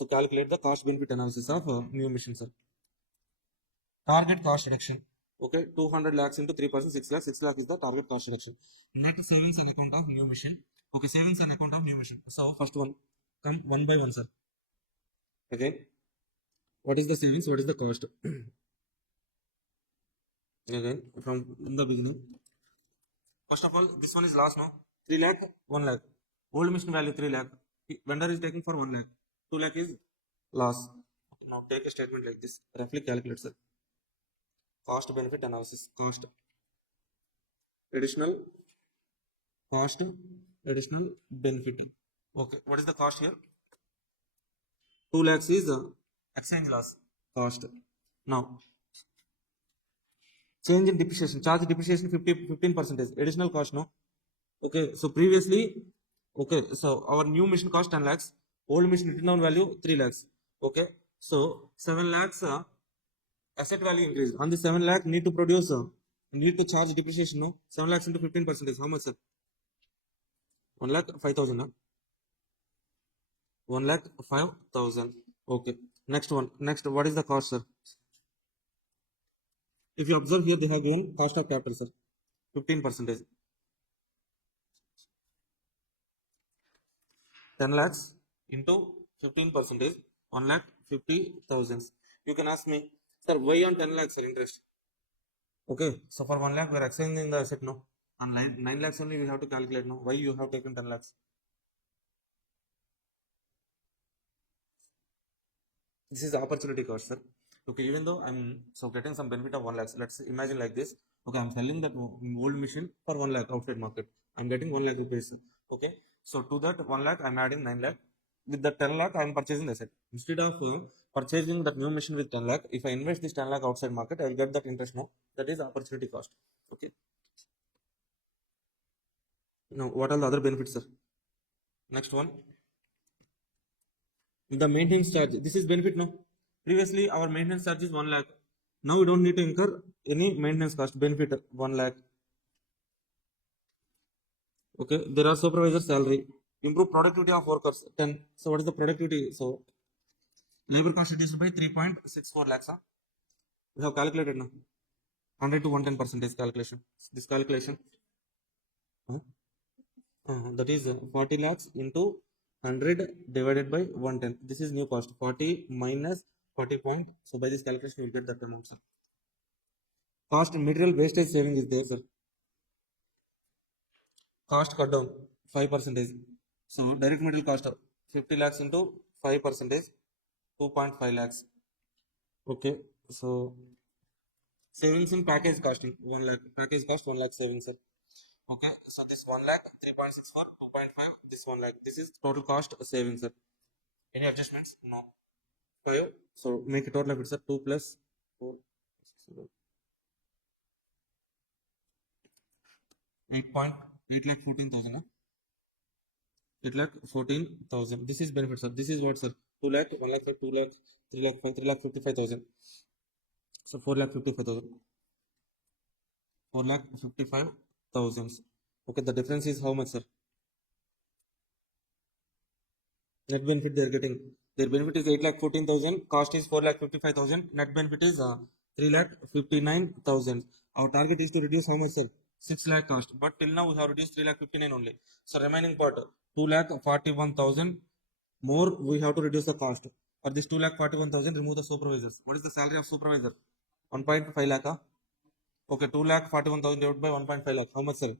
calculate the cost benefit analysis of new machine, sir. Target cost reduction. Okay, 200 lakhs into 3%, 6 lakhs. 6 lakhs is the target cost reduction. Net savings on account of new machine. Okay, savings on account of new machine. So first one, come one by one, sir. Okay, what is the savings? What is the cost? Again, from in the beginning. First of all, this one is loss, no? 3 lakh, 1 lakh. Old machine value 3 lakh. Vendor is taking for 1 lakh. 2 lakh is loss. Okay, now take a statement like this. Roughly calculate, sir. Cost benefit analysis. Cost. Additional cost. Additional benefit. Okay, what is the cost here? 2 lakhs is exchange loss cost. Now, change in depreciation. Charge depreciation 15%. Additional cost, no? Okay, so previously, okay, so our new machine cost 10 lakhs, old machine written down value 3 lakhs. Okay, so 7 lakhs asset value increase. On the 7 lakh need to produce, need to charge depreciation, no? 7 lakhs into 15%. How much, sir? 1 lakh 5,000, no? 1 lakh 5,000. Okay, next one. Next, what is the cost, sir? If you observe here, they have given cost of capital, sir, 15%. 10 lakhs into 15%, 1 lakh 50,000. You can ask me, sir, why on 10 lakhs, sir, interest? Okay, so for 1 lakh, we are exchanging the asset, no? On 9 lakhs only, we have to calculate, no? Why you have taken 10 lakhs? This is opportunity cost, sir. Okay, even though I'm getting some benefit of 1 lakh, let's imagine like this. Okay, I'm selling that old machine for 1 lakh outside market. I'm getting 1 lakh rupees. Okay, so to that 1 lakh, I'm adding 9 lakh. With the 10 lakh, I'm purchasing the asset. Instead of purchasing that new machine with 10 lakh, if I invest this 10 lakh outside market, I'll get that interest now. That is opportunity cost. Okay. Now, what are the other benefits, sir? Next one. The maintenance charge. This is benefit, no? Previously, our maintenance charge is 1 lakh. Now we don't need to incur any maintenance cost. Benefit 1 lakh. Okay, there are supervisor salary. Improve productivity of workers 10. So what is the productivity? So labor cost reduced by 3.64 lakhs. Huh? We have calculated now. 100 to 110% calculation. This calculation. That is 40 lakhs into 100 divided by 110. This is new cost. 40 minus 40 point. So by this calculation, you will get that amount, sir. Cost material wastage saving is there, sir. Cost cut down 5%. So direct material cost 50 lakhs into 5%, 2.5 lakhs. Okay, so savings in package costing 1 lakh. Package cost 1 lakh savings, sir. Okay, so this 1 lakh, 3.64, 2.5, this 1 lakh. This is total cost savings, sir. Any adjustments? No. 5. So make a total of it, sir. 2 plus 4. 8 lakh 14,000. 8 lakh 14,000. This is benefit, sir. This is what, sir? 2 lakh, 1 lakh 5, 2 lakh, 3 lakh 5, 3 lakh 55,000. So 4 lakh 55,000. 4,55,000. Okay, the difference is how much, sir? Net benefit they are getting. Their benefit is 8,14,000. Cost is 4,55,000. Net benefit is 3,59,000. Our target is to reduce how much, sir? 6 lakh cost. But till now we have reduced 3,59,000 only. So remaining part 2,41,000 more we have to reduce the cost. For this 2,41,000, remove the supervisors. What is the salary of supervisor? 1.5 lakh. Okay, 2,41,000 divided by 1.5 lakh. How much, sir?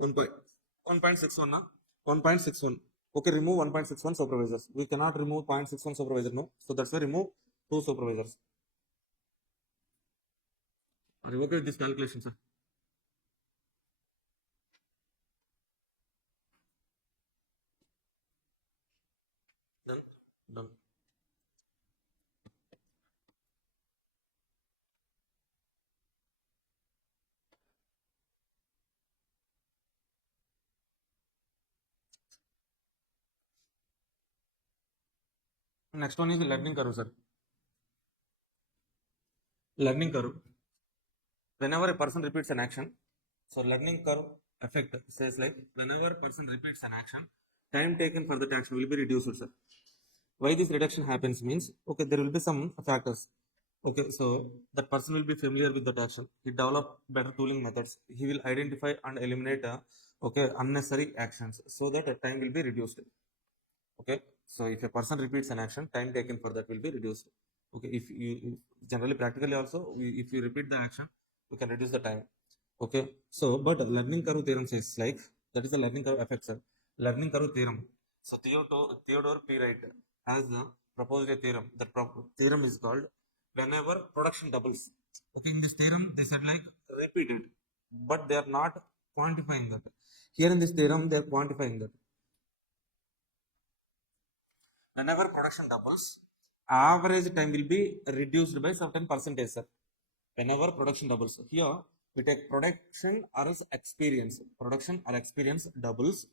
1.61, na? 1.61. Okay, remove 1.61 supervisors. We cannot remove 0.61 supervisor, no? So that's why remove 2 supervisors. Are you okay with this calculation, sir? Done? Done. Next one is the learning curve, sir. Learning curve. Whenever a person repeats an action, so learning curve effect says like whenever a person repeats an action, time taken for that action will be reduced, sir. Why this reduction happens means, okay, there will be some factors. Okay, so that person will be familiar with that action. He develop better tooling methods. He will identify and eliminate okay, unnecessary actions so that time will be reduced. Okay, so if a person repeats an action, time taken for that will be reduced. Okay, if generally practically also, if you repeat the action, you can reduce the time. Okay, so but learning curve theorem says like that is the learning curve effect, sir. Learning curve theorem. So Theodore P. Wright has proposed a theorem. That theorem is called whenever production doubles. Okay, in this theorem they said like repeat it, but they are not quantifying that. Here in this theorem they are quantifying that. Whenever production doubles, average time will be reduced by certain percentage, sir. Whenever production doubles, here we take production or else experience. Production or experience doubles,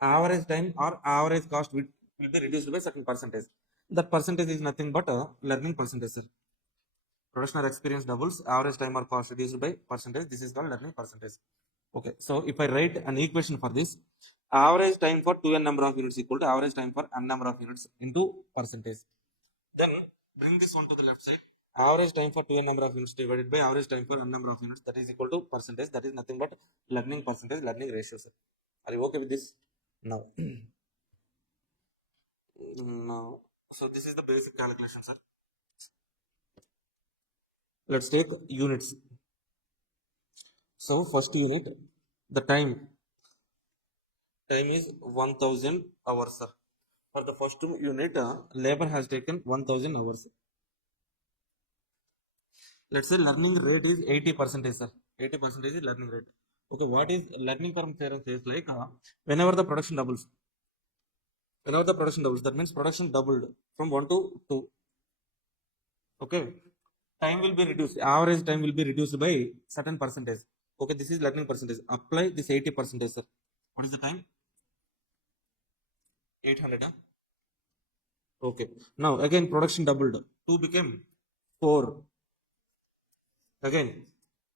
average time or average cost will be reduced by certain percentage. That percentage is nothing but a learning percentage, sir. Production or experience doubles, average time or cost reduced by percentage. This is called learning percentage. Okay, so if I write an equation for this, average time for 2n number of units equal to average time for n number of units into percentage. Then bring this one to the left side. Average time for 2n number of units divided by average time for n number of units, that is equal to percentage. That is nothing but learning percentage, learning ratio, sir. Are you okay with this? Now, now, so this is the basic calculation, sir. Let's take units. So first unit, the time is 1000 hours, sir. For the first unit, labor has taken 1000 hours. Let's say learning rate is 80%, sir. 80% is learning rate. Okay, what is learning term theorem says like whenever the production doubles, that means production doubled from 1 to 2. Okay, time will be reduced. Average time will be reduced by certain percentage. Okay, this is learning percentage. Apply this 80%, sir. What is the time? 800. Huh? Okay. Now again production doubled. 2 became 4. Again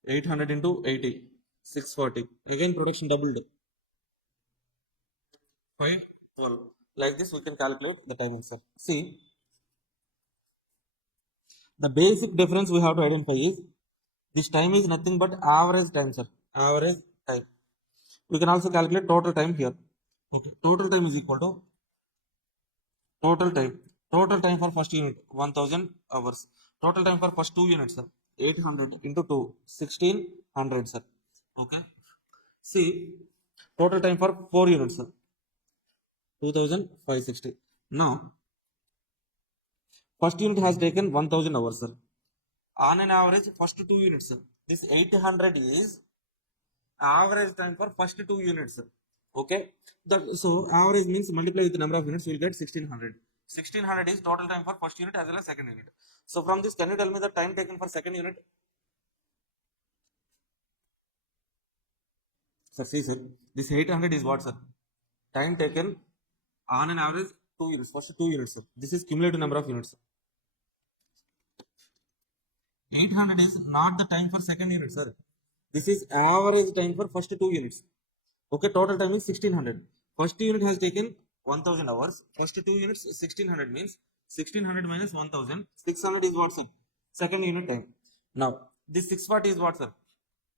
800 into 80. 640. Again production doubled. 512. Like this we can calculate the timing, sir. See, the basic difference we have to identify is this time is nothing but average time, sir. Average time. We can also calculate total time here. Okay. Total time is equal to total time. Total time for first unit 1000 hours. Total time for first 2 units, sir. 800 into 2, 1600, sir. Okay. See, total time for 4 units, sir. 2560. Now, first unit has taken 1000 hours, sir. On an average, first 2 units, sir. This 800 is average time for first 2 units, sir. Okay. So, average means multiply with the number of units, you will get 1600. 1600 is total time for first unit as well as second unit. So, from this, can you tell me the time taken for second unit? Sir, see, sir. This 800 is what, sir? Time taken on an average 2 units, first 2 units, sir. This is cumulative number of units. 800 is not the time for second unit, sir. This is average time for first 2 units. Okay, total time is 1600. First unit has taken 1000 hours. First 2 units 1600 means 1600 minus 1000. 600 is what, sir? Second unit time. Now this 640 is what, sir?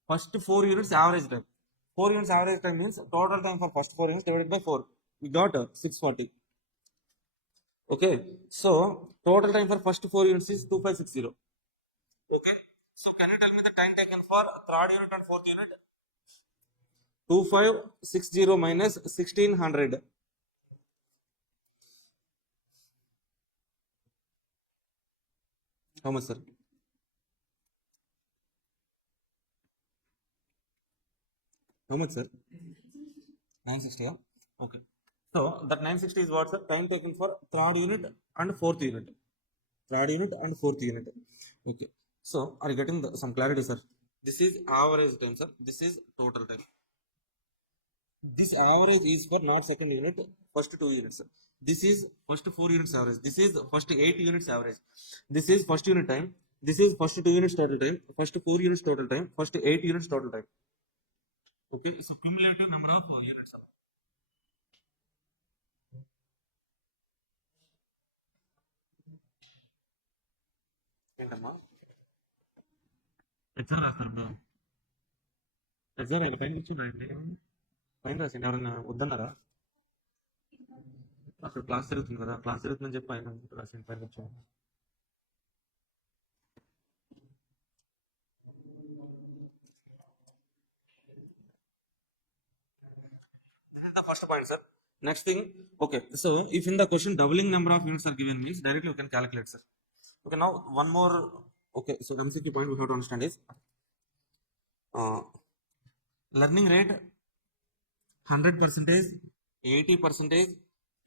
First 4 units average time. 4 units average time means total time for first 4 units divided by 4. We got 640. Okay, so total time for first 4 units is 2560. Okay, so can you tell me the time taken for third unit and fourth unit? 2560 minus 1600. How much, sir? How much, sir? 960. Yeah? Okay. So that 960 is what, sir? Time taken for third unit and fourth unit. Third unit and fourth unit. Okay. So are you getting some clarity, sir? This is average time, sir. This is total time. This average is for not second unit, first 2 units. This is first 4 units average. This is first 8 units average. This is first unit time. This is first 2 units total time. First 4 units total time. First 8 units total time. Okay, so cumulative number of units. ఏంటమ్మా exam రాస్తారు bro exam ఒక time ఇచ్చి పైన రాసింది ఎవరైనా వద్దన్నారా అక్కడ class జరుగుతుంది కదా క్లాస్ జరుగుతుందని చెప్పి ఆయన రాసింది పైన వచ్చాను This is the first point, sir. Next thing, okay. So if in the question doubling number of units are given means directly you can calculate, sir. Okay, now one more. Okay, so MCQ point we have to understand is learning rate 100%, 80%,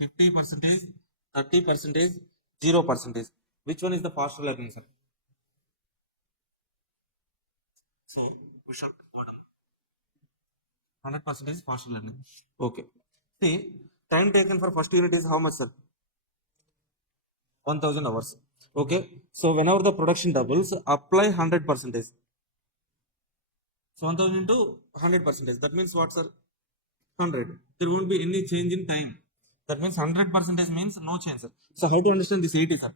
50%, 30%, 0%. Which one is the faster learning, sir? So we should go down. 100% is faster learning. Okay. See, time taken for first unit is how much, sir? 1000 hours. Okay. So whenever the production doubles, apply 100%. So 1000 into 100%. That means what, sir? 100. There won't be any change in time. That means 100% means no change, sir. So how to understand this 80, sir?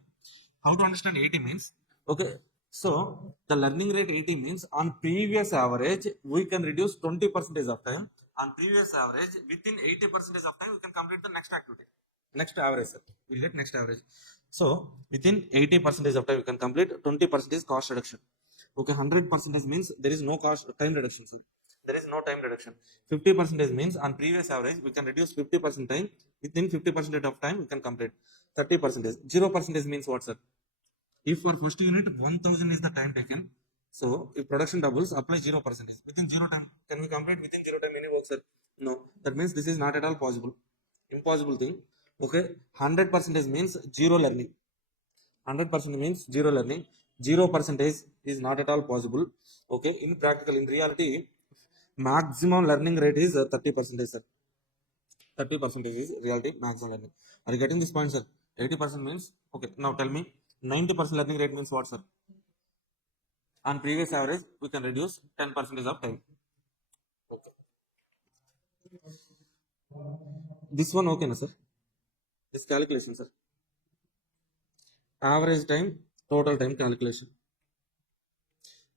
How to understand 80 means? Okay. So the learning rate 80 means on previous average we can reduce 20% of time. On previous average within 80% of time we can complete the next activity. Next average, sir. We'll get next average. So within 80% of time we can complete 20% is cost reduction. Okay, 100% means there is no cost time reduction, sir. There is no time reduction. 50% means on previous average we can reduce 50% time. Within 50% of time we can complete 30%. 0% means what, sir? If for first unit 1000 is the time taken, so if production doubles, apply 0%. Within 0 time, can we complete within 0 time any work, sir? No. That means this is not at all possible. Impossible thing. Okay, 100% means zero learning. 100% means zero learning. 0% is not at all possible. Okay, in practical, in reality, maximum learning rate is 30%, sir. 30% is reality maximum learning. Are you getting this point, sir? 80% means, okay, now tell me 90% learning rate means what, sir? On previous average we can reduce 10% of time. Okay, this one okay na, sir? This calculation, sir. Average time, total time calculation.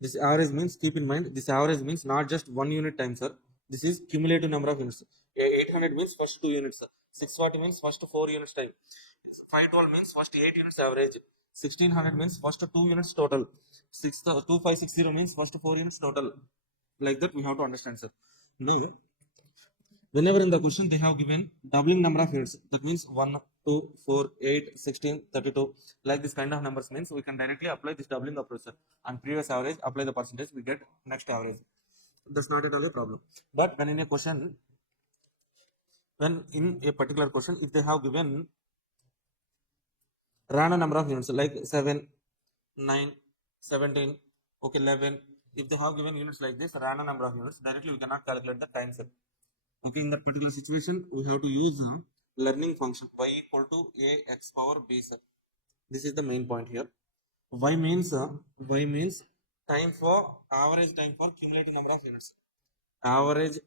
This average means, keep in mind, this average means not just 1 unit time, sir. This is cumulative number of units. 800 means first 2 units, sir. 640 means first 4 units time. 512 means first 8 units average. 1600 means first 2 units total. 2560 means first 4 units total. Like that we have to understand, sir. Now, whenever in the question they have given doubling number of units, that means 1, 2, 4, 8, 16, 32, like this kind of numbers means we can directly apply this doubling approach, sir. On previous average, apply the percentage, we get next average. That's not at all a problem. But when in a question, when in a particular question, if they have given random number of units like 7, 9, 17, okay, 11, if they have given units like this, random number of units, directly we cannot calculate the time, sir. Okay, in that particular situation, we have to use a learning function y equal to a x power b, sir. This is the main point here. y means time for average time for cumulative number of units. Average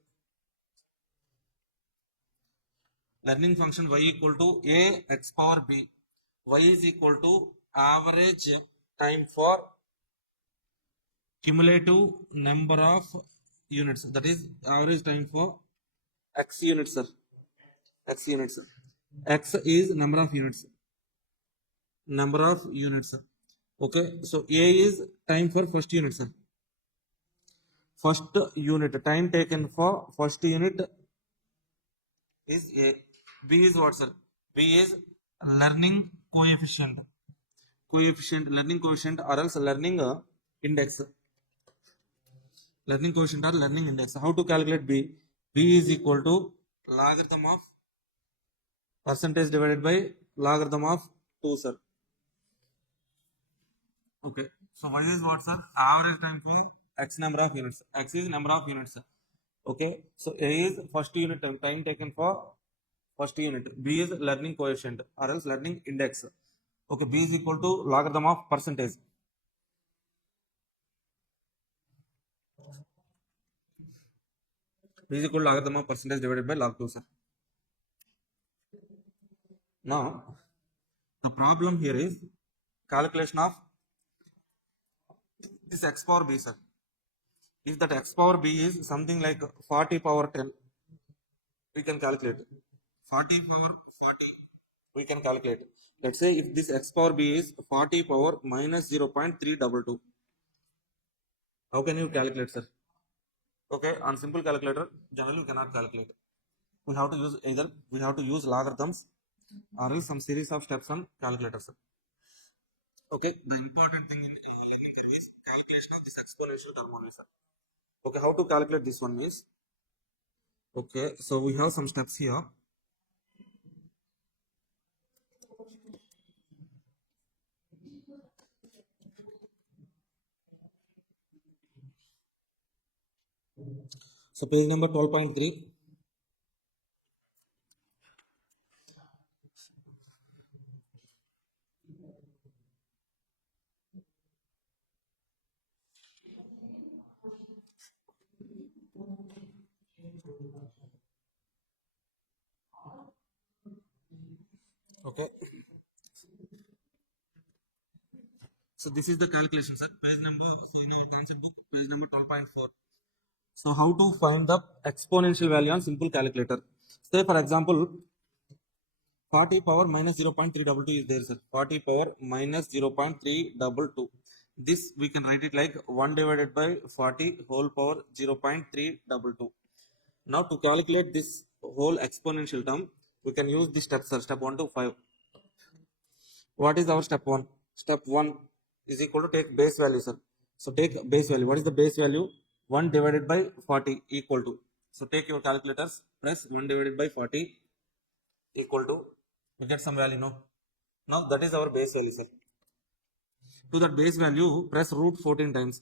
learning function y equal to a x power b. Y is equal to average time for cumulative number of units. That is average time for x units, sir. X units. X is number of units. Number of units, sir. Okay, so a is time for first unit, sir. First unit time taken for first unit is a. B is what, sir? B is learning coefficient. Learning coefficient or else learning index. Learning coefficient or learning index. How to calculate B? B is equal to logarithm of percentage divided by logarithm of 2, sir. Okay. So what is what, sir? Average time for x number of units. X is number of units. Okay. So A is first unit time taken for first unit. B is learning coefficient or else learning index. Okay. B is equal to logarithm of percentage. B is equal to logarithm of percentage divided by log 2, sir. Now, the problem here is calculation of this x power b, sir. If that x power b is something like 40 power 10, we can calculate. 40 power 40, we can calculate. Let's say if this x power b is 40 power minus 0.322. How can you calculate, sir? Okay, on simple calculator, generally you cannot calculate. We have to use either logarithms or else some series of steps on calculator, sir. Okay, the important thing in linear curve is calculation of this exponential term only, sir. Okay, how to calculate this one means, okay, so we have some steps here. So page number 12.3. Okay. So this is the calculation, sir. Page number, so in our concept book, page number 12.4. So how to find the exponential value on simple calculator? Say for example, 40 power minus 0.322 is there, sir. 40 power minus 0.322. This we can write it like 1 divided by 40 whole power 0.322. Now to calculate this whole exponential term, we can use this steps, sir. Step 1 to 5. What is our step 1? Step 1 is equal to take base value, sir. So take base value. What is the base value? 1 divided by 40 equal to. So take your calculators, press 1 divided by 40 equal to, we get some value, no? Now that is our base value, sir. To that base value, press root 14 times.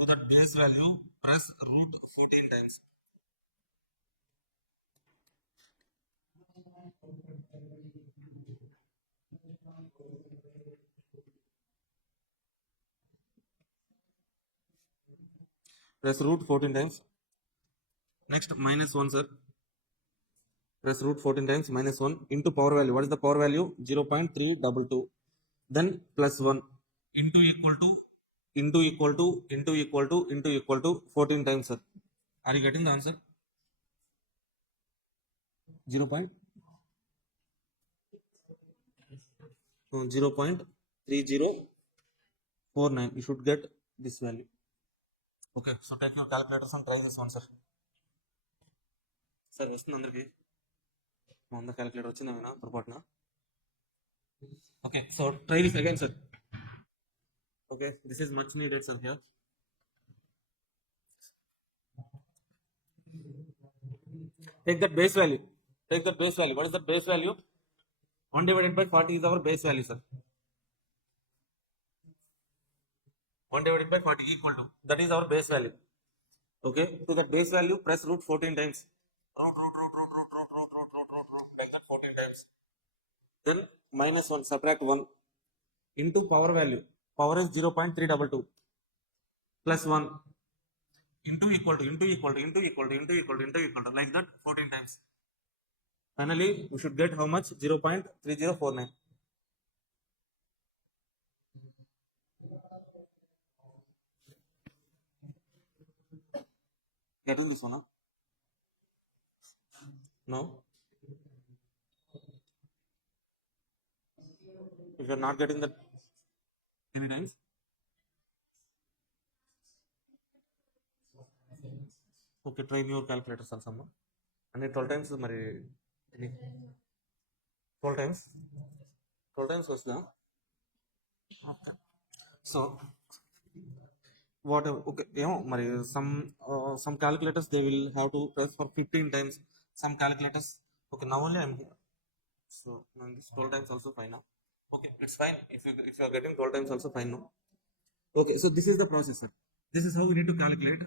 To that base value, press root 14 times. Press root 14 times. Next, minus 1, sir. Press root 14 times minus 1 into power value. What is the power value? 0.322. Then plus 1 into equal to, into equal to, into equal to, into equal to 14 times, sir. Are you getting the answer? 0.3049. You should get this value. Okay, so take your calculators and try this one, sir. Sir, వస్తుంది అందరికి మా అందరి calculator వచ్చింది ఏమైనా పొరపాటున? Okay, so try this again, sir. Okay, this is much needed, sir, here. Take that base value. Take that base value. What is the base value? 1 divided by 40 is our base value, sir. 1 divided by 40 equal to. That is our base value. Okay, to that base value, press root 14 times. Root, like that 14 times. Then minus 1, subtract 1 into power value. Power is 0.322 plus 1 into equal to like that 14 times. Finally, we should get how much? 0.3049. Getting this one? Huh? No. If you're not getting that any times, okay, try your calculators also. And 12 times is 12 times. 12 times was the okay. So whatever, okay, some calculators they will have to press for 15 times. Some calculators, okay, now only I'm here. So now this 12 times also fine now. Okay, it's fine. If you are getting 12 times also fine now. Okay, so this is the process, sir. This is how we need to calculate.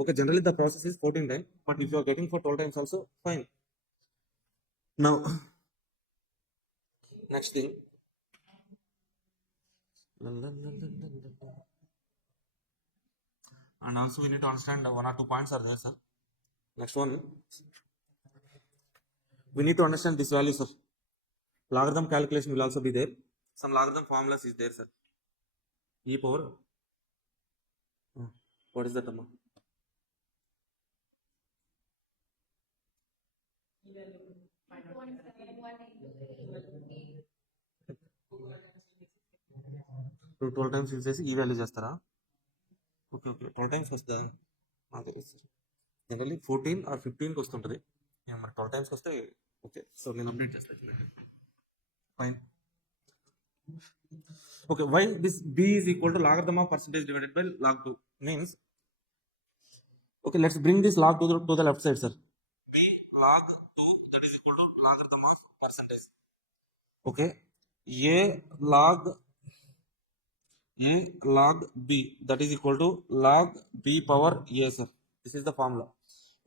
Okay, generally the process is 14 times, but if you are getting for 12 times also fine. Now next thing. And also we need to understand 1 or 2 points are there, sir. Next one, we need to understand this value, sir. Logarithm calculation will also be there. Some logarithm formulas is there, sir. E power, what is that, Amma? So 12 times use చేసి ఈ value చేస్తారా? Okay okay 12 times వస్తుందా? నాకు తెలుసు sir. Generally 14 are 15కి వస్తుంటుంది. మరి 12 times వస్తే okay. So నేను అప్డేట్ చేస్తాను. Fine. Okay, why this b is equal to logarithm of percentage divided by log 2 means, okay, let's bring this log to the left side, sir. B log 2 that is equal to logarithm of percentage. Okay, a log b that is equal to log b power a, sir. This is the formula.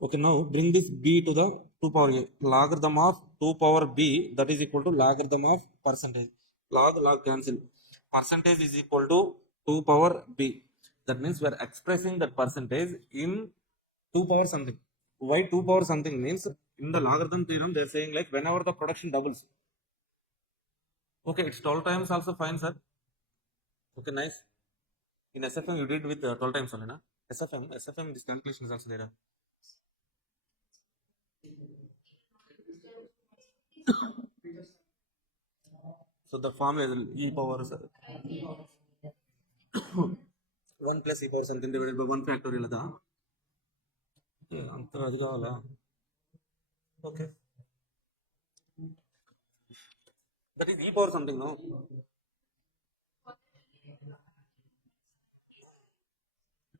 Okay, now bring this b to the 2 power a. Logarithm of 2 power b that is equal to logarithm of percentage. Log cancel. Percentage is equal to 2 power b. That means we are expressing that percentage in 2 power something. Why 2 power something means, in the logarithm theorem they are saying like whenever the production doubles. Okay, it's 12 times also fine, sir. Okay, nice. In SFM you did with 12 times only, na? SFM this calculation is also there. So the formula is e power 1 plus e power something divided by 1 factorial ada. Anta adi kavala. Okay. That is e power something, no?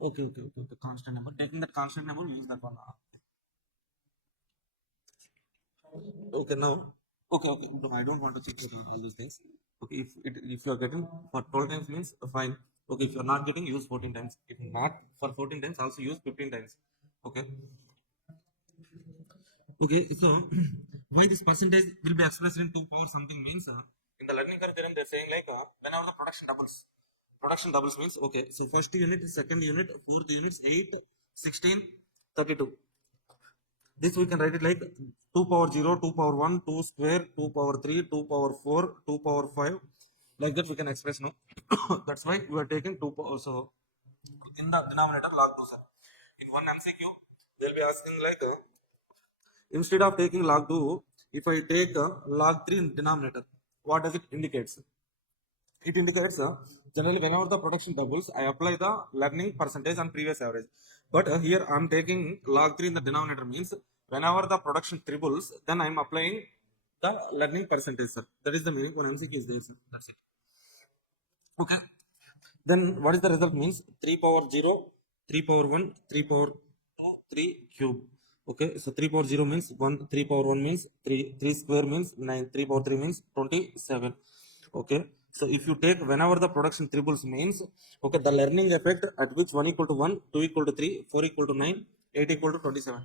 Okay. Constant number. Taking that constant number, we use that one. Okay, now. Okay. No, I don't want to check all these things. Okay, if you are getting for 12 times means fine. Okay, if you are not getting, use 14 times. If not for 14 times, also use 15 times. Okay. Okay, so why this percentage will be expressed in 2 power something means, in the learning curve theorem they're saying like whenever the production doubles. Production doubles means, okay, so first unit, second unit, fourth unit, 8, 16, 32. This we can write it like 2 power 0, 2 power 1, 2 square, 2 power 3, 2 power 4, 2 power 5. Like that we can express, no? That's why we are taking 2 power. So in the denominator log 2, sir. In one MCQ, they'll be asking like, instead of taking log 2, if I take log 3 in denominator, what does it indicate? It indicates generally whenever the production doubles, I apply the learning percentage on previous average. But here I am taking log 3 in the denominator means whenever the production triples, then I am applying the learning percentage, sir. That is the meaning. One MCQ is there, sir. That's it. Okay. Then what is the result means? 3 power 0, 3 power 1, 3 power 2, 3 cube. Okay, so 3 power 0 means 1, 3 power 1 means 3 square means 9, 3 power 3 means 27. Okay, so if you take whenever the production triples means, okay, the learning effect at which 1 equal to 1, 2 equal to 3, 4 equal to 9, 8 equal to 27.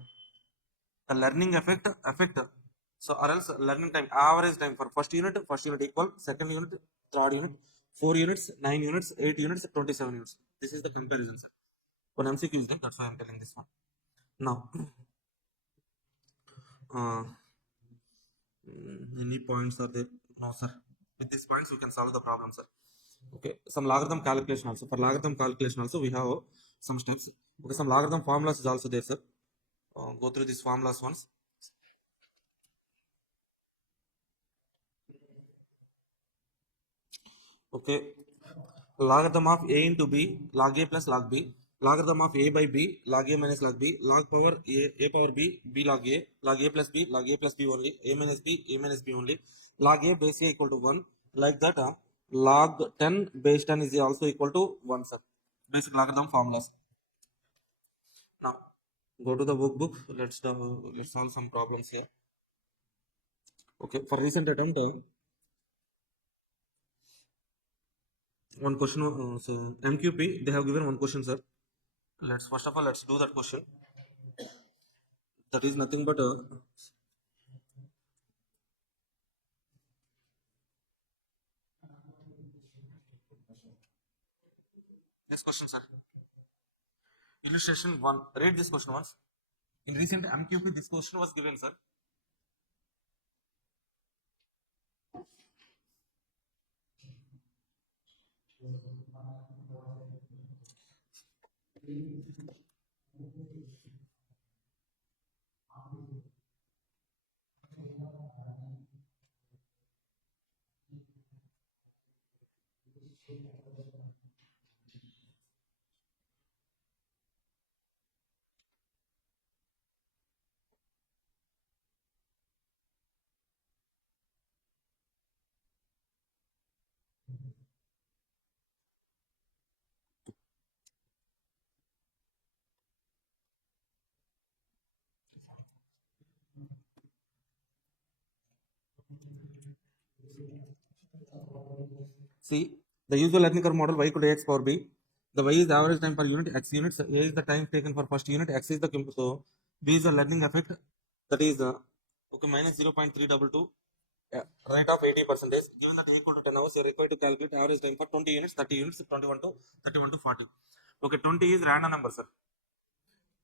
The learning effect So or else learning time, average time for first unit equal, second unit, third unit, 4 units, 9 units, 8 units, 27 units. This is the comparison, sir. One MCQ is there, that's why I'm telling this one. Now, any points are there? No, sir. With these points, we can solve the problem, sir. Okay, some logarithm calculation also. For logarithm calculation also, we have some steps. Okay, some logarithm formulas is also there, sir. Go through these formulas once. Okay, logarithm of a into b, log a plus log b, logarithm of a by b, log a minus log b, log power a power b log a plus b, log a plus b only, a minus b only, log a base a equal to 1, like that. Log 10 base 10 is also equal to 1, sir. Basic logarithm formulas. Now, go to the workbook. Let's solve some problems here. Okay, for recent attempt, one question. So MQP, they have given one question, sir. Let's first of all let's do that question. That is nothing but this question, sir. Illustration 1. Read this question once. In recent MQP, this question was given, sir. See, the usual learning curve model y equal to x power b. The y is the average time per unit, x units. A is the time taken for first unit, x is the so b is the learning effect. That is okay minus 0.322. Rate of 80%. Given that a equal to 10 hours, you are required to calculate average time for 20 units, 30 units, 21 to 40. Okay, 20 is random number, sir.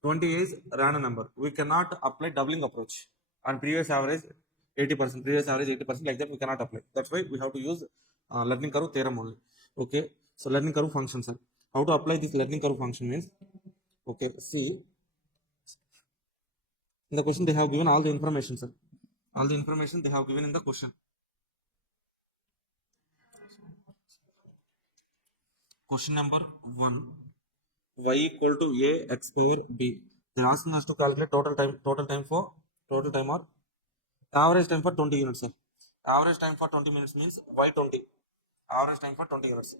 20 is random number. We cannot apply doubling approach on previous average 80%, previous average 80%, like that we cannot apply. That's why we have to use learning curve theorem only. Okay, so learning curve function, sir. How to apply this learning curve function means, okay, see, in the question they have given all the information, sir. All the information they have given in the question. Question number 1. Y equal to a x power b. They are asking us to calculate total time or average time for 20 units, sir. Average time for 20 minutes means y20. Average time for 20 units.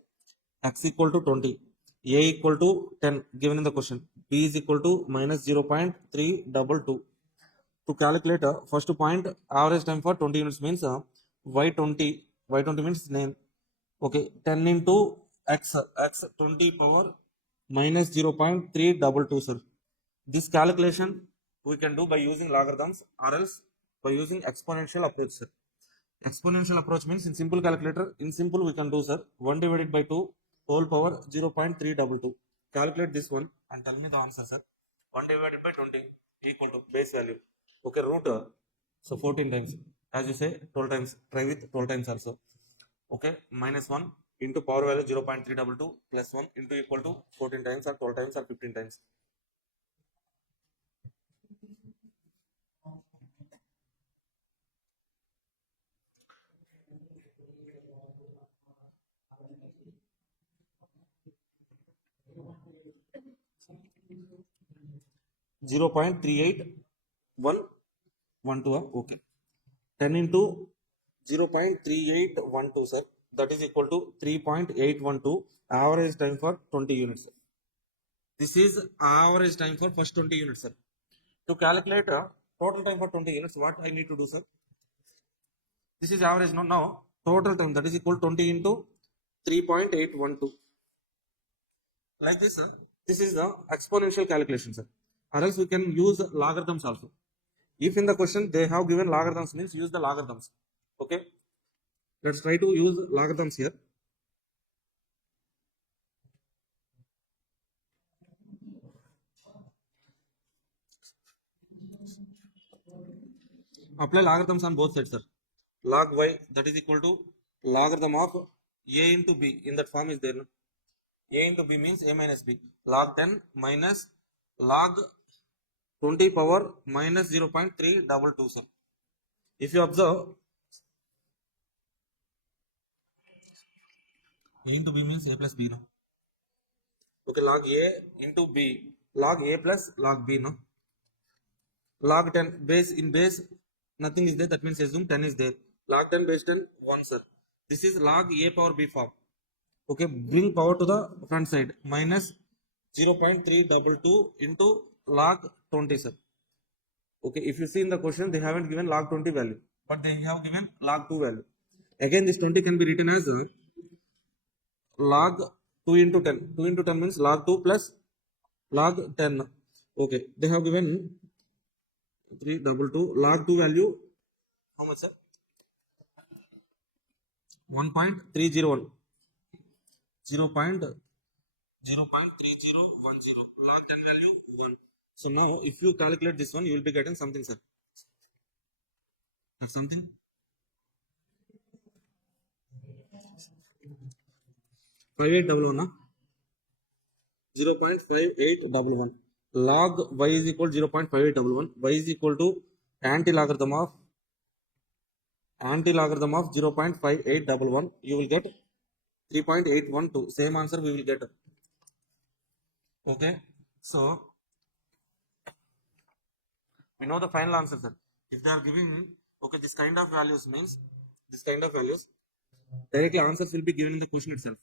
X equal to 20. A equal to 10 given in the question. B is equal to minus 0.322. To calculate first point, average time for 20 units means y20. Y20 means name. Okay, 10 into x 20 power minus 0.322, sir. This calculation we can do by using logarithms or else by using exponential approach, sir. Exponential approach means in simple calculator, in simple we can do, sir, 1 divided by 2 whole power 0.322. Calculate this one and tell me the answer, sir. 1 divided by 20 equal to base value. Okay, root, so 14 times. As you say, 12 times. Try with 12 times also. Okay, minus 1 into power value 0.322 plus 1 into equal to 14 times or 12 times or 15 times. 0.38112, okay. 10 into 0.3812, sir, that is equal to 3.812. Average time for 20 units. This is average time for first 20 units, sir. To calculate total time for 20 units, what I need to do, sir? This is average. Now total time, that is equal to 20 into 3.812. Like this, sir. This is the exponential calculation, sir. Or else we can use logarithms also. If in the question they have given logarithms means use the logarithms. Okay. Let's try to use logarithms here. Apply logarithms on both sides, sir. Log y that is equal to logarithm of a into b. In that form is there. No? A into b means a minus b. Log 10 minus log 20 power minus 0.322, sir. If you observe, a into b means a plus b, no? Okay, log a into b, log a plus log b, no? Log 10 base in base nothing is there, that means assume 10 is there. Log 10 base 10 1, sir. This is log a power b form. Okay, bring power to the front side minus 0.322 into log 20, sir. Okay, if you see in the question they haven't given log 20 value, but they have given log 2 value. Again this 20 can be written as log 2 into 10. 2 into 10 means log 2 plus log 10. Okay, they have given 322. Log 2 value how much, sir? 1.301. 0.3010. Log 10 value 1. So now if you calculate this one, you will be getting something, sir. That's something. 5811, 0.5811. Log y is equal to 0.5811. Y is equal to anti-logarithm of 0.5811. You will get 3.812. Same answer we will get. Okay. So we know the final answer, sir. If they are giving okay this kind of values means this kind of values, directly answers will be given in the question itself.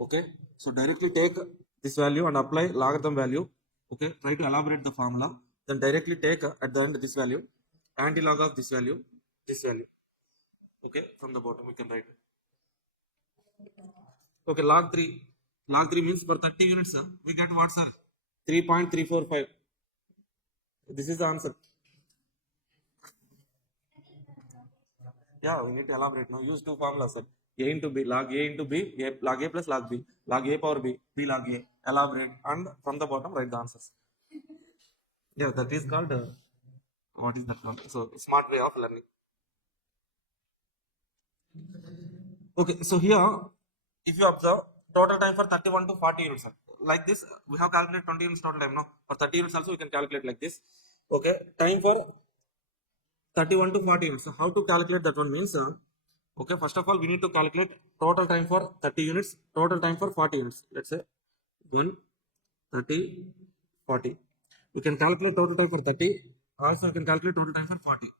Okay, so directly take this value and apply logarithm value. Okay, try to elaborate the formula, then directly take at the end this value, anti-log of this value, this value. Okay, from the bottom we can write. Okay, log 3 means for 30 units, sir, we get what, sir? 3.345. This is the answer. Yeah, we need to elaborate now. Use two formulas, sir. A into b, log a into b, log a plus log b, log a power b, b log a. Elaborate and from the bottom write the answers. Yeah, that is called what is that called? So smart way of learning. Okay, so here if you observe total time for 31 to 40 units, sir. Like this, we have calculated 20 units total time. No, for 30 units also we can calculate like this. Okay, time for 31 to 40 units. So how to calculate that one means, okay, first of all, we need to calculate total time for 30 units, total time for 40 units. Let's say 1, 30, 40. We can calculate total time for 30. Also, we can calculate total time for 40.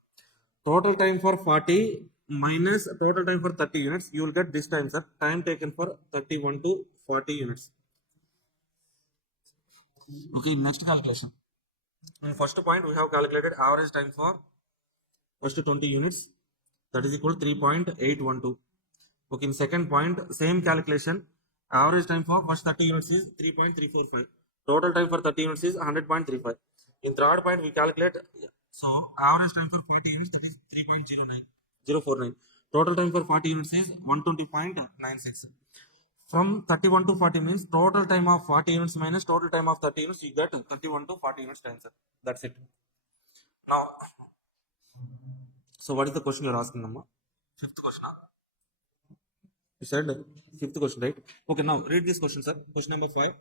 Total time for 40 minus total time for 30 units. You will get this time, sir. Time taken for 31 to 40 units. Okay, next calculation. In first point, we have calculated average time for first 20 units. That is equal to 3.812. Okay, in second point, same calculation. Average time for first 30 units is 3.345. Total time for 30 units is 100.35. In third point, we calculate, so average time for 40 units, that is 3.049. Total time for 40 units is 120.96. From 31 to 40 means total time of 40 units minus total time of 30 units, you get 31 to 40 units time, sir. That's it. Now, so what is the question you're asking, Amma? Fifth question. You said fifth question, right? Okay, now read this question, sir. Question number 5.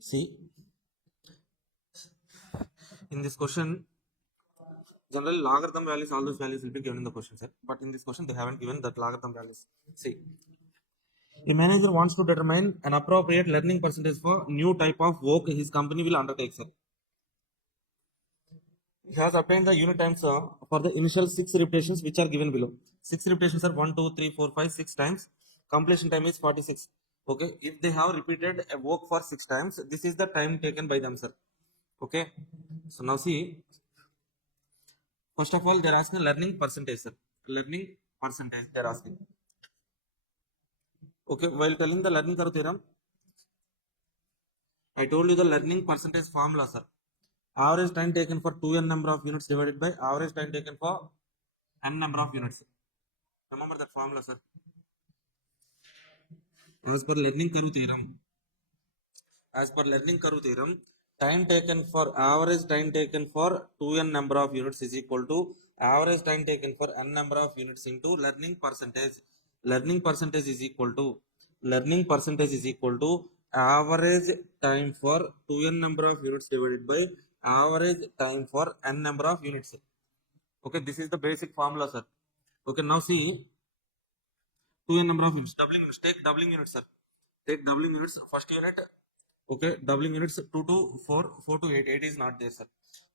See, in this question, generally logarithm values, all those values will be given in the question set, but in this question they haven't given that logarithm values. See, a manager wants to determine an appropriate learning percentage for new type of work his company will undertake, sir. He has obtained the unit times for the initial 6 repetitions which are given below. 6 repetitions are 1, 2, 3, 4, 5, 6 times. Completion time is 46. Okay, if they have repeated a work for 6 times, this is the time taken by them, sir. Okay, so now see, first of all, they're asking learning percentage, sir. Learning percentage, they're asking. Okay, while telling the learning curve theorem, I told you the learning percentage formula, sir. Average time taken for 2n number of units divided by average time taken for n number of units. Remember that formula, sir. As per learning curve theorem, time taken for average time taken for 2n number of units is equal to average time taken for n number of units into learning percentage. Learning percentage is equal to average time for 2n number of units divided by average time for n number of units. Okay, this is the basic formula, sir. Okay, now see 2n number of units, doubling units, take doubling units, sir. Take doubling units, first unit, okay, doubling units 2 to 4, 4 to 8, 8 is not there, sir.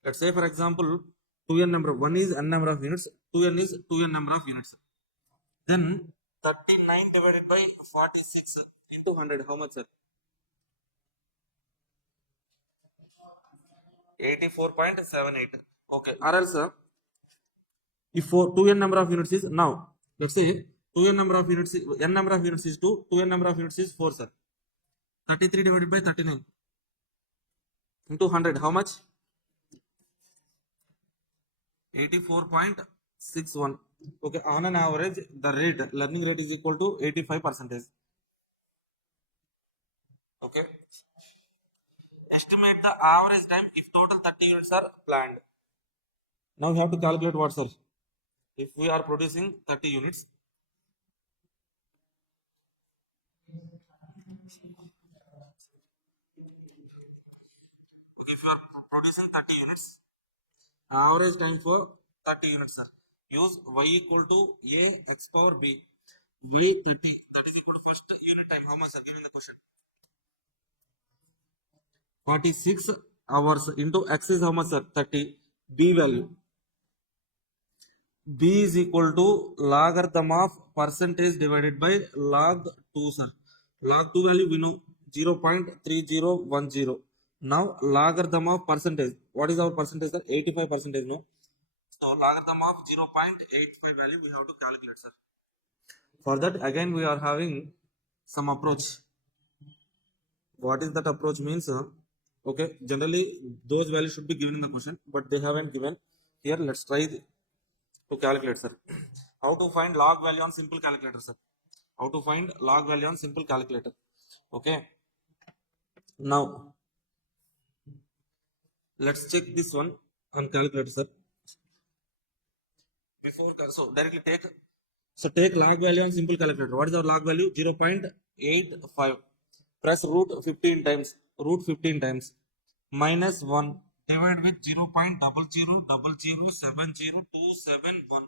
Let's say for example, 2n number, 1 is n number of units, 2n is 2n number of units. Then 39 divided by 46 into 100, how much, sir? 84.78. Okay, or else, if 2n number of units is now, let's say 2n number of units, n number of units is 2, 2n number of units is 4, sir. 33 divided by 39 into 100, how much? 84.61. Okay, on an average, the learning rate is equal to 85%. Okay, estimate the average time if total 30 units are planned. Now we have to calculate what, sir? If we are producing 30 units, if you are producing 30 units, average time for 30 units, sir. Use y equal to a x power b. V 30, that is equal to first unit time. How much, sir? Given the question. 46 hours into x is how much, sir? 30. B value. B is equal to logarithm of percentage divided by log 2, sir. Log 2 value we know 0.3010. Now logarithm of percentage. What is our percentage, sir? 85%, no? So logarithm of 0.85 value we have to calculate, sir. For that again we are having some approach. What is that approach means? Okay, generally those values should be given in the question, but they haven't given. Here let's try to calculate, sir. How to find log value on simple calculator, sir? How to find log value on simple calculator? Okay, now let's check this one on calculator, sir. So directly take log value on simple calculator. What is our log value? 0.85. Press root 15 times. Minus 1 divided with 0.0000070271.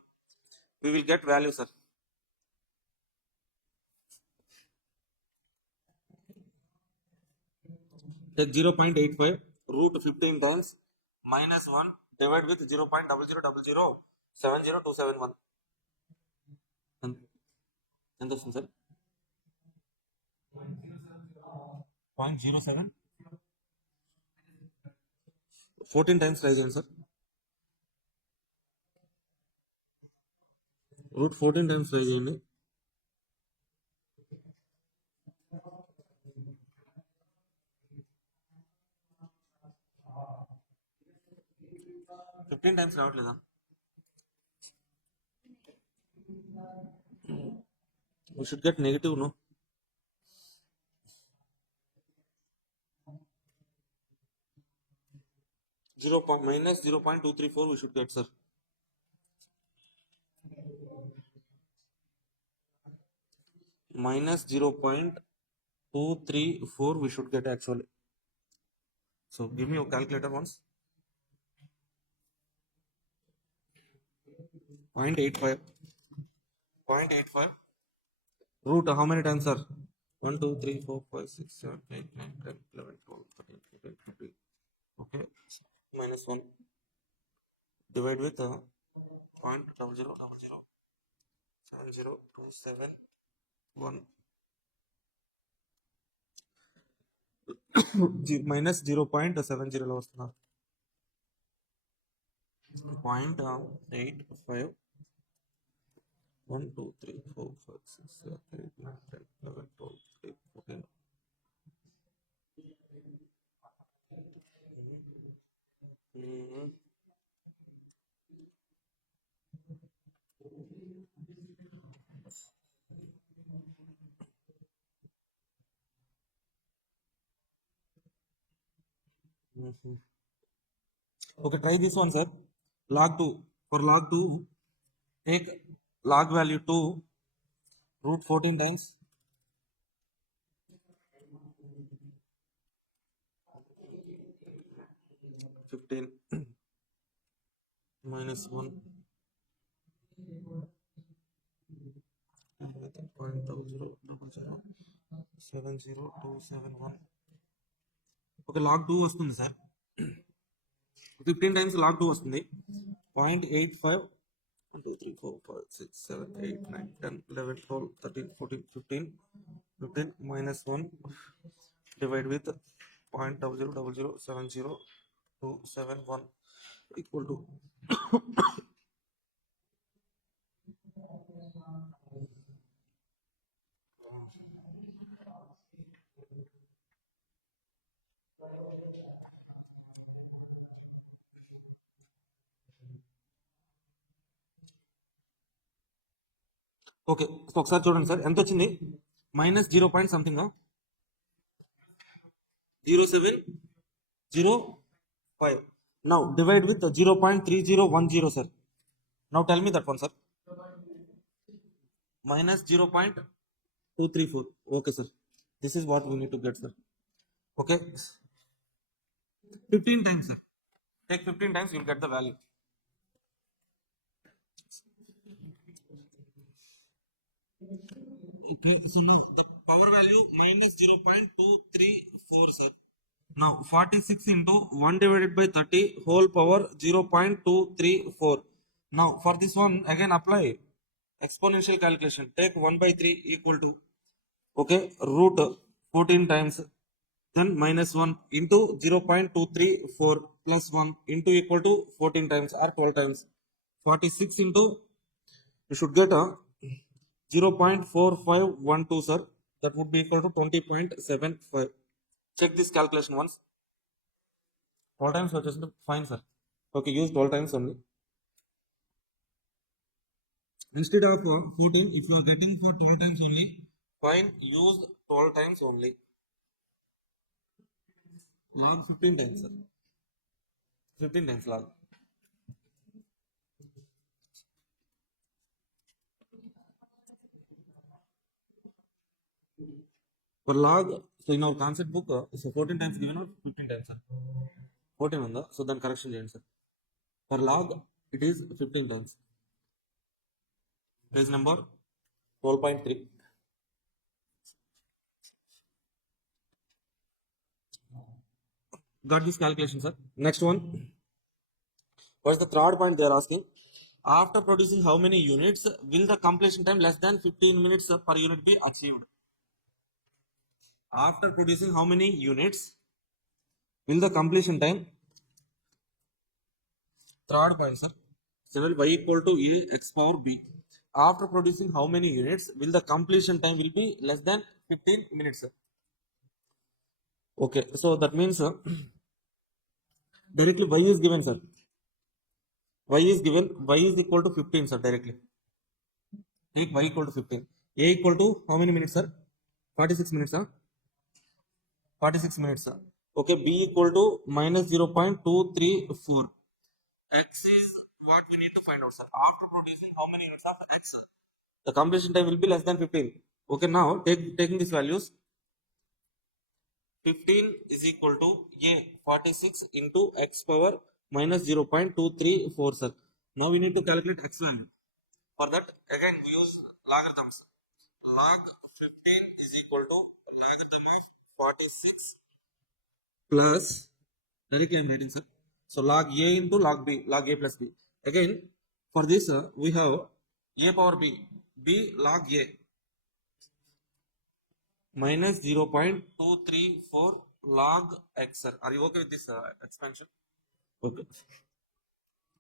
We will get value, sir. Take 0.85 root 15 times minus 1 divided with 0.0000070271. ఎంత వస్తుంది, sir? 0.07 14 times try చేయండి sir. Route 14 times try చేయండి. Fifteen times రావట్లేదా? We should get negative, no? Minus 0.234 we should get, sir. Minus 0.234 we should get actually. So give me your calculator once. 0.85. 0.85. Root how many times, sir? 1, 2, 3, 4, 5, 6, 7, 8, 9, 10, 11, 12, 13, 14, 15. Okay. Minus 1. Divide with 0.00007027 minus 0.70 లో వస్తున్నా. 0.85. 1, 2, 3, 4, 5, 6, 7, 8, 9, 10, 11, 12, 13, 14. Okay, try this one, sir. Log 2. For log 2, take log value 2 root 14 times. (15) minus 1 0.0007027 okay log 2 వస్తుంది sir. 15 times log 2 వస్తుంది. 0.85 1 2 3 4 5 6 7 8 9 10 11 12 13 14 15 minus 1 divide with 0.0007027 equal to okay ఒకసారి చూడండి sir ఎంత వచ్చింది. Minus 0 point something 0705. Now divide with 0.3010 sir. Now tell me that one sir. minus 0.234. okay sir, this is what we need to get, sir. Okay, 15 times, sir. Take 15 times, you'll get the value. Okay, so now the power value minus 0.234, sir. Now 46 into 1 divided by 30 whole power 0.234. Now for this one again apply exponential calculation. Take 1 by 3 equal to, okay, root 14 times, then minus 1 into 0.234 plus 1 into equal to 14 times or 12 times. 46 into, you should get a 0.4512, sir. That would be equal to 20.75. Check this calculation once. 12 times వచ్చేసింది, fine, sir. Okay, use 12 times only. Instead of 14, if you are getting for 12 times only, fine, use 12 times only. Log 15 times, sir. 15 times log. For log, so in our concept book, so 14 times given or 15 times, sir? 14 on the, so then correction change, sir. For log, it is 15 times. Page number 12.3. Got this calculation, sir. Next one. What's the third point they are asking? After producing how many units will the completion time less than 15 minutes per unit be achieved? After producing how many units will the completion time third point, sir. 7 y equal to a x power b. After producing how many units will the completion time will be less than 15 minutes, sir? Okay, so that means directly y is given, sir. Y is given, y is equal to 15, sir, directly. Take y equal to 15. A equal to how many minutes, sir? 46 minutes, sir. 46 minutes, sir. Okay, b equal to minus 0.234. X is what we need to find out, sir. After producing how many units of x, sir? The completion time will be less than 15. Okay, now taking these values, 15 is equal to a 46 into x power minus 0.234, sir. Now we need to calculate x value. For that, again we use logarithms. Log 15 is equal to logarithm of 46 plus, directly I am writing, sir. So log a into log b, log a plus b. Again, for this we have a power b, b log a minus 0.234 log x, sir. Are you okay with this expansion? Okay.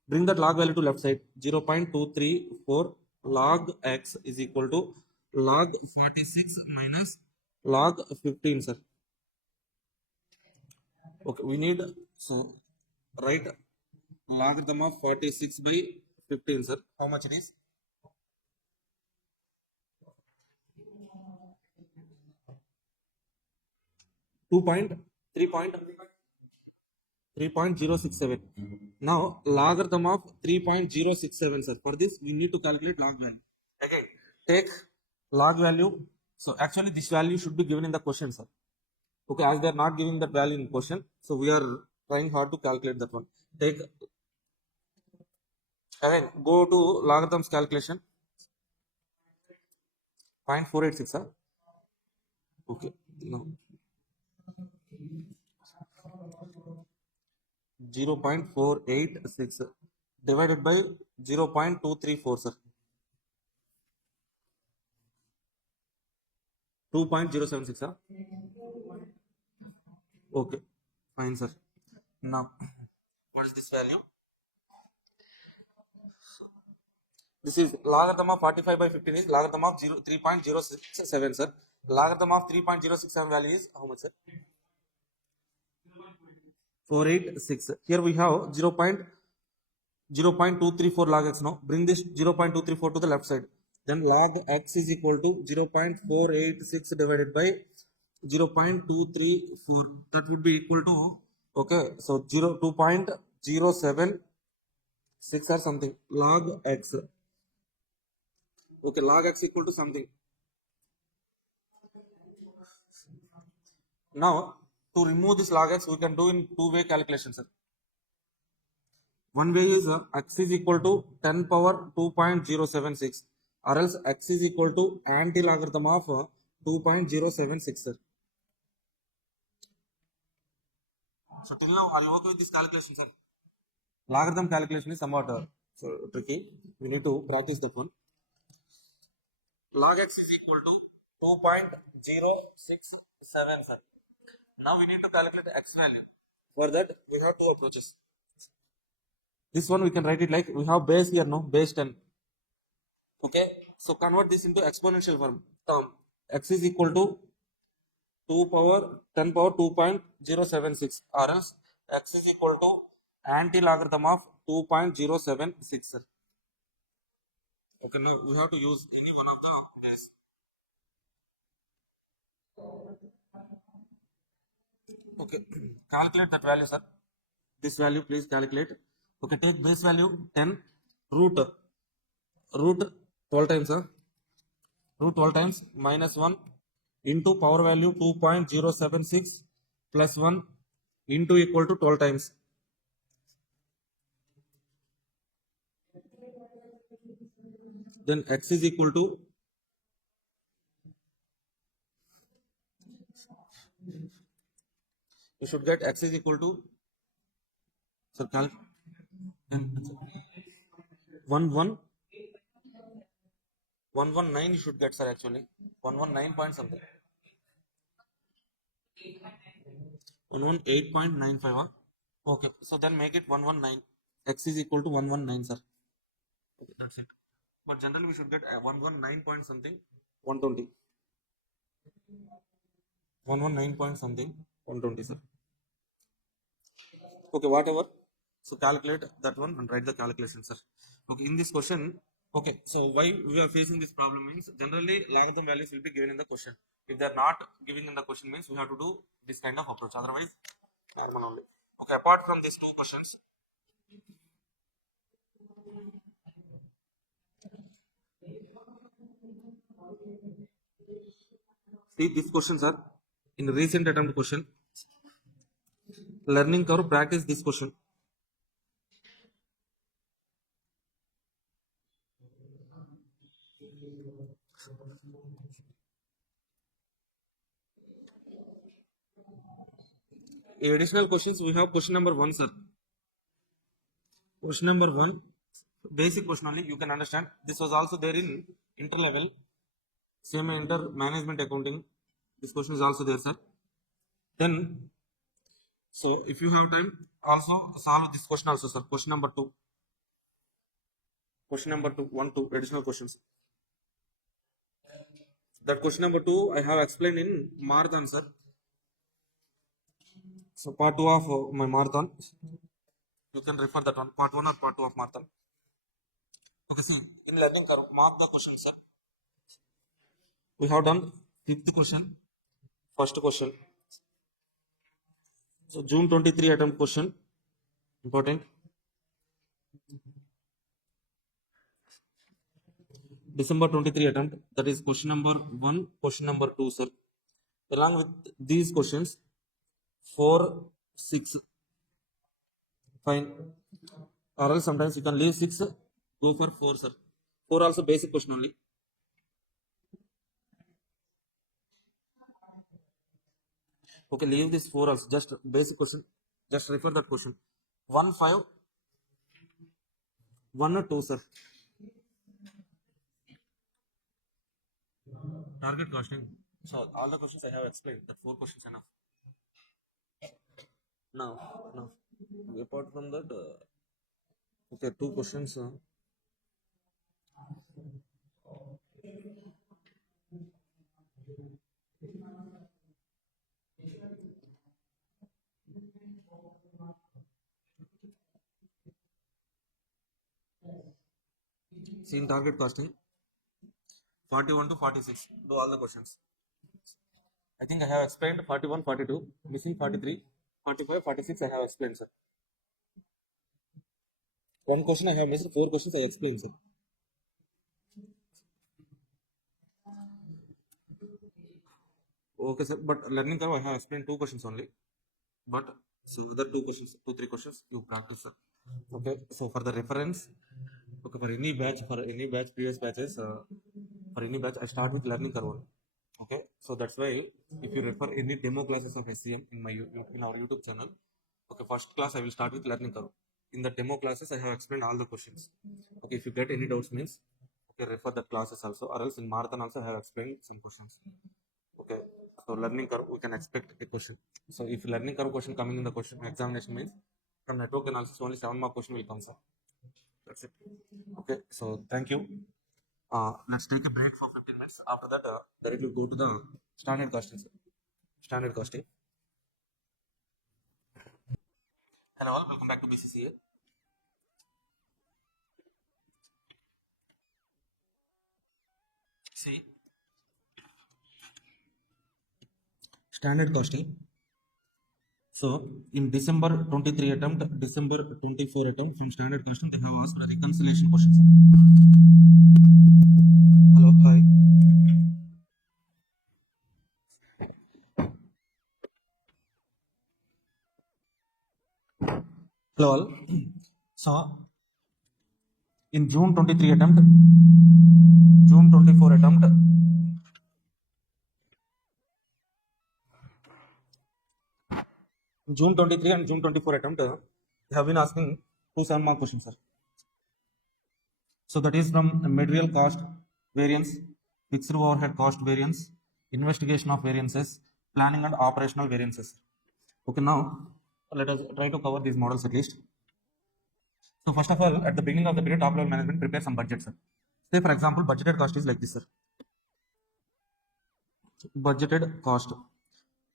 Bring that log value to left side. 0.234 log x is equal to log 46 minus log 15, sir. Okay, we need, so write logarithm of 46 by 15, sir. How much it is? 3.067. Now logarithm of 3.067, sir. For this we need to calculate log value. Again, take log value. So actually this value should be given in the question, sir. Okay, as they are not giving that value in question, so we are trying hard to calculate that one. Take, again, go to logarithms calculation. 0.486, sir. Okay, no. 0.486 divided by 0.234, sir. 2.076, sir. Okay, fine, sir. Now, what is this value? This is logarithm of 45 by 15 is logarithm of 3.067, sir. Logarithm of 3.067 value is how much, sir? 486. Here we have 0.234 log x. Now bring this 0.234 to the left side. Then log x is equal to 0.486 divided by 0.234. That would be equal to, okay, so 2.076 or something. Log x. Okay, log x equal to something. Now, to remove this log x, we can do in two-way calculation, sir. One way is x is equal to 10 power 2.076, or else x is equal to anti-logarithm of 2.076, sir. So till now, are you okay with this calculation, sir? Logarithm calculation is somewhat so tricky. We need to practice that one. Log x is equal to 2.067, sir. Now we need to calculate x value. For that, we have two approaches. This one we can write it like, we have base here, no, base 10. Okay, so convert this into exponential term. X is equal to 10 power 2.076, or else x is equal to anti-logarithm of 2.076, sir. Okay, now we have to use any one of the base. Okay, calculate that value, sir. This value, please calculate. Okay, take base value 10, root 12 times, sir. Root 12 times minus 1 into power value 2.076 plus 1 into equal to 12 times. Then x is equal to, you should get x is equal to, sir, 119 you should get, sir, actually 119 point something, 118.95. Okay, so then make it 119. X is equal to 119, sir. Okay, that's it. But generally we should get 119 point something, 120. 119 point something, 120, sir. Okay, whatever. So calculate that one and write the calculation, sir. Okay, in this question, okay, so why we are facing this problem means generally logarithm values will be given in the question. If they are not giving in the question means we have to do this kind of approach. Otherwise, normal only. Okay, apart from these two questions, see these questions are in recent attempt question. Learning curve practice this question. Additional questions we have question number 1, sir. Question number 1, basic question only. You can understand. This was also there in inter level. Same inter management accounting. This question is also there, sir. Then, so if you have time, also solve this question also, sir. Question number 2. Question number 2, 1, 2 additional questions. That question number 2 I have explained in marathon, sir. So part 2 of my marathon. You can refer that one. Part 1 or part 2 of marathon. Okay, see, in learning curve, mark the question, sir. We have done 5th question, first question. So June 23 attempt question, important. December 23 attempt, that is question number 1, question number 2, sir. Along with these questions, 4, 6, fine. Or else sometimes you can leave 6, go for 4, sir. 4 also basic question only. Okay, leave this 4 also, just basic question. Just refer that question. 1, 5, 1 or 2, sir. Target costing. So all the questions I have explained. That 4 questions enough. Now, apart from that, okay, 2 questions. See in target costing, 41 to 46. Do all the questions. I think I have explained 41, 42, missing 43, 45, 46. I have explained, sir. One question I have missed, 4 questions I explained, sir. Okay, sir. But learning curve I have explained 2 questions only. But so other 2 questions, 2, 3 questions you practice, sir. Okay. So for the reference, okay, for any batch, previous batches, for any batch, I start with learning curve. Okay, so that's why if you refer any demo classes of SCM in our YouTube channel, okay, first class I will start with learning curve. In the demo classes, I have explained all the questions. Okay, if you get any doubts means, okay, refer that classes also, or else in marathon also I have explained some questions. Okay, so learning curve we can expect a question. So if learning curve question coming in the question examination means from network analysis only 7 mark question will come, sir. That's it. Okay, so thank you. Let's take a break for 15 minutes. After that, directly go to the standard costing, sir. Standard costing. Hello all, welcome back to BCCA. See, standard costing. So in December 23 attempt, December 24 attempt from standard costing, they have asked a reconciliation questions. Hello, hi. Hello all. So in June 23 attempt, June 24 attempt, June 23 and June 24 attempt, they have been asking 2 7 mark questions, sir. So that is from material cost variance, fixed overhead cost variance, investigation of variances, planning and operational variances. Okay, now let us try to cover these models at least. So first of all, at the beginning of the period, top level management prepare some budget, sir. Say for example, budgeted cost is like this, sir. Budgeted cost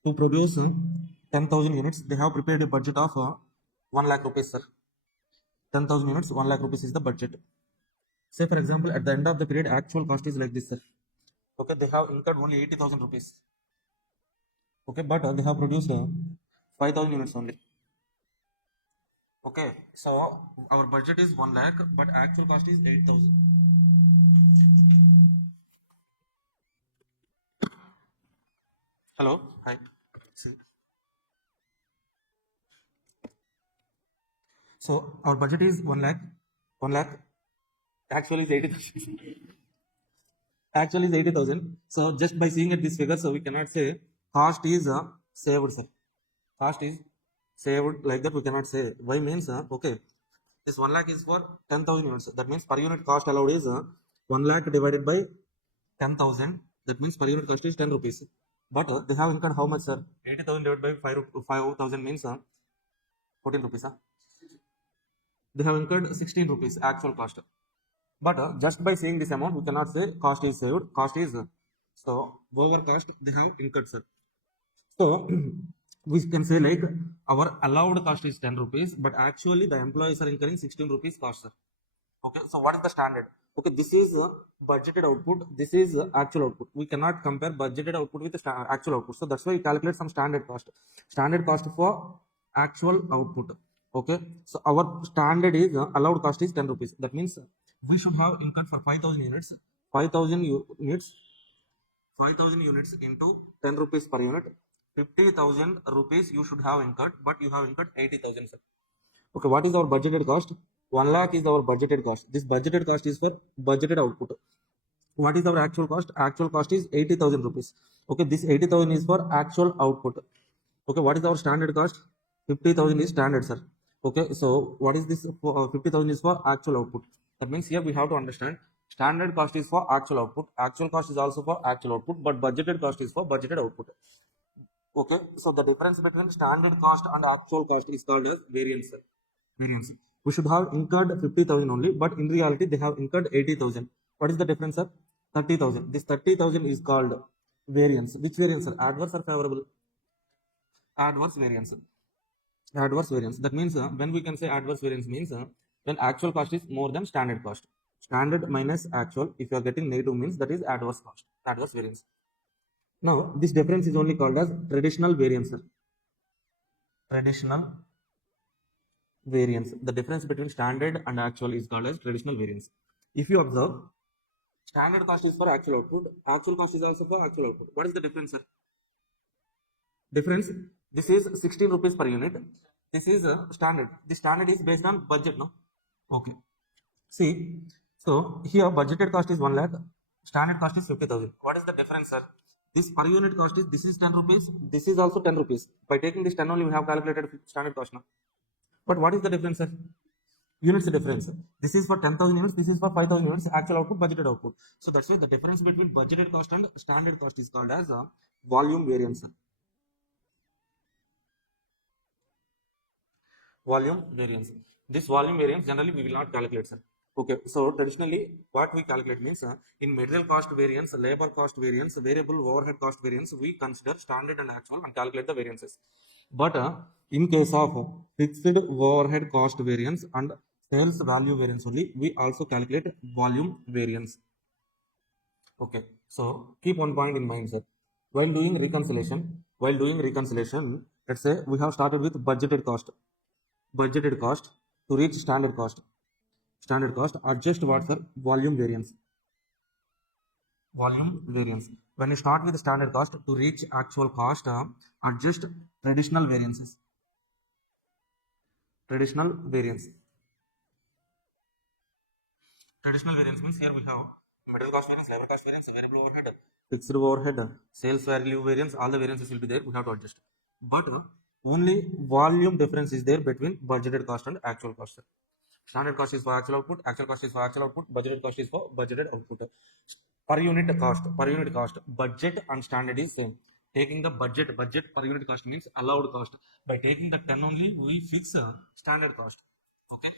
to produce 10,000 units, they have prepared a budget of 1 lakh rupees, sir. 10,000 units, 1 lakh rupees is the budget. Say for example, at the end of the period, actual cost is like this, sir. Okay, they have incurred only 80,000 rupees. Okay, but they have produced 5,000 units only. Okay, so our budget is 1 lakh, but actual cost is 8,000. Hello, hi. See. So our budget is 1 lakh. 1 lakh. Actually is 80,000. Actually is 80,000. So just by seeing at this figure, so we cannot say cost is saved, sir. Cost is saved like that we cannot say. Why means okay. This 1 lakh is for 10,000 units. That means per unit cost allowed is 1 lakh divided by 10,000. That means per unit cost is 10 rupees. But they have incurred how much, sir? 80,000 divided by 5,000 means 14 rupees. They have incurred 16 rupees actual cost. But just by saying this amount, we cannot say cost is saved. Cost is so whatever cost they have incurred, sir. So we can say like our allowed cost is 10 rupees, but actually the employees are incurring 16 rupees cost, sir. Okay, so what is the standard? Okay, this is budgeted output. This is actual output. We cannot compare budgeted output with the actual output. So that's why we calculate some standard cost. Standard cost for actual output. Okay, so our standard is allowed cost is 10 rupees. That means we should have incurred for 5,000 units. 5,000 units. 5,000 units into 10 rupees per unit. 50,000 rupees you should have incurred, but you have incurred 80,000, sir. Okay, what is our budgeted cost? 1 lakh is our budgeted cost. This budgeted cost is for budgeted output. What is our actual cost? Actual cost is 80,000 rupees. Okay, this 80,000 is for actual output. Okay, what is our standard cost? 50,000 is standard, sir. Okay, so what is this? 50,000 is for actual output. That means here we have to understand standard cost is for actual output. Actual cost is also for actual output, but budgeted cost is for budgeted output. Okay, so the difference between standard cost and actual cost is called as variance, sir. Variance. We should have incurred 50,000 only, but in reality they have incurred 80,000. What is the difference, sir? 30,000. This 30,000 is called variance. Which variance, sir? Adverse or favorable? Adverse variance. Adverse variance. That means when we can say adverse variance means when actual cost is more than standard cost. Standard minus actual. If you are getting negative means that is adverse cost. Adverse variance. Now this difference is only called as traditional variance, sir. Traditional variance. The difference between standard and actual is called as traditional variance. If you observe, standard cost is for actual output, actual cost is also for actual output. What is the difference, sir? Difference, this is 16 rupees per unit. This is standard. The standard is based on budget, no? Okay. See, so here budgeted cost is 1 lakh, standard cost is 50,000. What is the difference, sir? This per unit cost is, this is 10 rupees, this is also 10 rupees. By taking this 10 only, we have calculated standard cost now. But what is the difference, sir? Units difference. This is for 10,000 units, this is for 5,000 units, actual output, budgeted output. So that's why the difference between budgeted cost and standard cost is called as a volume variance. Volume variance. This volume variance generally we will not calculate, sir. Okay, so traditionally what we calculate means in material cost variance, labor cost variance, variable overhead cost variance, we consider standard and actual and calculate the variances. But in case of fixed overhead cost variance and sales value variance only, we also calculate volume variance. Okay, so keep one point in mind, sir. While doing reconciliation, let's say we have started with budgeted cost to reach standard cost. Standard cost, adjust what, sir? Volume variance. Volume variance. When you start with standard cost to reach actual cost, adjust traditional variances. Traditional variance. Traditional variance means here we have material cost variance, labor cost variance, variable overhead, fixed overhead, sales value variance, all the variances will be there. We have to adjust. But only volume difference is there between budgeted cost and actual cost. Standard cost is for actual output, actual cost is for actual output, budgeted cost is for budgeted output. Per unit cost, budget and standard is same. Taking the budget per unit cost means allowed cost. By taking the 10 only, we fix standard cost. Okay.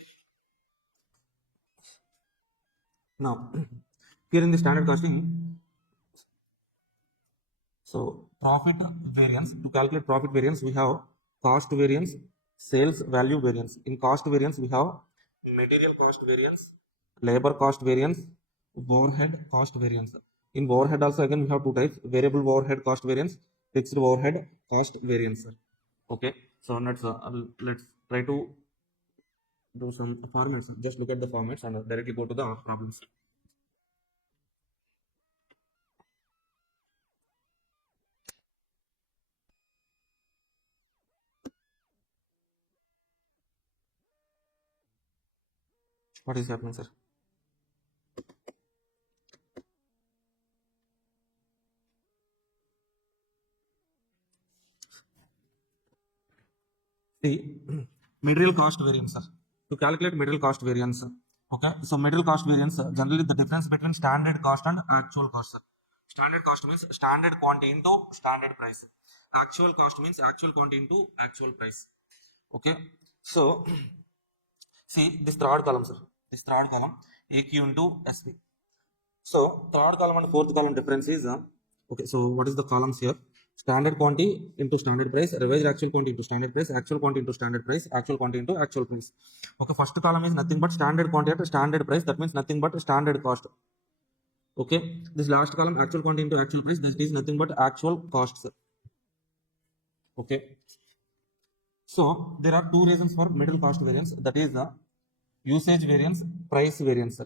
Now, here in the standard costing, so profit variance, to calculate profit variance, we have cost variance, sales value variance. In cost variance, we have material cost variance, labor cost variance, overhead cost variance. In overhead also again we have two types: variable overhead cost variance, fixed overhead cost variance. Okay, so let's try to do some formats. Just look at the formats and directly go to the problems. What is happening, sir? See, material cost variance, sir. To calculate material cost variance, okay. So material cost variance, generally the difference between standard cost and actual cost, sir. Standard cost means standard quantity into standard price. Actual cost means actual quantity into actual price. Okay. So see this third column, sir. This third column, AQ into SP. So third column and fourth column difference is okay. So what is the columns here? Standard quantity into standard price, revised actual quantity into standard price, actual quantity into standard price, actual quantity into actual price. Okay, first column is nothing but standard quantity at standard price. That means nothing but standard cost. Okay, this last column actual quantity into actual price. This is nothing but actual costs. Okay, so there are two reasons for middle cost variance. That is the usage variance, price variance.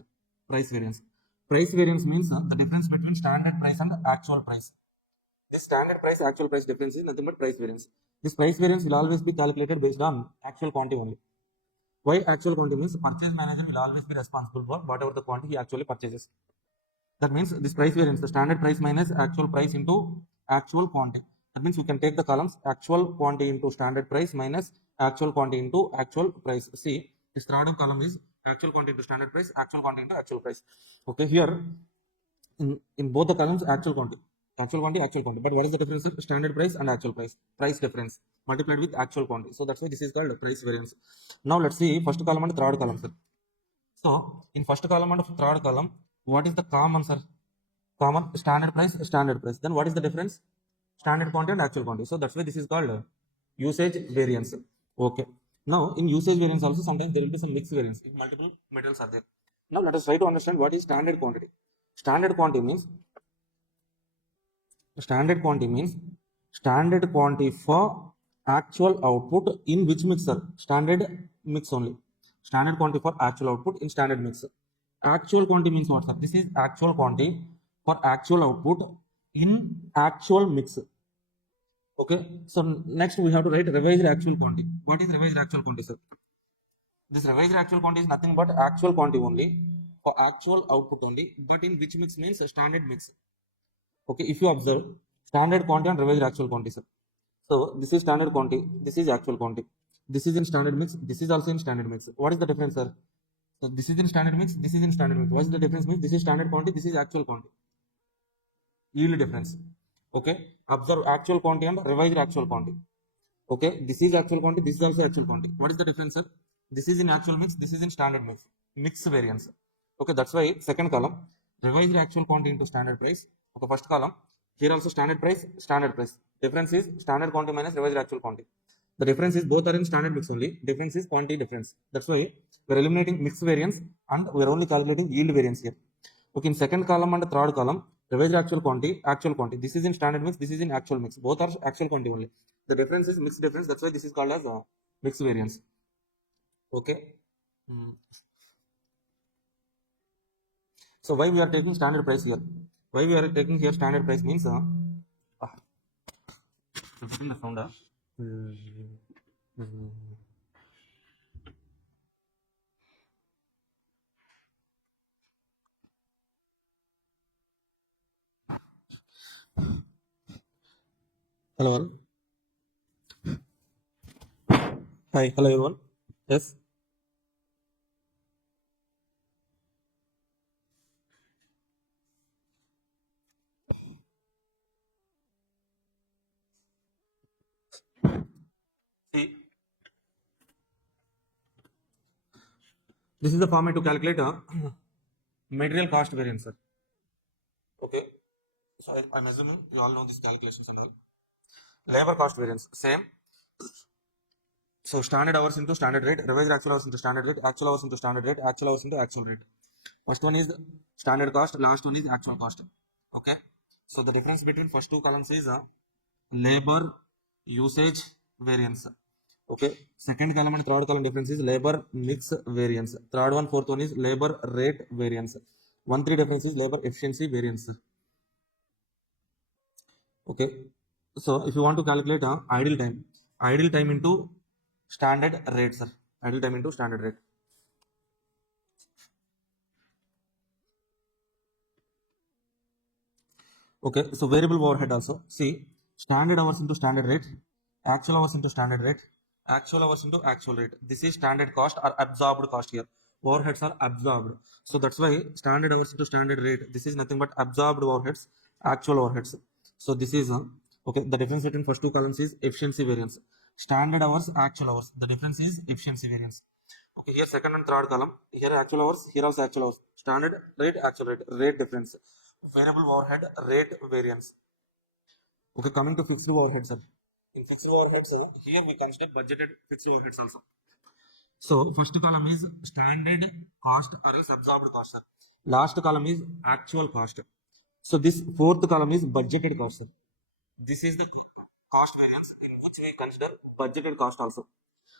Price variance. Price variance means the difference between standard price and actual price. This standard price actual price difference is nothing but price variance. This price variance will always be calculated based on actual quantity only. Why actual quantity means purchase manager will always be responsible for whatever the quantity he actually purchases. That means this price variance, the standard price minus actual price into actual quantity. That means we can take the columns actual quantity into standard price minus actual quantity into actual price. See, this third column is actual quantity into standard price, actual quantity into actual price. Okay, here in both the columns actual quantity. Actual quantity, actual quantity. But what is the difference of standard price and actual price? Price difference multiplied with actual quantity. So that's why this is called price variance. Now let's see first column and third column, sir. So in first column and third column, what is the common, sir? Common standard price, standard price. Then what is the difference? Standard quantity and actual quantity. So that's why this is called usage variance. Okay. Now in usage variance also sometimes there will be some mixed variance if multiple materials are there. Now let us try to understand what is standard quantity. Standard quantity means standard quantity for actual output in which mixer? Standard mix only. Standard quantity for actual output in standard mix. Actual quantity means what, sir? This is actual quantity for actual output in actual mix. Okay. So next we have to write revised actual quantity. What is revised actual quantity, sir? This revised actual quantity is nothing but actual quantity only for actual output only, but in which mix means standard mix. Okay, if you observe standard quantity and revised actual quantity, sir. So this is standard quantity, this is actual quantity. This is in standard mix, this is also in standard mix. What is the difference, sir? So this is in standard mix, this is in standard mix. What is the difference means? This is standard quantity, this is actual quantity. Yield difference. Okay, observe actual quantity and revised actual quantity. Okay, this is actual quantity, this is also actual quantity. What is the difference, sir? This is in actual mix, this is in standard mix. Mix variance. Okay, that's why second column, revised actual quantity into standard price. Okay, first column, here also standard price, standard price. Difference is standard quantity minus revised actual quantity. The difference is both are in standard mix only. Difference is quantity difference. That's why we're eliminating mix variance and we're only calculating yield variance here. Okay, in second column and third column, revised actual quantity, actual quantity. This is in standard mix, this is in actual mix. Both are actual quantity only. The difference is mix difference. That's why this is called as mix variance. Okay. So why we are taking standard price here? Why we are taking here standard price means repeating the sound. Hello. Hi. Hello everyone. Yes. See, this is the format to calculate Material cost variance, sir. Okay. So I'm assuming you all know these calculations and all. Labor cost variance, same. So standard hours into standard rate, revised actual hours into standard rate, actual hours into standard rate, actual hours into actual rate. First one is standard cost, last one is actual cost. Okay. So the difference between first two columns is labor usage variance. Okay. Second column and third column difference is labor mix variance. Third one, fourth one is labor rate variance. 1, 3 difference is labor efficiency variance. Okay. So if you want to calculate idle time into standard rate, sir. Idle time into standard rate. Okay, so variable overhead also. See, standard hours into standard rate, actual hours into standard rate, actual hours into actual rate. This is standard cost or absorbed cost here. Overheads are absorbed. So that's why standard hours into standard rate. This is nothing but absorbed overheads, actual overheads. So this is okay. The difference between first two columns is efficiency variance. Standard hours, actual hours. The difference is efficiency variance. Okay, here second and third column. Here actual hours. Here also actual hours. Standard rate, actual rate. Rate difference. Variable overhead rate variance. Okay, coming to fixed overheads, sir. In fixed overheads, here we consider budgeted fixed overheads also. So first column is standard cost or is absorbed cost, sir. Last column is actual cost. So this fourth column is budgeted cost, sir. This is the cost variance in which we consider budgeted cost also.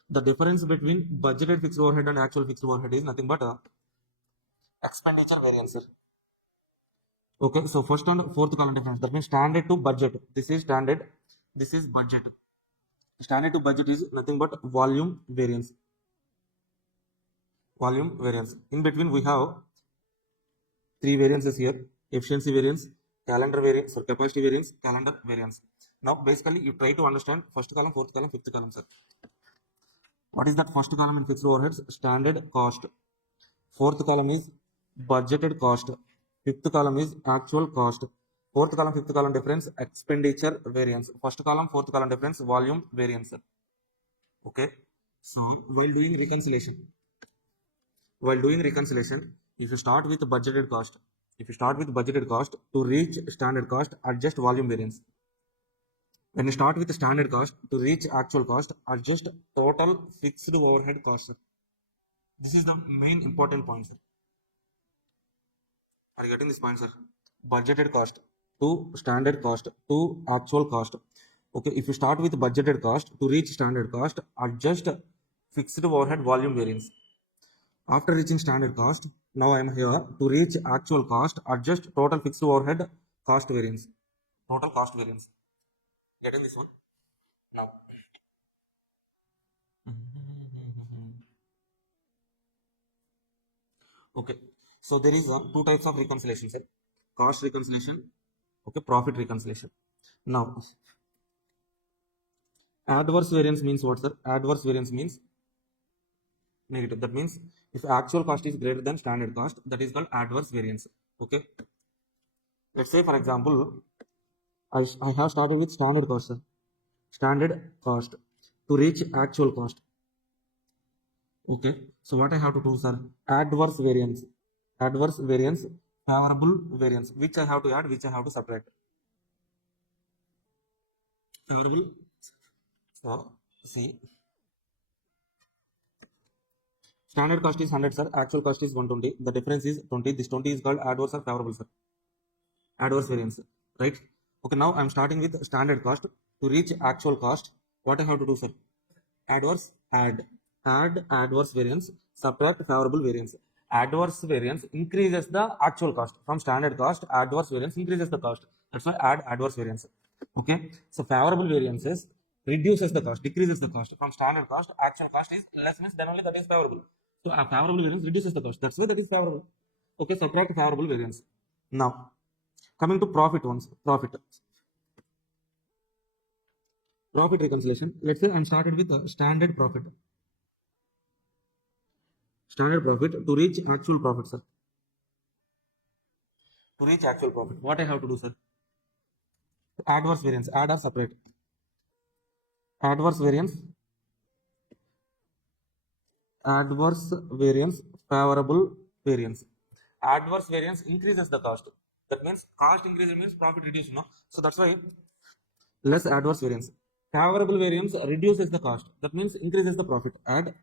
The difference between budgeted fixed overhead and actual fixed overhead is nothing but expenditure variance, sir. Okay, so first and fourth column difference. That means standard to budget. This is standard. This is budget. Standard to budget is nothing but volume variance. Volume variance. In between, we have three variances here: efficiency variance, calendar variance, or capacity variance, calendar variance. Now, basically, you try to understand first column, fourth column, fifth column, sir. What is that first column in fixed overheads? Standard cost. Fourth column is budgeted cost. Fifth column is actual cost. Fourth column, fifth column difference, expenditure variance. First column, fourth column difference, volume variance. Okay. So while doing reconciliation, if you start with budgeted cost, to reach standard cost, adjust volume variance. When you start with standard cost to reach actual cost, adjust total fixed overhead cost. This is the main important point, sir. Are you getting this point, sir? Budgeted cost to standard cost to actual cost. Okay, if you start with budgeted cost to reach standard cost, adjust fixed overhead volume variance. After reaching standard cost, now I am here to reach actual cost, adjust total fixed overhead cost variance. Total cost variance. Getting this one? Now. Okay. So there is two types of reconciliation, sir. Cost reconciliation, okay, profit reconciliation. Now, adverse variance means what, sir? Adverse variance means negative. That means if actual cost is greater than standard cost, that is called adverse variance. Okay. Let's say, for example, I have started with standard cost, sir. Standard cost to reach actual cost. Okay. So what I have to do, sir? Adverse variance. Adverse variance, favorable variance. Which I have to add, which I have to subtract. Favorable. So, see, standard cost is 100, sir. Actual cost is 120. The difference is 20. This 20 is called adverse or favorable, sir. Adverse variance, right? Okay, now I'm starting with standard cost. To reach actual cost, what I have to do, sir? Adverse, add adverse variance, subtract favorable variance. Adverse variance increases the actual cost. From standard cost, adverse variance increases the cost. That's why add adverse variance. Okay, so favorable variances reduces the cost, decreases the cost. From standard cost, actual cost is less, means then only that is favorable. So a favorable variance reduces the cost. That's why that is favorable. Okay, subtract favorable variance. Now, coming to profit ones, profit reconciliation. Let's say I'm started with the standard profit. Standard profit to reach actual profit, sir. To reach actual profit, what I have to do, sir? Adverse variance, add or separate. Adverse variance, favorable variance. adverse variance increases the cost. That means cost increase means profit reduce, no? So that's why less adverse variance. Favorable variance reduces the cost. That means increases the profit. Add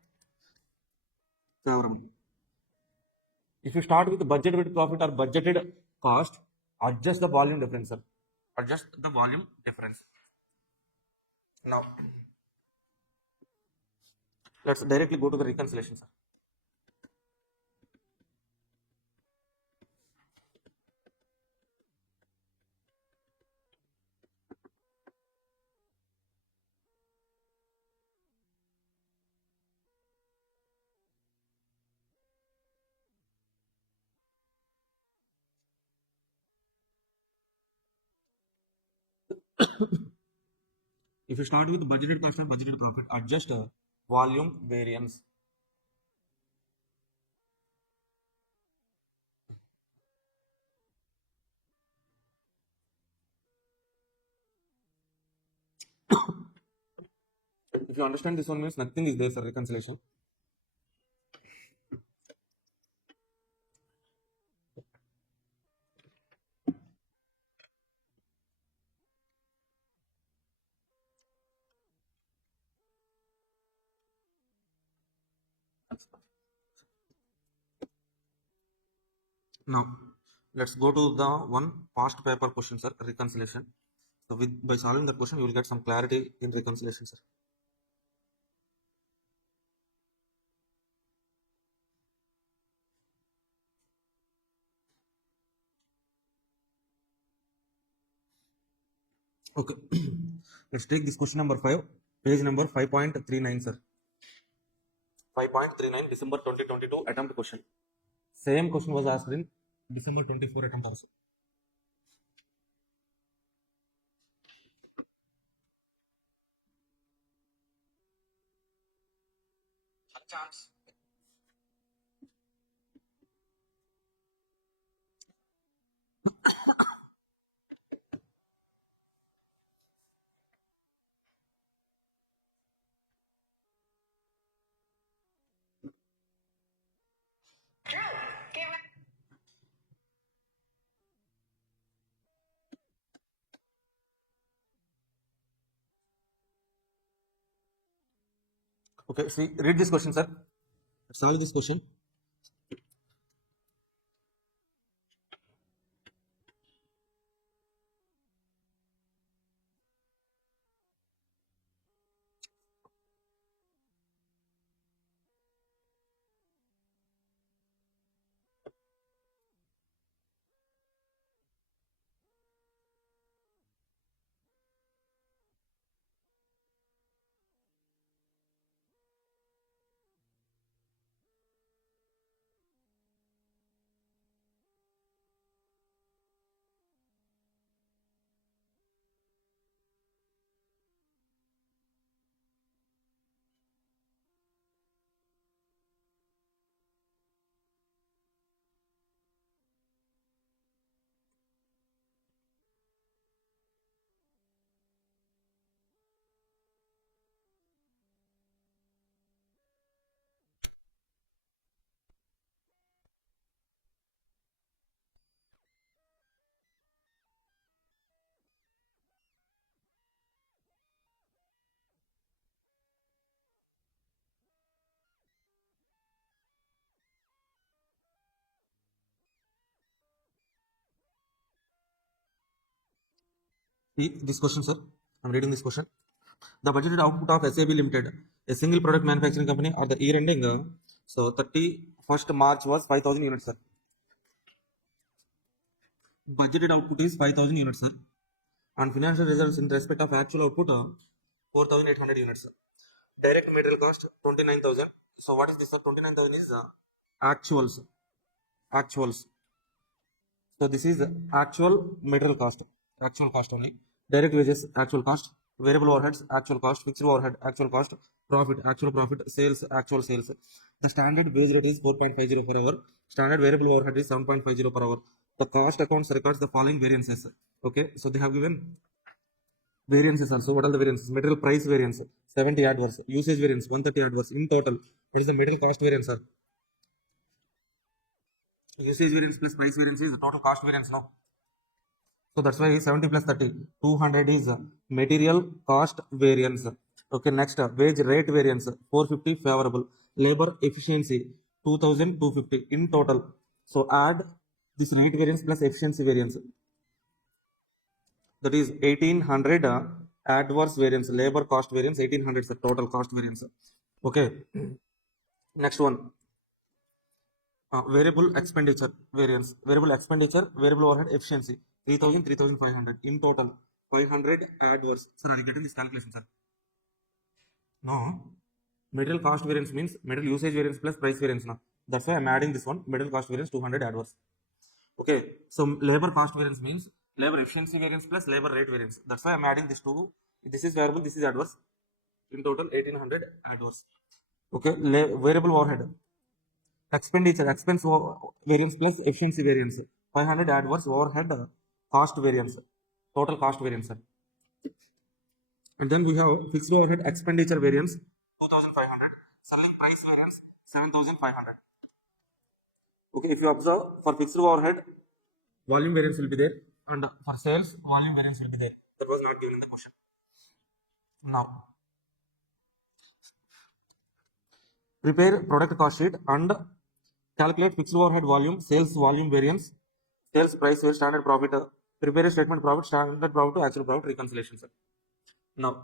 favorable. If you start with budget with profit or budgeted cost, adjust the volume difference, sir. Adjust the volume difference. Now, let's directly go to the reconciliation, sir. If you start with budgeted cost and budgeted profit, adjust volume variance. If you understand this one means nothing is there, sir, reconciliation. Now, let's go to the one past paper question, sir, reconciliation. So by solving the question, you will get some clarity in reconciliation, sir. Okay. Let's take this question number 5, page number 5.39, sir. 5.39, December 2022 attempt question. Same question was asked in December 24 attempt also. Chance. Okay, see, read this question, sir. Let's solve this question. See this question, sir. I'm reading this question. The budgeted output of SAB Limited, a single product manufacturing company, at the year ending, so 31st March was 5,000 units, sir. Budgeted output is 5,000 units, sir. And financial results in respect of actual output, 4,800 units, sir. Direct material cost 29,000. So what is this, sir? 29,000 is actuals. Actuals. So this is actual material cost. Actual cost only. Direct wages, actual cost. Variable overheads, actual cost. Fixed overhead, actual cost. Profit, actual profit. Sales, actual sales. The standard wage rate is 4.50 per hour. Standard variable overhead is 7.50 per hour. The cost accounts records the following variances. Okay, so they have given variances also. What are the variances? Material price variance 70 adverse, usage variance 130 adverse. In total, what is the material cost variance, sir? Usage variance plus price variance is total cost variance now. So that's why 70 plus 30, 200 is material cost variance. Okay, next wage rate variance 450 favorable, labor efficiency 2250 in total. So add this rate variance plus efficiency variance, that is 1800 adverse variance, labor cost variance 1800 is total cost variance. Okay, next one, variable expenditure variance, variable expenditure, variable overhead efficiency 3000 3500 in total 500 adverse. Sir, are you getting this calculation, sir? No, material cost variance means material usage variance plus price variance now. That's why I'm adding this one, material cost variance 200 adverse. Okay, so labor cost variance means labor efficiency variance plus labor rate variance. That's why I'm adding this two. This is variable, this is adverse. In total 1800 adverse. Okay, variable overhead expenditure, expense variance plus efficiency variance 500 adverse overhead cost variance, total cost variance, sir. And then we have fixed overhead expenditure variance 2500, selling price variance 7500. Okay, if you observe, for fixed overhead volume variance will be there, and for sales volume variance will be there. That was not given in the question. Now prepare product cost sheet and calculate fixed overhead volume, sales volume variance, sales price variance, standard profit, prepare a statement profit, standard profit to actual profit reconciliation, sir. Now,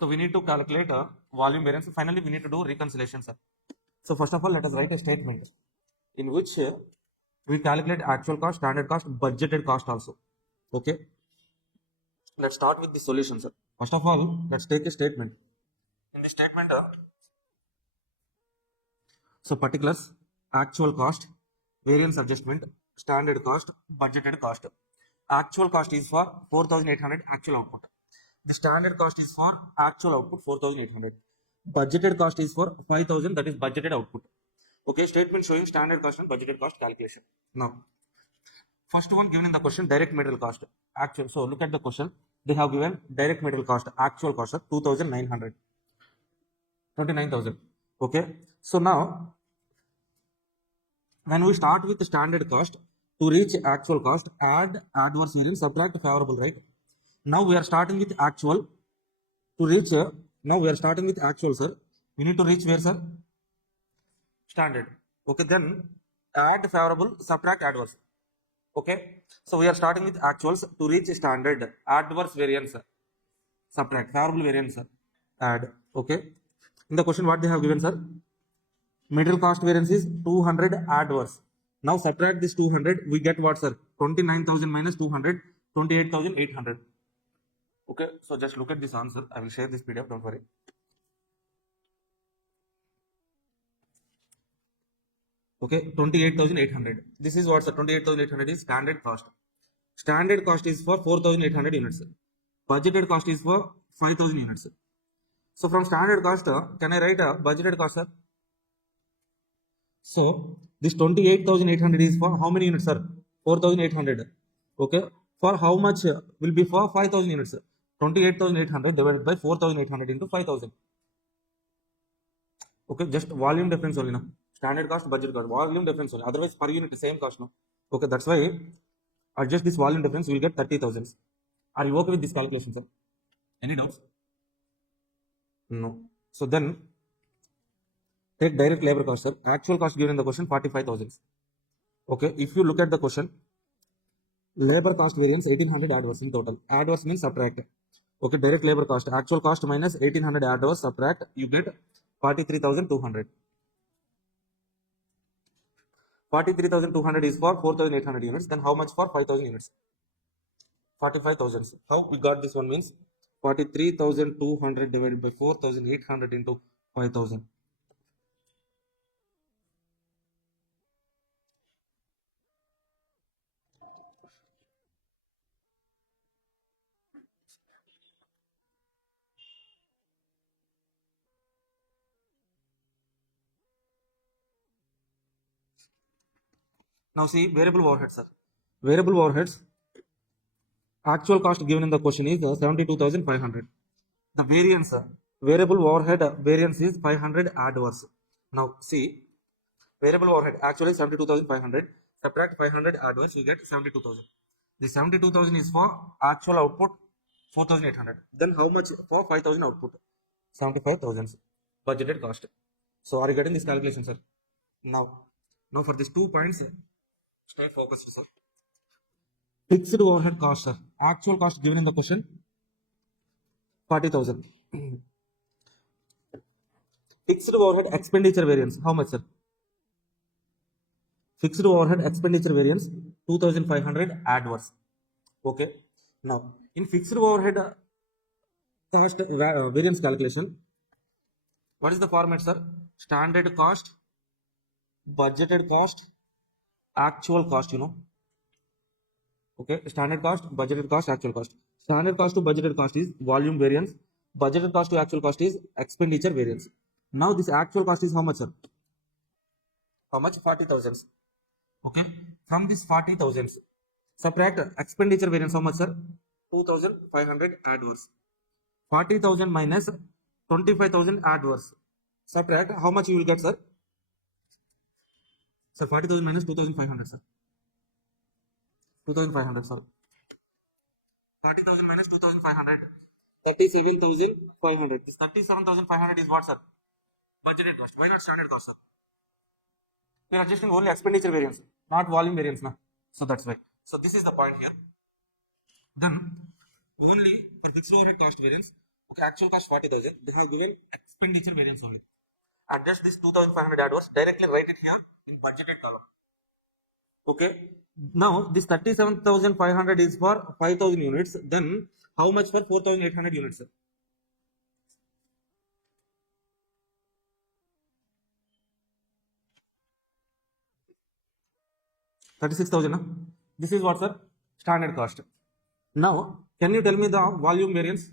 so we need to calculate volume variance. Finally, we need to do reconciliation, sir. So first of all, let us write a statement in which we calculate actual cost, standard cost, budgeted cost also. Okay. Let's start with the solution, sir. First of all, let's take a statement. In the statement, so particulars, actual cost, variance adjustment, standard cost, budgeted cost. Actual cost is for 4800 actual output. The standard cost is for actual output 4800. Budgeted cost is for 5000, that is budgeted output. Okay, statement showing standard cost and budgeted cost calculation. Now, first one given in the question, direct material cost. Actual. So look at the question. They have given direct material cost, actual cost of 2900. 29,000. Okay. So now, when we start with the standard cost, to reach actual cost, add adverse variance, subtract favorable, right? Now we are starting with actual. To reach, now we are starting with actual, sir. We need to reach where, sir? Standard. Okay, then add favorable, subtract adverse. Okay, so we are starting with actuals. To reach standard, adverse variance, subtract, favorable variance, add. Okay, in the question what they have given, sir? Material cost variance is 200 adverse. Now subtract this 200, we get what, sir? 29,000 minus 200, 28,800. Okay, so just look at this answer. I will share this PDF, don't worry. Okay, 28,800. This is what, sir? 28,800 is standard cost. Standard cost is for 4,800 units. Budgeted cost is for 5,000 units. So from standard cost, can I write a budgeted cost, sir? So this 28,800 is for how many units, sir? 4,800. Okay, for how much will be for 5,000 units? 28,800 divided by 4,800 into 5,000. Okay, just volume difference only now. Standard cost, budget cost, volume difference only. Otherwise, per unit, same cost now. Okay, that's why adjust this volume difference, we will get 30,000. Are you okay with this calculation, sir? Any doubts? No. So then, take direct labor cost, sir. Actual cost given in the question 45,000. Okay, if you look at the question, labor cost variance 1800 adverse in total. Adverse means subtract. Okay, direct labor cost, actual cost minus 1800 adverse, subtract, you get 43,200. 43,200 is for 4,800 units. Then how much for 5,000 units? 45,000. How we got this one means 43,200 divided by 4,800 into 5,000. Now see variable overheads, sir. Variable overheads, actual cost given in the question is 72,500. The variance, variable overhead variance is 500 adverse. Now see, Variable overhead actually 72,500. Subtract 500 advance, you get 72,000. The 72,000 is for actual output 4,800. Then how much for 5,000 output? 75,000 budgeted cost. So are you getting this calculation, sir? Now for these 2 points, stay focused, sir. Fixed overhead cost, sir. Actual cost given in the question 40,000. Fixed overhead expenditure variance, how much, sir? Fixed overhead expenditure variance 2,500 adverse. Okay. Now in fixed overhead cost variance calculation, what is the format, sir? Standard cost, budgeted cost, actual cost, Okay, standard cost, budgeted cost, actual cost. Standard cost to budgeted cost is volume variance. Budgeted cost to actual cost is expenditure variance. Now this actual cost is how much, sir? How much? 40,000. Okay. From this 40,000, subtract expenditure variance, how much, sir? 2,500 adverse. 40,000 minus 25,000 adverse. Subtract, how much you will get, sir? Sir, 40,000 minus 2,500, sir. 2,500, sir. 40,000 minus 2,500. 37,500. This 37,500 is what, sir? Budgeted cost. Why not standard cost, sir? We are adjusting only expenditure variance, not volume variance, na? So that's why. So this is the point here. Then only for fixed overhead cost variance, okay, actual cost 40,000. They have given expenditure variance only. Adjust this 2,500 adverse. Directly write it here in budgeted column. Okay. Now this 37,500 is for 5,000 units. Then how much for 4,800 units, sir? $36,000. This is what, sir? Standard cost. Now, can you tell me the volume variance?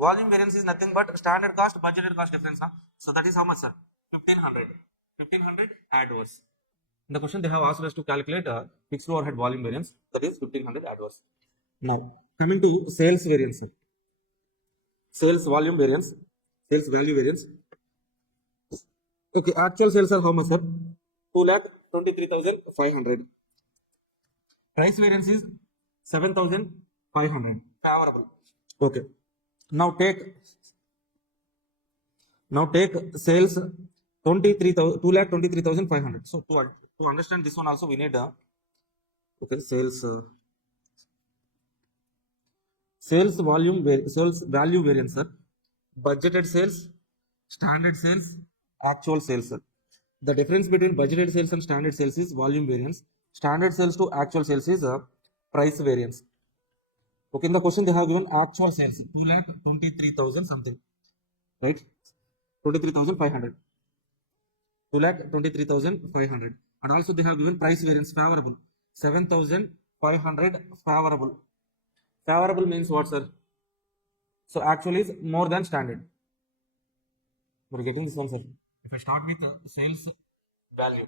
Volume variance is nothing but standard cost, budgeted cost difference. So that is how much, sir? 1,500. 1,500 adverse. In the question, they have asked us to calculate fixed overhead volume variance. That is 1,500 adverse. Now, coming to sales variance. Sales volume variance. Sales value variance. Okay, actual sales are how much, sir? 2,23,500. Price variance is 7,500. Favorable. Okay. Now take sales 2,23,500. So to understand this one also we need okay, sales value variance, sir. Budgeted sales, standard sales, actual sales, sir. The difference between budgeted sales and standard sales is volume variance. Standard sales to actual sales is price variance. Okay, in the question they have given actual sales 2,23,000 something, right? 23,500. 2,23,500. And also they have given price variance favorable 7,500 favorable. Favorable means what, sir? So actually is more than standard. We're getting this one, sir. If I start with sales value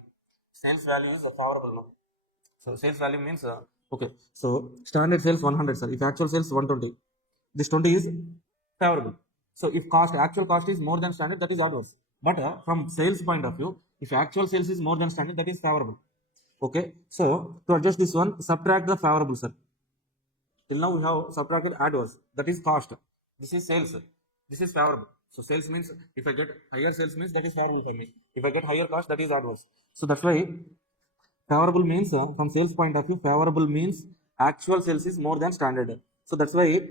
is favorable, no? So sales value means okay. So standard sales 100, sir. If actual sales 120, this 20 is favorable. So if actual cost is more than standard, that is adverse. But from sales point of view, if actual sales is more than standard, that is favorable. Okay. So to adjust this one, subtract the favorable, sir. Till now we have subtracted adverse. That is cost. This is sales. This is favorable. So sales means if I get higher sales means that is favorable for me. If I get higher cost, that is adverse. So that's why favorable means from sales point of view, favorable means actual sales is more than standard. So that's why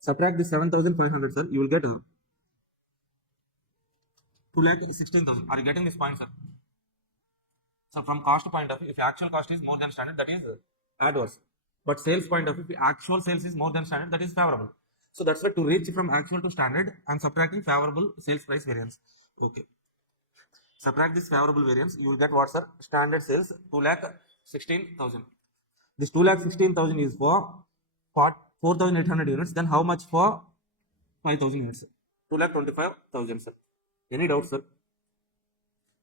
subtract the 7,500, sir. You will get 2,16,000. Are you getting this point, sir? So from cost point of view, if actual cost is more than standard, that is adverse. But sales point of view, if actual sales is more than standard, that is favorable. So that's why to reach from actual to standard, I'm subtracting favorable sales price variance. Okay. Subtract this favorable variance, you will get what, sir? Standard sales 2,16,000. This 2,16,000 is for 4,800 units. Then how much for 5,000 units? 2,25,000, sir. Any doubt, sir?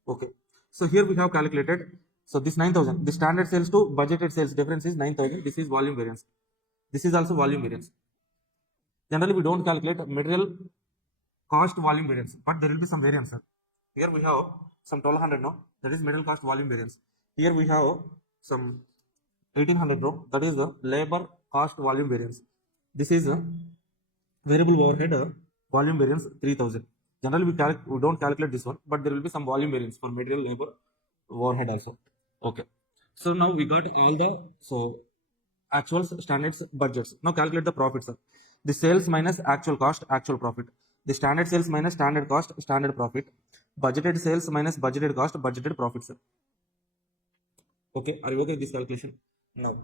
Okay. So here we have calculated. So this 9,000. The standard sales to budgeted sales difference is 9,000. This is volume variance. This is also volume variance. Generally, we don't calculate material cost volume variance, but there will be some variance, sir. Here we have some 1200, no? That is middle cost volume variance. Here we have some 1800, no? That is the labor cost volume variance. This is a variable overhead volume variance 3000. Generally, we don't calculate this one, but there will be some volume variance for material, labor, overhead also. Okay. So now we got all the actuals, standards, budgets. Now calculate the profits, sir. The sales minus actual cost, actual profit. The standard sales minus standard cost, standard profit. Budgeted sales minus budgeted cost, budgeted profit, sir. Okay, are you okay with this calculation? Now,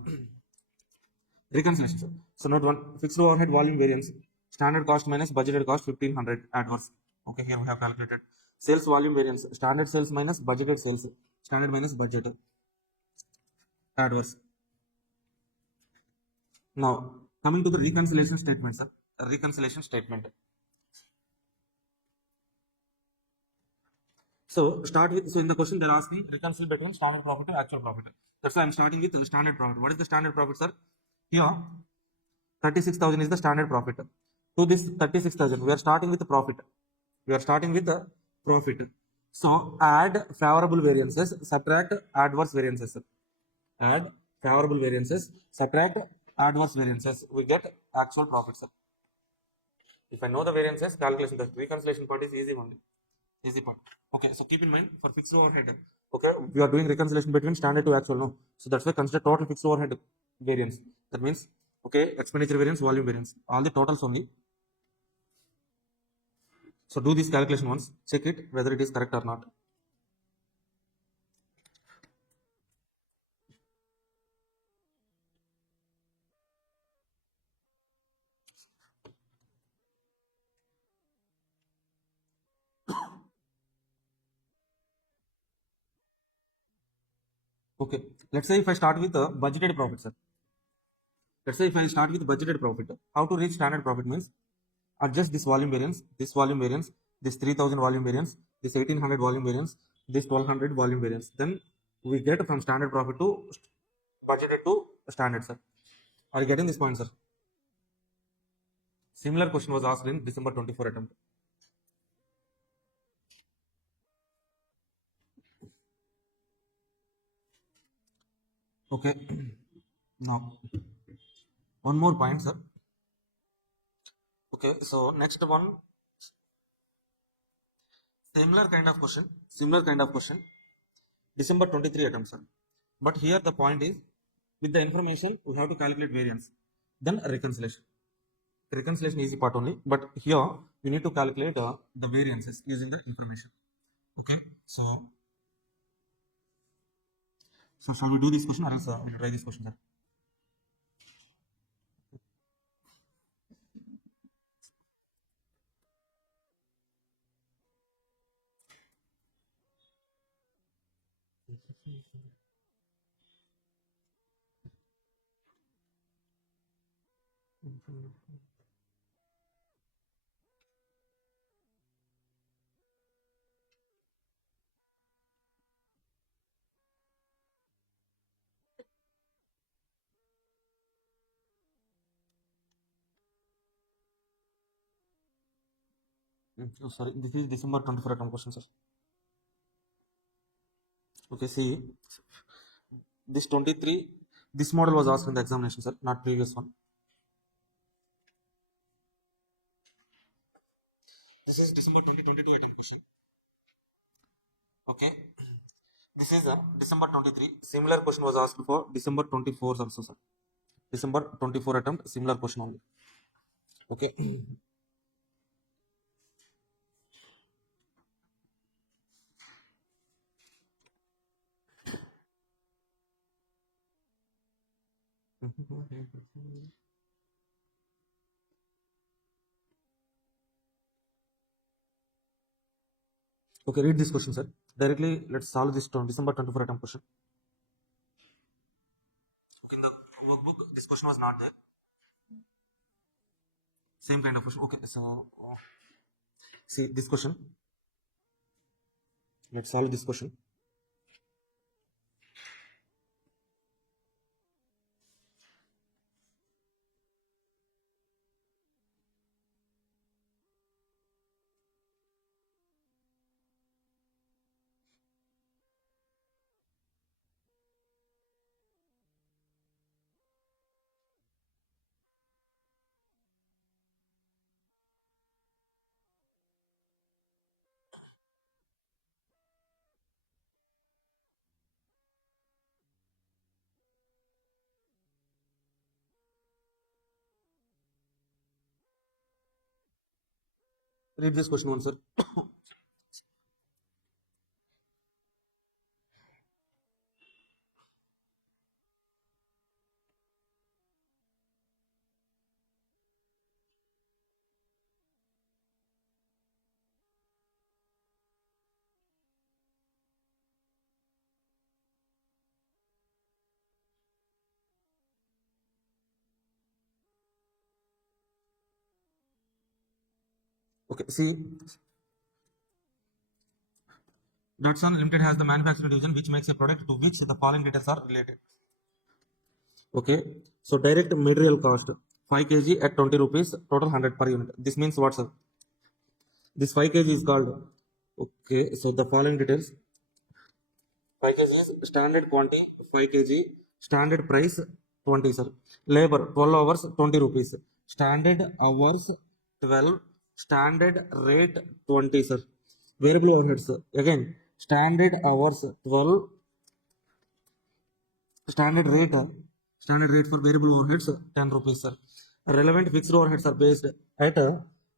reconciliation, sir. So note one, fixed overhead volume variance, standard cost minus budgeted cost 1500 adverse. Okay, here we have calculated. Sales volume variance, standard sales minus budgeted sales, standard minus budget adverse. Now, coming to the reconciliation statement, sir. Reconciliation statement. So start with, so in the question they're asking reconcile between standard profit and actual profit. That's why I'm starting with the standard profit. What is the standard profit, sir? Here, 36,000 is the standard profit. To this 36,000, we are starting with the profit. We are starting with the profit. So add favorable variances, subtract adverse variances. Add favorable variances, subtract adverse variances. We get actual profit, sir. If I know the variances, calculation, the reconciliation part is easy only. Easy part. Okay, so keep in mind for fixed overhead. Okay, we are doing reconciliation between standard to actual, no? So that's why consider total fixed overhead variance. That means, okay, expenditure variance, volume variance, all the totals only. So do this calculation once, check it whether it is correct or not. Okay, let's say if I start with a budgeted profit, sir. Let's say if I start with budgeted profit, how to reach standard profit means adjust this volume variance, this 3000 volume variance, this 1800 volume variance, this 1200 volume variance. Then we get from standard profit to budgeted to standard, sir. Are you getting this point, sir? Similar question was asked in December 24 attempt. Okay. Now, one more point, sir. Okay, so next one, similar kind of question, December 23 attempt, sir. But here the point is, with the information, we have to calculate variance. Then reconciliation. Reconciliation easy part only, but here we need to calculate the variances using the information. Okay, so shall we do this question or else we'll try this question, sir? Oh, sorry, this is December 24 attempt question, sir. Okay, see, this 23, this model was asked in the examination, sir, not previous one. This is December 2022 attempt question. Okay, this is December 23. Similar question was asked for December 24 also, sir. December 24 attempt, similar question only. Okay. Okay, read this question, sir. Directly, let's solve this December 24 attempt question. Okay, in the workbook, this question was not there. Same kind of question. Okay, so see this question. Let's solve this question. Read this question once, sir. Okay, see, Datsun Limited has the manufacturing division which makes a product to which the following details are related. Okay, so direct material cost 5 kg at 20 rupees, total 100 per unit. This means what, sir? This 5 kg is called. Okay, so the following details: 5 kg is standard quantity 5 kg, standard price 20, sir. Labor 12 hours 20 rupees, standard hours 12, standard rate 20, sir. Variable overheads again, standard hours 12, standard rate for variable overheads 10 rupees, sir. Relevant fixed overheads are based at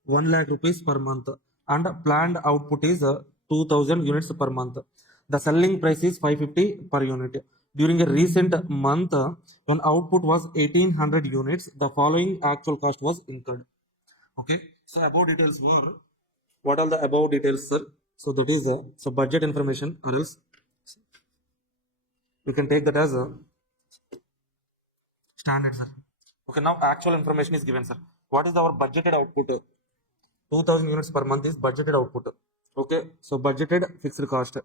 1 lakh rupees per month and planned output is 2000 units per month. The selling price is 550 per unit. During a recent month, when output was 1800 units, the following actual cost was incurred. Okay, so above details were, what are the above details, sir? So that is so budget information, or else you can take that as a standard, sir. Okay, now actual information is given, sir. What is our budgeted output? 2000 units per month is budgeted output. Okay, so budgeted fixed cost.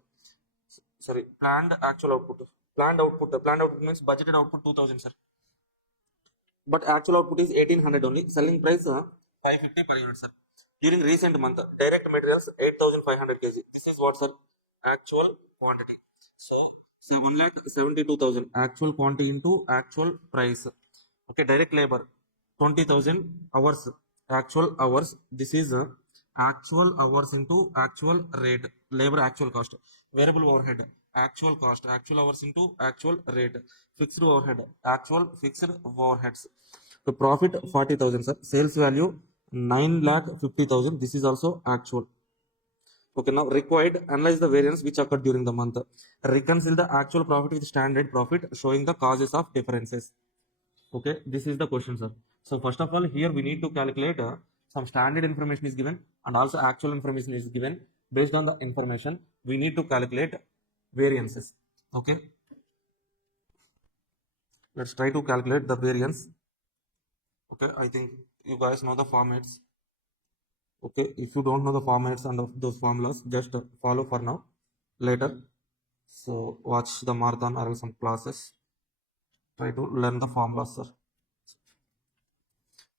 Sorry, planned actual output. Planned output means budgeted output 2000, sir. But actual output is 1800 only. Selling price 550 per unit, sir. During recent month, direct materials 8500 kg. This is what, sir? Actual quantity. So 7,72,000 actual quantity into actual price. Okay, direct labor 20,000 hours. Actual hours. This is actual hours into actual rate. Labor actual cost. Variable overhead actual cost. Actual hours into actual rate. Fixed overhead actual fixed overheads. The profit 40,000, sir. Sales value 9,50,000. This is also actual. Okay, now required, analyze the variance which occurred during the month. Reconcile the actual profit with standard profit, showing the causes of differences. Okay, this is the question, sir. So first of all, here we need to calculate some standard information is given and also actual information is given. Based on the information, we need to calculate variances. Okay, let's try to calculate the variance. Okay, I think you guys know the formats. Okay, if you don't know the formats and of those formulas, just follow for now. Later, so watch the marathon or some classes. Try to learn the formulas, sir.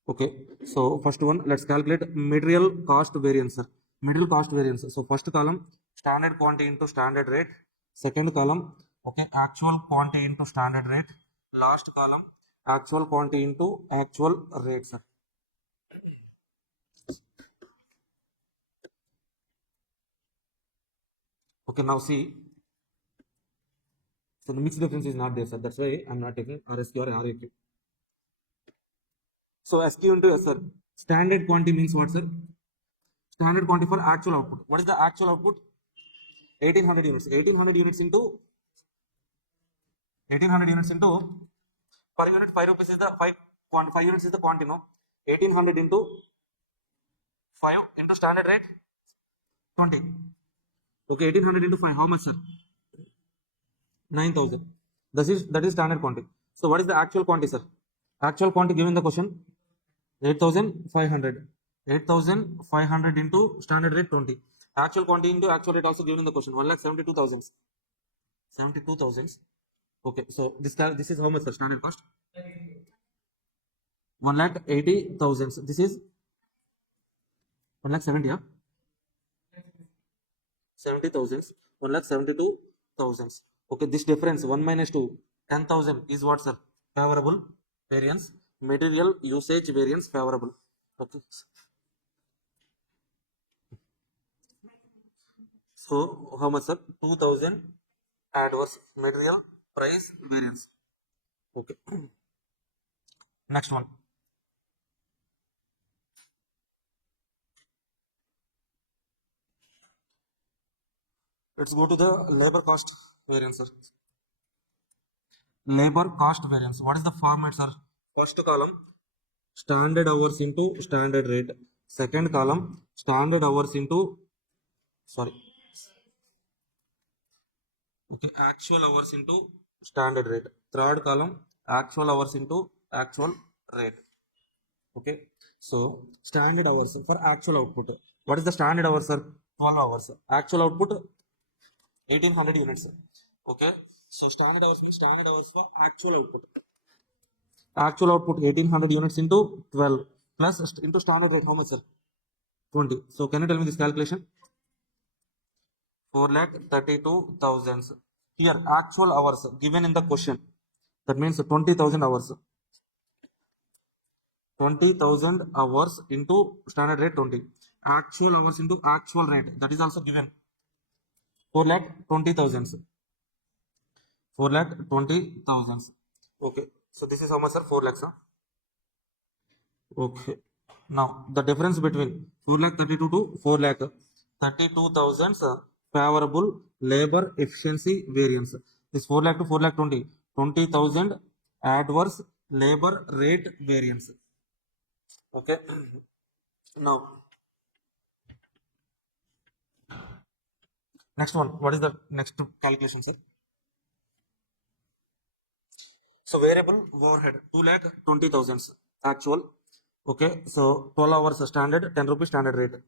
Okay, so first one, let's calculate material cost variance, sir. Material cost variance. So first column, standard quantity into standard rate. Second column, okay, actual quantity into standard rate. Last column, actual quantity into actual rate, sir. Okay, now see. So the mixed difference is not there, sir. That's why I'm not taking RSQ or RAQ. So SQ into S, sir. Standard quantity means what, sir? Standard quantity for actual output. What is the actual output? 1800 units. 1800 units into 1800 units into per unit 5 rupees is the 5 units is the quantity, no? 1800 into 5 into standard rate 20. Okay, 1800 into 5, how much, sir? 9,000. That is standard quantity. So what is the actual quantity, sir? Actual quantity given the question 8,500. 8,500 into standard rate 20. Actual quantity into actual rate also given in the question 1,72,000. 72,000. Okay, so this is how much, sir? Standard cost 1,80,000. This is 1,70,000. Yeah? 70,000. 1,72,000. Okay, this difference 1 minus 2, 10,000 is what, sir? Favorable variance. Material usage variance favorable. Okay. So how much, sir? 2,000 adverse material price variance. Okay. Next one. Let's go to the labor cost variance, sir. Labor cost variance. What is the format, sir? First column, standard hours into standard rate. Second column, standard hours into, sorry, okay, actual hours into standard rate. Third column, actual hours into actual rate. Okay, so standard hours for actual output. What is the standard hours, sir? 12 hours. Actual output 1800 units. Okay, so standard hours means standard hours for actual output. Actual output 1800 units into 12 plus into standard rate. How much, sir? 20. So can you tell me this calculation? 4,32,000. Here actual hours given in the question. That means 20,000 hours. 20,000 hours into standard rate 20. Actual hours into actual rate. That is also given. 4,20,000. 4,20,000. Okay. So this is how much, sir? 4 lakhs. Huh? Okay. Now the difference between 4,32 to 4,32,000 favorable labor efficiency variance. This 4 lakh to 4 lakh 20. 20,000 adverse labor rate variance. Okay. Now next one. What is the next calculation, sir? So variable overhead 2,20,000 actual. Okay. So 12 hours standard 10 rupees standard rate.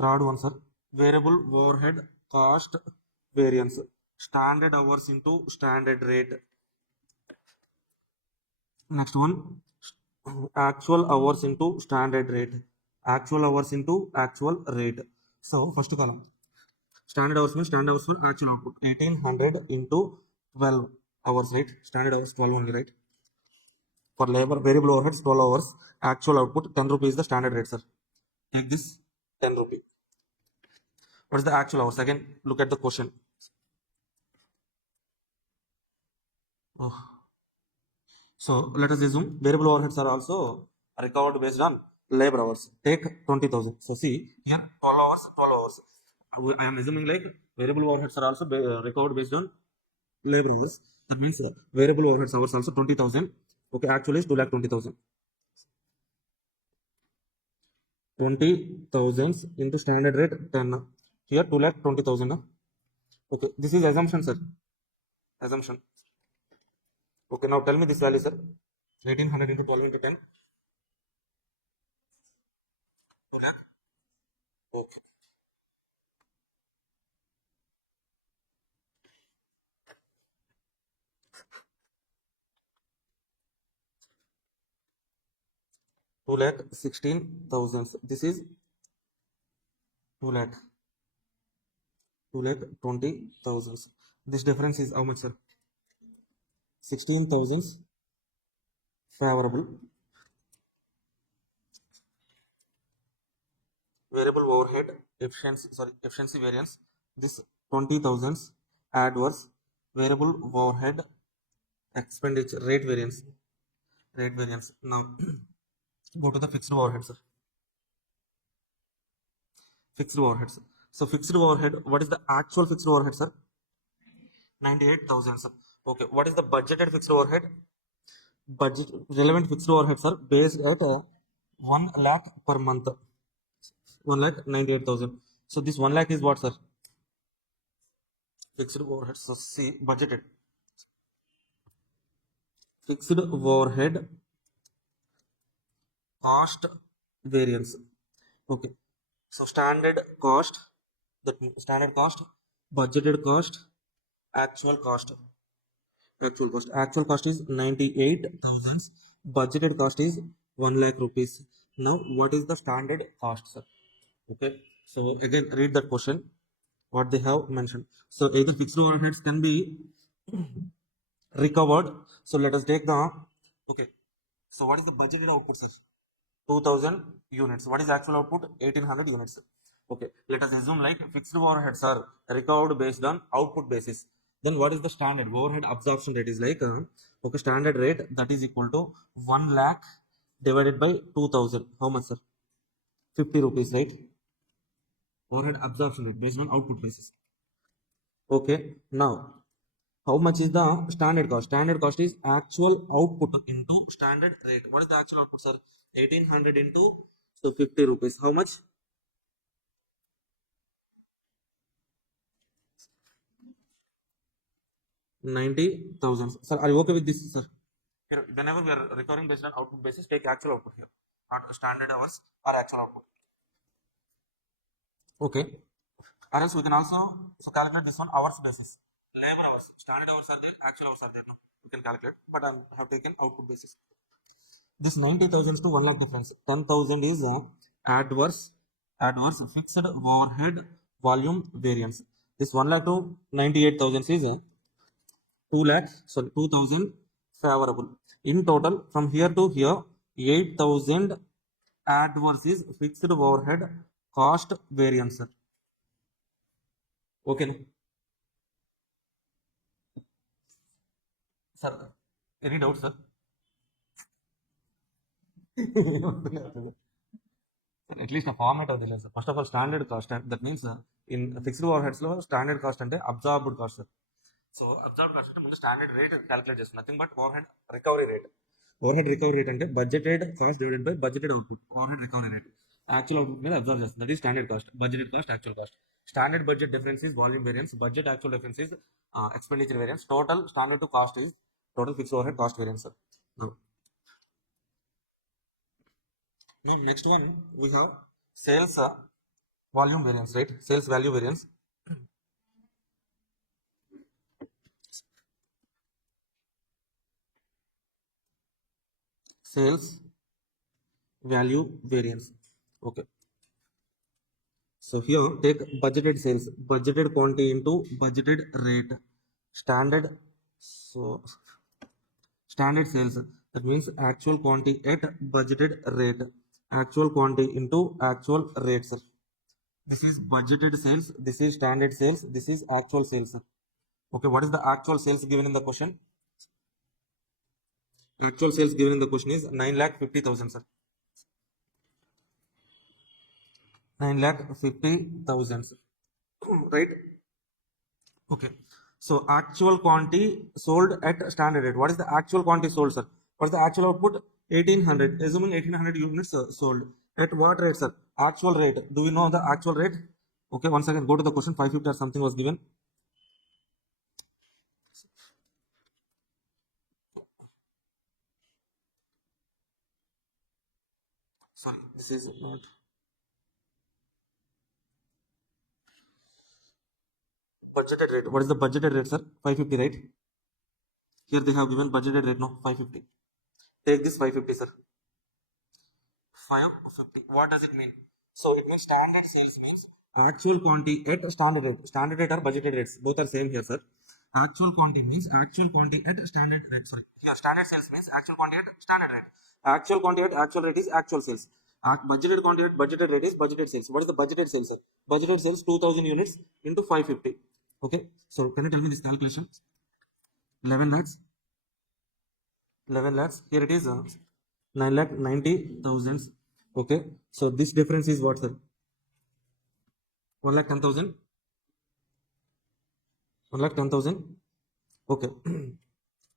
Third one, sir. Variable overhead cost variance. Standard hours into standard rate. Next one. Actual hours into standard rate. Actual hours into actual rate. So first column. Standard hours means standard hours for actual output. 1800 into 12 hours, right? Standard hours 12 only, right? For labor, variable overheads 12 hours. Actual output 10 rupees is the standard rate, sir. Take this 10 rupee. What is the actual hours? Again, look at the question. Oh. So let us assume variable overheads are also recovered based on labor hours. Take 20,000. So see here 12 hours, 12 hours. I am assuming like variable overheads are also recovered based on labor hours. That means variable overheads hours also 20,000. Okay, actually is 2,20,000. 20,000 into standard rate 10. Here 2,20,000. Okay, this is assumption, sir. Assumption. Okay, now tell me this value, sir. 1,800 into 12 into 10. 2 lakh. Okay. Two lakh 16,000. This is 2 lakh 20,000. This difference is how much, sir? 16,000 favorable. Variable overhead efficiency variance. This 20,000 adverse variable overhead expenditure rate variance. Now go to the fixed overhead, sir. Fixed overheads. So fixed overhead, what is the actual fixed overhead, sir? 98,000, sir. Okay, what is the budgeted fixed overhead? Budget relevant fixed overheads are based at 1 lakh per month. 1,98,000. So this 1 lakh is what, sir? Fixed overhead. So see budgeted. Fixed overhead cost variance. Okay. So standard cost, standard cost, budgeted cost, actual cost. Actual cost is 98,000. Budgeted cost is 1 lakh rupees. Now what is the standard cost, sir? Okay. So again read that question. What they have mentioned. So either fixed overheads can be recovered. So let us take the okay. So what is the budgeted output, sir? 2,000 units. What is actual output? 1,800 units. Okay. Let us assume like fixed overheads are recovered based on output basis. Then what is the standard overhead absorption rate? Is like okay, standard rate that is equal to 1 lakh divided by 2,000. How much, sir? 50 rupees, right? Overhead absorption rate based on output basis. Okay, now how much is the standard cost? Standard cost is actual output into standard rate. What is the actual output, sir? 1800 into 50 rupees. How much? 90,000. Sir, are you okay with this, sir? Here, whenever we are recurring based on output basis, take actual output here, not standard hours or actual output. Okay. Or else we can also calculate this on hours basis. Labor hours, standard hours are there, actual hours are there. No, you can calculate, but I have taken output basis. This 90,000 to 1 lakh difference. 10,000 is adverse fixed overhead volume variance. This 1 lakh to 98,000 is 2,000 favorable. In total, from here to here, 8,000 adverse is fixed overhead cost variance. Okay, no? Sir, any doubt, sir? At least a format of the lesson. First of all, standard cost, and that means in fixed overheads lo standard cost ante absorbed cost, sir. So absorbed cost ante mundu standard rate calculate చేస్తాం, nothing but overhead recovery rate. Overhead recovery rate ante budgeted cost divided by budgeted output. Overhead recovery rate actual output మీద observe చేస్తుంది. That is standard cost. Budgeted cost, actual cost. Standard budget difference is volume variance. Budget actual difference is expenditure variance. Total standard to cost is total fixed overhead cost variance, sir. Now next one we have sales volume variance, right? Sales value variance. Sales value variance. Okay. So here take budgeted sales, budgeted quantity into budgeted rate. Standard, so standard sales, that means actual quantity at budgeted rate. Actual quantity into actual rate, sir. This is budgeted sales, this is standard sales, this is actual sales, sir. Okay, what is the actual sales given in the question? Actual sales given in the question is 9,50,000, sir. 9,50,000, sir. Right? Okay. So actual quantity sold at standard rate. What is the actual quantity sold, sir? What is the actual output? 1,800. Assuming 1,800 units sold. At what rate, sir? Actual rate. Do we know the actual rate? Okay, once again, go to the question. 550 or something was given. Sorry, this is not. Budgeted rate. What is the budgeted rate, sir? 550, right? Here they have given budgeted rate, no? 550. Take this 550, sir. 550. What does it mean? So it means standard sales means actual quantity at standard rate. Standard rate or budgeted rates, both are same here, sir. Actual quantity means actual quantity at standard rate. Sorry, here standard sales means actual quantity at standard rate. Actual quantity at actual rate is actual sales. Budgeted quantity at budgeted rate is budgeted sales. What is the budgeted sales, sir? Budgeted sales 2,000 units into 550. Okay, so can you tell me this calculation? 11 lakhs. 11 lakhs. Here it is 9,90,000. Okay, so this difference is what, sir? 1,10,000. 1,10,000. Okay.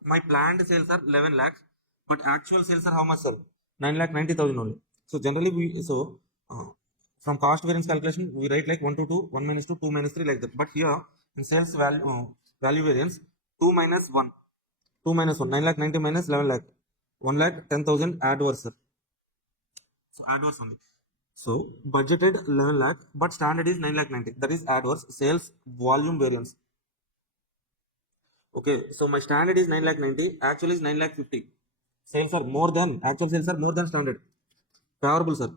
My planned sales are 11 lakhs, but actual sales are how much, sir? 9,90,000 only. So generally from cost variance calculation we write like 1 to 2, 1 minus 2, 2 minus 3, like that. But here in sales value variance, 2 minus 1, 2 minus 1, 9,90,000 minus 11 lakh, 1,10,000 adverse, sir. So adverse only. So budgeted 11 lakh, but standard is 9,90,000. That is adverse sales volume variance. Okay, so my standard is 9,90,000, actual is 9,50,000. Sales are more than, actual sales are more than standard. Favorable, sir.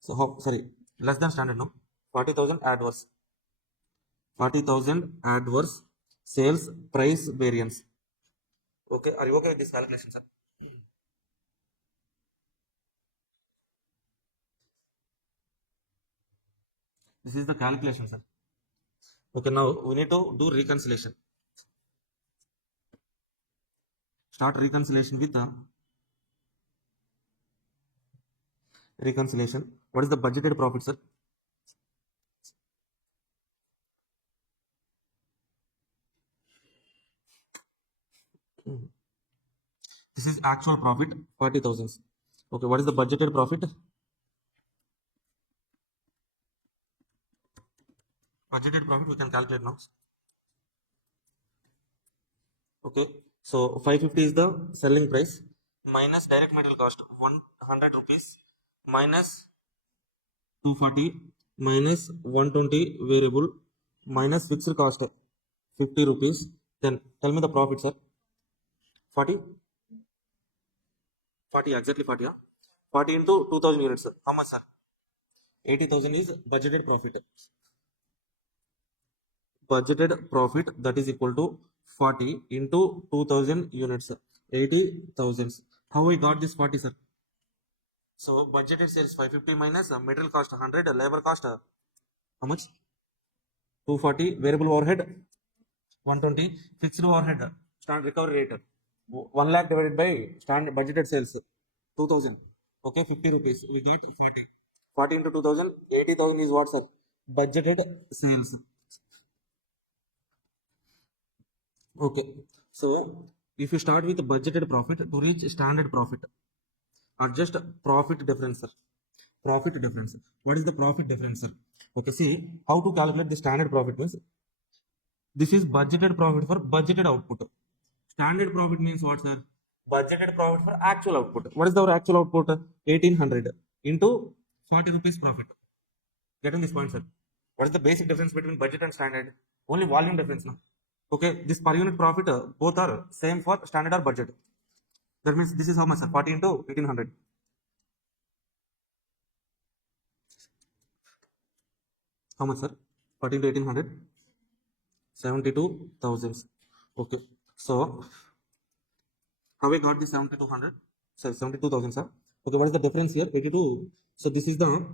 So sorry, less than standard, no? 40,000 adverse. 40,000 adverse sales price variance. Okay, are you okay with this calculation, sir? This is the calculation, sir. Okay, now we need to do reconciliation. Start reconciliation with reconciliation. What is the budgeted profit, sir? This is actual profit 40,000. Okay, what is the budgeted profit? Budgeted profit we can calculate now. Okay, so 550 is the selling price minus direct material cost 100 rupees minus 240 minus 120 variable minus fixed cost 50 rupees. Then tell me the profit, sir. 40? 40, exactly 40. Huh? 40 into 2000 units, sir. How much, sir? 80,000 is budgeted profit. Budgeted profit, that is equal to 40 into 2000 units, 80,000. How I got this 40, sir? So budgeted sales 550 minus material cost 100, labor cost how much? 240, variable overhead 120, fixed overhead stand recovery rate 1 lakh divided by stand budgeted sales 2000. Okay, 50 rupees. We get 40. 40 into 2000, 80,000 is what, sir? Budgeted sales. Okay, so if you start with budgeted profit to reach standard profit, adjust profit difference, sir. Profit difference. What is the profit difference, sir? Okay, see how to calculate the standard profit means this is budgeted profit for budgeted output. Standard profit means what, sir? Budgeted profit for actual output. What is our actual output? 1800 into 40 rupees profit. Getting this point, sir? What is the basic difference between budget and standard? Only volume difference, no? Okay, this per unit profit both are same for standard or budget. That means this is how much, sir? 40 into 1800. How much, sir? 40 into 1800? 72,000. Okay, so how we got the 7200? Sorry, 72,000, sir. Okay, what is the difference here? 82. So this is the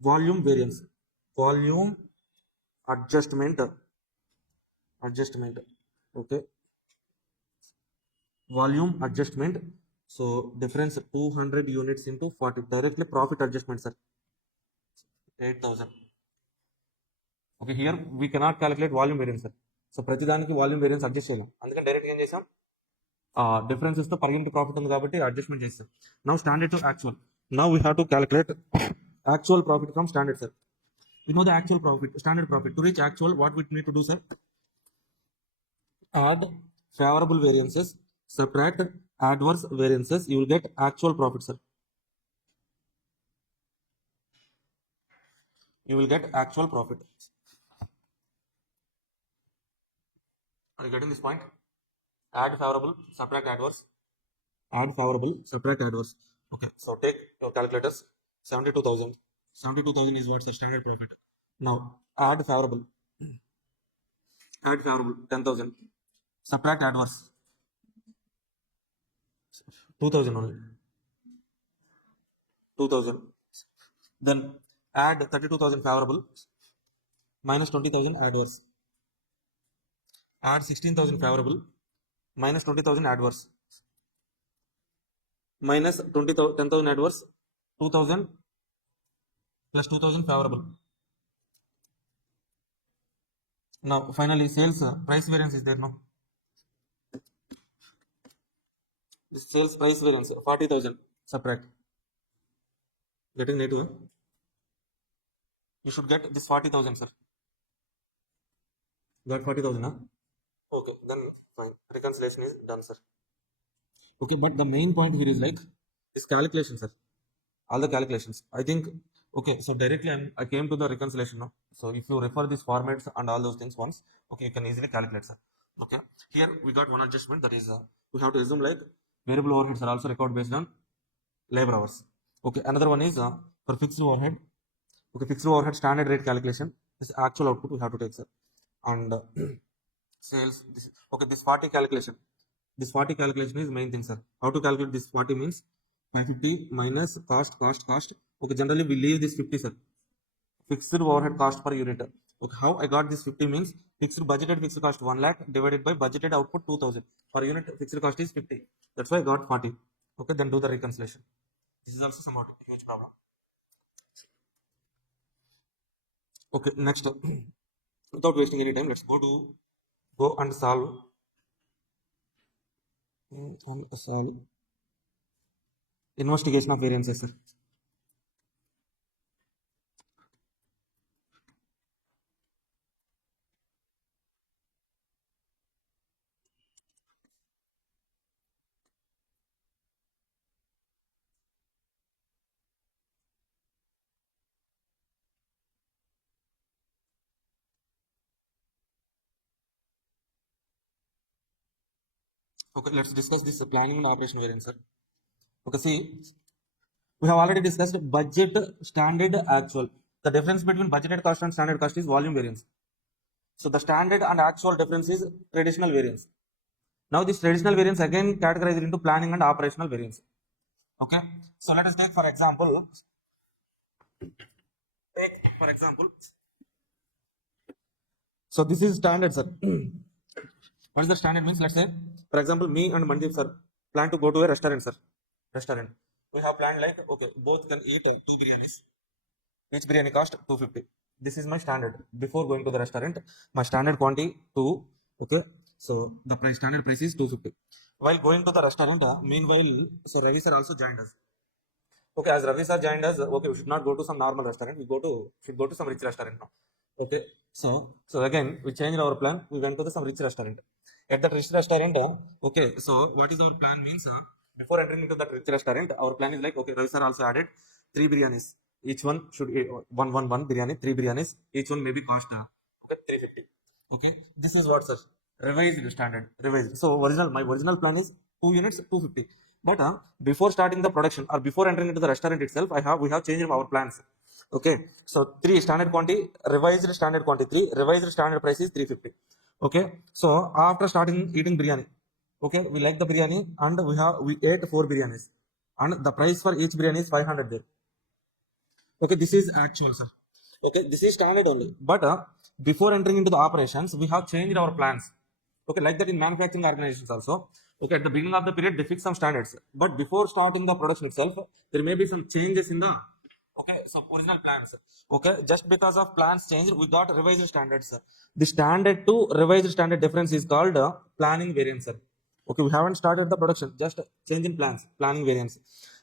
volume variance. Volume adjustment. Okay, volume adjustment. So difference 200 units into 40 directly profit adjustment, sir. 8,000. Okay, here we cannot calculate volume variance, sir. So ప్రతిదానికి volume variance adjust చేయలేం, అందుకని direct ఏం చేసాం differences తో per unit profit ఉంది కాబట్టి adjustment చేస్తాం. Now standard to actual. Now we have to calculate actual profit from standard, sir. We know the actual profit, standard profit. To reach actual, what we need to do, sir? Add favorable variances, subtract adverse variances, you will get actual profit, sir. You will get actual profit. Are you getting this point? Add favorable, subtract adverse. Add favorable, subtract adverse. Okay, so take your calculators. 72,000. 72,000 is what's the standard profit. Now add favorable. Add favorable 10,000. Subtract adverse 2,000 only. 2,000. Then add 32,000 favorable minus 20,000 adverse. Add 16,000 favorable minus 20,000 adverse minus 10,000 adverse 2,000 plus 2,000 favorable. Now finally sales price variance is there, no? This sales price variance 40,000 subtract. Getting negative, huh? You should get this 40,000, sir. Got 40,000, huh? Okay, then fine. Reconciliation is done, sir. Okay, but the main point here is like this calculation, sir. All the calculations. I think okay. So directly I came to the reconciliation now. So if you refer these formats and all those things once, okay, you can easily calculate, sir. Okay. Here we got one adjustment, that is we have to assume like variable overheads are also recorded based on labor hours. Okay. Another one is for fixed overhead. Okay, fixed overhead standard rate calculation. This actual output we have to take, sir. And sales. Okay, this 40 calculation. This 40 calculation is main thing, sir. How to calculate this 40 means 550 minus cost. Okay, generally we leave this 50, sir. Fixed overhead cost per unit. Okay, how I got this 50 means budgeted fixed cost 1 lakh divided by budgeted output 2,000. Per unit fixed cost is 50. That's why I got 40. Okay, then do the reconciliation. This is also somewhat a huge problem. Okay, next, without wasting any time, let's go and solve SL investigation of variances, sir. Okay, let's discuss this planning and operation variance, sir. Okay, see, we have already discussed budget, standard, actual. The difference between budgeted cost and standard cost is volume variance. So the standard and actual difference is traditional variance. Now this traditional variance again categorized into planning and operational variance. Okay, so let us take for example. So this is standard, sir. What is the standard means? Let's say, for example, me and Mandeep sir plan to go to a restaurant, sir. Restaurant. We have planned like, okay, both can eat two biryanis. Each biryani cost 250. This is my standard. Before going to the restaurant, my standard quantity 2. Okay. So the price standard price is 250. While going to the restaurant, meanwhile, so Ravi sir also joined us. Okay, as Ravi sir joined us, okay, we should not go to some normal restaurant. We should go to some rich restaurant now. Okay. So again, we changed our plan. We went to some rich restaurant. At that rich restaurant, okay. So what is our plan means? Before entering into that rich restaurant, our plan is like, okay, Ravi sir also added 3 biryanis. Each one should eat one biryani, 3 biryanis. Each one maybe cost okay 350. Okay, this is what, sir, revised standard. Revised. So my original plan is 2 units 250. But before starting the production or before entering into the restaurant itself, we have changed our plans. Okay, so 3 standard quantity, revised standard quantity 3, revised standard price is 350. Okay, so after starting eating biryani, okay, we like the biryani and we ate 4 biryanis, and the price for each biryani is 500 there. Okay, this is actual, sir. Okay, this is standard only. But before entering into the operations, we have changed our plans. Okay, like that in manufacturing organizations also. Okay, at the beginning of the period, they fix some standards. But before starting the production itself, there may be some changes in the original plans. Okay, just because of plans change, we got revised standards. The standard to revised standard difference is called planning variance, sir. Okay, we haven't started the production, just change in plans, planning variance.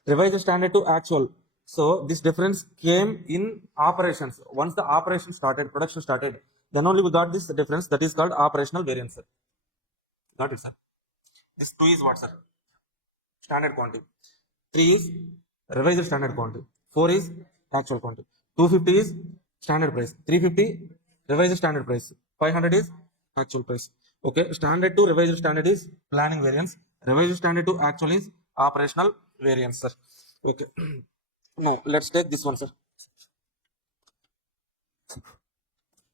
Revised standard to actual. So this difference came in operations. Once the operation started, production started, then only we got this difference, that is called operational variance, sir. Got it, sir? This 2 is what, sir? Standard quantity. 3 is revised standard quantity. 4 is actual quantity. 250 is standard price. 350 revised standard price. 500 is actual price. Okay, standard to revised standard is planning variance. Revised standard to actual is operational variance, sir. Okay. No, let's take this one, sir.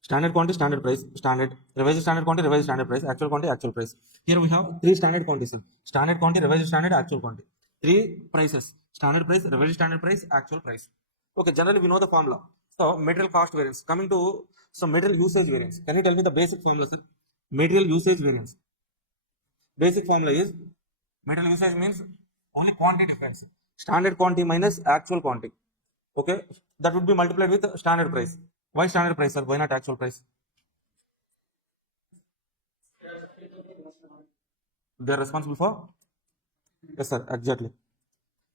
Standard quantity, standard price, standard, revised standard quantity, revised standard price, actual quantity, actual price. Here we have 3 standard quantities, sir. Standard quantity, revised standard, actual quantity. 3 prices: standard price, revised standard price, actual price. Okay, generally we know the formula. So material cost variance. Coming to some material usage variance. Can you tell me the basic formula, sir? Material usage variance. Basic formula is material usage means only quantity difference. Standard quantity minus actual quantity. Okay, that would be multiplied with standard price. Why standard price, sir? Why not actual price? They are responsible for? Yes, sir, exactly.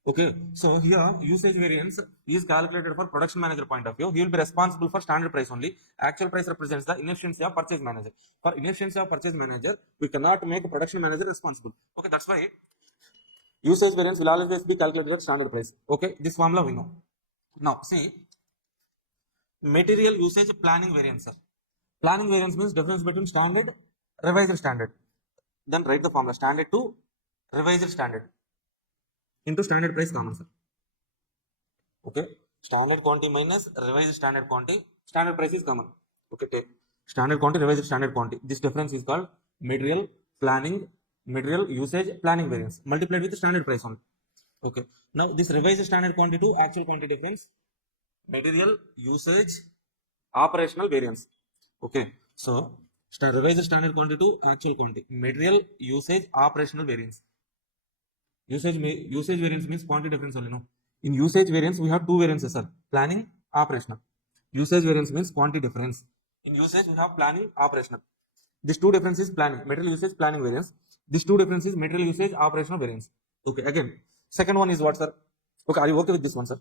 Okay, so here usage variance is calculated for production manager point of view. He will be responsible for standard price only. Actual price represents the inefficiency of purchase manager. For inefficiency of purchase manager, we cannot make a production manager responsible. Okay, that's why usage variance will always be calculated at standard price. Okay, this formula we know. Now, see, material usage planning variance, sir. Planning variance means difference between standard, revised standard. Then write the formula: standard to revised standard into standard price common, sir. Okay, standard quantity minus revised standard quantity, standard price is common. Okay, take standard quantity, revised standard quantity. This difference is called material planning, material usage planning variance multiplied with the standard price only. Okay, now this revised standard quantity to actual quantity difference, material usage operational variance. Okay, so revised standard quantity to actual quantity, material usage operational variance. Usage variance means quantity difference only. No, in usage variance we have 2 variances, sir. Planning, operational. Usage variance means quantity difference. In usage we have planning, operational. This 2 difference is planning, material usage planning variance. These two differences: material usage, operational variance. Okay, again, second one is what, sir? Okay, are you okay with this one, sir?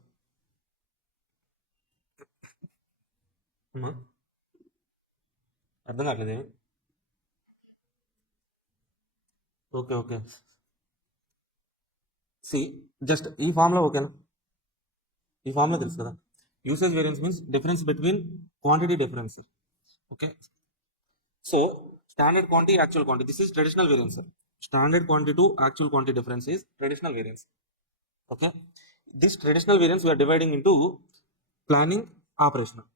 అర్థం కావట్లేదు. Okay okay see just ఈ formula ఓకేనా? ఈ formula తెలుసు కదా. Usage variance means difference between quantity difference. Okay, so standard quantity, actual quantity, this is traditional variance. Standard quantity to actual quantity difference is traditional variance. Okay, this traditional variance we are dividing into planning, operational.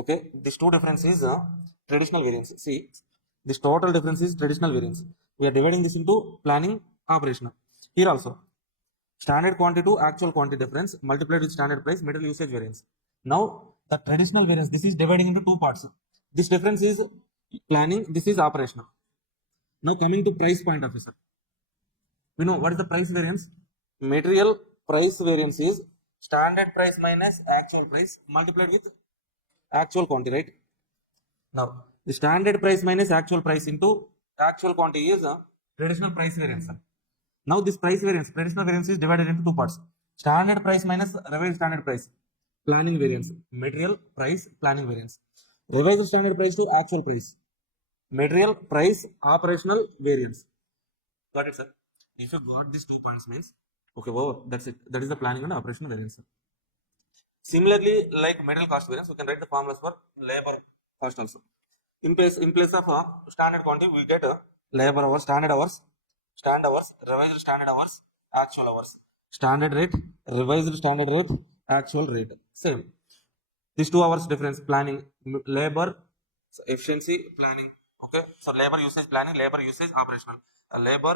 Okay, this two difference is traditional variance. See, this total difference is traditional variance. We are dividing this into planning, operational. Here also, standard quantity to actual quantity difference multiplied with standard price, material usage variance. Now the traditional variance, this is dividing into two parts. This difference is planning, this is operational. Now coming to price point of view, sir, we know what is the price variance. Material price variance is standard price minus actual price multiplied with actual quantity, right? Now the standard price minus actual price into actual quantity is traditional price variance, sir. Now this price variance, traditional variance, is divided into two parts: standard price minus revised standard price, planning variance. Material price planning variance. Revised standard price to actual price, material price operational variance. Got it, sir? If you got these 2 points means, okay, wow, that's it. That is the planning and operational variance, sir. Similarly, like material cost variance, we can write the formulas for labor cost also. In place of standard quantity, we get labor hours, standard hours, revised standard hours, actual hours, standard rate, revised standard rate, actual rate. Same. These 2 hours difference: planning, labor efficiency planning. Okay, so labor usage planning, labor usage operational, labor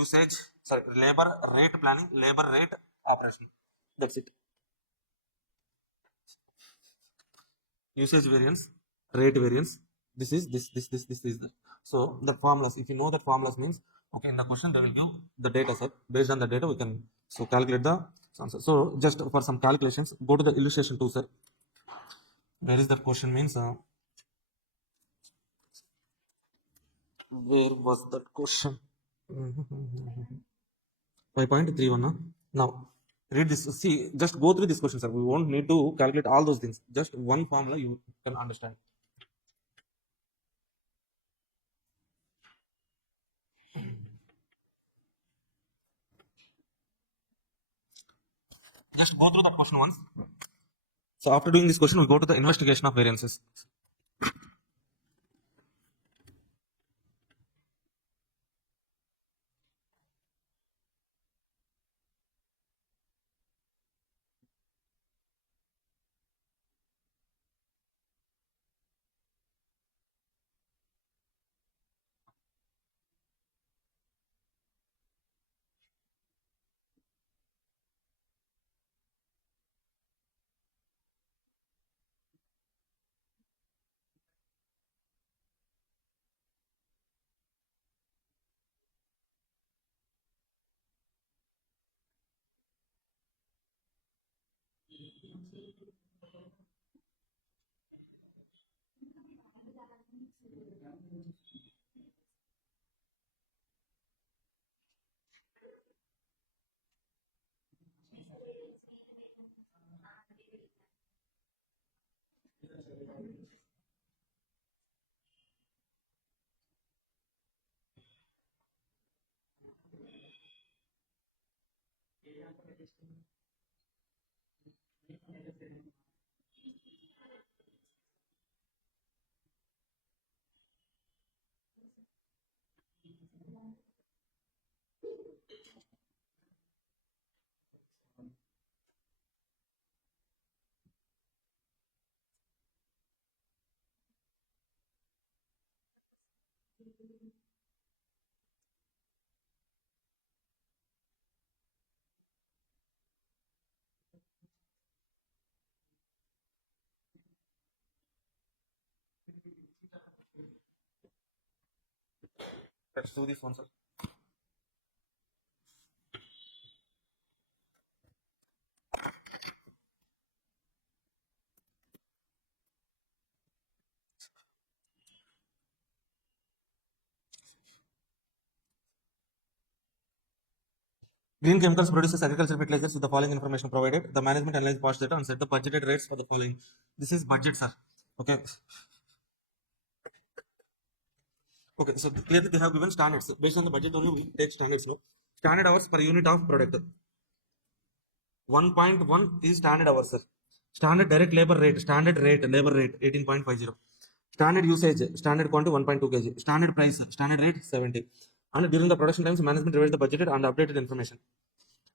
usage, sorry, labor rate planning, labor rate operational. That's it. Usage variance, rate variance. This is this is the. So the formulas, if you know that formulas means, okay, in the question they will give the data, sir. Based on the data we can so calculate the answer. So just for some calculations, go to the illustration 2, sir. Where is that question means, where was that question? 5.31, huh? Now read this. See, just go through this question, sir. We won't need to calculate all those things. Just one formula you can understand. Just go through that question once. So after doing this question, we go to the investigation of variances. Let's do this one, sir. Green Chemicals produces agricultural fertilizers with the following information provided. The management analyzed past data and set the budgeted rates for the following. This is budget, sir. Okay. Okay, so clearly they have given standards. Based on the budget only, we take standards. No? Standard hours per unit of product. 1.1 is standard hours, sir. Standard direct labor rate, standard rate, labor rate 18.50. Standard usage, standard quantity 1.2 kg. Standard price, standard rate 70. And during the production times, management revised the budgeted and updated information.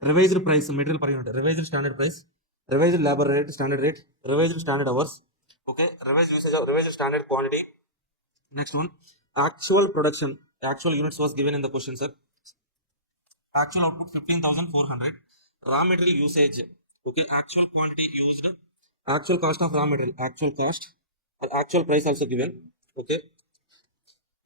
Revised price, material per unit, revised standard price, revised labor rate, standard rate, revised standard hours. Okay, revised usage of revised standard quantity. Next one, actual production, actual units was given in the question, sir. Actual output 15,400. Raw material usage, okay, actual quantity used, actual cost of raw material, actual cost, actual price also given, okay.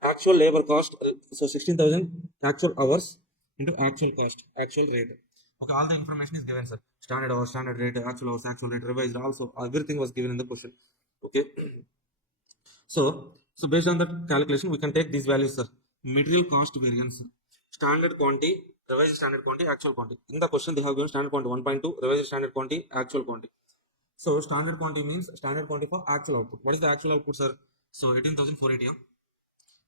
Actual labor cost, so 16,000 actual hours into actual cost, actual rate. Okay, all the information is given, sir. Standard hours, standard rate, actual hours, actual rate, revised, also everything was given in the question. Okay. So based on that calculation, we can take these values, sir. Material cost variance, standard quantity, revised standard quantity, actual quantity. In the question, they have given standard quantity 1.2, revised standard quantity, actual quantity. So standard quantity means standard quantity for actual output. What is the actual output, sir? So 18,480.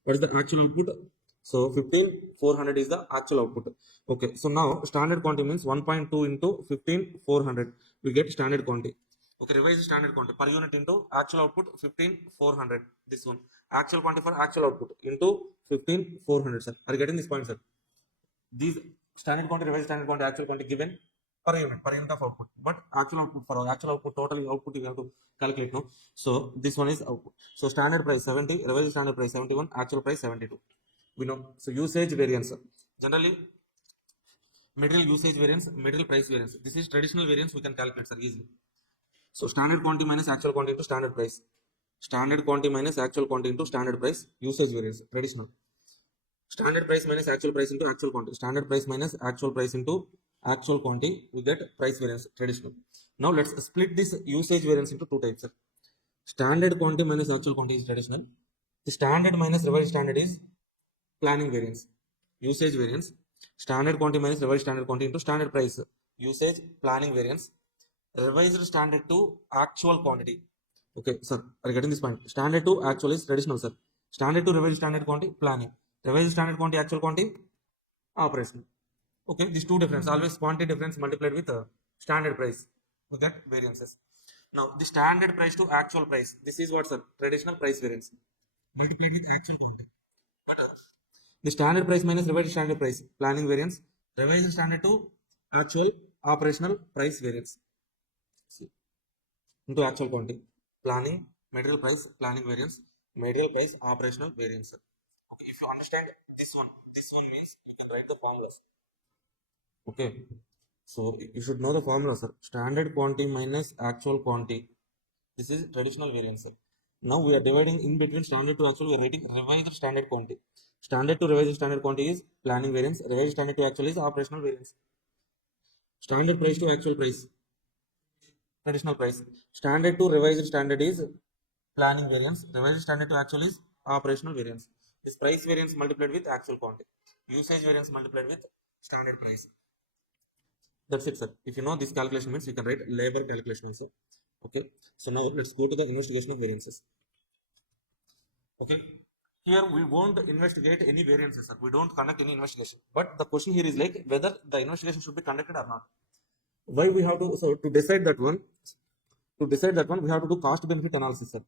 What is the actual output? So 15,400 is the actual output. Okay. So now standard quantity means 1.2 into 15,400. We get standard quantity. Okay. Revised standard quantity per unit into actual output 15,400. This one. Actual quantity for actual output into 15,400, sir. Are you getting this point, sir? These standard quantity, revised standard quantity, actual quantity given per unit of output. But actual output, for actual output, total output you have to calculate, no? So this one is output. So standard price 70, revised standard price 71, actual price 72. We know. So usage variance. Generally, material usage variance, material price variance. This is traditional variance we can calculate, sir, easily. So standard quantity minus actual quantity into standard price. Standard quantity minus actual quantity into standard price, usage variance, traditional. Standard price minus actual price into actual quantity. Standard price minus actual price into actual quantity, we get price variance, traditional. Now let's split this usage variance into two types, sir. Standard quantity minus actual quantity is traditional. The standard minus revised standard is planning variance, usage variance. Standard quantity minus revised standard quantity into standard price, usage, planning variance. Revised standard to actual quantity. Okay, sir, are you getting this point? Standard to actual is traditional, sir. Standard to revised standard quantity, planning. Revised standard quantity, actual quantity, operational. Okay, these two difference, always quantity difference multiplied with standard price. We get variances. Now, the standard price to actual price. This is what, sir? Traditional price variance multiplied with actual quantity. But the standard price minus revised standard price, planning variance. Revised standard to actual operational price variance. See, into actual quantity. Planning, material price, planning variance, material price, operational variance. Okay, if you understand this one means you can write the formulas. Okay, so you should know the formula, sir. Standard quantity minus actual quantity. This is traditional variance, sir. Now we are dividing in between standard to actual. We are writing revised standard quantity. Standard to revised standard quantity is planning variance. Revised standard to actual is operational variance. Standard price to actual price, traditional price. Standard to revised standard is planning variance. Revised standard to actual is operational variance. This price variance multiplied with actual quantity. Usage variance multiplied with standard price. That's it, sir. If you know this calculation means you can write labor calculation also. Okay. So now let's go to the investigation of variances. Okay. Here we won't investigate any variances, sir. We don't conduct any investigation. But the question here is like whether the investigation should be conducted or not. Why we have to, so to decide that one, we have to do cost benefit analysis, sir.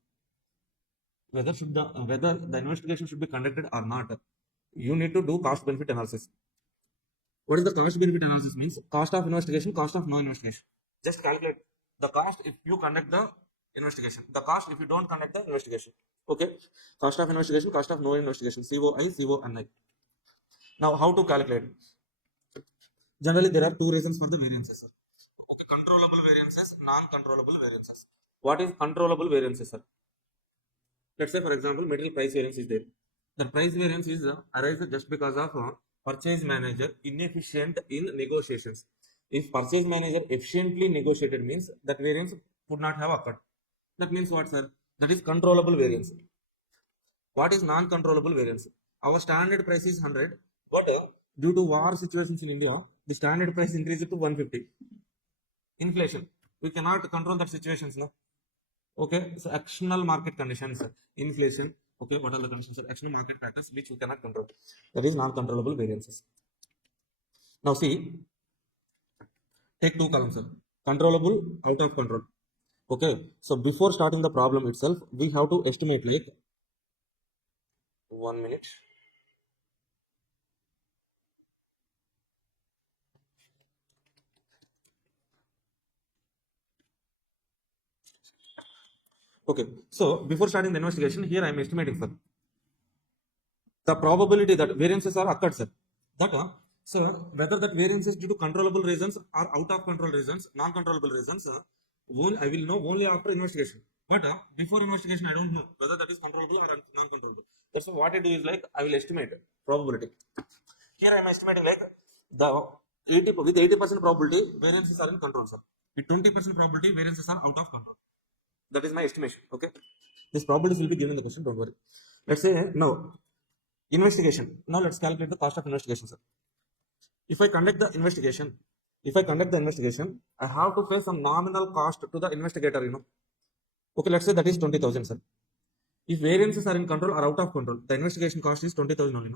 Whether the investigation should be conducted or not, you need to do cost benefit analysis. What is the cost benefit analysis means? Cost of investigation, cost of no investigation. Just calculate the cost if you conduct the investigation, the cost if you don't conduct the investigation. Okay, cost of investigation, cost of no investigation, COI, CONI. Now how to calculate? Generally there are two reasons for the variances, sir. Okay, controllable variances, non-controllable variances. What is controllable variances, sir? Let's say for example material price variance is there. The price variance is arises just because of purchase manager inefficient in negotiations. If purchase manager efficiently negotiated means that variance would not have occurred. That means what, sir? That is controllable variance. What is non-controllable variance? Our standard price is 100, but due to war situations in India, The standard price increased to 150. Inflation, we cannot control that situations, no? Okay, so external market conditions, inflation. Okay, what are the conditions? External market factors which we cannot control. That is non-controllable variances. Now see, take two columns, sir. Controllable, out of control. Okay, so before starting the problem itself, we have to estimate like 1 minute. Okay, so before starting the investigation, here I am estimating, sir, the probability that variances are occurred, sir. That so whether that variances due to controllable reasons or out of control reasons, non-controllable reasons, I will know only after investigation. But before investigation, I don't know whether that is controllable or non-controllable. That's why what I do is like I will estimate probability. Here I am estimating like the 80% probability variances are in control, sir. With 20% probability variances are out of control. That is my estimation. Okay, this probabilities will be given in the question. Don't worry. Let's say no investigation. Now let's calculate the cost of investigation, sir. If I conduct the investigation, I have to pay some nominal cost to the investigator. Okay, let's say that is 20,000, sir. If variances are in control or out of control, the investigation cost is 20,000 only.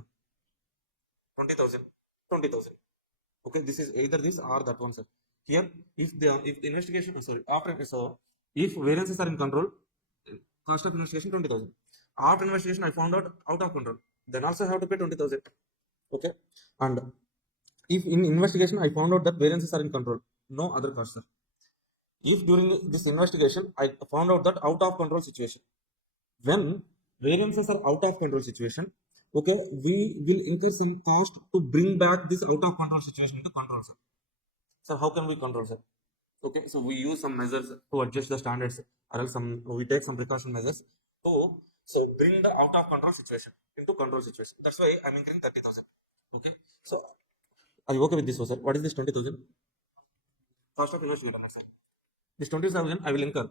20,000. Okay, this is either this or that one, sir. Here, if the investigation, if variances are in control, cost of investigation 20,000. After investigation, I found out of control, then also I have to pay 20,000. Okay, and if in investigation I found out that variances are in control, no other cost, sir. If during this investigation I found out that out of control situation, when variances are out of control situation, okay, we will incur some cost to bring back this out of control situation into control, sir. So how can we control, sir? Okay, so we use some measures to adjust the standards, or else we take some precaution measures to bring the out of control situation into control situation. That's why I'm incurring 30,000. Okay, so are you okay with this, sir? What is this 20,000? Cost of investigation. This 20,000 I will incur.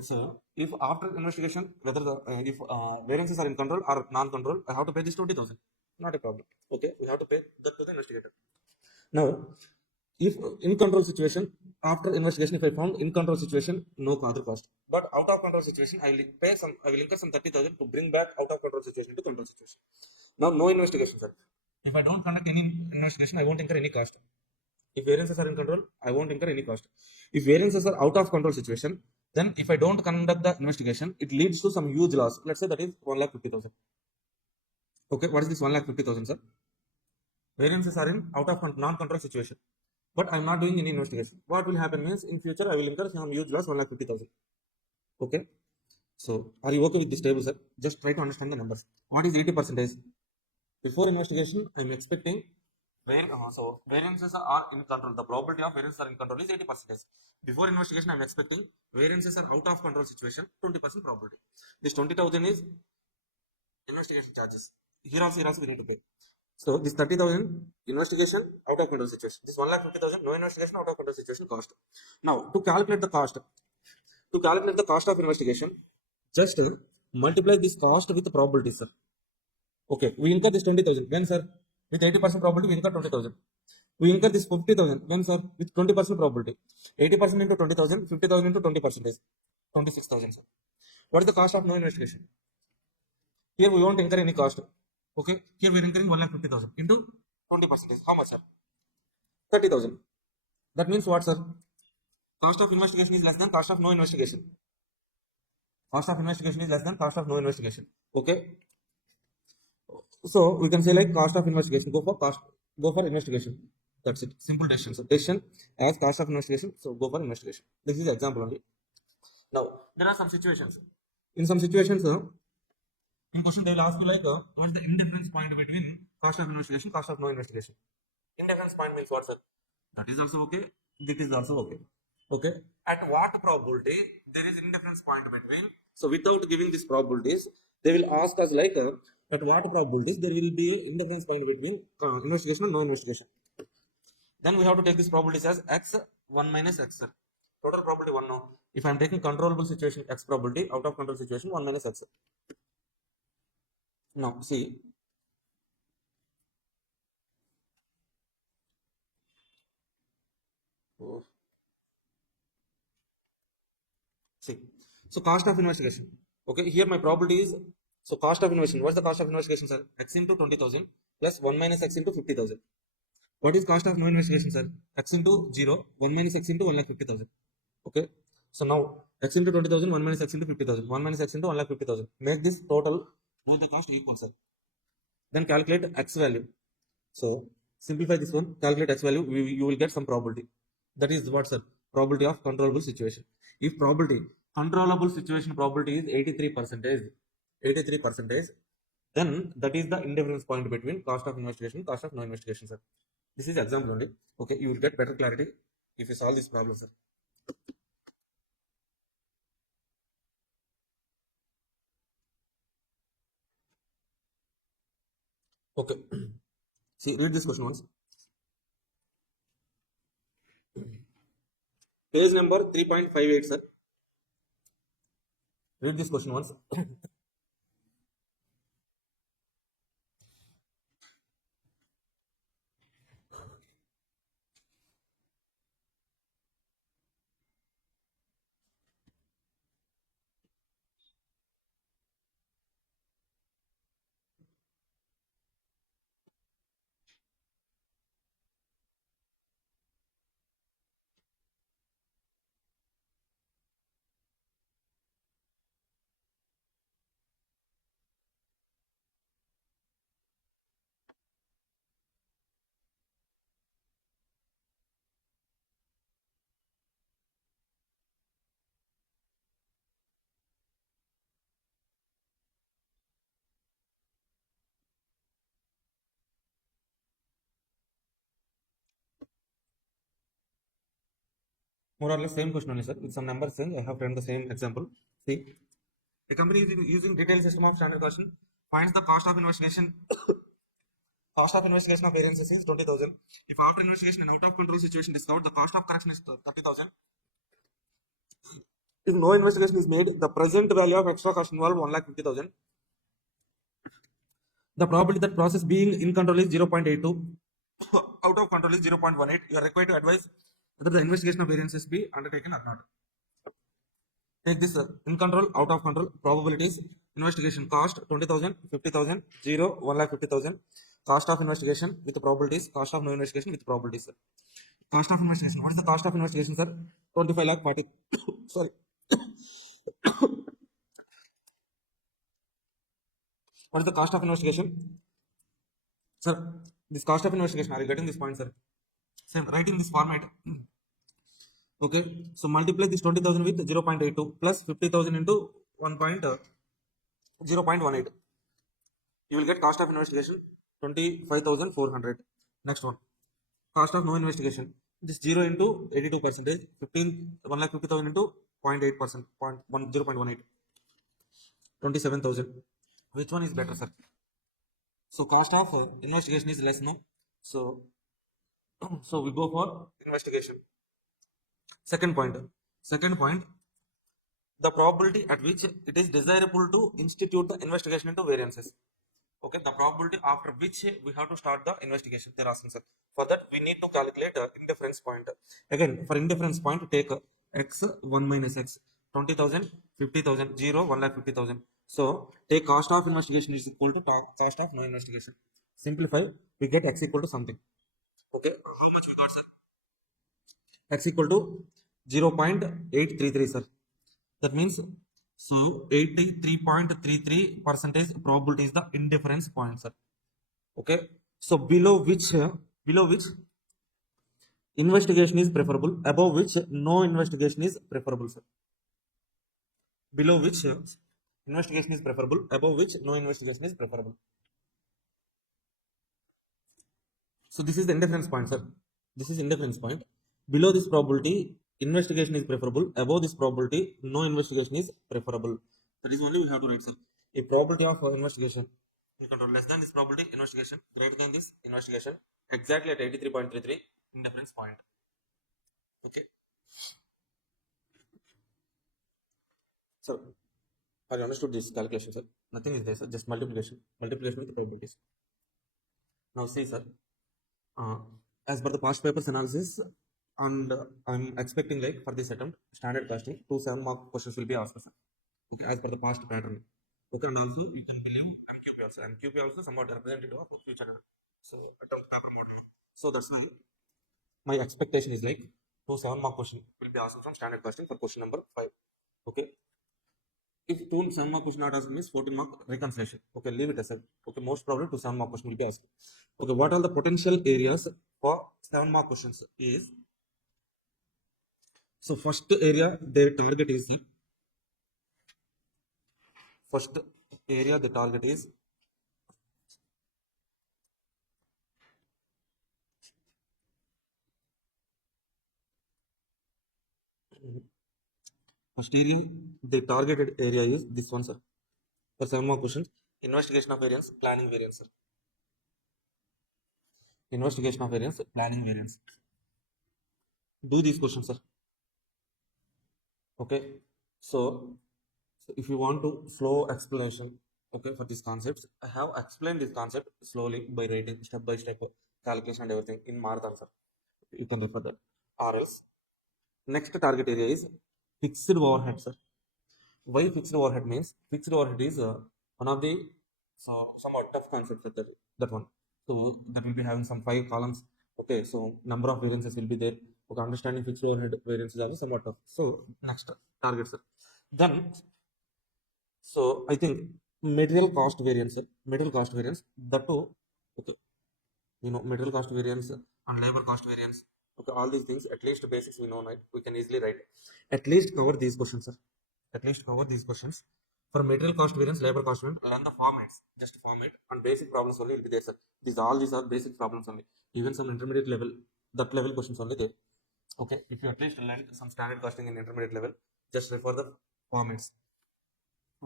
So if after investigation, whether the if variances are in control or non-control, I have to pay this 20,000. Not a problem. Okay, we have to pay that to the investigator. Now, if in control situation, after investigation, if I found in control situation, no other cost. But out of control situation, I will incur some 30,000 to bring back out of control situation to control situation. Now, no investigation, sir. If I don't conduct any investigation, I won't incur any cost. If variances are in control, I won't incur any cost. If variances are out of control situation, then if I don't conduct the investigation, it leads to some huge loss. Let's say that is 1,50,000. Okay, what is this 1,50,000, sir? Variances are in out of non-control situation, but I'm not doing any investigation. What will happen is in future I will incur some huge loss, 1,50,000. Okay, so are you okay with this table, sir? Just try to understand the numbers. What is 80%? Before investigation, I'm expecting so variances are in control. The probability of variances are in control is 80%. Before investigation, I'm expecting variances are out of control situation, 20% probability. This 20,000 is investigation charges. Here also we need to pay. So this 30,000 investigation out of control situation. This 1,50,000 no investigation out of control situation cost. Now to calculate the cost of investigation, just multiply this cost with the probability, sir. Okay, we incur this 20,000. When, sir? With 80% probability, we incur 20,000. We incur this 50,000. When, sir? With 20% probability. 80% into 20,000, 50,000 into 20%. 26,000, sir. What is the cost of no investigation? Here we won't incur any cost. Okay, here we are incurring 1,50,000 into 20%. How much, sir? 30,000. That means what, sir? Cost of investigation is less than cost of no investigation. Cost of investigation is less than cost of no investigation. Okay. So we can say like cost of investigation, go for investigation. That's it. Simple decision. So decision as cost of investigation, so go for investigation. This is the example only. Now there are some situations. In some situations, in question they will ask you like what's the indifference point between cost of investigation, cost of no investigation. Indifference point means what, sir? That is also okay. This is also okay. Okay. At what probability there is indifference point between? So without giving these probabilities, they will ask us like at what probabilities there will be indifference point between investigation and no investigation. Then we have to take this probabilities as x1 minus x, sir. Total probability 1 now. If I am taking controllable situation x probability, out of control situation 1 minus x. Now see, Oh. See, so cost of investigation. Okay, here my probability is, so cost of investigation. What's the cost of investigation, sir? X into 20,000 plus 1 minus X into 50,000. What is cost of no investigation, sir? X into 0, 1 minus X into 1,50,000. Okay, so now X into 20,000, 1 minus X into 50,000, 1 minus X into 1,50,000. Make this total, both the cost equal, sir. Then calculate X value. So simplify this one, calculate X value, you will get some probability. That is what, sir? Probability of controllable situation. If probability, controllable situation probability is 83%, then that is the indifference point between cost of investigation, cost of no investigation, sir. This is example only. Okay, you will get better clarity if you solve this problem, sir. Okay, see, read this question once. Page number 3.58, sir. Read this question once. More or less same question only, sir. With some numbers saying I have done the same example. See, the company is using detailed system of standard caution finds the cost of investigation. Cost of investigation of variances is 20,000. If after investigation an out of control situation discovered, the cost of correction is 30,000. If no investigation is made, the present value of extra cost involved 1,50,000. The probability that process being in control is 0.82. Out of control is 0.18. You are required to advise whether the investigation of variances be undertaken or not. Take this in control, out of control, probabilities, investigation cost 20,000, 50,000, 0, 1,50,000. Cost of investigation with the probabilities, cost of no investigation with probabilities. Sir. Cost of investigation. What is the cost of investigation, sir? 25 lakh 40. Sorry. What is the cost of investigation? Sir, this cost of investigation, are you getting this point, sir? Same, write in this format. Okay, so multiply this 20,000 with 0.82 plus 50,000 into 0.18. You will get cost of investigation 25,400. Next one, cost of no investigation. This 0 into 82%, 1,50,000 into 0.8%, 0.18, 27,000. Which one is better, sir? So cost of investigation is less, no? So we go for investigation. Second point, the probability at which it is desirable to institute the investigation into variances. Okay, the probability after which we have to start the investigation. They're asking, sir. For that, we need to calculate indifference point. Again, for indifference point, take x 1 minus x, 20,000, 50,000, 0, 1,50,000. So take cost of investigation is equal to cost of no investigation. Simplify, we get x equal to something. Okay, how much we got, sir? X equal to 0.833, sir. That means, so 83.33% probability is the indifference point, sir. Okay, so below which investigation is preferable, above which no investigation is preferable, sir. Below which investigation is preferable, above which no investigation is preferable. So this is the indifference point, sir. This is indifference point. Below this probability, investigation is preferable. Above this probability, no investigation is preferable. That is only we have to write, sir. A probability of investigation in control less than this probability, investigation greater than this investigation, exactly at 83.33 indifference point. Okay. So, have you understood this calculation, sir? Nothing is there, sir. Just multiplication with the probabilities. Now see, sir. As per the past papers analysis, And I'm expecting like for this attempt standard casting 2 7 mark questions will be asked, sir. Okay, as per the past pattern. Okay, and also you can believe MQP also. MQP also somewhat representative of future so attempt paper model. So that's why my expectation is like 2 7 mark question will be asked from standard casting for question number 5. Okay, if 2 7 mark question not asked means 14 mark reconciliation. Okay, leave it aside. Okay, most probably 2 7 mark question will be asked. Okay, what are the potential areas for 7 mark questions is, so first area their target is, first area the target is first area the targeted area is this one, sir. For 7 mark questions, investigation of variance, planning variance, sir. Investigation of variance, planning variance. Do these questions, sir. Okay, so if you want to slow explanation, okay, for these concepts, I have explained this concept slowly by writing step by step calculation and everything in marathon, sir. You can refer that. Or else, next target area is fixed overhead, sir. Why fixed overhead means fixed overhead is one of the somewhat tough concepts at that one. So that will be having some 5 columns. Okay, so number of variances will be there. Okay, understanding fixed overhead variances are somewhat tough. So next target, sir. Then so I think material cost variance, material cost variance, that too. Okay, material cost variance and labor cost variance. Okay, all these things at least basics we know, right? We can easily write. At least cover these questions, sir. At least cover these questions. For material cost variance, labor cost variance, learn the formats. Just format and basic problems only will be there, sir. These are basic problems only. Even some intermediate level, that level questions only there. Okay, if you at least learn some standard costing in intermediate level, just refer the formats.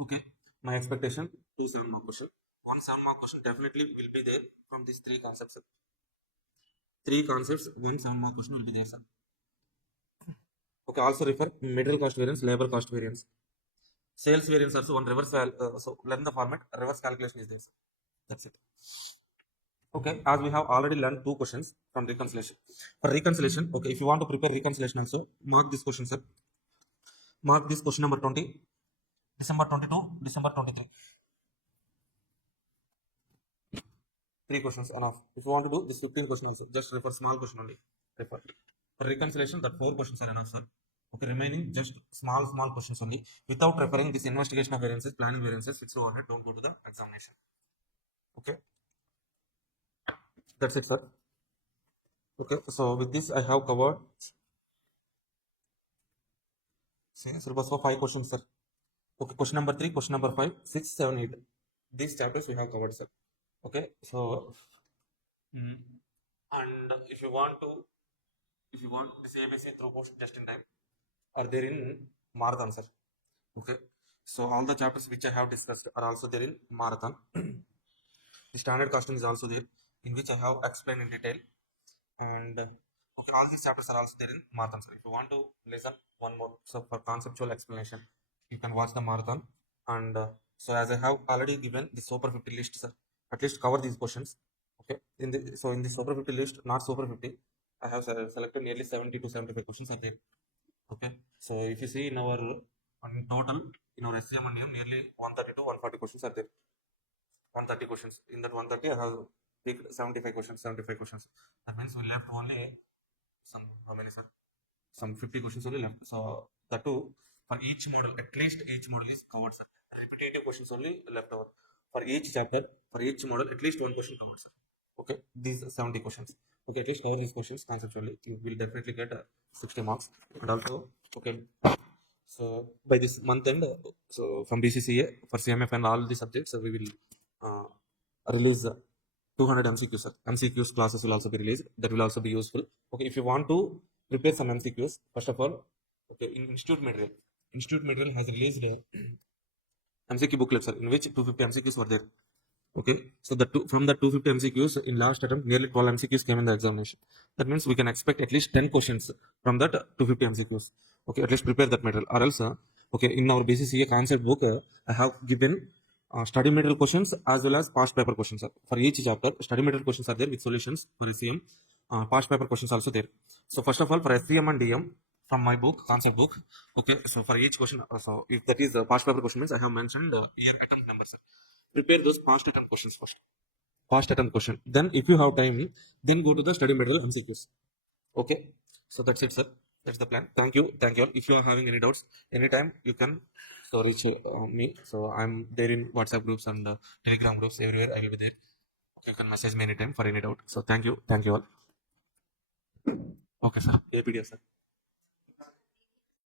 Okay, my expectation 2 7 mark question. 1 7 mark question definitely will be there from these 3 concepts. 3 concepts, 1 7 mark question will be there, sir. Okay, also refer material cost variance, labor cost variance. Sales variance also one reverse so learn the format, reverse calculation is there, sir. That's it. Okay, as we have already learned 2 questions from reconciliation. For reconciliation, okay, if you want to prepare reconciliation also, mark this question, sir. Mark this question number 20, December 22, December 23. 3 questions enough. If you want to do this 15 question also, just refer small question only. Refer. For reconciliation, that 4 questions are enough, sir. Okay, remaining just small questions only. Without referring this investigation of variances, planning variances, fixed overhead, don't go to the examination. Okay, that's it, sir. Okay, so with this I have covered syllabus for 5 questions, sir. Okay, question number 3, question number 5, 6, 7, 8. These chapters we have covered, sir. Okay, so and if you want this ABC throughput just in time, are there in marathon, sir. Okay, so all the chapters which I have discussed are also there in marathon. The standard costing is also there, in which I have explained in detail. And okay, all these chapters are also there in marathon, sir. If you want to listen one more, so for conceptual explanation, you can watch the marathon. And so as I have already given the super 50 list, sir, at least cover these questions. Okay, in the super 50 list, not super 50, I have selected nearly 70 to 75 questions are there. Okay, so if you see in our total in our SCM and nearly 130 to 140 questions are there. 130 questions. In that 130, I have picked 75 questions. 75 questions. That means we left only some, how many, sir? Some 50 questions only left. So the two for each model, at least each model is covered, sir. Repetitive questions only left over. For each chapter, for each model, at least 1 question covered, sir. Okay, these 70 questions. Okay, at least cover these questions conceptually. You will definitely get 60 marks. And also, okay, so by this month end, so from BCCA for CMF and all the subjects, we will release 200 MCQs, sir. MCQs classes will also be released. That will also be useful. Okay, if you want to prepare some MCQs, first of all, okay, in Institute Material has released MCQ booklet, sir, in which 250 MCQs were there. Okay, so from the 250 MCQs in last attempt, nearly 12 MCQs came in the examination. That means we can expect at least 10 questions from that 250 MCQs. Okay, at least prepare that material. Or else, okay, in our BCCA concept book, I have given study material questions as well as past paper questions. For each chapter, study material questions are there with solutions for SCM. past paper questions also there. So first of all, for SCM and DM, from my book, concept book. Okay, so for each question, so if that is the past paper question means I have mentioned the year attempt number, sir. Prepare those past attempt questions first. Past attempt question. Then if you have time, then go to the study material MCQs. Okay, so that's it, sir. That's the plan. Thank you. Thank you all. If you are having any doubts, anytime you can reach me. So I'm there in WhatsApp groups and Telegram groups everywhere. I will be there. You can message me anytime for any doubt. So thank you. Thank you all. Okay, sir. APDF, sir.